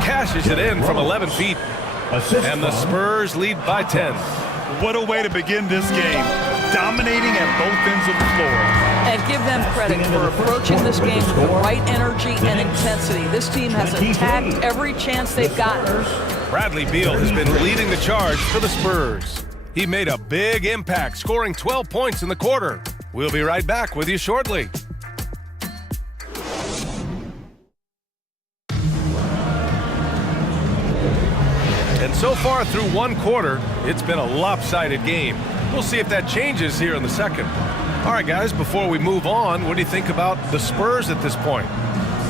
Cashes it in from 11 feet. And the Spurs lead by 10. What a way to begin this game. Dominating at both ends of the floor. And give them credit for approaching this game with the right energy and intensity. This team has attacked every chance they've gotten. Bradley Beal has been leading the charge for the Spurs. He made a big impact, scoring 12 points in the quarter. We'll be right back with you shortly. And so far through one quarter, it's been a lopsided game. We'll see if that changes here in the second. All right, guys, before we move on, what do you think about the Spurs at this point?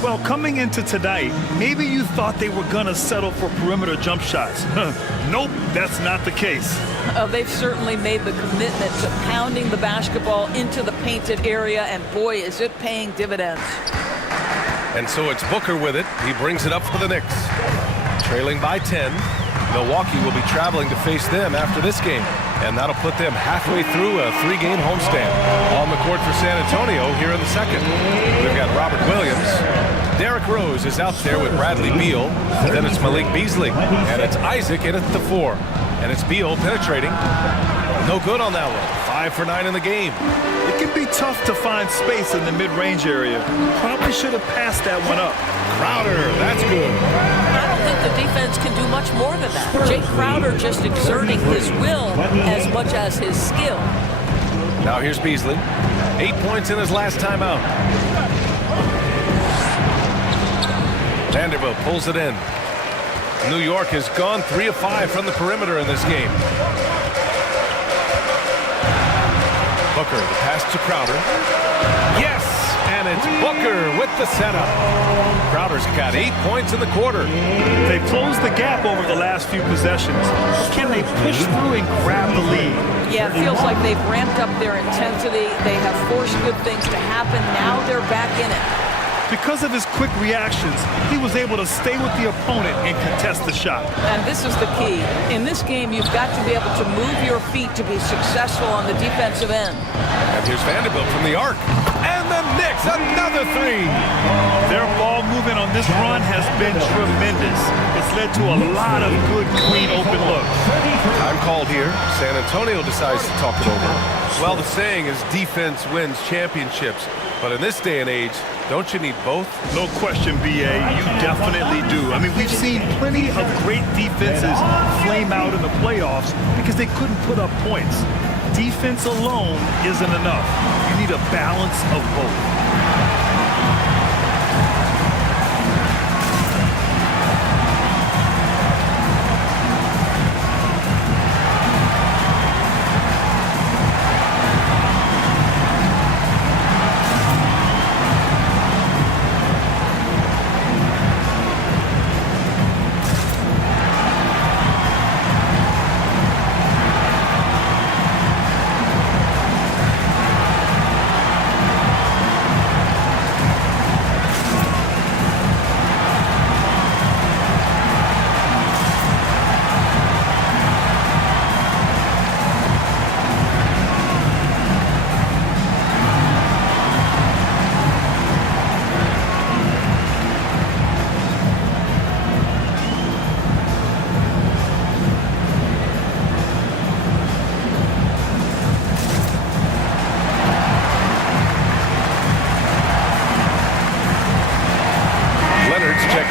Well, coming into tonight, maybe you thought they were going to settle for perimeter jump shots. Nope, that's not the case. They've certainly made the commitment to pounding the basketball into the painted area, and boy, is it paying dividends. And so it's Booker with it. He brings it up for the Knicks. Trailing by 10. Milwaukee will be traveling to face them after this game, and that'll put them halfway through a 3-game homestand. On the court for San Antonio here in the second. We've got Robert Williams. Derrick Rose is out there with Bradley Beal. Then it's Malik Beasley, and it's Isaac in at the 4. And it's Beal penetrating. No good on that one. 5 for 9 in the game. It can be tough to find space in the mid-range area. Probably should have passed that one up. Crowder, that's good. I don't think the defense can do much more than that. Jake Crowder just exerting his will as much as his skill. Now here's Beasley. 8 points in his last time out. Vanderbilt pulls it in. New York has gone 3 of 5 from the perimeter in this game. Booker, the pass to Crowder. Yes, and And it's Booker with the setup. Crowder's got 8 points in the quarter. They closed the gap over the last few possessions. Can they push through and grab the lead? Yeah, it feels like they've ramped up their intensity. They have forced good things to happen. Now they're back in it. Because of his quick reactions, he was able to stay with the opponent and contest the shot. And this is the key. In this game, you've got to be able to move your feet to be successful on the defensive end. And here's Vanderbilt from the arc. And the Knicks, another three. Their ball movement on this run has been tremendous. It's led to a lot of good, clean, open looks. Time called here. San Antonio decides to talk it over. Well, the saying is defense wins championships. But in this day and age, don't you need both? No question, B.A. You definitely do. I mean, we've seen plenty of great defenses flame out in the playoffs because they couldn't put up points. Defense alone isn't enough. You need a balance of both.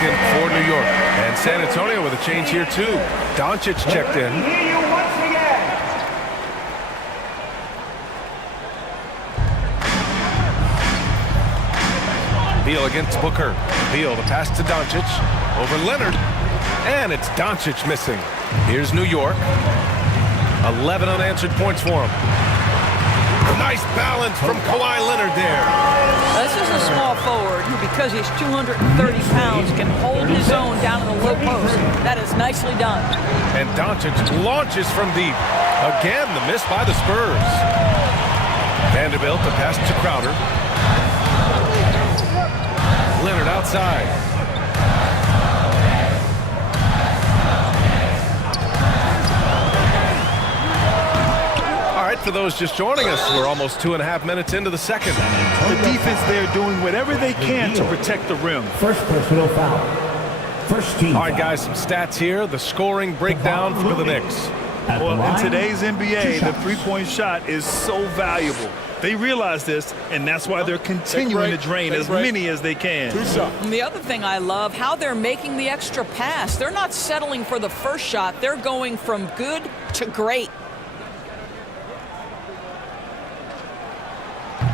For New York. And San Antonio with a change here too. Doncic checked in. Beal against Booker. Beal, the pass to Doncic. Over Leonard. And it's Doncic missing. Here's New York. 11 unanswered points for him. Nice balance from Kawhi Leonard there. This is a small forward who, because he's 230 pounds, can hold his own down in the low post. That is nicely done. And Doncic launches from deep. Again, the miss by the Spurs. Vanderbilt, the pass to Crowder. Leonard outside. For those just joining us, we're almost 2.5 minutes into the second. The defense there doing whatever they can to protect the rim. First personal foul. First team. All right, guys, some stats here. The scoring breakdown for the Knicks. Well, in today's NBA, the three-point shot is so valuable. They realize this, and that's why they're continuing to drain as many as they can. And the other thing I love, how they're making the extra pass. They're not settling for the first shot. They're going from good to great.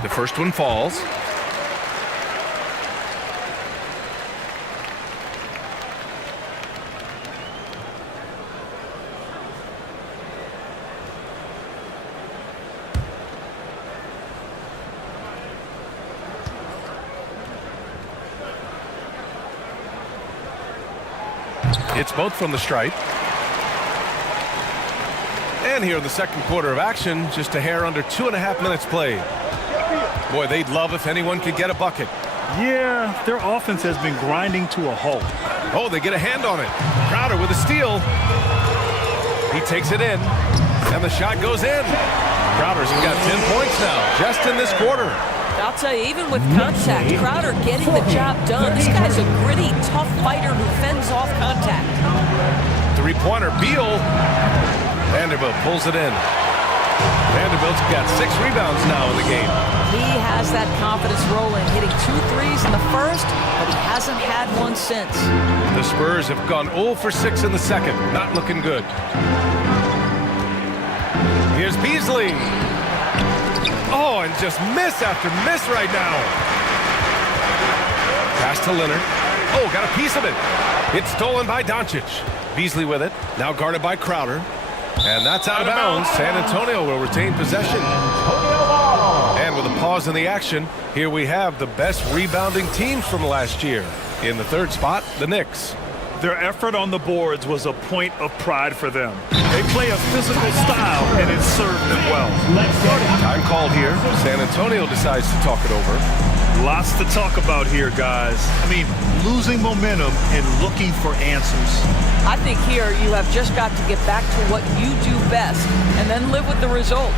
The first one falls. It's both from the stripe. And here in the second quarter of action, just a hair under 2.5 minutes played. Boy, they'd love if anyone could get a bucket. Yeah, their offense has been grinding to a halt. Oh, they get a hand on it. Crowder with a steal. He takes it in, and the shot goes in. Crowder's got 10 points now, just in this quarter. I'll tell you, even with contact, Crowder getting the job done. This guy's a gritty, tough fighter who fends off contact. Three-pointer, Beal. Vanderbilt pulls it in. Vanderbilt's got 6 rebounds now in the game. He has that confidence rolling, hitting 2 threes in the first, but he hasn't had one since. The Spurs have gone 0 for 6 in the second. Not looking good. Here's Beasley. Oh, and just miss after miss right now. Pass to Leonard. Oh, got a piece of it. It's stolen by Doncic. Beasley with it. Now guarded by Crowder. And that's out of bounds. San Antonio will retain possession. And with a pause in the action, here we have the best rebounding teams from last year. In the third spot, the Knicks. Their effort on the boards was a point of pride for them. They play a physical style, and it served them well. Time called here. San Antonio decides to talk it over. Lots to talk about here, guys. I mean, losing momentum and looking for answers. I think here you have just got to get back to what you do best and then live with the results.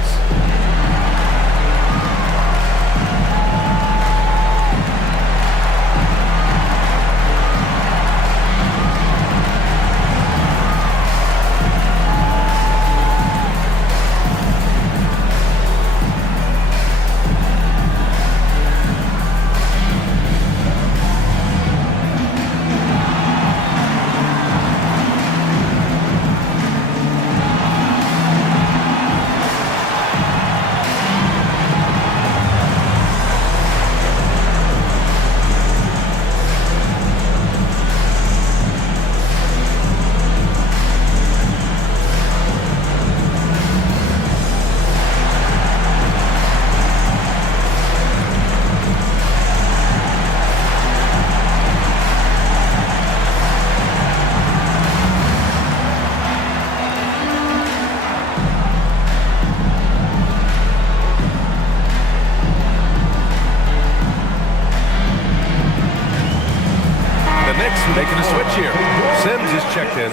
Making a switch here. Sims is checked in.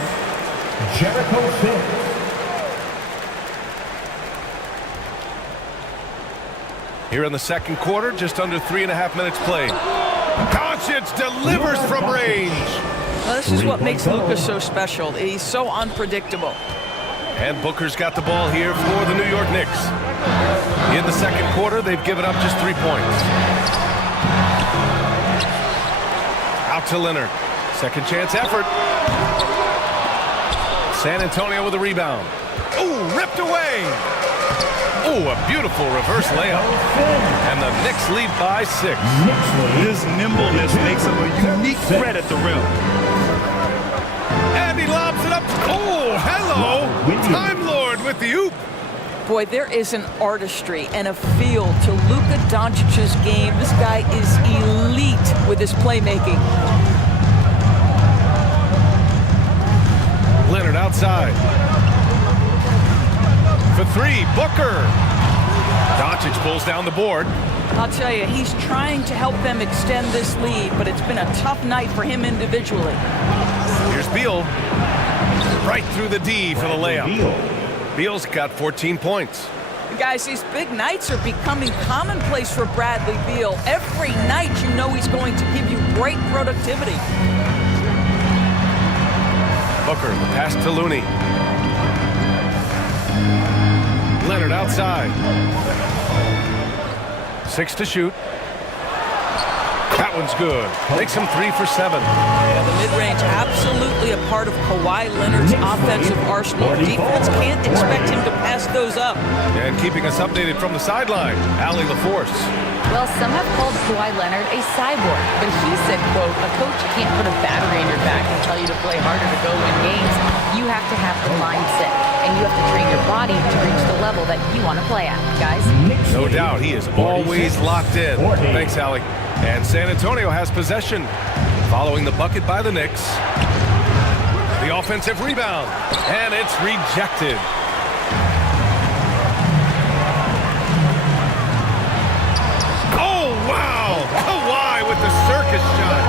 Jericho Sims. Here in the second quarter, just under 3.5 minutes played. Doncic delivers from range. Well, this is what makes Luka so special. He's so unpredictable. And Booker's got the ball here for the New York Knicks. In the second quarter, they've given up just 3 points. Out to Leonard. Second chance effort. San Antonio with a rebound. Ooh, ripped away. Ooh, a beautiful reverse layup. And the Knicks lead by 6. His nimbleness makes him a unique threat at the rim. And he lobs it up. Oh, hello. Time Lord with the oop. Boy, there is an artistry and a feel to Luka Doncic's game. This guy is elite with his playmaking. Leonard outside. For 3, Booker. Doncic pulls down the board. I'll tell you, he's trying to help them extend this lead, but it's been a tough night for him individually. Here's Beal. Right through the D for the layup. Beal's got 14 points. Guys, these big nights are becoming commonplace for Bradley Beal. Every night you know he's going to give you great productivity. Booker, the pass to Looney. Leonard outside. 6 to shoot. That one's good. Makes him 3 for 7. Yeah, the mid-range absolutely a part of Kawhi Leonard's offensive arsenal. Defense can't expect him to pass those up. And keeping us updated from the sideline, Allie LaForce. Well, some have called Kawhi Leonard a cyborg, but he said, quote, a coach can't put a battery in your back and tell you to play harder to go win games. You have to have the mindset, and you have to train your body to reach the level that you want to play at, guys. No doubt, he is always locked in. Thanks, Allie. And San Antonio has possession. Following the bucket by the Knicks. The offensive rebound, and it's rejected. Wow! Kawhi with the circus shot.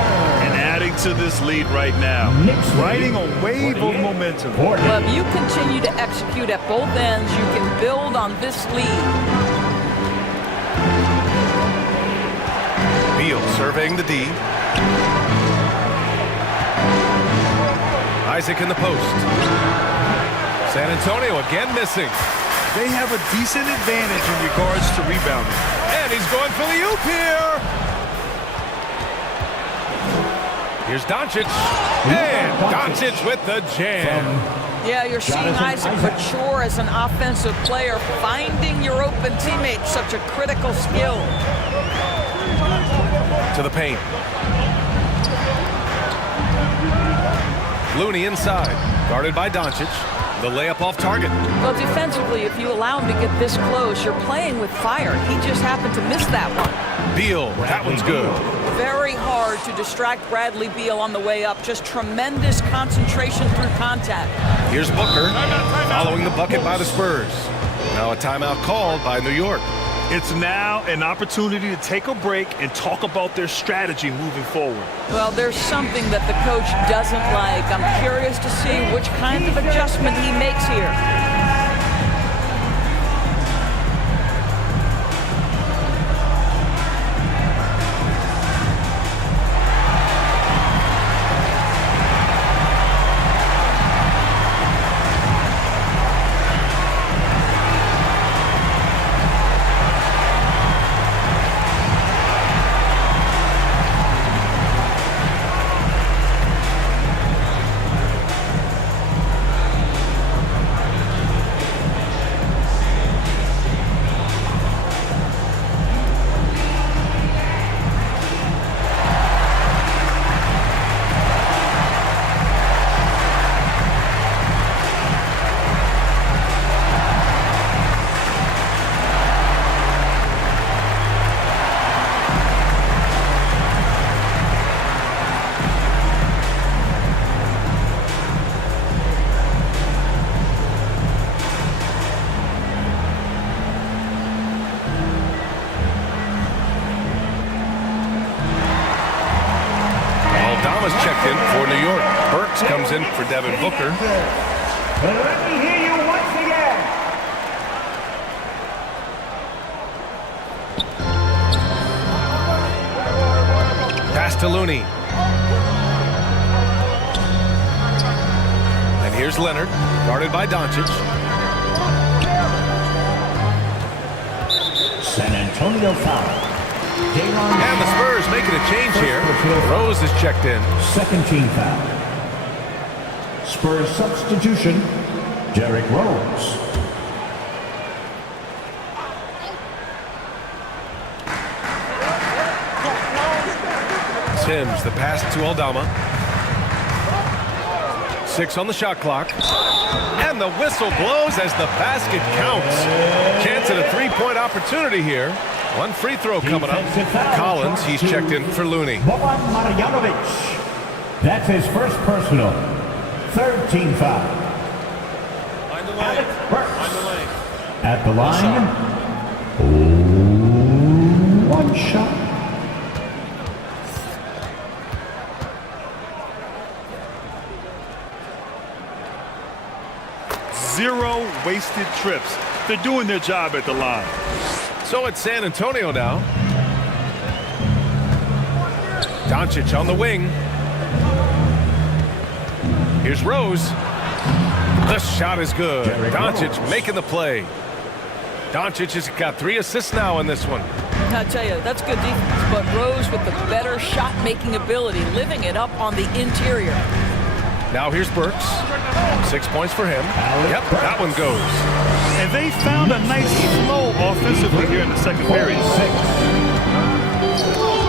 And adding to this lead right now. Riding a wave of momentum. Well, if you continue to execute at both ends, you can build on this lead. Beal surveying the D. Isaac in the post. San Antonio again missing. They have a decent advantage in regards to rebounding. And he's going for the oop here. Here's Doncic. And Doncic with the jam. Yeah, you're seeing Isaac mature as an offensive player. Finding your open teammate, such a critical skill. To the paint. Looney inside. Guarded by Doncic. The layup off target. Well, defensively, if you allow him to get this close, you're playing with fire. He just happened to miss that one. Beal, that one's good. Very hard to distract Bradley Beal on the way up. Just tremendous concentration through contact. Here's Booker, following the bucket by the Spurs. Now a timeout called by New York. It's now an opportunity to take a break and talk about their strategy moving forward. Well, there's something that the coach doesn't like. I'm curious to see which kind of adjustment he makes here. Checked in for New York. Burks comes in for Devin Booker. Let me hear you once again. Pass to Looney. And here's Leonard, guarded by Doncic. San Antonio foul. And the Spurs making a change here. Rose is checked in. Second team foul. Spurs substitution, Derrick Rose. Sims, the pass to Aldama. 6 on the shot clock. And the whistle blows as the basket counts. Chance at a three-point opportunity here. One free throw coming up. Collins, he's checked in for Looney. Boban Marjanovic. That's his first personal. Third team foul. Find the lane. Find the lane. At the line. One shot. Zero wasted trips. They're doing their job at the line. So it's San Antonio now. Doncic on the wing. Here's Rose. The shot is good. Doncic making the play. Doncic has got 3 assists now in this one. I tell you, that's good defense, but Rose with the better shot-making ability, living it up on the interior. Now here's Burks. 6 points for him. Yep, that one goes. And they found a nice flow offensively here in the second period.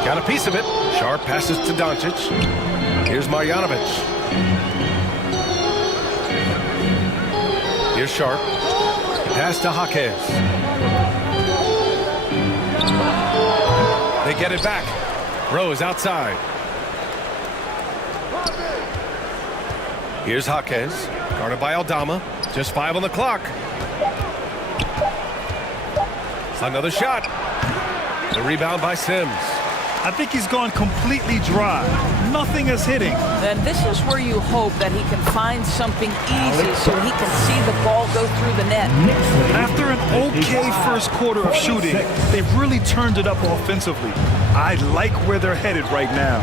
Got a piece of it. Sharp passes to Doncic. Here's Marjanovic. Here's Sharp. Pass to Jaquez. They get it back. Rose outside. Here's Jaquez, guarded by Aldama. Just 5 on the clock. Another shot. The rebound by Sims. I think he's gone completely dry. Nothing is hitting. And this is where you hope that he can find something easy so he can see the ball go through the net. After an okay first quarter of shooting, they've really turned it up offensively. I like where they're headed right now.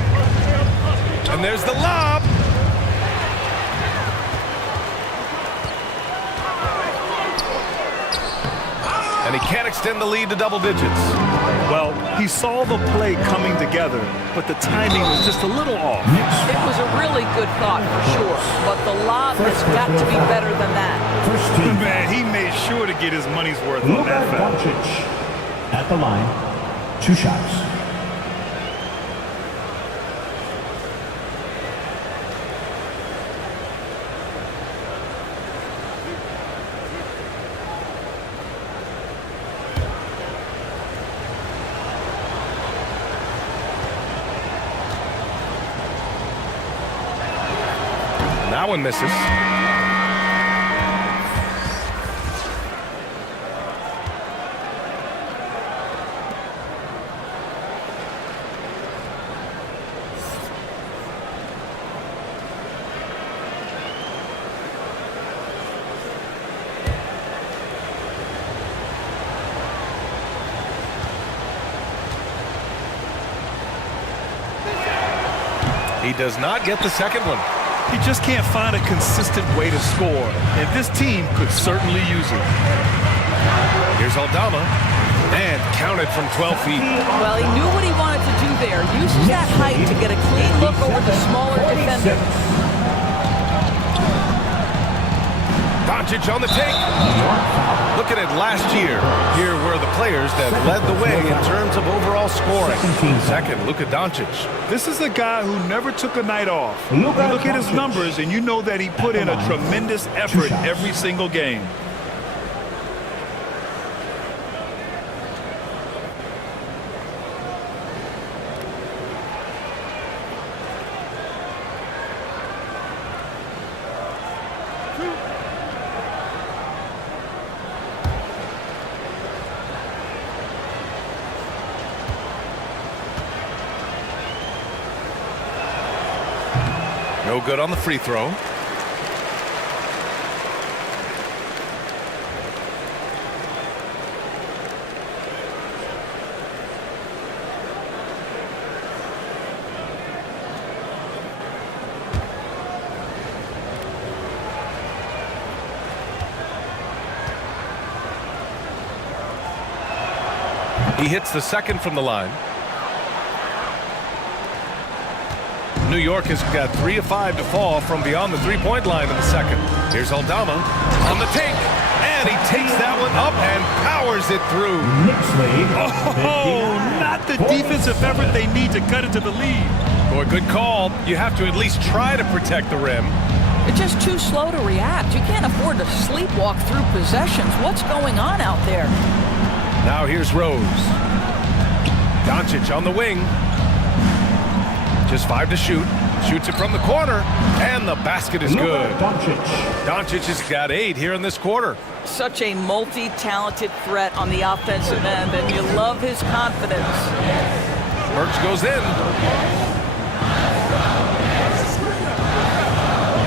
And there's the lob. And he can't extend the lead to double digits. Well, he saw the play coming together, but the timing was just a little off. It was a really good thought for sure, but the lob has got to be better than that. Man, he made sure to get his money's worth on that foul. At the line, 2 shots. And that one misses. He does not get the second one. He just can't find a consistent way to score, and this team could certainly use it. Here's Aldama, and counted from 12 feet. Well, he knew what he wanted to do there. Uses that height to get a clean look over the smaller defender. Doncic on the take. Look at it last year. Here were the players that led the way in terms of overall scoring. Second, Luka Doncic. This is a guy who never took a night off. You look at his numbers, and you know that he put in a tremendous effort every single game. No good on the free throw. He hits the second from the line. New York has got 3 of 5 to fall from beyond the three-point line in the second. Here's Aldama on the take, and he takes that one up and powers it through. Oh, not the defensive effort they need to cut into the lead. Boy, good call. You have to at least try to protect the rim. It's just too slow to react. You can't afford to sleepwalk through possessions. What's going on out there? Now here's Rose. Doncic on the wing. Just 5 to shoot. Shoots it from the corner, and the basket is good. Doncic has got 8 here in this quarter. Such a multi-talented threat on the offensive end, and you love his confidence. Burks goes in.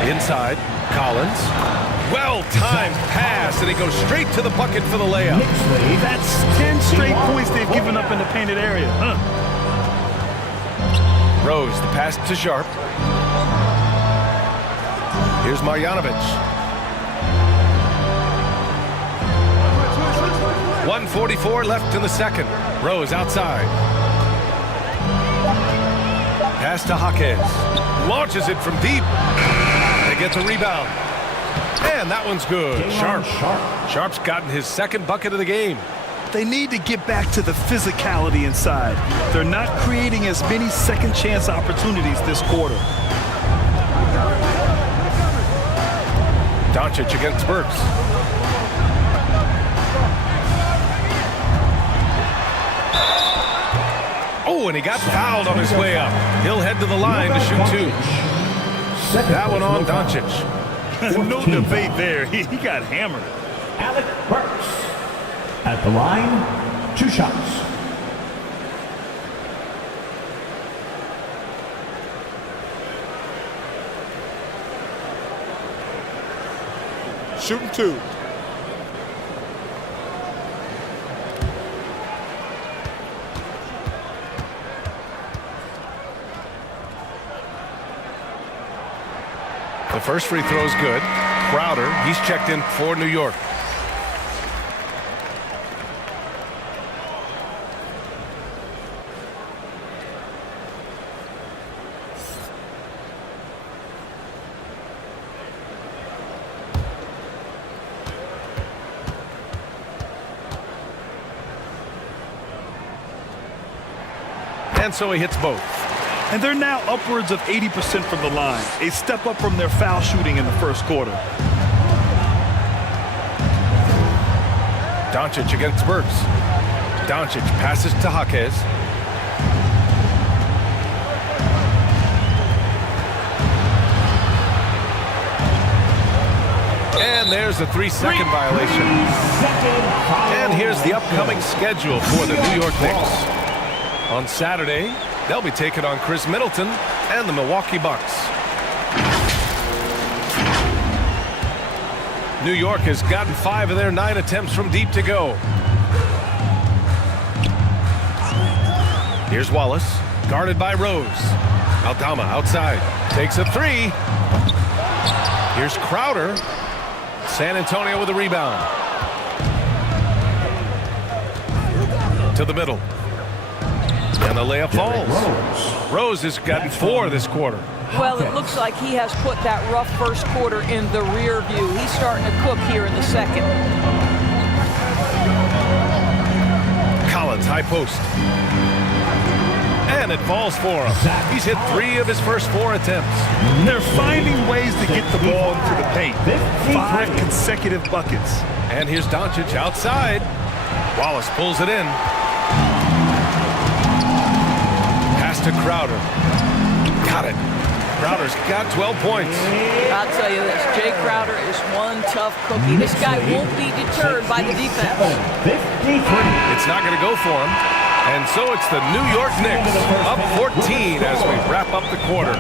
Inside, Collins. Well-timed pass, and he goes straight to the bucket for the layup. That's 10 straight points they've given up in the painted area. Rose, the pass to Sharp. Here's Marjanovic. 1:44 left in the second. Rose outside. Pass to Jaquez. Launches it from deep. They get the rebound. And that one's good. Sharp. Sharp's gotten his second bucket of the game. They need to get back to the physicality inside. They're not creating as many second chance opportunities this quarter. Doncic against Burks. Oh, and he got fouled on his way up. He'll head to the line to shoot 2. That one on Doncic. No debate there. He got hammered. Alec Burks. At the line, 2 shots. Shooting 2. The first free throw is good. Crowder, he's checked in for New York. And so he hits both. And they're now upwards of 80% from the line. A step up from their foul shooting in the first quarter. Doncic against Burks. Doncic passes to Jaquez. And there's a 3-second violation. And here's the upcoming schedule for the New York Knicks. On Saturday, they'll be taking on Chris Middleton and the Milwaukee Bucks. New York has gotten 5 of their 9 attempts from deep to go. Here's Wallace, guarded by Rose. Aldama outside, takes a 3. Here's Crowder. San Antonio with a rebound. To the middle. And the layup falls. Rose has gotten 4 this quarter. Well, it looks like he has put that rough first quarter in the rear view. He's starting to cook here in the second. Collins, high post. And it falls for him. He's hit 3 of his first 4 attempts. They're finding ways to get the ball into the paint. 5 consecutive buckets. And here's Doncic outside. Wallace pulls it in. Pass to Crowder. Got it. Crowder's got 12 points. I'll tell you this, Jay Crowder is one tough cookie. This guy won't be deterred by the defense. It's not going to go for him. And so it's the New York Knicks up 14 as we wrap up the quarter.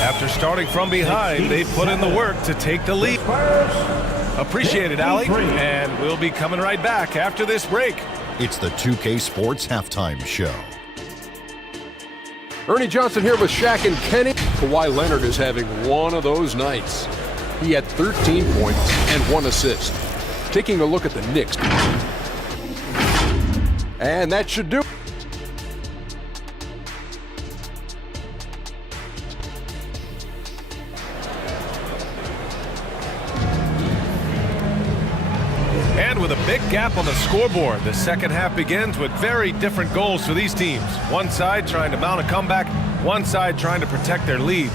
After starting from behind, they put in the work to take the lead. Appreciate it, Allie. And we'll be coming right back after this break. It's the 2K Sports Halftime Show. Ernie Johnson here with Shaq and Kenny. Kawhi Leonard is having one of those nights. He had 13 points and 1 assist. Taking a look at the Knicks. And that should do it. And with a big gap on the scoreboard, the second half begins with very different goals for these teams. One side trying to mount a comeback, one side trying to protect their lead.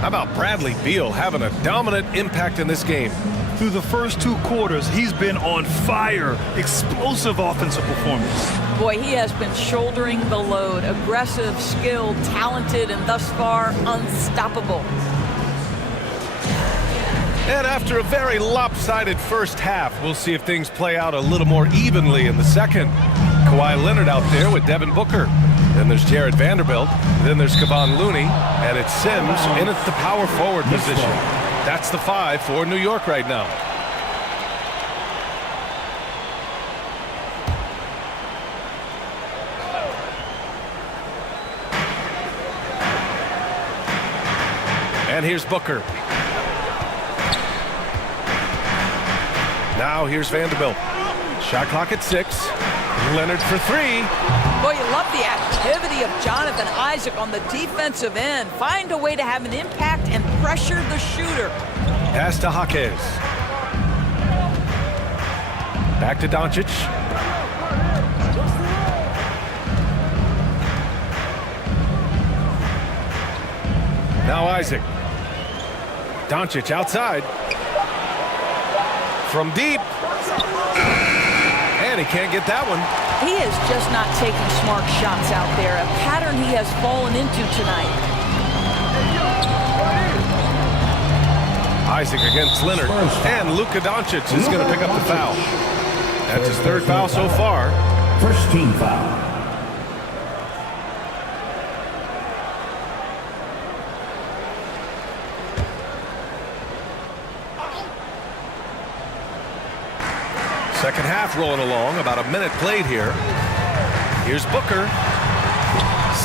How about Bradley Beal having a dominant impact in this game? Through the first 2 quarters, he's been on fire. Explosive offensive performance. Boy, he has been shouldering the load. Aggressive, skilled, talented, and thus far unstoppable. And after a very lopsided first half, we'll see if things play out a little more evenly in the second. Kawhi Leonard out there with Devin Booker. Then there's Jared Vanderbilt. Then there's Kevon Looney. And it's Sims in at the power forward position. That's the 5 for New York right now. And here's Booker. Now here's Vanderbilt. Shot clock at 6. Leonard for 3. Boy, you love the activity of Jonathan Isaac on the defensive end. Find a way to have an impact and pressure the shooter. Pass to Jaquez. Back to Doncic. Now Isaac. Doncic outside. From deep. And he can't get that one. He is just not taking smart shots out there, a pattern he has fallen into tonight. Isaac against Leonard. And Luka Doncic is going to pick up the foul. That's his 3rd foul so far. First team foul. Second half rolling along, about a minute played here. Here's Booker.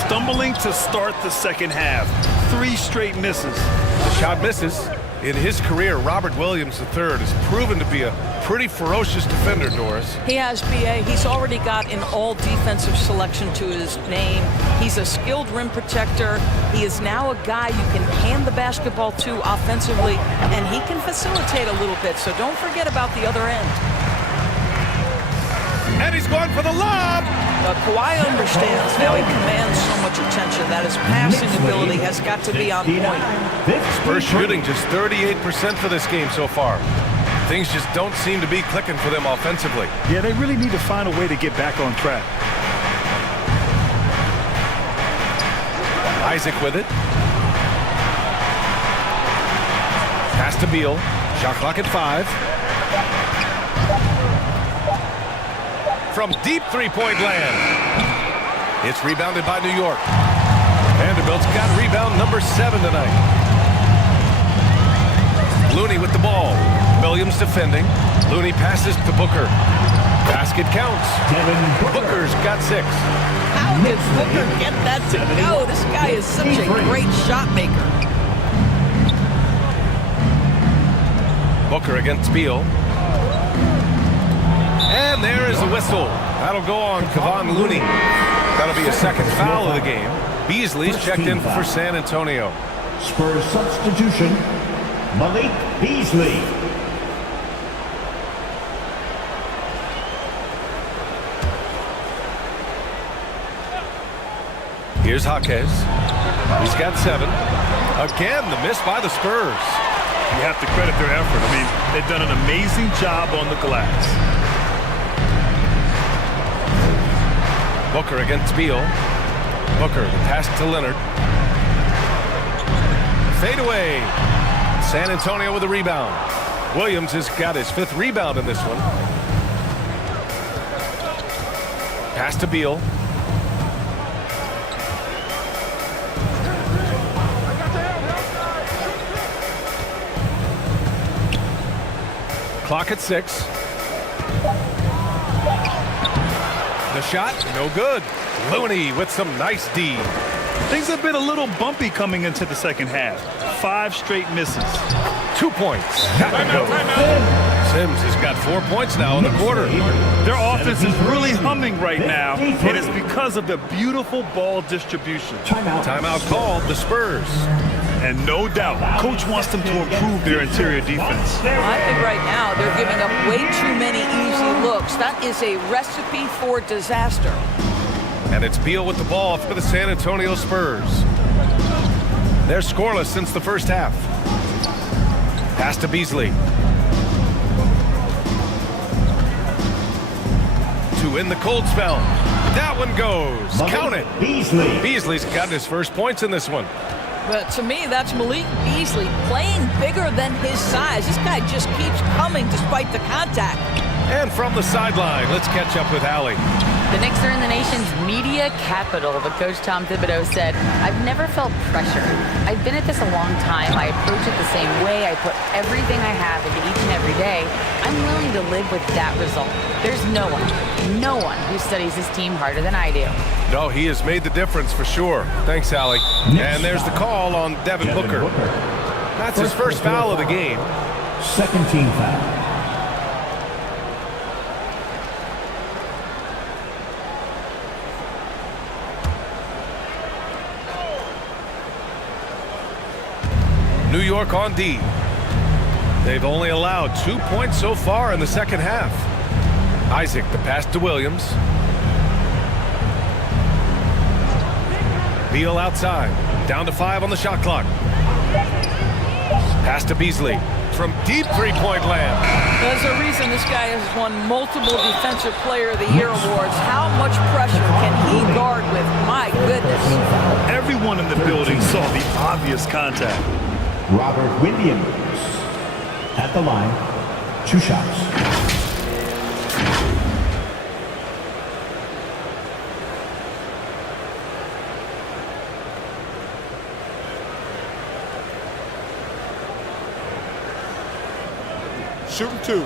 Stumbling to start the second half. 3 straight misses. The shot misses. In his career, Robert Williams III has proven to be a pretty ferocious defender, Doris. He has, B.A. He's already got an all-defensive selection to his name. He's a skilled rim protector. He is now a guy you can hand the basketball to offensively, and he can facilitate a little bit, so don't forget about the other end. And he's going for the lob. Kawhi understands now he commands so much attention that his passing ability has got to be on point. Spurs shooting just 38% for this game so far. Things just don't seem to be clicking for them offensively. Yeah, they really need to find a way to get back on track. Isaac with it. Pass to Beal. Shot clock at 5. From deep three-point land. It's rebounded by New York. Vanderbilt's got rebound number 7 tonight. Looney with the ball. Williams defending. Looney passes to Booker. Basket counts. Booker's got 6. How did Booker get that to go? This guy is such a great shot maker. Booker against Beal. And there is the whistle. That'll go on Kevon Looney. That'll be a second foul of the game. Beasley's checked in for San Antonio. Spurs substitution, Malik Beasley. Here's Jaquez. He's got 7. Again, the miss by the Spurs. You have to credit their effort. I mean, they've done an amazing job on the glass. Booker against Beal. Booker, the pass to Leonard. Fade away. San Antonio with a rebound. Williams has got his 5th rebound in this one. Pass to Beal. Clock at 6. The shot, no good. Looney with some nice D. Things have been a little bumpy coming into the second half. 5 straight misses. 2 points. Got to go. Sims has got 4 points now in the quarter. Their offense is really humming right now, and it's because of the beautiful ball distribution. Timeout called, the Spurs. And no doubt, Coach wants them to improve their interior defense. I think right now they're giving up way too many easy looks. That is a recipe for disaster. And it's Beal with the ball for the San Antonio Spurs. They're scoreless since the first half. Pass to Beasley. To end the cold spell. That one goes. Count it. Beasley's gotten his first points in this one. But to me, that's Malik Beasley playing bigger than his size. This guy just keeps coming despite the contact. And from the sideline, let's catch up with Allie. The Knicks are in the nation's media capital, but Coach Tom Thibodeau said, I've never felt pressure. I've been at this a long time. I approach it the same way. I put everything I have into each and every day. I'm willing to live with that result. There's no one who studies his team harder than I do. No, he has made the difference for sure. Thanks, Allie. And there's the call on Devin Booker. That's his first foul of the game. Second team foul. New York on D. They've only allowed 2 points so far in the second half. Isaac, the pass to Williams. Beal outside. Down to 5 on the shot clock. Pass to Beasley. From deep three-point land. There's a reason this guy has won multiple Defensive Player of the Year awards. How much pressure can he guard with? My goodness. Everyone in the building saw the obvious contact. Robert Williams at the line, 2 shots. Shooting 2.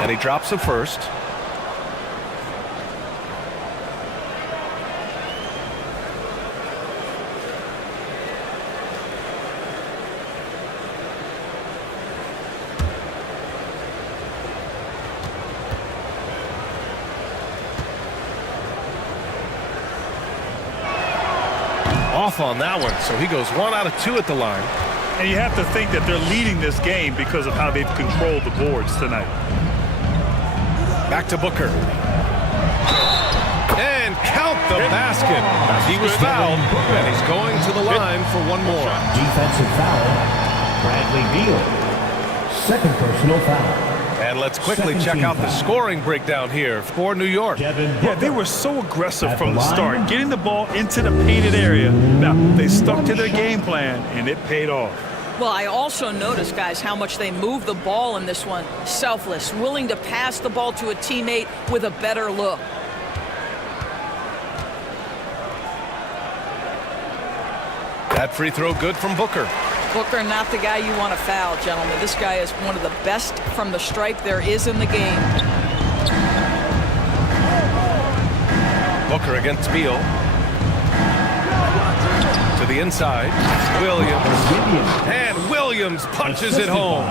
And he drops the first. Off on that one, so he goes 1 out of 2 at the line. And you have to think that they're leading this game because of how they've controlled the boards tonight. Back to Booker. And count the basket. He was fouled, and he's going to the line for one more. Defensive foul, Bradley Beal. Second personal foul. And And let's quickly check out the scoring breakdown here for New York. Yeah, they were so aggressive from the start, getting the ball into the painted area. Now, they stuck to their game plan, and it paid off. Well, I also noticed, guys, how much they moved the ball in this one. Selfless, willing to pass the ball to a teammate with a better look. That free throw good from Booker. Booker, not the guy you want to foul, gentlemen. This guy is one of the best from the stripe there is in the game. Booker against Beal. To the inside. Williams. And Williams punches it home.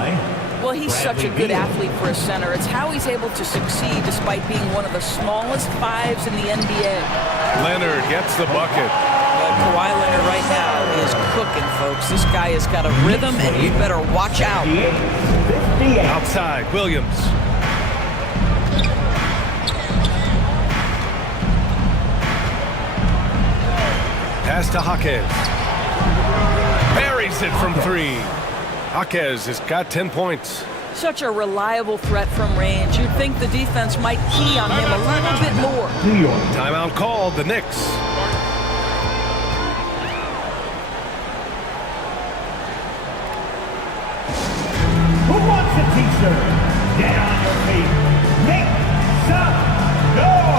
Well, he's such a good athlete for a center. It's how he's able to succeed despite being one of the smallest fives in the NBA. Leonard gets the bucket. Kawhi Leonard right now is cooking, folks. This guy has got a rhythm, and you better watch out. Outside, Williams. Pass to Jaquez. Buries it from three. Jaquez has got 10 points. Such a reliable threat from range. You'd think the defense might key on him a little bit more. Timeout called, the Knicks. Who wants a t-shirt? Get on your feet. Make some noise.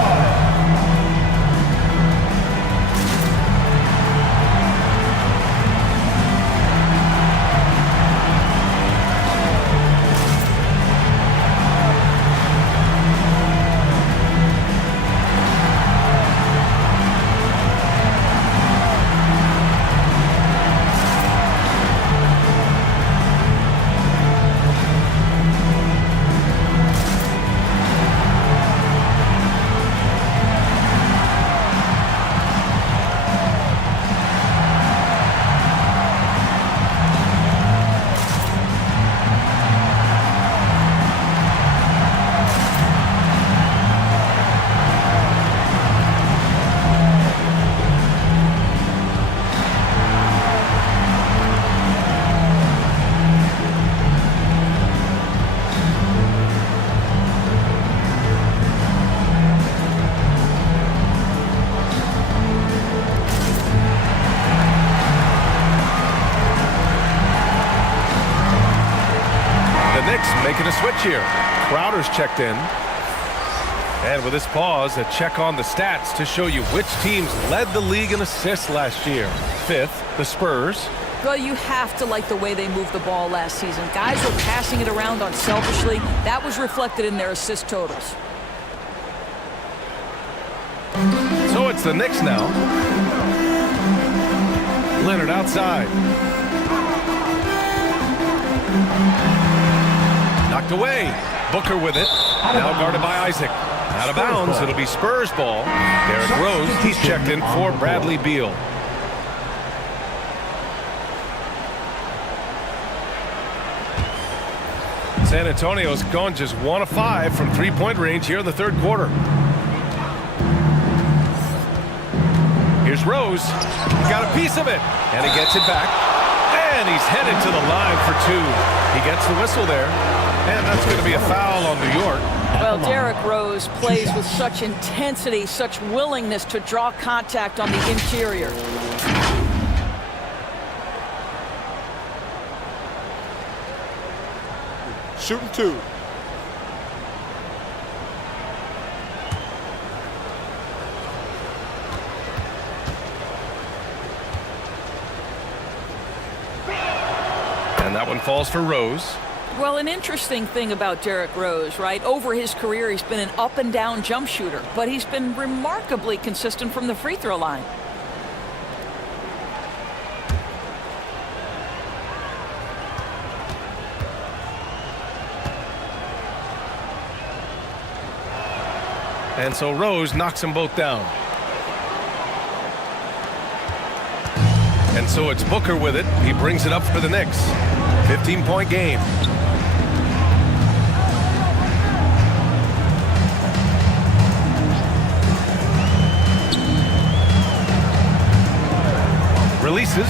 Making a switch here. Crowder's checked in. And with this pause, a check on the stats to show you which teams led the league in assists last year. Fifth, the Spurs. Well, you have to like the way they moved the ball last season. Guys were passing it around unselfishly. That was reflected in their assist totals. So it's the Knicks now. Leonard outside. Knocked away. Booker with it. Now guarded by Isaac. Out of bounds. It'll be Spurs ball. Derrick Rose, he's checked in for Bradley Beal. San Antonio's gone just 1 of 5 from three-point range here in the third quarter. Here's Rose. Got a piece of it. And he gets it back. And he's headed to the line for two. He gets the whistle there. And that's going to be a foul on New York. Well, Derrick Rose plays with such intensity, such willingness to draw contact on the interior. Shooting two. And that one falls for Rose. Well, an interesting thing about Derrick Rose, right? Over his career, he's been an up-and-down jump shooter, but he's been remarkably consistent from the free throw line. And so Rose knocks them both down. And so it's Booker with it. He brings it up for the Knicks. 15-point game. Releases.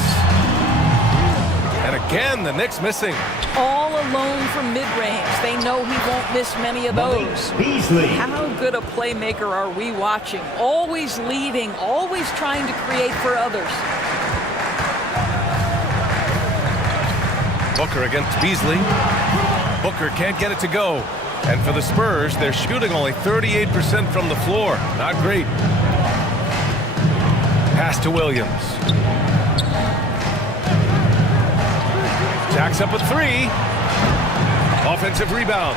And again, the Knicks missing. All alone from mid-range. They know he won't miss many of those. How good a playmaker are we watching? Always leading, always trying to create for others. Booker against Beasley. Booker can't get it to go. And for the Spurs, they're shooting only 38% from the floor. Not great. Pass to Williams. Jacks up a three. Offensive rebound.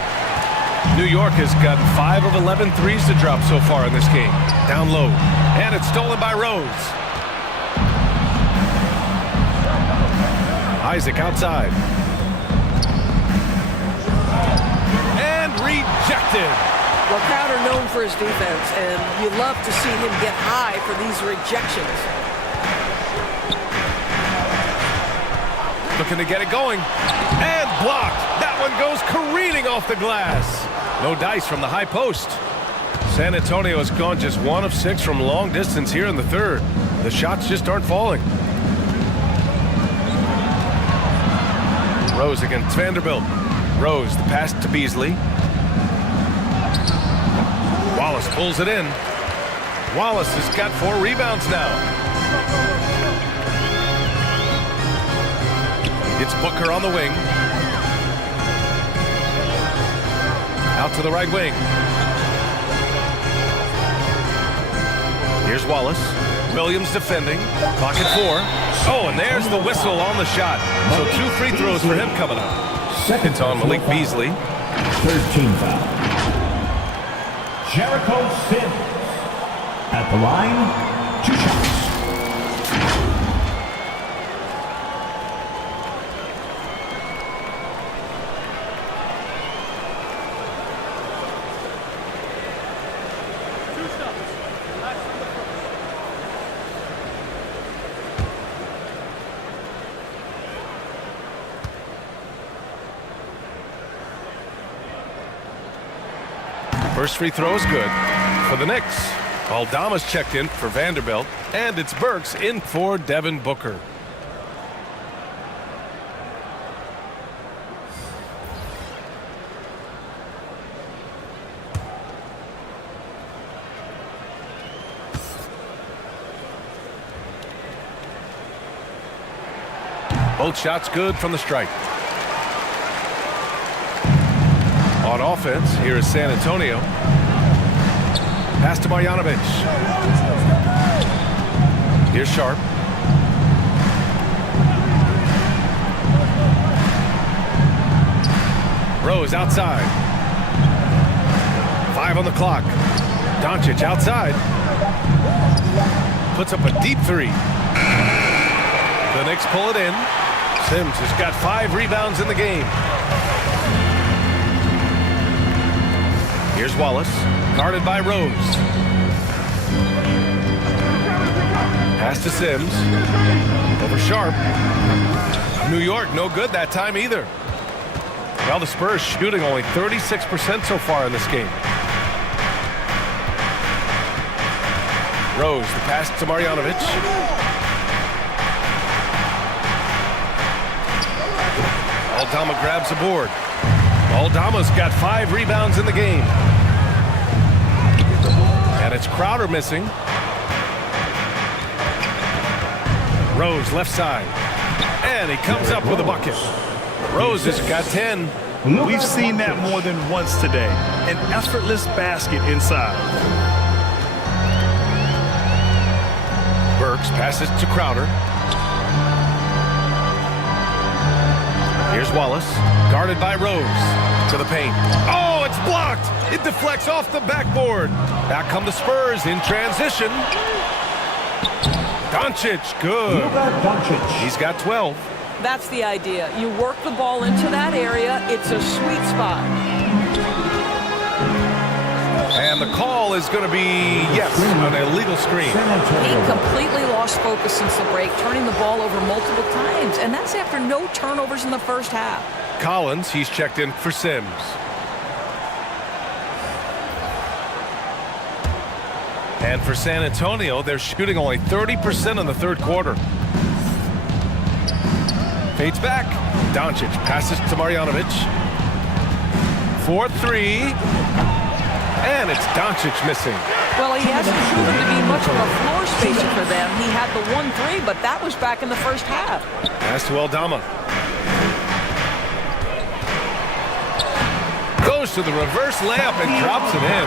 New York has gotten 5 of 11 threes to drop so far in this game. Down low. And it's stolen by Rose. Isaac outside. And rejected. Well, Crowder known for his defense, and you love to see him get high for these rejections. Looking to get it going. And blocked. That one goes careening off the glass. No dice from the high post. San Antonio has gone just 1 of 6 from long distance here in the third. The shots just aren't falling. Rose against Vanderbilt. Rose, the pass to Beasley. Wallace pulls it in. Wallace has got 4 rebounds now. It's Booker on the wing. Out to the right wing. Here's Wallace. Williams defending. Clock at 4. Oh, and there's the whistle on the shot. So 2 free throws for him coming up. It's on Malik Beasley. 13 foul. Jericho Sims. At the line, 2 shots. First free throw is good for the Knicks. Aldama's checked in for Vanderbilt, and it's Burks in for Devin Booker. Both shots good from the stripe. On offense, here is San Antonio. Pass to Marjanovic. Here's Sharp. Rose outside. 5 on the clock. Doncic outside. Puts up a deep 3. The Knicks pull it in. Sims has got 5 rebounds in the game. Here's Wallace, guarded by Rose. Pass to Sims. Over Sharp. New York, no good that time either. Well, the Spurs shooting only 36% so far in this game. Rose, the pass to Marjanovic. Aldama grabs the board. Aldama's got 5 rebounds in the game. And it's Crowder missing. Rose left side. And he comes up with a bucket. Rose has got 10. We've seen that more than once today. An effortless basket inside. Burks passes to Crowder. Here's Wallace, guarded by Rose. To the paint. Oh, it's blocked! It deflects off the backboard. Back come the Spurs in transition. Doncic, good. He's got 12. That's the idea. You work the ball into that area. It's a sweet spot. And the call is going to be, yes, an illegal screen. He completely lost focus since the break, turning the ball over multiple times. And that's after no turnovers in the first half. Collins, he's checked in for Sims. And for San Antonio, they're shooting only 30% in the third quarter. Fades back. Doncic passes to Marjanovic. 4-3. And it's Doncic missing. Well, he hasn't proven to be much of a floor spacer for them. He had the 1-3, but that was back in the first half. Pass to Aldama. Goes to the reverse layup and drops it in.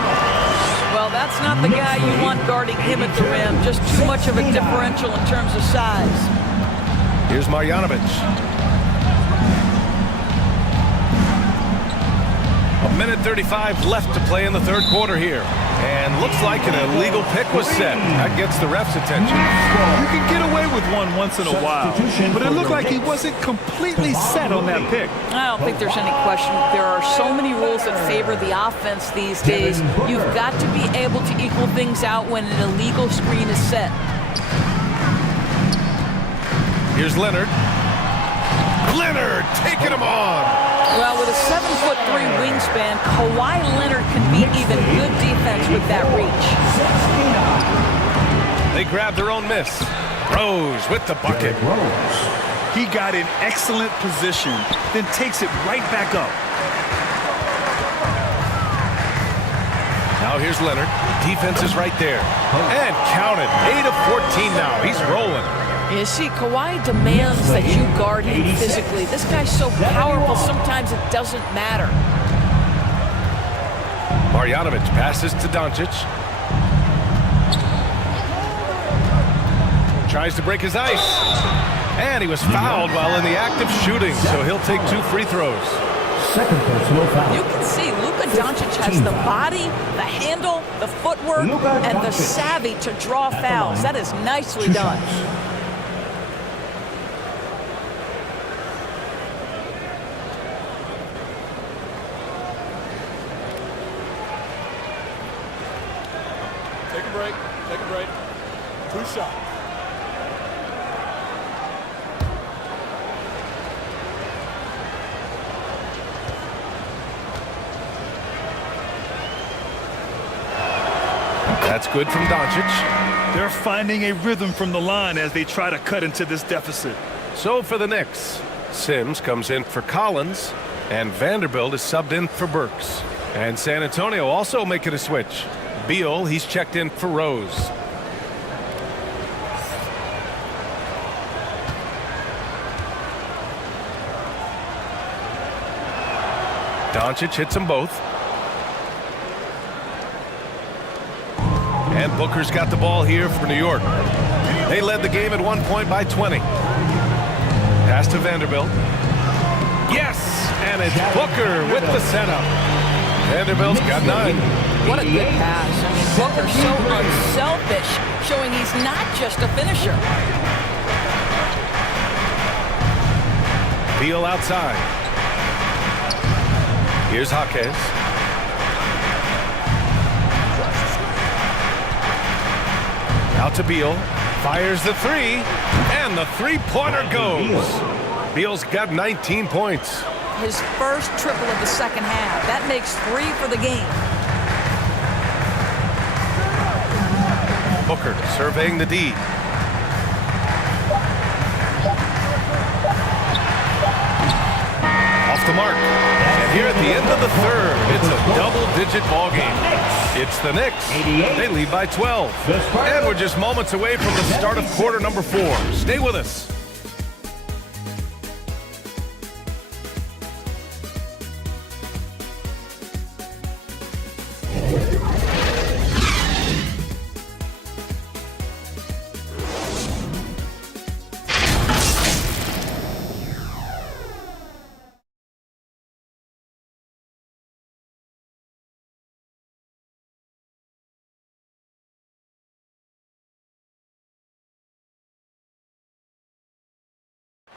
Well, that's not the guy you want guarding him at the rim. Just too much of a differential in terms of size. Here's Marjanovic. A minute 35 left to play in the third quarter here. And looks like an illegal pick was set. That gets the ref's attention. You can get away with one once in a while, but it looked like he wasn't completely set on that pick. I don't think there's any question. There are so many rules that favor the offense these days. You've got to be able to equal things out when an illegal screen is set. Here's Leonard. Leonard taking him on. Well, with a 7'3" wingspan, Kawhi Leonard can beat even good defense with that reach. They grab their own miss. Rose with the bucket. He got in excellent position, then takes it right back up. Now here's Leonard. Defense is right there. And count it. 8 of 14 now. He's rolling. You see, Kawhi demands that you guard him physically. This guy's so powerful, sometimes it doesn't matter. Marjanovic passes to Doncic. Tries to break his ice. And he was fouled while in the act of shooting, so he'll take 2 free throws. Second personal foul. You can see Luka Doncic has the body, the handle, the footwork, and the savvy to draw fouls. That is nicely done. Take a break. Take a break. 2 shots. That's good from Doncic. They're finding a rhythm from the line as they try to cut into this deficit. So for the Knicks, Sims comes in for Collins, and Vanderbilt is subbed in for Burks. And San Antonio also making a switch. Beal, he's checked in for Rose. Doncic hits them both. And Booker's got the ball here for New York. They led the game at one point by 20. Pass to Vanderbilt. Yes! And it's Booker with the setup. Vanderbilt's got 9. What a good pass. I mean, Booker's so unselfish, showing he's not just a finisher. Beal outside. Here's Jaquez. Out to Beal. Fires the 3. And the three-pointer goes. Beal's got 19 points. His first triple of the second half. That makes 3 for the game. Booker surveying the D. Off the mark. And here at the end of the third, it's a double-digit ball game. It's the Knicks. They lead by 12. And we're just moments away from the start of quarter number 4. Stay with us.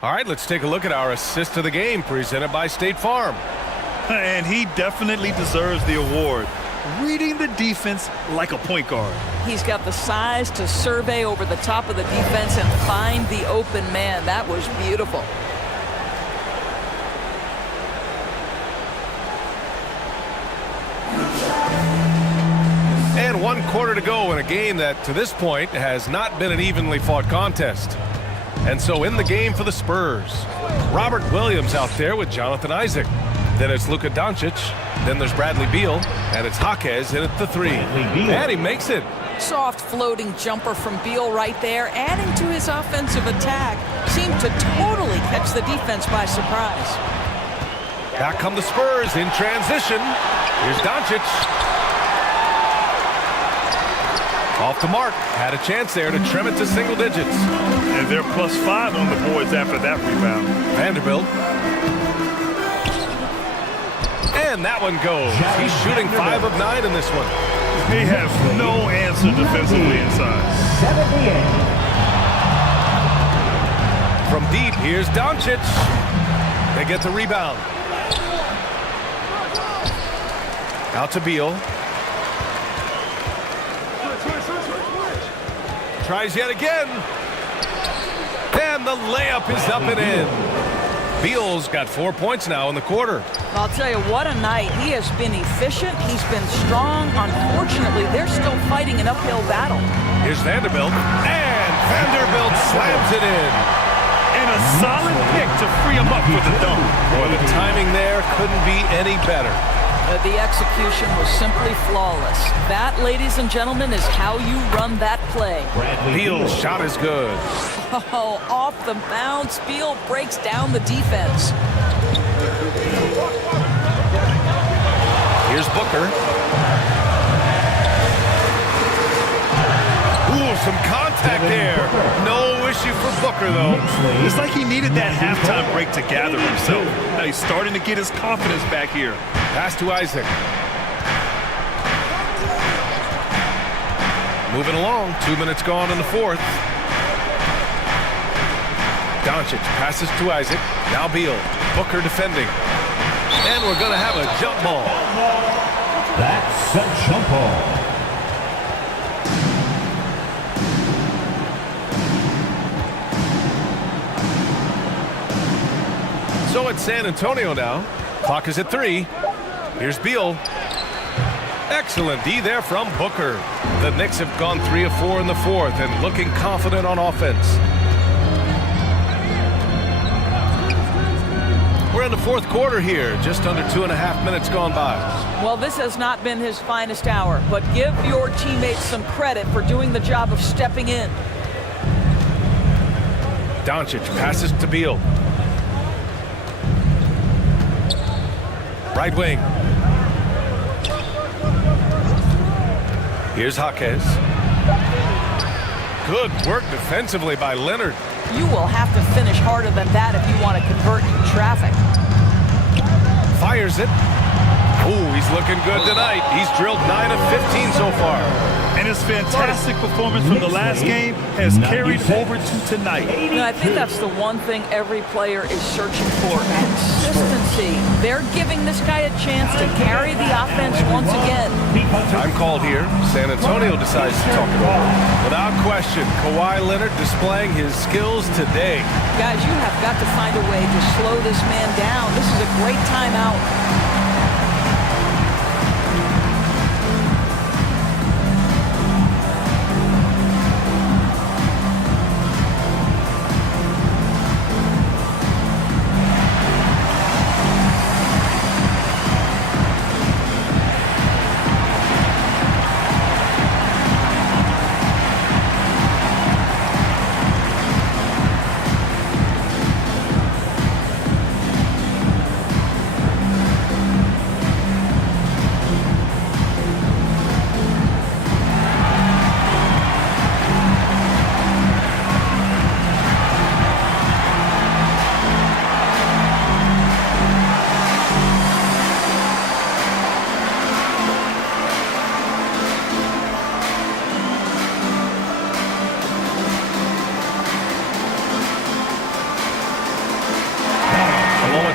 All right, let's take a look at our assist of the game presented by State Farm. And he definitely deserves the award. Reading the defense like a point guard. He's got the size to survey over the top of the defense and find the open man. That was beautiful. And 1 quarter to go in a game that, to this point, has not been an evenly fought contest. And so in the game for the Spurs, Robert Williams out there with Jonathan Isaac. Then it's Luka Doncic. Then there's Bradley Beal. And it's Jaquez in at the 3. And he makes it. Soft floating jumper from Beal right there, adding to his offensive attack. Seemed to totally catch the defense by surprise. Back come the Spurs in transition. Here's Doncic. Off the mark. Had a chance there to trim it to single digits. And they're +5 on the boards after that rebound. Vanderbilt. And that one goes. He's shooting 5 of 9 in this one. He has no answer defensively inside. 78. From deep, here's Doncic. They get the rebound. Out to Beal. Tries yet again. And the layup is up and in. Beal's got 4 points now in the quarter. I'll tell you, what a night. He has been efficient. He's been strong. Unfortunately, they're still fighting an uphill battle. Here's Vanderbilt. And Vanderbilt slams it in. And a solid pick to free him up for the dunk. Boy, the timing there couldn't be any better. The execution was simply flawless. That, ladies and gentlemen, is how you run that play. Beal's shot is good. Oh, off the bounce, Beal breaks down the defense. Here's Booker. Ooh, some contact there. No issue for Booker, though. It's like he needed that halftime break to gather himself. Now he's starting to get his confidence back here. Pass to Isaac. Moving along. 2 minutes gone in the fourth. Doncic passes to Isaac. Now Beal. Booker defending. And we're going to have a jump ball. That's a jump ball. So it's San Antonio now. Clock is at 3. Here's Beal. Excellent D there from Booker. The Knicks have gone 3 of 4 in the fourth and looking confident on offense. We're in the fourth quarter here, just under 2.5 minutes gone by. Well, this has not been his finest hour, but give your teammates some credit for doing the job of stepping in. Doncic passes to Beal. Right wing. Here's Jaquez. Good work defensively by Leonard. You will have to finish harder than that if you want to convert in traffic. Fires it. Ooh, he's looking good tonight. He's drilled 9 of 15 so far. And his fantastic performance from the last game has carried over to tonight. I think that's the one thing every player is searching for, consistency. They're giving this guy a chance to carry the offense once again. Time called here. San Antonio decides to talk it over. Without question, Kawhi Leonard displaying his skills today. Guys, you have got to find a way to slow this man down. This is a great timeout.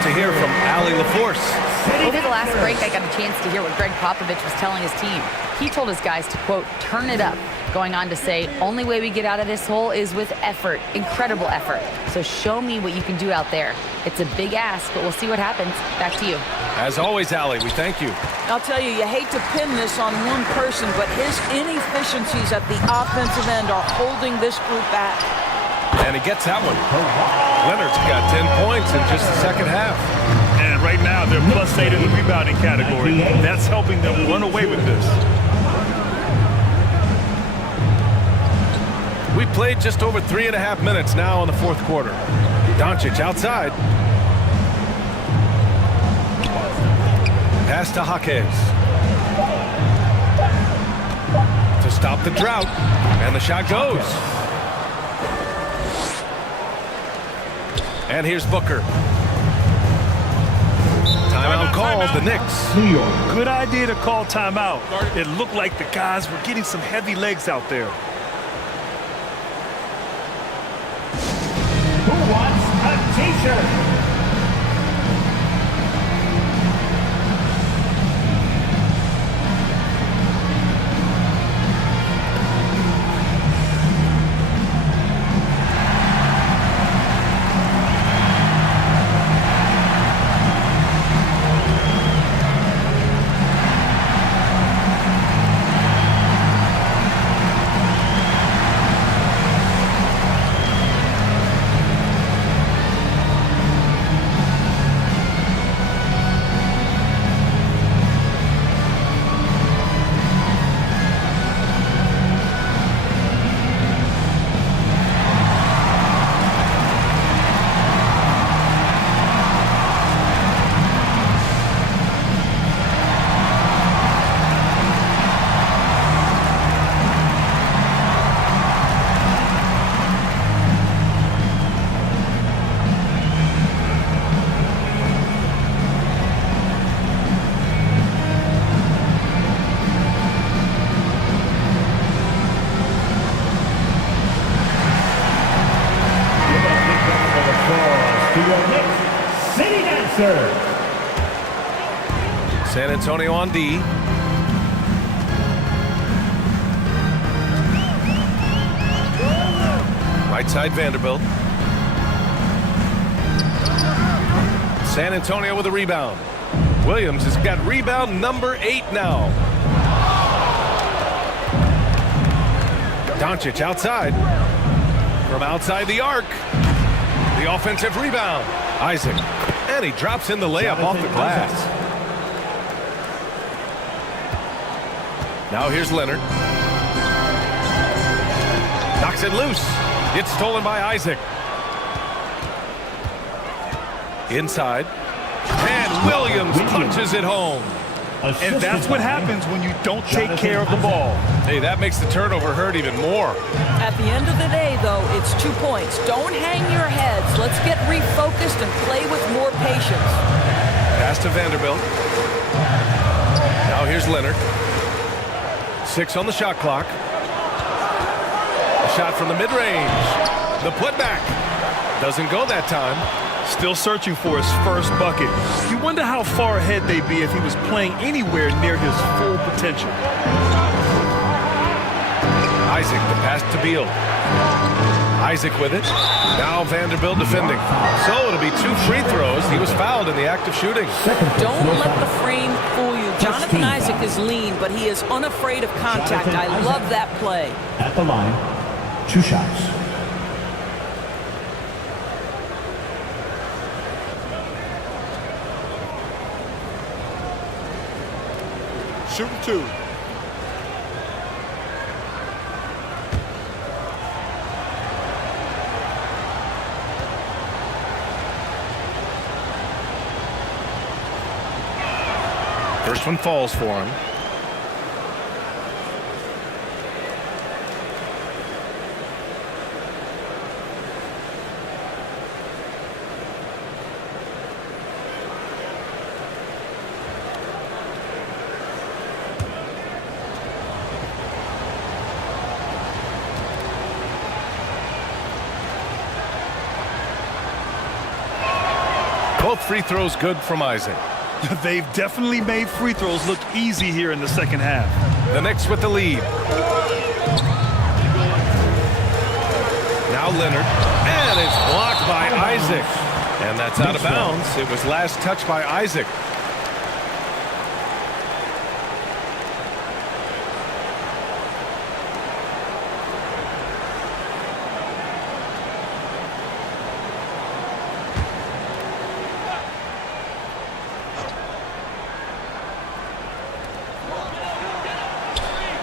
To hear from Allie LaForce. Over the last break, I got a chance to hear what Greg Popovich was telling his team. He told his guys to, quote, turn it up, going on to say, only way we get out of this hole is with effort, incredible effort. So show me what you can do out there. It's a big ask, but we'll see what happens. Back to you. As always, Allie, we thank you. I'll tell you hate to pin this on one person, but his inefficiencies at the offensive end are holding this group back. And he gets that one. Leonard's got 10 points in just the second half. And right now, they're +8 in the rebounding category. That's helping them run away with this. We played just over 3.5 minutes now in the fourth quarter. Doncic outside. Pass to Jaquez. To stop the drought. And the shot goes. And here's Booker. Timeout called, the Knicks. New York. Good idea to call timeout. It looked like the guys were getting some heavy legs out there. Who wants a t-shirt? San Antonio on D. Right side Vanderbilt. San Antonio with a rebound. Williams has got rebound number 8 now. Doncic outside. From outside the arc. The offensive rebound. Isaac. And he drops in the layup off the glass. Now here's Leonard. Knocks it loose. It's stolen by Isaac. Inside. And Williams punches it home. And that's what happens when you don't take care of the ball. Hey, that makes the turnover hurt even more. At the end of the day, though, it's 2 points. Don't hang your heads. Let's get refocused and play with more patience. Pass to Vanderbilt. Now here's Leonard. 6 on the shot clock. A shot from the mid-range. The putback. Doesn't go that time. Still searching for his first bucket. You wonder how far ahead they'd be if he was playing anywhere near his full potential. Isaac, the pass to Beal. Isaac with it. Now Vanderbilt defending. So it'll be 2 free throws. He was fouled in the act of shooting. Don't let the frame fool you. Jonathan Isaac is lean, but he is unafraid of contact. I love that play. At the line, 2 shots. Shooting 2. First one falls for him. Both free throws good from Isaac. They've definitely made free throws look easy here in the second half. The Knicks with the lead. Now Leonard. And it's blocked by Isaac. And that's out of bounds. It was last touched by Isaac.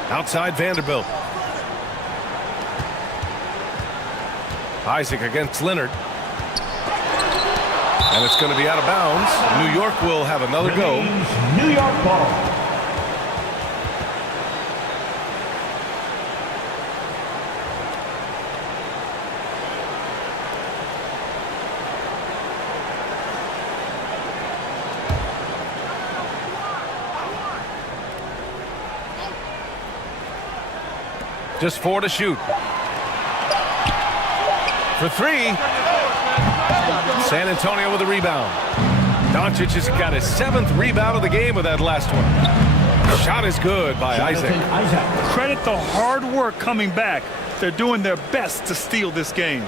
Outside Vanderbilt. Isaac against Leonard. And it's going to be out of bounds. New York will have another go. New York ball. Just 4 to shoot. For 3. San Antonio with a rebound. Doncic has got his 7th rebound of the game with that last one. Shot is good by Isaac. Credit the hard work coming back. They're doing their best to steal this game.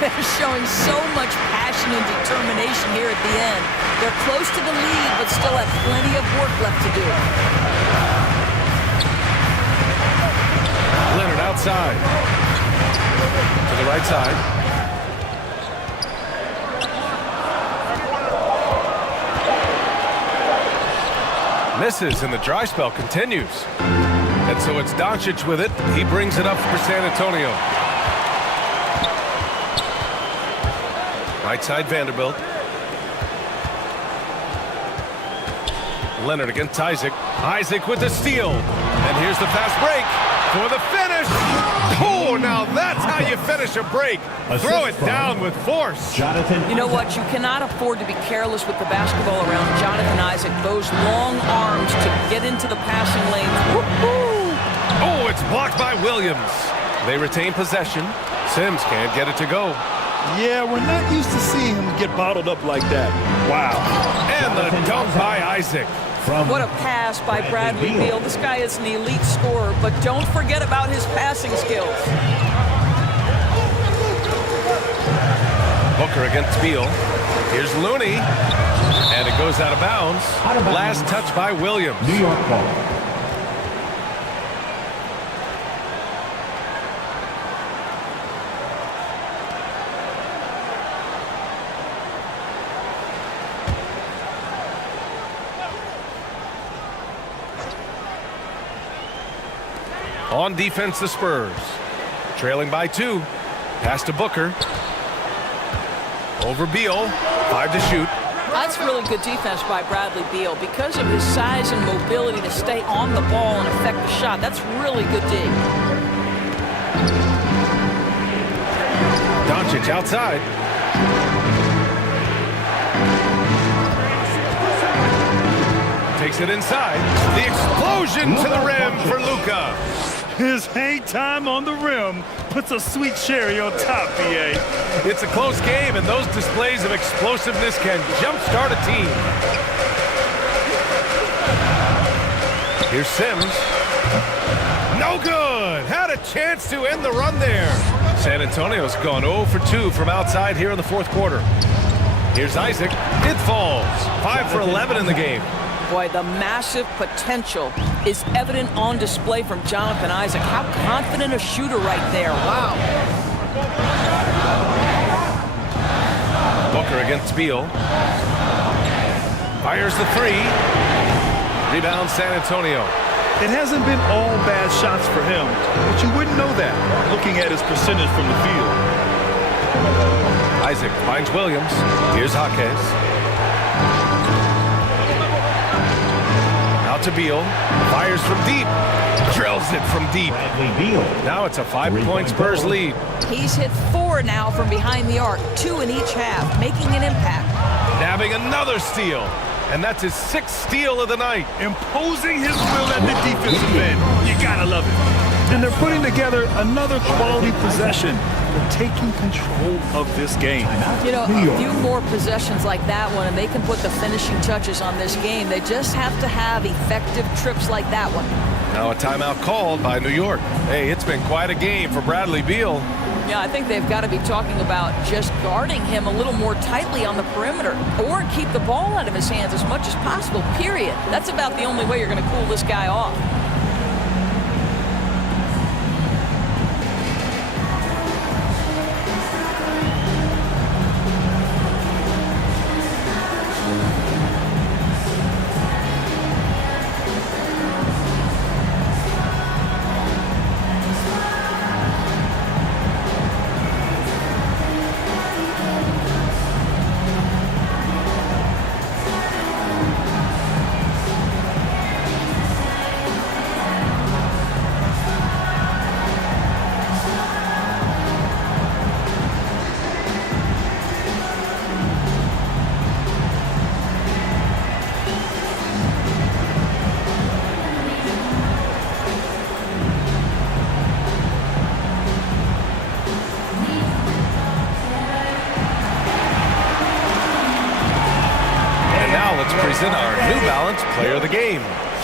They're showing so much passion and determination here at the end. They're close to the lead, but still have plenty of work left to do. Leonard outside. To the right side. Misses, and the dry spell continues. And so it's Doncic with it. He brings it up for San Antonio. Right side Vanderbilt. Leonard against Isaac. Isaac with the steal. And here's the fast break for the finish. Oh, now that's how you finish a break. Throw it down with force. You know what? You cannot afford to be careless with the basketball around Jonathan Isaac. Those long arms to get into the passing lanes. Woo-hoo! Oh, it's blocked by Williams. They retain possession. Sims can't get it to go. Yeah, we're not used to seeing him get bottled up like that. Wow. And the dunk by Isaac. What a pass by Bradley Beal. This guy is an elite scorer, but don't forget about his passing skills. Booker against Beal. Here's Looney. And it goes out of bounds. Last touch by Williams. New York ball. On defense, the Spurs. Trailing by 2. Pass to Booker. Over Beal. 5 to shoot. That's really good defense by Bradley Beal. Because of his size and mobility to stay on the ball and affect the shot, that's really good D. Doncic outside. Takes it inside. The explosion to the rim for Luka. His hang time on the rim puts a sweet cherry on top, BA. It's a close game, and those displays of explosiveness can jumpstart a team. Here's Sims. No good. Had a chance to end the run there. San Antonio's gone 0 for 2 from outside here in the 4th quarter. Here's Isaac. It falls. 5 for 11 in the game. Boy, the massive potential is evident on display from Jonathan Isaac. How confident a shooter right there. Wow. Booker against Beal. Fires the 3. Rebound San Antonio. It hasn't been all bad shots for him, but you wouldn't know that looking at his percentage from the field. Isaac finds Williams. Here's Jaquez. To Beal, fires from deep, drills it from deep. Now it's a 5-point Spurs lead. He's hit 4 now from behind the arc, 2 in each half, making an impact. Nabbing another steal, and that's his 6th steal of the night. Imposing his will at the defensive end. You gotta love it. And they're putting together another quality possession. They're taking control of this game. You know, a few more possessions like that one, and they can put the finishing touches on this game. They just have to have effective trips like that one. Now a timeout called by New York. Hey, it's been quite a game for Bradley Beal. Yeah, I think they've got to be talking about just guarding him a little more tightly on the perimeter or keep the ball out of his hands as much as possible, period. That's about the only way you're going to cool this guy off.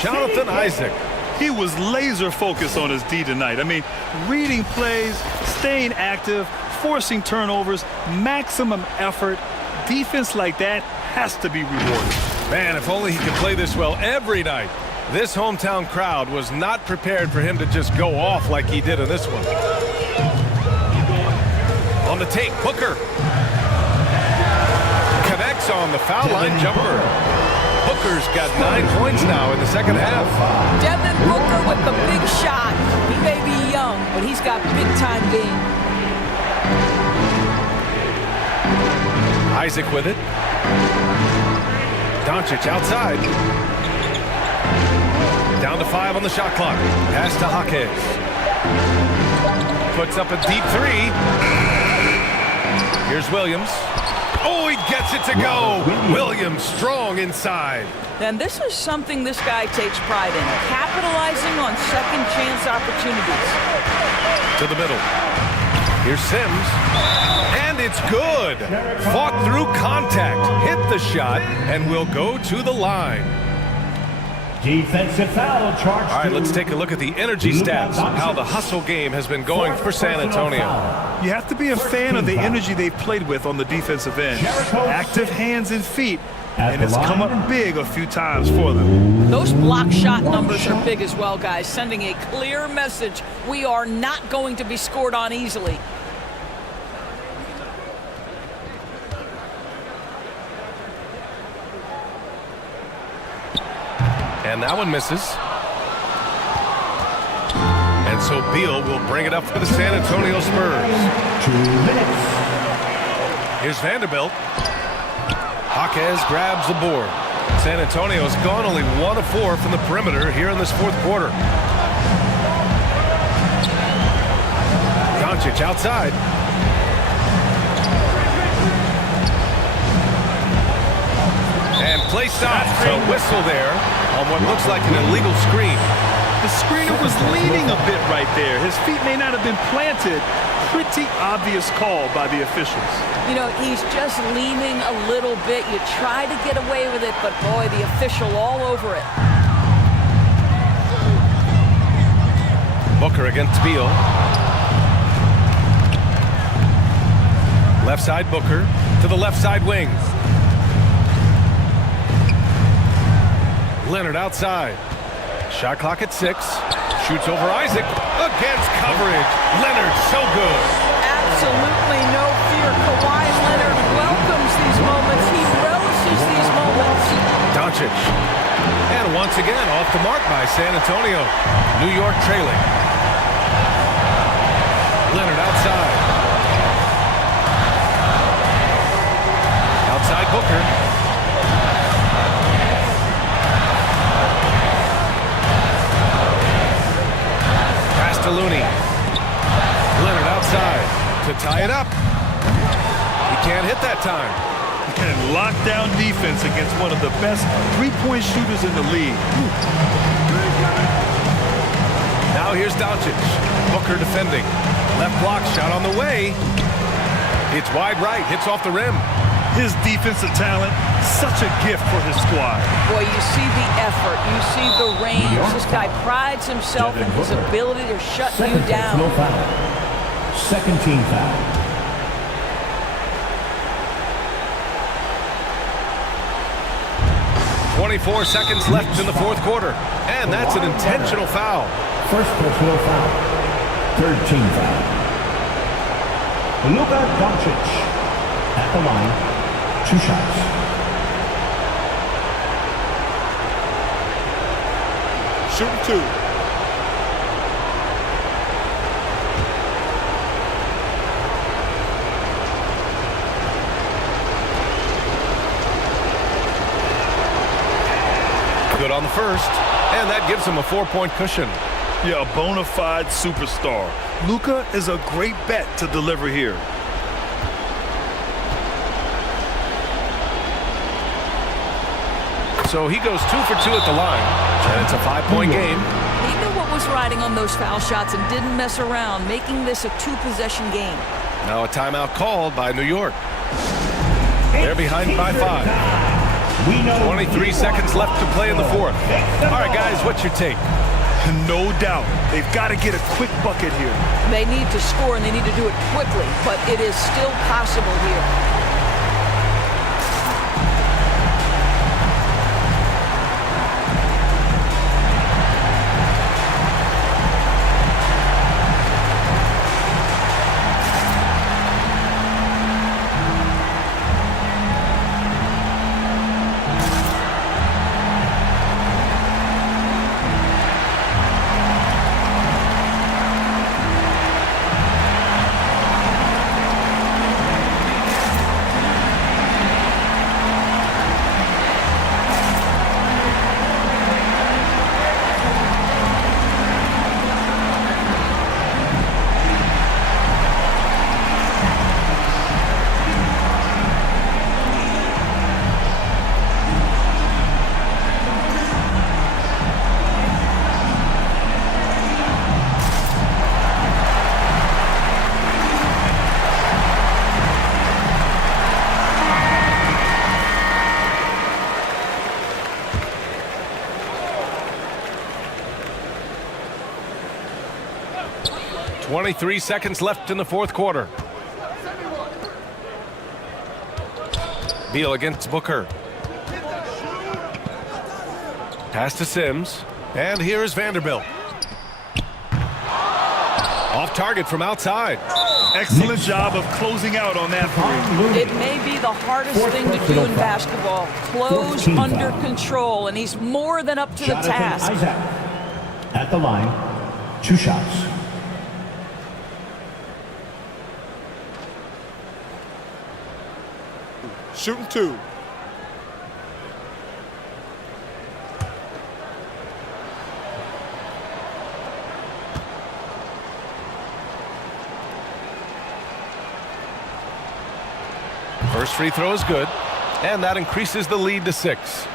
Jonathan Isaac. He was laser focused on his D tonight. I mean, reading plays, staying active, forcing turnovers, maximum effort. Defense like that has to be rewarded. Man, if only he could play this well every night. This hometown crowd was not prepared for him to just go off like he did in this one. On the take, Booker. Connects on the foul line jumper. Booker's got 9 points now in the second half. Devin Booker with the big shot. He may be young, but he's got big-time game. Isaac with it. Doncic outside. Down to 5 on the shot clock. Pass to Jaquez. Puts up a deep 3. Here's Williams. Oh, he gets it to go. Williams strong inside. And this is something this guy takes pride in, capitalizing on second chance opportunities. To the middle. Here's Sims. And it's good. Fought through contact. Hit the shot and will go to the line. Defensive foul charge. All right, let's take a look at the energy stats, how the hustle game has been going for San Antonio. You have to be a fan of the energy they've played with on the defensive end. Active hands and feet, and it's come up big a few times for them. Those block shot numbers are big as well, guys, sending a clear message. We are not going to be scored on easily. And that one misses. And so Beal will bring it up for the San Antonio Spurs. 2 minutes. Here's Vanderbilt. Jaquez grabs the board. San Antonio's gone only 1 of 4 from the perimeter here in this fourth quarter. Doncic outside. And play stops. A whistle there on what looks like an illegal screen. The screener was leaning a bit right there. His feet may not have been planted. Pretty obvious call by the officials. You know, he's just leaning a little bit. You try to get away with it, but boy, the official all over it. Booker against Beal. Left side Booker to the left side wing. Leonard outside. Shot clock at 6. Shoots over Isaac. Against coverage. Leonard so good. Absolutely no fear. Kawhi Leonard welcomes these moments. He relishes these moments. Doncic. And once again off the mark by San Antonio. New York trailing. Leonard outside. Outside Booker. Looney. Leonard outside to tie it up. He can't hit that time. And lockdown defense against one of the best three-point shooters in the league. Now here's Doncic. Booker defending. Left block shot on the way. It's wide right. Hits off the rim. His defensive talent, such a gift for his squad. Boy, you see the effort. You see the range. This guy prides himself in his ability to shut you down. Second team foul. 24 seconds left in the fourth quarter. And that's an intentional foul. First personal foul. Third team foul. Luka Doncic at the line. 2 shots. Shooting 2. Good on the first. And that gives him a 4-point cushion. Yeah, a bona fide superstar. Luka is a great bet to deliver here. So he goes 2 for 2 at the line, and it's a 5-point game. He knew what was riding on those foul shots and didn't mess around, making this a 2-possession game. Now a timeout called by New York. They're behind by 5. 23 seconds left to play in the fourth. All right, guys, what's your take? No doubt. They've got to get a quick bucket here. They need to score, and they need to do it quickly, but it is still possible here. Three seconds left in the fourth quarter. Beal against Booker. Pass to Sims. And here is Vanderbilt. Off target from outside. Excellent job of closing out on that three. It may be the hardest thing to do in basketball. Close under control, and he's more than up to the task. At the line, 2 shots. Shooting 2. First free throw is good, and that increases the lead to 6.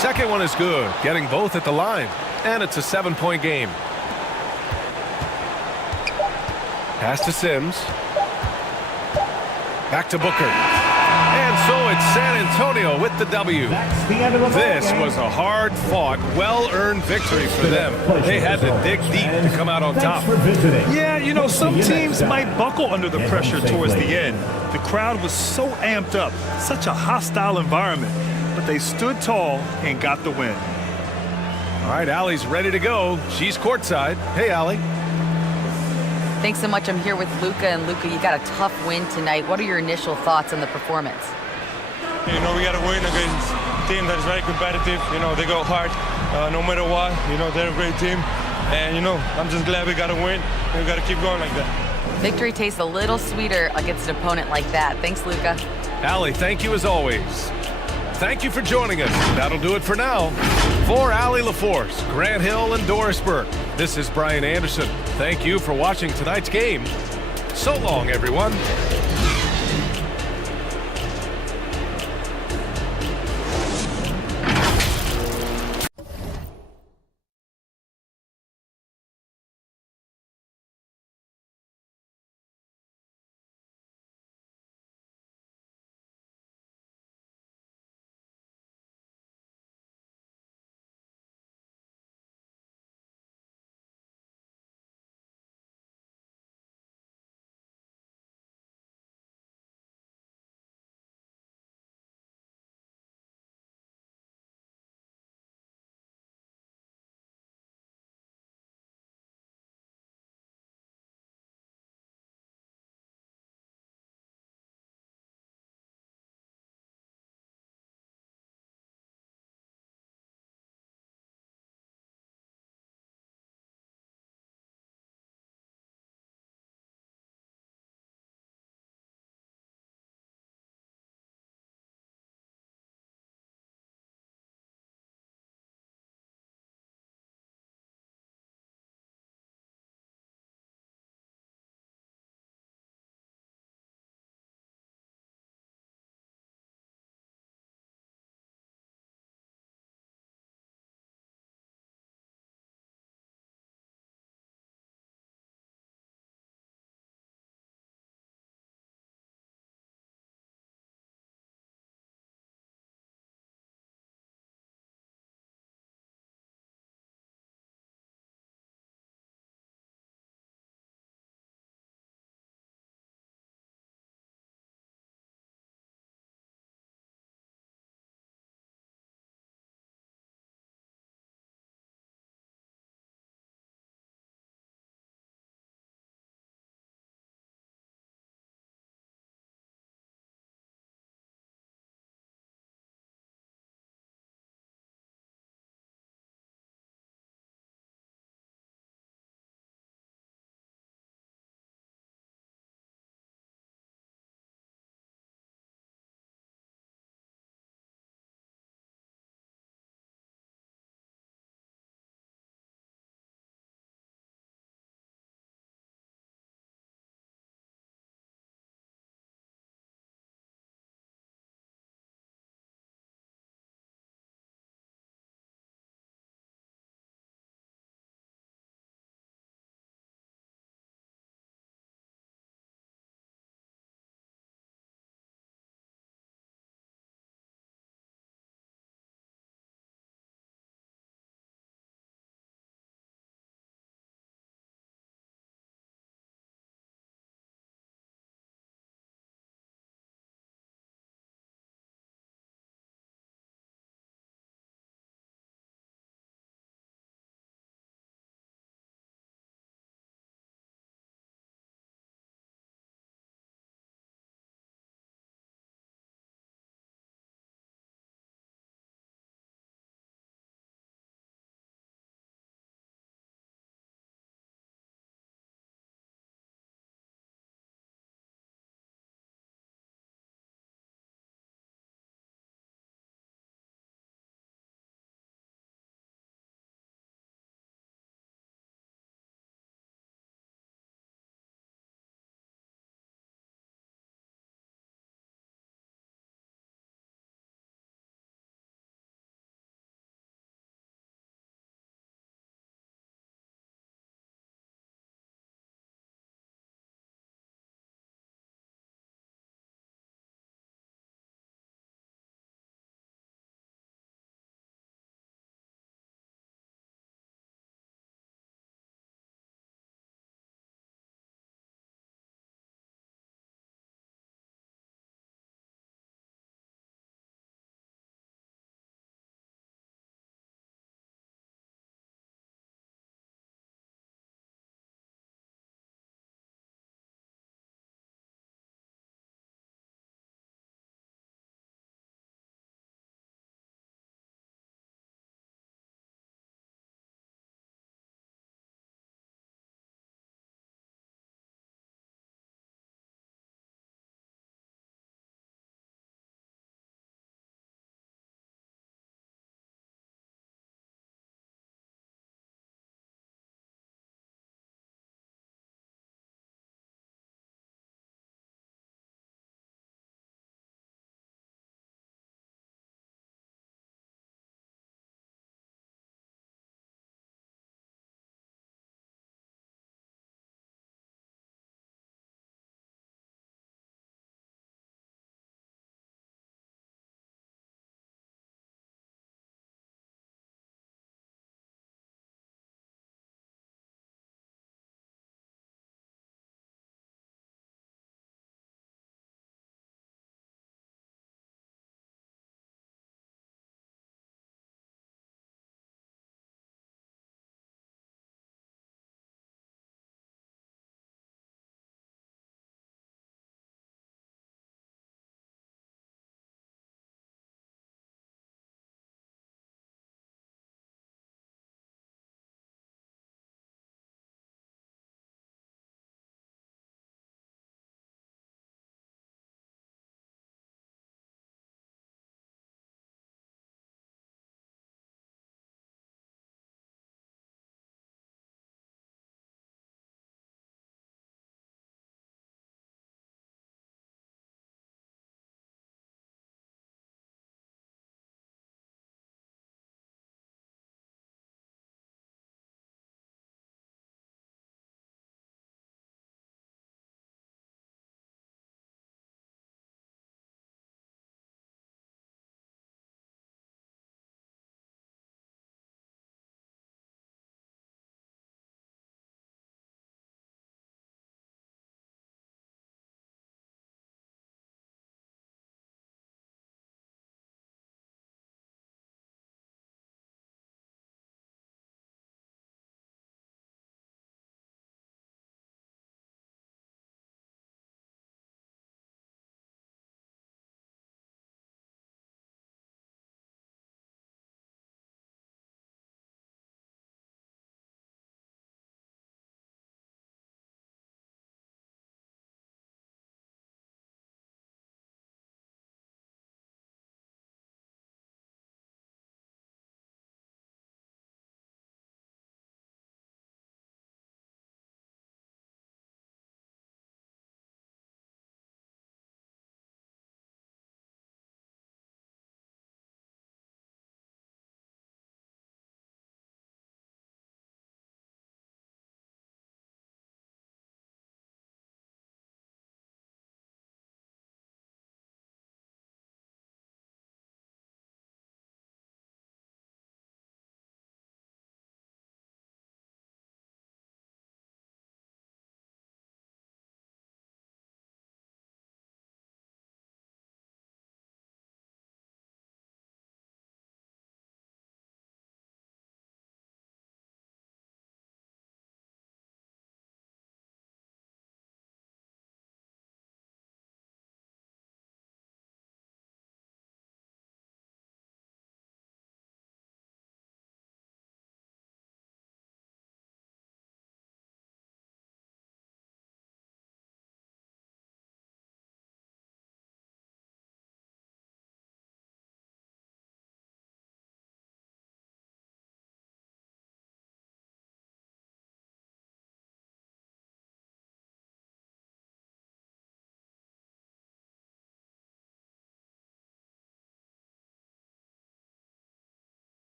Second one is good, getting both at the line, and it's a 7-point game. Pass to Sims. Back to Booker. And so it's San Antonio with the W. This was a hard-fought, well-earned victory for them. They had to dig deep to come out on top. Yeah, you know, some teams might buckle under the pressure towards the end. The crowd was so amped up, such a hostile environment. But they stood tall and got the win. All right, Allie's ready to go. She's courtside. Hey, Allie. Thanks so much. I'm here with Luka. And Luka, you got a tough win tonight. What are your initial thoughts on the performance? You know, we got to win against a team that is very competitive. You know, they go hard no matter what. You know, they're a great team. And, you know, I'm just glad we got to win. We got to keep going like that. Victory tastes a little sweeter against an opponent like that. Thanks, Luka. Allie, thank you as always. Thank you for joining us. That'll do it for now. For Allie LaForce, Grant Hill, and Doris Burke, this is Brian Anderson. Thank you for watching tonight's game. So long, everyone.